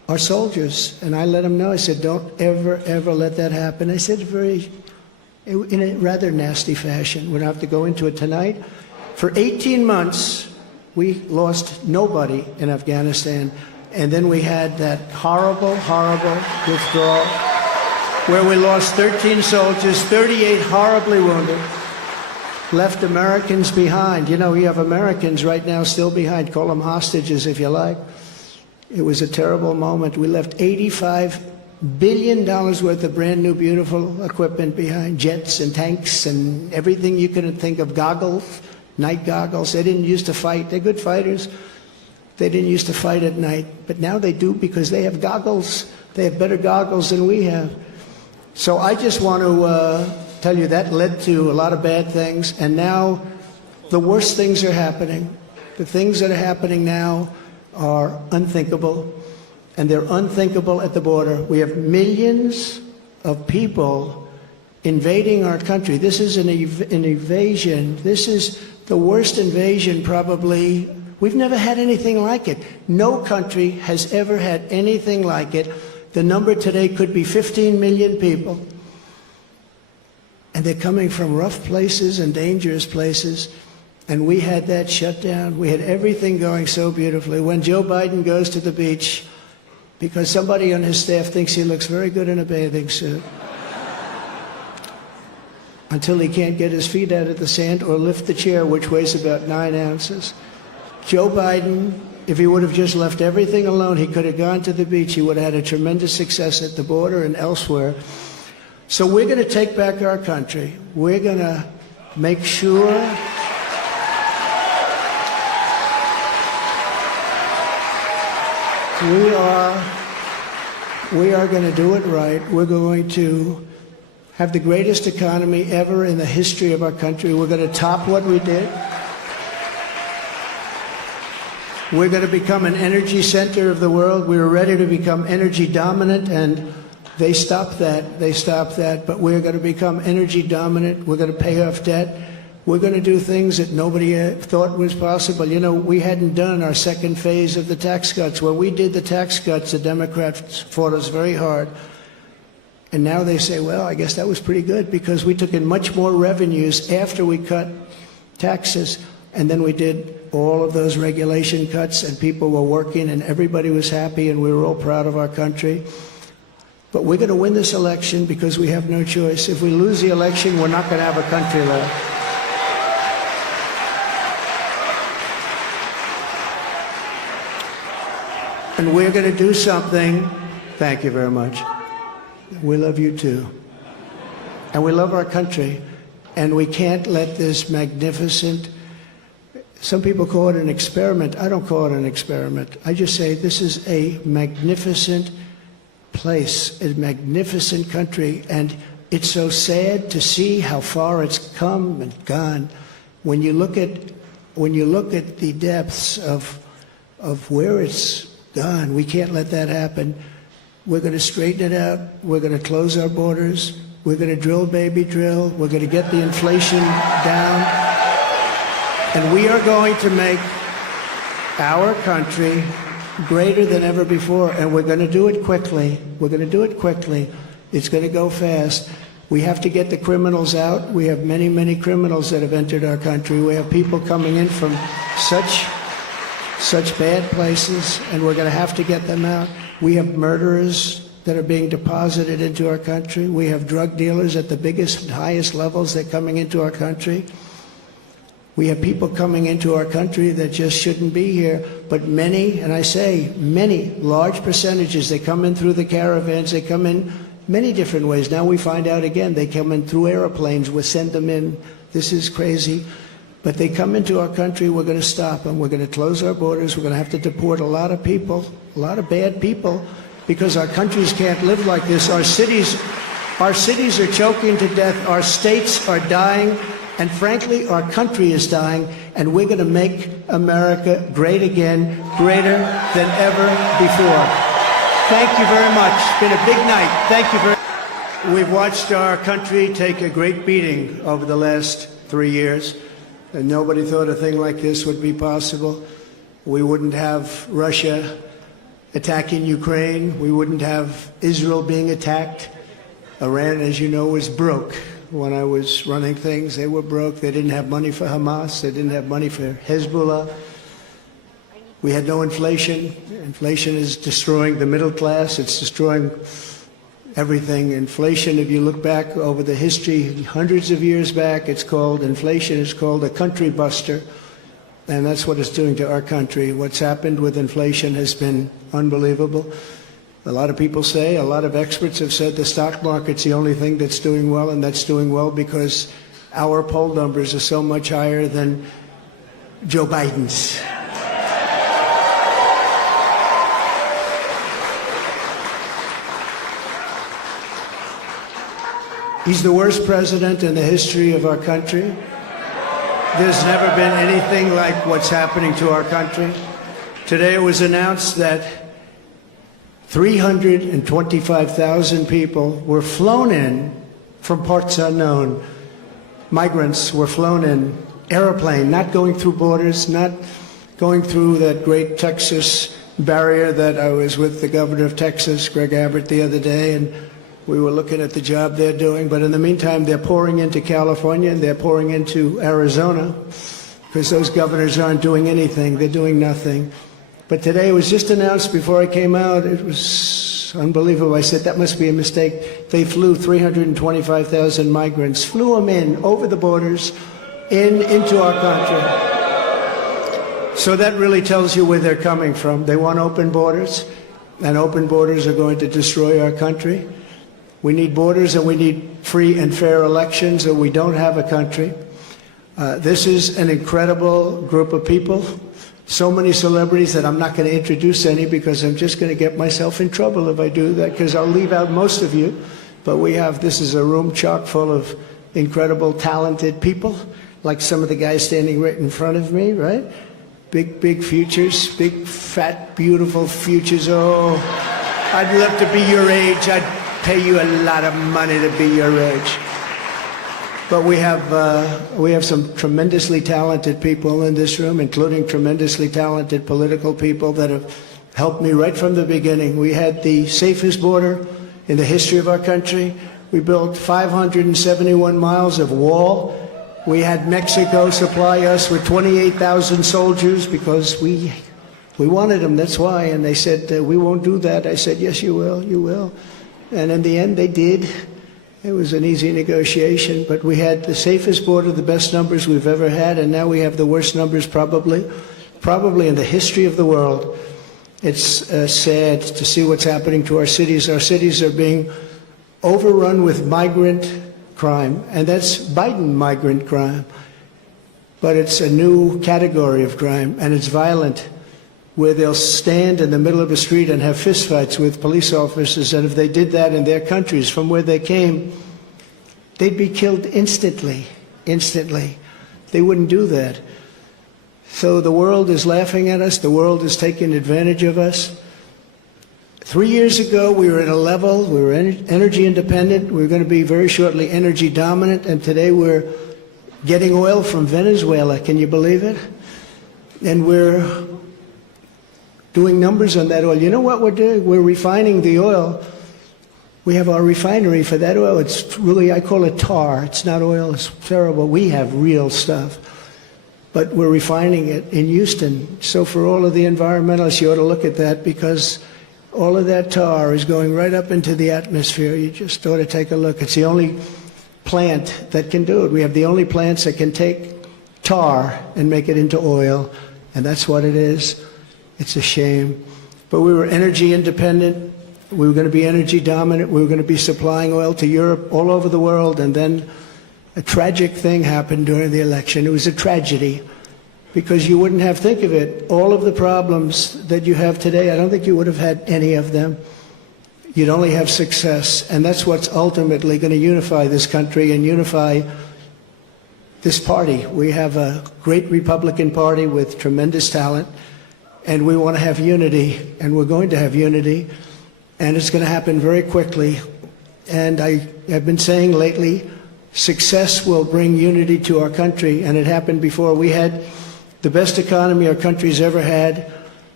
our soldiers. And I let them know, I said, don't ever, ever let that happen. I said in a rather nasty fashion. We don't have to go into it tonight. For 18 months, we lost nobody in Afghanistan. And then we had that horrible, horrible withdrawal where we lost 13 soldiers, 38 horribly wounded, left Americans behind. You know, we have Americans right now still behind. Call them hostages if you like. It was a terrible moment. We left $85 billion worth of brand new, beautiful equipment behind, jets and tanks and everything you could think of, goggles, night goggles. They didn't used to fight. They're good fighters. They didn't used to fight at night, but now they do because they have goggles. They have better goggles than we have. So I just want to tell you that led to a lot of bad things, and now the worst things are happening. The things that are happening now are unthinkable, and they're unthinkable at the border. We have millions of people invading our country. This is an invasion. This is the worst invasion probably. We've never had anything like it. No country has ever had anything like it. The number today could be 15 million people. And they're coming from rough places and dangerous places. And we had that shut down. We had everything going so beautifully. When Joe Biden goes to the beach, because somebody on his staff thinks he looks very good in a bathing suit, until he can't get his feet out of the sand or lift the chair, which weighs about 9 ounces. Joe Biden, if he would have just left everything alone, he could have gone to the beach. He would have had a tremendous success at the border and elsewhere. So we're going to take back our country. We're going to make sure we are going to do it right. We're going to have the greatest economy ever in the history of our country. We're going to top what we did. We're going to become an energy center of the world. We were ready to become energy dominant, and they stopped that. They stopped that. But we're going to become energy dominant. We're going to pay off debt. We're going to do things that nobody thought was possible. You know, we hadn't done our second phase of the tax cuts. When we did the tax cuts, the Democrats fought us very hard. And now they say, well, I guess that was pretty good because we took in much more revenues after we cut taxes. And then we did all of those regulation cuts, and people were working, and everybody was happy, and we were all proud of our country. But we're going to win this election because we have no choice. If we lose the election, we're not going to have a country left. And we're going to do something. Thank you very much. We love you too. And we love our country. And we can't let this magnificent, some people call it an experiment. I don't call it an experiment. I just say this is a magnificent place, a magnificent country. And it's so sad to see how far it's come and gone. When you look at the depths of where it's gone, we can't let that happen. We're going to straighten it out. We're going to close our borders. We're going to drill, baby, drill. We're going to get the inflation down. And we are going to make our country greater than ever before. And we're going to do it quickly. We're going to do it quickly. It's going to go fast. We have to get the criminals out. We have many, many criminals that have entered our country. We have people coming in from such bad places, and we're going to have to get them out. We have murderers that are being deposited into our country. We have drug dealers at the biggest, highest levels. They're coming into our country. We have people coming into our country that just shouldn't be here. But many, and I say many, large percentages, they come in through the caravans. They come in many different ways. Now we find out again, they come in through airplanes. We send them in. This is crazy. But they come into our country, we're going to stop them. We're going to close our borders. We're going to have to deport a lot of people, a lot of bad people, because our countries can't live like this. Our cities are choking to death. Our states are dying. And frankly, our country is dying. And we're going to make America great again, greater than ever before. Thank you very much. It's been a big night. Thank you very much. We've watched our country take a great beating over the last 3 years. And nobody thought a thing like this would be possible. We wouldn't have Russia attacking Ukraine. We wouldn't have Israel being attacked. Iran, as you know, was broke. When I was running things, they were broke. They didn't have money for Hamas. They didn't have money for Hezbollah. We had no inflation. Inflation is destroying the middle class. It's destroying everything. Inflation, if you look back over the history, hundreds of years back, inflation is called a country buster. And that's what it's doing to our country. What's happened with inflation has been unbelievable. A lot of people say, a lot of experts have said the stock market's the only thing that's doing well, and that's doing well because our poll numbers are so much higher than Joe Biden's. He's the worst president in the history of our country. There's never been anything like what's happening to our country. Today it was announced that 325,000 people were flown in from parts unknown. Migrants were flown in, airplane, not going through borders, not going through that great Texas barrier that I was with the governor of Texas, Greg Abbott, the other day, and we were looking at the job they're doing. But in the meantime, they're pouring into California and they're pouring into Arizona because those governors aren't doing anything. They're doing nothing. But today it was just announced before I came out. It was unbelievable. I said, that must be a mistake. They flew 325,000 migrants, flew them in over the borders into our country. So that really tells you where they're coming from. They want open borders, and open borders are going to destroy our country. We need borders and we need free and fair elections, or we don't have a country. This is an incredible group of people. So many celebrities that I'm not going to introduce any because I'm just going to get myself in trouble if I do that, because I'll leave out most of you. But this is a room chock full of incredible, talented people, like some of the guys standing right in front of me, right? Big futures, big, fat, beautiful futures. Oh, I'd love to be your age. I'd pay you a lot of money to be your age. But we have some tremendously talented people in this room, including tremendously talented political people that have helped me right from the beginning. We had the safest border in the history of our country. We built 571 miles of wall. We had Mexico supply us with 28,000 soldiers because we wanted them, that's why. And they said, we won't do that. I said, yes, you will, you will. And in the end, they did. It was an easy negotiation, but we had the safest border, the best numbers we've ever had, and now we have the worst numbers probably in the history of the world. It's sad to see what's happening to our cities. Our cities are being overrun with migrant crime, and that's Biden migrant crime. But it's a new category of crime, and it's violent, where they'll stand in the middle of a street and have fistfights with police officers, and if they did that in their countries from where they came, they'd be killed instantly. They wouldn't do that. So the world is laughing at us. The world is taking advantage of us. 3 years ago, we were at a level, we were energy independent. We were going to be very shortly energy dominant, and today we're getting oil from Venezuela. Can you believe it? And we're doing numbers on that oil. You know what we're doing? We're refining the oil. We have our refinery for that oil. It's really, I call it tar. It's not oil. It's terrible. We have real stuff. But we're refining it in Houston. So for all of the environmentalists, you ought to look at that, because all of that tar is going right up into the atmosphere. You just ought to take a look. It's the only plant that can do it. We have the only plants that can take tar and make it into oil, and that's what it is. It's a shame. But we were energy independent. We were going to be energy dominant. We were going to be supplying oil to Europe, all over the world. And then a tragic thing happened during the election. It was a tragedy, because you wouldn't have, think of it, all of the problems that you have today, I don't think you would have had any of them. You'd only have success. And that's what's ultimately going to unify this country and unify this party. We have a great Republican Party with tremendous talent. And we want to have unity, and we're going to have unity, and it's going to happen very quickly. And I have been saying lately, success will bring unity to our country, and it happened before. We had the best economy our country's ever had,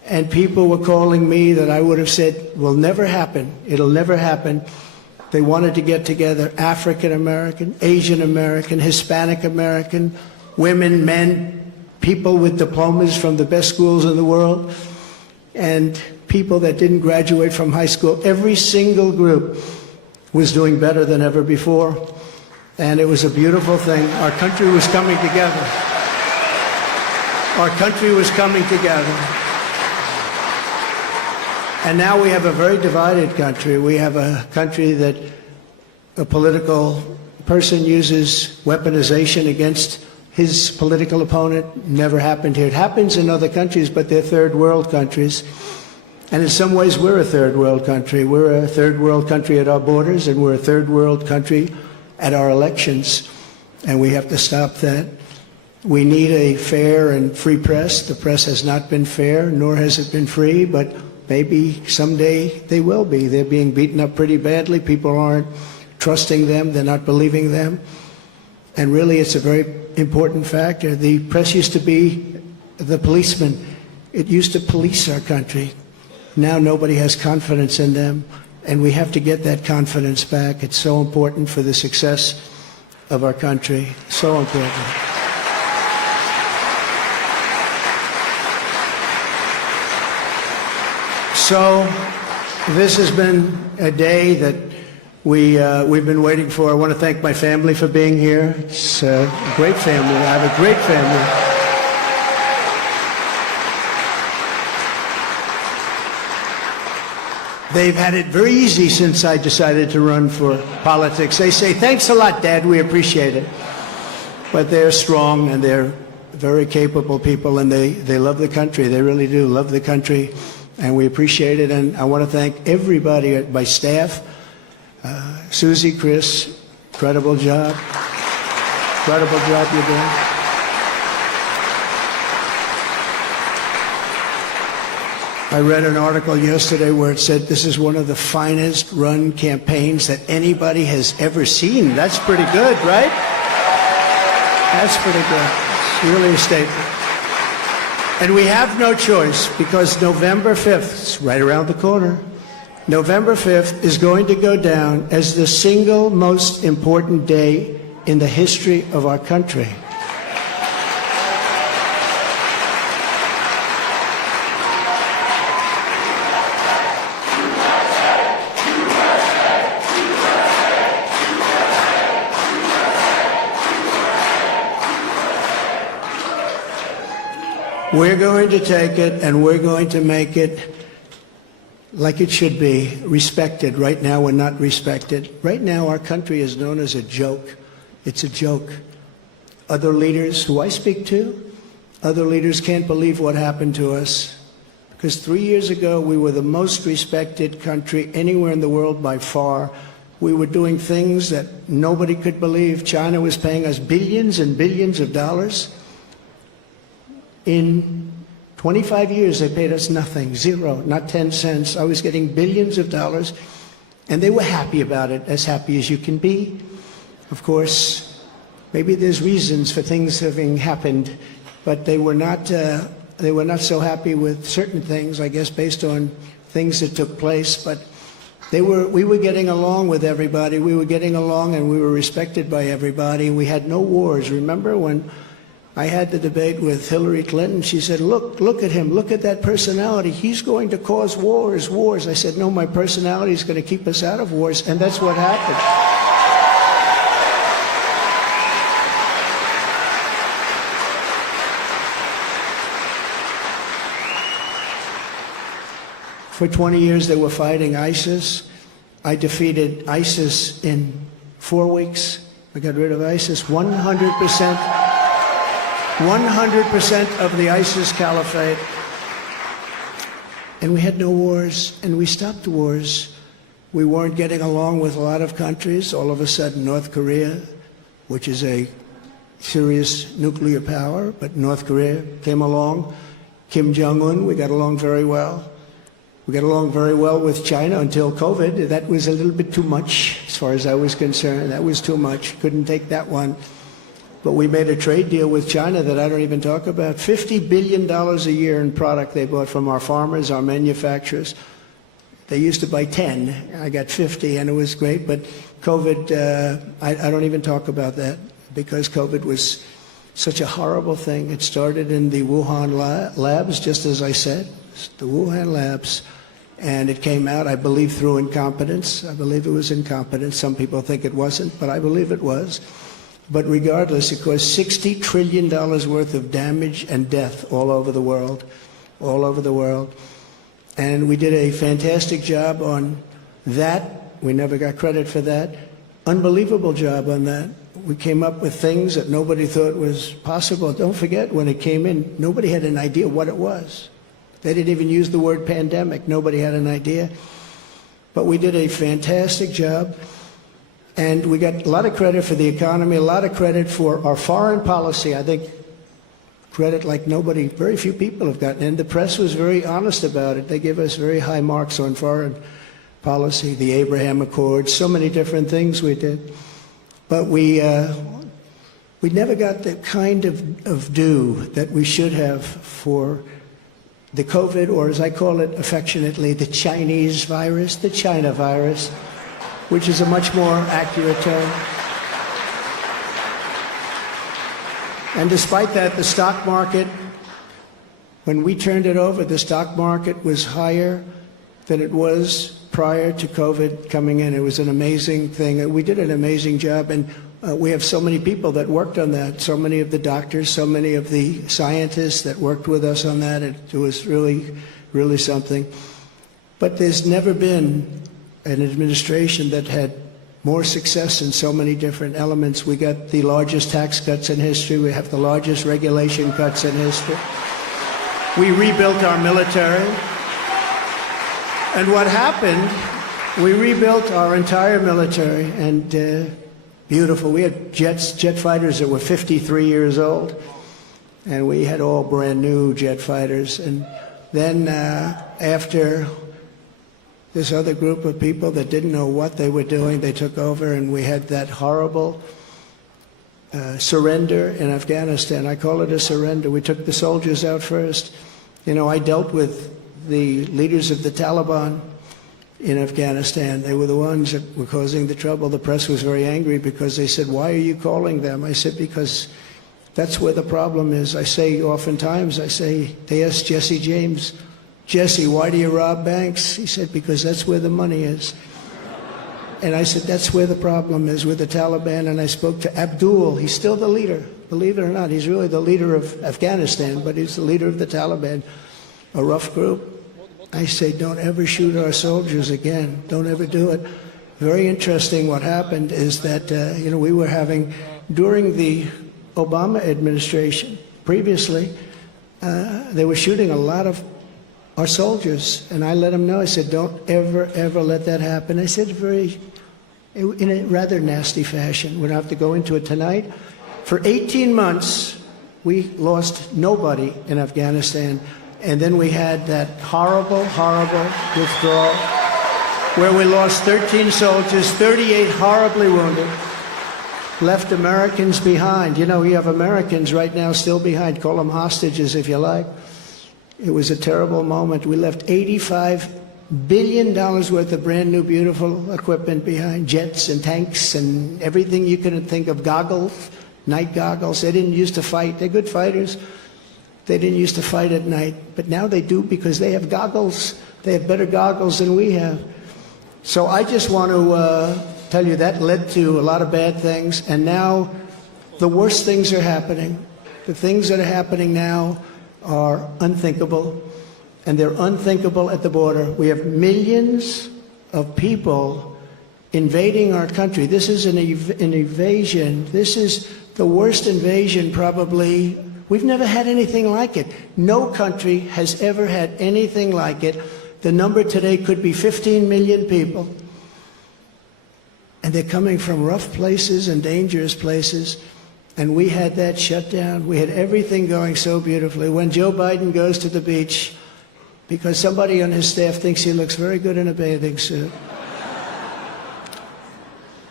and people were calling me that I would have said will never happen. It'll never happen. They wanted to get together African American, Asian American, Hispanic American, women, men, people with diplomas from the best schools in the world, and people that didn't graduate from high school. Every single group was doing better than ever before, and it was a beautiful thing. Our country was coming together. Our country was coming together. And now we have a very divided country. We have a country that a political person uses weaponization against his political opponent. Never happened here. It happens in other countries, but they're third world countries. And in some ways, we're a third world country. We're a third world country at our borders, and we're a third world country at our elections. And we have to stop that. We need a fair and free press. The press has not been fair, nor has it been free, but maybe someday they will be. They're being beaten up pretty badly. People aren't trusting them. They're not believing them. And really, it's a very important factor. The press used to be the policeman. It used to police our country. Now nobody has confidence in them, and we have to get that confidence back. It's so important for the success of our country. So important. So this has been a day that we've been waiting for. I want to thank my family for being here. It's a great family. I have a great family. They've had it very easy since I decided to run for politics. They say, "Thanks a lot, Dad. We appreciate it." But they're strong, and they're very capable people, and they love the country. They really do love the country. And we appreciate it, and I want to thank everybody at my staff. Susie, Chris, incredible job. Incredible job you're doing. I read an article yesterday where it said this is one of the finest run campaigns that anybody has ever seen. That's pretty good, right? That's pretty good. It's really a statement. And we have no choice, because November 5th, it's right around the corner, November 5th is going to go down as the single most important day in the history of our country. We're going to take it, and we're going to make it like it should be, respected. Right now, we're not respected. Right now, our country is known as a joke. It's a joke. Other leaders who I speak to, other leaders can't believe what happened to us. Because 3 years ago, we were the most respected country anywhere in the world by far. We were doing things that nobody could believe. China was paying us billions and billions of dollars. In 25 years, they paid us nothing, zero, not 10 cents. I was getting billions of dollars, and they were happy about it, as happy as you can be. Of course, maybe there's reasons for things having happened, but they were not so happy with certain things, I guess, based on things that took place. But we were getting along with everybody. We were getting along, and we were respected by everybody. We had no wars. Remember when I had the debate with Hillary Clinton? She said, look at him, look at that personality. He's going to cause wars. I said, no, my personality is going to keep us out of wars, and that's what happened. For 20 years, they were fighting ISIS. I defeated ISIS in 4 weeks. I got rid of ISIS 100%. 100% of the ISIS caliphate. And we had no wars, and we stopped wars. We weren't getting along with a lot of countries. All of a sudden, North Korea, which is a serious nuclear power, but North Korea came along. Kim Jong-un, we got along very well. We got along very well with China until COVID. That was a little bit too much, as far as I was concerned. That was too much. Couldn't take that one. But we made a trade deal with China that I don't even talk about. $50 billion a year in product they bought from our farmers, our manufacturers. They used to buy 10. I got 50, and it was great. But COVID, I don't even talk about that because COVID was such a horrible thing. It started in the Wuhan labs, just as I said, the Wuhan labs. And it came out, I believe, through incompetence. I believe it was incompetence. Some people think it wasn't, but I believe it was. But regardless, it caused $60 trillion worth of damage and death all over the world, all over the world. And we did a fantastic job on that. We never got credit for that. Unbelievable job on that. We came up with things that nobody thought was possible. Don't forget, when it came in, nobody had an idea what it was. They didn't even use the word pandemic. Nobody had an idea. But we did a fantastic job. And we got a lot of credit for the economy, a lot of credit for our foreign policy. I think credit like nobody, very few people have gotten. And the press was very honest about it. They give us very high marks on foreign policy, the Abraham Accords, so many different things we did. But we never got the kind of due that we should have for the COVID, or as I call it affectionately, the Chinese virus, the China virus, which is a much more accurate term. And despite that, the stock market, when we turned it over, the stock market was higher than it was prior to COVID coming in. It was an amazing thing. We did an amazing job, and we have so many people that worked on that, so many of the doctors, so many of the scientists that worked with us on that. It was really, really something. But there's never been an administration that had more success in so many different elements. We got the largest tax cuts in history. We have the largest regulation cuts in history. We rebuilt our military. And what happened, we rebuilt our entire military, and beautiful. We had jet fighters that were 53 years old, and we had all brand new jet fighters. And then after this other group of people that didn't know what they were doing, they took over, and we had that horrible surrender in Afghanistan. I call it a surrender. We took the soldiers out first. You know, I dealt with the leaders of the Taliban in Afghanistan. They were the ones that were causing the trouble. The press was very angry because they said, "Why are you calling them?" I said, "Because that's where the problem is." I say oftentimes, they asked Jesse James, "Jesse, why do you rob banks?" He said, "Because that's where the money is." And I said, that's where the problem is, with the Taliban. And I spoke to Abdul. He's still the leader. Believe it or not, he's really the leader of Afghanistan, but he's the leader of the Taliban, a rough group. I say, don't ever shoot our soldiers again. Don't ever do it. Very interesting what happened is that, we were having, during the Obama administration, previously, they were shooting a lot of our soldiers, and I let them know. I said, don't ever, ever let that happen. I said in a rather nasty fashion. We don't have to go into it tonight. For 18 months, we lost nobody in Afghanistan, and then we had that horrible, horrible withdrawal where we lost 13 soldiers, 38 horribly wounded, left Americans behind. You know, you have Americans right now still behind. Call them hostages if you like. It was a terrible moment. We left $85 billion worth of brand new, beautiful equipment behind, jets and tanks and everything you could think of, goggles, night goggles. They didn't used to fight. They're good fighters. They didn't used to fight at night, but now they do because they have goggles. They have better goggles than we have. So I just want to tell you that led to a lot of bad things, and now the worst things are happening. The things that are happening now are unthinkable, and they're unthinkable at the border. We have millions of people invading our country. This is an invasion. This is the worst invasion probably. We've never had anything like it. No country has ever had anything like it. The number today could be 15 million people. And they're coming from rough places and dangerous places. And we had that shut down. We had everything going so beautifully. When Joe Biden goes to the beach, because somebody on his staff thinks he looks very good in a bathing suit.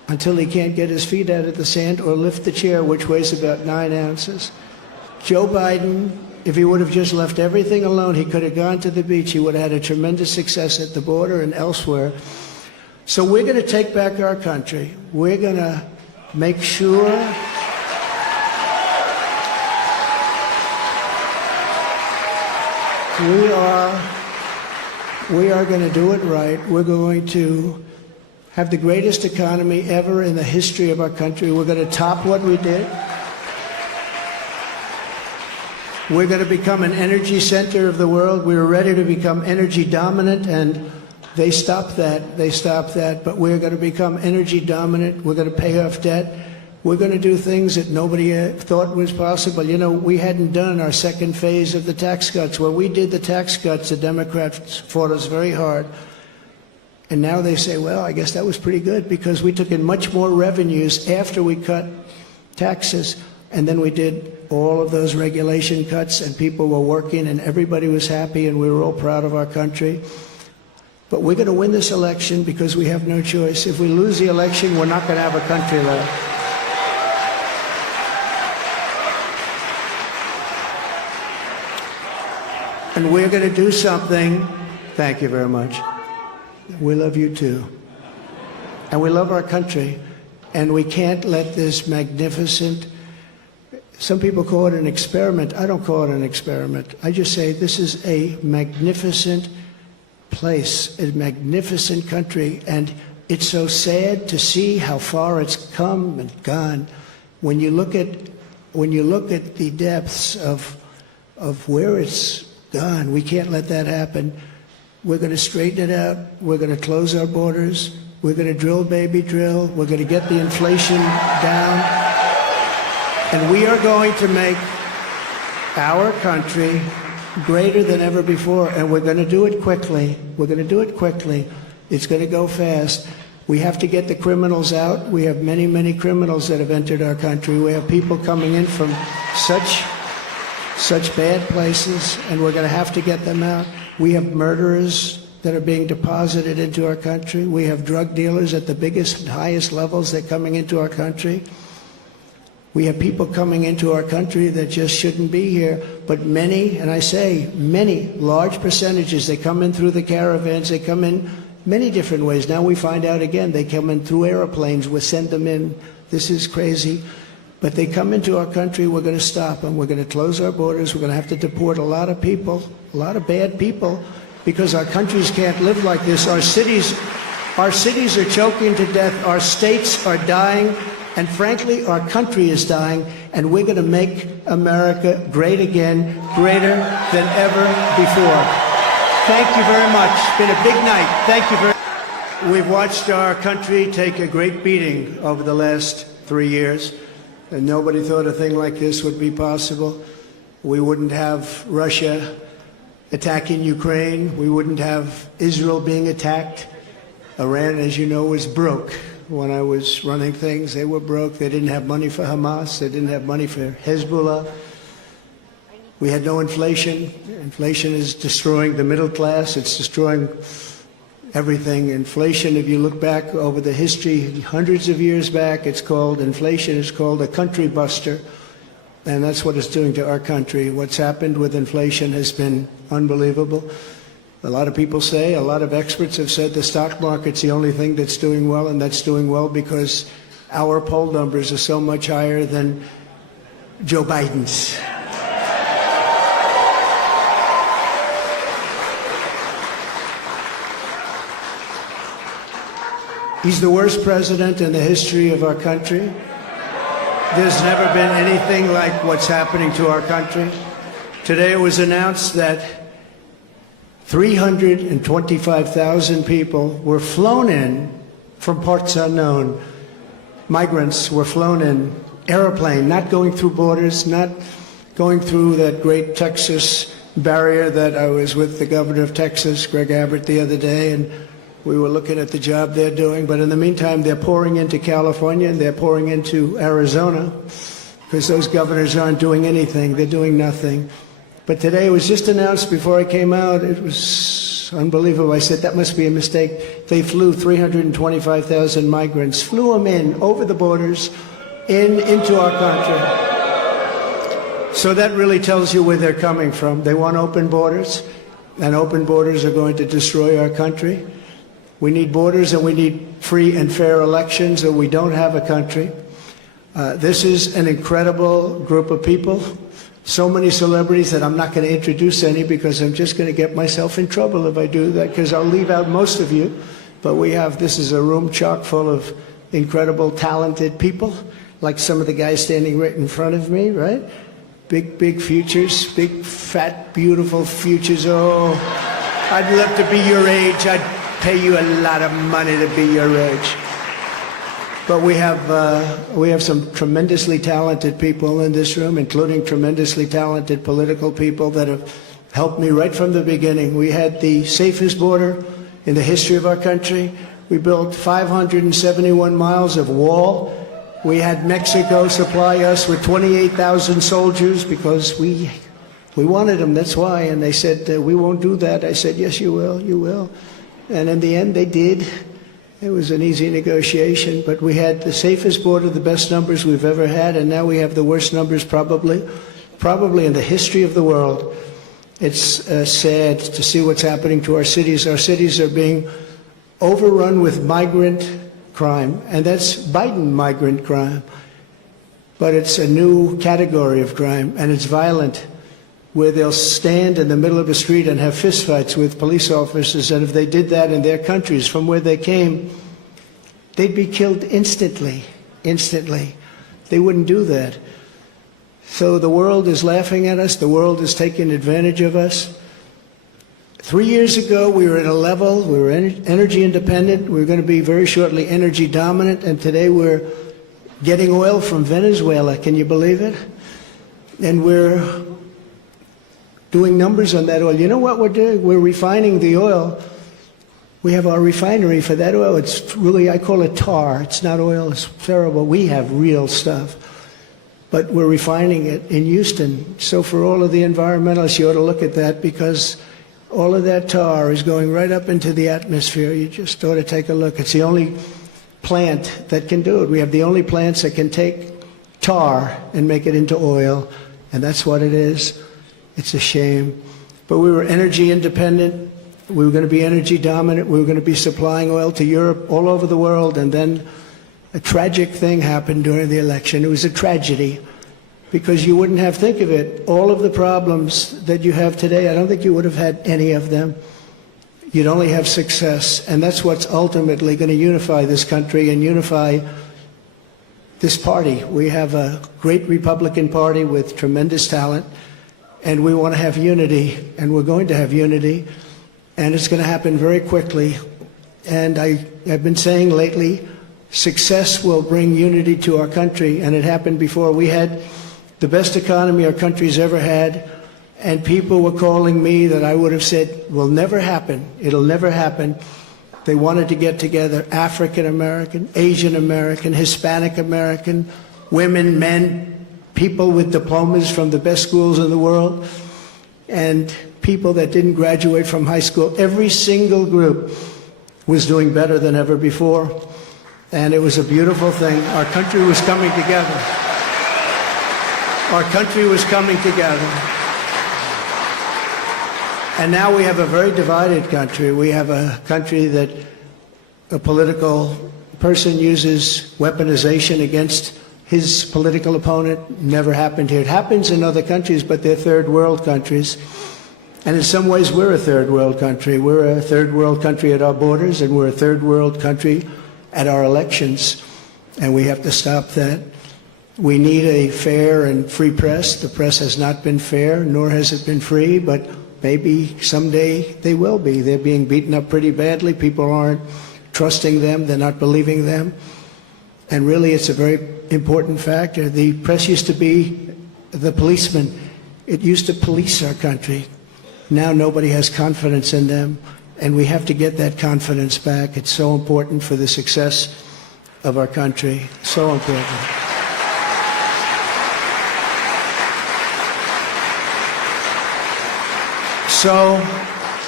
until he can't get his feet out of the sand or lift the chair, which weighs about 9 ounces. Joe Biden, if he would have just left everything alone, he could have gone to the beach. He would have had a tremendous success at the border and elsewhere. So we're going to take back our country. We're going to make sure we are going to do it right. We're going to have the greatest economy ever in the history of our country. We're going to top what we did. We're going to become an energy center of the world. We were ready to become energy dominant, and they stopped that. They stopped that. But we're going to become energy dominant. We're going to pay off debt. We're going to do things that nobody thought was possible. You know, we hadn't done our second phase of the tax cuts. When we did the tax cuts, the Democrats fought us very hard. And now they say, well, I guess that was pretty good because we took in much more revenues after we cut taxes. And then we did all of those regulation cuts, and people were working, and everybody was happy, and we were all proud of our country. But we're going to win this election because we have no choice. If we lose the election, we're not going to have a country left. And we're going to do something. Thank you very much. We love you too. And we love our country. And we can't let this magnificent, some people call it an experiment. I don't call it an experiment. I just say this is a magnificent place, a magnificent country. And it's so sad to see how far it's come and gone. When you look at the depths of where it's gone, we can't let that happen. We're going to straighten it out. We're going to close our borders. We're going to drill, baby, drill. We're going to get the inflation down. And we are going to make our country greater than ever before. And we're going to do it quickly. We're going to do it quickly. It's going to go fast. We have to get the criminals out. We have many, many criminals that have entered our country. We have people coming in from such bad places, and we're going to have to get them out. We have murderers that are being deposited into our country. We have drug dealers at the biggest and highest levels that are coming into our country. We have people coming into our country that just shouldn't be here. But many, and I say many, large percentages, they come in through the caravans. They come in many different ways. Now we find out again, they come in through airplanes. We send them in. This is crazy. But they come into our country, we're going to stop them. We're going to close our borders. We're going to have to deport a lot of people, a lot of bad people, because our countries can't live like this. Our cities are choking to death. Our states are dying. And frankly, our country is dying. And we're going to make America great again, greater than ever before. Thank you very much. It's been a big night. Thank you very much. We've watched our country take a great beating over the last 3 years. And nobody thought a thing like this would be possible. We wouldn't have Russia attacking Ukraine. We wouldn't have Israel being attacked. Iran, as you know, was broke. When I was running things, they were broke. They didn't have money for Hamas. They didn't have money for Hezbollah. We had no inflation. Inflation is destroying the middle class. It's destroying everything. Inflation, if you look back over the history, hundreds of years back, it's called inflation. It's called a country buster. And that's what it's doing to our country. What's happened with inflation has been unbelievable. A lot of people say, a lot of experts have said the stock market's the only thing that's doing well, and that's doing well because our poll numbers are so much higher than Joe Biden's. He's the worst president in the history of our country. There's never been anything like what's happening to our country. Today it was announced that 325,000 people were flown in from parts unknown. Migrants were flown in, airplane, not going through borders, not going through that great Texas barrier that I was with the governor of Texas, Greg Abbott, the other day, and we were looking at the job they're doing. But in the meantime, they're pouring into California and they're pouring into Arizona because those governors aren't doing anything. They're doing nothing. But today it was just announced before I came out, it was It's unbelievable. I said, that must be a mistake. They flew 325,000 migrants, flew them in over the borders, into our country. So that really tells you where they're coming from. They want open borders, and open borders are going to destroy our country. We need borders, and we need free and fair elections, or we don't have a country. This is an incredible group of people. So many celebrities that I'm not going to introduce any, because I'm just going to get myself in trouble if I do that, because I'll leave out most of you. But this is a room chock full of incredible, talented people, like some of the guys standing right in front of me, right? Big, big futures, big, fat, beautiful futures. Oh, I'd love to be your age. I'd pay you a lot of money to be your age. But we have some tremendously talented people in this room, including tremendously talented political people that have helped me right from the beginning. We had the safest border in the history of our country. We built 571 miles of wall. We had Mexico supply us with 28,000 soldiers because we wanted them, that's why. And they said, we won't do that. I said, yes, you will, you will. And in the end, they did. It was an easy negotiation, but we had the safest border, the best numbers we've ever had, and now we have the worst numbers probably in the history of the world. It's sad to see what's happening to our cities. Our cities are being overrun with migrant crime, and that's Biden migrant crime. But it's a new category of crime, and it's violent, where they'll stand in the middle of a street and have fistfights with police officers, and if they did that in their countries from where they came, they'd be killed instantly. They wouldn't do that. So the world is laughing at us. The world is taking advantage of us. 3 years ago, we were at a level, we were energy independent, we were going to be very shortly energy dominant, and today we're getting oil from Venezuela. Can you believe it? And we're doing numbers on that oil. You know what we're doing? We're refining the oil. We have our refinery for that oil. It's really, I call it tar. It's not oil. It's terrible. We have real stuff. But we're refining it in Houston. So for all of the environmentalists, you ought to look at that, because all of that tar is going right up into the atmosphere. You just ought to take a look. It's the only plant that can do it. We have the only plants that can take tar and make it into oil, and that's what it is. It's a shame. But we were energy independent. We were going to be energy dominant. We were going to be supplying oil to Europe, all over the world. And then a tragic thing happened during the election. It was a tragedy, because you wouldn't have, think of it, all of the problems that you have today, I don't think you would have had any of them. You'd only have success. And that's what's ultimately going to unify this country and unify this party. We have a great Republican Party with tremendous talent. And we want to have unity, and we're going to have unity, and it's going to happen very quickly. And I've been saying lately, success will bring unity to our country, and it happened before. We had the best economy our country's ever had, and people were calling me that I would have said will never happen. It'll never happen. They wanted to get together, African American, Asian American, Hispanic American, women, men, people with diplomas from the best schools in the world, and people that didn't graduate from high school. Every single group was doing better than ever before, and it was a beautiful thing. Our country was coming together. Our country was coming together. And now we have a very divided country. We have a country that a political person uses weaponization against his political opponent. Never happened here. It happens in other countries, but they're third world countries. And in some ways, we're a third world country. We're a third world country at our borders, and we're a third world country at our elections. And we have to stop that. We need a fair and free press. The press has not been fair, nor has it been free, but maybe someday they will be. They're being beaten up pretty badly. People aren't trusting them. They're not believing them. And really, it's a very important factor. The press used to be the policeman. It used to police our country. Now nobody has confidence in them, and we have to get that confidence back. It's so important for the success of our country. So important. So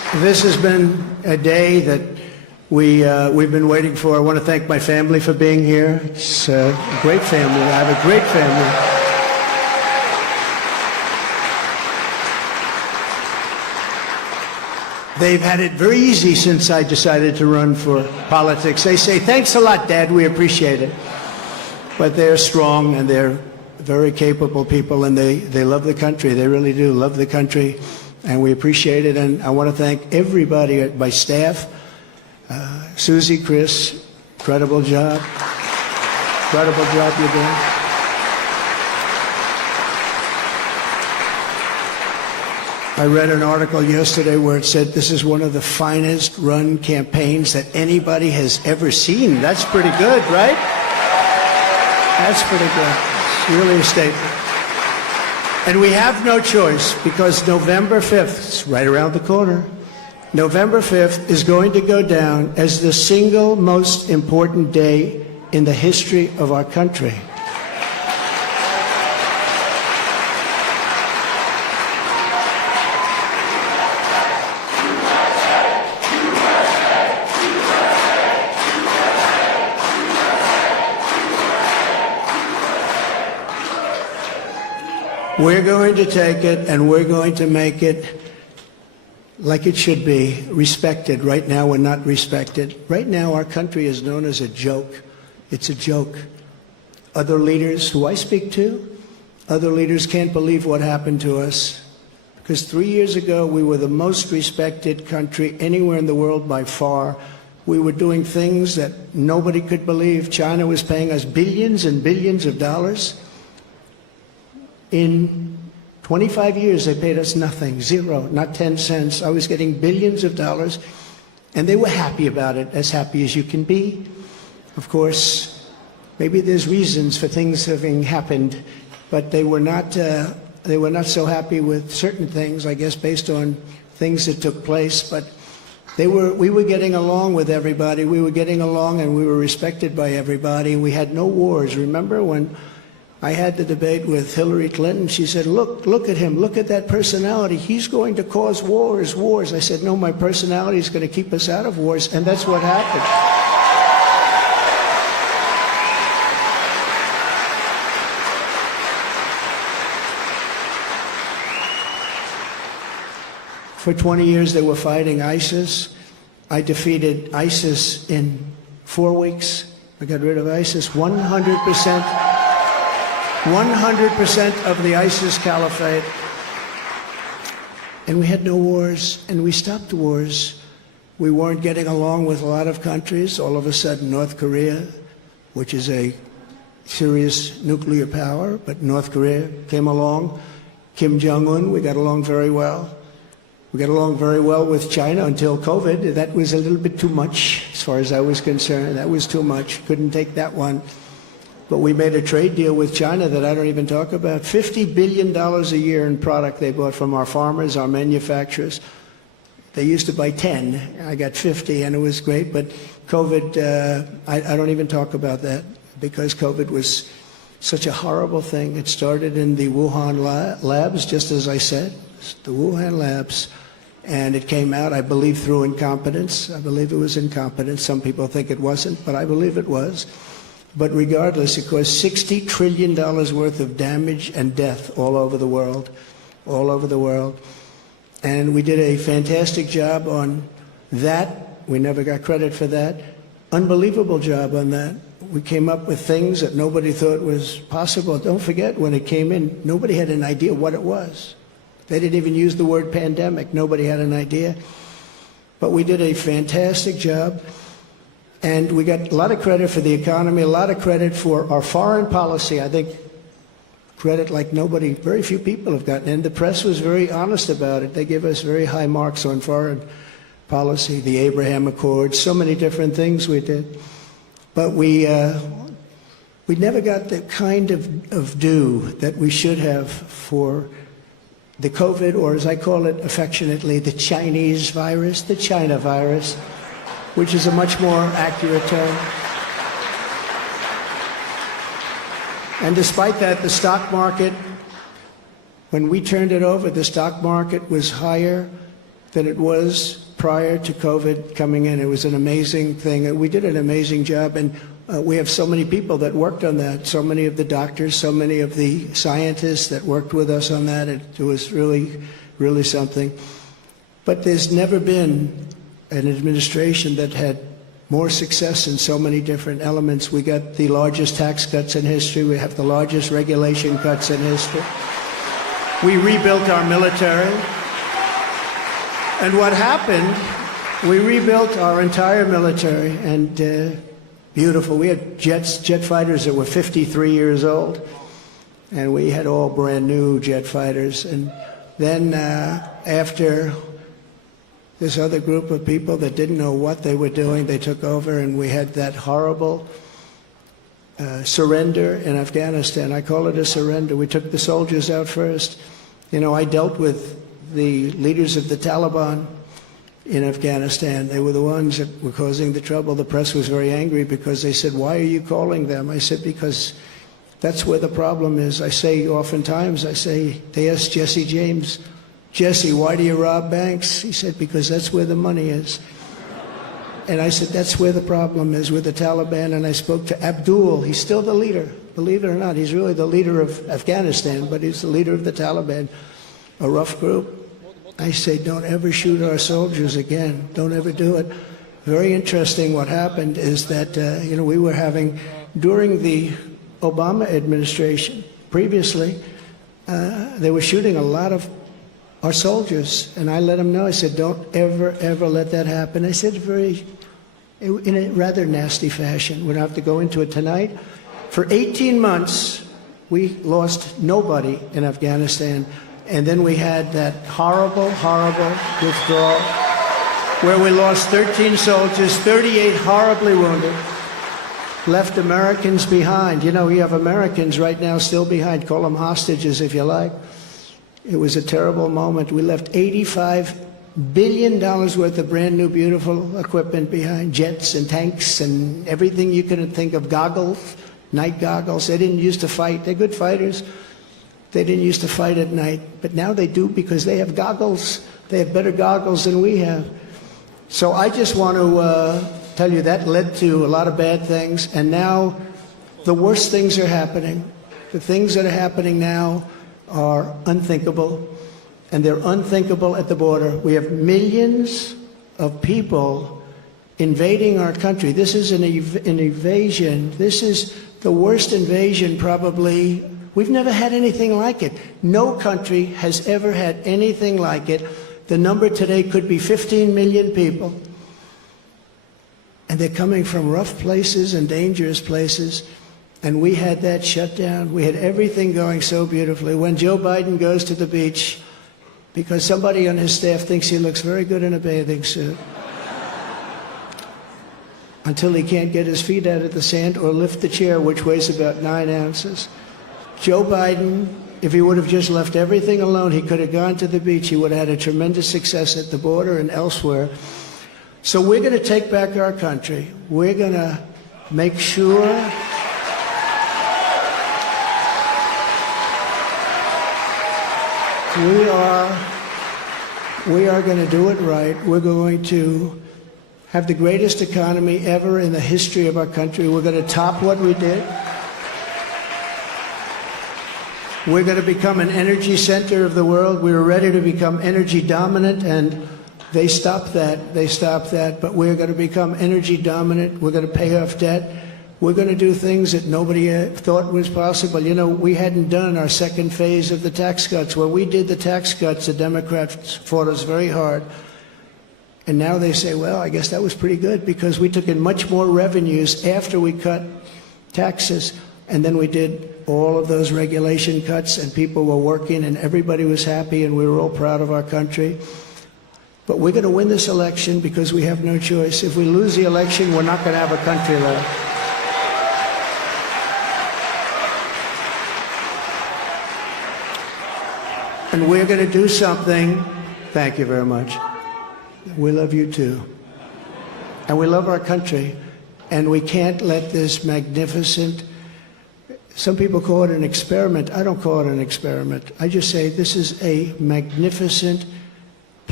This has been a day that we've been waiting for. I want to thank my family for being here. It's a great family. I have a great family. They've had it very easy since I decided to run for politics. They say, thanks a lot, Dad, we appreciate it. But they're strong and they're very capable people, and they love the country. They really do love the country, and we appreciate it. And I want to thank everybody at my staff. Susie, Chris, incredible job. Incredible job you're doing. I read an article yesterday where it said this is one of the finest run campaigns that anybody has ever seen. That's pretty good, right? That's pretty good. It's really a statement. And we have no choice, because November 5th, it's right around the corner, November 5th is going to go down as the single most important day in the history of our country. We're going to take it and we're going to make it like it should be, respected. Right now we're not respected. Right now our country is known as a joke. It's a joke. Other leaders who I speak to, other leaders can't believe what happened to us. Because 3 years ago we were the most respected country anywhere in the world by far. We were doing things that nobody could believe. China was paying us billions and billions of dollars. In 25 years, they paid us nothing, zero, not 10 cents. I was getting billions of dollars, and they were happy about it, as happy as you can be. Of course, maybe there's reasons for things having happened, but they were not so happy with certain things, I guess, based on things that took place. But we were getting along with everybody. We were getting along, and we were respected by everybody. We had no wars. Remember when I had the debate with Hillary Clinton? She said, look at him, look at that personality. He's going to cause wars. I said, no, my personality is going to keep us out of wars, and that's what happened. For 20 years they were fighting ISIS. I defeated ISIS in 4 weeks. I got rid of ISIS 100%. 100% of the ISIS caliphate. And we had no wars, and we stopped wars. We weren't getting along with a lot of countries. All of a sudden, North Korea, which is a serious nuclear power, but North Korea came along. Kim Jong-un, we got along very well. We got along very well with China until COVID. That was a little bit too much, as far as I was concerned. That was too much. Couldn't take that one. But we made a trade deal with China that I don't even talk about. $50 billion a year in product they bought from our farmers, our manufacturers. They used to buy 10. I got 50, and it was great. But COVID, I don't even talk about that, because COVID was such a horrible thing. It started in the Wuhan labs, just as I said, the Wuhan labs. And it came out, I believe, through incompetence. I believe it was incompetence. Some people think it wasn't, but I believe it was. But regardless, it caused $60 trillion worth of damage and death all over the world, all over the world. And we did a fantastic job on that. We never got credit for that. Unbelievable job on that. We came up with things that nobody thought was possible. Don't forget, when it came in, nobody had an idea what it was. They didn't even use the word pandemic. Nobody had an idea. But we did a fantastic job. And we got a lot of credit for the economy, a lot of credit for our foreign policy. I think credit like nobody, very few people have gotten. And the press was very honest about it. They give us very high marks on foreign policy, the Abraham Accords, so many different things we did. But we never got the kind of due that we should have for the COVID, or as I call it affectionately, the Chinese virus, the China virus, which is a much more accurate term. And despite that, the stock market, when we turned it over, the stock market was higher than it was prior to COVID coming in. It was an amazing thing. We did an amazing job, and we have so many people that worked on that, so many of the doctors, so many of the scientists that worked with us on that. It was really, really something. But there's never been an administration that had more success in so many different elements. We got the largest tax cuts in history. We have the largest regulation cuts in history. We rebuilt our military. And what happened, we rebuilt our entire military, and beautiful. We had jet fighters that were 53 years old, and we had all brand new jet fighters. And then after this other group of people that didn't know what they were doing, they took over, and we had that horrible surrender in Afghanistan. I call it a surrender. We took the soldiers out first. You know, I dealt with the leaders of the Taliban in Afghanistan. They were the ones that were causing the trouble. The press was very angry because they said, "Why are you calling them?" I said, "Because that's where the problem is." I say oftentimes, they asked Jesse James, "Jesse, why do you rob banks?" He said, "Because that's where the money is." And I said, that's where the problem is with the Taliban. And I spoke to Abdul. He's still the leader. Believe it or not, he's really the leader of Afghanistan, but he's the leader of the Taliban, a rough group. I say, don't ever shoot our soldiers again. Don't ever do it. Very interesting what happened is that, we were having, during the Obama administration, previously, they were shooting a lot of our soldiers. And I let them know, I said, don't ever, ever let that happen. I said in a rather nasty fashion. We don't have to go into it tonight. For 18 months, we lost nobody in Afghanistan. And then we had that horrible, horrible withdrawal where we lost 13 soldiers, 38 horribly wounded, left Americans behind. You know, we have Americans right now still behind. Call them hostages if you like. It was a terrible moment. We left $85 billion worth of brand new, beautiful equipment behind, jets and tanks and everything you could think of, goggles, night goggles. They didn't used to fight. They're good fighters. They didn't used to fight at night, but now they do because they have goggles. They have better goggles than we have. So I just want to tell you that led to a lot of bad things, and now the worst things are happening. The things that are happening now are unthinkable, and they're unthinkable at the border. We have millions of people invading our country. This is an invasion. This is the worst invasion probably. We've never had anything like it. No country has ever had anything like it. The number today could be 15 million people. And they're coming from rough places and dangerous places. And we had that shut down. We had everything going so beautifully. When Joe Biden goes to the beach, because somebody on his staff thinks he looks very good in a bathing suit, until he can't get his feet out of the sand or lift the chair, which weighs about 9 ounces. Joe Biden, if he would have just left everything alone, he could have gone to the beach. He would have had a tremendous success at the border and elsewhere. So we're going to take back our country. We're going to make sure we are going to do it right. We're going to have the greatest economy ever in the history of our country. We're going to top what we did. We're going to become an energy center of the world. We were ready to become energy dominant, and they stopped that. They stopped that. But we're going to become energy dominant. We're going to pay off debt. We're going to do things that nobody thought was possible. You know, we hadn't done our second phase of the tax cuts. When we did the tax cuts, the Democrats fought us very hard. And now they say, well, I guess that was pretty good because we took in much more revenues after we cut taxes. And then we did all of those regulation cuts, and people were working, and everybody was happy, and we were all proud of our country. But we're going to win this election because we have no choice. If we lose the election, we're not going to have a country left. And we're going to do something. Thank you very much. We love you too. And we love our country. And we can't let this magnificent, some people call it an experiment. I don't call it an experiment. I just say this is a magnificent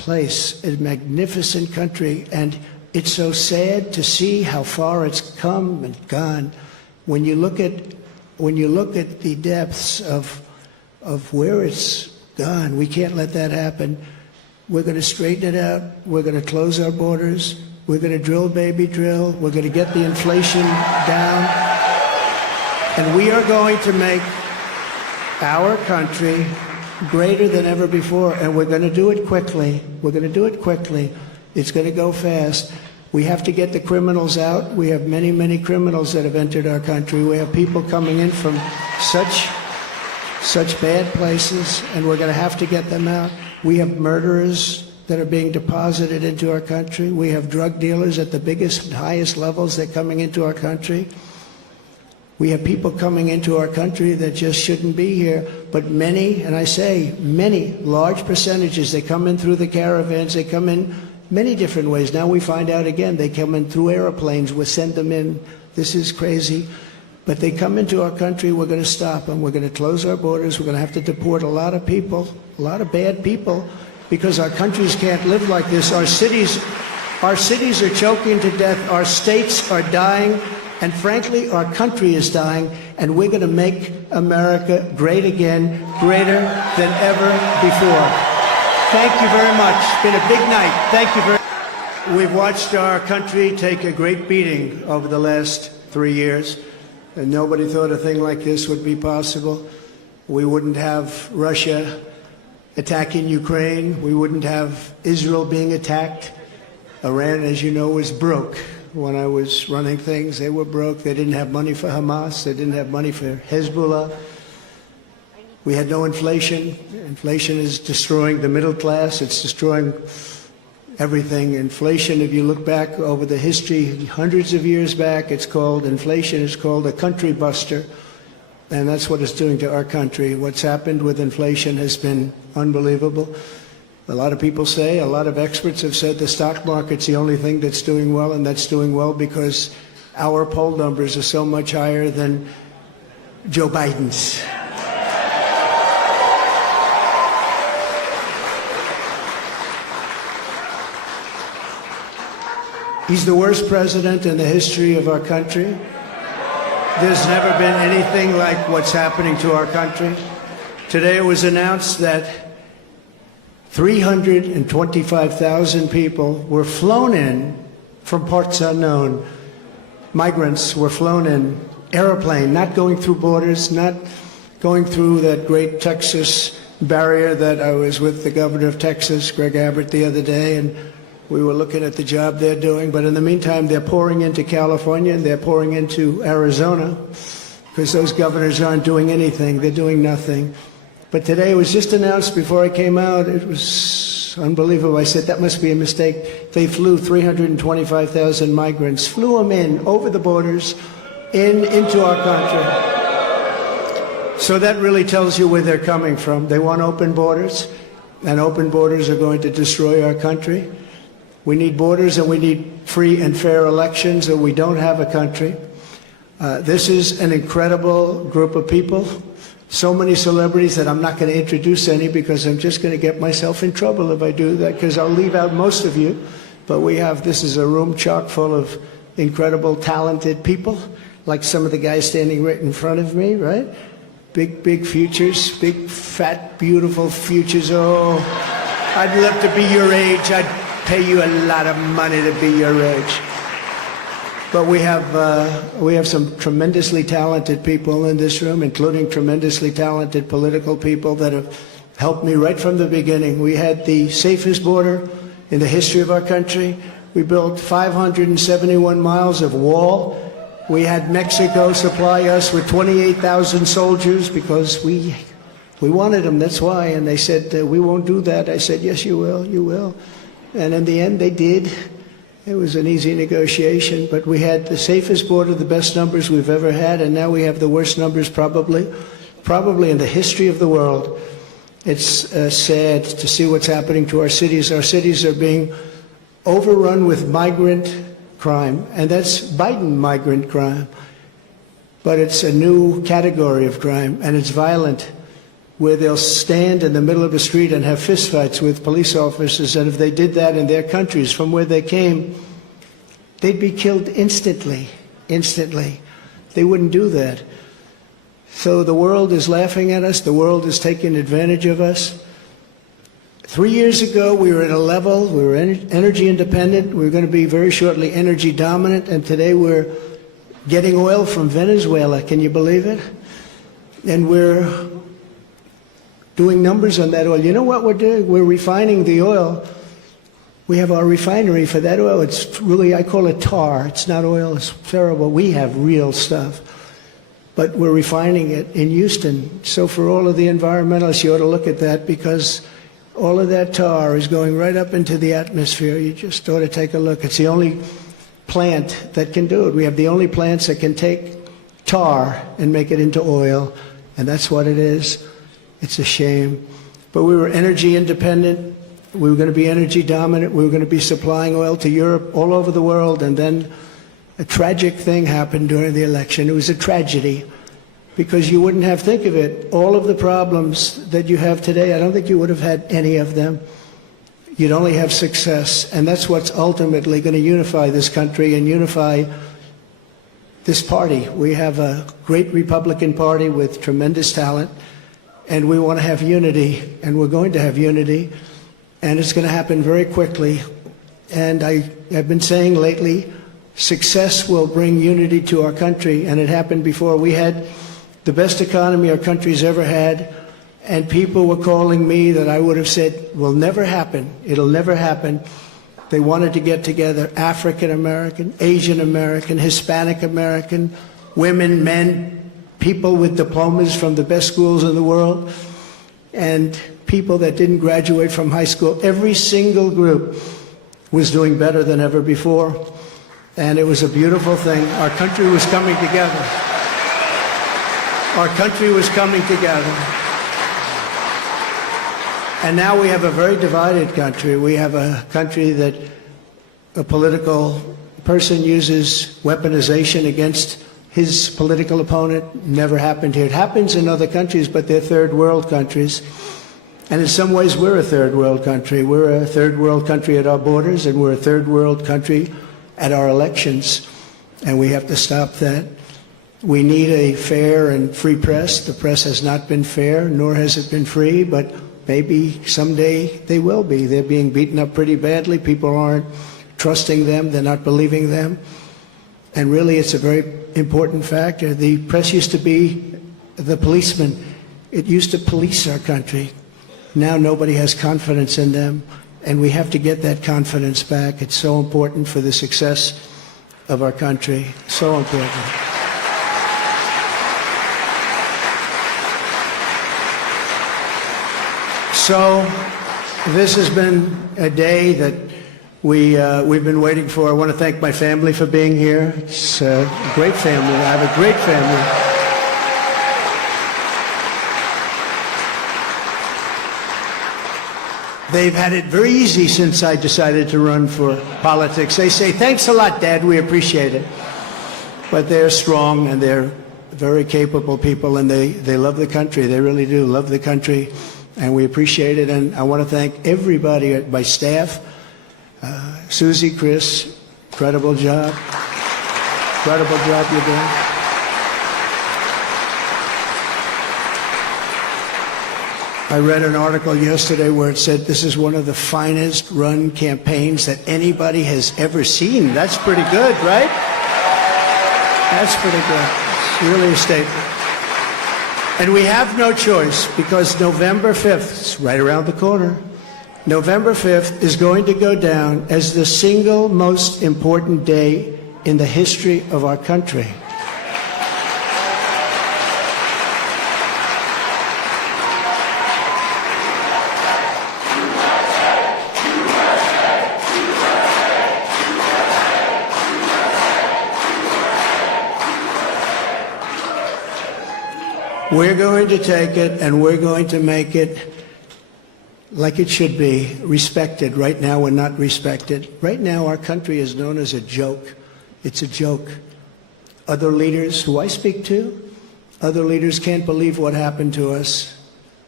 place, a magnificent country, and it's so sad to see how far it's come and gone. When you look at the depths of where it's gone, we can't let that happen. We're going to straighten it out. We're going to close our borders. We're going to drill, baby, drill. We're going to get the inflation down. And we are going to make our country greater than ever before. And we're going to do it quickly. We're going to do it quickly. It's going to go fast. We have to get the criminals out. We have many, many criminals that have entered our country. We have people coming in from such bad places, and we're going to have to get them out. We have murderers that are being deposited into our country. We have drug dealers at the biggest and highest levels that are coming into our country. We have people coming into our country that just shouldn't be here. But many, and I say many, large percentages, they come in through the caravans. They come in many different ways. Now we find out again, they come in through airplanes. We send them in. This is crazy. But they come into our country, we're going to stop them. We're going to close our borders. We're going to have to deport a lot of people, a lot of bad people, because our countries can't live like this. Our cities are choking to death. Our states are dying. And frankly, our country is dying. And we're going to make America great again, greater than ever before. Thank you very much. It's been a big night. Thank you very much. We've watched our country take a great beating over the last 3 years. And nobody thought a thing like this would be possible. We wouldn't have Russia attacking Ukraine. We wouldn't have Israel being attacked. Iran, as you know, was broke. When I was running things, they were broke. They didn't have money for Hamas. They didn't have money for Hezbollah. We had no inflation. Inflation is destroying the middle class. It's destroying everything. Inflation, if you look back over the history, hundreds of years back, inflation is called a country buster. And that's what it's doing to our country. What's happened with inflation has been unbelievable. A lot of people say, a lot of experts have said the stock market's the only thing that's doing well, and that's doing well because our poll numbers are so much higher than Joe Biden's. He's the worst president in the history of our country. There's never been anything like what's happening to our country. Today it was announced that 325,000 people were flown in from parts unknown. Migrants were flown in, airplane, not going through borders, not going through that great Texas barrier that I was with the governor of Texas, Greg Abbott, the other day, and we were looking at the job they're doing. But in the meantime, they're pouring into California and they're pouring into Arizona because those governors aren't doing anything. They're doing nothing. But today it was just announced before I came out. It was unbelievable. I said, that must be a mistake. They flew 325,000 migrants, flew them in over the borders into our country. So that really tells you where they're coming from. They want open borders, and open borders are going to destroy our country. We need borders and we need free and fair elections, or we don't have a country. This is an incredible group of people. So many celebrities that I'm not going to introduce any because I'm just going to get myself in trouble if I do that, because I'll leave out most of you. But this is a room chock full of incredible, talented people, like some of the guys standing right in front of me, right? Big futures, big, fat, beautiful futures. Oh, I'd love to be your age. I'd pay you a lot of money to be your age. But we have some tremendously talented people in this room, including tremendously talented political people that have helped me right from the beginning. We had the safest border in the history of our country. We built 571 miles of wall. We had Mexico supply us with 28,000 soldiers because we wanted them, that's why. And they said, we won't do that. I said, yes, you will, you will. And in the end, they did. It was an easy negotiation, but we had the safest border, the best numbers we've ever had, and now we have the worst numbers probably in the history of the world. It's sad to see what's happening to our cities. Our cities are being overrun with migrant crime, and that's Biden migrant crime. But it's a new category of crime, and it's violent. where they'll stand in the middle of a street and have fistfights with police officers, and if they did that in their countries from where they came, they'd be killed instantly, instantly. They wouldn't do that. So the world is laughing at us. The world is taking advantage of us. 3 years ago, we were at a level, we were energy independent. We were going to be very shortly energy dominant, and today we're getting oil from Venezuela. Can you believe it? And we're doing numbers on that oil. You know what we're doing? We're refining the oil. We have our refinery for that oil. It's really, I call it tar. It's not oil. It's terrible. We have real stuff. But we're refining it in Houston. So for all of the environmentalists, you ought to look at that, because all of that tar is going right up into the atmosphere. You just ought to take a look. It's the only plant that can do it. We have the only plants that can take tar and make it into oil, and that's what it is. It's a shame. But we were energy independent. We were going to be energy dominant. We were going to be supplying oil to Europe, all over the world. And then a tragic thing happened during the election. It was a tragedy, because you wouldn't have, think of it, all of the problems that you have today, I don't think you would have had any of them. You'd only have success. And that's what's ultimately going to unify this country and unify this party. We have a great Republican Party with tremendous talent. And we want to have unity, and we're going to have unity, and it's going to happen very quickly. And I've been saying lately, success will bring unity to our country, and it happened before. We had the best economy our country's ever had, and people were calling me that I would have said will never happen. It'll never happen. They wanted to get together, African American, Asian American, Hispanic American, women, men, people with diplomas from the best schools in the world, and people that didn't graduate from high school. Every single group was doing better than ever before, and it was a beautiful thing. Our country was coming together. Our country was coming together. And now we have a very divided country. We have a country that a political person uses weaponization against his political opponent. Never happened here. It happens in other countries, but they're third world countries. And in some ways, we're a third world country. We're a third world country at our borders, and we're a third world country at our elections. And we have to stop that. We need a fair and free press. The press has not been fair, nor has it been free, but maybe someday they will be. They're being beaten up pretty badly. People aren't trusting them. They're not believing them. And really, it's a very important factor. The press used to be the policeman. It used to police our country. Now nobody has confidence in them, and we have to get that confidence back. It's so important for the success of our country. So important. So this has been a day that we've been waiting for. I want to thank my family for being here. It's a great family. I have a great family. They've had it very easy since I decided to run for politics. They say, thanks a lot, Dad, we appreciate it. But they're strong, and they're very capable people, and they love the country. They really do love the country, and we appreciate it. And I want to thank everybody at my staff. Susie, Chris, incredible job. Incredible job you're doing. I read an article yesterday where it said this is one of the finest run campaigns that anybody has ever seen. That's pretty good, right? That's pretty good. It's really a statement. And we have no choice, because November 5th, it's right around the corner, November 5th is going to go down as the single most important day in the history of our country. We're going to take it, and we're going to make it like it should be, respected. Right now, we're not respected. Right now, our country is known as a joke. It's a joke. Other leaders who I speak to, other leaders can't believe what happened to us.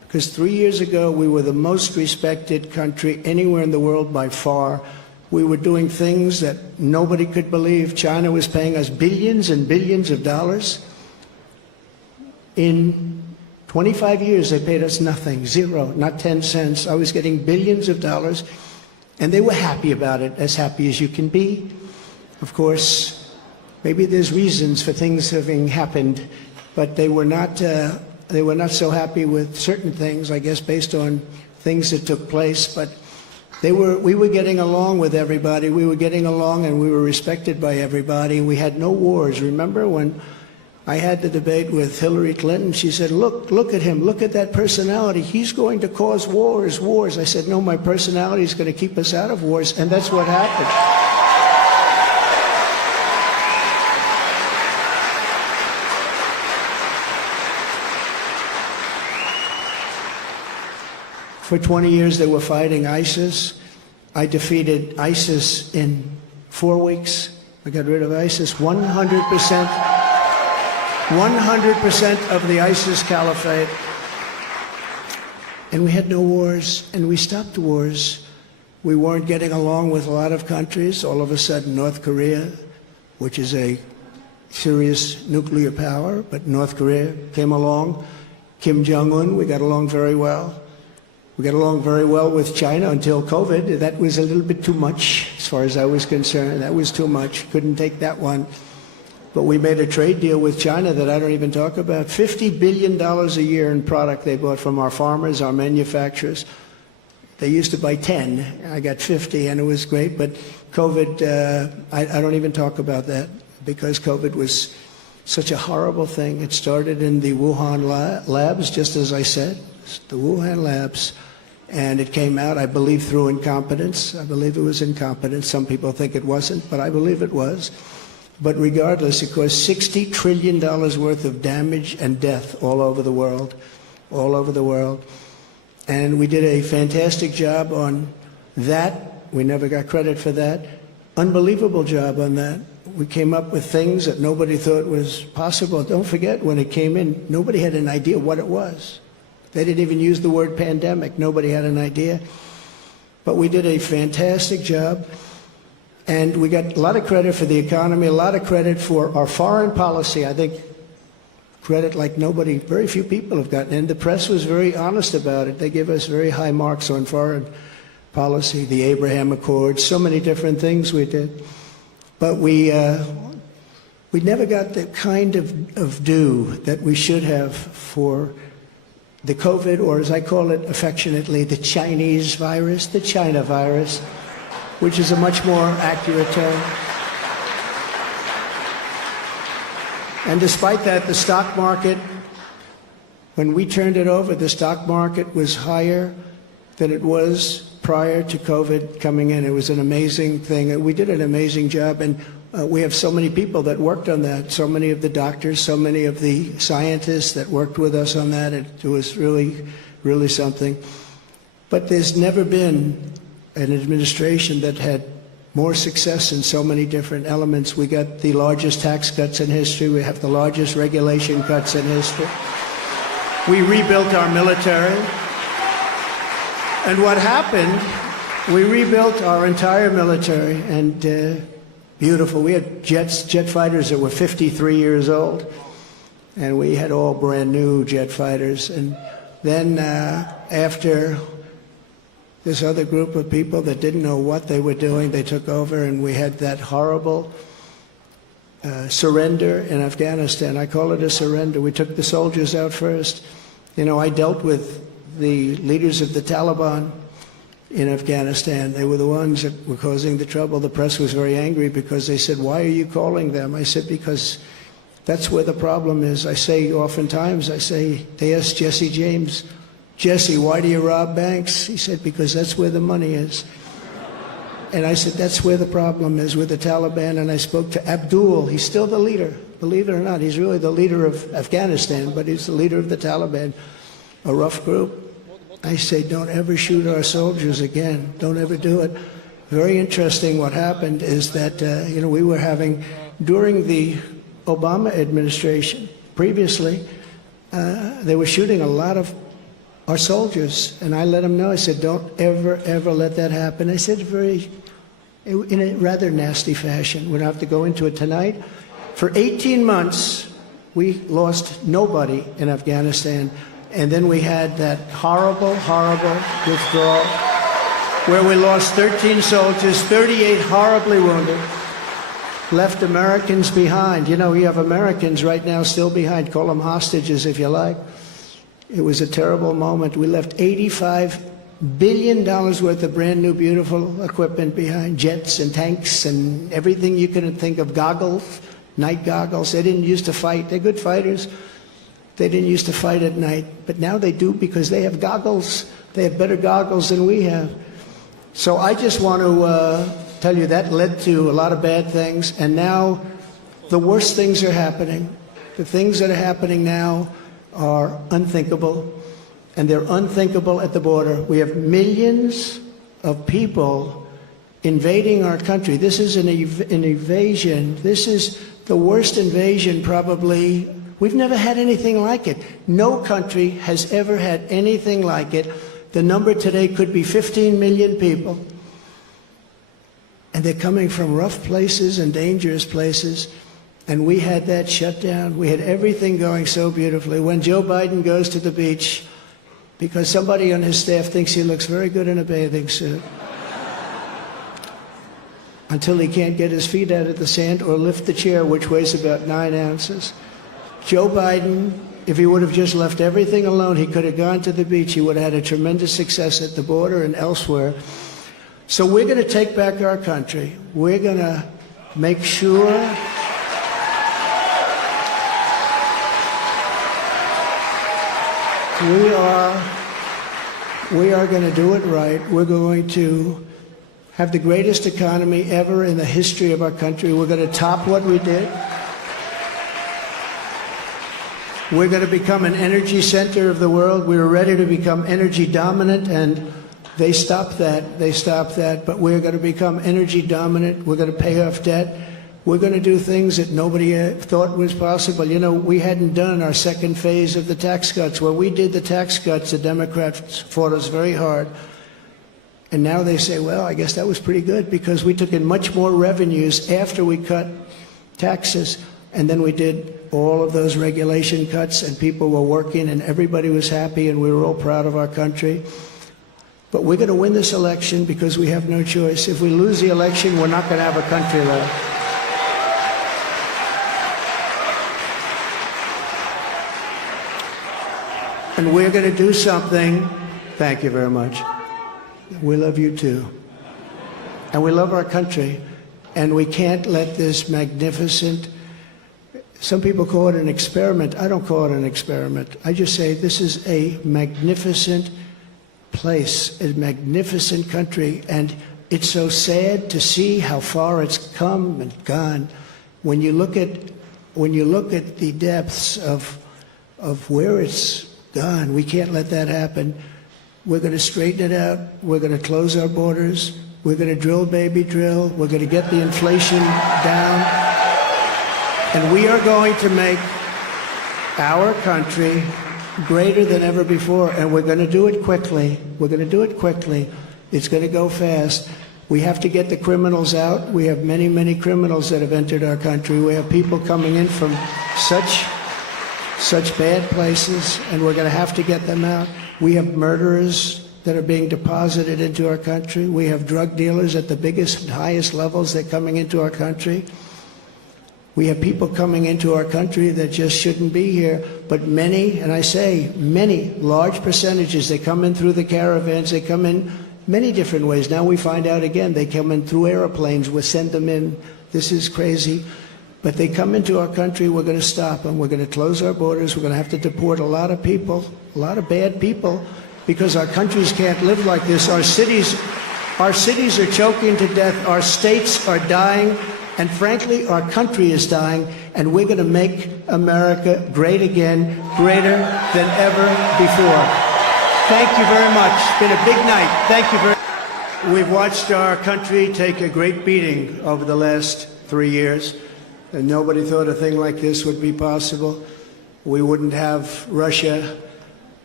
Because 3 years ago, we were the most respected country anywhere in the world by far. We were doing things that nobody could believe. China was paying us billions and billions of dollars. In 25 years, they paid us nothing, zero, not 10 cents. I was getting billions of dollars, and they were happy about it, as happy as you can be. Of course, maybe there's reasons for things having happened, but they were not so happy with certain things, I guess, based on things that took place. But we were getting along with everybody. We were getting along, and we were respected by everybody. We had no wars. Remember when I had the debate with Hillary Clinton? She said, look at him. Look at that personality. He's going to cause wars. I said, no, my personality is going to keep us out of wars. And that's what happened. For 20 years, they were fighting ISIS. I defeated ISIS in 4 weeks. I got rid of ISIS 100%. 100% of the ISIS caliphate. And we had no wars, and we stopped wars. We weren't getting along with a lot of countries. All of a sudden, North Korea, which is a serious nuclear power, but North Korea came along. Kim Jong-un, we got along very well. We got along very well with China until COVID. That was a little bit too much, as far as I was concerned. That was too much. Couldn't take that one. But we made a trade deal with China that I don't even talk about. $50 billion a year in product they bought from our farmers, our manufacturers. They used to buy 10. I got 50, and it was great. But COVID, I don't even talk about that, because COVID was such a horrible thing. It started in the Wuhan labs, just as I said, the Wuhan labs. And it came out, I believe, through incompetence. I believe it was incompetence. Some people think it wasn't, but I believe it was. But regardless, it caused $60 trillion worth of damage and death all over the world, all over the world. And we did a fantastic job on that. We never got credit for that. Unbelievable job on that. We came up with things that nobody thought was possible. Don't forget, when it came in, nobody had an idea what it was. They didn't even use the word pandemic. Nobody had an idea. But we did a fantastic job. And we got a lot of credit for the economy, a lot of credit for our foreign policy. I think credit like nobody, very few people have gotten. And the press was very honest about it. They give us very high marks on foreign policy, the Abraham Accords, so many different things we did. But we never got the kind of due that we should have for the COVID, or as I call it affectionately, the Chinese virus, the China virus, which is a much more accurate term. And despite that, the stock market, when we turned it over, the stock market was higher than it was prior to COVID coming in. It was an amazing thing. We did an amazing job, and we have so many people that worked on that, so many of the doctors, so many of the scientists that worked with us on that. It was really, really something. But there's never been an administration that had more success in so many different elements. We got the largest tax cuts in history. We have the largest regulation cuts in history. We rebuilt our military. And what happened, we rebuilt our entire military, and beautiful. We had jet fighters that were 53 years old, and we had all brand new jet fighters. And then after this other group of people that didn't know what they were doing, they took over, and we had that horrible surrender in Afghanistan. I call it a surrender. We took the soldiers out first. You know, I dealt with the leaders of the Taliban in Afghanistan. They were the ones that were causing the trouble. The press was very angry because they said, "Why are you calling them?" I said, "Because that's where the problem is." I say oftentimes, they asked Jesse James, "Jesse, why do you rob banks?" He said, "Because that's where the money is." And I said, that's where the problem is, with the Taliban. And I spoke to Abdul. He's still the leader. Believe it or not, he's really the leader of Afghanistan, but he's the leader of the Taliban, a rough group. I say, don't ever shoot our soldiers again. Don't ever do it. Very interesting what happened is that, we were having, during the Obama administration, previously, they were shooting a lot our soldiers. And I let them know, I said, don't ever, ever let that happen. I said in a rather nasty fashion. We don't have to go into it tonight. For 18 months, we lost nobody in Afghanistan. And then we had that horrible, horrible withdrawal where we lost 13 soldiers, 38 horribly wounded, left Americans behind. You know, you have Americans right now still behind. Call them hostages if you like. It was a terrible moment. We left $85 billion worth of brand new, beautiful equipment behind, jets and tanks and everything you can think of, goggles, night goggles. They didn't used to fight. They're good fighters. They didn't used to fight at night, but now they do because they have goggles. They have better goggles than we have. So I just want to tell you that led to a lot of bad things, and now the worst things are happening. The things that are happening now are unthinkable, and they're unthinkable at the border. We have millions of people invading our country. This is an invasion. This is the worst invasion probably. We've never had anything like it. No country has ever had anything like it. The number today could be 15 million people. And they're coming from rough places and dangerous places. And we had that shut down. We had everything going so beautifully. When Joe Biden goes to the beach, because somebody on his staff thinks he looks very good in a bathing suit, until he can't get his feet out of the sand or lift the chair, which weighs about 9 ounces. Joe Biden, if he would have just left everything alone, he could have gone to the beach. He would have had a tremendous success at the border and elsewhere. So we're going to take back our country. We're going to make sure we are going to do it right. We're going to have the greatest economy ever in the history of our country. We're going to top what we did. We're going to become an energy center of the world. We were ready to become energy dominant, and they stopped that. They stopped that. But we're going to become energy dominant. We're going to pay off debt. We're going to do things that nobody thought was possible. You know, we hadn't done our second phase of the tax cuts. When we did the tax cuts, the Democrats fought us very hard. And now they say, well, I guess that was pretty good because we took in much more revenues after we cut taxes. And then we did all of those regulation cuts, and people were working, and everybody was happy, and we were all proud of our country. But we're going to win this election because we have no choice. If we lose the election, we're not going to have a country left. And we're going to do something. Thank you very much. We love you too. And we love our country. And we can't let this magnificent, some people call it an experiment. I don't call it an experiment. I just say this is a magnificent place, a magnificent country. And it's so sad to see how far it's come and gone. When you look at the depths of where it's gone, we can't let that happen. We're going to straighten it out. We're going to close our borders. We're going to drill, baby, drill. We're going to get the inflation down. And we are going to make our country greater than ever before. And we're going to do it quickly. We're going to do it quickly. It's going to go fast. We have to get the criminals out. We have many, many criminals that have entered our country. We have people coming in from such bad places, and we're going to have to get them out. We have murderers that are being deposited into our country. We have drug dealers at the biggest and highest levels that are coming into our country. We have people coming into our country that just shouldn't be here, but many, and I say many, large percentages, they come in through the caravans, they come in many different ways. Now we find out again, they come in through airplanes, we send them in. This is crazy. But they come into our country, we're going to stop them. We're going to close our borders. We're going to have to deport a lot of people, a lot of bad people, because our countries can't live like this. Our cities are choking to death. Our states are dying. And frankly, our country is dying. And we're going to make America great again, greater than ever before. Thank you very much. It's been a big night. Thank you very much. We've watched our country take a great beating over the last 3 years. And nobody thought a thing like this would be possible. We wouldn't have Russia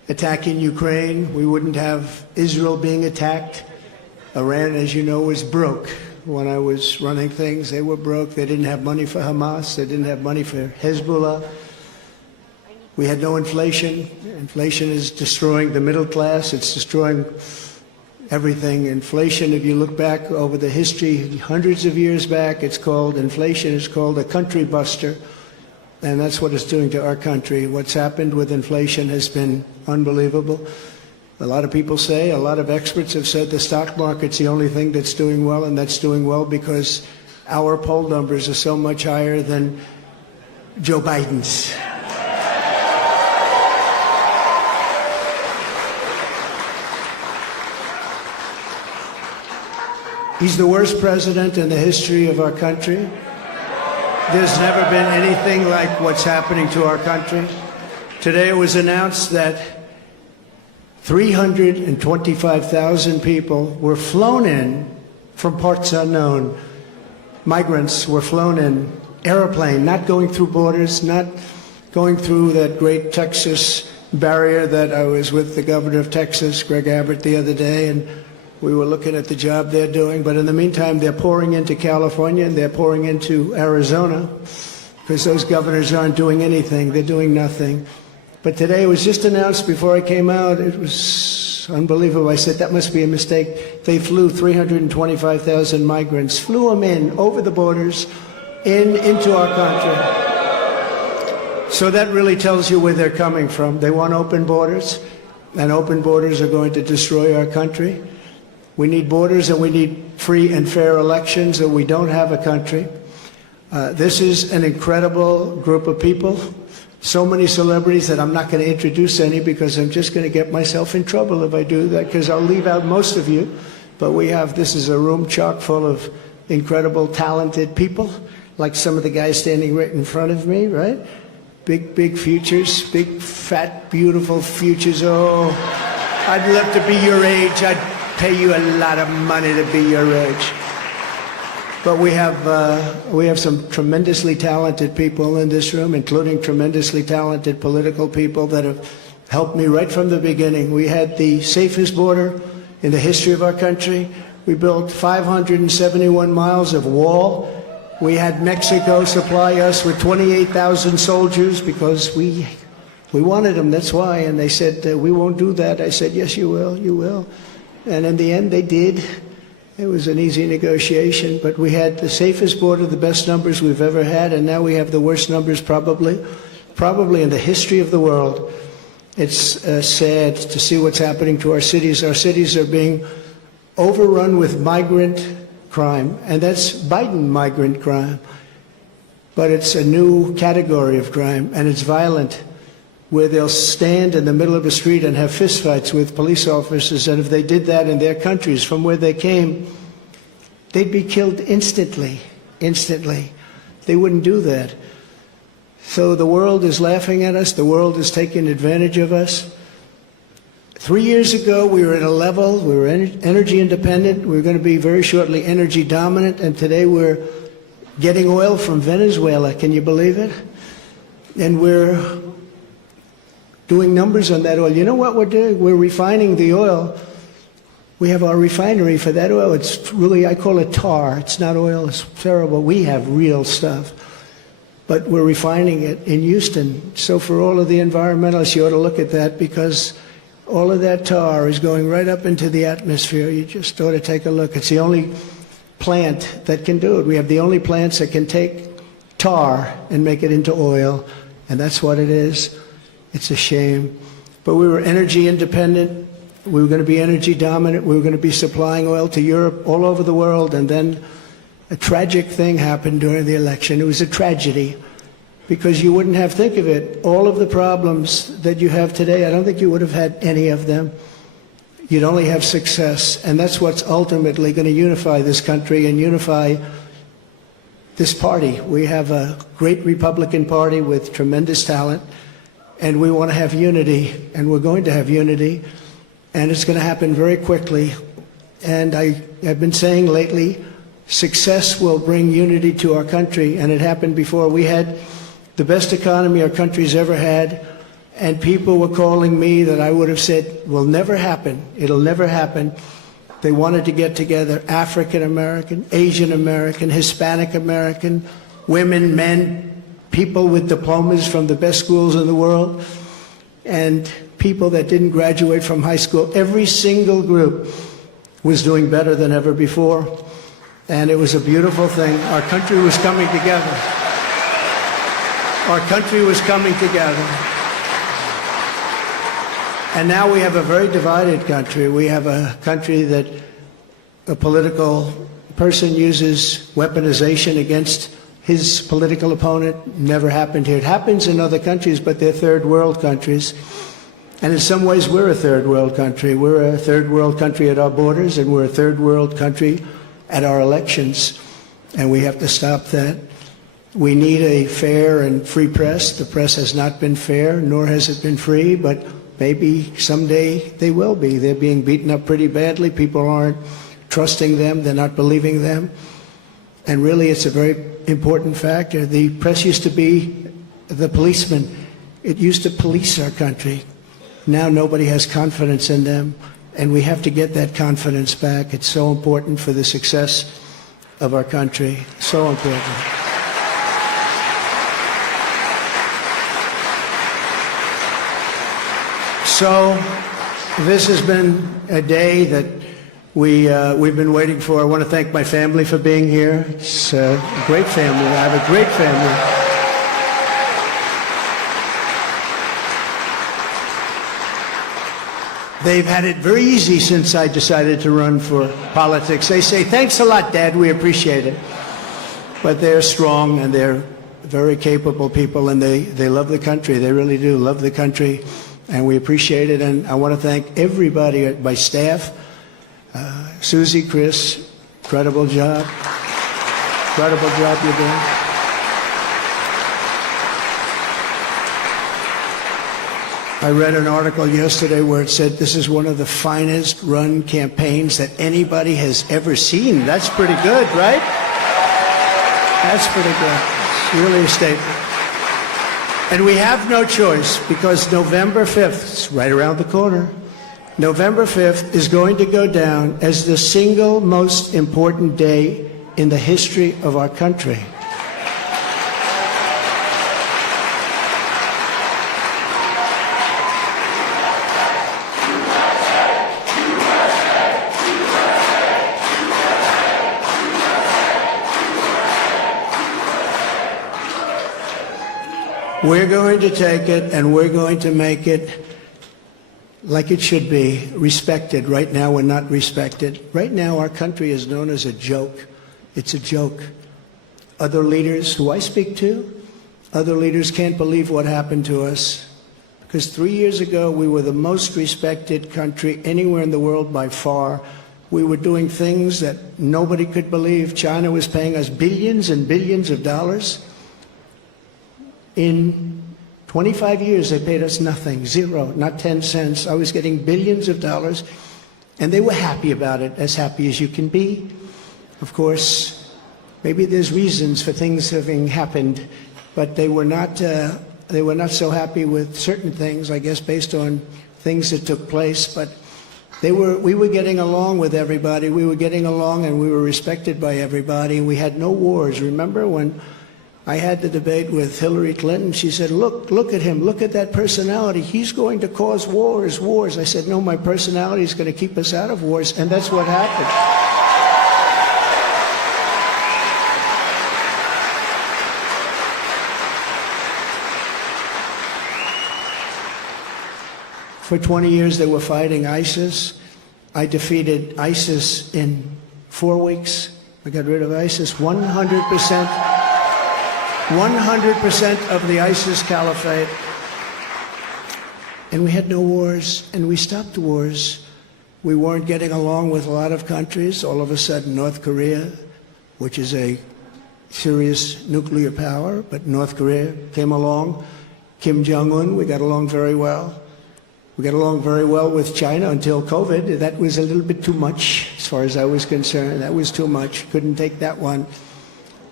attacking Ukraine. We wouldn't have Israel being attacked. Iran, as you know, was broke. When I was running things, they were broke. They didn't have money for Hamas. They didn't have money for Hezbollah. We had no inflation. Inflation is destroying the middle class. It's destroying everything. Inflation, if you look back over the history, hundreds of years back, inflation is called a country buster. And that's what it's doing to our country. What's happened with inflation has been unbelievable. A lot of people say, a lot of experts have said the stock market's the only thing that's doing well, and that's doing well because our poll numbers are so much higher than Joe Biden's. He's the worst president in the history of our country. There's never been anything like what's happening to our country. Today it was announced that 325,000 people were flown in from parts unknown. Migrants were flown in, airplane, not going through borders, not going through that great Texas barrier that I was with the governor of Texas, Greg Abbott, the other day, and we were looking at the job they're doing. But in the meantime, they're pouring into California and they're pouring into Arizona because those governors aren't doing anything. They're doing nothing. But today it was just announced before I came out. It was unbelievable. I said, that must be a mistake. They flew 325,000 migrants, flew them in over the borders into our country. So that really tells you where they're coming from. They want open borders, and open borders are going to destroy our country. We need borders and we need free and fair elections, or we don't have a country. This is an incredible group of people. So many celebrities that I'm not going to introduce any because I'm just going to get myself in trouble if I do that, because I'll leave out most of you. But this is a room chock full of incredible, talented people, like some of the guys standing right in front of me, right? Big, big futures, big, fat, beautiful futures. Oh, I'd love to be your age. I'd pay you a lot of money to be your age. But we have some tremendously talented people in this room, including tremendously talented political people that have helped me right from the beginning. We had the safest border in the history of our country. We built 571 miles of wall. We had Mexico supply us with 28,000 soldiers because we wanted them, that's why. And they said, we won't do that. I said, yes, you will, you will. And in the end, they did. It was an easy negotiation, but we had the safest border, the best numbers we've ever had, and now we have the worst numbers probably in the history of the world. It's sad to see what's happening to our cities. Our cities are being overrun with migrant crime, and that's Biden migrant crime. But it's a new category of crime, and it's violent, where they'll stand in the middle of a street and have fistfights with police officers, and if they did that in their countries from where they came, they'd be killed instantly. They wouldn't do that. So the world is laughing at us. The world is taking advantage of us. 3 years ago, we were at a level, we were energy independent. We were going to be very shortly energy dominant, and today we're getting oil from Venezuela. Can you believe it? And we're doing numbers on that oil. You know what we're doing? We're refining the oil. We have our refinery for that oil. It's really, I call it tar. It's not oil. It's terrible. We have real stuff. But we're refining it in Houston. So for all of the environmentalists, you ought to look at that, because all of that tar is going right up into the atmosphere. You just ought to take a look. It's the only plant that can do it. We have the only plants that can take tar and make it into oil, and that's what it is. It's a shame. But we were energy independent. We were going to be energy dominant. We were going to be supplying oil to Europe, all over the world. And then a tragic thing happened during the election. It was a tragedy, because you wouldn't have, think of it, all of the problems that you have today, I don't think you would have had any of them. You'd only have success. And that's what's ultimately going to unify this country and unify this party. We have a great Republican Party with tremendous talent. And we want to have unity, and we're going to have unity, and it's going to happen very quickly. And I have been saying lately, success will bring unity to our country, and it happened before. We had the best economy our country's ever had. And people were calling me that I would have said, will never happen. It'll never happen. They wanted to get together, African American, Asian American, Hispanic American, women, men, people with diplomas from the best schools in the world, and people that didn't graduate from high school. Every single group was doing better than ever before. And it was a beautiful thing. Our country was coming together. Our country was coming together. And now we have a very divided country. We have a country that a political person uses weaponization against his political opponent. Never happened here. It happens in other countries, but they're third world countries. And in some ways, we're a third world country. We're a third world country at our borders, and we're a third world country at our elections. And we have to stop that. We need a fair and free press. The press has not been fair, nor has it been free, but maybe someday they will be. They're being beaten up pretty badly. People aren't trusting them. They're not believing them. And really, it's a very important factor. The press used to be the policeman. It used to police our country. Now nobody has confidence in them, and we have to get that confidence back. It's so important for the success of our country. So important. So this has been a day that we've been waiting for. I want to thank my family for being here. It's a great family. I have a great family. They've had it very easy since I decided to run for politics. They say, thanks a lot, Dad, we appreciate it. But they're strong, and they're very capable people, and they love the country. They really do love the country, and we appreciate it. And I want to thank everybody, my staff, Susie, Chris, incredible job. Incredible job you're doing. I read an article yesterday where it said this is one of the finest run campaigns that anybody has ever seen. That's pretty good, right? That's pretty good. It's really a statement. And we have no choice, because November 5th, it's right around the corner, November 5th is going to go down as the single most important day in the history of our country. We're going to take it, and we're going to make it like it should be, respected. Right now, we're not respected. Right now, our country is known as a joke. It's a joke. Other leaders who I speak to, other leaders can't believe what happened to us. Because 3 years ago, we were the most respected country anywhere in the world by far. We were doing things that nobody could believe. China was paying us billions and billions of dollars. In 25 years, they paid us nothing, zero, not 10 cents. I was getting billions of dollars, and they were happy about it, as happy as you can be. Of course, maybe there's reasons for things having happened, but they were not so happy with certain things, I guess, based on things that took place. But we were getting along with everybody. We were getting along, and we were respected by everybody. We had no wars. Remember when I had the debate with Hillary Clinton? She said, look at him, look at that personality. He's going to cause wars. I said, no, my personality is going to keep us out of wars, and that's what happened. For 20 years, they were fighting ISIS. I defeated ISIS in 4 weeks. I got rid of ISIS 100%. 100% of the ISIS caliphate. And we had no wars, and we stopped wars. We weren't getting along with a lot of countries. All of a sudden, North Korea, which is a serious nuclear power, but North Korea came along. Kim Jong-un, we got along very well. We got along very well with China until COVID. That was a little bit too much, as far as I was concerned. That was too much. Couldn't take that one.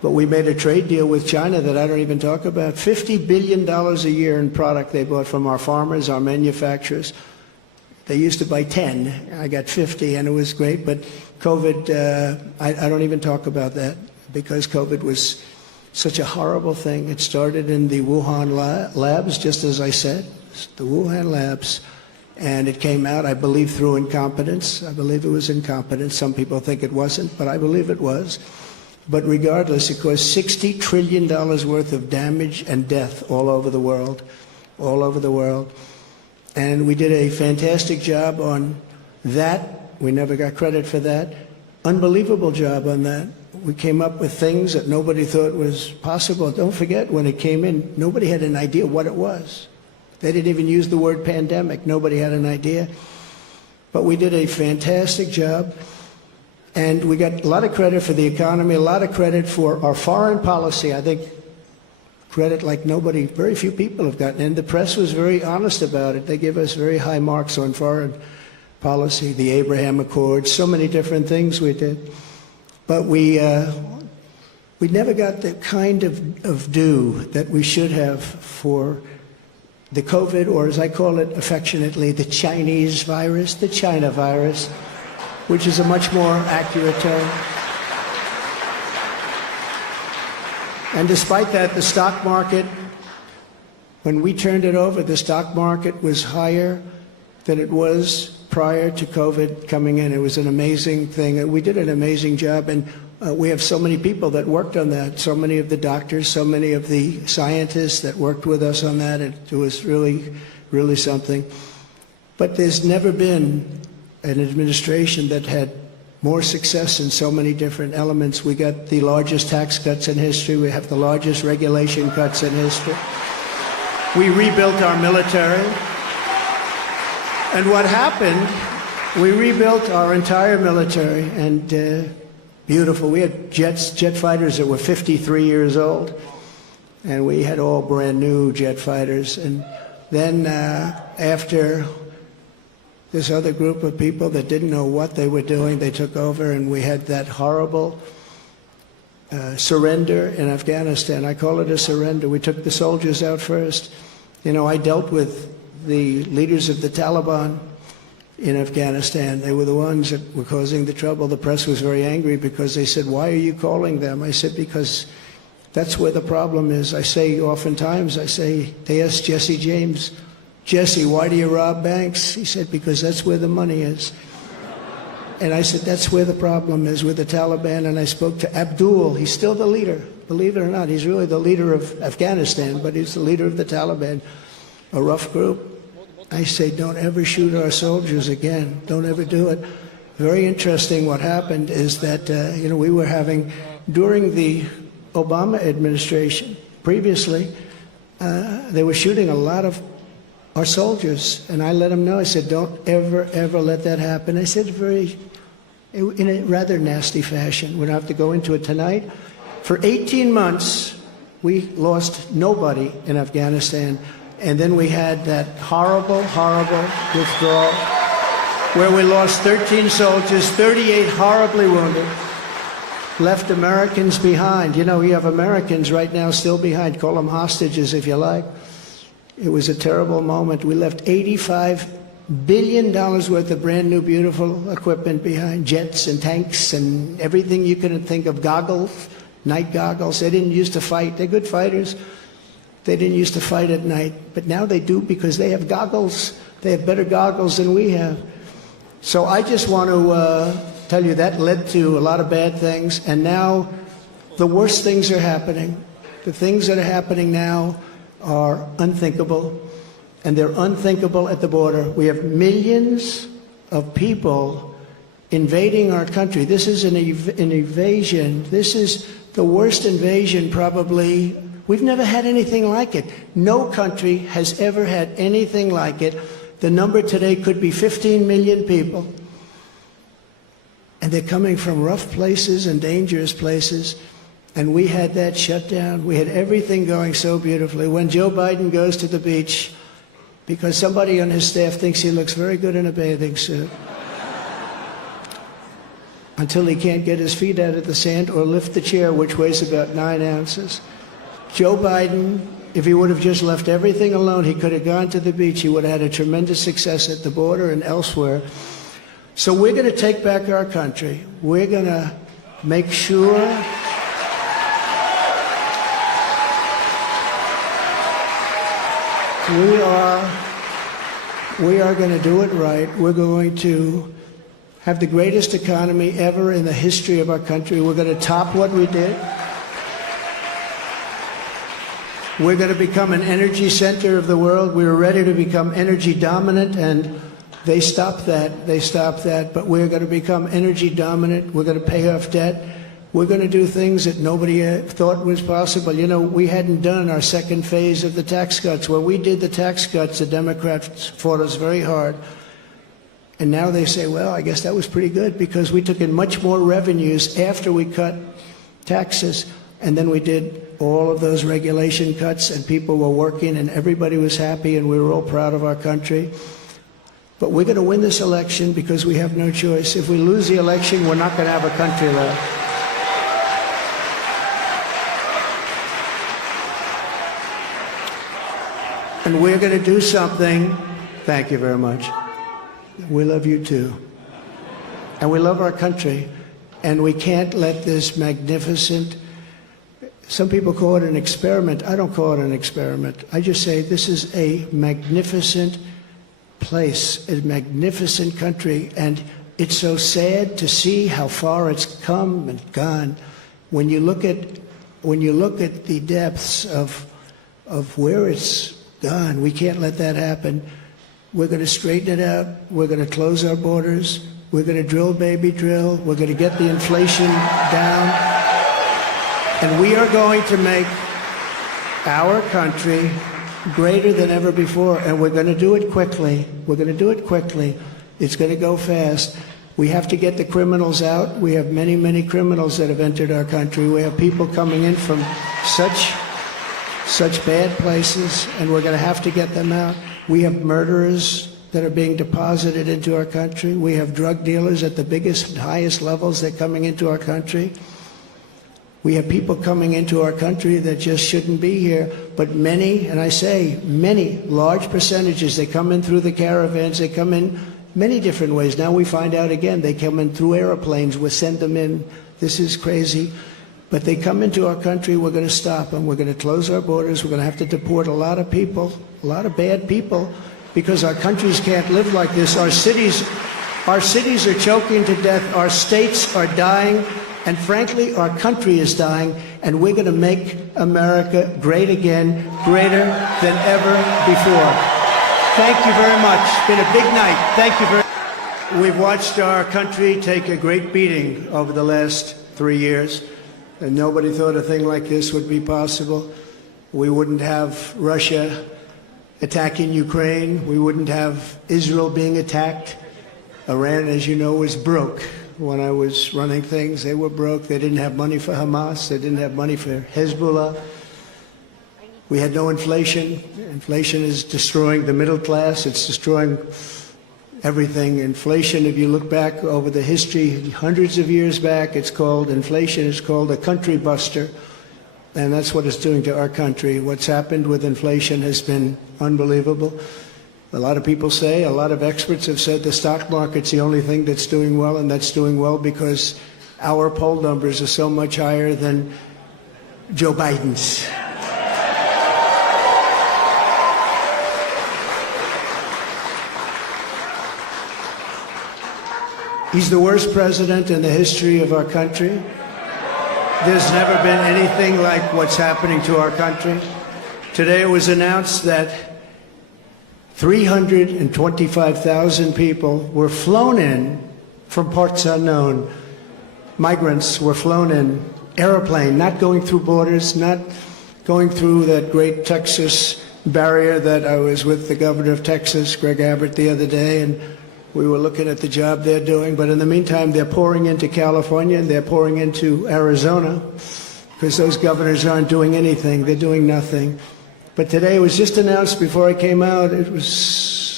But we made a trade deal with China that I don't even talk about. $50 billion a year in product they bought from our farmers, our manufacturers. They used to buy 10. I got 50, and it was great. But COVID, I don't even talk about that because COVID was such a horrible thing. It started in the Wuhan labs, just as I said, the Wuhan labs. And it came out, I believe, through incompetence. I believe it was incompetence. Some people think it wasn't, but I believe it was. But regardless, it caused $60 trillion worth of damage and death all over the world, all over the world. And we did a fantastic job on that. We never got credit for that. Unbelievable job on that. We came up with things that nobody thought was possible. Don't forget, when it came in, nobody had an idea what it was. They didn't even use the word pandemic. Nobody had an idea. But we did a fantastic job. And we got a lot of credit for the economy, a lot of credit for our foreign policy. I think credit like nobody, very few people have gotten. And the press was very honest about it. They give us very high marks on foreign policy, the Abraham Accords, so many different things we did. But we never got the kind of due that we should have for the COVID, or as I call it affectionately, the Chinese virus, the China virus, which is a much more accurate term. And despite that, the stock market, when we turned it over, the stock market was higher than it was prior to COVID coming in. It was an amazing thing. We did an amazing job, and we have so many people that worked on that, so many of the doctors, so many of the scientists that worked with us on that. It was really, really something. But there's never been an administration that had more success in so many different elements. We got the largest tax cuts in history. We have the largest regulation cuts in history. We rebuilt our military. And what happened, we rebuilt our entire military, and beautiful. We had jet fighters that were 53 years old, and we had all brand new jet fighters. And then after this other group of people that didn't know what they were doing, they took over, and we had that horrible surrender in Afghanistan. I call it a surrender. We took the soldiers out first. You know, I dealt with the leaders of the Taliban in Afghanistan. They were the ones that were causing the trouble. The press was very angry because they said, "Why are you calling them?" I said, "Because that's where the problem is." I say oftentimes, they asked Jesse James, "Jesse, why do you rob banks?" He said, "Because that's where the money is." And I said, that's where the problem is, with the Taliban. And I spoke to Abdul. He's still the leader. Believe it or not, he's really the leader of Afghanistan, but he's the leader of the Taliban, a rough group. I say, don't ever shoot our soldiers again. Don't ever do it. Very interesting what happened is that, we were having, during the Obama administration, previously, they were shooting a lot of our soldiers. And I let them know, I said, don't ever, ever let that happen. I said in a rather nasty fashion. We don't have to go into it tonight. For 18 months, we lost nobody in Afghanistan. And then we had that horrible, horrible withdrawal where we lost 13 soldiers, 38 horribly wounded, left Americans behind. You know, we have Americans right now still behind. Call them hostages if you like. It was a terrible moment. We left $85 billion worth of brand new, beautiful equipment behind, jets and tanks and everything you can think of, goggles, night goggles. They didn't used to fight. They're good fighters. They didn't used to fight at night, but now they do because they have goggles. They have better goggles than we have. So I just want to tell you that led to a lot of bad things, and now the worst things are happening. The things that are happening now are unthinkable, and they're unthinkable at the border. We have millions of people invading our country. This is an invasion. This is the worst invasion probably. We've never had anything like it. No country has ever had anything like it. The number today could be 15 million people. And they're coming from rough places and dangerous places. And we had that shut down. We had everything going so beautifully. When Joe Biden goes to the beach, because somebody on his staff thinks he looks very good in a bathing suit, until he can't get his feet out of the sand or lift the chair, which weighs about 9 ounces. Joe Biden, if he would have just left everything alone, he could have gone to the beach. He would have had a tremendous success at the border and elsewhere. So we're going to take back our country. We're going to make sure we are going to do it right. We're going to have the greatest economy ever in the history of our country. We're going to top what we did. We're going to become an energy center of the world. We were ready to become energy dominant, and they stopped that. They stopped that. But we're going to become energy dominant. We're going to pay off debt. We're going to do things that nobody thought was possible. You know, we hadn't done our second phase of the tax cuts. When we did the tax cuts, the Democrats fought us very hard. And now they say, well, I guess that was pretty good because we took in much more revenues after we cut taxes. And then we did all of those regulation cuts, and people were working, and everybody was happy, and we were all proud of our country. But we're going to win this election because we have no choice. If we lose the election, we're not going to have a country left. And we're going to do something. Thank you very much. We love you too. And we love our country. And we can't let this magnificent, some people call it an experiment. I don't call it an experiment. I just say this is a magnificent place, a magnificent country. And it's so sad to see how far it's come and gone. When you look at the depths of where it's gone, we can't let that happen. We're going to straighten it out. We're going to close our borders. We're going to drill, baby, drill. We're going to get the inflation down. And we are going to make our country greater than ever before. And we're going to do it quickly. We're going to do it quickly. It's going to go fast. We have to get the criminals out. We have many, many criminals that have entered our country. We have people coming in from such bad places, and we're going to have to get them out. We have murderers that are being deposited into our country. We have drug dealers at the biggest and highest levels that are coming into our country. We have people coming into our country that just shouldn't be here. But many, and I say many, large percentages, they come in through the caravans. They come in many different ways. Now we find out again, they come in through airplanes. We send them in. This is crazy. But they come into our country, we're going to stop them. We're going to close our borders. We're going to have to deport a lot of people, a lot of bad people, because our countries can't live like this. Our cities are choking to death. Our states are dying. And frankly, our country is dying. And we're going to make America great again, greater than ever before. Thank you very much. It's been a big night. Thank you very much. We've watched our country take a great beating over the last 3 years. And nobody thought a thing like this would be possible. We wouldn't have Russia attacking Ukraine. We wouldn't have Israel being attacked. Iran, as you know, was broke. When I was running things, they were broke. They didn't have money for Hamas. They didn't have money for Hezbollah. We had no inflation. Inflation is destroying the middle class. It's destroying everything. Inflation, if you look back over the history, hundreds of years back, inflation is called a country buster. And that's what it's doing to our country. What's happened with inflation has been unbelievable. A lot of people say, a lot of experts have said the stock market's the only thing that's doing well, and that's doing well because our poll numbers are so much higher than Joe Biden's. He's the worst president in the history of our country. There's never been anything like what's happening to our country. Today it was announced that 325,000 people were flown in from parts unknown. Migrants were flown in, airplane, not going through borders, not going through that great Texas barrier that I was with the governor of Texas, Greg Abbott, the other day, and we were looking at the job they're doing. But in the meantime, they're pouring into California and they're pouring into Arizona because those governors aren't doing anything. They're doing nothing. But today it was just announced before I came out. It was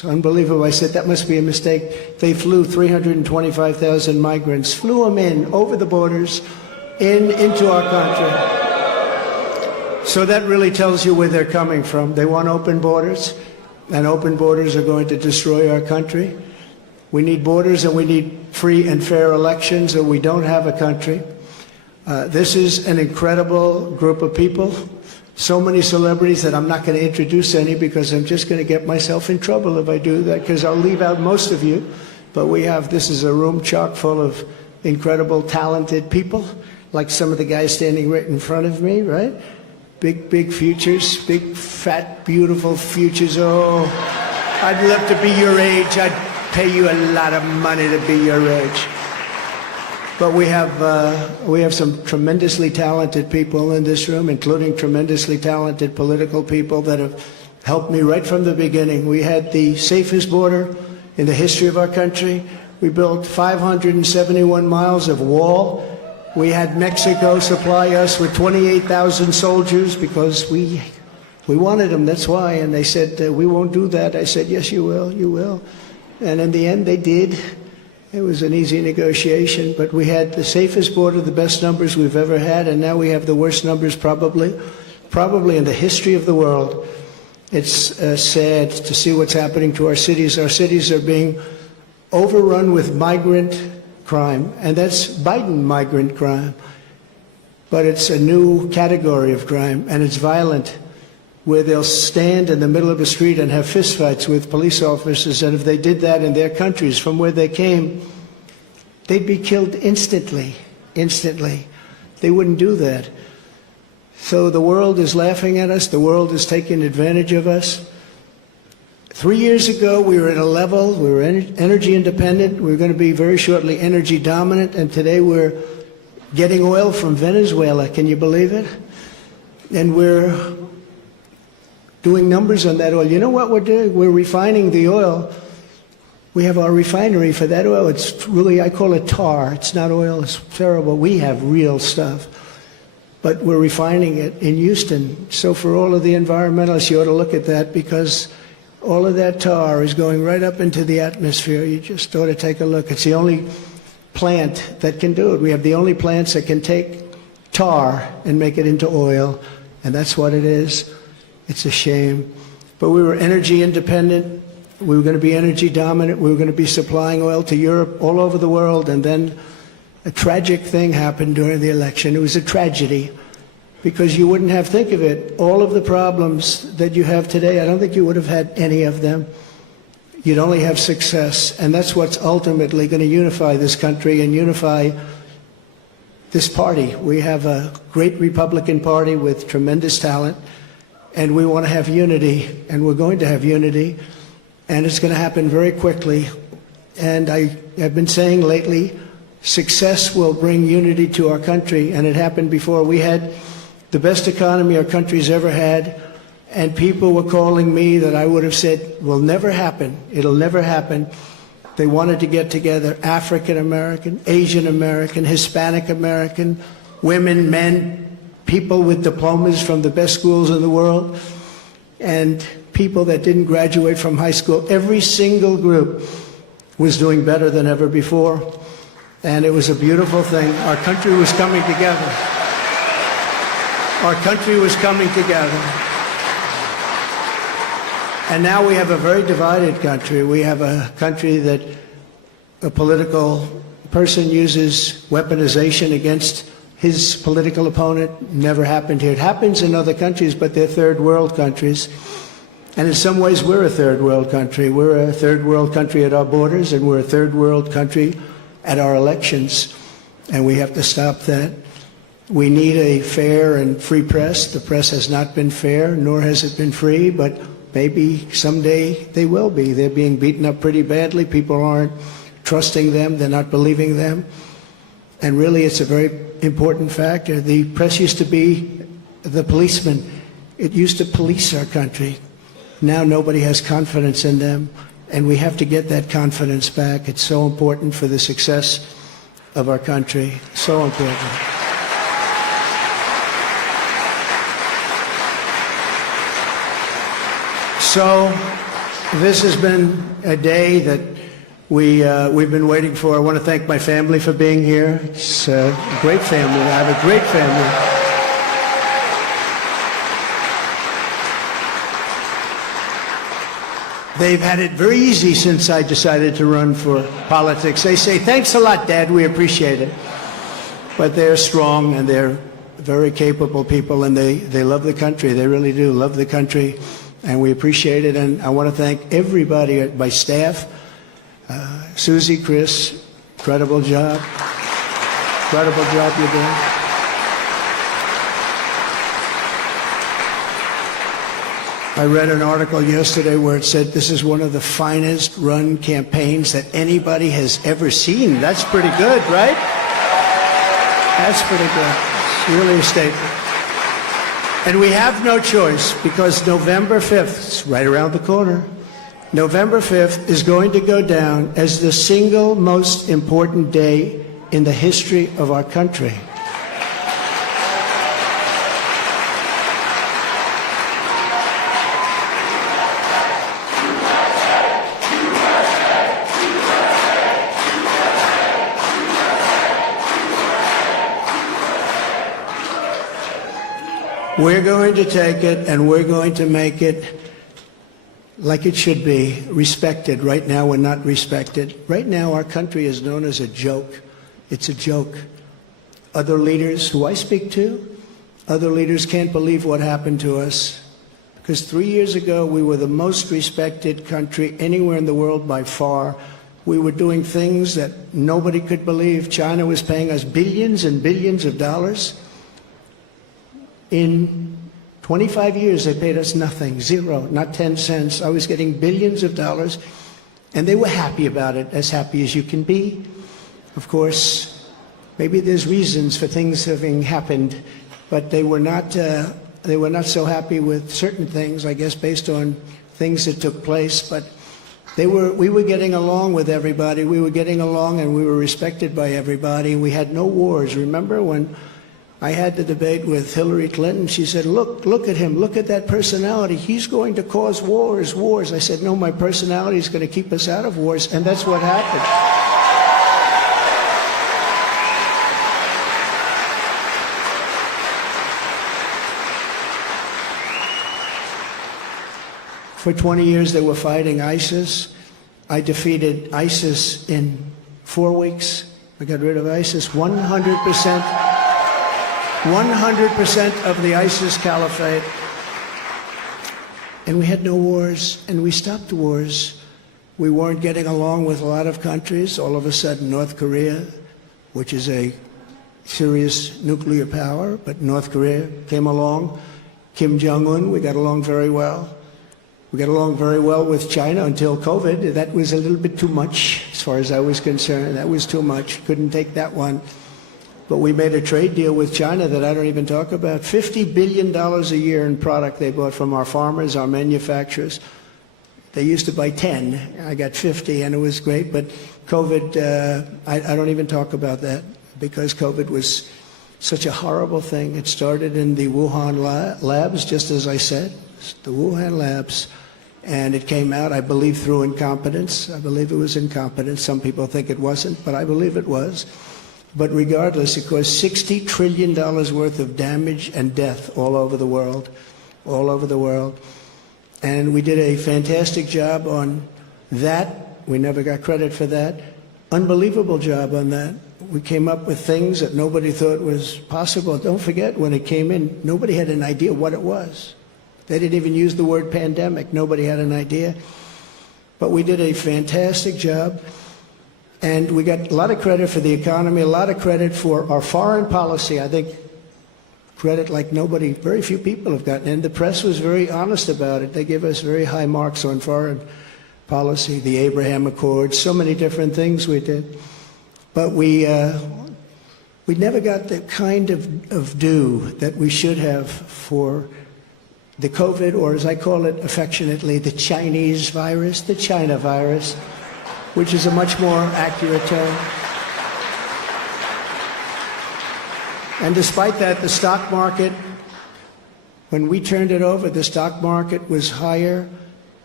Unbelievable. I said, that must be a mistake. They flew 325,000 migrants, flew them in over the borders, into our country. So that really tells you where they're coming from. They want open borders, and open borders are going to destroy our country. We need borders and we need free and fair elections, or we don't have a country. This is an incredible group of people. So many celebrities that I'm not going to introduce any because I'm just going to get myself in trouble if I do that, because I'll leave out most of you. But this is a room chock full of incredible, talented people, like some of the guys standing right in front of me, right? Big futures, big, fat, beautiful futures. Oh, I'd love to be your age. I'd pay you a lot of money to be your age. But we have some tremendously talented people in this room, including tremendously talented political people that have helped me right from the beginning. We had the safest border in the history of our country. We built 571 miles of wall. We had Mexico supply us with 28,000 soldiers because we wanted them, that's why. And they said, we won't do that. I said, yes, you will, you will. And in the end, they did. It was an easy negotiation, but we had the safest border, the best numbers we've ever had, and now we have the worst numbers probably in the history of the world. It's sad to see what's happening to our cities. Our cities are being overrun with migrant crime, and that's Biden migrant crime. But it's a new category of crime, and it's violent, where they'll stand in the middle of a street and have fistfights with police officers, and if they did that in their countries from where they came, they'd be killed instantly. They wouldn't do that. So the world is laughing at us. The world is taking advantage of us. 3 years ago, we were at a level, we were energy independent. We were going to be very shortly energy dominant, and today we're getting oil from Venezuela. Can you believe it? And we're doing numbers on that oil. You know what we're doing? We're refining the oil. We have our refinery for that oil. It's really, I call it tar. It's not oil. It's terrible. We have real stuff. But we're refining it in Houston. So for all of the environmentalists, you ought to look at that, because all of that tar is going right up into the atmosphere. You just ought to take a look. It's the only plant that can do it. We have the only plants that can take tar and make it into oil, and that's what it is. It's a shame. But we were energy independent. We were going to be energy dominant. We were going to be supplying oil to Europe, all over the world. And then a tragic thing happened during the election. It was a tragedy, because you wouldn't have, think of it, all of the problems that you have today, I don't think you would have had any of them. You'd only have success. And that's what's ultimately going to unify this country and unify this party. We have a great Republican Party with tremendous talent. And we want to have unity, and we're going to have unity, and it's going to happen very quickly. And I have been saying lately, success will bring unity to our country, and it happened before. We had the best economy our country's ever had, and people were calling me that I would have said will never happen. It'll never happen. They wanted to get together, African American, Asian American, Hispanic American, women, men, people with diplomas from the best schools in the world, and people that didn't graduate from high school. Every single group was doing better than ever before, and it was a beautiful thing. Our country was coming together. Our country was coming together. And now we have a very divided country. We have a country that a political person uses weaponization against his political opponent. Never happened here. It happens in other countries, but they're third world countries. And in some ways, we're a third world country. We're a third world country at our borders, and we're a third world country at our elections. And we have to stop that. We need a fair and free press. The press has not been fair, nor has it been free, but maybe someday they will be. They're being beaten up pretty badly. People aren't trusting them. They're not believing them. And really, it's a very important factor. The press used to be the policeman. It used to police our country. Now nobody has confidence in them, and we have to get that confidence back. It's so important for the success of our country. So important. So This has been a day that we've been waiting for. I want to thank my family for being here. It's a great family. I have a great family. They've had it very easy since I decided to run for politics. They say, thanks a lot, Dad, we appreciate it. But they're strong and they're very capable people, and they love the country. They really do love the country, and we appreciate it. And I want to thank everybody at my staff. Susie, Chris, incredible job. Incredible job you're doing. I read an article yesterday where it said this is one of the finest run campaigns that anybody has ever seen. That's pretty good, right? That's pretty good. It's really a statement. And we have no choice, because November 5th, it's right around the corner, November 5th is going to go down as the single most important day in the history of our country. We're going to take it and we're going to make it like it should be, respected. Right now we're not respected. Right now our country is known as a joke. It's a joke. Other leaders who I speak to, other leaders can't believe what happened to us. Because 3 years ago we were the most respected country anywhere in the world by far. We were doing things that nobody could believe. China was paying us billions and billions of dollars. In 25 years, they paid us nothing, zero, not 10 cents. I was getting billions of dollars, and they were happy about it, as happy as you can be. Of course, maybe there's reasons for things having happened, but they were not so happy with certain things, I guess, based on things that took place. But we were getting along with everybody. We were getting along, and we were respected by everybody. We had no wars. Remember when I had the debate with Hillary Clinton? She said, look at him, look at that personality. He's going to cause wars. I said, no, my personality is going to keep us out of wars, and that's what happened. For 20 years, they were fighting ISIS. I defeated ISIS in 4 weeks. I got rid of ISIS 100%. 100% of the ISIS caliphate. And we had no wars, and we stopped wars. We weren't getting along with a lot of countries. All of a sudden, North Korea, which is a serious nuclear power, but North Korea came along. Kim Jong-un, we got along very well. We got along very well with China until COVID. That was a little bit too much, as far as I was concerned. That was too much. Couldn't take that one. But we made a trade deal with China that I don't even talk about. $50 billion a year in product they bought from our farmers, our manufacturers. They used to buy 10. I got 50, and it was great. But COVID, I don't even talk about that, because COVID was such a horrible thing. It started in the Wuhan labs, just as I said, the Wuhan labs. And it came out, I believe, through incompetence. I believe it was incompetence. Some people think it wasn't, but I believe it was. But regardless, it caused $60 trillion worth of damage and death all over the world, all over the world. And we did a fantastic job on that. We never got credit for that. Unbelievable job on that. We came up with things that nobody thought was possible. Don't forget, when it came in, nobody had an idea what it was. They didn't even use the word pandemic. Nobody had an idea. But we did a fantastic job. And we got a lot of credit for the economy, a lot of credit for our foreign policy. I think credit like nobody, very few people have gotten. And the press was very honest about it. They gave us very high marks on foreign policy, the Abraham Accords, so many different things we did. But we never got the kind of due that we should have for the COVID, or as I call it affectionately, the Chinese virus, the China virus, which is a much more accurate term. And despite that, the stock market, when we turned it over, the stock market was higher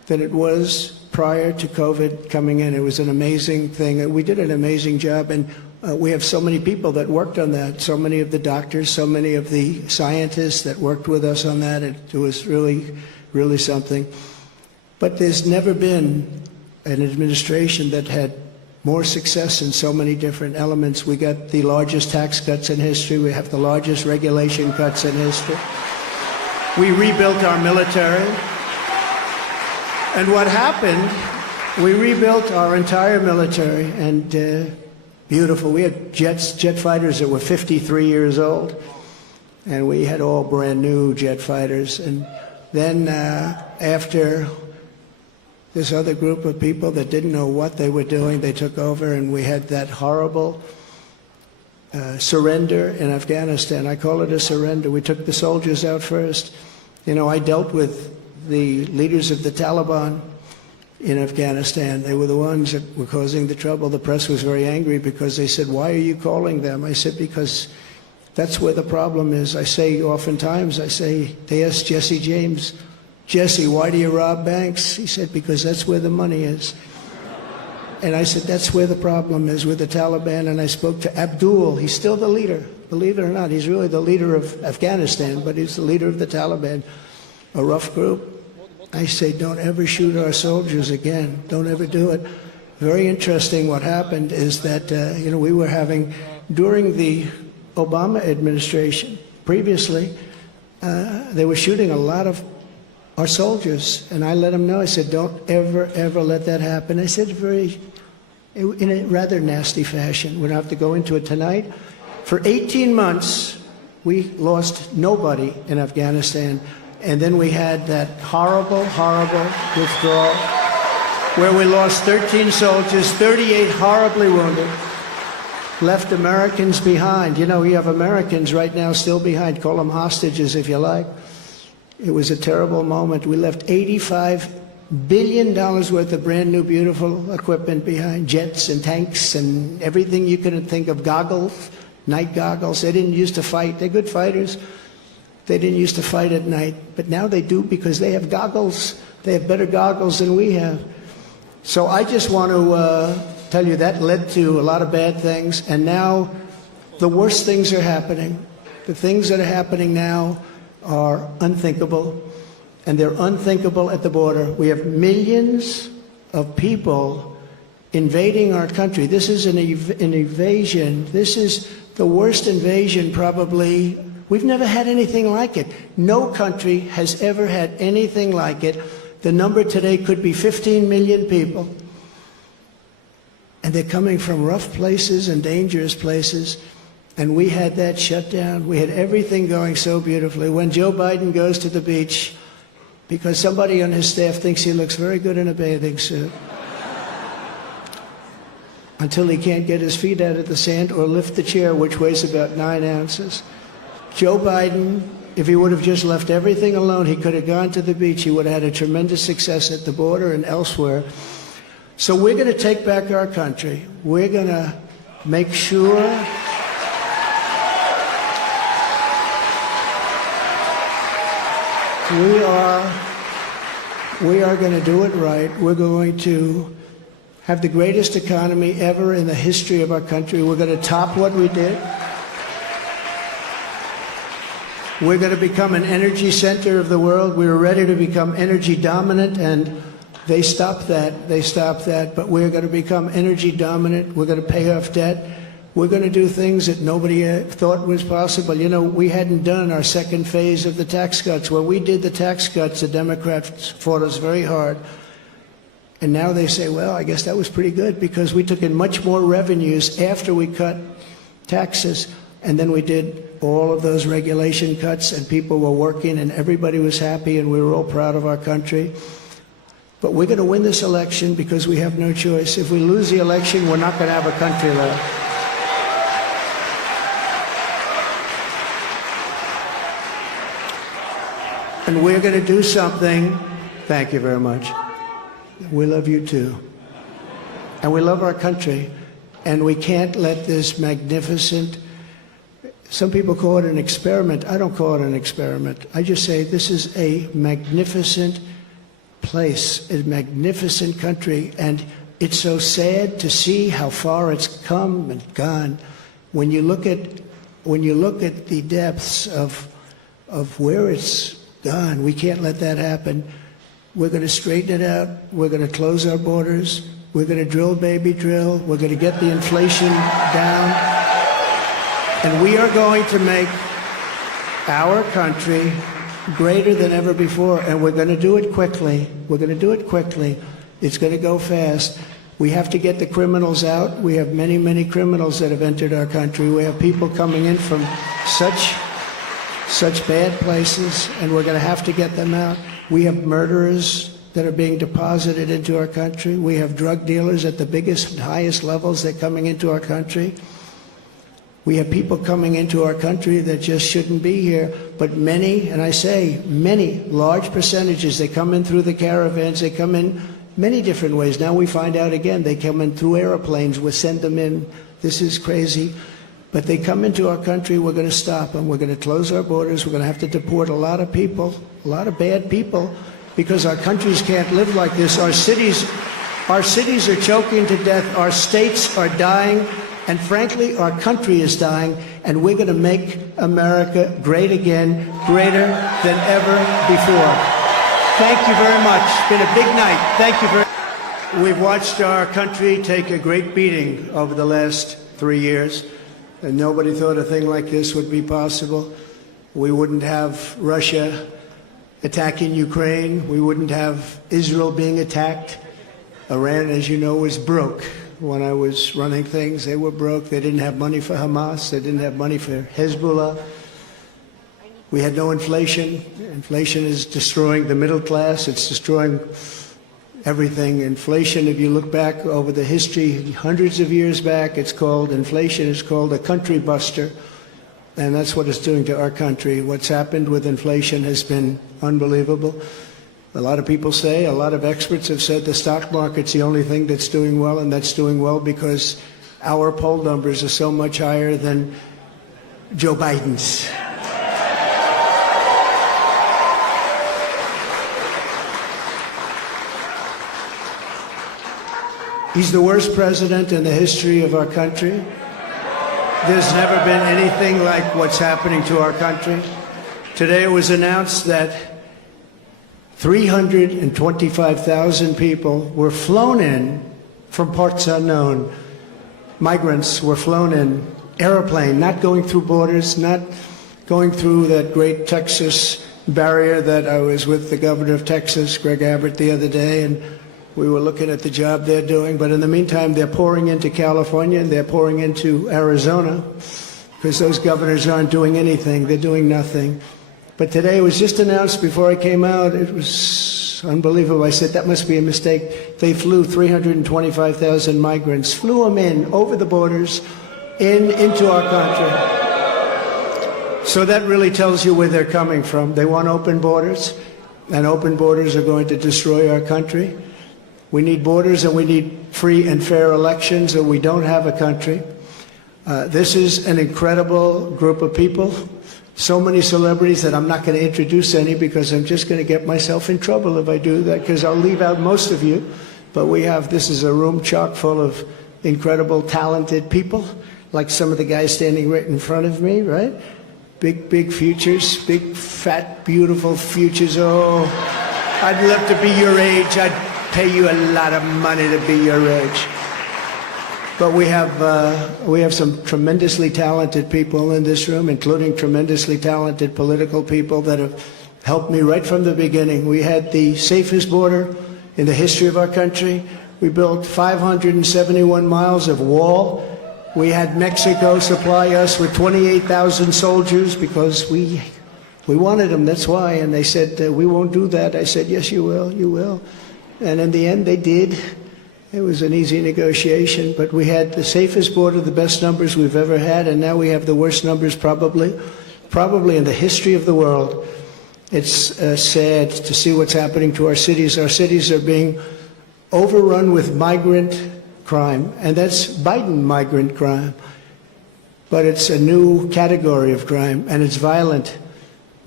than it was prior to COVID coming in. It was an amazing thing. We did an amazing job, and we have so many people that worked on that, so many of the doctors, so many of the scientists that worked with us on that. It was really, really something. But there's never been an administration that had more success in so many different elements. We got the largest tax cuts in history. We have the largest regulation cuts in history. We rebuilt our military. And what happened, we rebuilt our entire military, and beautiful. We had jet fighters that were 53 years old, and we had all brand new jet fighters. And then after this other group of people that didn't know what they were doing, they took over, and we had that horrible surrender in Afghanistan. I call it a surrender. We took the soldiers out first. You know, I dealt with the leaders of the Taliban in Afghanistan. They were the ones that were causing the trouble. The press was very angry because they said, "Why are you calling them?" I said, "Because that's where the problem is." I say oftentimes, they asked Jesse James, "Jesse, why do you rob banks?" He said, "Because that's where the money is." And I said, that's where the problem is with the Taliban. And I spoke to Abdul. He's still the leader. Believe it or not, he's really the leader of Afghanistan, but he's the leader of the Taliban, a rough group. I say, don't ever shoot our soldiers again. Don't ever do it. Very interesting what happened is that, we were having, during the Obama administration, previously, they were shooting a lot of our soldiers. And I let them know, I said, don't ever, ever let that happen. I said in a rather nasty fashion. We don't have to go into it tonight. For 18 months, we lost nobody in Afghanistan. And then we had that horrible, horrible withdrawal where we lost 13 soldiers, 38 horribly wounded, left Americans behind. You know, we have Americans right now still behind. Call them hostages if you like. It was a terrible moment. We left $85 billion worth of brand new, beautiful equipment behind, jets and tanks and everything you could think of, goggles, night goggles. They didn't used to fight. They're good fighters. They didn't used to fight at night, but now they do because they have goggles. They have better goggles than we have. So I just want to tell you that led to a lot of bad things, and now the worst things are happening. The things that are happening now are unthinkable, and they're unthinkable at the border. We have millions of people invading our country. This is an invasion. This is the worst invasion probably. We've never had anything like it. No country has ever had anything like it. The number today could be 15 million people. And they're coming from rough places and dangerous places. And we had that shut down. We had everything going so beautifully. When Joe Biden goes to the beach, because somebody on his staff thinks he looks very good in a bathing suit, until he can't get his feet out of the sand or lift the chair, which weighs about 9 ounces. Joe Biden, if he would have just left everything alone, he could have gone to the beach. He would have had a tremendous success at the border and elsewhere. So we're going to take back our country. We're going to make sure we are going to do it right. We're going to have the greatest economy ever in the history of our country. We're going to top what we did. We're going to become an energy center of the world. We were ready to become energy dominant, and they stopped that. They stopped that. But we're going to become energy dominant. We're going to pay off debt. We're going to do things that nobody thought was possible. You know, we hadn't done our second phase of the tax cuts. When we did the tax cuts, the Democrats fought us very hard. And now they say, well, I guess that was pretty good because we took in much more revenues after we cut taxes. And then we did all of those regulation cuts, and people were working, and everybody was happy, and we were all proud of our country. But we're going to win this election because we have no choice. If we lose the election, we're not going to have a country left. And we're going to do something. Thank you very much. We love you too. And we love our country. And we can't let this magnificent, some people call it an experiment. I don't call it an experiment. I just say this is a magnificent place, a magnificent country, and it's so sad to see how far it's come and gone. When you look at the depths of where it's gone, we can't let that happen. We're going to straighten it out. We're going to close our borders. We're going to drill, baby, drill. We're going to get the inflation down. And we are going to make our country greater than ever before. And we're going to do it quickly. We're going to do it quickly. It's going to go fast. We have to get the criminals out. We have many, many criminals that have entered our country. We have people coming in from such bad places, and we're going to have to get them out. We have murderers that are being deposited into our country. We have drug dealers at the biggest and highest levels that are coming into our country. We have people coming into our country that just shouldn't be here. But many, and I say many, large percentages, they come in through the caravans. They come in many different ways. Now we find out again, they come in through airplanes. We send them in. This is crazy. But they come into our country, we're going to stop them. We're going to close our borders. We're going to have to deport a lot of people, a lot of bad people, because our countries can't live like this. Our cities are choking to death. Our states are dying. And frankly, our country is dying. And we're going to make America great again, greater than ever before. Thank you very much. It's been a big night. Thank you very much. We've watched our country take a great beating over the last 3 years. And nobody thought a thing like this would be possible. We wouldn't have Russia attacking Ukraine. We wouldn't have Israel being attacked. Iran, as you know, was broke. When I was running things, they were broke. They didn't have money for Hamas. They didn't have money for Hezbollah. We had no inflation. Inflation is destroying the middle class. It's destroying everything. Inflation, if you look back over the history, hundreds of years back, inflation is called a country buster. And that's what it's doing to our country. What's happened with inflation has been unbelievable. A lot of people say, a lot of experts have said the stock market's the only thing that's doing well, and that's doing well because our poll numbers are so much higher than Joe Biden's. He's the worst president in the history of our country. There's never been anything like what's happening to our country. Today it was announced that 325,000 people were flown in from parts unknown. Migrants were flown in, airplane, not going through borders, not going through that great Texas barrier that I was with the governor of Texas, Greg Abbott, the other day, and we were looking at the job they're doing. But in the meantime, they're pouring into California and they're pouring into Arizona because those governors aren't doing anything. They're doing nothing. But today it was just announced before I came out. It was unbelievable. I said, that must be a mistake. They flew 325,000 migrants, flew them in over the borders into our country. So that really tells you where they're coming from. They want open borders, and open borders are going to destroy our country. We need borders and we need free and fair elections, or we don't have a country. This is an incredible group of people. So many celebrities that I'm not going to introduce any because I'm just going to get myself in trouble if I do that, because I'll leave out most of you. But this is a room chock full of incredible, talented people, like some of the guys standing right in front of me, right? Big, big futures, big, fat, beautiful futures. Oh, I'd love to be your age. I'd pay you a lot of money to be your age. But we have some tremendously talented people in this room, including tremendously talented political people that have helped me right from the beginning. We had the safest border in the history of our country. We built 571 miles of wall. We had Mexico supply us with 28,000 soldiers because we wanted them, that's why. And they said, we won't do that. I said, yes, you will, you will. And in the end, they did. It was an easy negotiation, but we had the safest border, the best numbers we've ever had, and now we have the worst numbers probably in the history of the world. It's sad to see what's happening to our cities. Our cities are being overrun with migrant crime, and that's Biden migrant crime. But it's a new category of crime, and it's violent.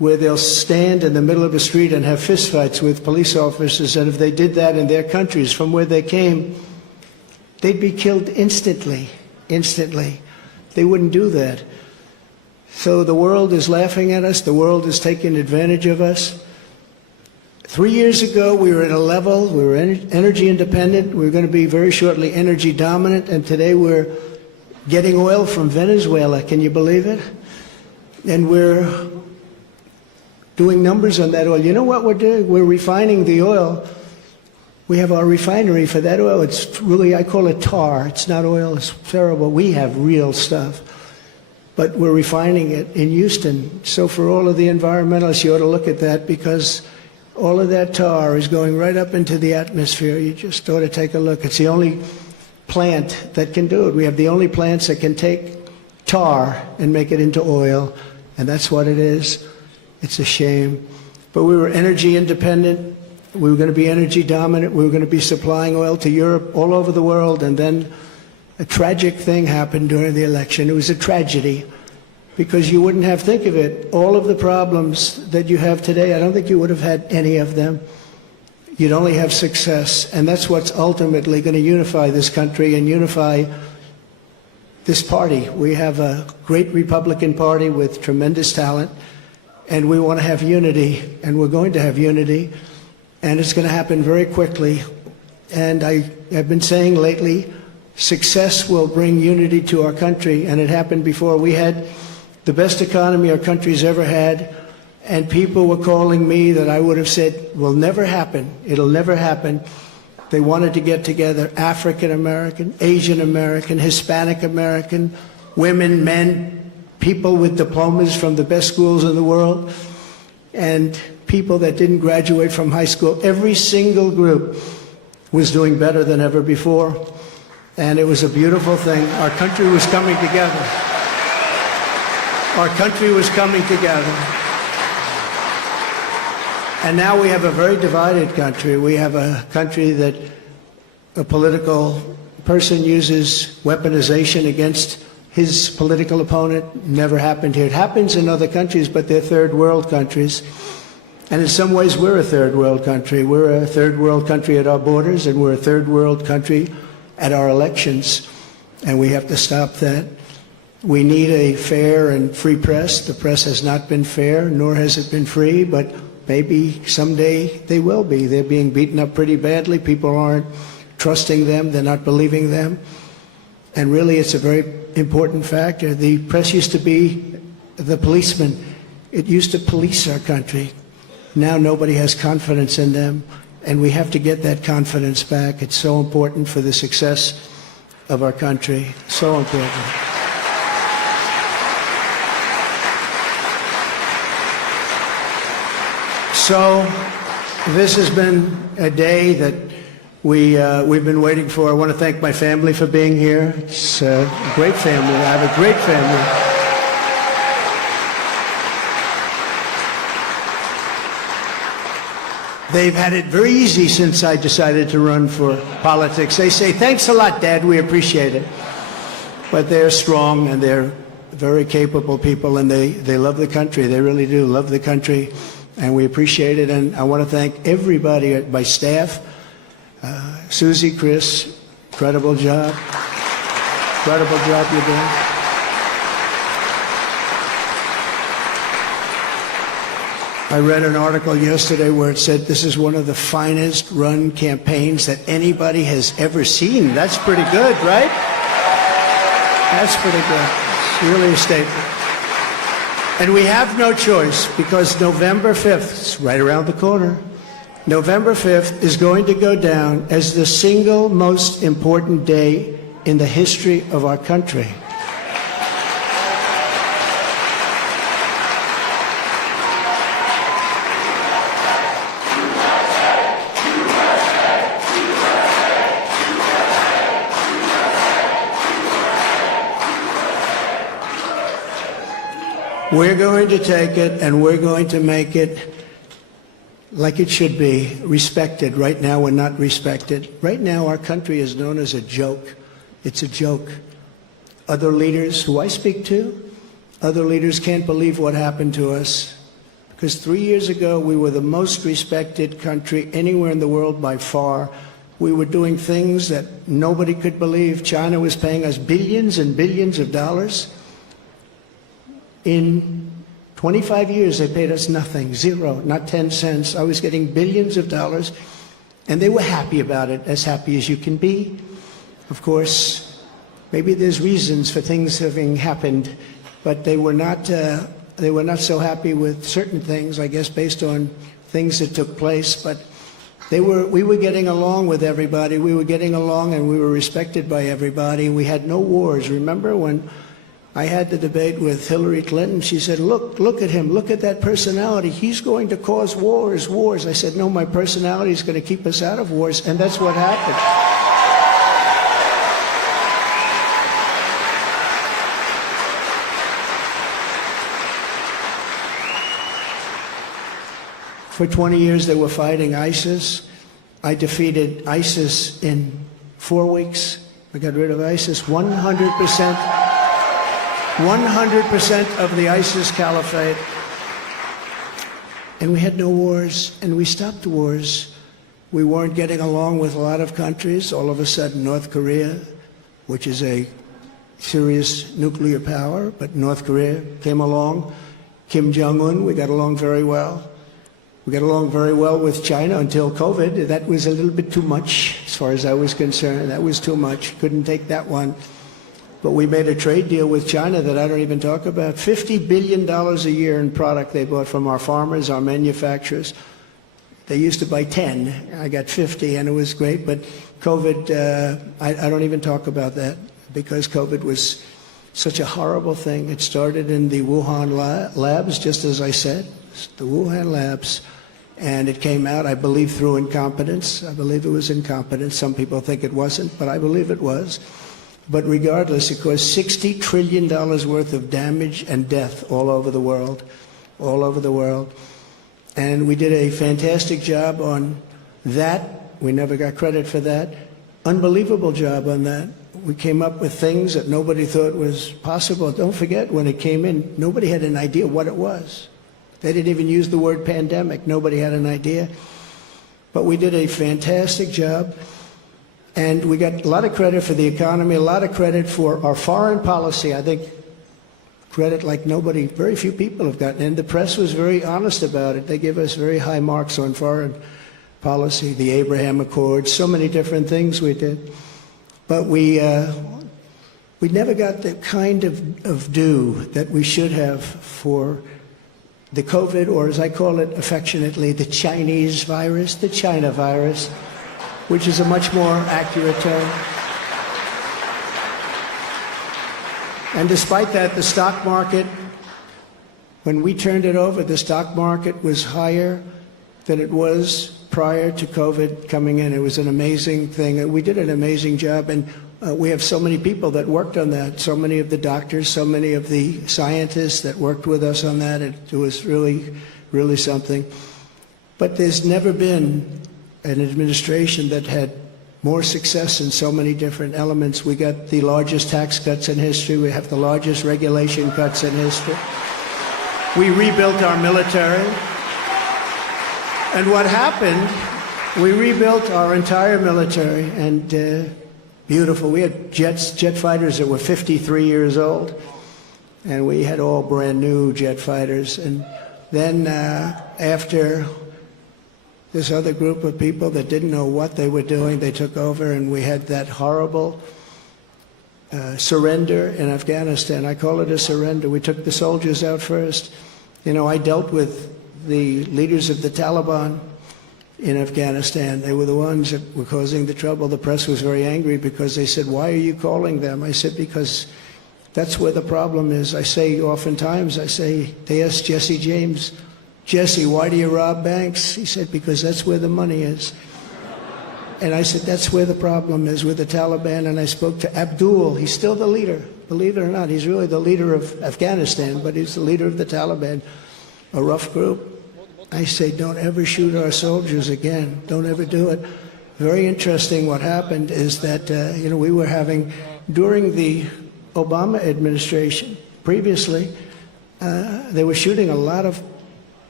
where they'll stand in the middle of a street and have fistfights with police officers, and if they did that in their countries from where they came, they'd be killed instantly, instantly. They wouldn't do that. So the world is laughing at us. The world is taking advantage of us. 3 years ago, we were at a level, we were energy independent. We were going to be very shortly energy dominant, and today we're getting oil from Venezuela. Can you believe it? And we're doing numbers on that oil. You know what we're doing? We're refining the oil. We have our refinery for that oil. It's really, I call it tar. It's not oil. It's terrible. We have real stuff. But we're refining it in Houston. So for all of the environmentalists, you ought to look at that, because all of that tar is going right up into the atmosphere. You just ought to take a look. It's the only plant that can do it. We have the only plants that can take tar and make it into oil, and that's what it is. It's a shame. But we were energy independent. We were going to be energy dominant. We were going to be supplying oil to Europe, all over the world, and then a tragic thing happened during the election. It was a tragedy, because you wouldn't have, think of it, all of the problems that you have today, I don't think you would have had any of them. You'd only have success, and that's what's ultimately going to unify this country and unify this party. We have a great Republican Party with tremendous talent, and we want to have unity, and we're going to have unity, and it's going to happen very quickly. And I have been saying lately, success will bring unity to our country, and it happened before. We had the best economy our country's ever had, and people were calling me that I would have said will never happen. It'll never happen. They wanted to get together, African American, Asian American, Hispanic American, women, men, people with diplomas from the best schools in the world, and people that didn't graduate from high school. Every single group was doing better than ever before, and it was a beautiful thing. Our country was coming together. Our country was coming together. And now we have a very divided country. We have a country that a political person uses weaponization against his political opponent. Never happened here. It happens in other countries, but they're third world countries. And in some ways, we're a third world country. We're a third world country at our borders, and we're a third world country at our elections. And we have to stop that. We need a fair and free press. The press has not been fair, nor has it been free, but maybe someday they will be. They're being beaten up pretty badly. People aren't trusting them. They're not believing them. And really, it's a very important factor. The press used to be the policeman. It used to police our country. Now nobody has confidence in them, and we have to get that confidence back. It's so important for the success of our country. So important. So this has been a day that we've been waiting for. I want to thank my family for being here. It's a great family. I have a great family. They've had it very easy since I decided to run for politics. They say, "Thanks a lot, Dad. We appreciate it." But they're strong, and they're very capable people, and they love the country. They really do love the country. And we appreciate it, and I want to thank everybody at my staff. Susie, Chris, incredible job. Incredible job you're doing. I read an article yesterday where it said this is one of the finest run campaigns that anybody has ever seen. That's pretty good, right? That's pretty good. It's really a statement. And we have no choice, because November 5th, it's right around the corner, November 5th is going to go down as the single most important day in the history of our country. We're going to take it, and we're going to make it like it should be, respected. Right now, we're not respected. Right now, our country is known as a joke. It's a joke. Other leaders who I speak to, other leaders can't believe what happened to us, Because 3 years ago, we were the most respected country anywhere in the world by far. We were doing things that nobody could believe. China was paying us billions and billions of dollars. In 25 years, they paid us nothing, zero, not 10 cents. I was getting billions of dollars, and they were happy about it, as happy as you can be. Of course, maybe there's reasons for things having happened, but they were not so happy with certain things, I guess, based on things that took place. But we were getting along with everybody. We were getting along, and we were respected by everybody. We had no wars. Remember when I had the debate with Hillary Clinton? She said, look at him. Look at that personality. He's going to cause wars. I said, no, my personality is going to keep us out of wars, and that's what happened. For 20 years, they were fighting ISIS. I defeated ISIS in 4 weeks. I got rid of ISIS 100%. 100% of the ISIS caliphate. And we had no wars, and we stopped wars. We weren't getting along with a lot of countries. All of a sudden, North Korea, which is a serious nuclear power, but North Korea came along. Kim Jong-un, we got along very well. We got along very well with China until COVID. That was a little bit too much, as far as I was concerned. That was too much. Couldn't take that one. But we made a trade deal with China that I don't even talk about. $50 billion a year in product they bought from our farmers, our manufacturers. They used to buy 10. I got 50, and it was great. But COVID, I don't even talk about that, because COVID was such a horrible thing. It started in the Wuhan labs, just as I said, the Wuhan labs. And it came out, I believe, through incompetence. I believe it was incompetence. Some people think it wasn't, but I believe it was. But regardless, it caused $60 trillion worth of damage and death all over the world, all over the world. And we did a fantastic job on that. We never got credit for that. Unbelievable job on that. We came up with things that nobody thought was possible. Don't forget, when it came in, nobody had an idea what it was. They didn't even use the word pandemic. Nobody had an idea. But we did a fantastic job. And we got a lot of credit for the economy, a lot of credit for our foreign policy. I think credit like nobody, very few people have gotten. And the press was very honest about it. They give us very high marks on foreign policy, the Abraham Accords, so many different things we did. But we never got the kind of due that we should have for the COVID, or as I call it affectionately, the Chinese virus, the China virus, which is a much more accurate term. And despite that, the stock market, when we turned it over, the stock market was higher than it was prior to COVID coming in. It was an amazing thing. We did an amazing job, and we have so many people that worked on that, so many of the doctors, so many of the scientists that worked with us on that. It was really, really something. But there's never been an administration that had more success in so many different elements. We got the largest tax cuts in history. We have the largest regulation cuts in history. We rebuilt our military. And what happened, we rebuilt our entire military, and beautiful. We had jet fighters that were 53 years old, and we had all brand new jet fighters. And then after this other group of people that didn't know what they were doing, they took over, and we had that horrible surrender in Afghanistan. I call it a surrender. We took the soldiers out first. You know, I dealt with the leaders of the Taliban in Afghanistan. They were the ones that were causing the trouble. The press was very angry because they said, "Why are you calling them?" I said, "Because that's where the problem is." I say oftentimes, they asked Jesse James, "Jesse, why do you rob banks?" He said, "Because that's where the money is." And I said, that's where the problem is, with the Taliban. And I spoke to Abdul. He's still the leader. Believe it or not, he's really the leader of Afghanistan, but he's the leader of the Taliban, a rough group. I say, don't ever shoot our soldiers again. Don't ever do it. Very interesting what happened is that, we were having, during the Obama administration, previously, they were shooting a lot of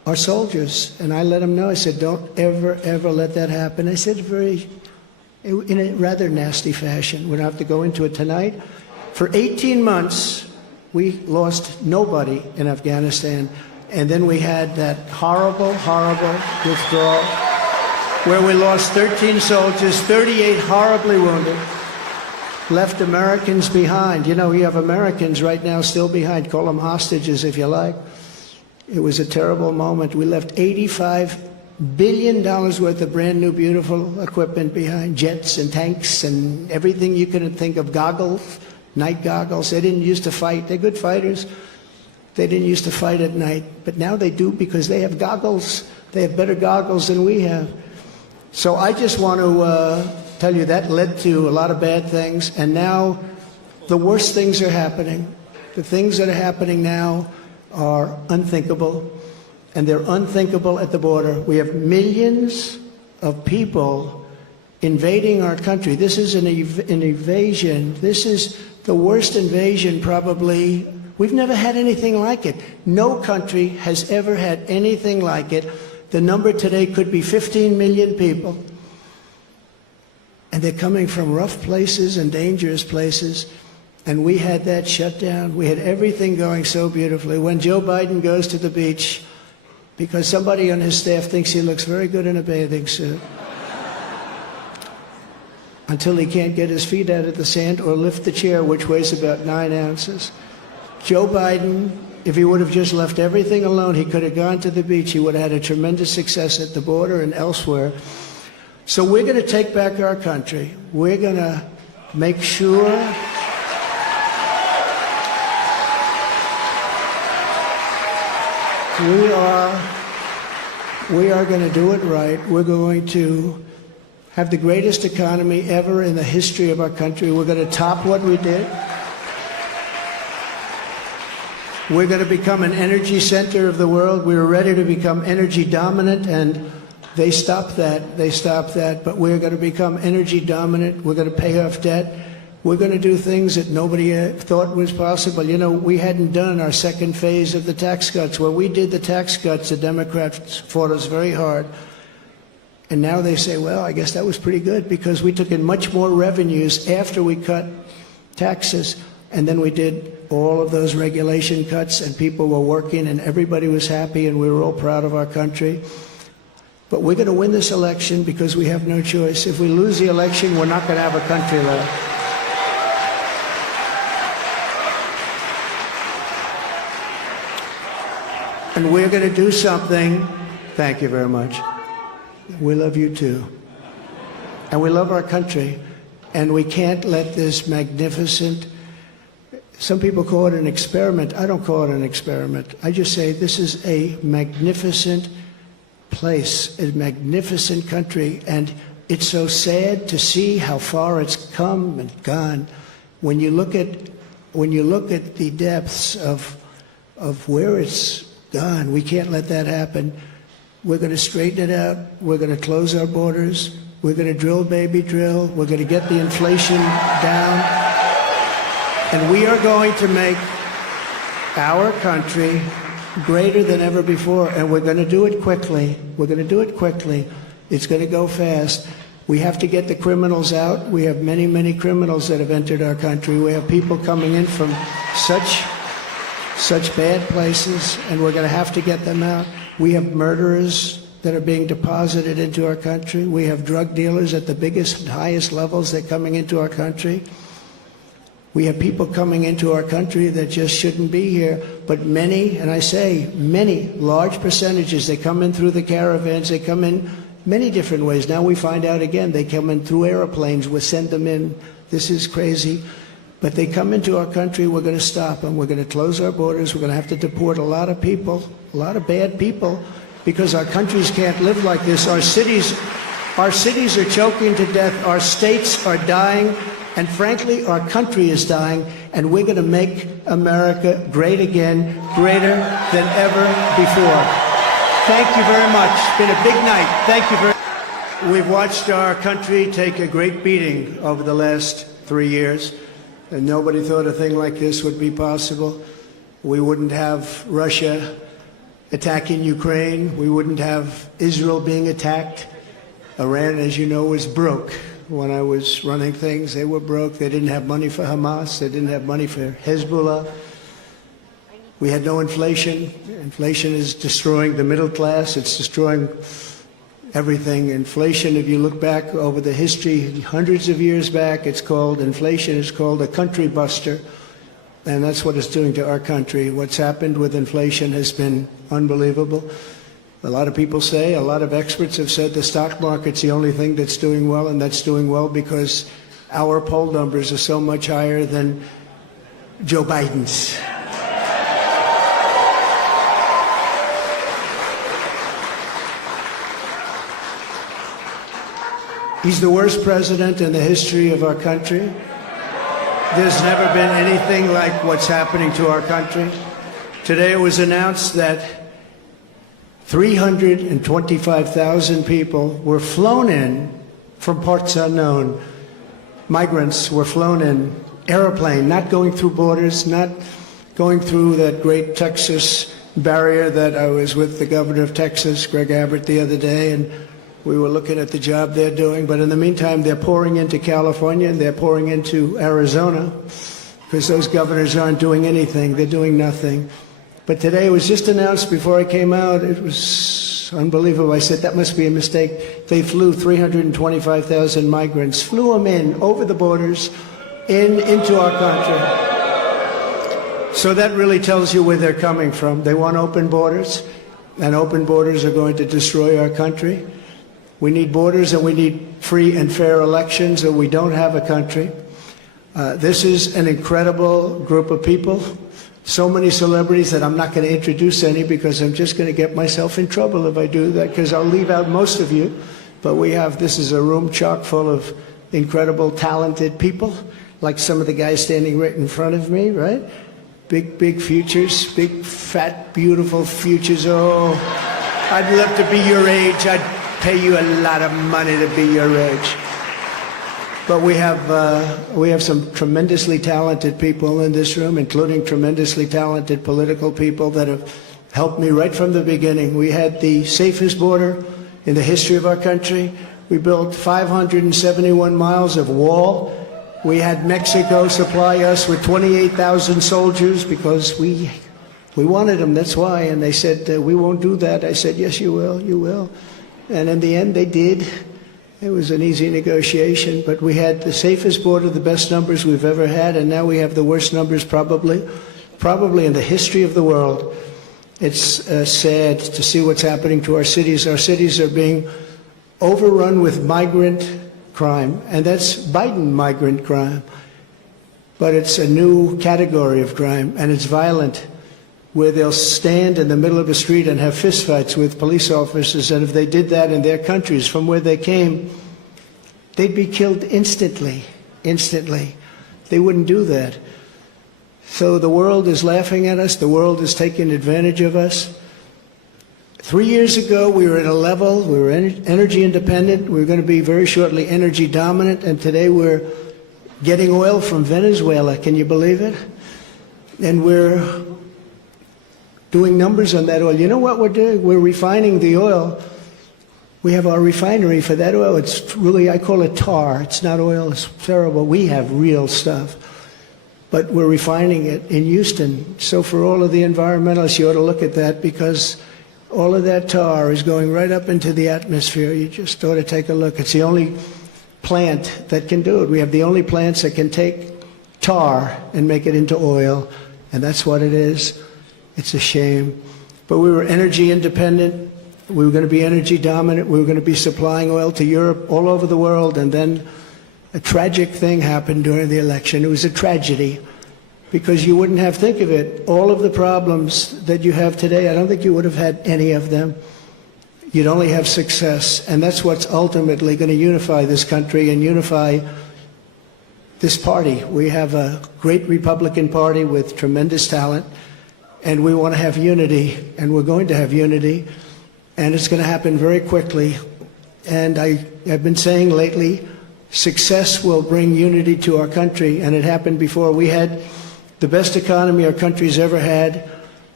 our soldiers. And I let them know, I said, don't ever, ever let that happen. I said in a rather nasty fashion. We don't have to go into it tonight. For 18 months, we lost nobody in Afghanistan. And then we had that horrible, horrible withdrawal where we lost 13 soldiers, 38 horribly wounded, left Americans behind. You know, you have Americans right now still behind. Call them hostages if you like. It was a terrible moment. We left $85 billion worth of brand new, beautiful equipment behind, jets and tanks and everything you could think of, goggles, night goggles. They didn't used to fight. They're good fighters. They didn't used to fight at night, but now they do because they have goggles. They have better goggles than we have. So I just want to tell you that led to a lot of bad things, and now the worst things are happening. The things that are happening now are unthinkable, and they're unthinkable at the border. We have millions of people invading our country. This is an invasion. This is the worst invasion probably. We've never had anything like it. No country has ever had anything like it. The number today could be 15 million people. And they're coming from rough places and dangerous places. And we had that shut down. We had everything going so beautifully. When Joe Biden goes to the beach, because somebody on his staff thinks he looks very good in a bathing suit, until he can't get his feet out of the sand or lift the chair, which weighs about 9 ounces. Joe Biden, if he would have just left everything alone, he could have gone to the beach. He would have had a tremendous success at the border and elsewhere. So we're going to take back our country. We're going to make sure we are going to do it right. We're going to have the greatest economy ever in the history of our country. We're going to top what we did. We're going to become an energy center of the world. We were ready to become energy dominant, and they stopped that. They stopped that. But we're going to become energy dominant. We're going to pay off debt. We're going to do things that nobody thought was possible. You know, we hadn't done our second phase of the tax cuts. When we did the tax cuts, the Democrats fought us very hard. And now they say, well, I guess that was pretty good because we took in much more revenues after we cut taxes. And then we did all of those regulation cuts, and people were working, and everybody was happy, and we were all proud of our country. But we're going to win this election because we have no choice. If we lose the election, we're not going to have a country left. And we're going to do something. Thank you very much. We love you too. And we love our country. And we can't let this magnificent, some people call it an experiment. I don't call it an experiment. I just say this is a magnificent place, a magnificent country. And it's so sad to see how far it's come and gone. When you look at the depths of where it's gone, we can't let that happen. We're going to straighten it out. We're going to close our borders. We're going to drill, baby, drill. We're going to get the inflation down. And we are going to make our country greater than ever before. And we're going to do it quickly. We're going to do it quickly. It's going to go fast. We have to get the criminals out. We have many, many criminals that have entered our country. We have people coming in from such bad places, and we're going to have to get them out. We have murderers that are being deposited into our country. We have drug dealers at the biggest and highest levels that are coming into our country. We have people coming into our country that just shouldn't be here. But many, and I say many, large percentages, they come in through the caravans. They come in many different ways. Now we find out again, they come in through airplanes. We send them in. This is crazy. But they come into our country, we're going to stop them. We're going to close our borders. We're going to have to deport a lot of people, a lot of bad people, because our countries can't live like this. Our cities are choking to death. Our states are dying. And frankly, our country is dying. And we're going to make America great again, greater than ever before. Thank you very much. It's been a big night. Thank you very much. We've watched our country take a great beating over the last 3 years. And nobody thought a thing like this would be possible. We wouldn't have Russia attacking Ukraine. We wouldn't have Israel being attacked. Iran, as you know, was broke. When I was running things, they were broke. They didn't have money for Hamas. They didn't have money for Hezbollah. We had no inflation. Inflation is destroying the middle class. It's destroying everything. Inflation, if you look back over the history, hundreds of years back, inflation is called a country buster. And that's what it's doing to our country. What's happened with inflation has been unbelievable. A lot of people say, a lot of experts have said the stock market's the only thing that's doing well, and that's doing well because our poll numbers are so much higher than Joe Biden's. He's the worst president in the history of our country. There's never been anything like what's happening to our country. Today it was announced that 325,000 people were flown in from parts unknown. Migrants were flown in, airplane, not going through borders, not going through that great Texas barrier that I was with the governor of Texas, Greg Abbott, the other day, and we were looking at the job they're doing. But in the meantime, they're pouring into California and they're pouring into Arizona because those governors aren't doing anything. They're doing nothing. But today it was just announced before I came out. It was unbelievable. I said, that must be a mistake. They flew 325,000 migrants, flew them in over the borders into our country. So that really tells you where they're coming from. They want open borders, and open borders are going to destroy our country. We need borders and we need free and fair elections, or we don't have a country. This is an incredible group of people. So many celebrities that I'm not going to introduce any because I'm just going to get myself in trouble if I do that, because I'll leave out most of you. But this is a room chock full of incredible, talented people, like some of the guys standing right in front of me, right? Big futures, big, fat, beautiful futures. Oh, I'd love to be your age. I'd pay you a lot of money to be your age. But we have some tremendously talented people in this room, including tremendously talented political people that have helped me right from the beginning. We had the safest border in the history of our country. We built 571 miles of wall. We had Mexico supply us with 28,000 soldiers because we wanted them, that's why. And they said, we won't do that. I said, yes, you will, you will. And in the end, they did. It was an easy negotiation, but we had the safest border, the best numbers we've ever had, and now we have the worst numbers probably in the history of the world. It's sad to see what's happening to our cities. Our cities are being overrun with migrant crime, and that's Biden migrant crime. But it's a new category of crime, and it's violent, where they'll stand in the middle of a street and have fistfights with police officers, and if they did that in their countries from where they came, they'd be killed instantly. They wouldn't do that. So the world is laughing at us. The world is taking advantage of us. 3 years ago, we were at a level, we were energy independent. We were going to be very shortly energy dominant, and today we're getting oil from Venezuela. Can you believe it? And we're doing numbers on that oil. You know what we're doing? We're refining the oil. We have our refinery for that oil. It's really, I call it tar. It's not oil. It's terrible. We have real stuff. But we're refining it in Houston. So for all of the environmentalists, you ought to look at that, because all of that tar is going right up into the atmosphere. You just ought to take a look. It's the only plant that can do it. We have the only plants that can take tar and make it into oil, and that's what it is. It's a shame. But we were energy independent. We were going to be energy dominant. We were going to be supplying oil to Europe, all over the world. And then a tragic thing happened during the election. It was a tragedy, because you wouldn't have, think of it, all of the problems that you have today, I don't think you would have had any of them. You'd only have success. And that's what's ultimately going to unify this country and unify this party. We have a great Republican Party with tremendous talent. And we want to have unity, and we're going to have unity, and it's going to happen very quickly. And I have been saying lately, success will bring unity to our country, and it happened before. We had the best economy our country's ever had,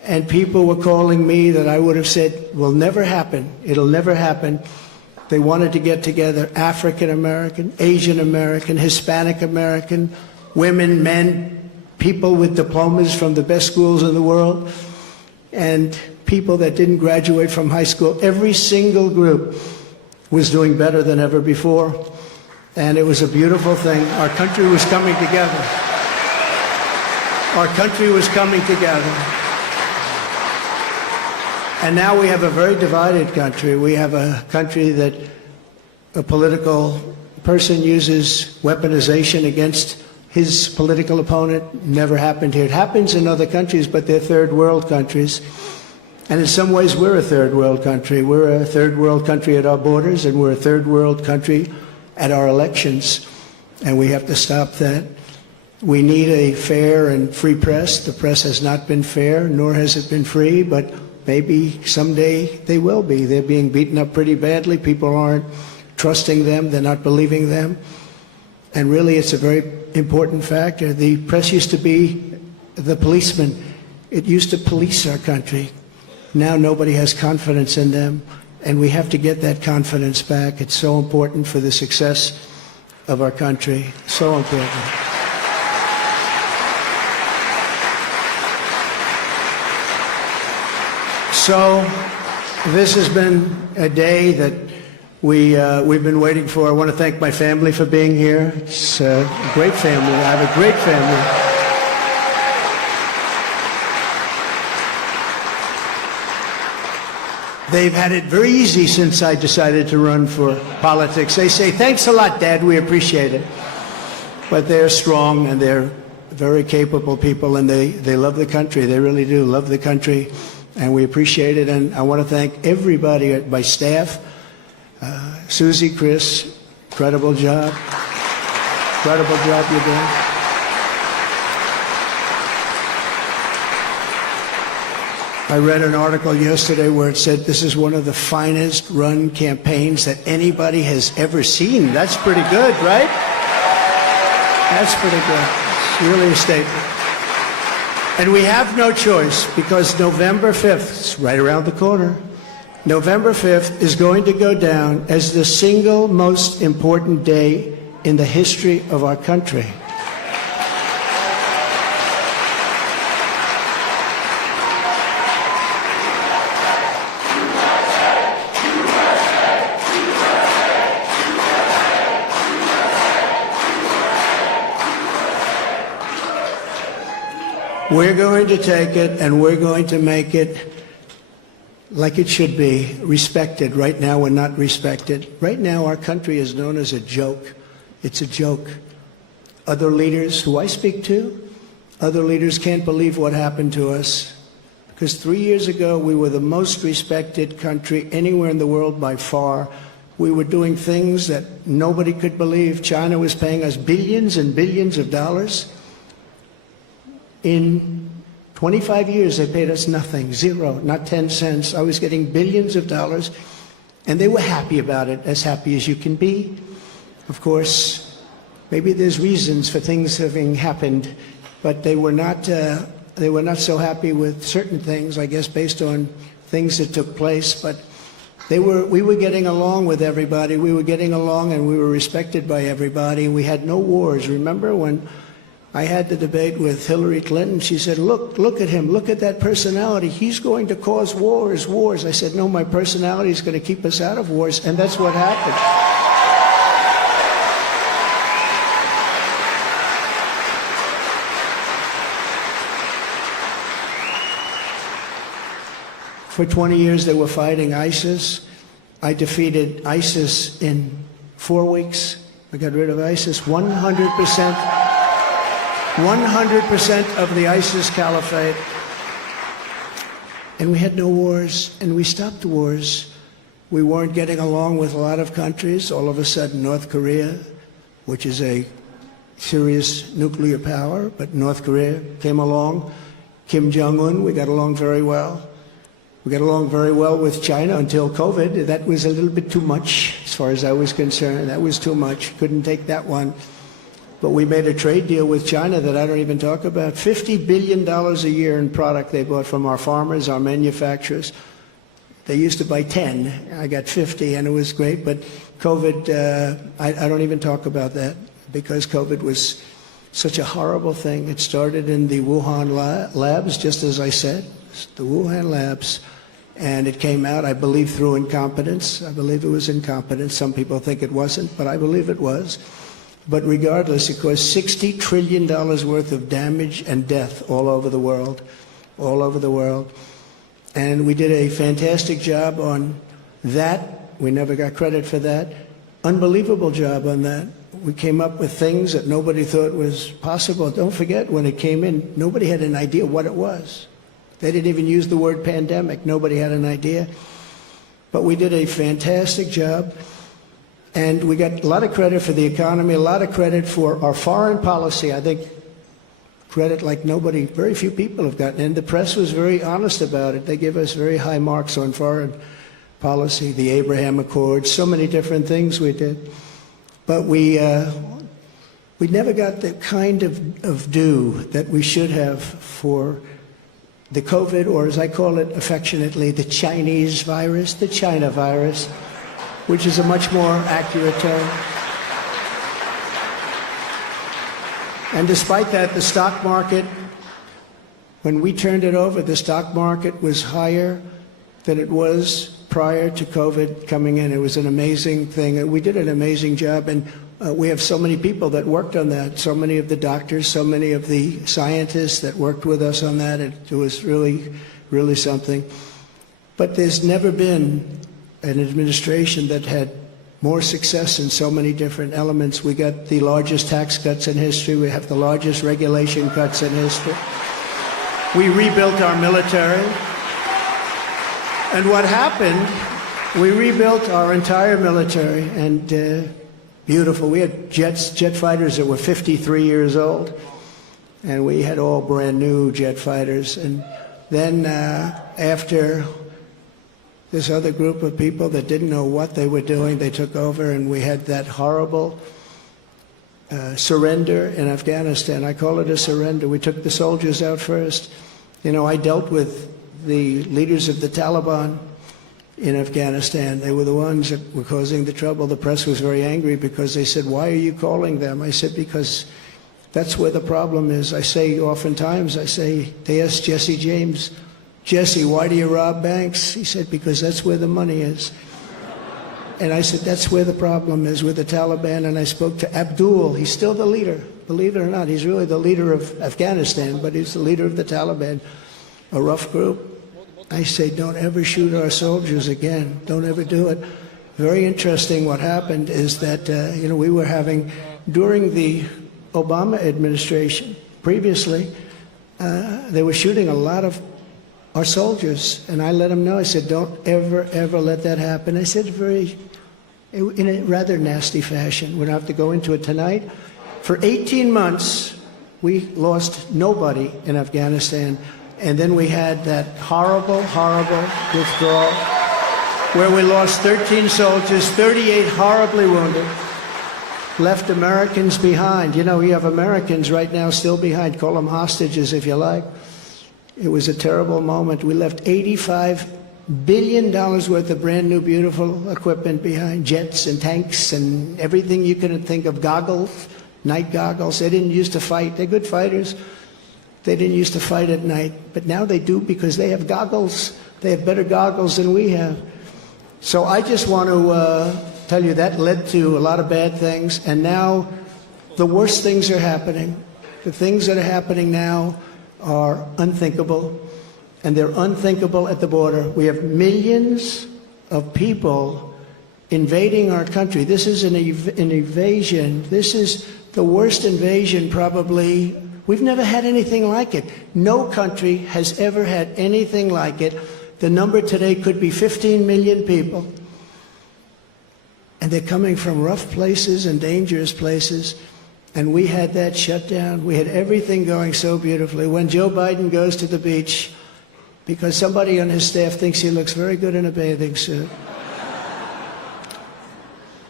and people were calling me that I would have said will never happen. It'll never happen. They wanted to get together African American, Asian American, Hispanic American, women, men, people with diplomas from the best schools in the world, and people that didn't graduate from high school. Every single group was doing better than ever before, and it was a beautiful thing. Our country was coming together. Our country was coming together. And now we have a very divided country. We have a country that a political person uses weaponization against his political opponent. Never happened here. It happens in other countries, but they're third world countries. And in some ways, we're a third world country. We're a third world country at our borders, and we're a third world country at our elections. And we have to stop that. We need a fair and free press. The press has not been fair, nor has it been free, but maybe someday they will be. They're being beaten up pretty badly. People aren't trusting them. They're not believing them. And really, it's a very important factor. The press used to be the policeman. It used to police our country. Now nobody has confidence in them, and we have to get that confidence back. It's so important for the success of our country. So important. So this has been a day that we've been waiting for. I want to thank my family for being here. It's a great family. I have a great family. They've had it very easy since I decided to run for politics. They say, thanks a lot, Dad, we appreciate it. But they're strong, and they're very capable people, and they love the country. They really do love the country, and we appreciate it. And I want to thank everybody at my staff. Susie, Chris, incredible job. Incredible job you're doing. I read an article yesterday where it said this is one of the finest run campaigns that anybody has ever seen. That's pretty good, right? That's pretty good. It's really a statement. And we have no choice, because November 5th, it's right around the corner, November 5th is going to go down as the single most important day in the history of our country. We're going to take it, and we're going to make it like it should be, respected. Right now, we're not respected. Right now, our country is known as a joke. It's a joke. Other leaders who I speak to, other leaders can't believe what happened to us. Because 3 years ago, we were the most respected country anywhere in the world by far. We were doing things that nobody could believe. China was paying us billions and billions of dollars. In 25 years, they paid us nothing, zero, not 10 cents. I was getting billions of dollars, and they were happy about it, as happy as you can be. Of course, maybe there's reasons for things having happened, but they were not so happy with certain things, I guess, based on things that took place. But we were getting along with everybody. We were getting along, and we were respected by everybody. We had no wars. Remember when I had the debate with Hillary Clinton? She said, look at him, look at that personality. He's going to cause wars. I said, no, my personality is going to keep us out of wars, and that's what happened. For 20 years, they were fighting ISIS. I defeated ISIS in 4 weeks. I got rid of ISIS 100%. 100% of the ISIS caliphate. And we had no wars, and we stopped wars. We weren't getting along with a lot of countries. All of a sudden, North Korea, which is a serious nuclear power, but North Korea came along. Kim Jong-un, we got along very well. We got along very well with China until COVID. That was a little bit too much, as far as I was concerned. That was too much. Couldn't take that one. But we made a trade deal with China that I don't even talk about. $50 billion a year in product they bought from our farmers, our manufacturers. They used to buy 10. I got 50, and it was great. But COVID, I don't even talk about that because COVID was such a horrible thing. It started in the Wuhan labs, just as I said, the Wuhan labs. And it came out, I believe, through incompetence. I believe it was incompetence. Some people think it wasn't, but I believe it was. But regardless, it caused $60 trillion worth of damage and death all over the world, all over the world. And we did a fantastic job on that. We never got credit for that. Unbelievable job on that. We came up with things that nobody thought was possible. Don't forget, when it came in, nobody had an idea what it was. They didn't even use the word pandemic. Nobody had an idea. But we did a fantastic job. And we got a lot of credit for the economy, a lot of credit for our foreign policy. I think credit like nobody, very few people have gotten. And the press was very honest about it. They give us very high marks on foreign policy, the Abraham Accords, so many different things we did. But we never got the kind of due that we should have for the COVID, or as I call it affectionately, the Chinese virus, the China virus, which is a much more accurate term. And despite that, the stock market, when we turned it over, the stock market was higher than it was prior to COVID coming in. It was an amazing thing. We did an amazing job, and we have so many people that worked on that, so many of the doctors, so many of the scientists that worked with us on that. It was really, really something. But there's never been an administration that had more success in so many different elements. We got the largest tax cuts in history. We have the largest regulation cuts in history. We rebuilt our military. And what happened, we rebuilt our entire military, and beautiful. We had jet fighters that were 53 years old, and we had all brand new jet fighters. And then after this other group of people that didn't know what they were doing, they took over, and we had that horrible surrender in Afghanistan. I call it a surrender. We took the soldiers out first. You know, I dealt with the leaders of the Taliban in Afghanistan. They were the ones that were causing the trouble. The press was very angry because they said, "Why are you calling them?" I said, "Because that's where the problem is." I say oftentimes, they asked Jesse James, "Jesse, why do you rob banks?" He said, "Because that's where the money is." And I said, that's where the problem is, with the Taliban. And I spoke to Abdul. He's still the leader. Believe it or not, he's really the leader of Afghanistan, but he's the leader of the Taliban, a rough group. I say, don't ever shoot our soldiers again. Don't ever do it. Very interesting what happened is that, we were having, during the Obama administration, previously, they were shooting a lot of our soldiers. And I let them know, I said, don't ever, ever let that happen. I said in a rather nasty fashion. We don't have to go into it tonight. For 18 months, we lost nobody in Afghanistan. And then we had that horrible, horrible withdrawal where we lost 13 soldiers, 38 horribly wounded, left Americans behind. You know, we have Americans right now still behind. Call them hostages if you like. It was a terrible moment. We left $85 billion worth of brand new, beautiful equipment behind, jets and tanks and everything you can think of, goggles, night goggles. They didn't used to fight. They're good fighters. They didn't used to fight at night, but now they do because they have goggles. They have better goggles than we have. So I just want to tell you that led to a lot of bad things, and now the worst things are happening. The things that are happening now are unthinkable, and they're unthinkable at the border. We have millions of people invading our country. This is an invasion. This is the worst invasion probably. We've never had anything like it. No country has ever had anything like it. The number today could be 15 million people. And they're coming from rough places and dangerous places. And we had that shut down. We had everything going so beautifully. When Joe Biden goes to the beach, because somebody on his staff thinks he looks very good in a bathing suit.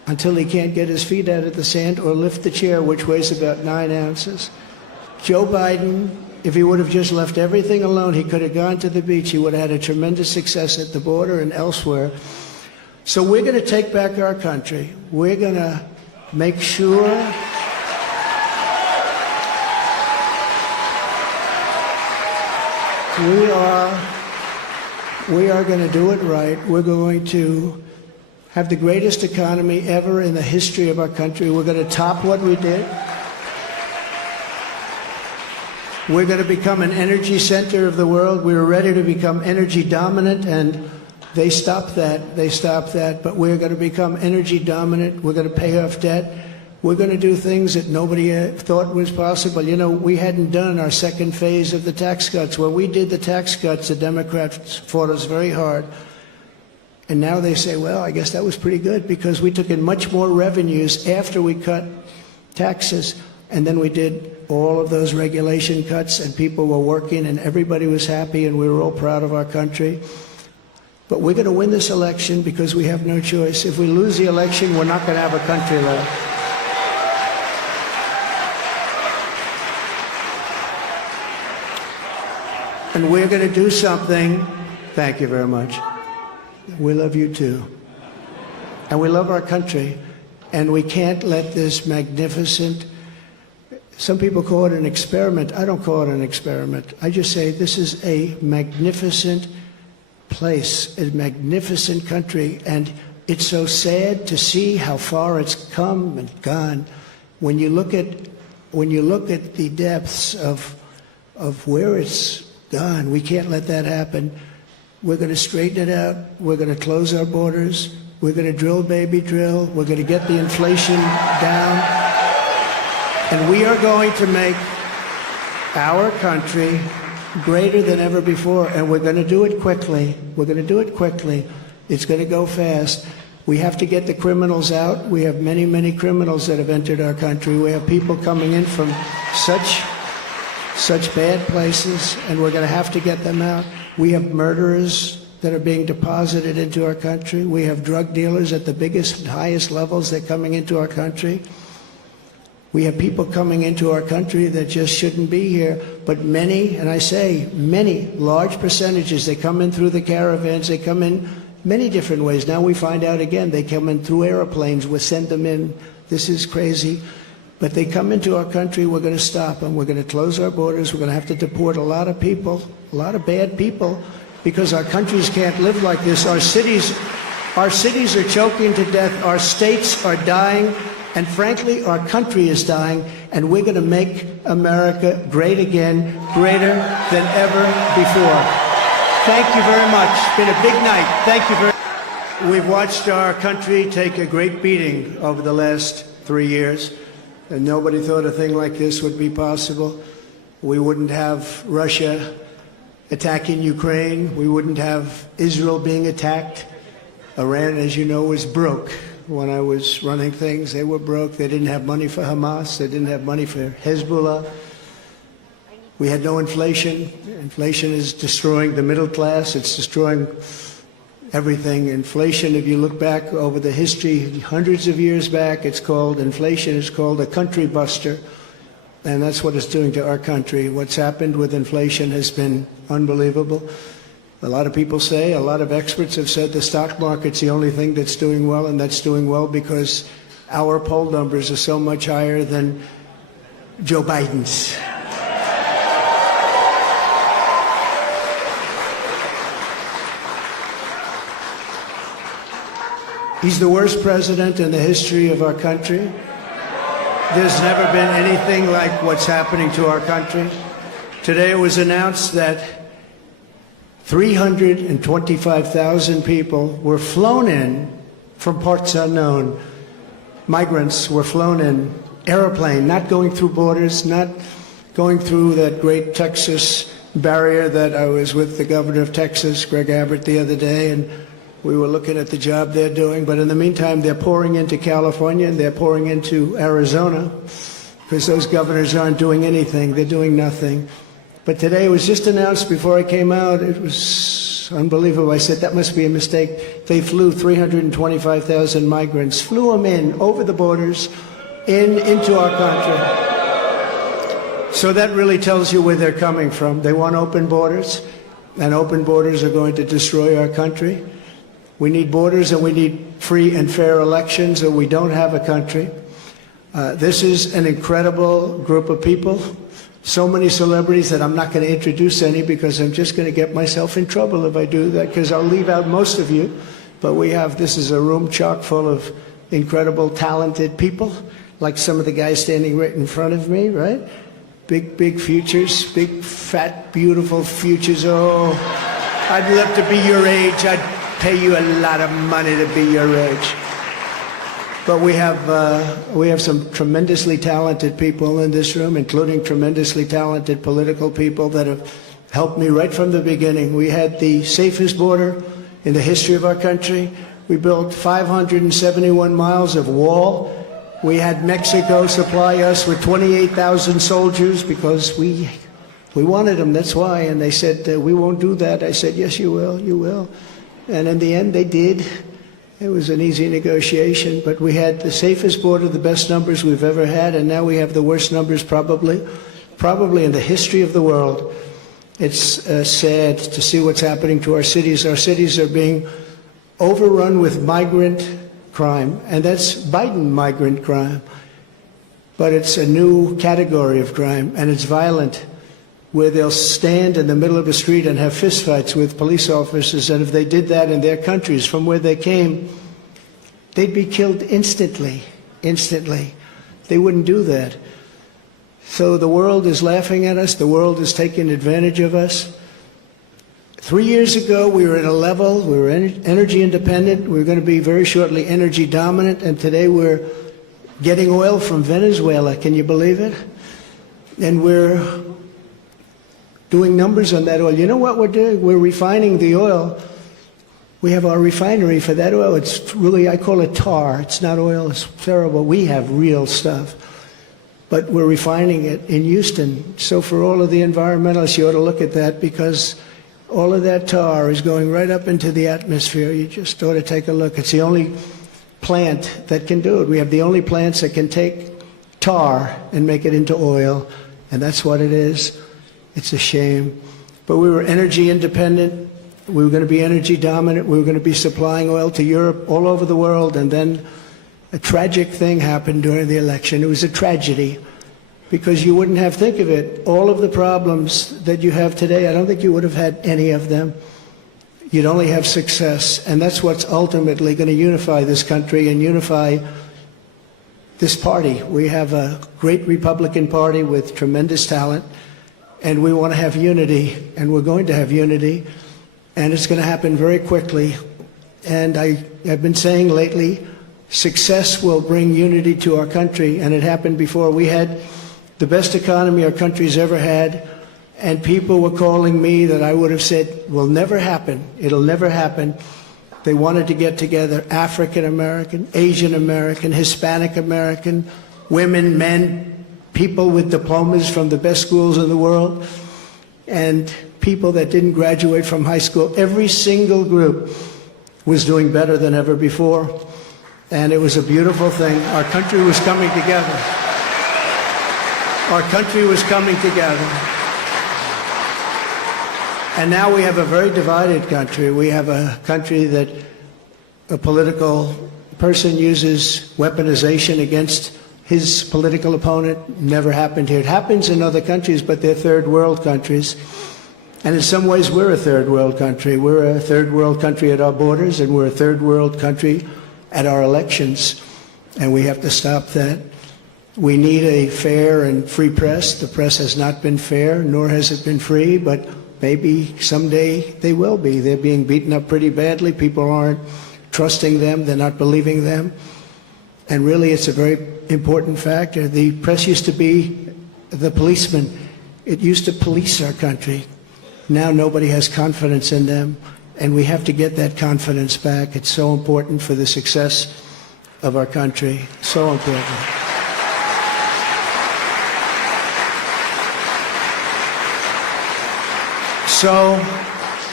until he can't get his feet out of the sand or lift the chair, which weighs about 9 ounces. Joe Biden, if he would have just left everything alone, he could have gone to the beach. He would have had a tremendous success at the border and elsewhere. So we're going to take back our country. We're going to make sure we are going to do it right. We're going to have the greatest economy ever in the history of our country. We're going to top what we did. We're going to become an energy center of the world. We were ready to become energy dominant, and they stopped that. They stopped that. But we're going to become energy dominant. We're going to pay off debt. We're going to do things that nobody thought was possible. You know, we hadn't done our second phase of the tax cuts. When we did the tax cuts, the Democrats fought us very hard. And now they say, well, I guess that was pretty good because we took in much more revenues after we cut taxes. And then we did all of those regulation cuts, and people were working, and everybody was happy, and we were all proud of our country. But we're going to win this election because we have no choice. If we lose the election, we're not going to have a country left. And we're going to do something. Thank you very much. We love you too. And we love our country. And we can't let this magnificent, some people call it an experiment. I don't call it an experiment. I just say this is a magnificent place, a magnificent country. And it's so sad to see how far it's come and gone. When you look at the depths of where it's gone, we can't let that happen. We're going to straighten it out. We're going to close our borders. We're going to drill, baby, drill. We're going to get the inflation down. And we are going to make our country greater than ever before. And we're going to do it quickly. We're going to do it quickly. It's going to go fast. We have to get the criminals out. We have many, many criminals that have entered our country. We have people coming in from such bad places, and we're going to have to get them out. We have murderers that are being deposited into our country. We have drug dealers at the biggest and highest levels that are coming into our country. We have people coming into our country that just shouldn't be here. But many, and I say many, large percentages, they come in through the caravans. They come in many different ways. Now we find out again, they come in through airplanes. We send them in. This is crazy. But they come into our country, we're going to stop them. We're going to close our borders. We're going to have to deport a lot of people, a lot of bad people, because our countries can't live like this. Our cities are choking to death. Our states are dying. And frankly, our country is dying. And we're going to make America great again, greater than ever before. Thank you very much. It's been a big night. Thank you very much. We've watched our country take a great beating over the last 3 years. And nobody thought a thing like this would be possible. We wouldn't have Russia attacking Ukraine. We wouldn't have Israel being attacked. Iran, as you know, was broke. When I was running things, they were broke. They didn't have money for Hamas. They didn't have money for Hezbollah. We had no inflation. Inflation is destroying the middle class. It's destroying everything. Inflation, if you look back over the history, hundreds of years back, inflation is called a country buster. And that's what it's doing to our country. What's happened with inflation has been unbelievable. A lot of people say, a lot of experts have said the stock market's the only thing that's doing well, and that's doing well because our poll numbers are so much higher than Joe Biden's. He's the worst president in the history of our country. There's never been anything like what's happening to our country. Today it was announced that 325,000 people were flown in from parts unknown. Migrants were flown in, airplane, not going through borders, not going through that great Texas barrier that I was with the governor of Texas, Greg Abbott, the other day, and we were looking at the job they're doing. But in the meantime, they're pouring into California and they're pouring into Arizona because those governors aren't doing anything. They're doing nothing. But today it was just announced before I came out, it was It's unbelievable. I said, that must be a mistake. They flew 325,000 migrants, flew them in over the borders, into our country. So that really tells you where they're coming from. They want open borders, and open borders are going to destroy our country. We need borders, and we need free and fair elections, or we don't have a country. This is an incredible group of people. So many celebrities that I'm not going to introduce any, because I'm just going to get myself in trouble if I do that, because I'll leave out most of you. But this is a room chock full of incredible, talented people, like some of the guys standing right in front of me, right? Big futures, big, fat, beautiful futures. Oh, I'd love to be your age. I'd pay you a lot of money to be your age. But we have some tremendously talented people in this room, including tremendously talented political people that have helped me right from the beginning. We had the safest border in the history of our country. We built 571 miles of wall. We had Mexico supply us with 28,000 soldiers because we wanted them, that's why. And they said, we won't do that. I said, yes, you will, you will. And in the end, they did. It was an easy negotiation, but we had the safest border, the best numbers we've ever had, and now we have the worst numbers probably in the history of the world. It's sad to see what's happening to our cities. Our cities are being overrun with migrant crime, and that's Biden migrant crime. But it's a new category of crime, and it's violent, where they'll stand in the middle of a street and have fistfights with police officers, and if they did that in their countries from where they came, they'd be killed instantly. They wouldn't do that. So the world is laughing at us. The world is taking advantage of us. 3 years ago, we were at a level, we were energy independent. We were going to be very shortly energy dominant, and today we're getting oil from Venezuela. Can you believe it? And we're doing numbers on that oil. You know what we're doing? We're refining the oil. We have our refinery for that oil. It's really, I call it tar. It's not oil. It's terrible. We have real stuff. But we're refining it in Houston. So for all of the environmentalists, you ought to look at that, because all of that tar is going right up into the atmosphere. You just ought to take a look. It's the only plant that can do it. We have the only plants that can take tar and make it into oil, and that's what it is. It's a shame. But we were energy independent. We were going to be energy dominant. We were going to be supplying oil to Europe, all over the world. And then a tragic thing happened during the election. It was a tragedy, because you wouldn't have, think of it, all of the problems that you have today, I don't think you would have had any of them. You'd only have success. And that's what's ultimately going to unify this country and unify this party. We have a great Republican Party with tremendous talent. And we want to have unity, and we're going to have unity, and it's going to happen very quickly. And I've been saying lately, success will bring unity to our country, and it happened before. We had the best economy our country's ever had, and people were calling me that I would have said will never happen. It'll never happen. They wanted to get together, African American, Asian American, Hispanic American, women, men, people with diplomas from the best schools in the world, and people that didn't graduate from high school. Every single group was doing better than ever before, and it was a beautiful thing. Our country was coming together. Our country was coming together. And now we have a very divided country. We have a country that a political person uses weaponization against his political opponent. Never happened here. It happens in other countries, but they're third world countries. And in some ways, we're a third world country. We're a third world country at our borders, and we're a third world country at our elections. And we have to stop that. We need a fair and free press. The press has not been fair, nor has it been free, but maybe someday they will be. They're being beaten up pretty badly. People aren't trusting them. They're not believing them. And really, it's a very important factor. The press used to be the policeman. It used to police our country. Now nobody has confidence in them, and we have to get that confidence back. It's so important for the success of our country. So important. So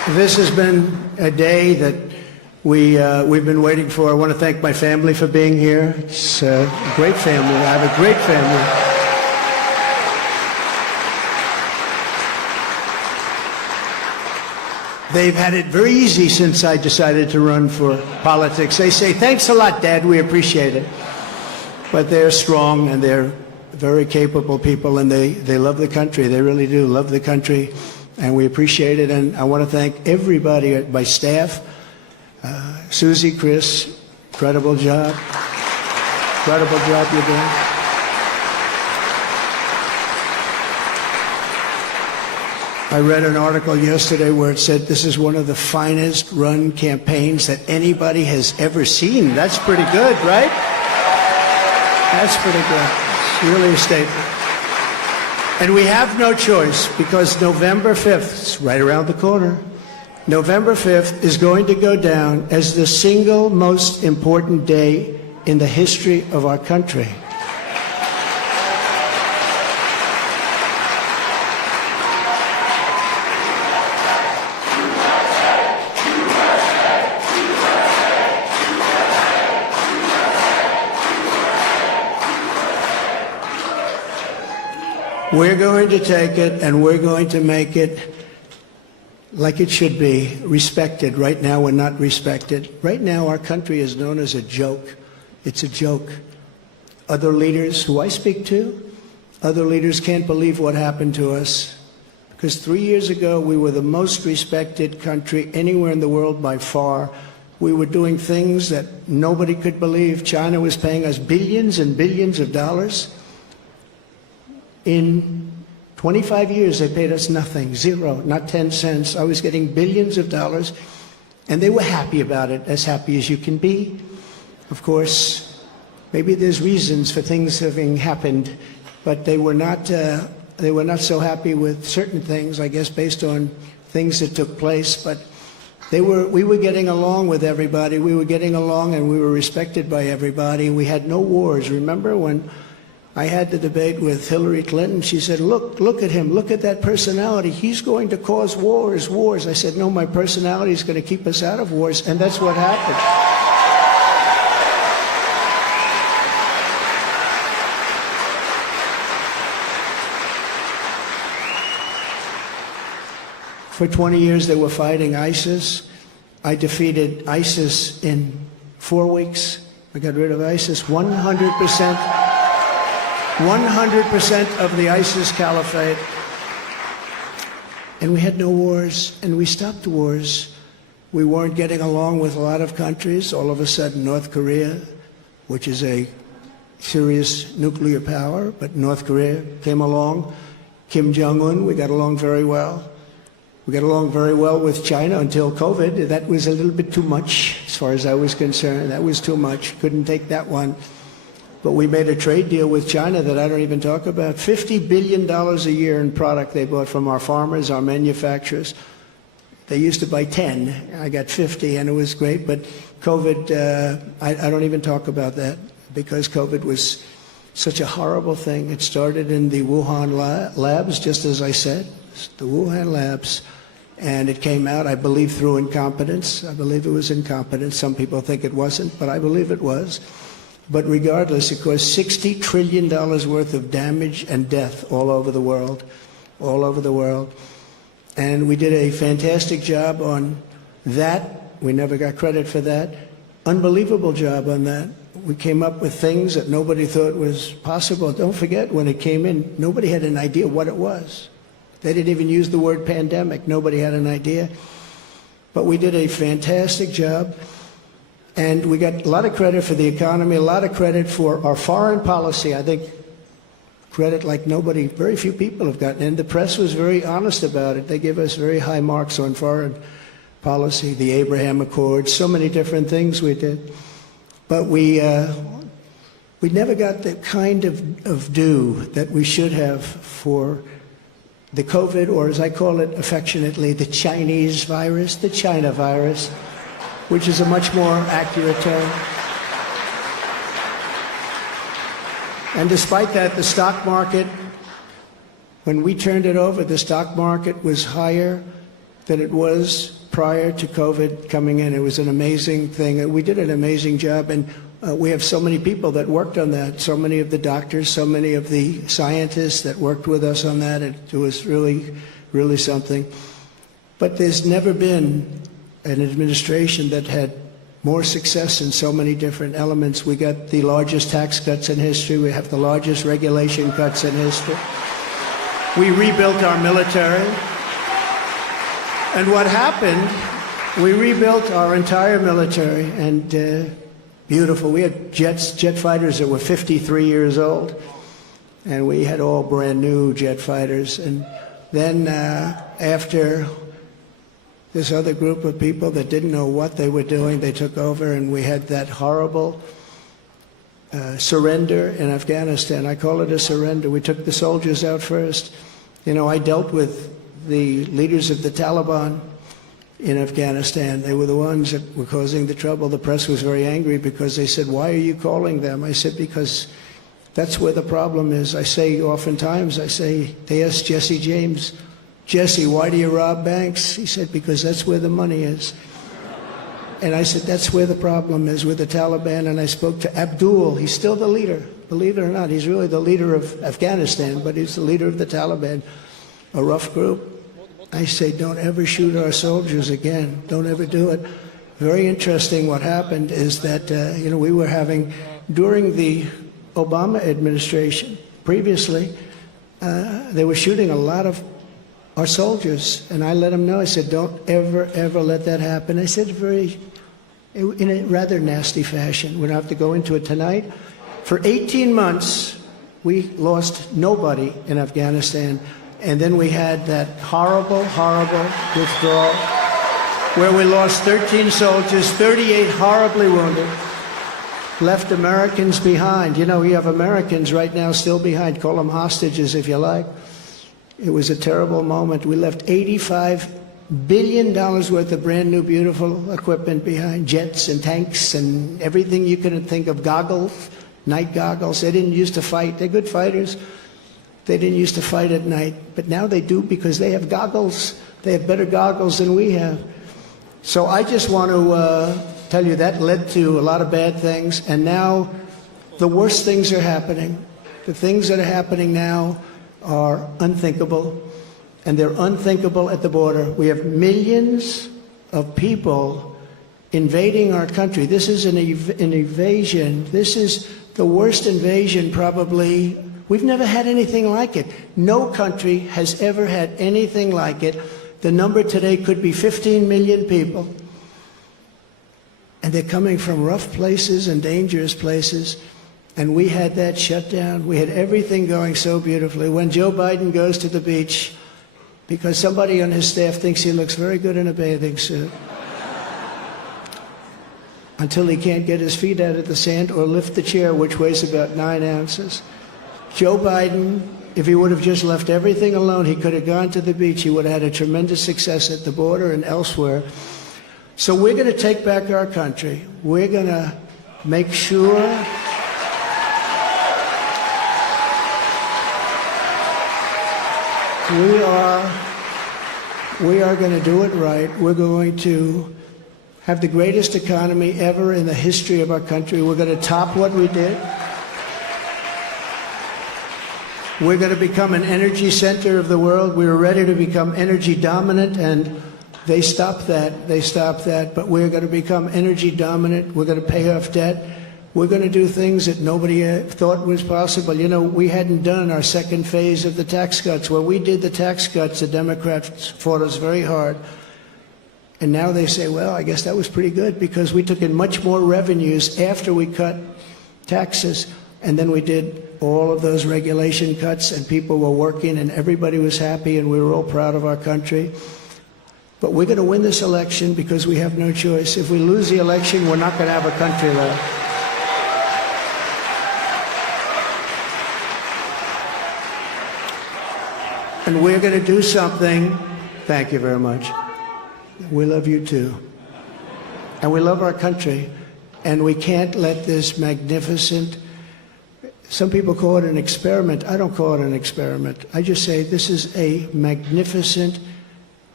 This has been a day that we've been waiting for. I want to thank my family for being here. It's a great family. I have a great family. They've had it very easy since I decided to run for politics. They say, thanks a lot, Dad, we appreciate it. But they're strong and they're very capable people, and they love the country. They really do love the country, and we appreciate it. And I want to thank everybody, my staff, Susie, Chris, incredible job. Incredible job you're doing. I read an article yesterday where it said this is one of the finest run campaigns that anybody has ever seen. That's pretty good, right? That's pretty good. It's really a statement. And we have no choice, because November 5th, it's right around the corner, November 5th is going to go down as the single most important day in the history of our country. We're going to take it and we're going to make it like it should be, respected. Right now, we're not respected. Right now, our country is known as a joke. It's a joke. Other leaders who I speak to, other leaders can't believe what happened to us. Because 3 years ago, we were the most respected country anywhere in the world by far. We were doing things that nobody could believe. China was paying us billions and billions of dollars. In 25 years, they paid us nothing, zero, not 10 cents. I was getting billions of dollars, and they were happy about it, as happy as you can be. Of course, maybe there's reasons for things having happened, but they were not so happy with certain things, I guess, based on things that took place. But we were getting along with everybody. We were getting along, and we were respected by everybody. We had no wars. Remember when I had the debate with Hillary Clinton? She said, look at him, look at that personality. He's going to cause wars. I said, no, my personality is going to keep us out of wars, and that's what happened. For 20 years, they were fighting ISIS. I defeated ISIS in 4 weeks. I got rid of ISIS 100%. 100% of the ISIS caliphate. And we had no wars, and we stopped wars. We weren't getting along with a lot of countries. All of a sudden, North Korea, which is a serious nuclear power, but North Korea came along. Kim Jong-un, we got along very well. We got along very well with China until COVID. That was a little bit too much, as far as I was concerned. That was too much. Couldn't take that one. But we made a trade deal with China that I don't even talk about. $50 billion a year in product they bought from our farmers, our manufacturers. They used to buy 10. I got 50, and it was great. But COVID, I don't even talk about that, because COVID was such a horrible thing. It started in the Wuhan labs, just as I said, the Wuhan labs. And it came out, I believe, through incompetence. I believe it was incompetence. Some people think it wasn't, but I believe it was. But regardless, it caused $60 trillion worth of damage and death all over the world, all over the world. And we did a fantastic job on that. We never got credit for that. Unbelievable job on that. We came up with things that nobody thought was possible. Don't forget, when it came in, nobody had an idea what it was. They didn't even use the word pandemic. Nobody had an idea. But we did a fantastic job. And we got a lot of credit for the economy, a lot of credit for our foreign policy. I think credit like nobody, very few people have gotten. And the press was very honest about it. They give us very high marks on foreign policy, the Abraham Accords, so many different things we did. But we never got the kind of due that we should have for the COVID, or as I call it affectionately, the Chinese virus, the China virus, which is a much more accurate term. And despite that, the stock market, when we turned it over, the stock market was higher than it was prior to COVID coming in. It was an amazing thing. We did an amazing job, and we have so many people that worked on that, so many of the doctors, so many of the scientists that worked with us on that. It was really, really something. But there's never been an administration that had more success in so many different elements. We got the largest tax cuts in history. We have the largest regulation cuts in history. We rebuilt our military. And what happened, we rebuilt our entire military, and beautiful. We had jet fighters that were 53 years old, and we had all brand new jet fighters. And then after this other group of people that didn't know what they were doing, they took over, and we had that horrible surrender in Afghanistan. I call it a surrender. We took the soldiers out first. You know, I dealt with the leaders of the Taliban in Afghanistan. They were the ones that were causing the trouble. The press was very angry because they said, "Why are you calling them?" I said, "Because that's where the problem is." I say oftentimes, they asked Jesse James, "Jesse, why do you rob banks?" He said, "Because that's where the money is." And I said, that's where the problem is, with the Taliban. And I spoke to Abdul. He's still the leader. Believe it or not, he's really the leader of Afghanistan, but he's the leader of the Taliban, a rough group. I say, don't ever shoot our soldiers again. Don't ever do it. Very interesting what happened is that, we were having, during the Obama administration, previously, they were shooting a lot of our soldiers. And I let them know, I said, don't ever, ever let that happen. I said in a rather nasty fashion. We don't have to go into it tonight. For 18 months, we lost nobody in Afghanistan. And then we had that horrible, horrible withdrawal where we lost 13 soldiers, 38 horribly wounded, left Americans behind. You know, we have Americans right now still behind. Call them hostages if you like. It was a terrible moment. We left $85 billion worth of brand new, beautiful equipment behind, jets and tanks and everything you can think of, goggles, night goggles. They didn't used to fight. They're good fighters. They didn't used to fight at night, but now they do because they have goggles. They have better goggles than we have. So I just want to tell you that led to a lot of bad things, and now the worst things are happening. The things that are happening now are unthinkable, and they're unthinkable at the border. We have millions of people invading our country. This is an invasion. This is the worst invasion probably. We've never had anything like it. No country has ever had anything like it. The number today could be 15 million people. And they're coming from rough places and dangerous places. And we had that shut down. We had everything going so beautifully. When Joe Biden goes to the beach, because somebody on his staff thinks he looks very good in a bathing suit, until he can't get his feet out of the sand or lift the chair, which weighs about 9 ounces. Joe Biden, if he would have just left everything alone, he could have gone to the beach. He would have had a tremendous success at the border and elsewhere. So we're going to take back our country. We're going to make sure we are going to do it right. We're going to have the greatest economy ever in the history of our country. We're going to top what we did. We're going to become an energy center of the world. We were ready to become energy dominant, and they stopped that. They stopped that. But we're going to become energy dominant. We're going to pay off debt. We're going to do things that nobody thought was possible. You know, we hadn't done our second phase of the tax cuts. When we did the tax cuts, the Democrats fought us very hard. And now they say, well, I guess that was pretty good because we took in much more revenues after we cut taxes. And then we did all of those regulation cuts, and people were working, and everybody was happy, and we were all proud of our country. But we're going to win this election because we have no choice. If we lose the election, we're not going to have a country left. And we're going to do something. Thank you very much. We love you too. And we love our country. And we can't let this magnificent, some people call it an experiment. I don't call it an experiment. I just say this is a magnificent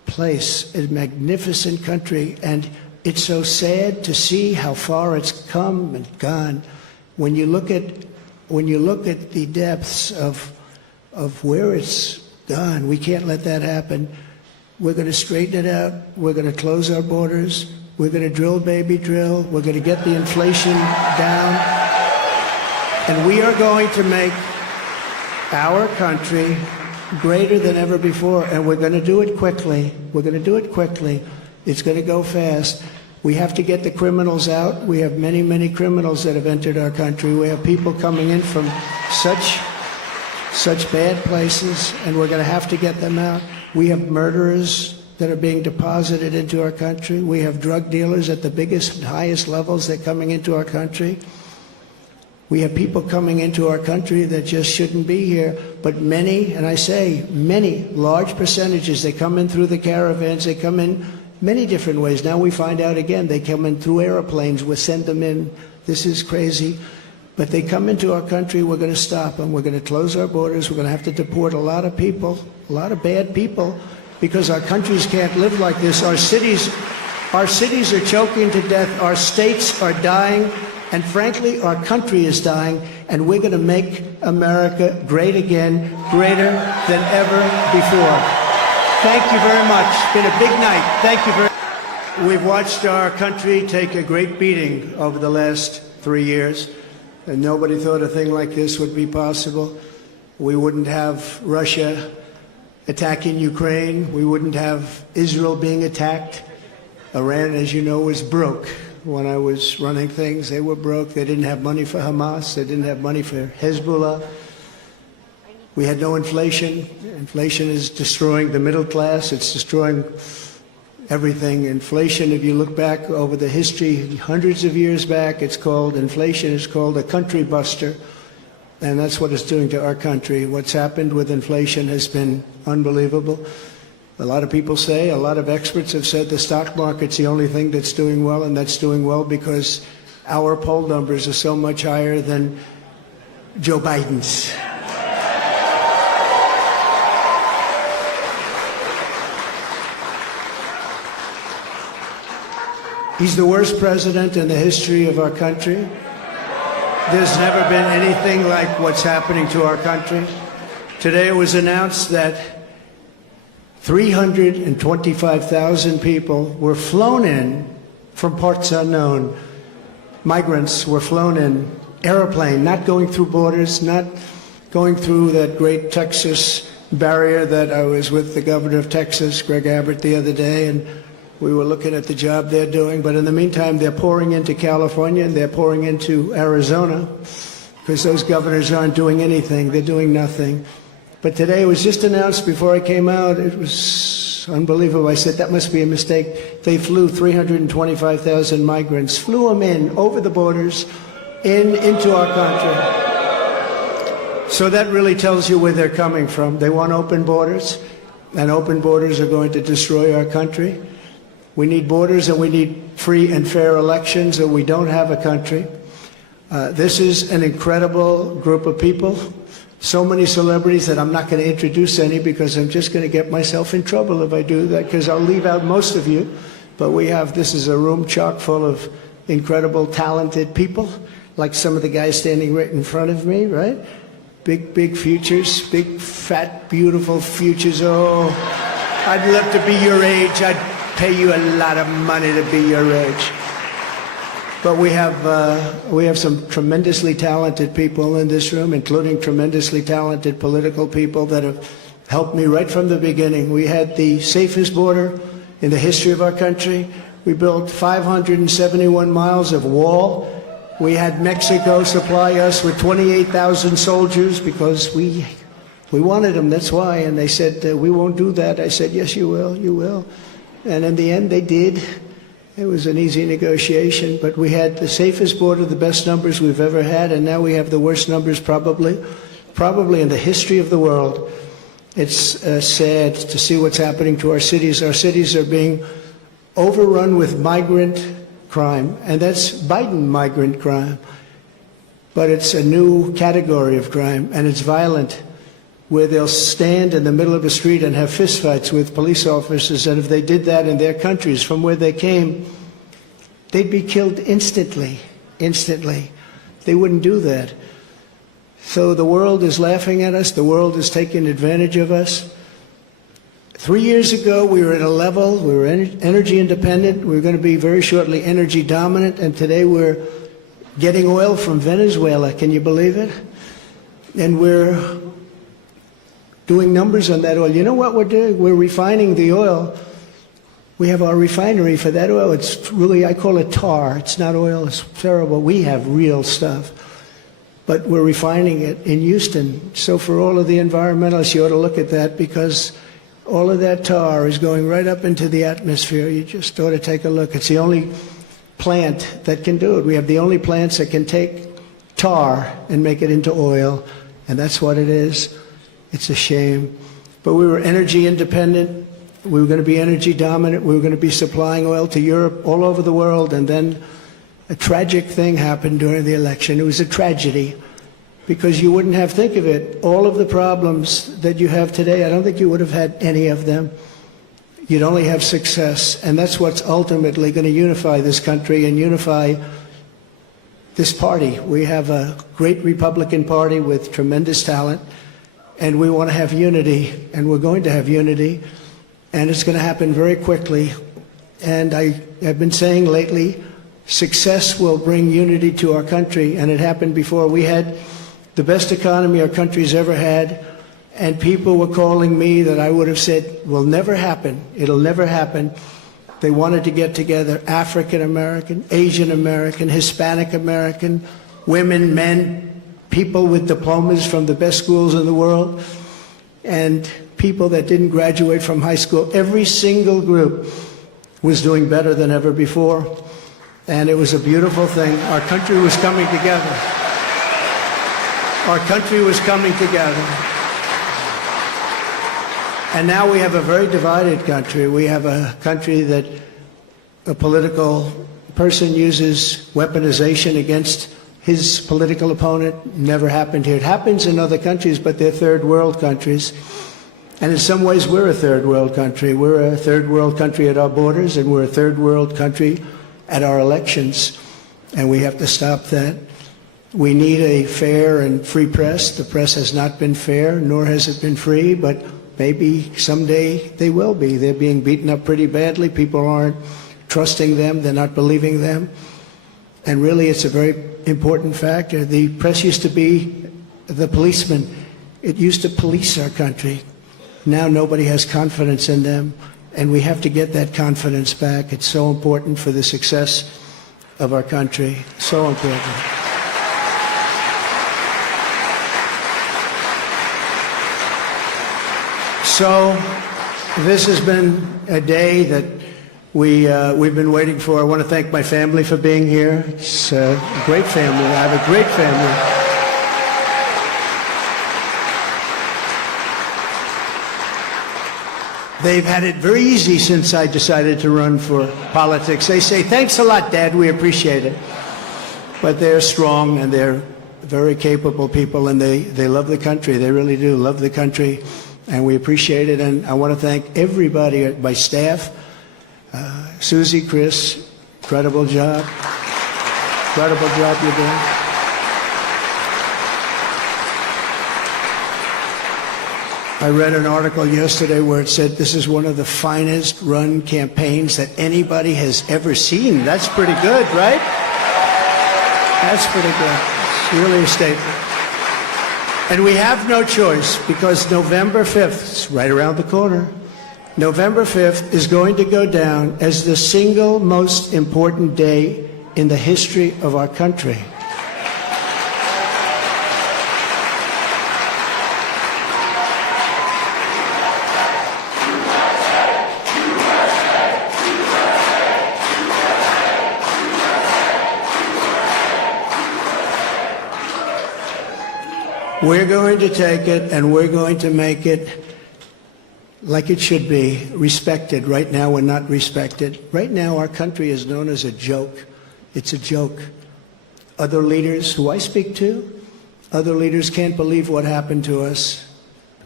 place, a magnificent country, and it's so sad to see how far it's come and gone. When you look at the depths of where it's gone, we can't let that happen. We're going to straighten it out. We're going to close our borders. We're going to drill, baby, drill. We're going to get the inflation down. And we are going to make our country greater than ever before. And we're going to do it quickly. We're going to do it quickly. It's going to go fast. We have to get the criminals out. We have many, many criminals that have entered our country. We have people coming in from such bad places, and we're going to have to get them out. We have murderers that are being deposited into our country. We have drug dealers at the biggest and highest levels that are coming into our country. We have people coming into our country that just shouldn't be here. But many, and I say many, large percentages, they come in through the caravans. They come in many different ways. Now we find out again, they come in through airplanes. We send them in. This is crazy. But they come into our country. We're going to stop them. We're going to close our borders. We're going to have to deport a lot of people, a lot of bad people, because our countries can't live like this. Our cities are choking to death. Our states are dying. And frankly, our country is dying. And we're going to make America great again, greater than ever before. Thank you very much. It's been a big night. Thank you very much. We've watched our country take a great beating over the last 3 years. And nobody thought a thing like this would be possible. We wouldn't have Russia attacking Ukraine. We wouldn't have Israel being attacked. Iran, as you know, was broke. When I was running things, they were broke. They didn't have money for Hamas. They didn't have money for Hezbollah. We had no inflation. Inflation is destroying the middle class. It's destroying everything. Inflation, if you look back over the history, hundreds of years back, inflation is called a country buster. And that's what it's doing to our country. What's happened with inflation has been unbelievable. A lot of people say, a lot of experts have said the stock market's the only thing that's doing well, and that's doing well because our poll numbers are so much higher than Joe Biden's. He's the worst president in the history of our country. There's never been anything like what's happening to our country. Today it was announced that 325,000 people were flown in from parts unknown. Migrants were flown in, airplane, not going through borders, not going through that great Texas barrier that I was with the governor of Texas, Greg Abbott, the other day, and we were looking at the job they're doing. But in the meantime, they're pouring into California and they're pouring into Arizona because those governors aren't doing anything. They're doing nothing. But today it was just announced before I came out. It was unbelievable. I said, that must be a mistake. They flew 325,000 migrants, flew them in over the borders into our country. So that really tells you where they're coming from. They want open borders, and open borders are going to destroy our country. We need borders and we need free and fair elections, or we don't have a country. This is an incredible group of people. So many celebrities that I'm not going to introduce any because I'm just going to get myself in trouble if I do that, because I'll leave out most of you. But this is a room chock full of incredible, talented people, like some of the guys standing right in front of me, right? Big futures, big, fat, beautiful futures. Oh, I'd love to be your age. I'd pay you a lot of money to be your age. But we have some tremendously talented people in this room, including tremendously talented political people that have helped me right from the beginning. We had the safest border in the history of our country. We built 571 miles of wall. We had Mexico supply us with 28,000 soldiers because we wanted them, that's why. And they said, we won't do that. I said, yes, you will, you will. And in the end, they did. It was an easy negotiation, but we had the safest border, the best numbers we've ever had, and now we have the worst numbers probably in the history of the world. It's sad to see what's happening to our cities. Our cities are being overrun with migrant crime, and that's Biden migrant crime. But it's a new category of crime, and it's violent. where they'll stand in the middle of a street and have fistfights with police officers, and if they did that in their countries from where they came, they'd be killed instantly, instantly. They wouldn't do that. So the world is laughing at us. The world is taking advantage of us. 3 years ago, we were at a level, we were energy independent. We were going to be very shortly energy dominant, and today we're getting oil from Venezuela. Can you believe it? And we're doing numbers on that oil. You know what we're doing? We're refining the oil. We have our refinery for that oil. It's really, I call it tar. It's not oil. It's terrible. We have real stuff. But we're refining it in Houston. So for all of the environmentalists, you ought to look at that, because all of that tar is going right up into the atmosphere. You just ought to take a look. It's the only plant that can do it. We have the only plants that can take tar and make it into oil, and that's what it is. It's a shame. But we were energy independent. We were going to be energy dominant. We were going to be supplying oil to Europe, all over the world, and then a tragic thing happened during the election. It was a tragedy, because you wouldn't have, think of it, all of the problems that you have today, I don't think you would have had any of them. You'd only have success, and that's what's ultimately going to unify this country and unify this party. We have a great Republican Party with tremendous talent, and we want to have unity, and we're going to have unity, and it's going to happen very quickly. And I have been saying lately, success will bring unity to our country, and it happened before. We had the best economy our country's ever had, and people were calling me that I would have said will never happen. It'll never happen. They wanted to get together, African American, Asian American, Hispanic American, women, men, people with diplomas from the best schools in the world, and people that didn't graduate from high school. Every single group was doing better than ever before. And it was a beautiful thing. Our country was coming together. Our country was coming together. And now we have a very divided country. We have a country that a political person uses weaponization against his political opponent. Never happened here. It happens in other countries, but they're third world countries. And in some ways, we're a third world country. We're a third world country at our borders, and we're a third world country at our elections, and we have to stop that. We need a fair and free press. The press has not been fair, nor has it been free, but maybe someday they will be. They're being beaten up pretty badly. People aren't trusting them. They're not believing them. And really, it's a very important factor. The press used to be the policeman. It used to police our country. Now nobody has confidence in them. And we have to get that confidence back. It's so important for the success of our country. So important. So this has been a day that we've been waiting for. I want to thank my family for being here. It's a great family. I have a great family. They've had it very easy since I decided to run for politics. They say, thanks a lot, Dad, we appreciate it. But they're strong, and they're very capable people, and they love the country. They really do love the country, and we appreciate it. And I want to thank everybody, my staff, Susie, Chris, incredible job. Incredible job you're doing. I read an article yesterday where it said this is one of the finest run campaigns that anybody has ever seen. That's pretty good, right? That's pretty good. It's really a statement. And we have no choice, because November 5th, it's right around the corner, November 5th is going to go down as the single most important day in the history of our country. We're going to take it, and we're going to make it like it should be, respected. Right now, we're not respected. Right now, our country is known as a joke. It's a joke. Other leaders who I speak to, other leaders can't believe what happened to us.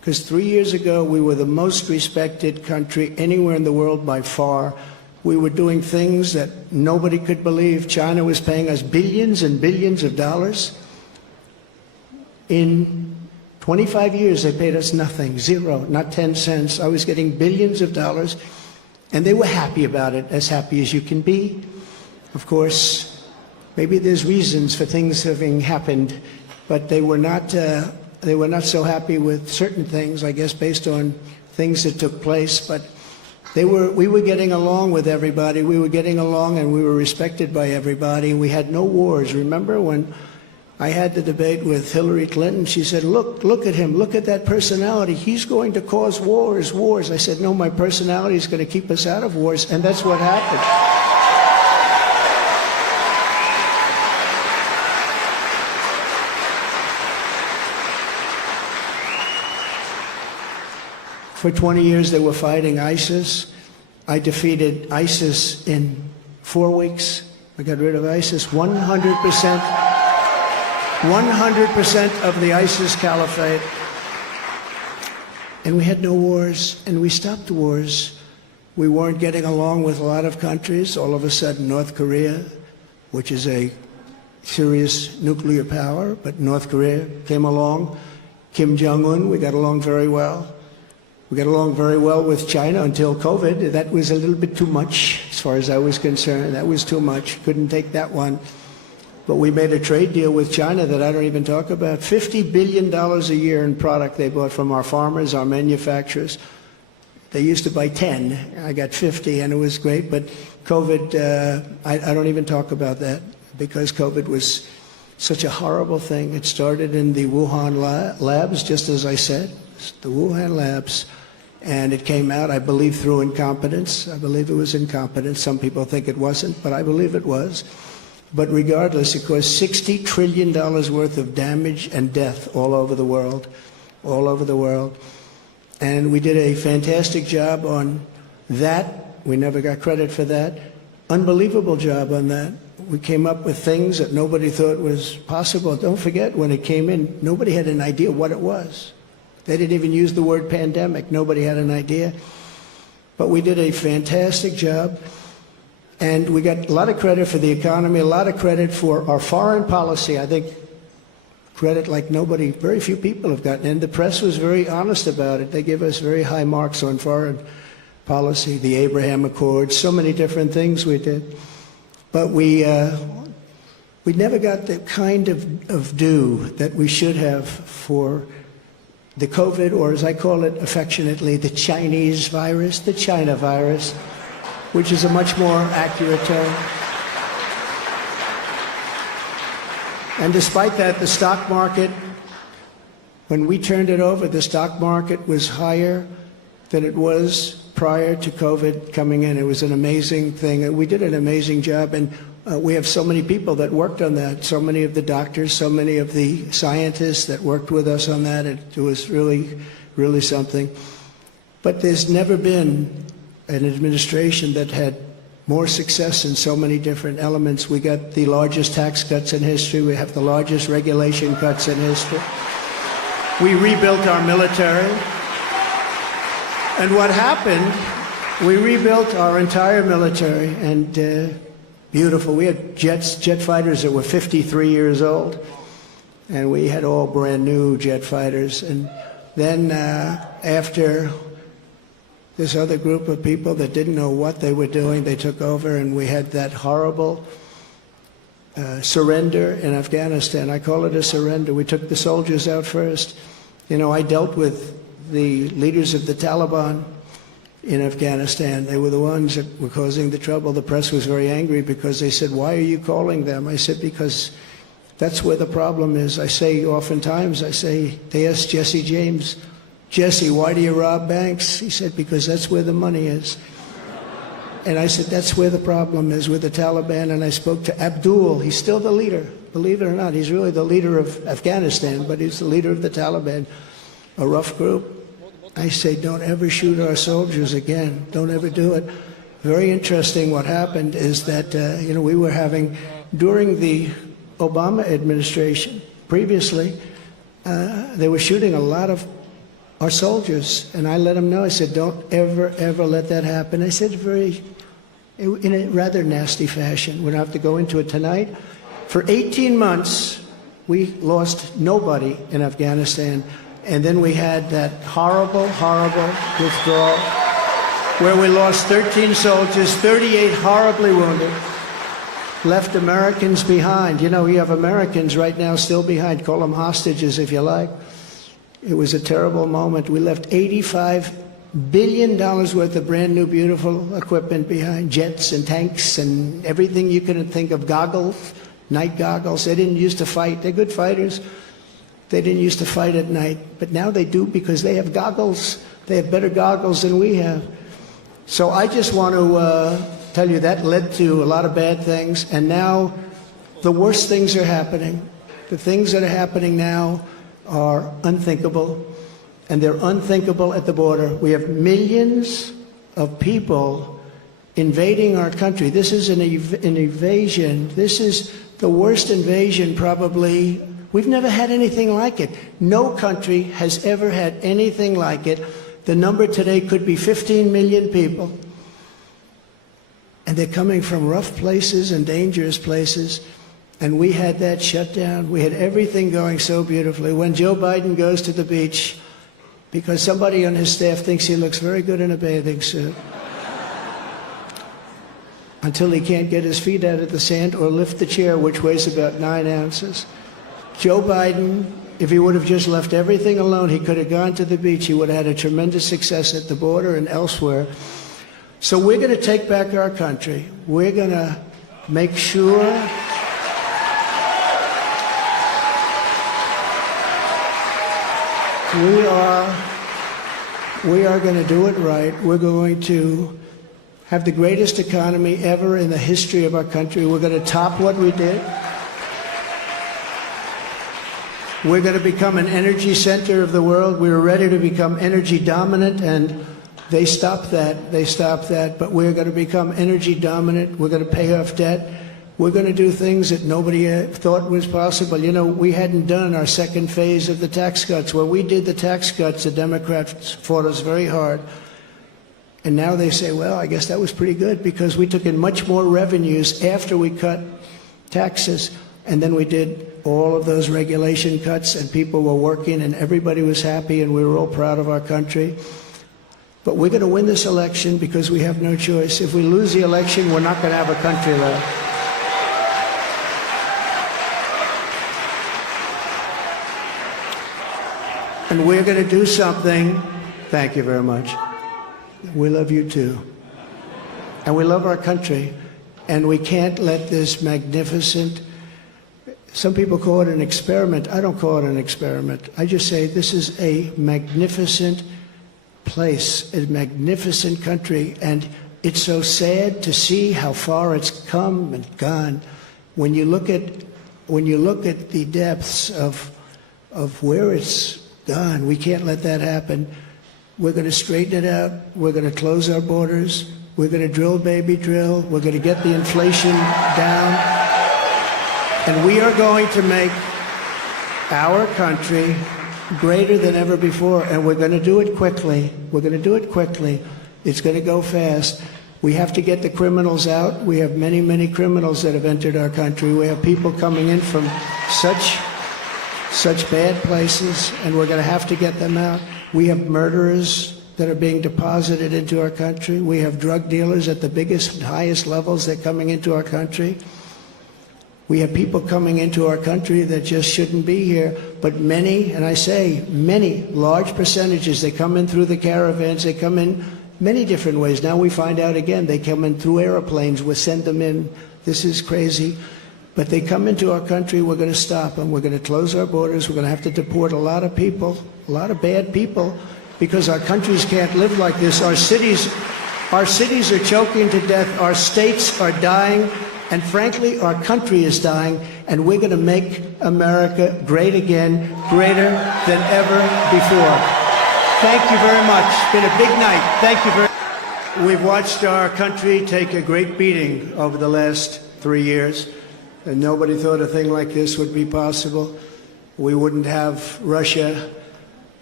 Because 3 years ago, we were the most respected country anywhere in the world by far. We were doing things that nobody could believe. China was paying us billions and billions of dollars. In 25 years, they paid us nothing, zero, not 10 cents. I was getting billions of dollars, and they were happy about it, as happy as you can be. Of course, maybe there's reasons for things having happened, but they were not so happy with certain things, I guess, based on things that took place. But we were getting along with everybody. We were getting along, and we were respected by everybody. We had no wars. Remember when I had the debate with Hillary Clinton? She said, look at him. Look at that personality. He's going to cause wars. I said, no, my personality is going to keep us out of wars, and that's what happened. For 20 years, they were fighting ISIS. I defeated ISIS in 4 weeks. I got rid of ISIS 100%. 100% of the ISIS caliphate. And we had no wars, and we stopped wars. We weren't getting along with a lot of countries. All of a sudden, North Korea, which is a serious nuclear power, but North Korea came along. Kim Jong-un, we got along very well. We got along very well with China until COVID. That was a little bit too much, as far as I was concerned. That was too much. Couldn't take that one. But we made a trade deal with China that I don't even talk about. $50 billion a year in product they bought from our farmers, our manufacturers. They used to buy 10. I got 50, and it was great. But COVID, I don't even talk about that, because COVID was such a horrible thing. It started in the Wuhan labs, just as I said, the Wuhan labs. And it came out, I believe, through incompetence. I believe it was incompetence. Some people think it wasn't, but I believe it was. But regardless, it caused $60 trillion worth of damage and death all over the world, all over the world. And we did a fantastic job on that. We never got credit for that. Unbelievable job on that. We came up with things that nobody thought was possible. Don't forget, when it came in, nobody had an idea what it was. They didn't even use the word pandemic. Nobody had an idea. But we did a fantastic job. And we got a lot of credit for the economy, a lot of credit for our foreign policy. I think credit like nobody, very few people have gotten. And the press was very honest about it. They give us very high marks on foreign policy, the Abraham Accords, so many different things we did. But we never got the kind of due that we should have for the COVID, or as I call it affectionately, the Chinese virus, the China virus, which is a much more accurate term. And despite that, the stock market, when we turned it over, the stock market was higher than it was prior to COVID coming in. It was an amazing thing. We did an amazing job, and we have so many people that worked on that, so many of the doctors, so many of the scientists that worked with us on that. It was really, really something. But there's never been an administration that had more success in so many different elements. We got the largest tax cuts in history. We have the largest regulation cuts in history. We rebuilt our military. And what happened, we rebuilt our entire military, and beautiful. We had jet fighters that were 53 years old, and we had all brand new jet fighters. And then after this other group of people that didn't know what they were doing, they took over, and we had that horrible surrender in Afghanistan. I call it a surrender. We took the soldiers out first. You know, I dealt with the leaders of the Taliban in Afghanistan. They were the ones that were causing the trouble. The press was very angry because they said, "Why are you calling them?" I said, "Because that's where the problem is." I say oftentimes, they asked Jesse James, "Jesse, why do you rob banks?" He said, "Because that's where the money is." And I said, that's where the problem is, with the Taliban. And I spoke to Abdul. He's still the leader. Believe it or not, he's really the leader of Afghanistan, but he's the leader of the Taliban, a rough group. I say, don't ever shoot our soldiers again. Don't ever do it. Very interesting. What happened is that, we were having, during the Obama administration, previously, they were shooting a lot of our soldiers. And I let them know, I said, don't ever, ever let that happen. I said in a rather nasty fashion. We don't have to go into it tonight. For 18 months, we lost nobody in Afghanistan. And then we had that horrible, horrible withdrawal where we lost 13 soldiers, 38 horribly wounded, left Americans behind. You know, we have Americans right now still behind. Call them hostages if you like. It was a terrible moment. We left $85 billion worth of brand new, beautiful equipment behind, jets and tanks and everything you could think of, goggles, night goggles. They didn't used to fight. They're good fighters. They didn't used to fight at night, but now they do because they have goggles. They have better goggles than we have. So I just want to tell you that led to a lot of bad things, and now the worst things are happening. The things that are happening now are unthinkable, and they're unthinkable at the border. We have millions of people invading our country. This is an invasion. This is the worst invasion probably. We've never had anything like it. No country has ever had anything like it. The number today could be 15 million people. And they're coming from rough places and dangerous places. And we had that shut down. We had everything going so beautifully. When Joe Biden goes to the beach, because somebody on his staff thinks he looks very good in a bathing suit, until he can't get his feet out of the sand or lift the chair, which weighs about 9 ounces. Joe Biden, if he would have just left everything alone, he could have gone to the beach. He would have had a tremendous success at the border and elsewhere. So we're going to take back our country. We're going to make sure we are going to do it right. We're going to have the greatest economy ever in the history of our country. We're going to top what we did. We're going to become an energy center of the world. We were ready to become energy dominant, and they stopped that. They stopped that. But we're going to become energy dominant. We're going to pay off debt. We're going to do things that nobody thought was possible. You know, we hadn't done our second phase of the tax cuts. When we did the tax cuts, the Democrats fought us very hard. And now they say, well, I guess that was pretty good because we took in much more revenues after we cut taxes. And then we did all of those regulation cuts, and people were working, and everybody was happy, and we were all proud of our country. But we're going to win this election because we have no choice. If we lose the election, we're not going to have a country left. And we're going to do something. Thank you very much. We love you too. And we love our country. And we can't let this magnificent, some people call it an experiment. I don't call it an experiment. I just say this is a magnificent place, a magnificent country. And it's so sad to see how far it's come and gone. When you look at the depths of where it's gone, we can't let that happen. We're going to straighten it out. We're going to close our borders. We're going to drill, baby, drill. We're going to get the inflation down. And we are going to make our country greater than ever before. And we're going to do it quickly. We're going to do it quickly. It's going to go fast. We have to get the criminals out. We have many, many criminals that have entered our country. We have people coming in from such bad places, and we're going to have to get them out. We have murderers that are being deposited into our country. We have drug dealers at the biggest and highest levels that are coming into our country. We have people coming into our country that just shouldn't be here, but many, and I say many, large percentages, they come in through the caravans, they come in many different ways. Now we find out again, they come in through airplanes, we send them in. This is crazy. But they come into our country, we're going to stop them. We're going to close our borders. We're going to have to deport a lot of people, a lot of bad people, because our countries can't live like this. Our cities are choking to death. Our states are dying. And frankly, our country is dying. And we're going to make America great again, greater than ever before. Thank you very much. It's been a big night. Thank you very much. We've watched our country take a great beating over the last 3 years. And nobody thought a thing like this would be possible. We wouldn't have Russia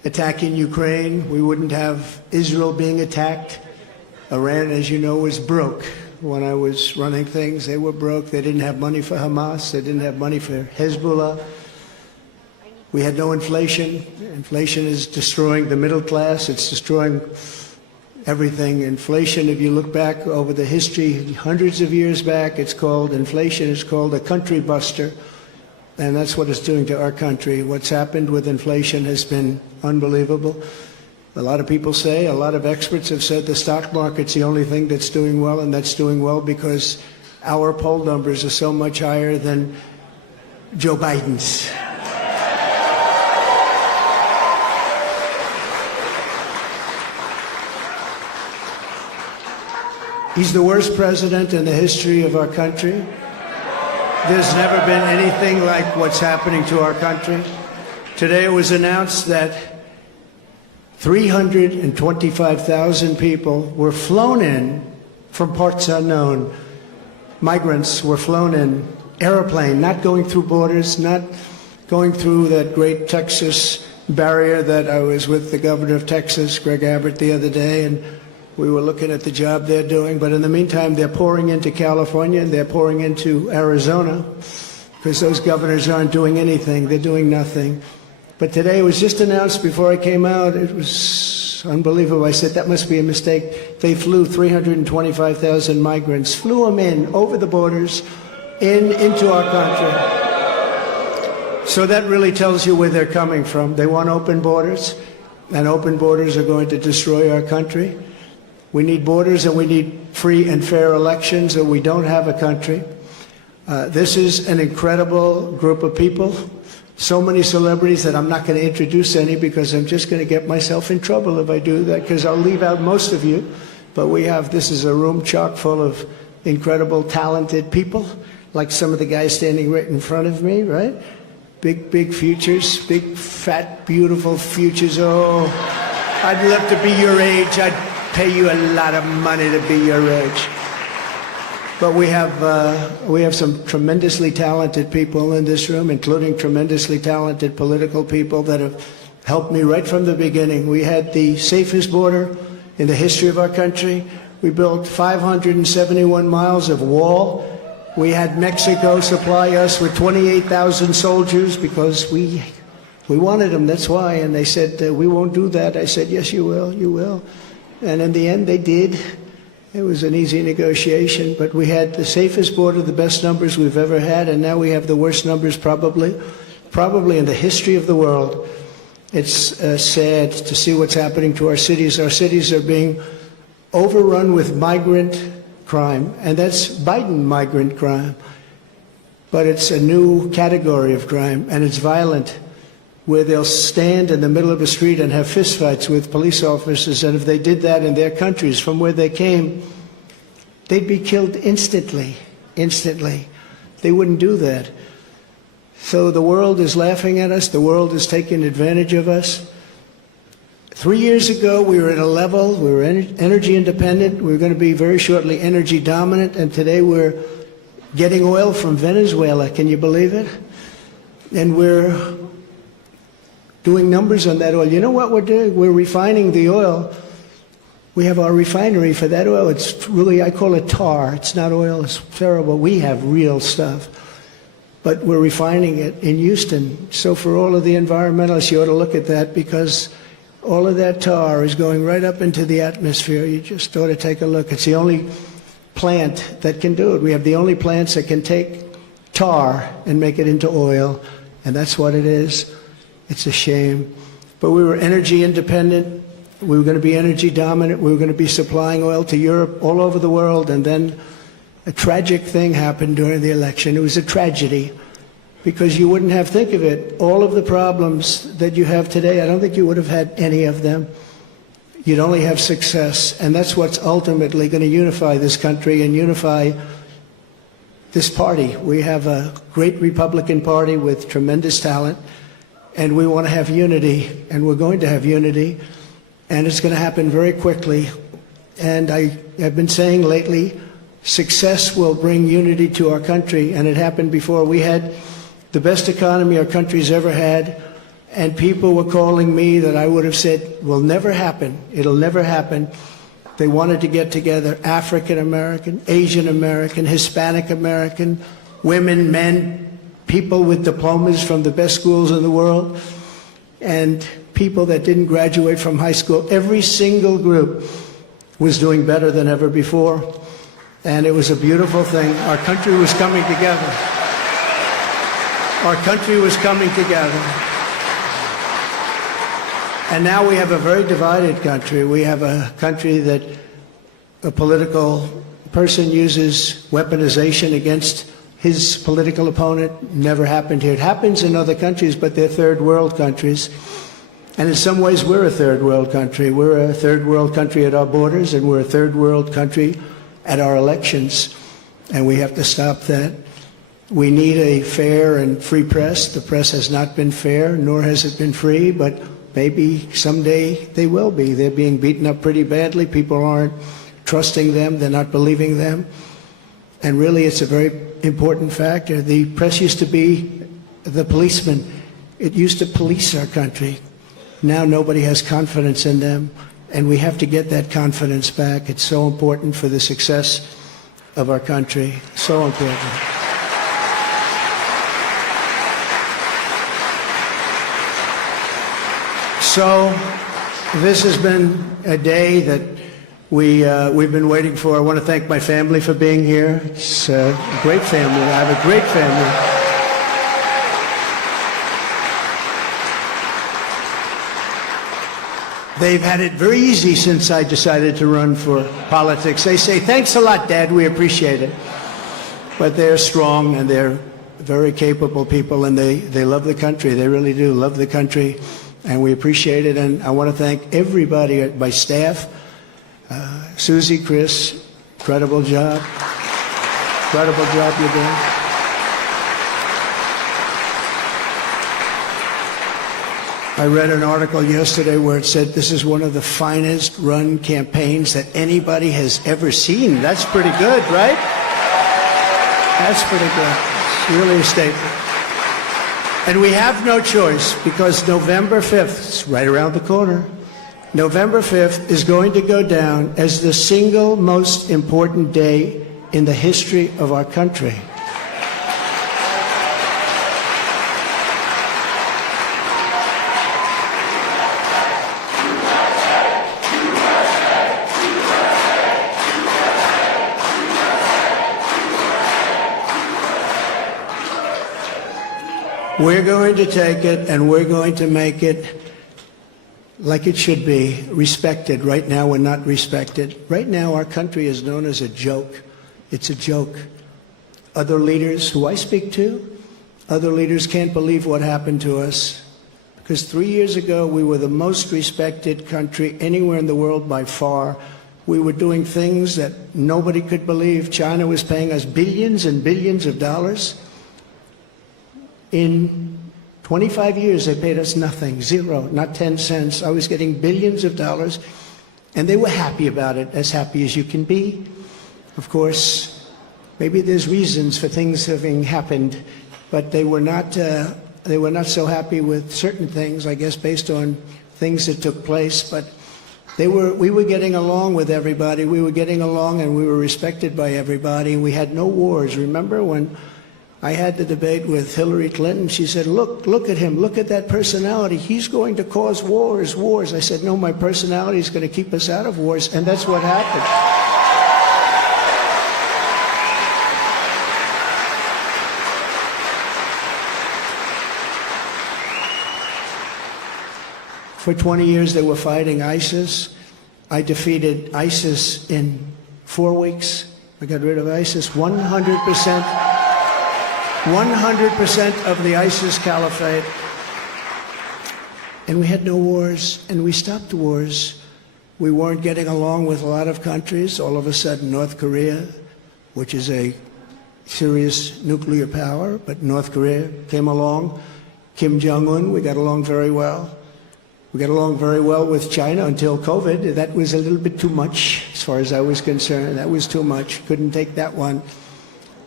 attacking Ukraine. We wouldn't have Israel being attacked. Iran, as you know, was broke. When I was running things, they were broke. They didn't have money for Hamas. They didn't have money for Hezbollah. We had no inflation. Inflation is destroying the middle class. It's destroying everything. Inflation, if you look back over the history, hundreds of years back, inflation is called a country buster. And that's what it's doing to our country. What's happened with inflation has been unbelievable. A lot of people say, a lot of experts have said the stock market's the only thing that's doing well, and that's doing well because our poll numbers are so much higher than Joe Biden's. He's the worst president in the history of our country. There's never been anything like what's happening to our country. Today it was announced that 325,000 people were flown in from parts unknown. Migrants were flown in, airplane, not going through borders, not going through that great Texas barrier that I was with the governor of Texas, Greg Abbott, the other day, and we were looking at the job they're doing. But in the meantime, they're pouring into California and they're pouring into Arizona because those governors aren't doing anything. They're doing nothing. But today it was just announced before I came out. It was unbelievable. I said, that must be a mistake. They flew 325,000 migrants, flew them in over the borders into our country. So that really tells you where they're coming from. They want open borders, and open borders are going to destroy our country. We need borders and we need free and fair elections, or we don't have a country. This is an incredible group of people. So many celebrities that I'm not going to introduce any because I'm just going to get myself in trouble if I do that, because I'll leave out most of you. But this is a room chock full of incredible, talented people, like some of the guys standing right in front of me, right? Big futures, big, fat, beautiful futures. Oh, I'd love to be your age. I'd pay you a lot of money to be your age. But we have some tremendously talented people in this room, including tremendously talented political people that have helped me right from the beginning. We had the safest border in the history of our country. We built 571 miles of wall. We had Mexico supply us with 28,000 soldiers because we wanted them, that's why. And they said, we won't do that. I said, yes, you will, you will. And in the end, they did. It was an easy negotiation, but we had the safest border, the best numbers we've ever had, and now we have the worst numbers probably in the history of the world. It's sad to see what's happening to our cities. Our cities are being overrun with migrant crime, and that's Biden migrant crime. But it's a new category of crime, and it's violent, where they'll stand in the middle of a street and have fistfights with police officers, and if they did that in their countries from where they came, they'd be killed instantly. They wouldn't do that. So the world is laughing at us. The world is taking advantage of us. 3 years ago, we were at a level, we were energy independent. We were going to be very shortly energy dominant, and today we're getting oil from Venezuela. Can you believe it? And we're doing numbers on that oil. You know what we're doing? We're refining the oil. We have our refinery for that oil. It's really, I call it tar. It's not oil. It's terrible. We have real stuff. But we're refining it in Houston. So for all of the environmentalists, you ought to look at that, because all of that tar is going right up into the atmosphere. You just ought to take a look. It's the only plant that can do it. We have the only plants that can take tar and make it into oil, and that's what it is. It's a shame. But we were energy independent. We were going to be energy dominant. We were going to be supplying oil to Europe, all over the world. And then a tragic thing happened during the election. It was a tragedy, because you wouldn't have, think of it, all of the problems that you have today, I don't think you would have had any of them. You'd only have success. And that's what's ultimately going to unify this country and unify this party. We have a great Republican Party with tremendous talent. And we want to have unity, and we're going to have unity, and it's going to happen very quickly. And I have been saying lately, success will bring unity to our country, and it happened before. We had the best economy our country's ever had, And people were calling me that I would have said will never happen. It'll never happen. They wanted to get together African American, Asian American, Hispanic American, women, men, people with diplomas from the best schools in the world, and people that didn't graduate from high school. Every single group was doing better than ever before. And it was a beautiful thing. Our country was coming together. Our country was coming together. And now we have a very divided country. We have a country that a political person uses weaponization against his political opponent. Never happened here. It happens in other countries, but they're third world countries. And in some ways, we're a third world country. We're a third world country at our borders, and we're a third world country at our elections. And we have to stop that. We need a fair and free press. The press has not been fair, nor has it been free, but maybe someday they will be. They're being beaten up pretty badly. People aren't trusting them. They're not believing them. And really, it's a very important factor. The press used to be the policeman. It used to police our country. Now nobody has confidence in them, and we have to get that confidence back. It's so important for the success of our country. So important. So this has been a day that we've been waiting for. I want to thank my family for being here. It's a great family. I have a great family. They've had it very easy since I decided to run for politics. They say, "Thanks a lot, Dad. We appreciate it." But they're strong, and they're very capable people, and they love the country. They really do love the country. And we appreciate it, and I want to thank everybody, my staff, Susie, Chris, incredible job you're doing. I read an article yesterday where it said this is one of the finest run campaigns that anybody has ever seen. That's pretty good, right? That's pretty good. It's really a statement. And we have no choice, because November 5th, it's right around the corner, November 5th is going to go down as the single most important day in the history of our country. We're going to take it, and we're going to make it like it should be, respected. Right now, we're not respected. Right now, our country is known as a joke. It's a joke. Other leaders who I speak to, other leaders can't believe what happened to us. Because 3 years ago, we were the most respected country anywhere in the world by far. We were doing things that nobody could believe. China was paying us billions and billions of dollars. In 25 years, they paid us nothing, zero, not 10 cents. I was getting billions of dollars, and they were happy about it, as happy as you can be. Of course, maybe there's reasons for things having happened, but they were not so happy with certain things, I guess, based on things that took place. But we were getting along with everybody. We were getting along, and we were respected by everybody. We had no wars. Remember when I had the debate with Hillary Clinton? She said, look at him, look at that personality. He's going to cause wars. I said, no, my personality is going to keep us out of wars, and that's what happened. For 20 years, they were fighting ISIS. I defeated ISIS in 4 weeks. I got rid of ISIS 100%. 100% of the ISIS caliphate. And we had no wars, and we stopped wars. We weren't getting along with a lot of countries. All of a sudden, North Korea, which is a serious nuclear power, but North Korea came along. Kim Jong-un, we got along very well. We got along very well with China until COVID. That was a little bit too much, as far as I was concerned. That was too much. Couldn't take that one.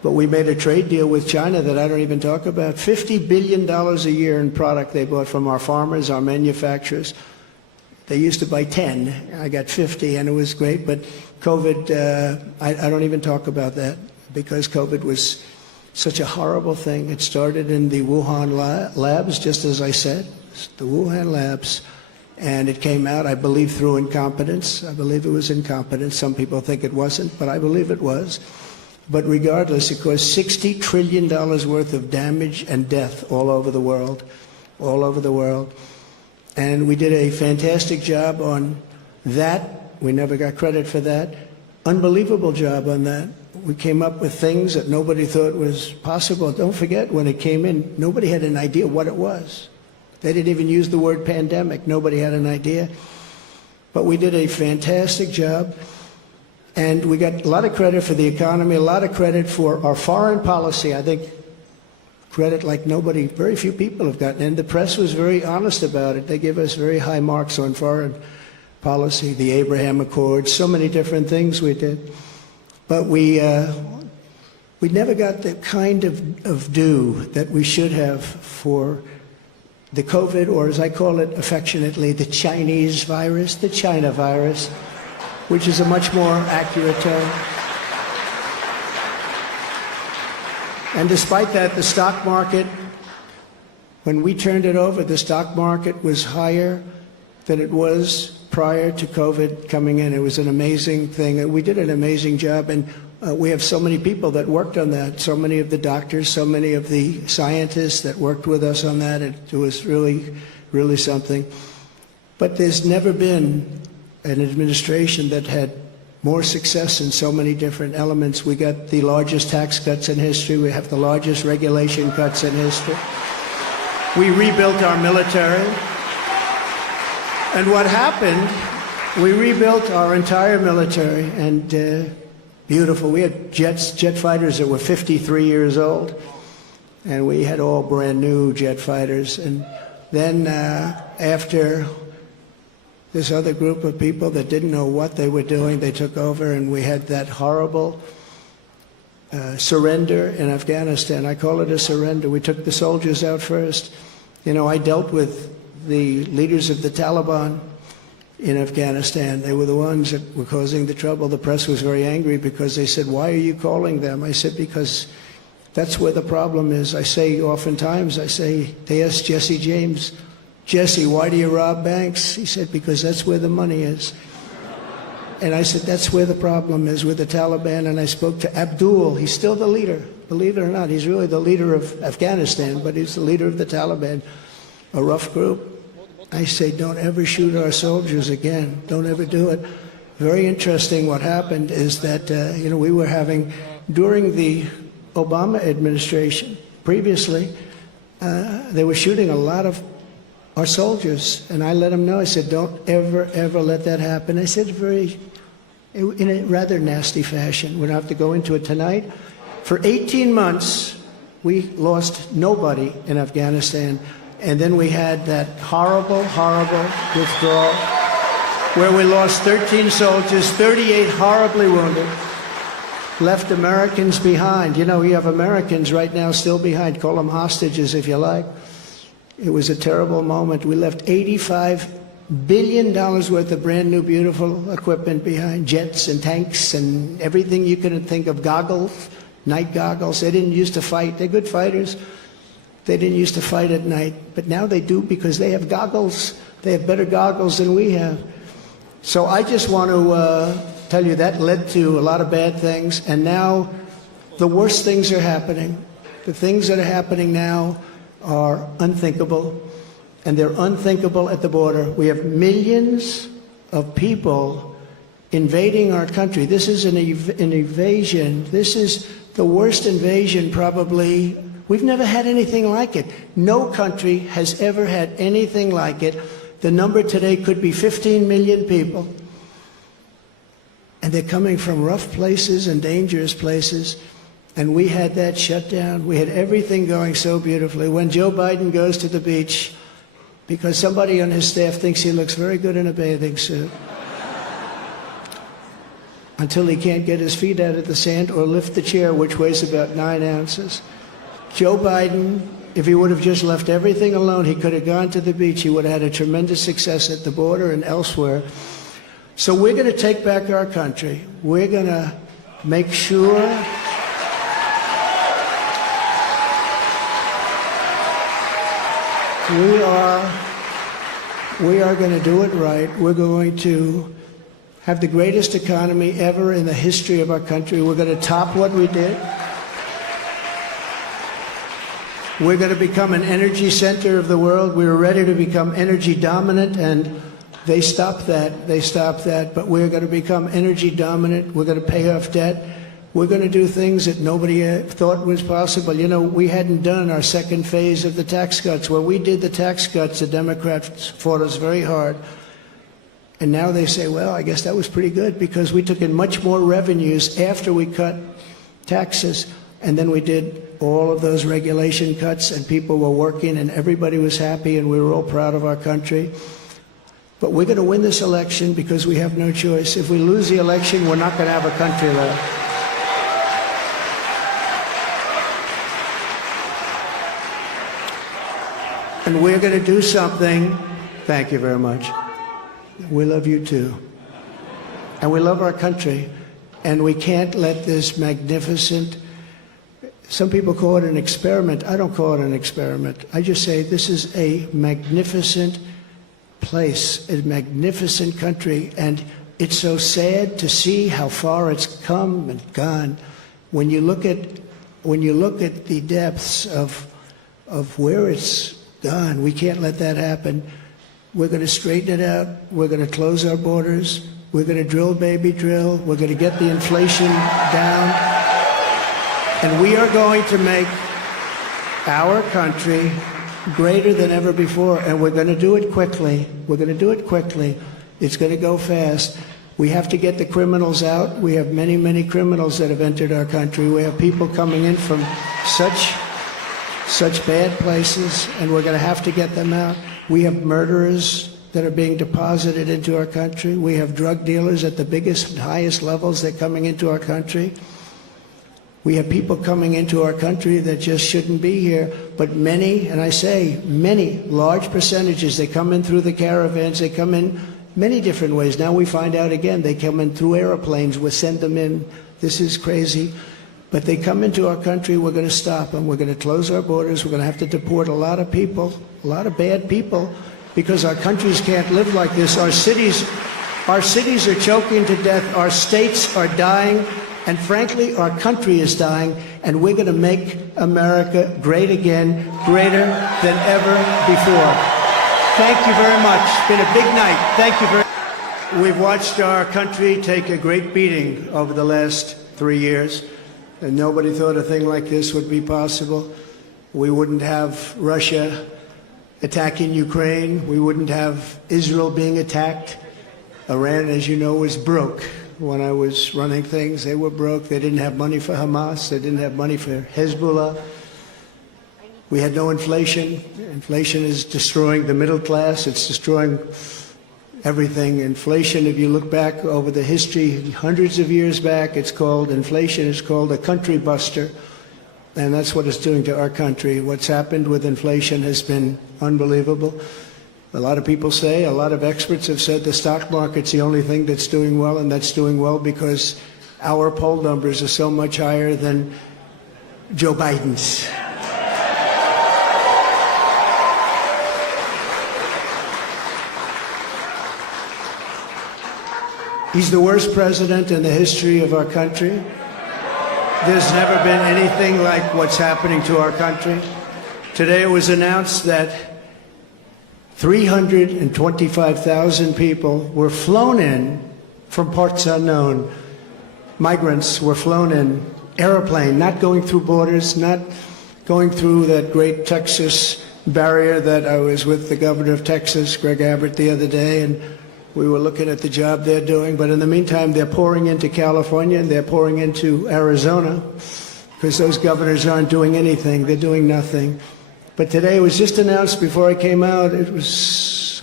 But we made a trade deal with China that I don't even talk about. $50 billion a year in product they bought from our farmers, our manufacturers. They used to buy 10. I got 50, and it was great. But COVID, I don't even talk about that because COVID was such a horrible thing. It started in the Wuhan labs, just as I said, the Wuhan labs. And it came out, I believe, through incompetence. I believe it was incompetence. Some people think it wasn't, but I believe it was. But regardless, it caused $60 trillion worth of damage and death all over the world, all over the world. And we did a fantastic job on that. We never got credit for that. Unbelievable job on that. We came up with things that nobody thought was possible. Don't forget, when it came in, nobody had an idea what it was. They didn't even use the word pandemic. Nobody had an idea. But we did a fantastic job. And we got a lot of credit for the economy, a lot of credit for our foreign policy. I think credit like nobody, very few people have gotten. And the press was very honest about it. They give us very high marks on foreign policy, the Abraham Accords, so many different things we did. But we never got the kind of due that we should have for the COVID, or as I call it affectionately, the Chinese virus, the China virus, which is a much more accurate term. And despite that, the stock market, when we turned it over, the stock market was higher than it was prior to COVID coming in. It was an amazing thing. And we did an amazing job. And we have so many people that worked on that, so many of the doctors, so many of the scientists that worked with us on that. It was really, really something. But there's never been an administration that had more success in so many different elements. We got the largest tax cuts in history. We have the largest regulation cuts in history. We rebuilt our military. And what happened, we rebuilt our entire military, and beautiful. We had jet fighters that were 53 years old, and we had all brand new jet fighters. And then after this other group of people that didn't know what they were doing, they took over, and we had that horrible surrender in Afghanistan. I call it a surrender. We took the soldiers out first. You know, I dealt with the leaders of the Taliban in Afghanistan. They were the ones that were causing the trouble. The press was very angry because they said, "Why are you calling them?" I said, "Because that's where the problem is." I say oftentimes, they asked Jesse James, "Jesse, why do you rob banks?" He said, "Because that's where the money is." And I said, that's where the problem is, with the Taliban. And I spoke to Abdul. He's still the leader. Believe it or not, he's really the leader of Afghanistan, but he's the leader of the Taliban, a rough group. I say, don't ever shoot our soldiers again. Don't ever do it. Very interesting what happened is that, we were having, during the Obama administration, previously, they were shooting a lot of our soldiers, and I let them know. I said, don't ever, ever let that happen. I said in a rather nasty fashion. We don't have to go into it tonight. For 18 months, we lost nobody in Afghanistan, and then we had that horrible, horrible withdrawal where we lost 13 soldiers, 38 horribly wounded, left Americans behind. You know, you have Americans right now still behind. Call them hostages if you like. It was a terrible moment. We left $85 billion worth of brand new, beautiful equipment behind, jets and tanks and everything you could think of, goggles, night goggles. They didn't used to fight. They're good fighters. They didn't used to fight at night, but now they do because they have goggles. They have better goggles than we have. So I just want to tell you that led to a lot of bad things, and now the worst things are happening. The things that are happening now are unthinkable, and they're unthinkable at the border. We have millions of people invading our country. This is an invasion. This is the worst invasion probably. We've never had anything like it. No country has ever had anything like it. The number today could be 15 million people. And they're coming from rough places and dangerous places. And we had that shut down. We had everything going so beautifully. When Joe Biden goes to the beach, because somebody on his staff thinks he looks very good in a bathing suit. until he can't get his feet out of the sand or lift the chair, which weighs about 9 ounces. Joe Biden, if he would have just left everything alone, he could have gone to the beach. He would have had a tremendous success at the border and elsewhere. So we're going to take back our country. We're going to make sure we are going to do it right. We're going to have the greatest economy ever in the history of our country. We're going to top what we did. We're going to become an energy center of the world. We were ready to become energy dominant, and they stopped that. They stopped that. But we're going to become energy dominant. We're going to pay off debt. We're going to do things that nobody thought was possible. You know, we hadn't done our second phase of the tax cuts. When we did the tax cuts, the Democrats fought us very hard. And now they say, well, I guess that was pretty good because we took in much more revenues after we cut taxes. And then we did all of those regulation cuts, and people were working, and everybody was happy, and we were all proud of our country. But we're going to win this election because we have no choice. If we lose the election, we're not going to have a country left. And we're going to do something. Thank you very much. We love you too. And we love our country. And we can't let this magnificent, some people call it an experiment. I don't call it an experiment. I just say this is a magnificent place, a magnificent country. And it's so sad to see how far it's come and gone. When you look at the depths of where it's gone, we can't let that happen. We're going to straighten it out. We're going to close our borders. We're going to drill, baby, drill. We're going to get the inflation down. And we are going to make our country greater than ever before. And we're going to do it quickly. We're going to do it quickly. It's going to go fast. We have to get the criminals out. We have many, many criminals that have entered our country. We have people coming in from such bad places, and we're going to have to get them out. We have murderers that are being deposited into our country. We have drug dealers at the biggest and highest levels that are coming into our country. We have people coming into our country that just shouldn't be here. But many, and I say many, large percentages, they come in through the caravans. They come in many different ways. Now we find out again, they come in through airplanes. We send them in. This is crazy. But they come into our country, we're going to stop them. We're going to close our borders. We're going to have to deport a lot of people, a lot of bad people, because our countries can't live like this. Our cities are choking to death. Our states are dying. And frankly, our country is dying. And we're going to make America great again, greater than ever before. Thank you very much. It's been a big night. Thank you very much. We've watched our country take a great beating over the last 3 years. And nobody thought a thing like this would be possible. We wouldn't have Russia attacking Ukraine. We wouldn't have Israel being attacked. Iran, as you know, was broke. When I was running things, they were broke. They didn't have money for Hamas. They didn't have money for Hezbollah. We had no inflation. Inflation is destroying the middle class. It's destroying everything. Inflation, if you look back over the history, hundreds of years back, it's called inflation. It's called a country buster. And that's what it's doing to our country. What's happened with inflation has been unbelievable. A lot of people say, a lot of experts have said the stock market's the only thing that's doing well, and that's doing well because our poll numbers are so much higher than Joe Biden's. He's the worst president in the history of our country. There's never been anything like what's happening to our country. Today it was announced that 325,000 people were flown in from parts unknown. Migrants were flown in, airplane, not going through borders, not going through that great Texas barrier that I was with the governor of Texas, Greg Abbott, the other day, and we were looking at the job they're doing. But in the meantime, they're pouring into California and they're pouring into Arizona because those governors aren't doing anything. They're doing nothing. But today it was just announced before I came out, it was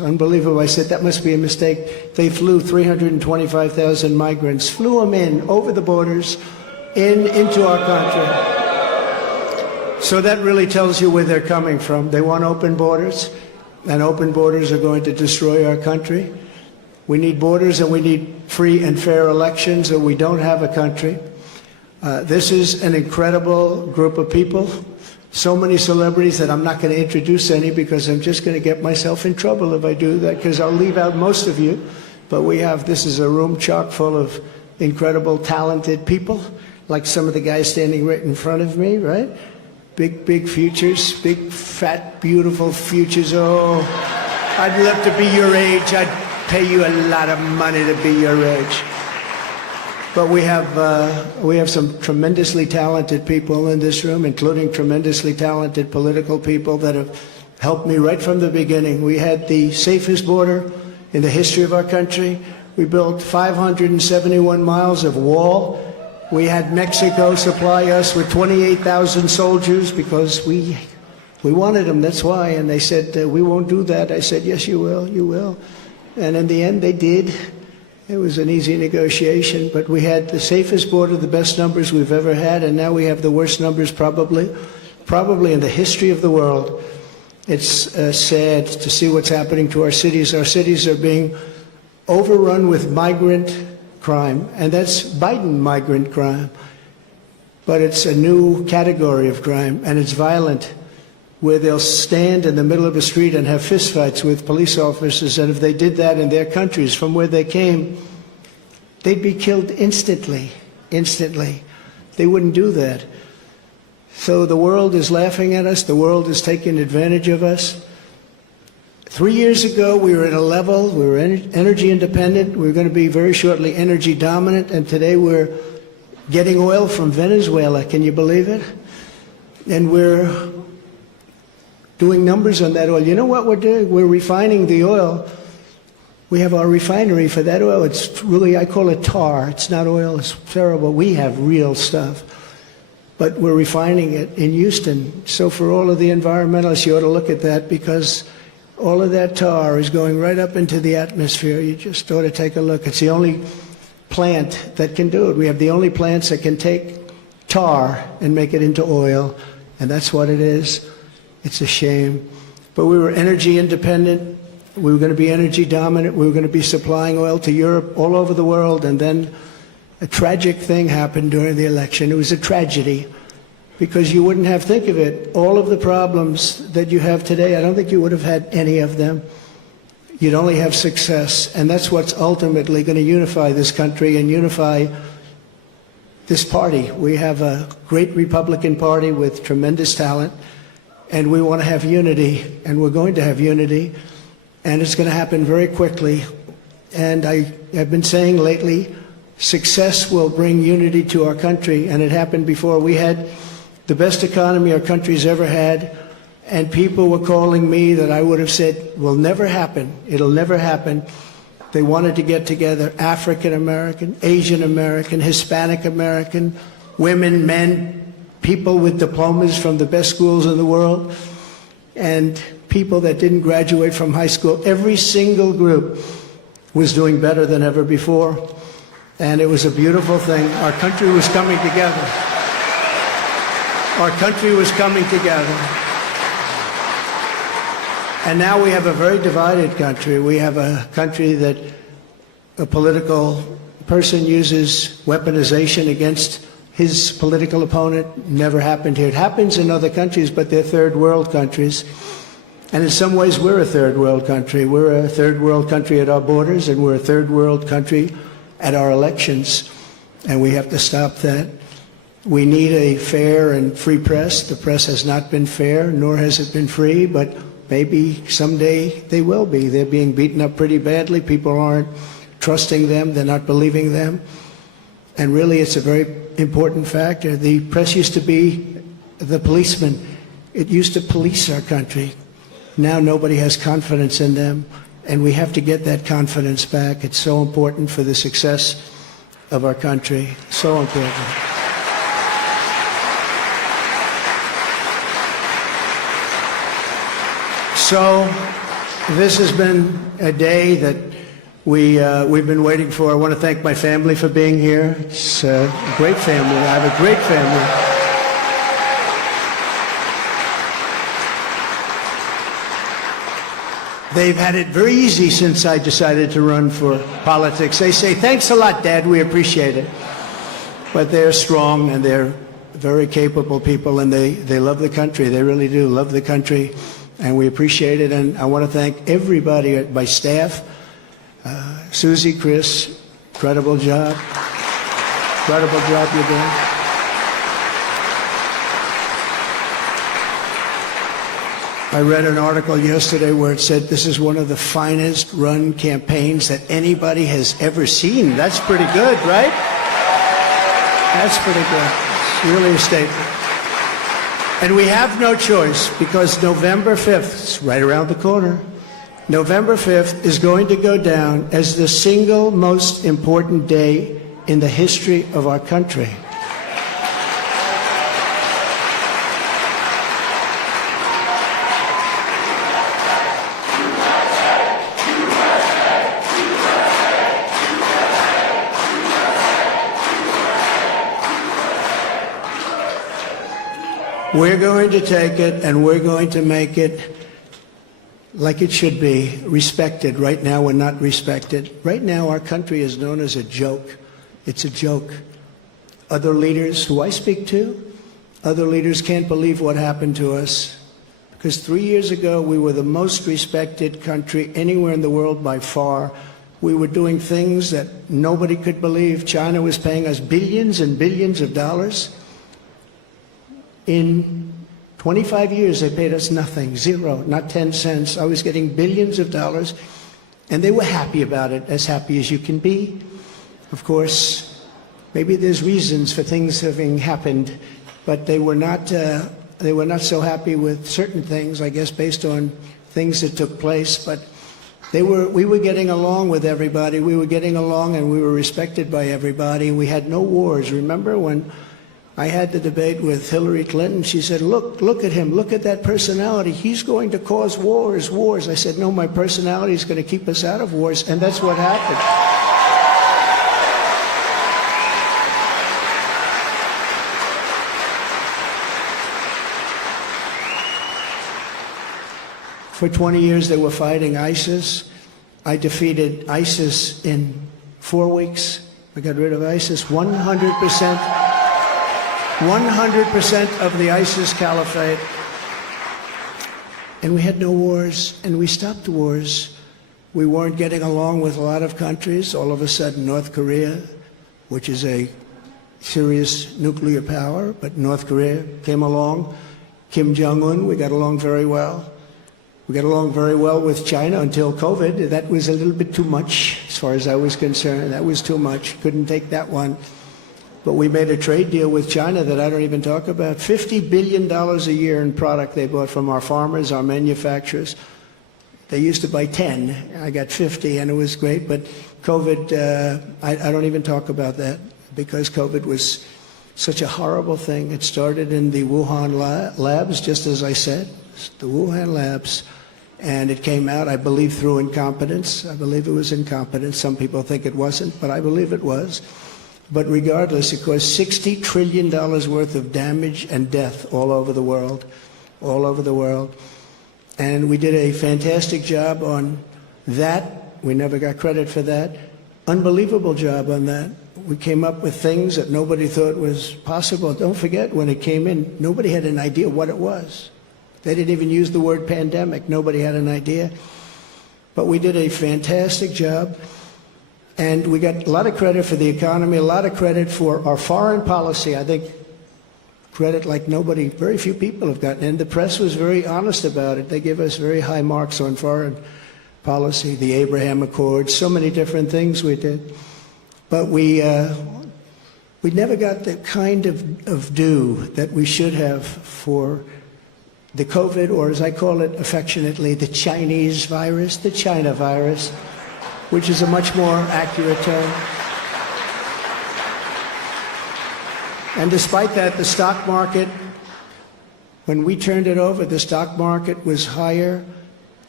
Unbelievable. I said, that must be a mistake. They flew 325,000 migrants, flew them in over the borders, into our country. So that really tells you where they're coming from. They want open borders, and open borders are going to destroy our country. We need borders, and we need free and fair elections, or we don't have a country. This is an incredible group of people. So many celebrities that I'm not going to introduce any, because I'm just going to get myself in trouble if I do that, because I'll leave out most of you. But this is a room chock full of incredible, talented people, like some of the guys standing right in front of me, right? Big futures, big, fat, beautiful futures. Oh, I'd love to be your age. I'd pay you a lot of money to be your age. But we have some tremendously talented people in this room, including tremendously talented political people that have helped me right from the beginning. We had the safest border in the history of our country. We built 571 miles of wall. We had Mexico supply us with 28,000 soldiers because we wanted them, that's why. And they said, we won't do that. I said, yes, you will, you will. And in the end, they did. It was an easy negotiation, but we had the safest border, the best numbers we've ever had, and now we have the worst numbers probably in the history of the world. It's sad to see what's happening to our cities. Our cities are being overrun with migrant crime, and that's Biden migrant crime. But it's a new category of crime, and it's violent, where they'll stand in the middle of a street and have fistfights with police officers, and if they did that in their countries from where they came, they'd be killed instantly. They wouldn't do that. So the world is laughing at us. The world is taking advantage of us. 3 years ago, we were at a level, we were energy independent, we were going to be very shortly energy dominant, and today we're getting oil from Venezuela. Can you believe it? And we're doing numbers on that oil. You know what we're doing? We're refining the oil. We have our refinery for that oil. It's really, I call it tar. It's not oil. It's terrible. We have real stuff. But we're refining it in Houston. So for all of the environmentalists, you ought to look at that, because all of that tar is going right up into the atmosphere. You just ought to take a look. It's the only plant that can do it. We have the only plants that can take tar and make it into oil, and that's what it is. It's a shame. But we were energy independent. We were going to be energy dominant. We were going to be supplying oil to Europe, all over the world, and then a tragic thing happened during the election. It was a tragedy, because you wouldn't have, think of it, all of the problems that you have today, I don't think you would have had any of them. You'd only have success, and that's what's ultimately going to unify this country and unify this party. We have a great Republican Party with tremendous talent, and we want to have unity, and we're going to have unity, and it's going to happen very quickly. And I have been saying lately, success will bring unity to our country, and it happened before. We had the best economy our country's ever had, and people were calling me that I would have said will never happen. It'll never happen. They wanted to get together, African American, Asian American, Hispanic American, women, men, people with diplomas from the best schools in the world, and people that didn't graduate from high school. Every single group was doing better than ever before, and it was a beautiful thing. Our country was coming together. Our country was coming together. And now we have a very divided country. We have a country that a political person uses weaponization against his political opponent. Never happened here. It happens in other countries, but they're third world countries. And in some ways, we're a third world country. We're a third world country at our borders, and we're a third world country at our elections. And we have to stop that. We need a fair and free press. The press has not been fair, nor has it been free, but maybe someday they will be. They're being beaten up pretty badly. People aren't trusting them. They're not believing them. And really, it's a very important factor. The press used to be the policeman. It used to police our country. Now nobody has confidence in them, and we have to get that confidence back. It's so important for the success of our country. So important. So This has been a day that we've been waiting for. I want to thank my family for being here. It's a great family. I have a great family. They've had it very easy since I decided to run for politics. They say, thanks a lot, Dad, we appreciate it. But they're strong and they're very capable people, and they love the country. They really do love the country, and we appreciate it. And I want to thank everybody at my staff. Susie, Chris, incredible job. Incredible job you're doing. I read an article yesterday where it said this is one of the finest run campaigns that anybody has ever seen. That's pretty good, right? That's pretty good. It's really a statement. And we have no choice, because November 5th, it's right around the corner, November 5th is going to go down as the single most important day in the history of our country. We're going to take it and we're going to make it like it should be, respected. Right now we're not respected. Right now our country is known as a joke. It's a joke. Other leaders who I speak to, other leaders can't believe what happened to us. Because 3 years ago we were the most respected country anywhere in the world by far. We were doing things that nobody could believe. China was paying us billions and billions of dollars. In 25 years, they paid us nothing, zero, not 10 cents. I was getting billions of dollars, and they were happy about it, as happy as you can be. Of course, maybe there's reasons for things having happened, but they were not so happy with certain things, I guess, based on things that took place. But we were getting along with everybody. We were getting along, and we were respected by everybody. We had no wars. Remember when I had the debate with Hillary Clinton? She said, look at him, look at that personality. He's going to cause wars. I said, no, my personality is going to keep us out of wars, and that's what happened. For 20 years they were fighting ISIS. I defeated ISIS in 4 weeks. I got rid of ISIS 100%. 100% of the ISIS caliphate. And we had no wars, and we stopped wars. We weren't getting along with a lot of countries. All of a sudden, North Korea, which is a serious nuclear power, but North Korea came along. Kim Jong-un, we got along very well. We got along very well with China until COVID. That was a little bit too much, as far as I was concerned. That was too much. Couldn't take that one. But we made a trade deal with China that I don't even talk about. $50 billion a year in product they bought from our farmers, our manufacturers. They used to buy 10. I got 50, and it was great. But COVID, I don't even talk about that, because COVID was such a horrible thing. It started in the Wuhan labs, just as I said, the Wuhan labs. And it came out, I believe, through incompetence. I believe it was incompetence. Some people think it wasn't, but I believe it was. But regardless, it caused $60 trillion worth of damage and death all over the world, all over the world. And we did a fantastic job on that. We never got credit for that. Unbelievable job on that. We came up with things that nobody thought was possible. Don't forget, when it came in, nobody had an idea what it was. They didn't even use the word pandemic. Nobody had an idea. But we did a fantastic job. And we got a lot of credit for the economy, a lot of credit for our foreign policy. I think credit like nobody, very few people have gotten. And the press was very honest about it. They give us very high marks on foreign policy, the Abraham Accords, so many different things we did. But we never got the kind of due that we should have for the COVID, or as I call it affectionately, the Chinese virus, the China virus, which is a much more accurate term. And despite that, the stock market, when we turned it over, the stock market was higher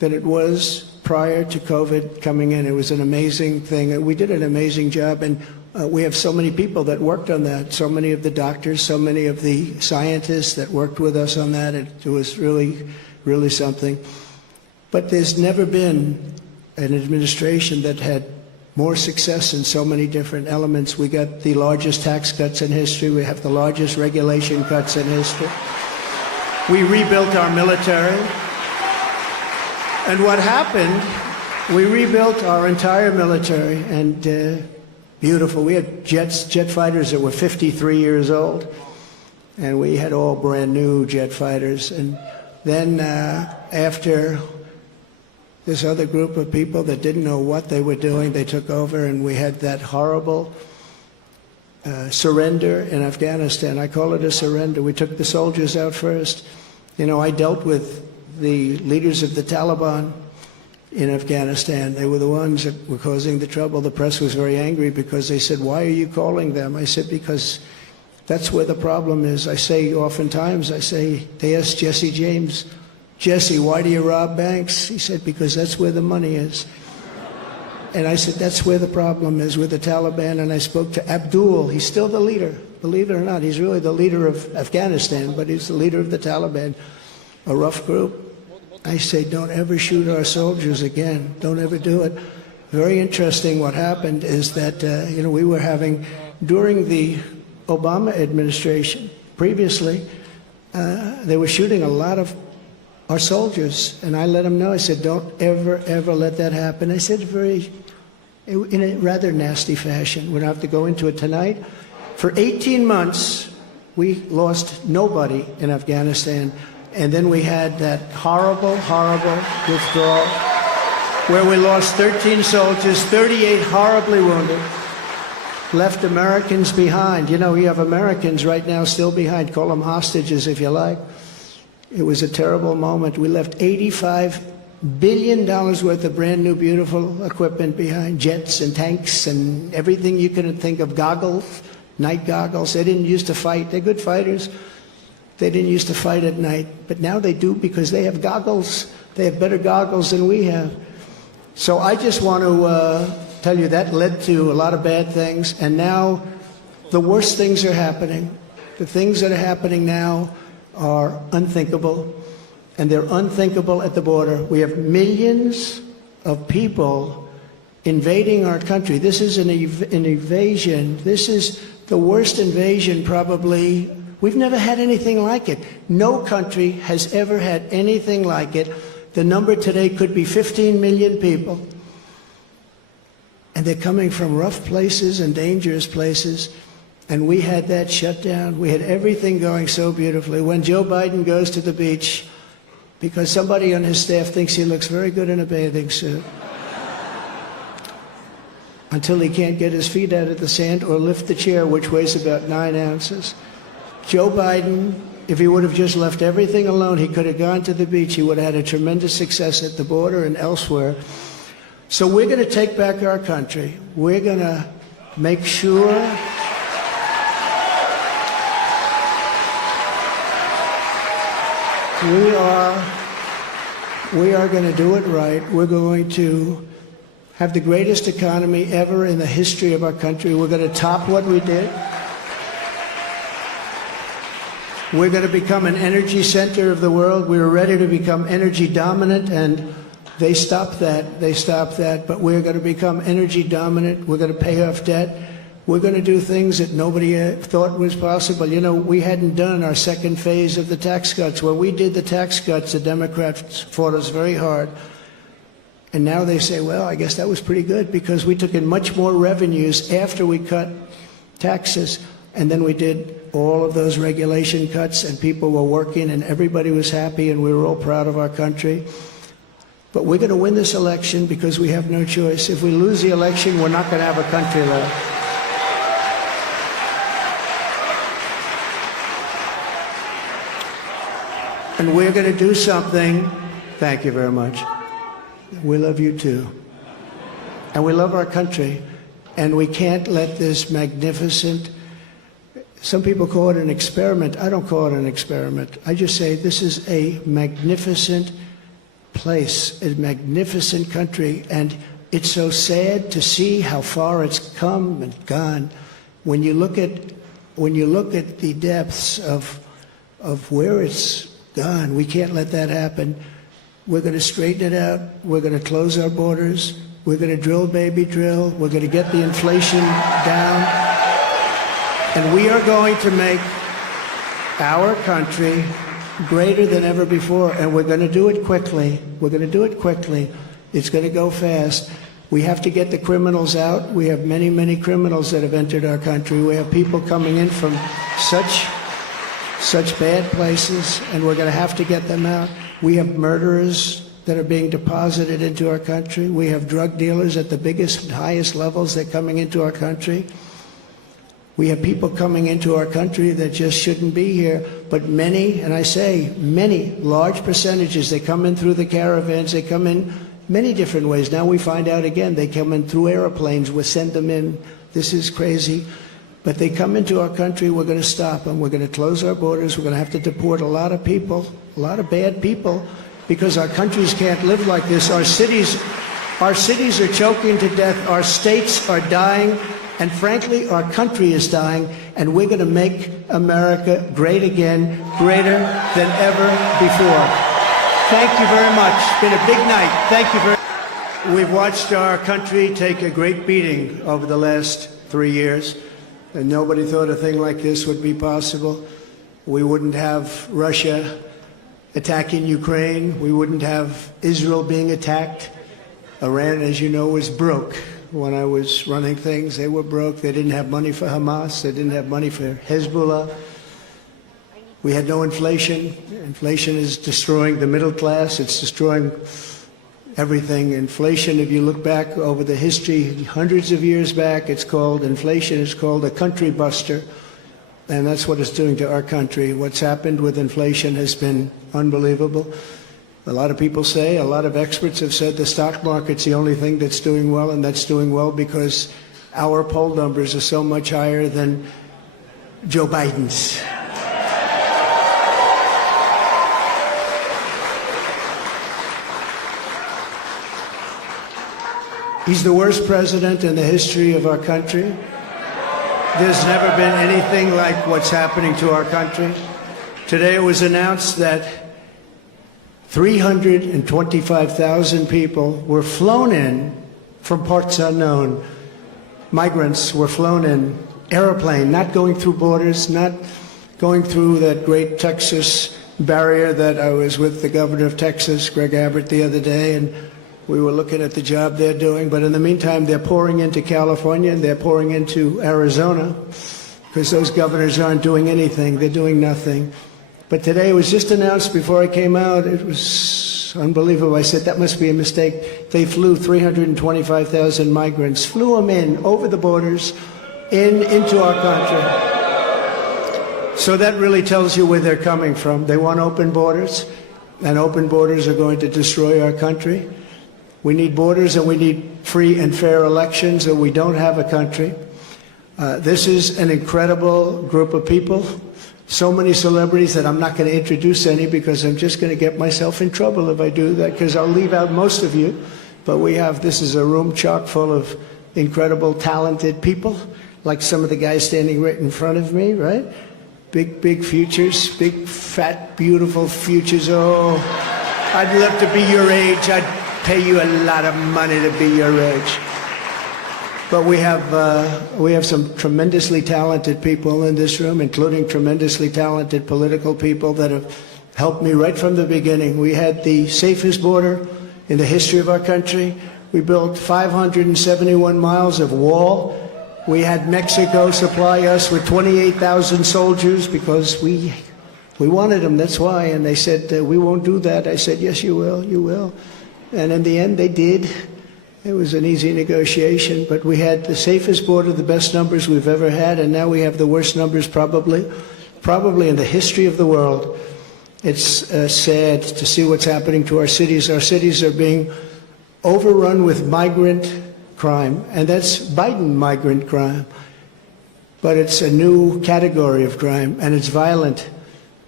than it was prior to COVID coming in. It was an amazing thing. We did an amazing job, and we have so many people that worked on that, so many of the doctors, so many of the scientists that worked with us on that. It was really, really something. But there's never been an administration that had more success in so many different elements. We got the largest tax cuts in history. We have the largest regulation cuts in history. We rebuilt our military. And what happened, we rebuilt our entire military, and beautiful. We had jet fighters that were 53 years old, and we had all brand new jet fighters. And then after this other group of people that didn't know what they were doing, they took over, and we had that horrible surrender in Afghanistan. I call it a surrender. We took the soldiers out first. You know, I dealt with the leaders of the Taliban in Afghanistan. They were the ones that were causing the trouble. The press was very angry because they said, "Why are you calling them?" I said, "Because that's where the problem is." I say oftentimes, they asked Jesse James, "Jesse, why do you rob banks?" He said, "Because that's where the money is." And I said, that's where the problem is with the Taliban. And I spoke to Abdul. He's still the leader. Believe it or not, he's really the leader of Afghanistan, but he's the leader of the Taliban, a rough group. I say, don't ever shoot our soldiers again. Don't ever do it. Very interesting. What happened is that, we were having, during the Obama administration, previously, they were shooting a lot of our soldiers. And I let them know, I said, don't ever, ever let that happen. I said in a rather nasty fashion. We don't have to go into it tonight. For 18 months, we lost nobody in Afghanistan. And then we had that horrible, horrible withdrawal where we lost 13 soldiers, 38 horribly wounded, left Americans behind. You know, you have Americans right now still behind. Call them hostages if you like. It was a terrible moment. We left $85 billion worth of brand new, beautiful equipment behind, jets and tanks and everything you can think of, goggles, night goggles. They didn't used to fight. They're good fighters. They didn't used to fight at night, but now they do because they have goggles. They have better goggles than we have. So I just want to tell you that led to a lot of bad things, and now the worst things are happening. The things that are happening now are unthinkable, and they're unthinkable at the border. We have millions of people invading our country. This is an invasion. This is the worst invasion probably. We've never had anything like it. No country has ever had anything like it. The number today could be 15 million people. And they're coming from rough places and dangerous places. And we had that shut down. We had everything going so beautifully. When Joe Biden goes to the beach, because somebody on his staff thinks he looks very good in a bathing suit, until he can't get his feet out of the sand or lift the chair, which weighs about 9 ounces. Joe Biden, if he would have just left everything alone, he could have gone to the beach. He would have had a tremendous success at the border and elsewhere. So we're going to take back our country. We're going to make sure we are going to do it right. We're going to have the greatest economy ever in the history of our country. We're going to top what we did. We're going to become an energy center of the world. We were ready to become energy dominant, and they stopped that. They stopped that. But we're going to become energy dominant. We're going to pay off debt. We're going to do things that nobody thought was possible. You know, we hadn't done our second phase of the tax cuts. When we did the tax cuts, the Democrats fought us very hard. And now they say, well, I guess that was pretty good because we took in much more revenues after we cut taxes. And then we did all of those regulation cuts, and people were working, and everybody was happy, and we were all proud of our country. But we're going to win this election because we have no choice. If we lose the election, we're not going to have a country left. And we're going to do something. Thank you very much. We love you too. And we love our country. And we can't let this magnificent, some people call it an experiment. I don't call it an experiment. I just say this is a magnificent place, a magnificent country, and it's so sad to see how far it's come and gone. When you look at the depths of where it's gone, we can't let that happen. We're going to straighten it out. We're going to close our borders. We're going to drill, baby, drill. We're going to get the inflation down. And we are going to make our country greater than ever before. And we're going to do it quickly. We're going to do it quickly. It's going to go fast. We have to get the criminals out. We have many, many criminals that have entered our country. We have people coming in from such bad places, and we're going to have to get them out. We have murderers that are being deposited into our country. We have drug dealers at the biggest and highest levels that are coming into our country. We have people coming into our country that just shouldn't be here. But many, and I say many, large percentages, they come in through the caravans. They come in many different ways. Now we find out again, they come in through airplanes. We send them in. This is crazy. But they come into our country. We're going to stop them. We're going to close our borders. We're going to have to deport a lot of people, a lot of bad people, because our countries can't live like this. Our cities are choking to death. Our states are dying. And frankly, our country is dying. And we're going to make America great again, greater than ever before. Thank you very much. It's been a big night. Thank you very much. We've watched our country take a great beating over the last 3 years. And nobody thought a thing like this would be possible. We wouldn't have Russia attacking Ukraine. We wouldn't have Israel being attacked. Iran, as you know, was broke. When I was running things, they were broke. They didn't have money for Hamas. They didn't have money for Hezbollah. We had no inflation. Inflation is destroying the middle class. It's destroying everything. Inflation, if you look back over the history, hundreds of years back, inflation is called a country buster. And that's what it's doing to our country. What's happened with inflation has been unbelievable. A lot of people say, a lot of experts have said the stock market's the only thing that's doing well, and that's doing well because our poll numbers are so much higher than Joe Biden's. He's the worst president in the history of our country. There's never been anything like what's happening to our country. Today it was announced that 325,000 people were flown in from parts unknown. Migrants were flown in, airplane, not going through borders, not going through that great Texas barrier that I was with the governor of Texas, Greg Abbott, the other day, and we were looking at the job they're doing. But in the meantime, they're pouring into California and they're pouring into Arizona because those governors aren't doing anything. They're doing nothing. But today it was just announced before I came out. It was unbelievable. I said, that must be a mistake. They flew 325,000 migrants, flew them in over the borders into our country. So that really tells you where they're coming from. They want open borders, and open borders are going to destroy our country. We need borders and we need free and fair elections, or we don't have a country. This is an incredible group of people. So many celebrities that I'm not going to introduce any because I'm just going to get myself in trouble if I do that, because I'll leave out most of you. But this is a room chock full of incredible, talented people, like some of the guys standing right in front of me, right? Big, big futures, big, fat, beautiful futures. Oh, I'd love to be your age. I'd pay you a lot of money to be your age. But we have some tremendously talented people in this room, including tremendously talented political people that have helped me right from the beginning. We had the safest border in the history of our country. We built 571 miles of wall. We had Mexico supply us with 28,000 soldiers because we wanted them, that's why. And they said, we won't do that. I said, yes, you will, you will. And in the end, they did. It was an easy negotiation, but we had the safest border, the best numbers we've ever had, and now we have the worst numbers probably in the history of the world. It's sad to see what's happening to our cities. Our cities are being overrun with migrant crime, and that's Biden migrant crime. But it's a new category of crime, and it's violent.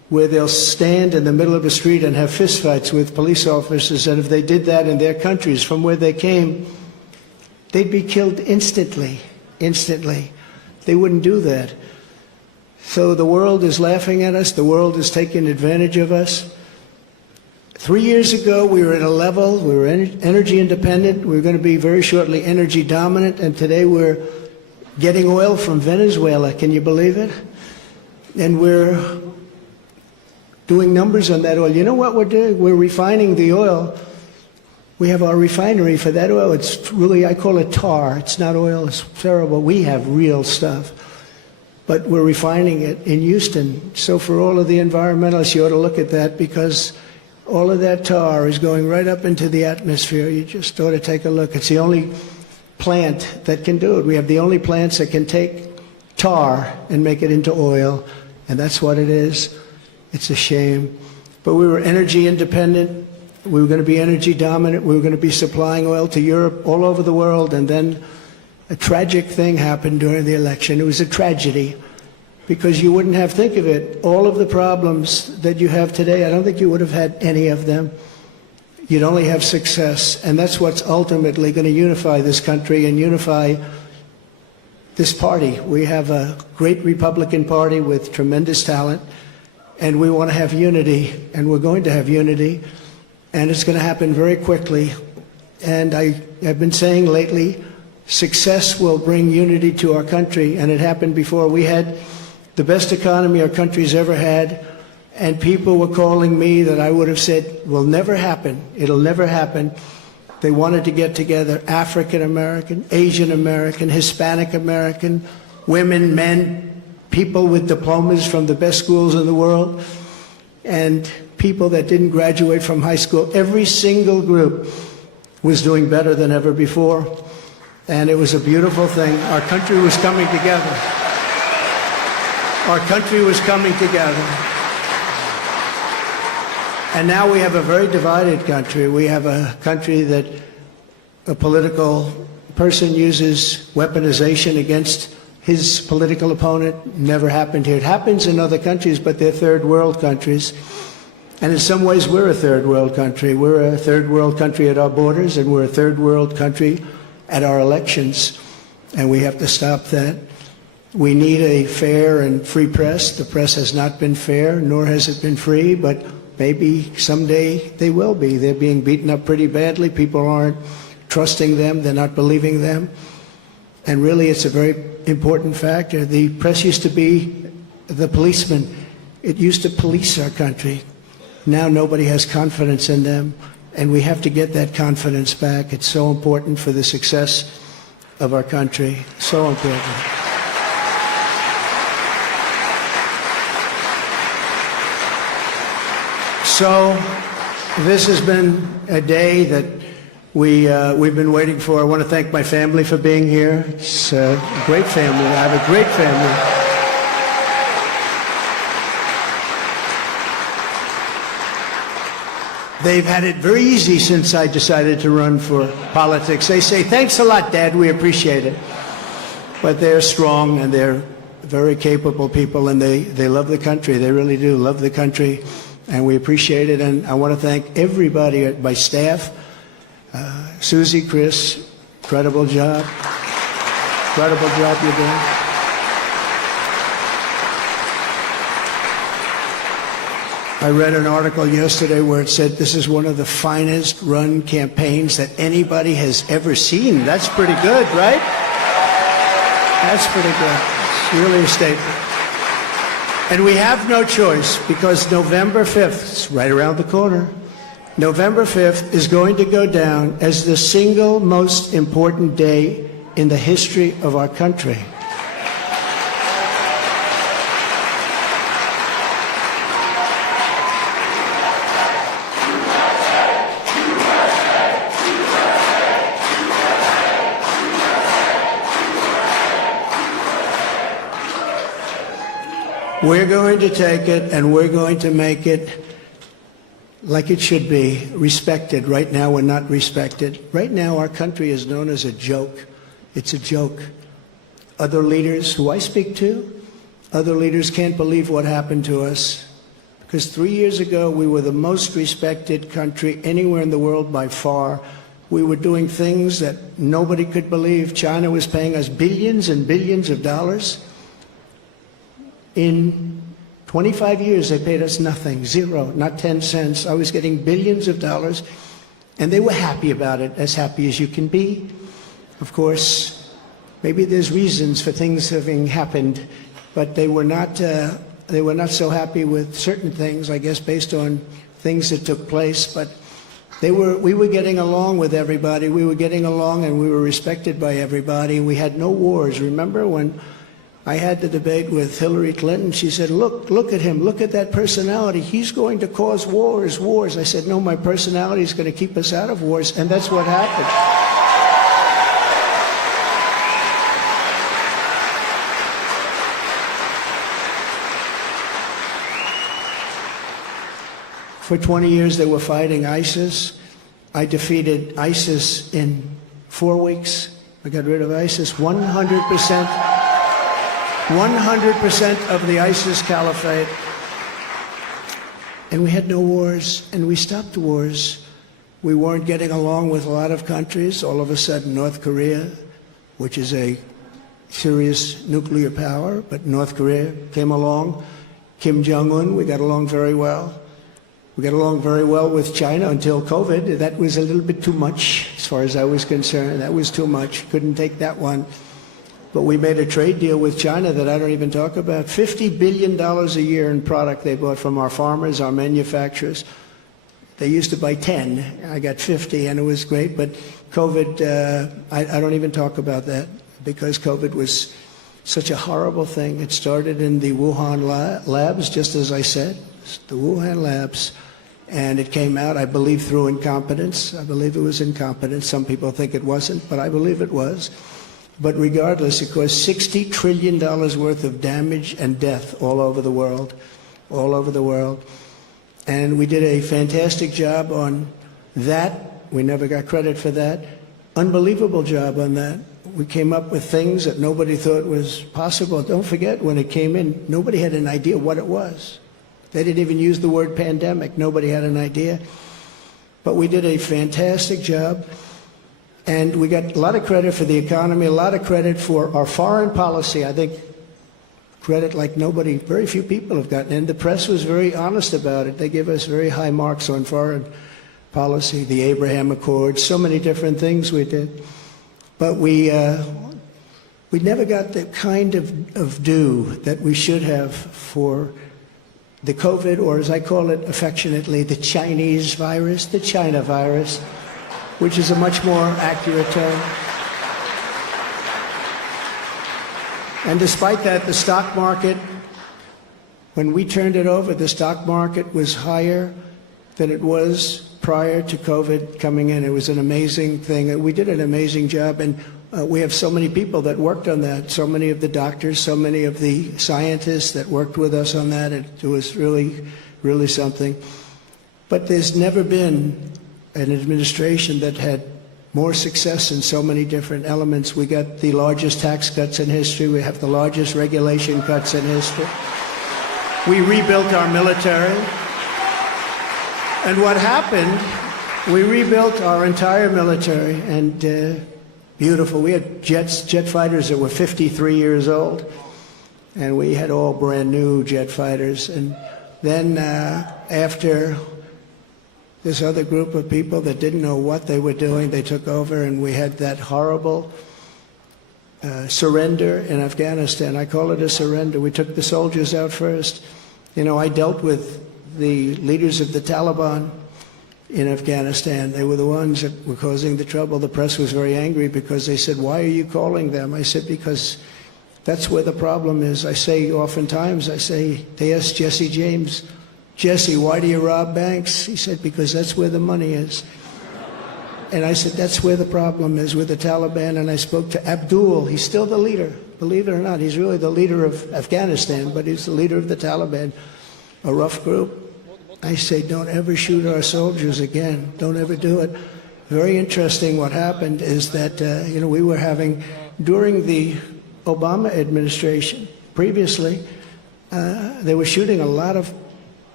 where they'll stand in the middle of a street and have fistfights with police officers, and if they did that in their countries from where they came, they'd be killed instantly, instantly. They wouldn't do that. So the world is laughing at us. The world is taking advantage of us. 3 years ago, we were at a level, we were energy independent. We were going to be very shortly energy dominant, and today we're getting oil from Venezuela. Can you believe it? And we're doing numbers on that oil. You know what we're doing? We're refining the oil. We have our refinery for that oil. It's really, I call it tar. It's not oil. It's terrible. We have real stuff. But we're refining it in Houston. So for all of the environmentalists, you ought to look at that, because all of that tar is going right up into the atmosphere. You just ought to take a look. It's the only plant that can do it. We have the only plants that can take tar and make it into oil, and that's what it is. It's a shame. But we were energy independent. We were going to be energy dominant. We were going to be supplying oil to Europe, all over the world, and then a tragic thing happened during the election. It was a tragedy, because you wouldn't have, think of it, all of the problems that you have today, I don't think you would have had any of them. You'd only have success, and that's what's ultimately going to unify this country and unify this party. We have a great Republican Party with tremendous talent, and we want to have unity, and we're going to have unity, and it's going to happen very quickly. And I've been saying lately, success will bring unity to our country, and it happened before. We had the best economy our country's ever had, and people were calling me that I would have said will never happen. It'll never happen. They wanted to get together, African American, Asian American, Hispanic American, women, men, people with diplomas from the best schools in the world, and people that didn't graduate from high school. Every single group was doing better than ever before, and it was a beautiful thing. Our country was coming together. Our country was coming together. And now we have a very divided country. We have a country that a political person uses weaponization against his political opponent. Never happened here. It happens in other countries, but they're third world countries. And in some ways, we're a third world country. We're a third world country at our borders, and we're a third world country at our elections. And we have to stop that. We need a fair and free press. The press has not been fair, nor has it been free, but maybe someday they will be. They're being beaten up pretty badly. People aren't trusting them. They're not believing them. And really, it's a very important factor. The press used to be the policeman. It used to police our country. Now nobody has confidence in them, and we have to get that confidence back. It's so important for the success of our country. So important. So this has been a day that we've been waiting for. I want to thank my family for being here. It's a great family. I have a great family. They've had it very easy since I decided to run for politics. They say, "Thanks a lot, Dad. We appreciate it." But they're strong, and they're very capable people, and they love the country. They really do love the country. And we appreciate it, and I want to thank everybody at my staff. Susie, Chris, incredible job. Incredible job you're doing. I read an article yesterday where it said this is one of the finest run campaigns that anybody has ever seen. That's pretty good, right? That's pretty good. It's really a statement. And we have no choice, because November 5th, it's right around the corner, November 5th is going to go down as the single most important day in the history of our country. We're going to take it, and we're going to make it like it should be, respected. Right now, we're not respected. Right now, our country is known as a joke. It's a joke. Other leaders who I speak to, other leaders can't believe what happened to us. Because 3 years ago, we were the most respected country anywhere in the world by far. We were doing things that nobody could believe. China was paying us billions and billions of dollars. In 25 years, they paid us nothing, zero, not 10 cents. I was getting billions of dollars, and they were happy about it, as happy as you can be. Of course, maybe there's reasons for things having happened, but they were not so happy with certain things, I guess, based on things that took place. But we were getting along with everybody. We were getting along, and we were respected by everybody. We had no wars. Remember when I had the debate with Hillary Clinton? She said, look at him. Look at that personality. He's going to cause wars. I said, no, my personality is going to keep us out of wars, and that's what happened. For 20 years, they were fighting ISIS. I defeated ISIS in 4 weeks. I got rid of ISIS 100%. 100% of the ISIS caliphate. And we had no wars, and we stopped the wars. We weren't getting along with a lot of countries. All of a sudden, North Korea, which is a serious nuclear power, but North Korea came along. Kim Jong-un, we got along very well. We got along very well with China until COVID. That was a little bit too much, as far as I was concerned. That was too much. Couldn't take that one. But we made a trade deal with China that I don't even talk about. $50 billion a year in product they bought from our farmers, our manufacturers. They used to buy 10. I got 50, and it was great. But COVID, I don't even talk about that, because COVID was such a horrible thing. It started in the Wuhan labs, just as I said, the Wuhan labs. And it came out, I believe, through incompetence. I believe it was incompetence. Some people think it wasn't, but I believe it was. But regardless, it caused $60 trillion worth of damage and death all over the world, all over the world. And we did a fantastic job on that. We never got credit for that. Unbelievable job on that. We came up with things that nobody thought was possible. Don't forget, when it came in, nobody had an idea what it was. They didn't even use the word pandemic. Nobody had an idea. But we did a fantastic job. And we got a lot of credit for the economy, a lot of credit for our foreign policy. I think credit like nobody, very few people have gotten. And the press was very honest about it. They gave us very high marks on foreign policy, the Abraham Accords, so many different things we did. But we never got the kind of due that we should have for the COVID, or as I call it affectionately, the Chinese virus, the China virus, which is a much more accurate term. And despite that, the stock market, when we turned it over, the stock market was higher than it was prior to COVID coming in. It was an amazing thing. We did an amazing job, and we have so many people that worked on that, so many of the doctors, so many of the scientists that worked with us on that. It was really, really something. But there's never been an administration that had more success in so many different elements. We got the largest tax cuts in history. We have the largest regulation cuts in history. We rebuilt our military. And what happened, we rebuilt our entire military, and beautiful. We had jet fighters that were 53 years old, and we had all brand new jet fighters. And then after this other group of people that didn't know what they were doing, they took over, and we had that horrible surrender in Afghanistan. I call it a surrender. We took the soldiers out first. You know, I dealt with the leaders of the Taliban in Afghanistan. They were the ones that were causing the trouble. The press was very angry because they said, why are you calling them? I said, because that's where the problem is. I say oftentimes, they asked Jesse James, Jesse, why do you rob banks? He said, because that's where the money is. And I said, that's where the problem is, with the Taliban. And I spoke to Abdul. He's still the leader, believe it or not. He's really the leader of Afghanistan, but he's the leader of the Taliban, a rough group. I say, don't ever shoot our soldiers again. Don't ever do it. Very interesting. What happened is that, we were having, during the Obama administration, previously, they were shooting a lot of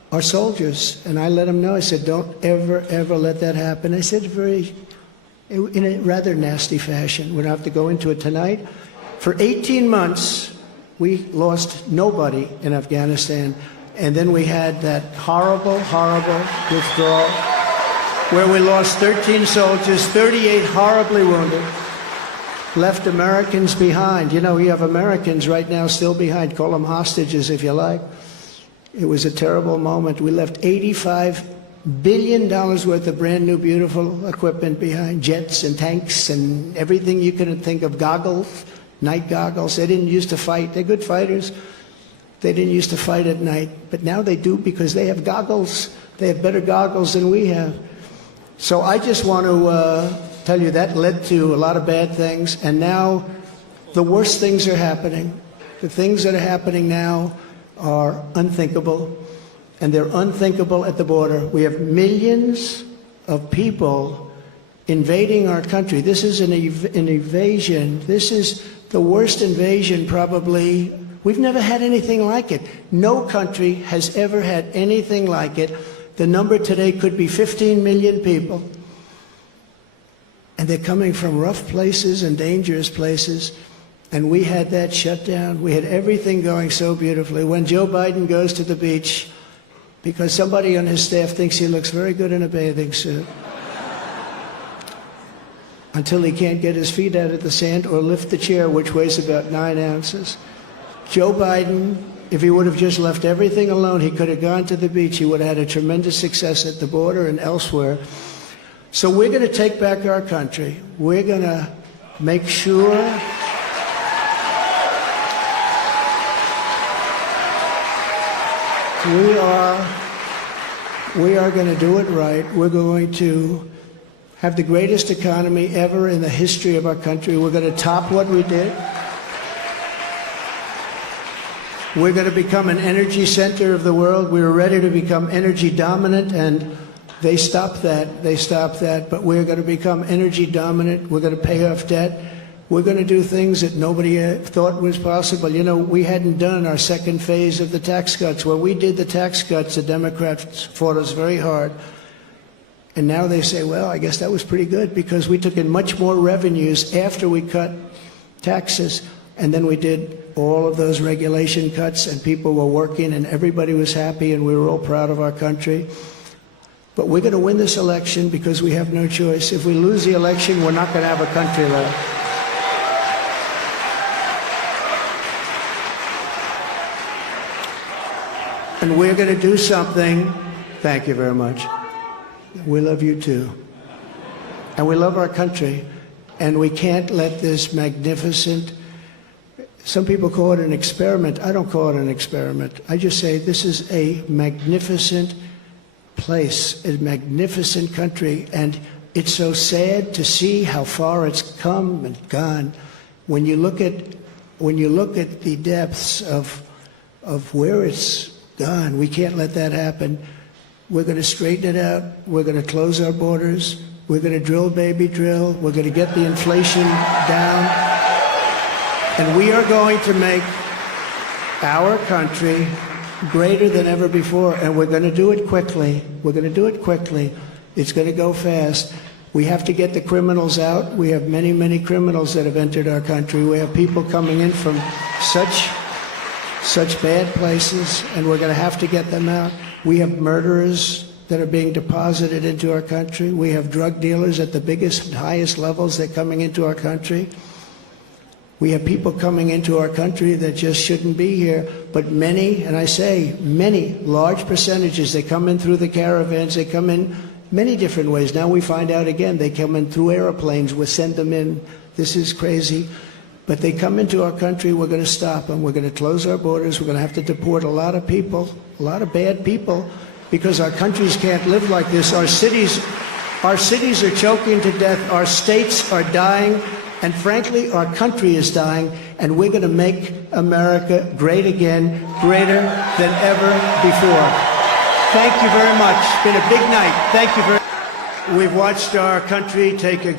our soldiers. And I let them know, I said, don't ever, ever let that happen. I said in a rather nasty fashion. We don't have to go into it tonight. For 18 months, we lost nobody in Afghanistan. And then we had that horrible, horrible withdrawal where we lost 13 soldiers, 38 horribly wounded, left Americans behind. You know, you have Americans right now still behind. Call them hostages if you like. It was a terrible moment. We left $85 billion worth of brand new, beautiful equipment behind, jets and tanks and everything you can think of, goggles, night goggles. They didn't used to fight. They're good fighters. They didn't used to fight at night, but now they do because they have goggles. They have better goggles than we have. So I just want to tell you that led to a lot of bad things, and now the worst things are happening. The things that are happening now are unthinkable, and they're unthinkable at the border. We have millions of people invading our country. This is an invasion. This is the worst invasion probably. We've never had anything like it. No country has ever had anything like it. The number today could be 15 million people. And they're coming from rough places and dangerous places. And we had that shut down. We had everything going so beautifully. When Joe Biden goes to the beach, because somebody on his staff thinks he looks very good in a bathing suit, until he can't get his feet out of the sand or lift the chair, which weighs about 9 ounces. Joe Biden, if he would have just left everything alone, he could have gone to the beach. He would have had a tremendous success at the border and elsewhere. So we're going to take back our country. We're going to make sure we are going to do it right. We're going to have the greatest economy ever in the history of our country. We're going to top what we did. We're going to become an energy center of the world. We were ready to become energy dominant, and they stopped that. They stopped that. But we're going to become energy dominant. We're going to pay off debt. We're going to do things that nobody thought was possible. You know, we hadn't done our second phase of the tax cuts. When we did the tax cuts, the Democrats fought us very hard. And now they say, well, I guess that was pretty good because we took in much more revenues after we cut taxes. And then we did all of those regulation cuts, and people were working, and everybody was happy, and we were all proud of our country. But we're going to win this election because we have no choice. If we lose the election, we're not going to have a country left. And we're going to do something. Thank you very much. We love you too. And we love our country. And we can't let this magnificent, some people call it an experiment. I don't call it an experiment. I just say this is a magnificent place, a magnificent country. And it's so sad to see how far it's come and gone. When you look at the depths of where it's gone, we can't let that happen. We're going to straighten it out. We're going to close our borders. We're going to drill, baby, drill. We're going to get the inflation down. And we are going to make our country greater than ever before. And we're going to do it quickly. We're going to do it quickly. It's going to go fast. We have to get the criminals out. We have many, many criminals that have entered our country. We have people coming in from such bad places, and we're going to have to get them out. We have murderers that are being deposited into our country. We have drug dealers at the biggest and highest levels that are coming into our country. We have people coming into our country that just shouldn't be here, but many, and I say many, large percentages, they come in through the caravans, they come in many different ways. Now we find out again, they come in through airplanes, we send them in. This is crazy. But they come into our country, we're going to stop them. We're going to close our borders. We're going to have to deport a lot of people, a lot of bad people, because our countries can't live like this. Our cities are choking to death. Our states are dying. And frankly, our country is dying. And we're going to make America great again, greater than ever before. Thank you very much. It's been a big night. Thank you very much. We've watched our country take a